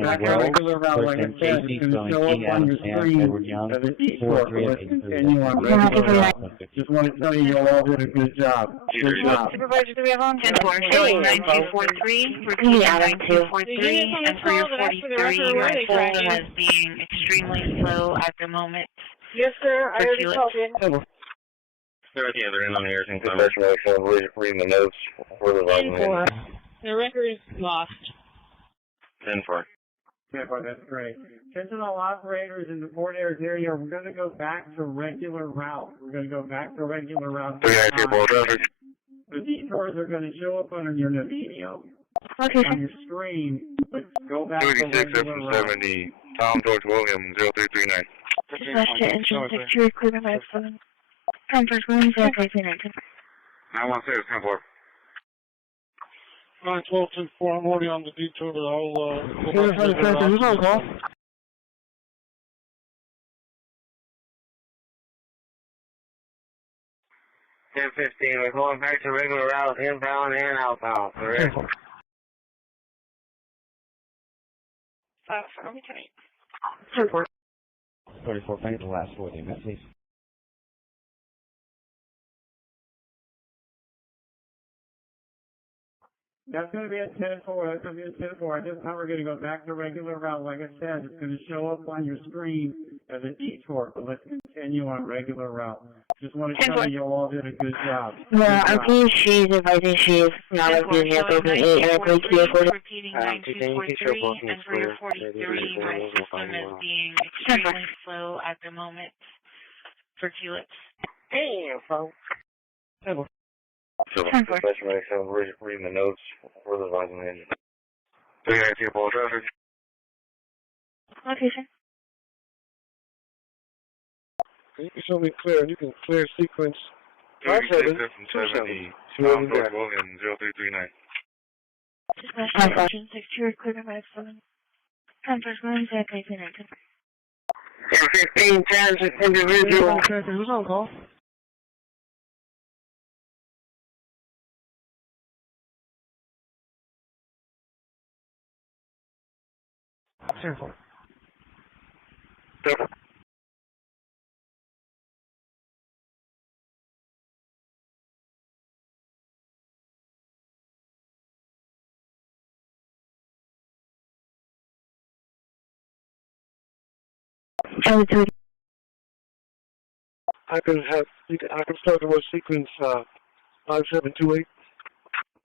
back to regular route, like I said, it's going to show up on your screen as a detour. Let's continue on regular route. Just want to tell you, you all did a good job. Good job. Supervisor, do we have on? 10-4, showing 9243, repeating 9243, and for your 43, your phone is being extremely slow at the moment. Yes, sir, I already called in. They're at the other end on the American Thunder. We're reading the notes for the line. The record is lost. 10-4. Yeah, that's great. Sentinel operators in the Fort Ayers area, we're going to go back to regular route. We're going to go back to regular route. The detours are going to show up on your video. On your screen. Let's go back to 286 regular route. F70, Tom George William, 0339. Left to engine 6 clear to 57. Contact 10339. I want to say it's 10-4. 91224, I'm already on the detour, but I'll Who's on call? We're going back to regular route, inbound and outbound, correct? 10-4. 34, thank the last 40 minutes, please. That's going to be a 10-4. That's going to be a 10-4. This time we're going to go back to regular route. Like I said, it's going to show up on your screen as a detour, but let's continue on regular route. Just want to tell you, you all did a good job. Yeah, I think she's advising she is not a vehicle, but airplane vehicle. Repeating 9243, and for your 43, my system is being extremely slow at the moment for tulips. Damn, folks. Special medics, we're reading the notes for the line engine. 392 Paul traffic. Okay, sir. You can show me clear, and you can clear sequence. 286 F70, Tom George William, 0339. Dispatch engine 6 clear to 57. Contact 10339. 1015, transit individual. Who's on call? Careful. I can start the word sequence 5728.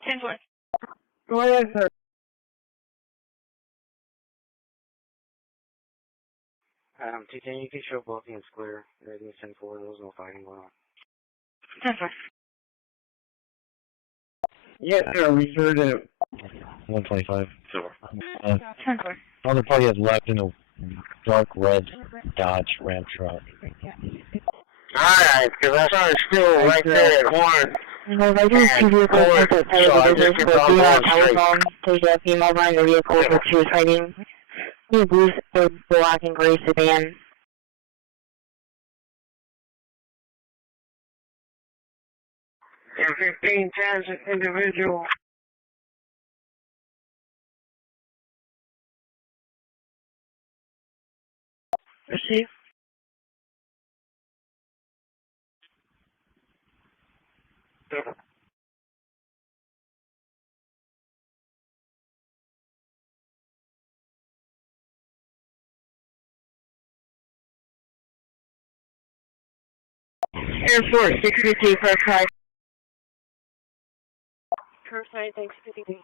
10-4. Go ahead, sir. T10, you can show blocking and square. Rating 10-4, there was no fighting going on. 10-4. Yes, sir, we heard it. 125. 10-4. Other party has left in a dark red Dodge Ram truck. Alright, because I saw it still right there at 1. No, I do see vehicles with the television, but do not telephone. Take a female behind the vehicle that she was fighting. New blue, black and gray sedan. And 15 times an individual. Receive. Air Force 652 first side. First side, thanks, 52.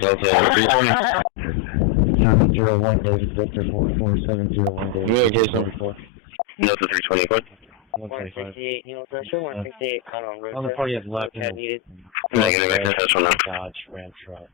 Delta 301 David Victor 44701 David. Yeah, Jason. Delta 320, what? 168, Neil Session, 168, on road. Other party has left in a Negative, that's one now. Dodge Ram truck.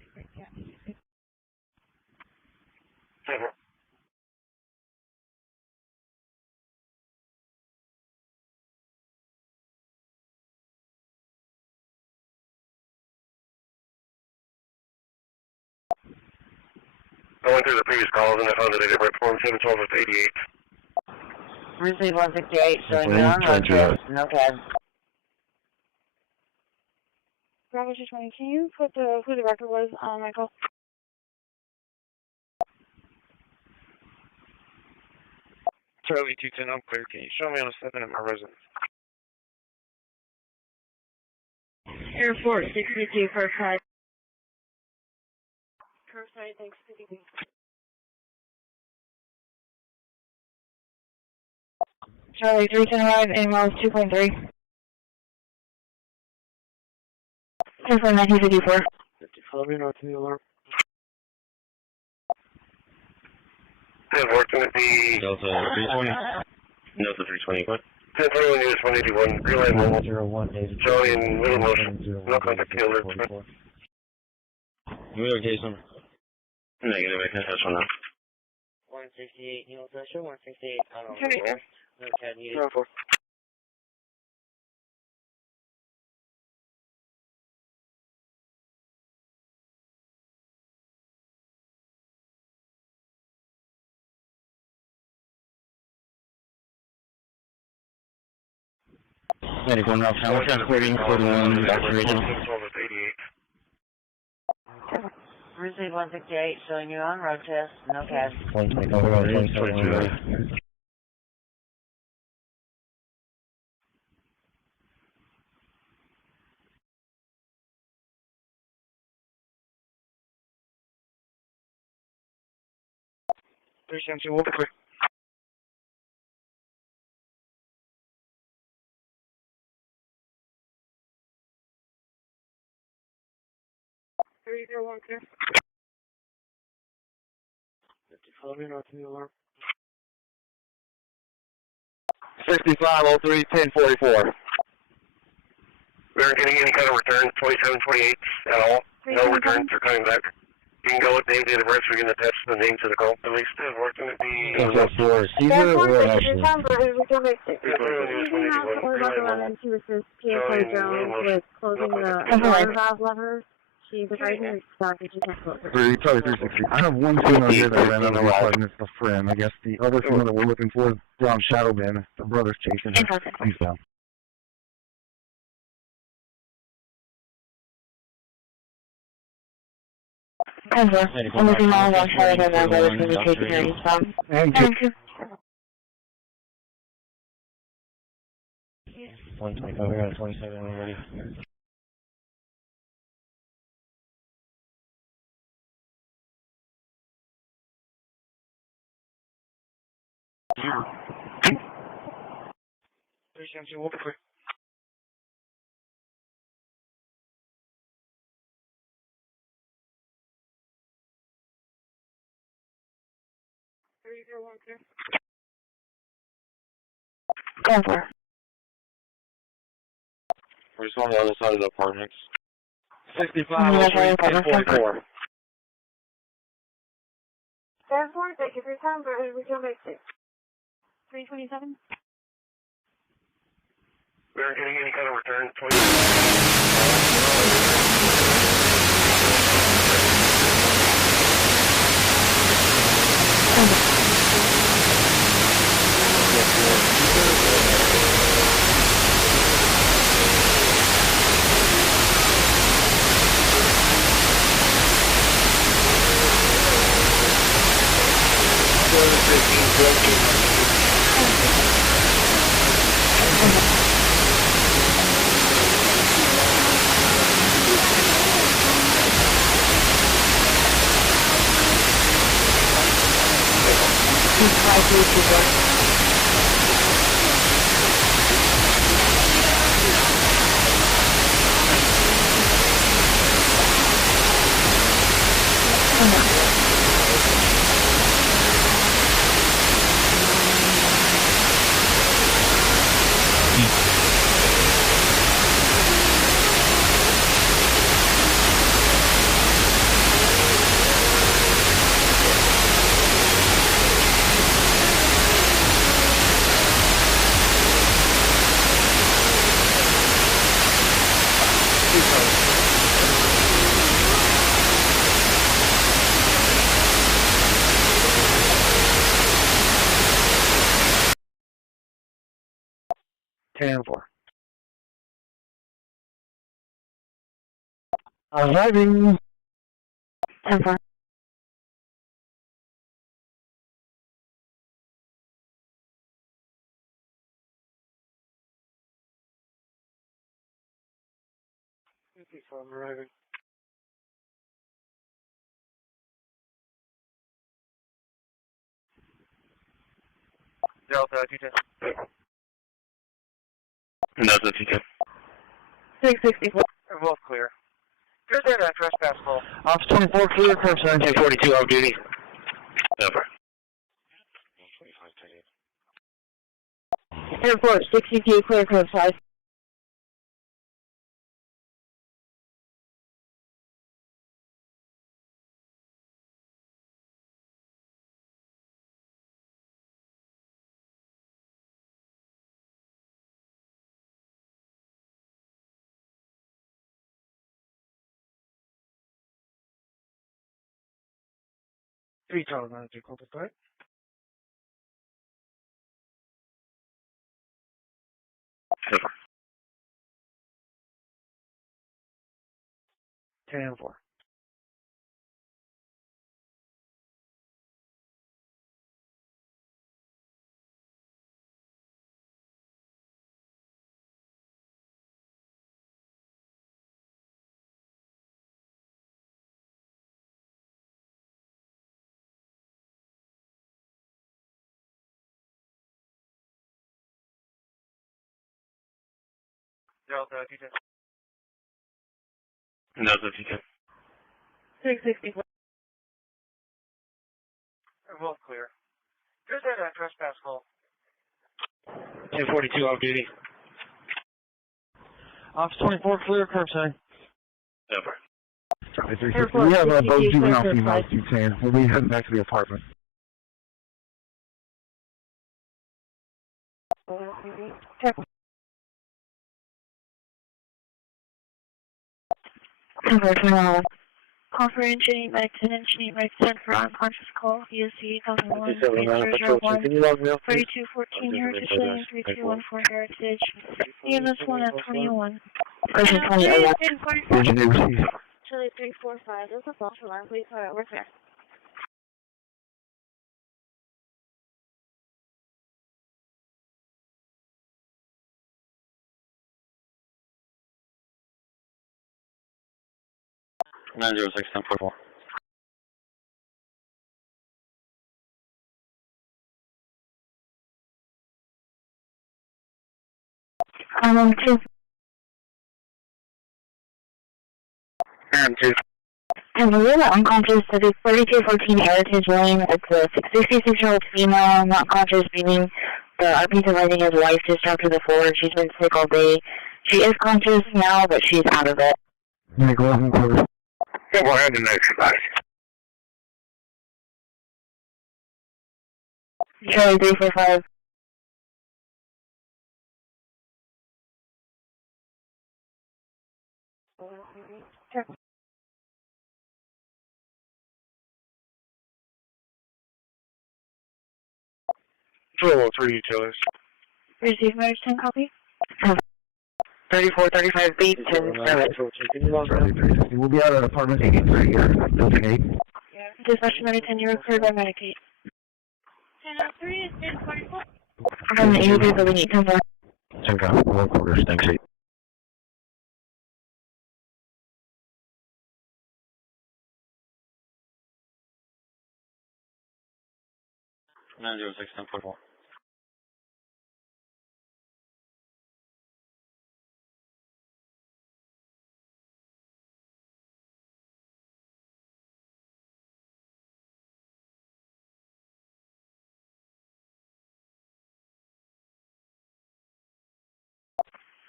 I went through the previous calls and I found that I did report 712 with 88. Receive 168, showing you on road trip, no cab. Bravo 220, can you put who the record was on my call? Charlie 210, I'm clear. Can you show me on a 7 at my residence? Air Force 652 first side. First side, thanks, 52. Charlie 310 animals 2.3. Confirm 1954. 54, let me know to the alert. Ten working with the Delta 320. Delta 320, what? 1021 US 181, relay mobile. 101 David. Charlie in middle motion. No contact kill alert. Wheeler Jason. Negative, that's one now. 168, Neil Session, 168, on road. No cab needed. 4. Medical now, how much transporting 41 operation? Receive 168, showing you on road test, no cab. 122. Appreciate you, walk quick. One clear. 54, let me know to the alert. 6503 1044. We aren't getting any kind of return, 2728 at all. No returns are coming back. You can go with name, date of birth, we can attach the name to the call. At least working with the... Is that for receiver or Ashley? To assist PSO Jones with closing the valve lever. She's advising the stock that you can't close it. Charlie 360. I have one female here that ran under my it's a friend. I guess the other female that we're looking for is down Shadow Bend. The brother's chasing her. He's down. I'm looking all along Charlie Bend, my brother's going to be taking her east from. Thank you. 125, we got a 27 already. We'll be clear. We're just on the other side of the apartments. 65, 44. 7-4, thank you for your time. Go ahead and return back 6. 327. We're getting any kind of return. 10-4. Arriving. 10-4. I'm arriving. Delta, T10. Delta, T10. 664. We're both clear. Here's that trespass call. Ops 24, clear, curb sign. 242 off duty. Over. Airport 62, clear code 5. Three total manager, call to start. Over. 10-4. Delta, T10. Delta, T10. 664. We're both clear. Here's that trespass call. 242 off duty. Ops 24, clear, curb sign. Over. We have both juvenile females, 210. We'll be heading back to the apartment. Call for engine, back 10, engine, back 10 for unconscious call. ESC, calling 1, 1, 3214 Heritage Lane, 3214 Heritage. EMS 1 at 21. Present 28. Chili 345. This is a false alarm, please. Alright, we're fair. 906 1044. Two. Two. And the real unconscious, it is 4214 Heritage Lane. It's a 66-year-old female, not conscious, meaning the RP providing his wife just dropped to the floor. She's been sick all day. She is conscious now, but she's out of it. Go ahead and exercise. Charlie 345. Sure. Total 3 utilities. Receive marriage 10 copy. 3435 beat and 7. We'll be out of the apartment again right here. Building 8. Dispatch 910, you're referred by Medicaid. 1003 is 1044. From the 83 building 810. 10 cop, 1 quarters, thanks 8. Nine zero six 1044.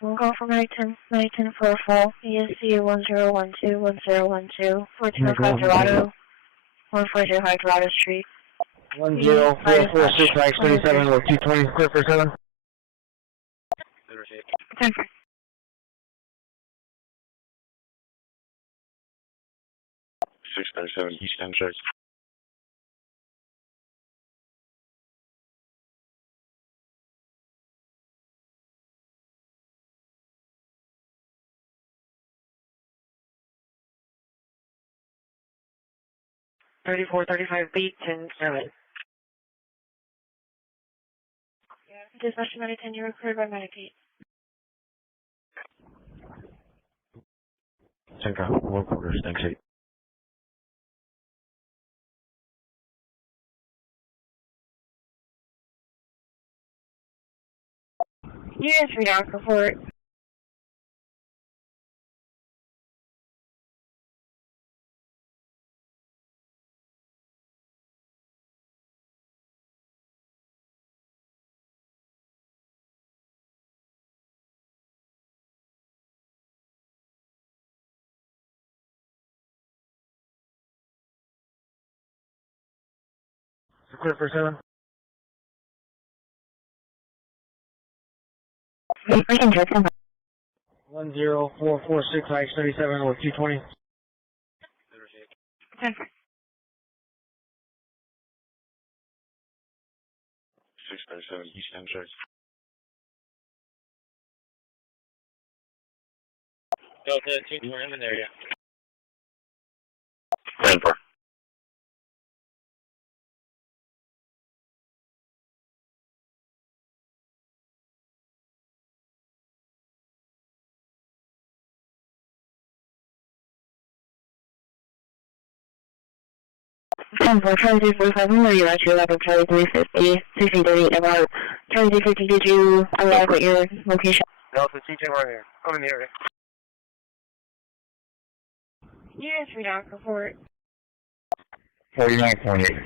We'll go for 91044, ESC 10121012, 1405 Dorado, 1405 Dorado Street. 10446 37 with 220 clear for 7. 10. 637 East End Church. $34.35 and 7. Dispatch 910, you're referred by Medicaid. 10 cop, 1 quarters, thanks 8. Yes, read out report. Clear for 7. We can check them. 10446 37 with 220. 10. 637 East End Church. Delta 2, we're in there yet. 10-4. Charlie 345, we know you left your lab of Charlie 350, 1638 about Charlie 350, did you arrive at your location? Delta 2, we're here. I'm in the area. Yes, read out report. 49.8.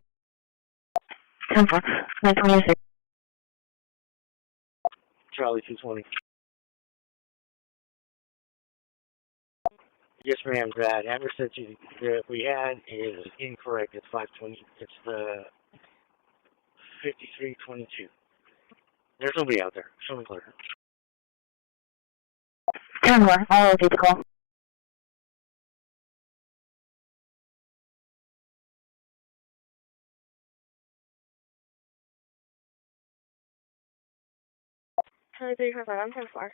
10-4, 926. Charlie 220. Yes, ma'am. That address that we had is incorrect. It's 520. It's the 5322. There's nobody out there. Show me clear. 10-4, I'll take the call. Charlie 345, I'm 10-4.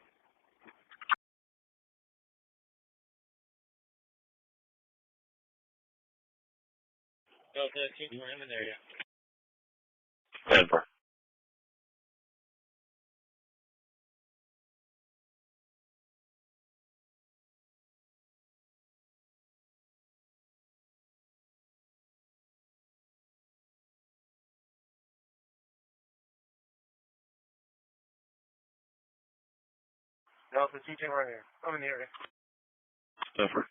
Delta 2, we're in there yet. 10-4. No, it's the CJ right here. I'm in the area. Over.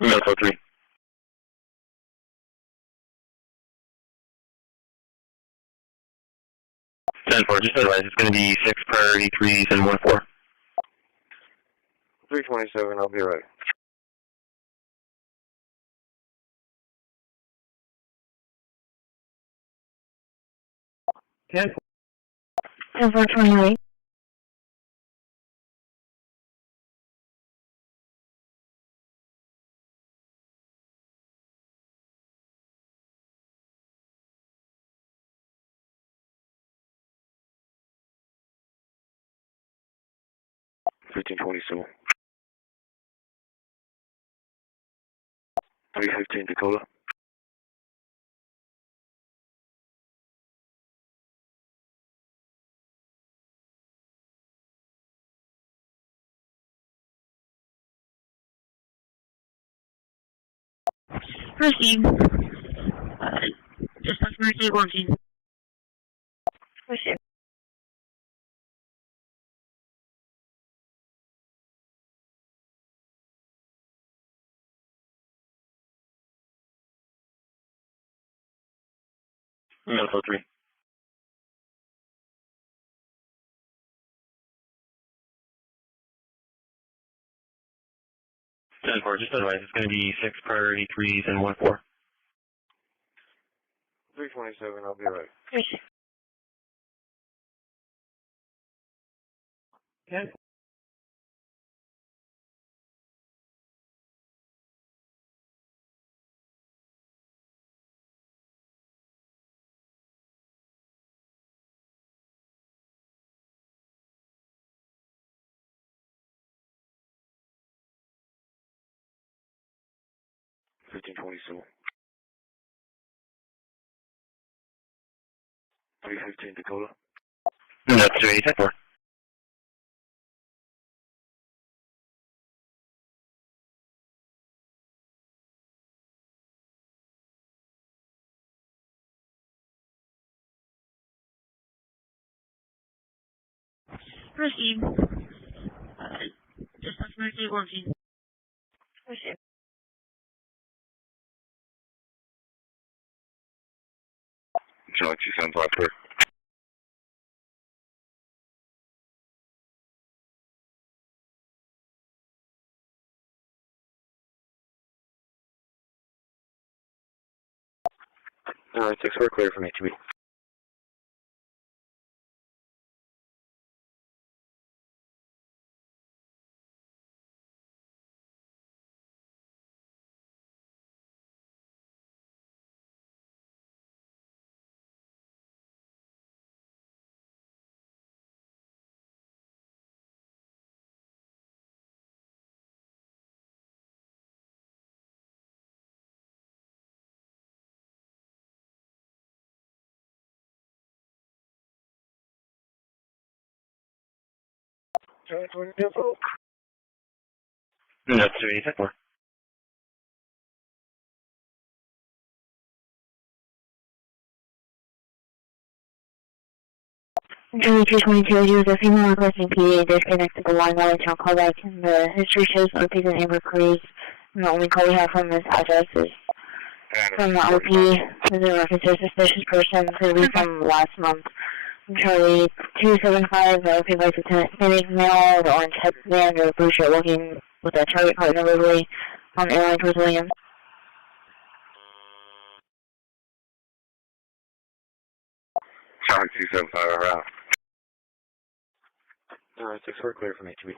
Medical 3. 10-4, just advise it's going to be 6 priority 3s and 1-4. 327, I'll be right. Ten 428. $15.27. 315 Dakota. Proceed. Distance Mercy working. Proceed. Medical 3. Ten four, just advise it's going to be 6 priority 3s and 1-4. 327, I'll be right. Proceed. 10. $15.27. 315 Dakota. That's 3, 10-4. Proceed. Distance Mercy working. Proceed. Charlie 275 clear. Alright, 6-4, clear from HB. Charlie 22. That's 3, 10-4. Charlie 222, you have a female requesting PA disconnected the line while it's on callback. The history shows OPs and Amber Crews. And the only call we have from this address is from the OP. There's a reference to a suspicious person. Could be from last month. Charlie 275, the OP Vice Lieutenant Spinning, male, the orange headband or blue shirt looking with a target partner livery on airline towards Williams. Charlie 275, around. Alright, 6-4, clear from HB.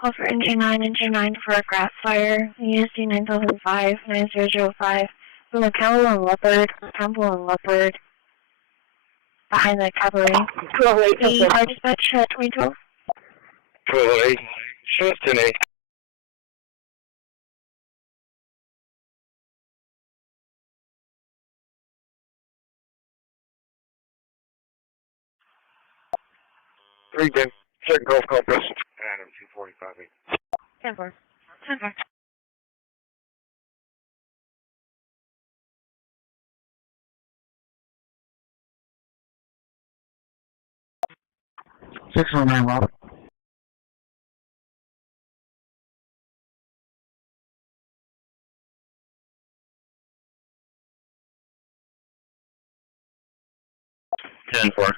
Call for engine 9 for a grass fire. ESD 9005, 9005. From the Campbell and Leopard, behind the cavalry. 208, our dispatch, 2012. 208, show us 10-8. Three, Ben. Check Gulf Compass. Adam 245. 10-4. 10-4. Six on 9, Robert. Ten four.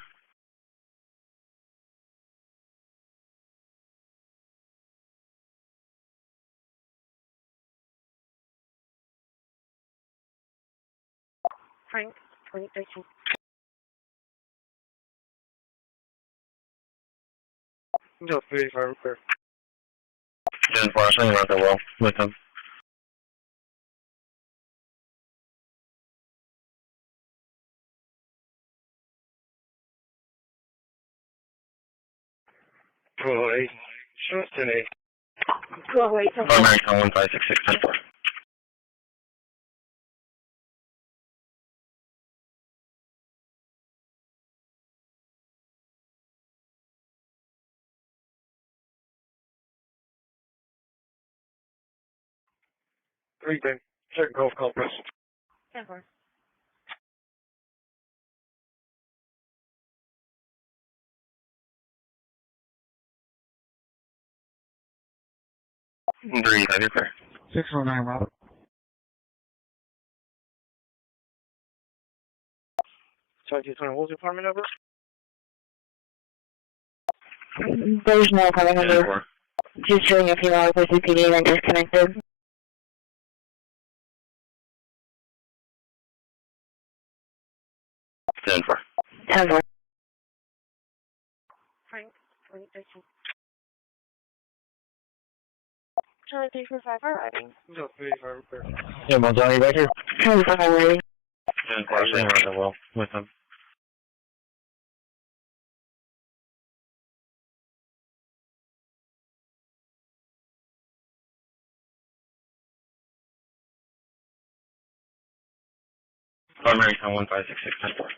Frank, 2013. No, 35 repair. 10 4, I'm around the wall with them. Eight. Show us 10-8. 208. American 1566 10 4. Three, Ben. Check Gulf Compass. 10-4. Three, that is there. 6 on 9, Robert. Sorry, 220, what was your apartment number? There's no apartment number. Just showing a few hours with CPD and disconnected. 10 4. 10-4. Frank, 2013. Charlie 345 arriving. No, 35 repair. Yeah, Monzani right here. 25 already. 10 4, I'm around the wall with them. American 1566 10 4.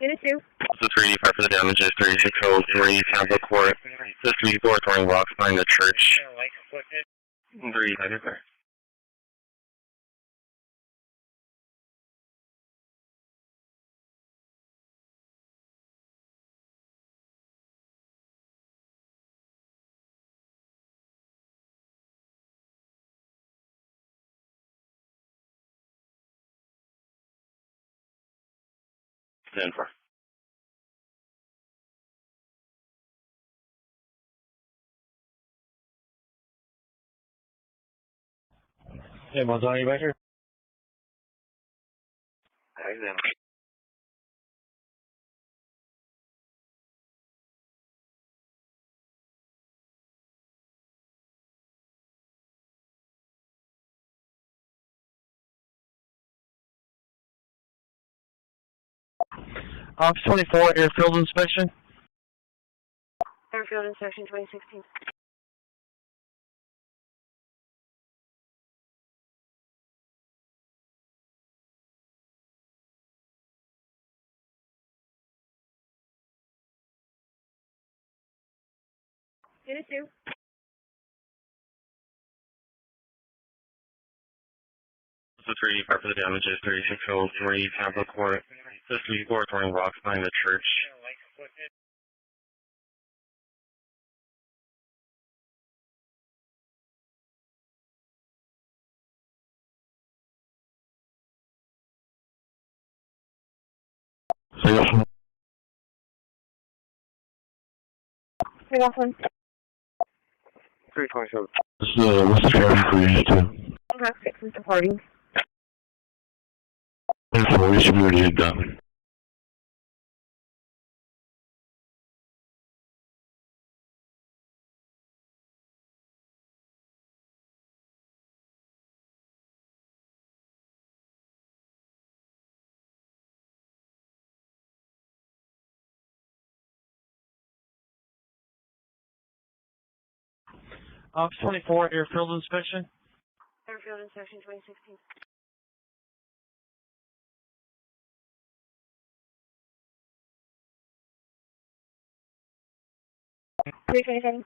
Unit 2. This is 385 for the damages, 3603, Tampa Court. This 34 throwing rocks behind the church. 385 repair. Denver. Hey, Monzani right here. Hey, then. Ops 24, airfield inspection. Airfield inspection 2016. Unit 2. This is 385 for the damages, 3603, Tampa Court. This 34 throwing rocks behind the church. Take off one. 327. What's the traffic for Unit 2? Okay, who's departing? And we should be ready to go. Ops 24, airfield inspection. Airfield inspection 2016. $327.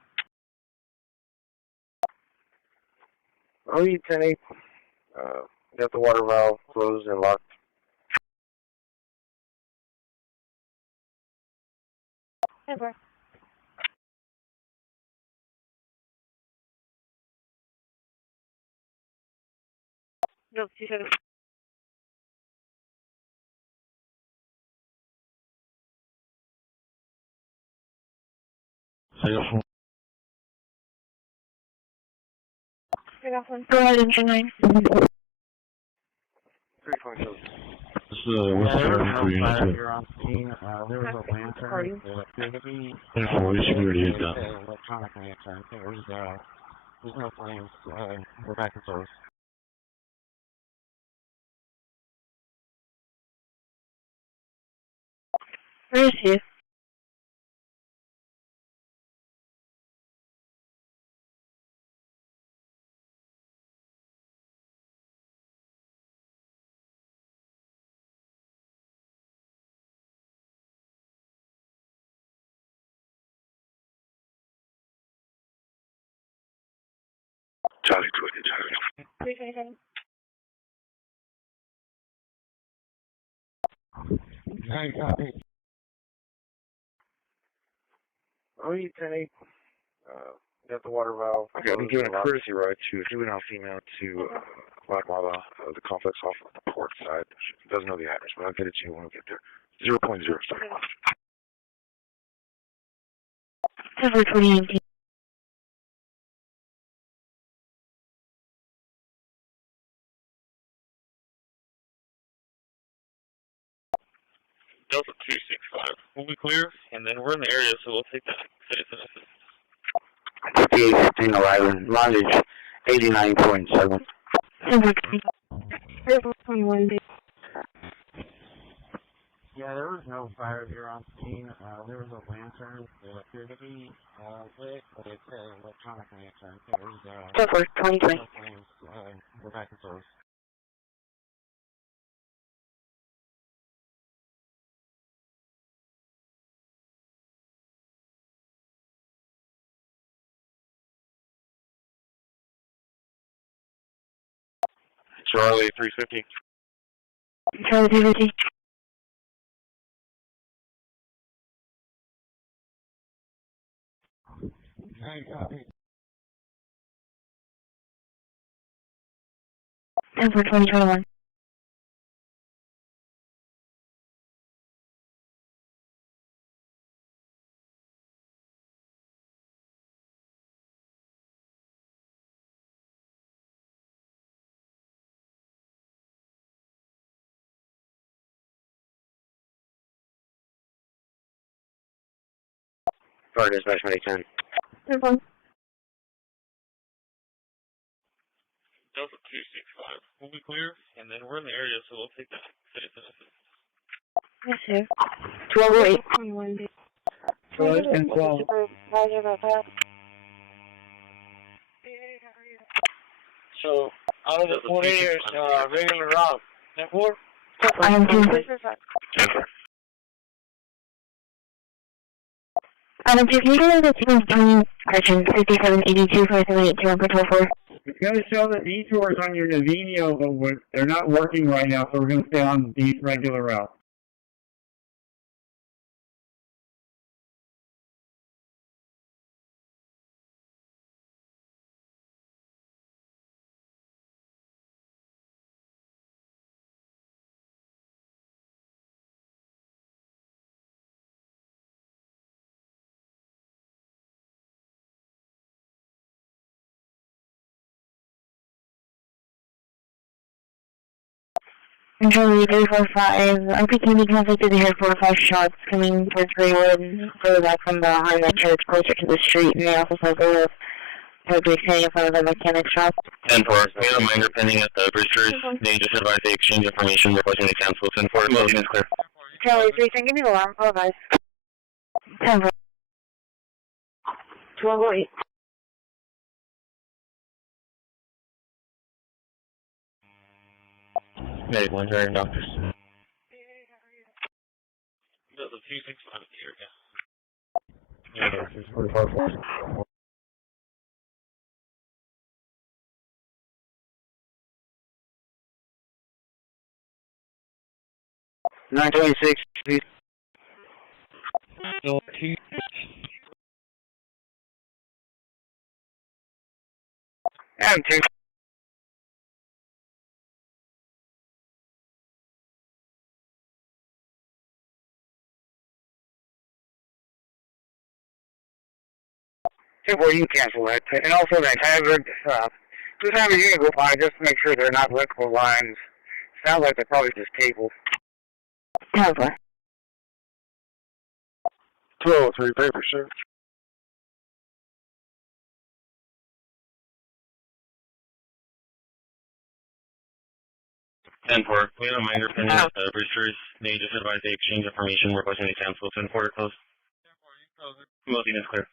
OE 10-8. Got the water valve closed and locked. Ever. No, 27. Take off one. Go ahead, engine 9. 327. What's the traffic for Unit 2? You're on scene. There was a lantern, electricity, And we should be ready to go. electronic lantern. There's no flames. We're back in service. Where is he? Charlie 20, Charlie. 327. OE 10-8. Got the water valve. Okay, I'm doing a courtesy ride to juvenile female to Guatemala, the complex off of the port side. She doesn't know the address, but I'll get it to you when we get there. 0.0, sorry. February 2019. Delta 265. We'll be clear, and then we're in the area, so we'll take that. 5815 arriving, mileage 89.7. February 21. Yeah, there was no fire here on scene. There was a lantern, electricity, lit, but it's an electronic lantern. February 2020. No flames. We're back in service. Charlie 350. Charlie 350. February 2021. Fire dispatch 10. February. Delta 265. We'll be clear, and then we're in the area, so we'll take that. Yes, sir. 1208. 21. Good and 12. So, out of the 4 areas, regular route. Network? I am 2. Adam, if you go to the 2 correction 5782 5782 on Patrol 4. It's going to show that detours on your Navinio, but they're not working right now, so we're going to stay on the regular route. Charlie 345, RPK contacted the air 4-5 shots coming towards Graywood, further back from behind that church closer to the street, and they also saw the public standing in front of the mechanic shop. 10-4, we have a minor pending at the Brewsters. They just advised they exchange information, requesting they cancel. 10-4, motion is clear. Charlie 3, give me the alarm, call guys. 10-4. 12-8. Medic 1, Dragon Doctors. The 265 here, Yeah, 645. 926, please. And 2. Well, you can cancel that. And also that hazard, just have a unit go by just to make sure they're not electrical lines. Sounds like they're probably just cables. Over. 203, paper, sir. And 4, we have a minor pending at the Brewsters. They just advised they exchange information, requesting they cancel. 10-4, close. Motion is clear.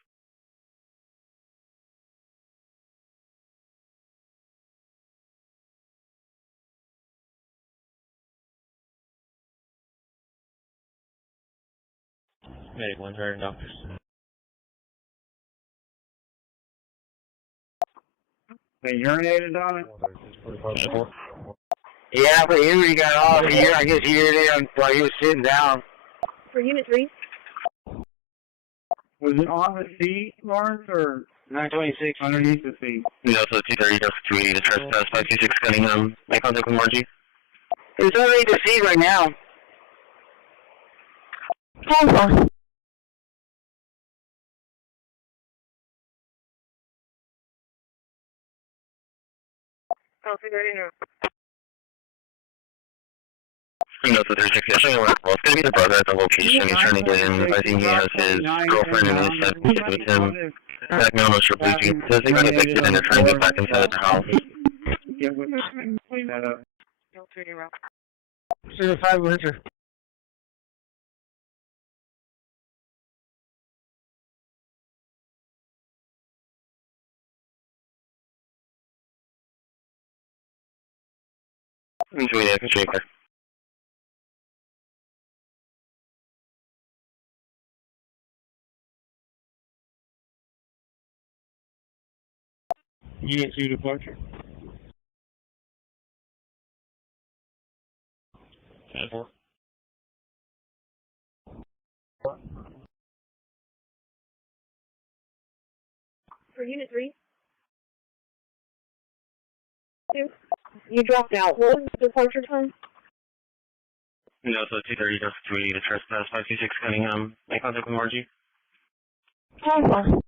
Medic 1, Dragon Doctors. They urinated on it? Yeah, but he got off here. I guess he did it while he was sitting down. For Unit 3? Was it on the seat, Lawrence, or 926 underneath the seat? No, so 230, just 280 to trespass, 526 Cunningham. Make contact with Margie. It's underneath the seat right now. Hold on. Oh, 230 now. No, so 360. Well, it's going to be the brother at the location. He's trying to get in. I think he has his girlfriend and his son with him. Back now, no sure Bluetooth. Says they got evicted and they're trying to get back inside the house. Yeah, clean that up. 05 Winter. Enjoy that, Shaker. Unit 2 departure. 10-4. For Unit 3? 2? You dropped out. What was the departure time? No, so 230, just 280 to trespass, 526 Cunningham. Make contact with Margie. Hold on.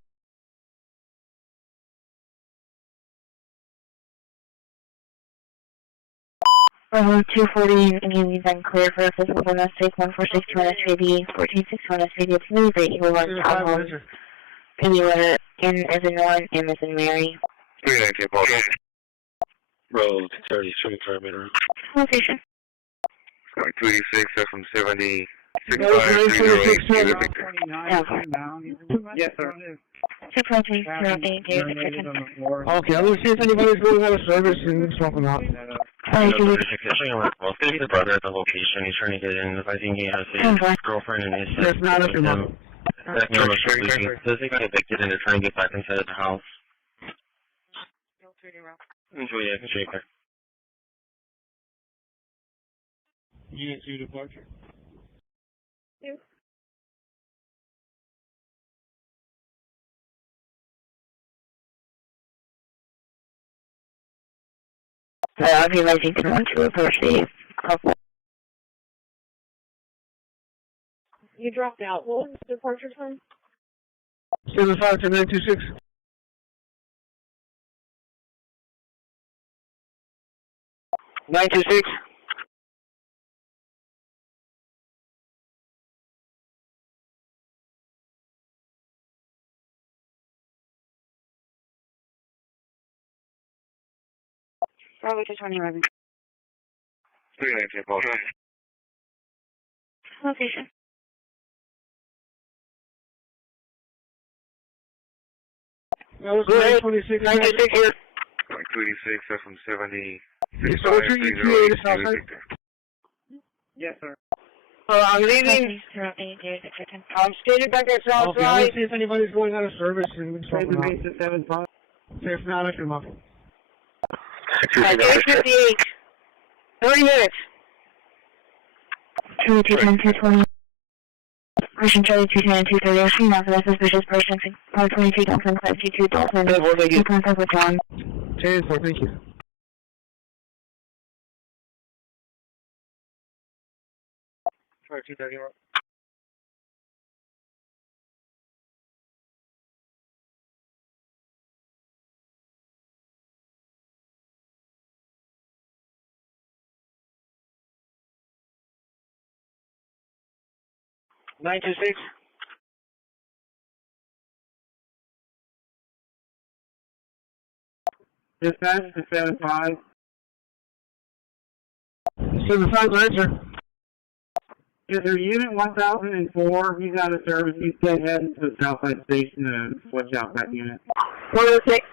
240, and you've been clear for a physical domestic, 1462 SVD, 1461 SVD, it's really great. You will run townhomes. Can you letter N as in Norm, M as in Mary? 390, ball. Road 33, perimeter. Location. 286, that's from 70. 65, Yes, sir. 243, Okay, I'm going to see if anybody's going out of service and swap them out. Well, it's going to be the brother at the location. He's trying to get in. I think he has his girlfriend and his son. That's not up to him. Says they got evicted and they're trying to get back inside of the house. Enjoy that, Shaker. Unit 2 departure. 2. I'll be lazy to want to approach the couple. You dropped out. What was the departure time? 75 to 926. 926. Bravo 220 11. 319, Paul. Location. That was 926. 926 here. 286, that's from 70. So what's your ETA to Southside? Yes, sir. I'm leaving. I'm skating back at Southside. Okay, let's see if anybody's going out of service and we can swap Save the them out. base at 75. Okay, if not, I can lock. 8:58. 30 minutes. 220. Person Charlie 210 230. She not for that suspicious person. 22 Dolphin 522 Dolphin. In contact with John. Okay, so thank you. Sorry, 230. 926. Dispatch to 75. 75, answer. Is there unit 1004? He's out of service. He's heading to the Southside Station to switch out that unit. 106.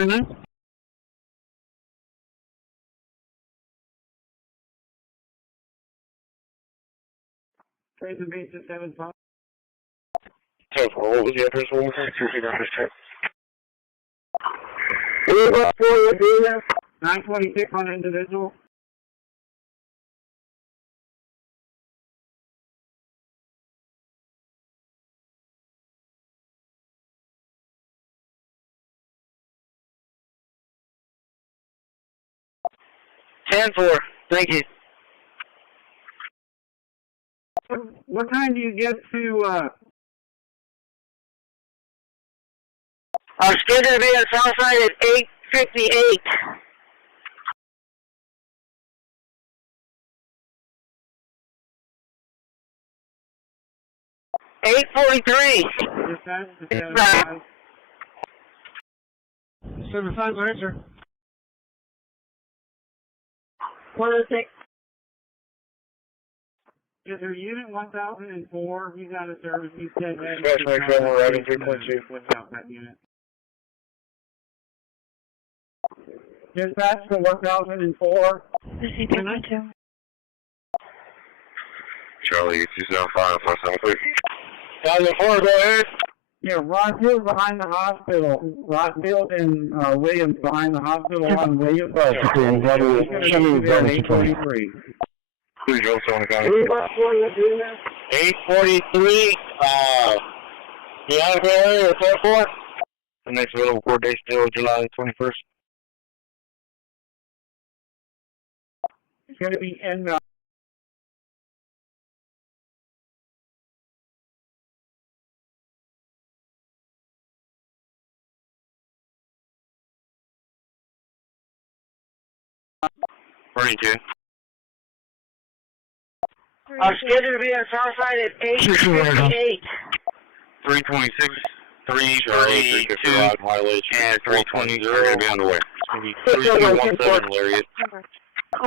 Mm-hmm. Trace and base to 75. So, what was the address one more time? 926 on individual. Ten four. Thank you. What time do you get to, I'm scheduled to be at Southside at 8:58. $8:43. 75, answer. 106. Is there unit 1004? He's out of service. He's heading to Dispatch, the Mike, Southside riding Station to 3.2. switch out that unit. Dispatch to 1004. Charlie 275, 573. 1004, go ahead. Yeah, Rossville's behind the hospital. Rossville and Williams behind the hospital on Williams. Who drove someone got it? 8:43. The other area is 4. The next available court date still July 21st. It's going to be in 42. I'm scheduled to be at Southside at 8:58. 326, 332, mileage, and 320. Going to be on the way. It's going to be 3217 Lariat.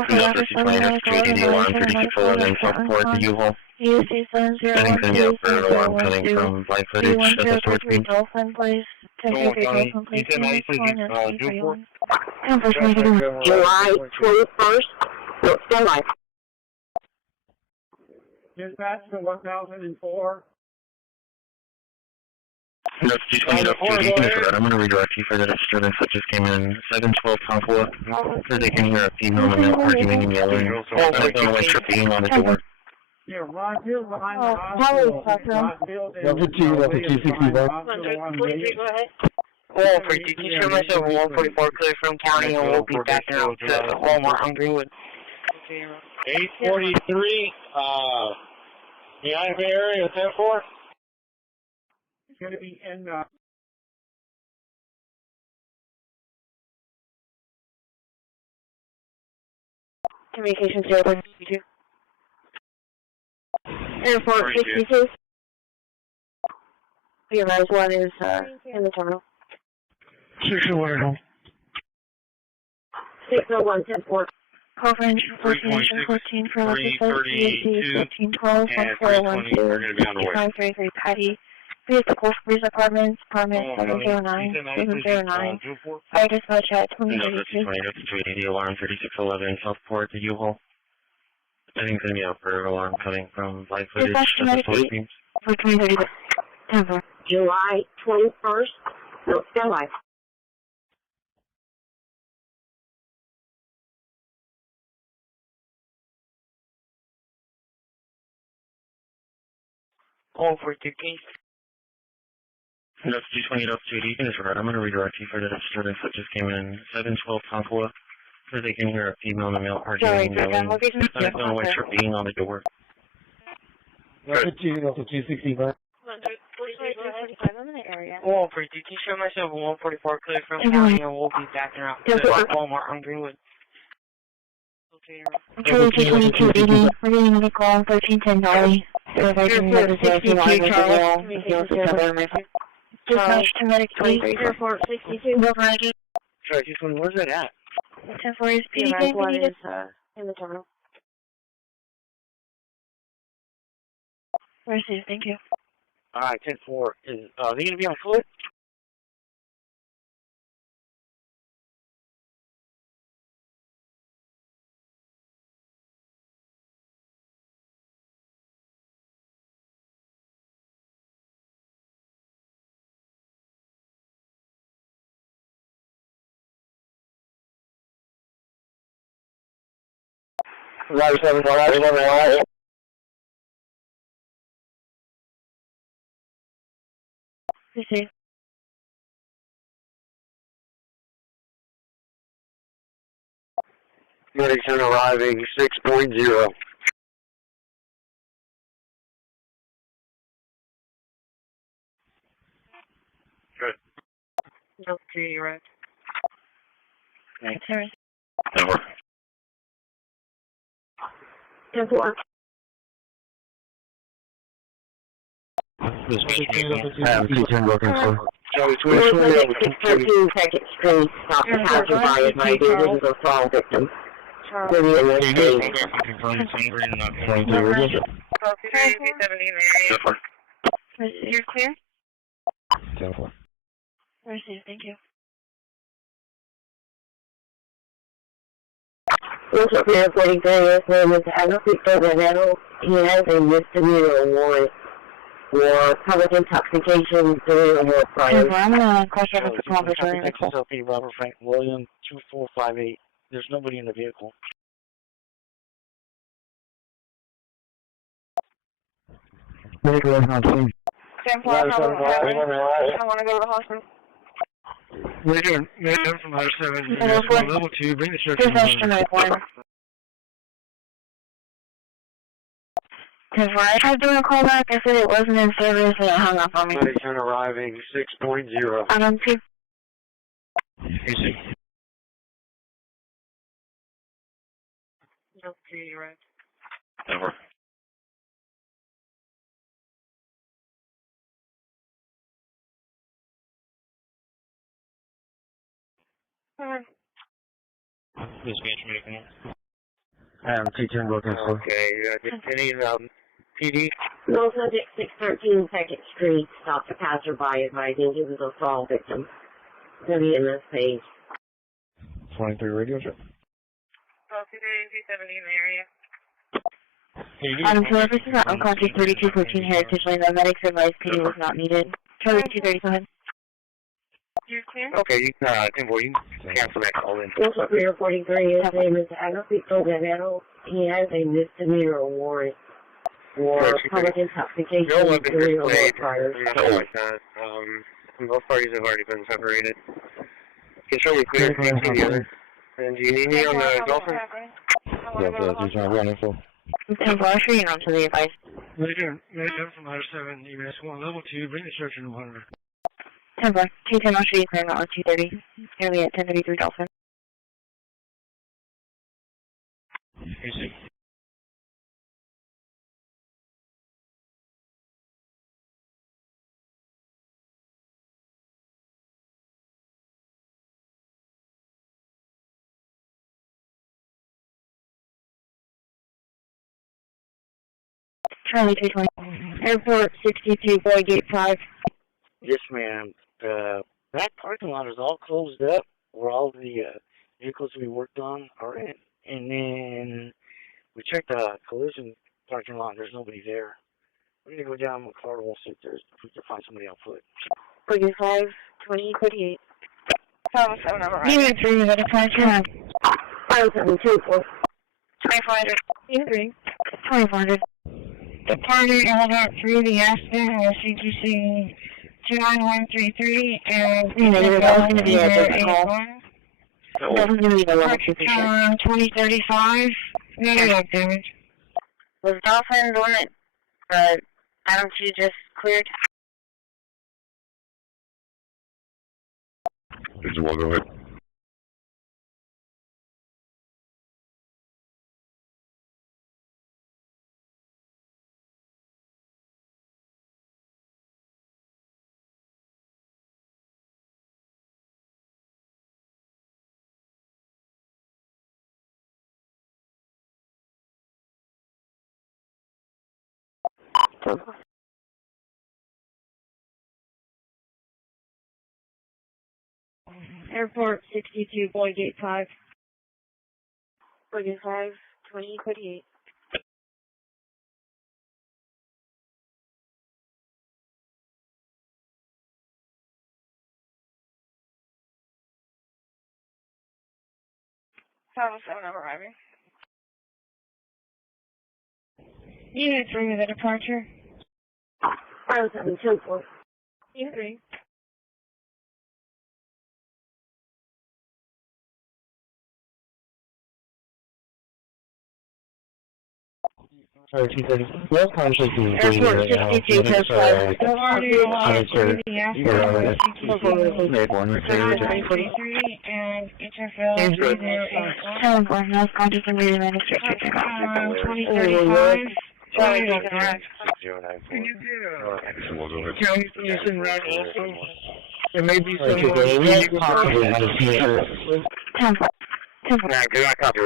Industrial Planner, 281, 3611, Southport, the U-Haul. Sending from the upper alarm coming from live footage at the storage beam. Dolphin, please. 1030 Dolphin, please. July 21st. Stand by. dispatch to 1004. No, just clean it up too. You can for that. I'm going to redirect you for that disturbance that just came in 712 Confluent. So they can hear a female in the male arguing and yelling. And they're going to wait for being on the door. Yeah, Rossville's behind the hospital. Level 261. Go ahead. Oh, for you show myself 144 clear from county, and we'll be backing out to Walmart on Greenwood. 843, the IFA area, 10-4. It's going to be in, Communications 0.2. Airport 62. PMS 1 is in the terminal. 601. 601, 10-4. Coverage 14 for Electric 1412, 1412, 533 Patty. Vehicle Police Apartments, Apartment 709, 709. Fire dispatch at 2032. 280, alarm 3611, Southport to U-Haul. I think it's going to be out for alarm coming from live footage of the police teams. For 2032. July 21st. No, still live. All for 2 keys. That's 220 up to 80. That's right. I'm going to redirect you for the disturbance that just came in. 712 Concola. So they can hear a female and a male arguing and yelling. I don't know what you're being on the door. That's a 265. I'm in the area. All for 2 keys. Show myself 144 clear from county and we'll be backing out to Walmart on Greenwood. Charlie 22280. We're getting a call 1310 Dolly. Airport 62 Charles. Dispatch to Medic 23. Airport 62. Over again. Sorry, just one. Where's that at? 10-4 is PMS 1 is in the terminal. Receive, thank you. Alright, 10-4. Is they going to be on foot? Roger 7, Roger 11, Roger. Receive. Medics arriving 6.0. Good. Okay, you're right. Thanks. Over. 10-4. This T10 looking for. Charlie 613 Second Street, stop the passerby at my business is a fall victim. You're clear? 10-4. Receive, thank you. Also, Mayor 43, his name is Agapito Guerrero. He has a misdemeanor warrant for public intoxication during a war prior. I'm going to question the commander during the call. SLP Robert Frank William 2458. There's nobody in the vehicle. Medical is not seen. 10-4, I want to go to the hospital. Major from Ladder 7, level 2, bring the search in. Estimate 1. Because when I tried doing a callback, I said it wasn't in service and it hung up on me. Medics arriving 6.0. I don't see. Easy. Okay, you're right. Over. Dispatch medical. T10 looking for. Okay, any PD? No subject 613 Second Street, stopped a passerby advising he was a fall victim. To the MS page. 23 radio check. Okay, 270 in the area. Services at unconscious 3214 Heritage Lane. The medics advised PD was not needed. Charlie 237. You're clear? Okay, you can cancel that call in. Also, Mayor 43, his name is Agapito Guerrero. He has a misdemeanor warrant for public intoxication during a war prior. Nothing like that. Both parties have already been separated. Control me clear, can you see the other? And do you need me on the Dolphin? Yeah, running for. 10-4, sure you know to the advice. Major from Ladder 7, EMS 1, level 2, bring the search in 100. 10-4, 210, I'll show you clear, not on 230. Nearly at 1033 Dolphin. Easy. Charlie 220. Airport 62, boy gate 5. Yes, ma'am. The back parking lot is all closed up where all the vehicles we worked on are in. And then we checked the collision parking lot. There's nobody there. We're going to go down McCarter. We'll see if we can find somebody on foot. Boy 5, 2038. 7 over. Unit 3, we got a departure. 5724. 2500. Unit 3. 2500. Departure, elevator 3, the Aspen, CTC 29133, and negative, that was going to be a different call. That was going to be the level 2%. 2035, negative damage. Was Dolphin the one that Adam 2 just cleared? Just walk away. Airport 62, boy gate 5. Boy gate 5, 2038. Travel 7 over arriving. Unit 3 with a departure. 5724. Unit 3. Sorry, 230. Well, conversation is Airport 62, test 5. Make one return. 2043, and HFL 308. North contact and meeting administrator. 2035. Charlie Hilton. Can you get a county police in route also? There may be someone possibly has here. 10. 10. Good, I copy.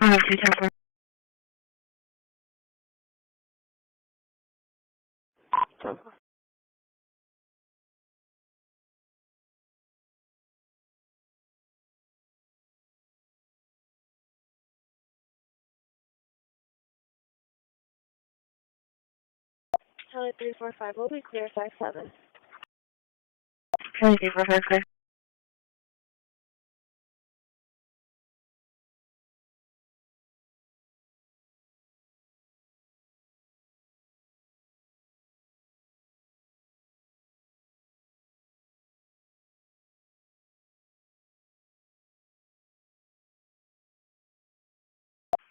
I have 2 10. Charlie 345 will be clear 57. Charlie 345 clear.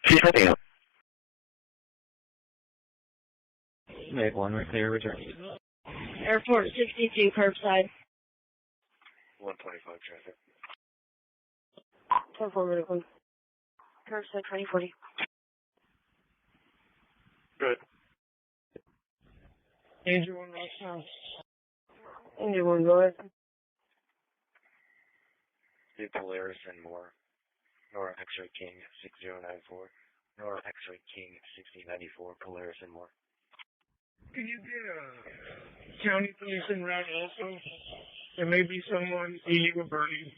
She's holding up. Make one clear return. Airport 62, curbside. 125 traffic. 10-4, curbside 2040. Good. Danger 1 right now. Danger 1, go ahead. The Polaris and more. Nora X-Ray King 6094. Nora X-Ray King 6094. Polaris and more. Can you get a county police in route also? There may be someone illegal burning.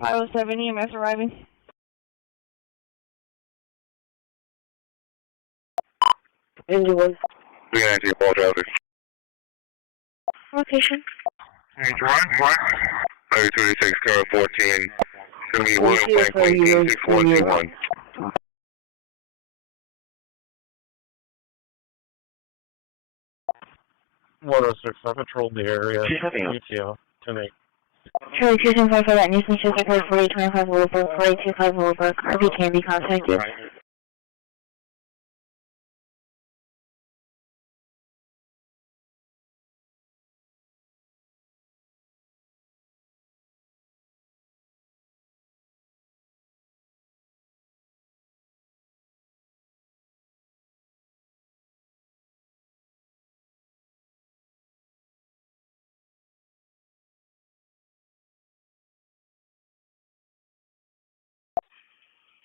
507 EMS arriving. Engine 1. 390, apologize. Location. Engine 1. 3026, car 14. It's going to be William Franklin, 6421. I patrolled the area. UTL, 10-8. Charlie 275 for that nuisance district code 4825 Willowbrook, 4825 Willowbrook. RV can be contacted.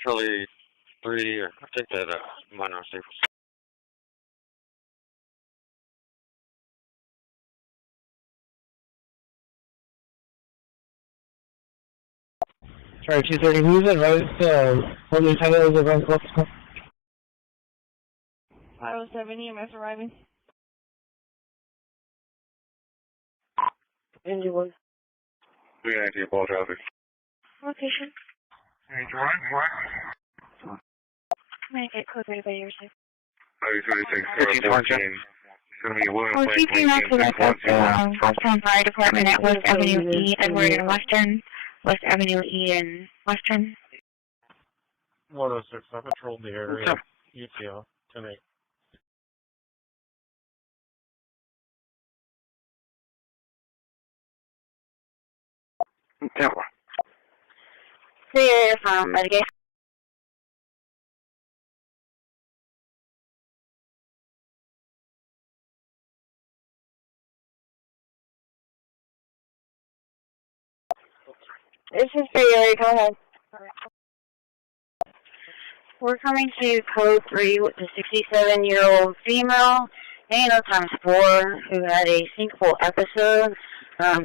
Charlie 3, or take that minor Staples. Sorry, 230, who's advised, what the title is advised what's 507 EMS arriving. Engine 1. 319, ball traffic. Location. Engine 1, what? Make it code ready by your side. 36, 14. Oh, GP to the Western Fire Department at West Avenue E, Edward and Western. West Avenue E and Western. 106, I patrolled the area. UTL, 10-8. The area from Medicaid. This is Bay Area, go ahead. We're coming to code 3 with a 67-year-old female, ANO times 4, who had a syncopal episode,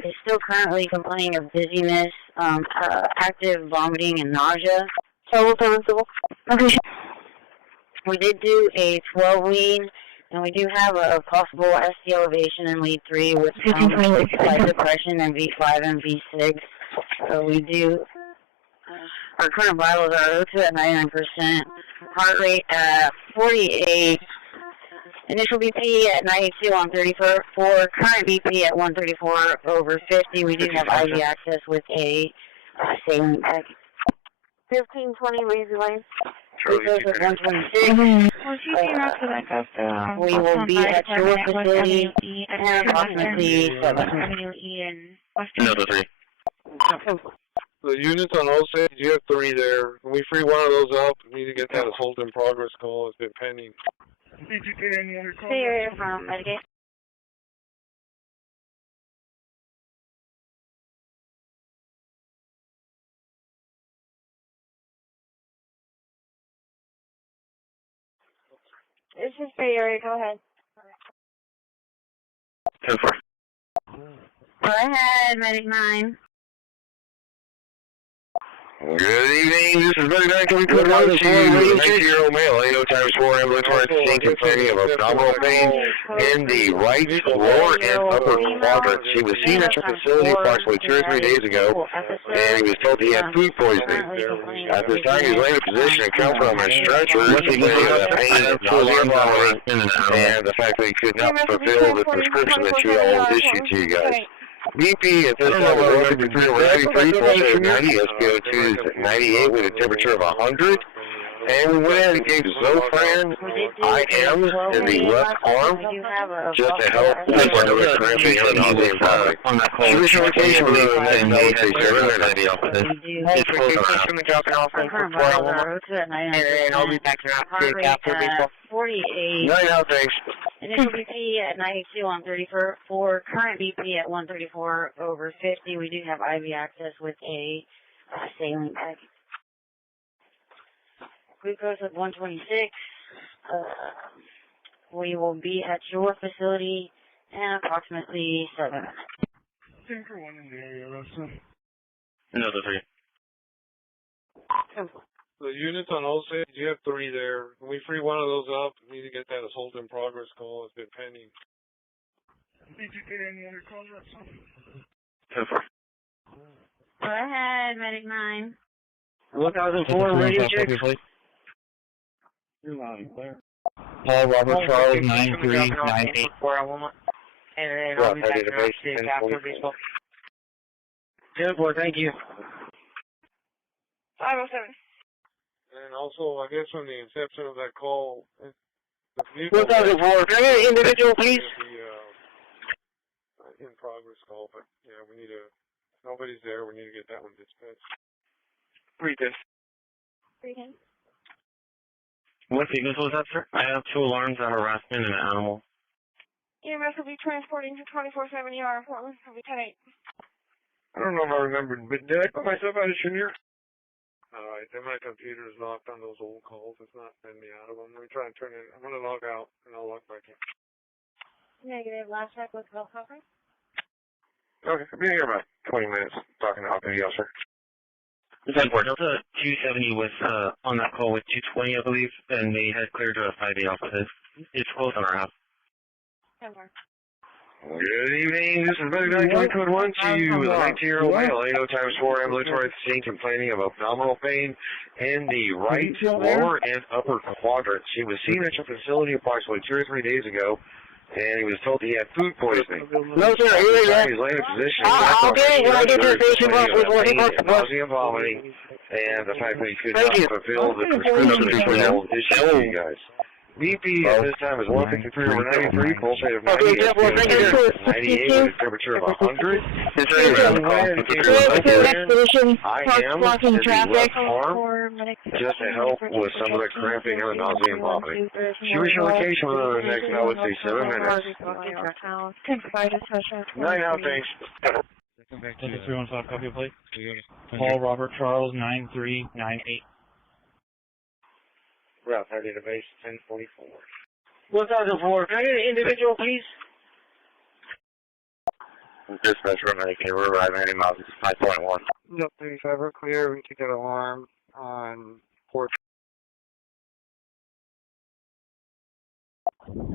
is still currently complaining of dizziness, active vomiting, and nausea. Okay. We did do a 12 lead, and we do have a possible ST elevation in lead 3 with slight depression in V5 and V6. So we do, our current vitals are O2 at 99%, heart rate at 48, initial BP at 92 on 34, current BP at 134 over 50. We do have IV access with a saline bag. 1520 lazy lane. Glucose at 126. We will be at your facility in approximately 7. Another 3. The units on Osage, you have 3 there. When we free one of those up, we need to get that hold in progress call. It's been pending. Did you get any other calls? Area from Medicaid. This is Bay Area, go ahead. 10-4. Go ahead, Medic 9. Good evening, this is Medic 9 coming to the road to 90-year-old male, ANO times 4 ambulatory scene complaining of abdominal pain in the right lower and upper quadrant. He was seen at your facility approximately 2 or 3 days ago, and he was told he had food poisoning. At this time, he was laying in a position to come from a stretcher, complaining of pain, nausea, and vomiting, and the fact that he could not fulfill the prescription that you all issued to you guys. BP at this time was relatively 3 pulse rate of 90, SpO2 is at 98 with a temperature of 100. And we went ahead and gave Zofran IM in the left arm just to help with the cramping and nausea and vomiting. She was on vacation with the next military service and idea. It's from the dropping off in 411. And I'll be back here after baseball. 48. No, thanks. Initial BP at 92 on 34, current BP at 134 over 50. We do have IV access with a saline bag. Glucose at 126. We will be at your facility in approximately 7 minutes. Tinker 1 in the area, Russell. Another 3. The units on Osage, you have 3 there. When we free one of those up, we need to get that as hold in progress call. It's been pending. Did you get any other calls, Russell? 10-4. Go ahead, Medic 9. 1004, radio check. You're loud and clear. Paul Robert Charles 9398. And then I'll be back here after baseball. Good boy, thank you. 507. And also, I guess from the inception of that call, the 1004, can I get an individual, please? In progress call, but yeah, we need to, nobody's there, we need to get that one dispatched. 310. 310. What sequence was that, sir? I have 2 alarms of harassment and an animal. EMS will be transporting to 24/7 ER. Portland will be 10-8. I don't know if I remembered, but did I put myself out of Chenier? Alright, then my computer's locked on those old calls. It's not letting me out of them. Let me try and turn it. I'm going to log out, and I'll log back in. Negative. Last check with Gulf Conference. Okay, I'll be here about 20 minutes talking to Hawkins, yes, sir. Delta 270 was on that call with 220, I believe, and they had cleared a 5A off of it. It's close on our house. Good evening, this is Buddy Back Line Code 1 to you, a 19-year-old male, 80 times 4 ambulatory at the scene complaining of abdominal pain in the right lower and upper quadrant. She was seen at your facility approximately 2 or 3 days ago, and he was told he had food poisoning. No, sir, here he is. He's laying in position. Okay, when I get to the station, was working for nausea and vomiting, and the fact that he could not fulfill the prescription control issued to you guys. BP at this time is 153 over 93, pulse rate of 90, 98 with a temperature of 100. I am blocking traffic just to help with some of the cramping and the nausea and vomiting. She was your location within the next, I would say, 7 minutes. 9 out, thanks. 315, copy, please. Paul Robert Charles 9398. Route 30 to base 1044. 1004. Can I get an individual, please? Dispatch room, okay, we're arriving at miles, 5.1. Yep, 35, we're clear. We took that alarm on port.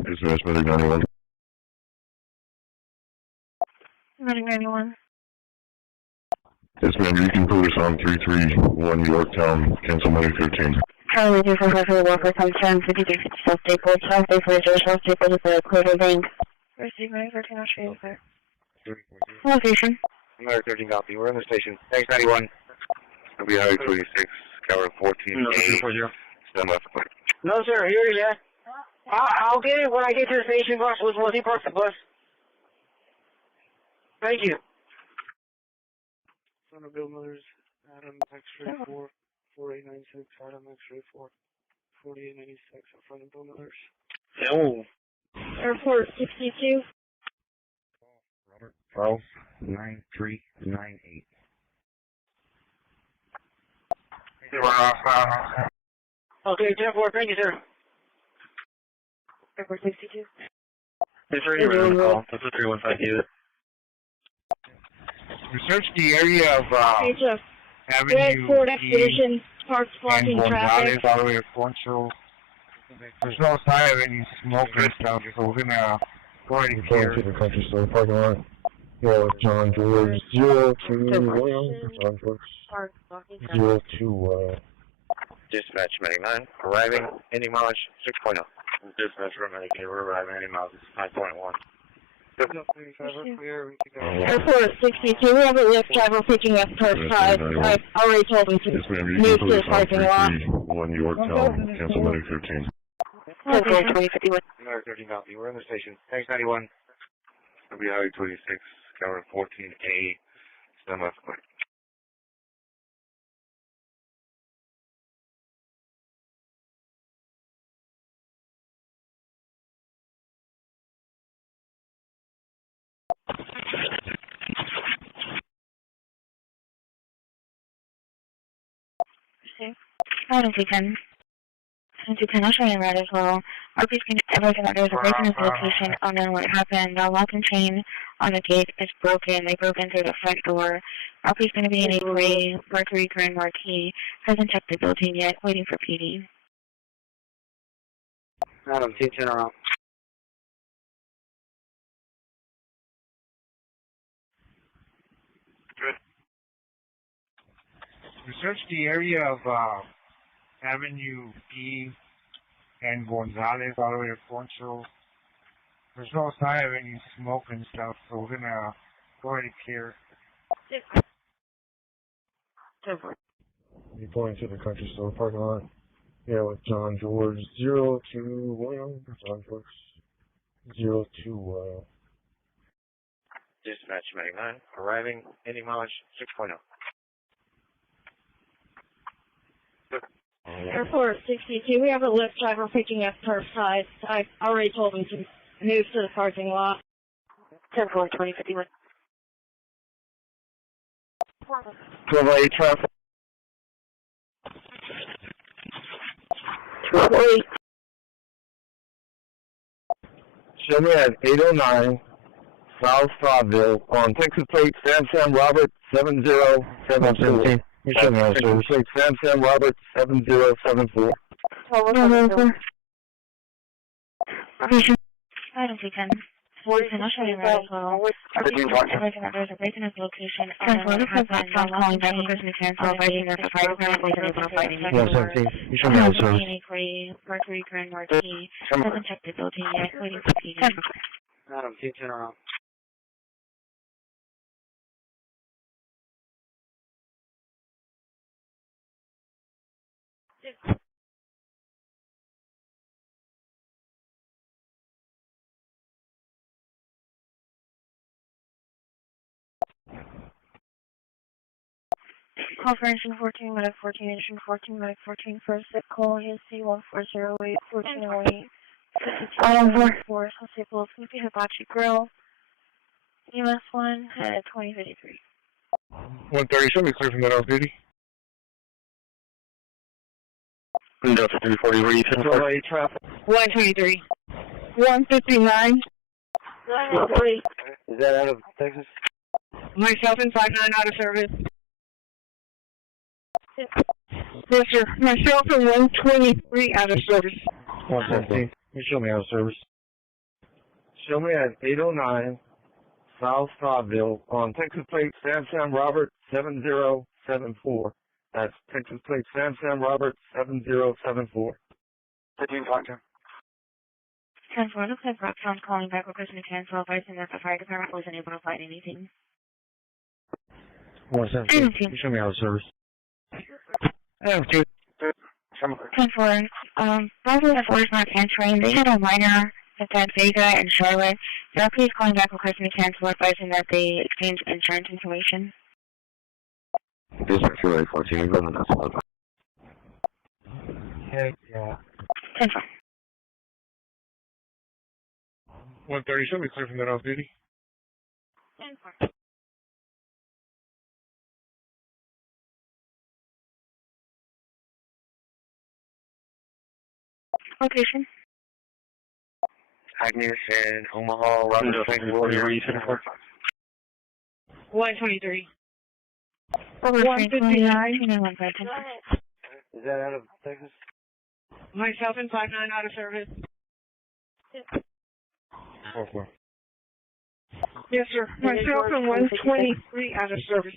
Dispatch, medic 91. Medic 91. Yes, ma'am, you can put us on 331 Yorktown, cancel medic 13. Charlie 245 Walker from 1053 South Staples, South Staples, South Staples with a clear bank. Receive my 13 Australia, sir. Location. American 13 copy, we're in the station. Thanks, 91. It'll be Highway 26, Caliber 14, No, 8. Stand by for quick. No, sir, here he is. I'll get it when I get to the station, boss. Once he parks the bus. Thank you. Son of Bill Miller's Adam X-ray 4. 4896, Adam X-ray 4, 4896, in front of Bill Miller's. Oh. Airport 62. Robert 129398. Okay, 10-4, thank you, sir. Airport 62. It's already right on the call. That's a 315 unit. We searched the area of Avenue Ford Expedition, parks blocking traffic. All the way to Poncho. There's no sign of any smoke and stuff, so we're gonna go ahead and clear. To the country store parking lot. Yeah, John George 021. John George 021. Dispatch medic 9, arriving, Indy mileage 6.0. Dispatch room medic, we're arriving, Indy mileage 5.1. Airport 62, we have a Lyft driver picking up per side. I've already told him to move to the parking lot. 1 Yorktown, cancel medic 13. Okay, 2051. American 13 copy, we're in the station. Thanks, 91. It'll be Highway 26, Caliber 14A. Stand by for quick. I don't see 10. I'll show you around as well. RP's going to everything that there's a break in his location. I don't know what happened. The lock and chain on the gate is broken. They broke in through the front door. RP's going to be in a gray Mercury Grand Marquee. Hasn't checked the building yet. Waiting for PD. Adam, 10 around. We searched the area of Avenue B and Gonzalez all the way to Poncho. There's no sign of any smoke and stuff, so we're gonna go ahead and clear. You going to the country store parking lot? Yeah, with John George 021. John George 021. Dispatch medic 9, arriving, Indy mileage 6.0. Airport 62, we have a Lyft driver picking up per side. I've already told him to move to the parking lot. 10-4, 2051. 12-8 traffic. Show me at 809 South Strawville on Texas plate Sam Robert 7074. You show me on service plate Sam Robert 7074. I don't see 10. I'll show you right as well. Everything that there's a business location on the has been calling back because we can't solve it. There's a fire department wasn't able to find anything. You show me on service. Mercury Grand Marquis hasn't checked the building yet. Waiting for PD. Adam, keep turning around. Conference 14, Medic 14, Engine 14, Medic 14, first zip call, UC 1408, 1408, 52 Staples, Snoopy Hibachi Grill, US 1 at 2053. 130, show me clear from that off duty. Delta 340, where you sent for? 123. 159. Is that out of Texas? Myself and 59 out of service. Yes, sir. Myself and 123 out of service. 117. You show me out of service. Show me at 809 South Strawville on Texas plate Sam Robert 7074. That's Texas plate Sam Robert 7074. 15 Doctor. 10-4, looks like Rocktown's calling back requesting to cancel, advising that the fire department wasn't able to find anything. 117. You show me out of service. 10-4, Bravo the 4 is not answering. They had a minor at Vega and Charlotte. They're please calling back requesting to cancel, advising that they exchanged insurance information. District 214, England, that's one. Heck yeah. 10-4. 130, show me clear from that off duty. 10-4. Location. Agnes and Omaha, Robert, where are you sitting for? 123. 159. Is that out of Texas? Myself and 59 out of service. 4-4. Yes, sir. Myself and 123 out of service.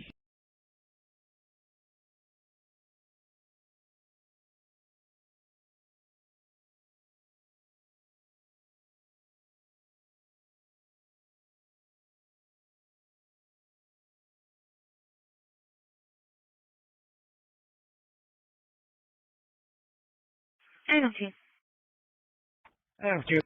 I don't see. Adam 2.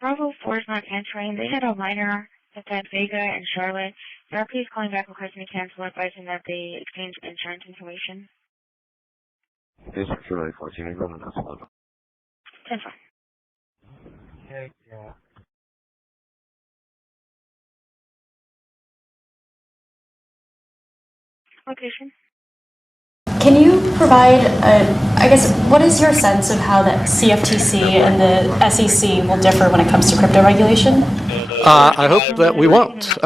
Bravo 4 is not answering. They had a minor at Vega and Charlotte. They're please calling back requesting to cancel, advising that they exchanged insurance information. District 214, England, that's one. 10-4. Heck yeah. Location. Can you provide, what is your sense of how the CFTC and the SEC will differ when it comes to crypto regulation? I hope that we won't.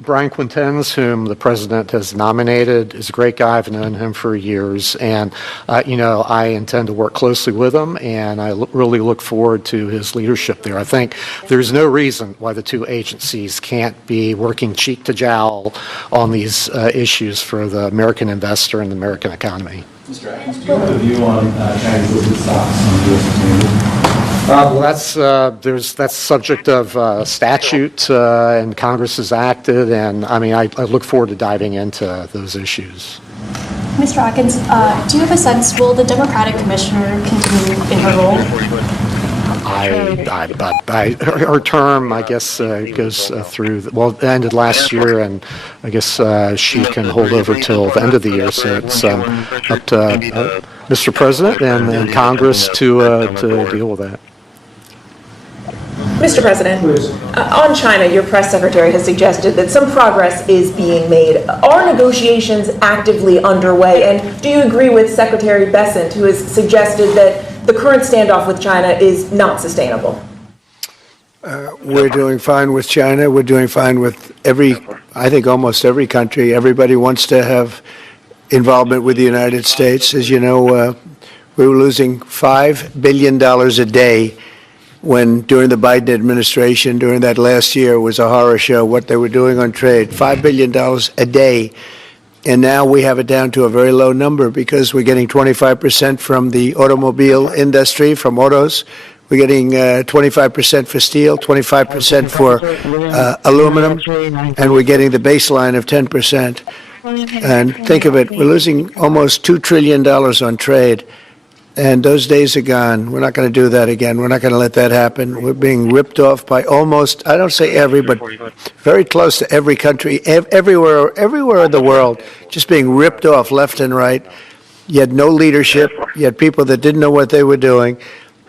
Brian Quintens, whom the president has nominated, is a great guy. I've known him for years, and I intend to work closely with him, and I really look forward to his leadership there. I think there's no reason why the two agencies can't be working cheek to jowl on these issues for the American investor and the American economy. Mr. Atkins, do you have a view on Chinese listed stocks on the U.S. exchanges? Well, that's subject of statute, and Congress has acted, and I look forward to diving into those issues. Mr. Atkins, do you have a sense, will the Democratic commissioner continue in her role? Her term, I guess, goes through, it ended last year, and I guess she can hold over till the end of the year, so it's up to Mr. President and Congress to deal with that. Mr. President, on China, your press secretary has suggested that some progress is being made. Are negotiations actively underway? And do you agree with Secretary Bessent, who has suggested that the current standoff with China is not sustainable? We're doing fine with China. We're doing fine with I think almost every country. Everybody wants to have involvement with the United States. As you know, we were losing $5 billion a day when during the Biden administration, during that last year, was a horror show what they were doing on trade. $5 billion a day. And now we have it down to a very low number because we're getting 25% from the automobile industry, from autos. We're getting 25% for steel, 25% for aluminum, and we're getting the baseline of 10%. And think of it, we're losing almost $2 trillion on trade. And those days are gone. We're not going to do that again. We're not going to let that happen. We're being ripped off by almost, I don't say every, but very close to every country, everywhere in the world, just being ripped off left and right. You had no leadership. You had people that didn't know what they were doing.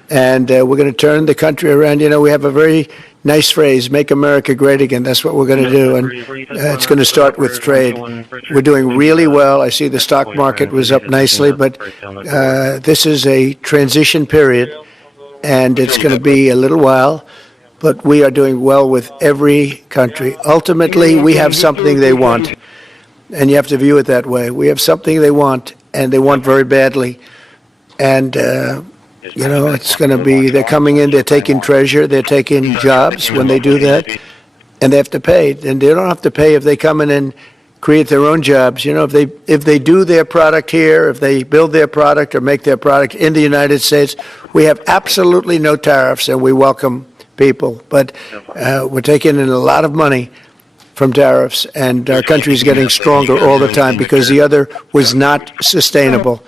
And we're going to turn the country around. You know, we have a very nice phrase, make America great again. That's what we're going to do. And it's going to start with trade. We're doing really well. I see the stock market was up nicely, but this is a transition period, and it's going to be a little while. But we are doing well with every country. Ultimately, we have something they want, and you have to view it that way. We have something they want, and they want very badly. And you know, it's going to be, they're coming in, they're taking treasure, they're taking jobs when they do that, and they have to pay. And they don't have to pay if they come in and create their own jobs. You know, if they do their product here, if they build their product or make their product in the United States, we have absolutely no tariffs, and we welcome people. But we're taking in a lot of money from tariffs, and our country is getting stronger all the time because the other was not sustainable.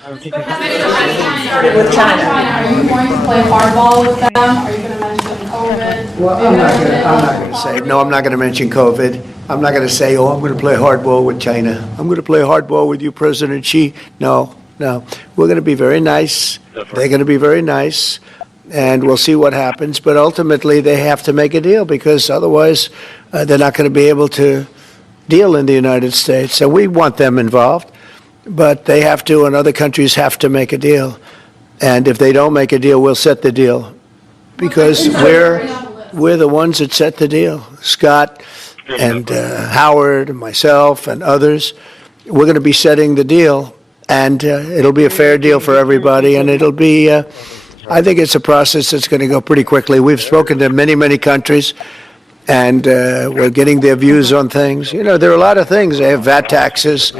Started with China. Are you going to play hardball with them? Are you going to mention COVID? Well, I'm not going to say. No, I'm not going to mention COVID. I'm not going to say, oh, I'm going to play hardball with China. I'm going to play hardball with you, President Xi. No. We're going to be very nice. They're going to be very nice, and we'll see what happens. But ultimately, they have to make a deal because otherwise, they're not going to be able to deal in the United States. And we want them involved, but they have to, and other countries have to make a deal. And if they don't make a deal, we'll set the deal because we're the ones that set the deal. Scott and Howard and myself and others, we're going to be setting the deal, and it'll be a fair deal for everybody, and it'll be, I think it's a process that's going to go pretty quickly. We've spoken to many, many countries, and we're getting their views on things. You know, there are a lot of things. They have VAT taxes.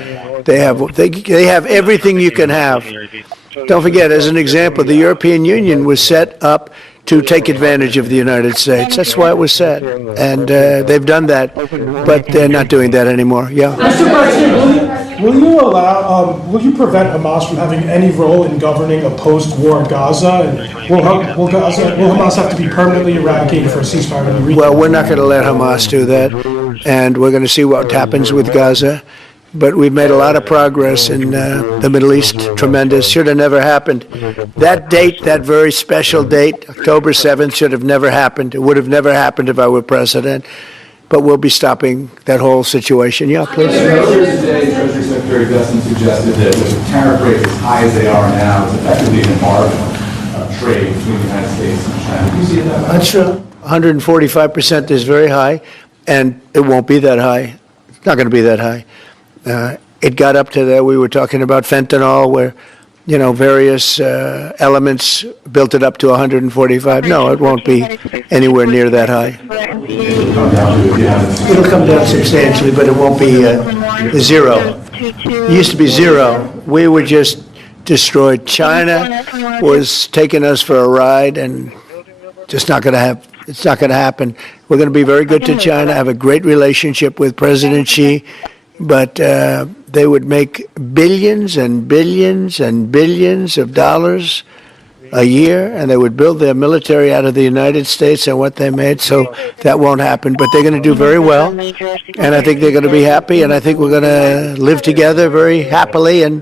They have everything you can have. Don't forget, as an example, the European Union was set up to take advantage of the United States. That's why it was set. And they've done that, but they're not doing that anymore. Yeah. Mr. President, will you prevent Hamas from having any role in governing a post-war Gaza? And will Hamas have to be permanently eradicated for a ceasefire to be reached? Well, we're not going to let Hamas do that, and we're going to see what happens with Gaza. But we've made a lot of progress in the Middle East, tremendous. Should have never happened. That date, that very special date, October 7th, should have never happened. It would have never happened if I were president. But we'll be stopping that whole situation. Yeah, please. Earlier today, Treasury Secretary Bessent suggested that with tariff rates as high as they are now, it's effectively an embargo of trade between the United States and China. Do you see it that way? That's true. 145% is very high, and it won't be that high. It's not going to be that high. It got up to there. We were talking about fentanyl, where, you know, various elements built it up to 145. No, it won't be anywhere near that high. It'll come down substantially, but it won't be zero. It used to be zero. We were just destroyed. China was taking us for a ride, and just not going to have. It's not going to happen. We're going to be very good to China. Have a great relationship with President Xi. But they would make billions and billions and billions of dollars a year, and they would build their military out of the United States and what they made, so that won't happen. But they're going to do very well, and I think they're going to be happy, and I think we're going to live together very happily and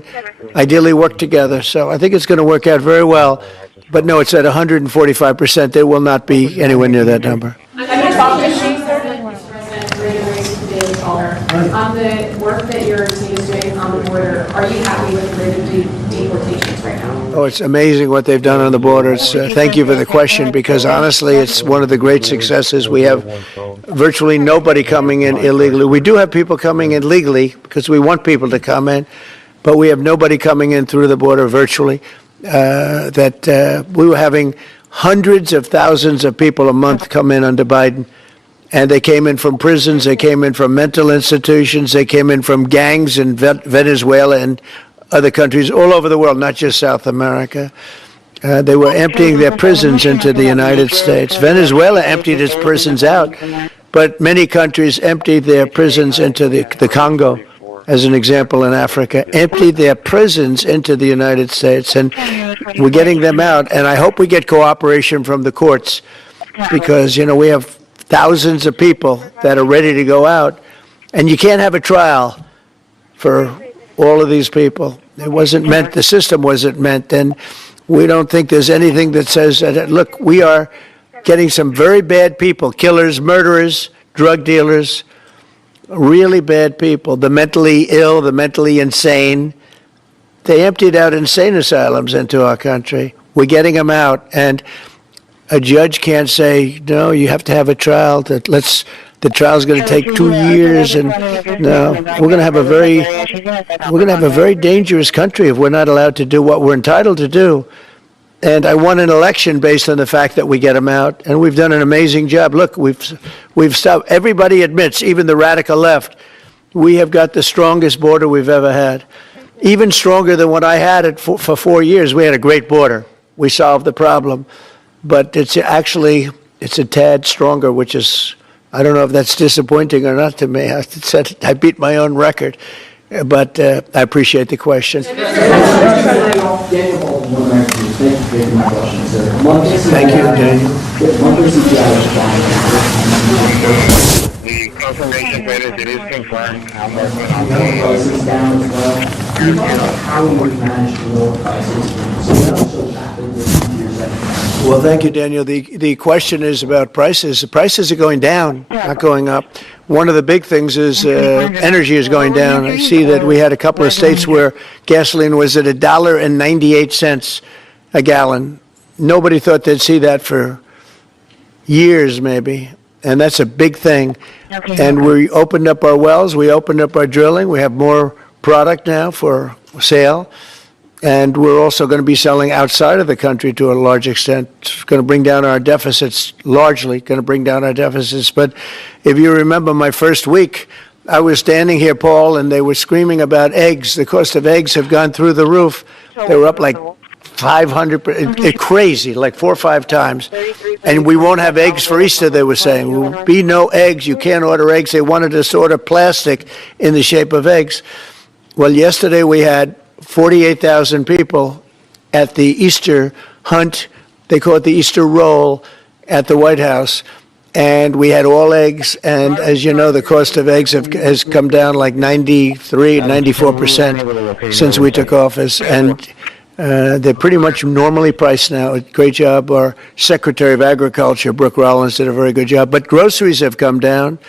ideally work together. So I think it's going to work out very well. But no, it's at 145%. There will not be anywhere near that number. On the work that your team is doing on the border, are you happy with the rate of deportations right now? Oh, it's amazing what they've done on the border. Thank you for the question, because honestly, it's one of the great successes. We have virtually nobody coming in illegally. We do have people coming in legally because we want people to come in, but we have nobody coming in through the border virtually. We were having hundreds of thousands of people a month come in under Biden. And they came in from prisons, they came in from mental institutions, they came in from gangs in Venezuela and other countries all over the world, not just South America. They were emptying their prisons into the United States. Venezuela emptied its prisons out, but many countries emptied their prisons into the Congo, as an example, in Africa, emptied their prisons into the United States, and we're getting them out. And I hope we get cooperation from the courts, because, we have thousands of people that are ready to go out, and you can't have a trial for all of these people. It wasn't meant, the system wasn't meant, and we don't think there's anything that says that, look, we are getting some very bad people, killers, murderers, drug dealers, really bad people, the mentally ill, the mentally insane. They emptied out insane asylums into our country. We're getting them out, and a judge can't say, no, you have to have a trial. The trial's going to take 2 years, and no, we're going to have a very dangerous country if we're not allowed to do what we're entitled to do. And I won an election based on the fact that we get them out, and we've done an amazing job. Look, we've stopped. Everybody admits, even the radical left, we have got the strongest border we've ever had, even stronger than what I had it for 4 years. We had a great border. We solved the problem. But it's a tad stronger, which is, I don't know if that's disappointing or not to me. I beat my own record, but I appreciate the question. Thank you, Daniel. The confirmation credit, it is confirmed. I'm working on prices down as well. How we manage to lower prices so rapidly. Well, thank you, Daniel. The question is about prices. The prices are going down, not going up. One of the big things is energy is going down. I see that we had a couple of states where gasoline was at $1.98 a gallon. Nobody thought they'd see that for years, maybe. And that's a big thing. And we opened up our wells. We opened up our drilling. We have more product now for sale. And we're also going to be selling outside of the country to a large extent. It's going to bring down our deficits, largely going to bring down our deficits. But if you remember my first week, I was standing here, Paul, and they were screaming about eggs. The cost of eggs have gone through the roof. They were up like 500%. It's crazy, like 4 or 5 times. And we won't have eggs for Easter, they were saying. There will be no eggs. You can't order eggs. They wanted us to order plastic in the shape of eggs. Well, yesterday we had 48,000 people at the Easter hunt. They call it the Easter roll at the White House. And we had all eggs. And as you know, the cost of eggs has come down like 93, 94% since we took office. And they're pretty much normally priced now. Great job. Our Secretary of Agriculture, Brooke Rollins, did a very good job. But groceries have come down.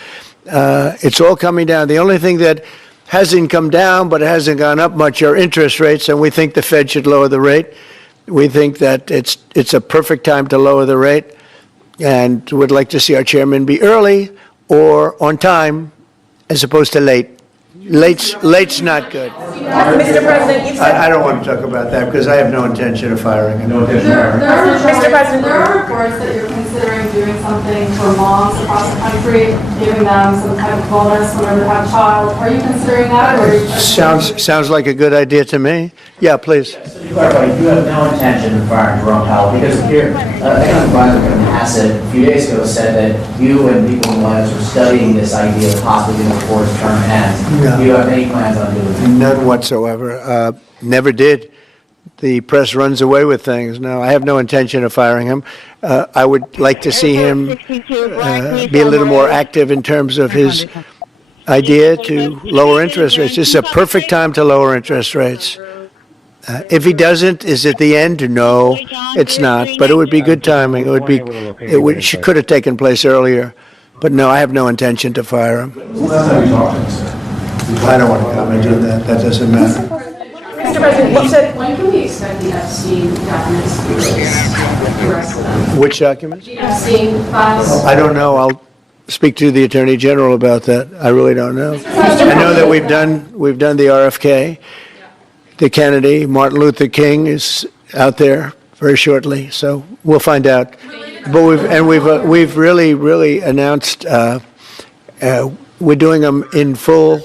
It's all coming down. The only thing that hasn't come down, but it hasn't gone up much, are interest rates, and we think the Fed should lower the rate. We think that it's a perfect time to lower the rate, and would like to see our chairman be early or on time as opposed to late. Late's not good. Mr. President, I don't want to talk about that because I have no intention of firing him. Mr. President, there are reports that you're considering doing something for moms across the country, giving them some type of bonus whenever they have a child. Are you considering that? Or Sounds like a good idea to me. Yeah, please. So to clarify, you have no intention of firing Jerome Powell, because here, economic advisor Kevin Hassett a few days ago said that you and people in the White House were studying this idea of possibly doing before his term ends. No. Do you have any plans on doing that? None whatsoever. Never did. The press runs away with things. No, I have no intention of firing him. I would like to see him be a little more active in terms of his idea to lower interest rates. This is a perfect time to lower interest rates. If he doesn't, is it the end? No, it's not. But it would be good timing. She could have taken place earlier. But no, I have no intention to fire him. Last time you talked to him, I don't want to comment on that. That doesn't matter. Mr. President, you said. When can we expect the Epstein documents to be released? The rest of them? Which documents? The Epstein files? I don't know. I'll speak to the Attorney General about that. I really don't know. I know that we've done the RFK. The Kennedy, Martin Luther King is out there very shortly, so we'll find out. But we've really announced we're doing them in full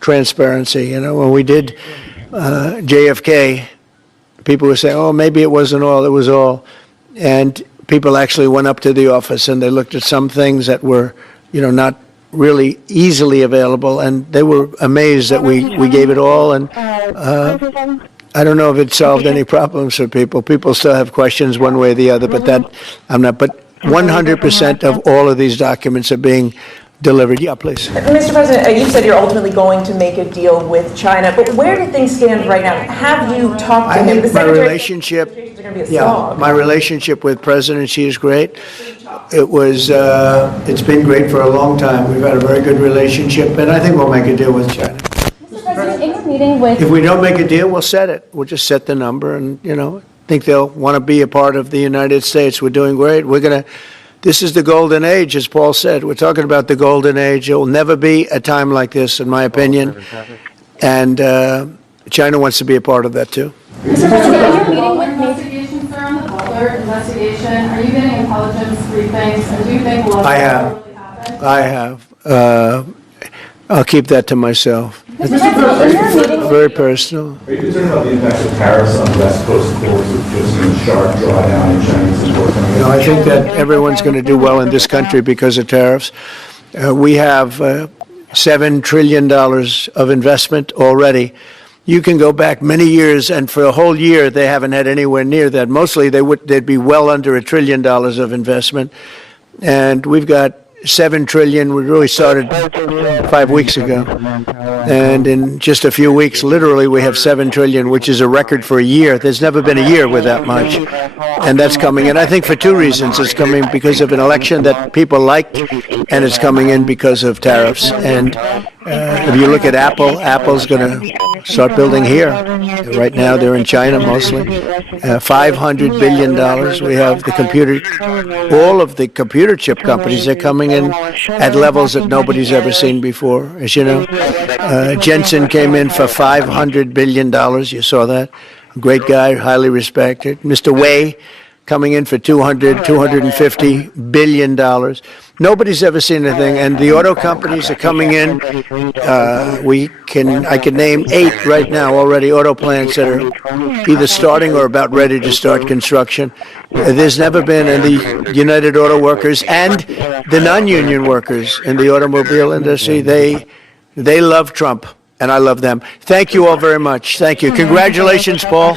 transparency. You know, when we did JFK, people were saying, "Oh, maybe it wasn't all; it was all," and people actually went up to the office and they looked at some things that were, not really easily available, and they were amazed that we gave it all. And I don't know if it solved any problems for people. People still have questions one way or the other, but that I'm not. But 100% of all of these documents are being delivered. Yeah, please. Mr. President, you said you're ultimately going to make a deal with China, but where do things stand right now? Have you talked to him? My relationship with President Xi is great. It's been great for a long time. We've had a very good relationship, and I think we'll make a deal with China. Mr. President, in your meeting with... If we don't make a deal, we'll set it. We'll just set the number, and, think they'll want to be a part of the United States. We're doing great. This is the golden age, as Paul said. We're talking about the golden age. It will never be a time like this, in my opinion. And China wants to be a part of that, too. Mr. President, in your meeting with investigation, sir, on the Butler investigation, are you getting intelligence briefings? And do you think I have. I'll keep that to myself. Very personal. Are you concerned about the impact of tariffs on West Coast ports with just sharp drawdown in Chinese imports? I think that everyone's going to do well in this country because of tariffs. We have $7 trillion of investment already. You can go back many years, and for a whole year, they haven't had anywhere near that. Mostly, they'd be well under $1 trillion of investment. And we've got $7 trillion. We really started 5 weeks ago. And in just a few weeks, literally, we have $7 trillion, which is a record for a year. There's never been a year with that much. And that's coming in, I think, for two reasons. It's coming because of an election that people like, and it's coming in because of tariffs. And if you look at Apple's going to start building here. Right now, they're in China mostly. $500 billion. We have all of the computer chip companies, they're coming in at levels that nobody's ever seen before. As you know, Jensen came in for $500 billion. You saw that. Great guy, highly respected. Mr. Wei coming in for $250 billion. Nobody's ever seen anything, and the auto companies are coming in. I can name 8 right now already, auto plants that are either starting or about ready to start construction. There's never been, and the United Auto Workers and the non-union workers in the automobile industry, they love Trump. And I love them. Thank you all very much. Thank you. Congratulations, Paul.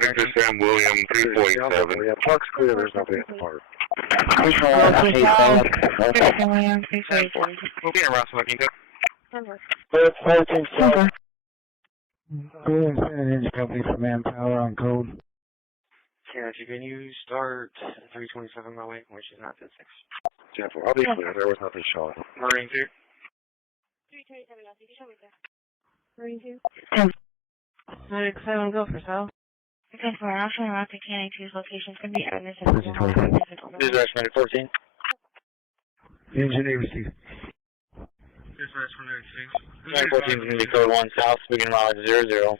Victor Sam William, 347. Yeah, park's clear. There's nobody at the park. We'll be in Ross, Washington. Company for Manpower on code. Kennedy, can you start 327 my way, which is not 10-6? Jennifer, I'll be clear. There was nothing showing. Marine 2. 327, I'll take Marine 2. 967, go for South. Okay, for an option around to Canning 2's location, it's going to be Agnes and This is Ashman 14. Engineer received. 914 is going to be code 1 south, speaking mileage 00.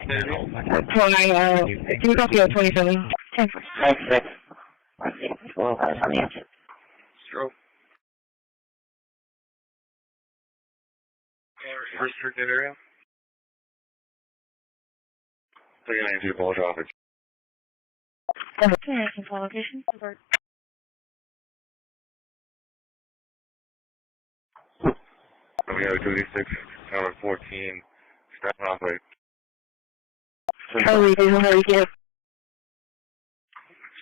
Can you copy out 27? 10. Stroke. Restricted area. 392 Paul traffic. Control location. Convert. We have 286, tower 14, step off right. Hurry, get.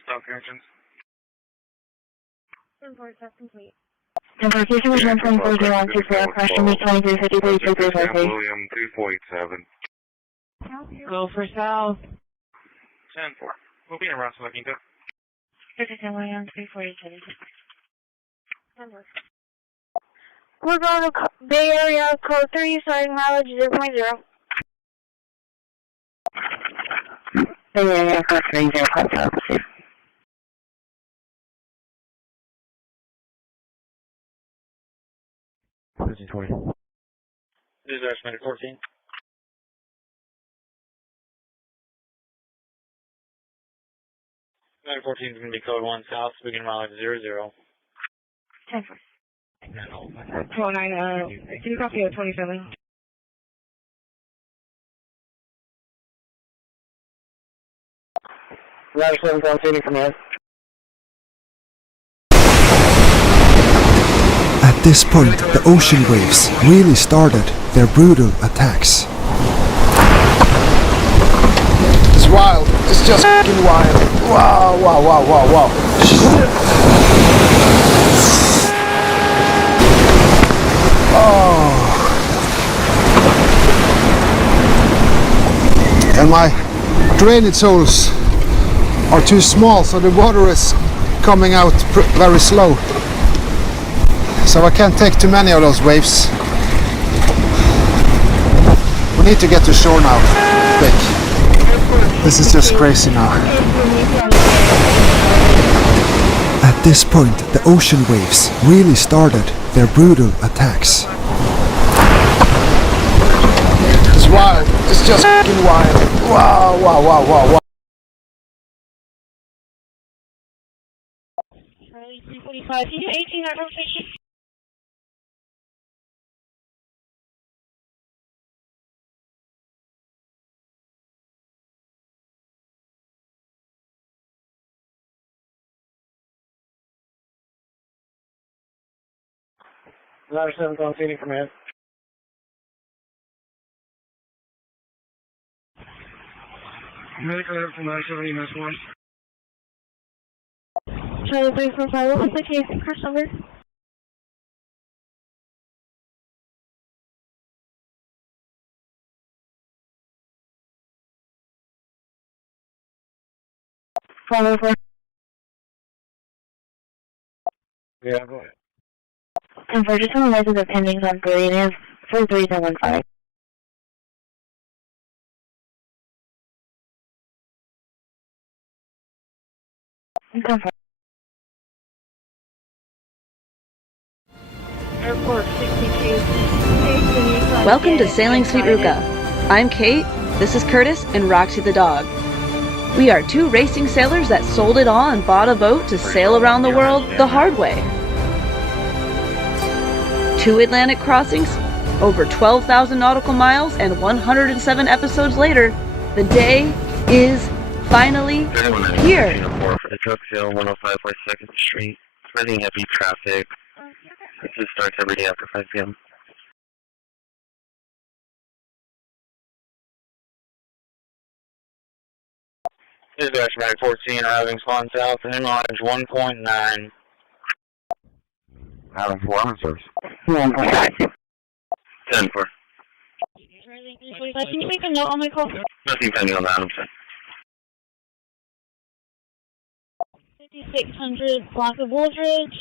Stop engines. Convert, that's complete. Embarkation was 1.40 question me 2353 William 247. Go for south. 10-4. We'll be in Ross looking good. 57 William 347. We're going to Bay Area, code 3, starting mileage 0.0. Bay Area, code 3, 0.0. 1520. This is estimated 14. 914 is going to be code 1 south, speaking mileage 00. 10-4. 29, can you copy 27? Ladder 7 City Command. At this point, the ocean waves really started their brutal attacks. It's wild. It's just f***ing wild. Wow, wow, wow, wow, wow. And my drainage holes are too small, so the water is coming out very slow. So I can't take too many of those waves. We need to get to shore now, quick. This is just crazy now. At this point, the ocean waves really started their brutal attacks. It's wild. It's just f***ing wild. Wow, wow, wow, wow, wow. Charlie 345, can you 18 at rotation? Ladder 7 City Command. Medical clear from 970 Mass 1. Charlie 345, what was the case and crash number? Follow for Yeah, go ahead. and for just analysis of pendings on Brilliant 43715. Airport 62. Welcome to Sailing Sweet Ruka. I'm Kate, this is Curtis, and Roxy the dog. We are two racing sailors that sold it all and bought a boat to sail around the world the hard way. 2 Atlantic crossings, over 12,000 nautical miles, and 107 episodes later, the day is finally here. For the truck sale, 105 West 2nd Street. Expecting heavy traffic. It just starts every day after 5 p.m. This is estimated 14, arriving spawn south, and mileage 1.9. Adam 4, I'm in service. 1.9. 10-4. Charlie 345, can you make a note on my call? Nothing pending on the Adam side. 5600 block of Woolridge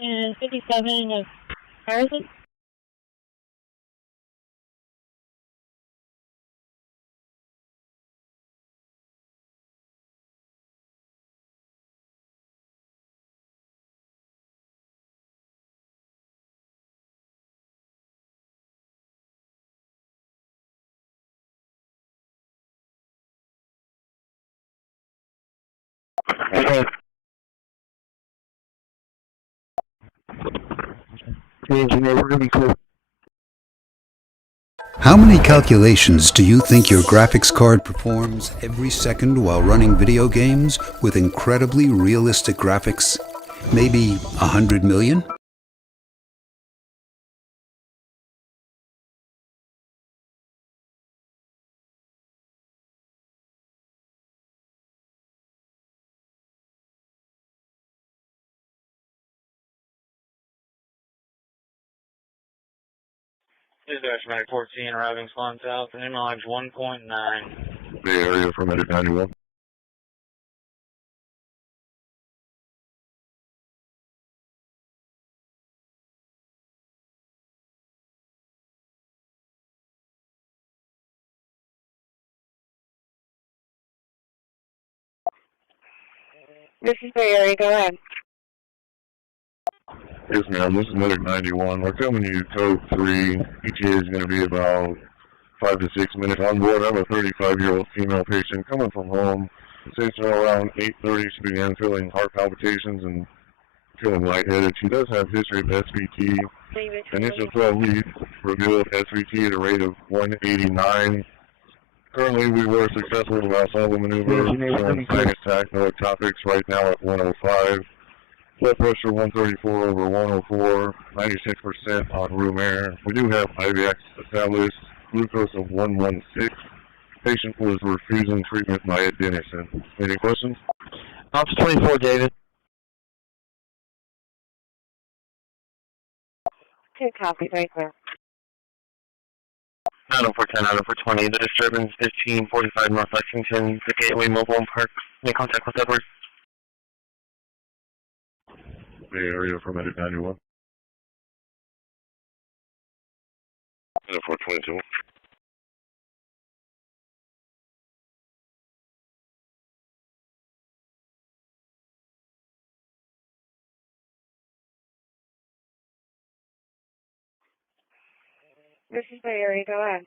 and 57 of Harrison. Engineer, we're gonna be clear. How many calculations do you think your graphics card performs every second while running video games with incredibly realistic graphics? Maybe 100 million? Dispatch Medic 14, arriving Swan South, and MLX 1.9. Bay Area for Medic 91. This is Bay Area, go ahead. Yes, ma'am. This is Medic 91. We're coming to you code 3. ETA is going to be about 5 to 6 minutes on board. I'm a 35-year-old female patient coming from home. Since around 8:30, she began feeling heart palpitations and feeling lightheaded. She does have history of SVT. Initial 12 leads revealed SVT at a rate of 189. Currently, we were successful with our Valsalva maneuver, showing sinus attack, no ectopics right now at 105. Blood pressure 134 over 104, 96% on room air. We do have IVX established, glucose of 116. Patient was refusing treatment by adenosine. Any questions? Ops 24, David. Two copies, right there. 90410, 90420. The disturbance 1545 North Lexington, the Gateway Mobile Home Park. Make contact with Edward. Bay Area for Medic 91. 422. This is Bay Area, go ahead.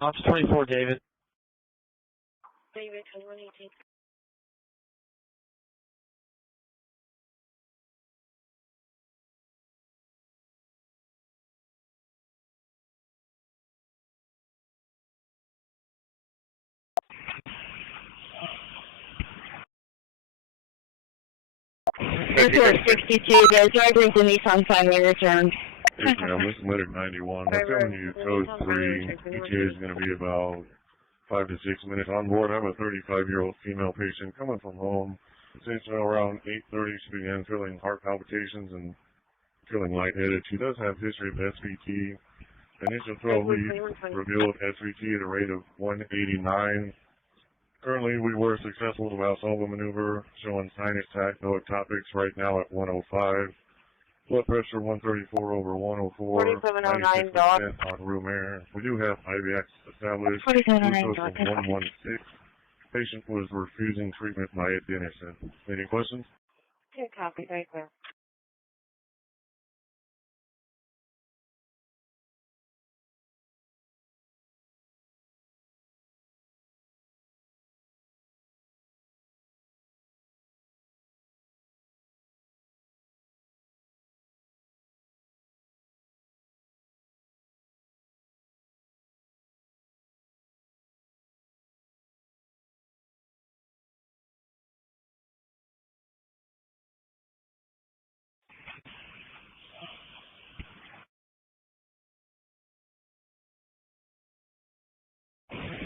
Ops 24, David. David, 2118. Airport 62, the driver of the Nissan finally returned. Yes, ma'am. This is Medic 91. We're coming to you code 3. ETA is going to be about 5 to 6 minutes on board. I'm a 35-year-old female patient coming from home. Since around 8:30, she began feeling heart palpitations and feeling lightheaded. She does have history of SVT. Initial 12 leads revealed SVT at a rate of 189. Currently, we were successful with the Valsalva maneuver, showing sinus attack, no ectopics right now at 105. Blood pressure 134 over 104, 96% on room air. We do have IVX established, glucose of 116. Patient was refusing treatment by adenosine. Any questions? Two copies, right there.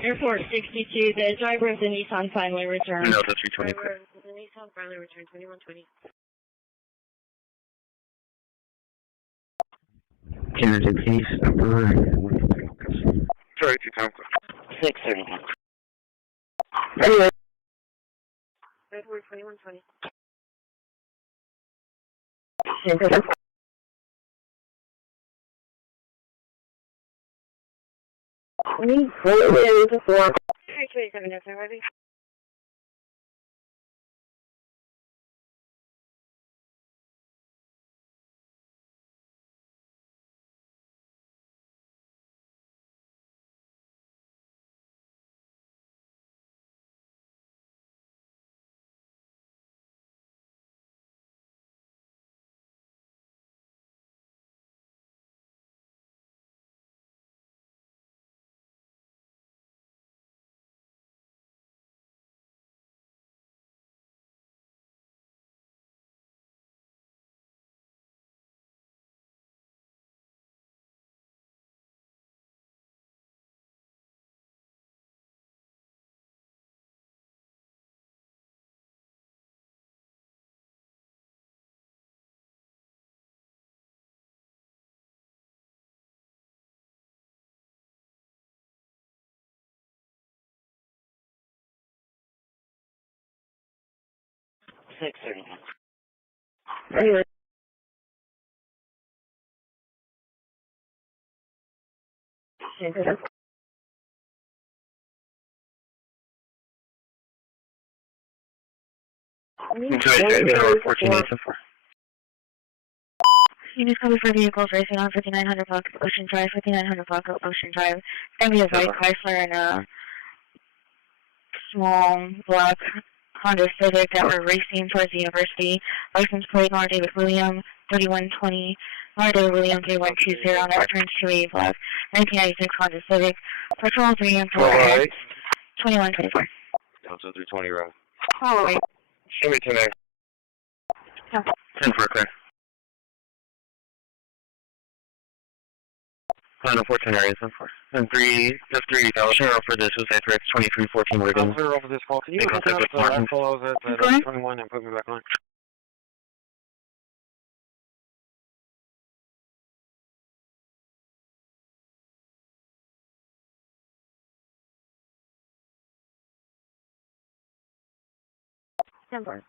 Airport 62, the driver of the Nissan finally returned. No, that's 320. Driver of the Nissan finally returned, 2120. Kennedy, please. Sorry, 2 times. 631. Edward 2120. Me, 327, that's already. 631. Anyway. Unit code for vehicles racing on 5900 block Ocean Drive, 5900 block Ocean Drive. It's going to be a white Chrysler and a small black Honda Civic that were racing towards the university. License plate Mar David William, 3120. Mar David William, 3120. That returns 280 block. 1996 Honda Civic. Patrol 3 and 4 X. 2124. Delta 320 route. Oh, wait. Show me 10 No. 10 for a clear. No, 14 areas, 10 4. And 3, just 3, Cheryl for the suicide threats, 2314 Oregon. I'll clear over this call. Can you Make open contact up with the Martin. last call at 21 and put me back on? Number.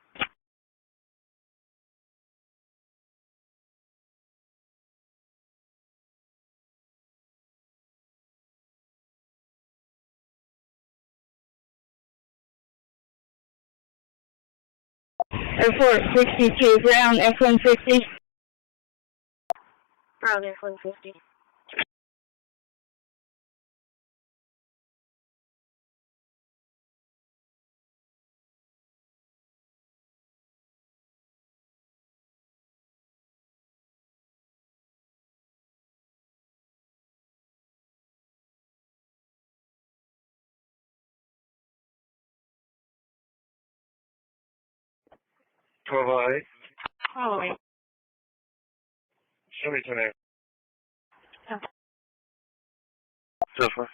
Airport 62, ground F-150. Ground F-150. Provide. Oh, wait. Show me 10 areas. Oh. So far.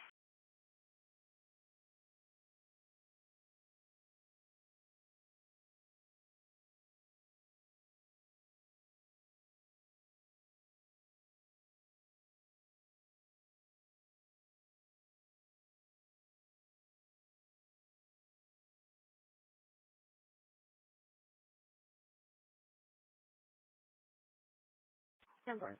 Number.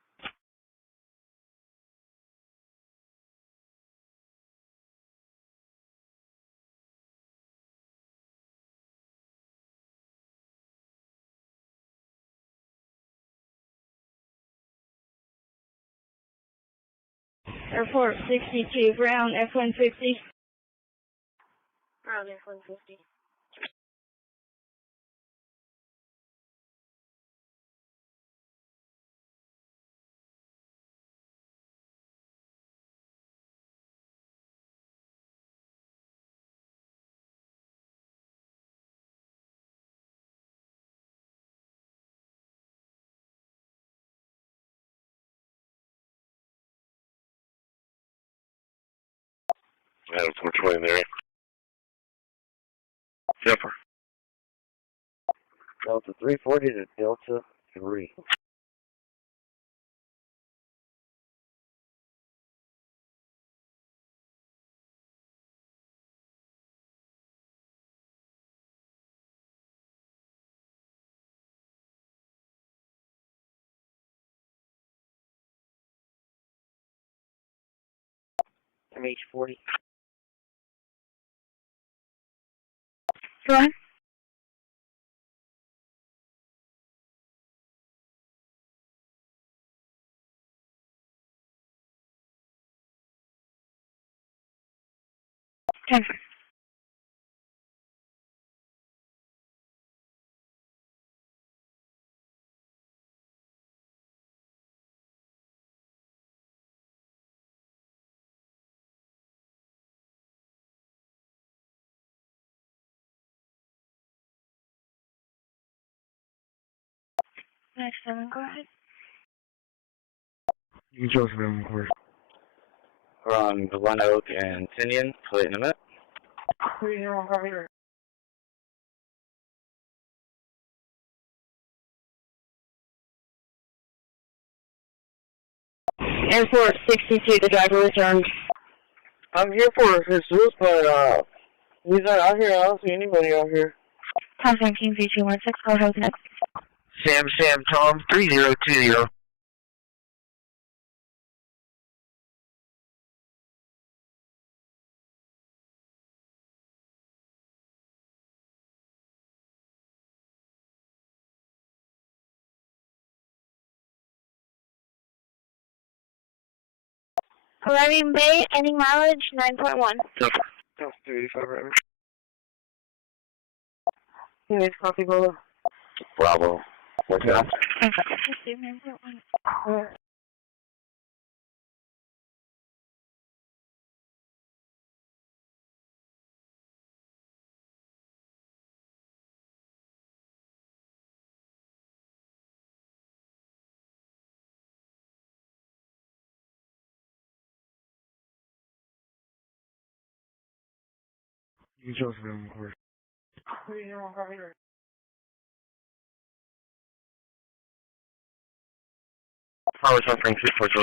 Airport 62, ground F-150. Ground F-150. Adam 420 there. Jumper. Delta 340 to Delta 3. MH40. Go ahead. Okay. Next one, go ahead. You Joseph M. Course. We're on Glen Oak and Tinian, plate in a minute. 30 Airport 62, the driver returned. I'm here for Jesus, but he's not out here. I don't see anybody out here. Tom 173216, go ahead next. Sam Tom 3020. Arriving Bay, ending mileage 9.1. That's 385 right. Anyways, copy, Bolo. Bravo. What's that? 9.1. You chose them, of course. Power suffering 640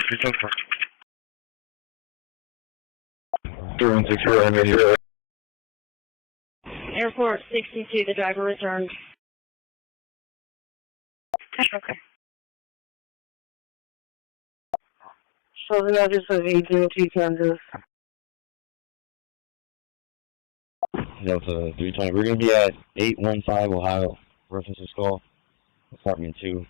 316 Airport 62, the driver returned. Okay. So the address of 802 Kansas. Delta 320. We're going to be at 815 Ohio. Reference to Skull. Apartment 2.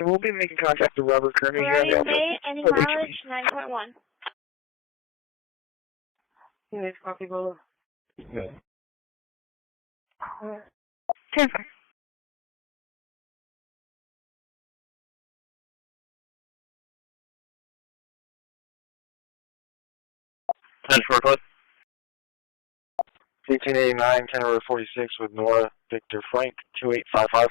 We'll be making contact with Robert Kearney here on the Arriving Bay, ending mileage 9.1. Anyways, copy, Bolo. Good. 10-4. Code. 1889, Kenner 46 with Nora Victor Frank 2855.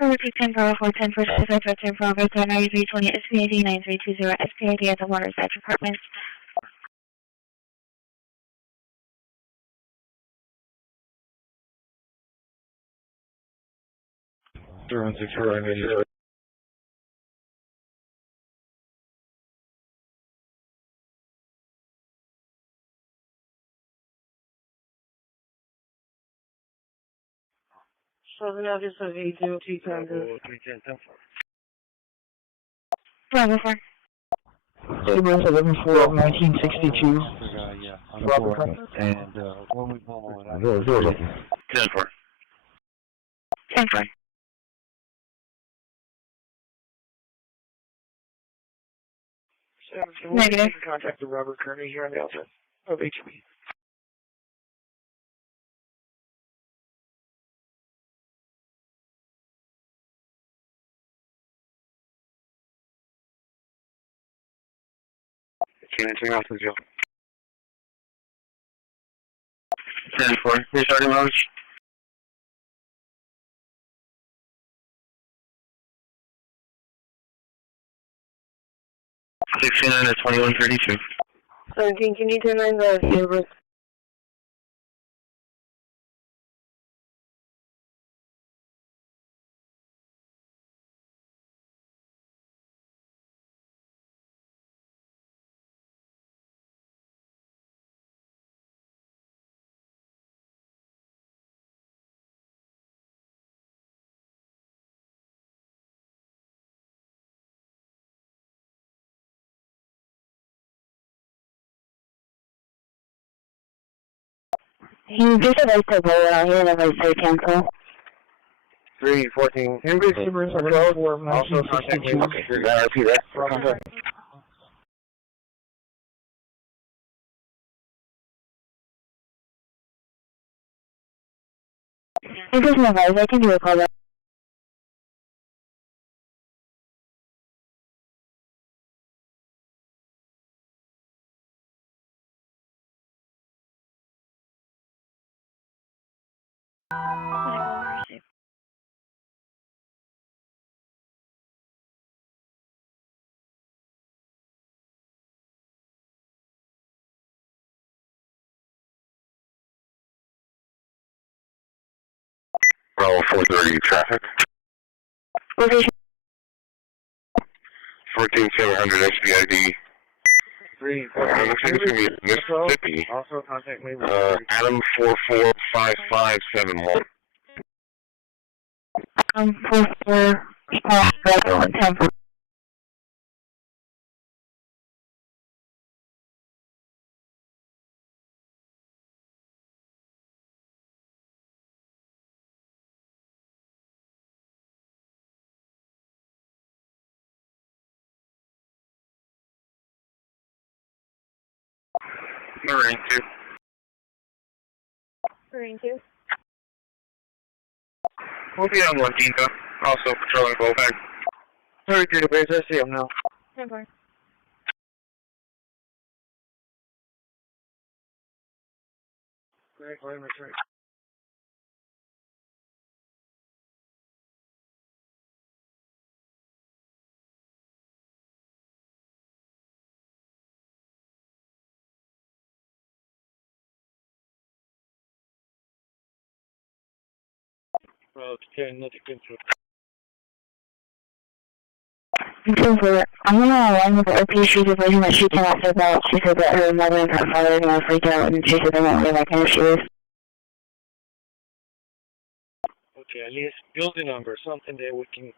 Repeat 10-4, 10-4, 10-4, 10-4, 10-4, SPID 9320, SPID at the Waterside Department. Through 164, So the address of 802 Kansas. Bravo 4. Abrams 11-4, 1962. Yeah. Robert Kearney. And when we follow it out. 10-4. 10-4. Negative. We'll contact with Robert Kearney here on the outset of HB. Anything else, Joe? 10-4. You're starting launch. 69 at 2132. 17, can you turn on the server? You just like to go out here and I say cancel. 314. Anybody Subarus on the road or also contact me? Okay, you're going to repeat that. Contact. This is my voice. I can do a call back. Bravo 430 traffic. Location. 14700 SPID. 3. Looks like it's going to be Mississippi. Also contact me with Adam 445571. 445571. Marine 2. Marine 2. We'll be on 1 Dinka. Also patrolling Bowbag. 33 to base, I see him now. 10-4. Great, wait, retreat. Well, it's carrying nothing into it. I'm going to align with the OPC division that she cannot say that. She said that her mother and her father are going to freak out, and she said they won't be like kind of serious. Okay, at least building number, something that we can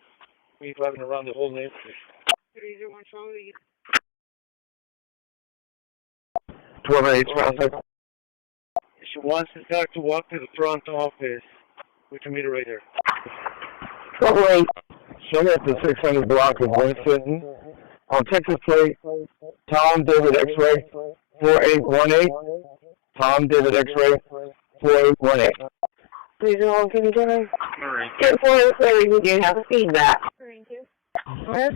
be driving around the whole neighborhood. 301 Charlie. 12-8 traffic. If she wants this guy to walk to the front office, we can meet her right there. 12-8. Show me at the 600 block of Winston. On Texas plate, Tom David X-ray 4818. Tom David X-ray 4818. 301, can you get me? Marine. Get 403, we do have a feedback. Marine 2. Yes?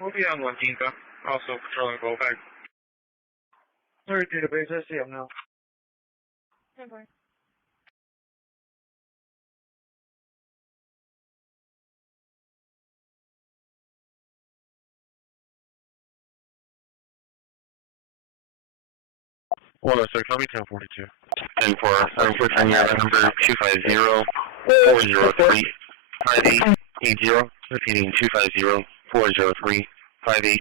We'll be on 1 Dinka. Also patrolling Bowbag. 33 to base, I see him now. 10-4. Well, sir, call me 1042. 10-4. I'm switching your number 250-403-5880. Repeating 250-403-5880.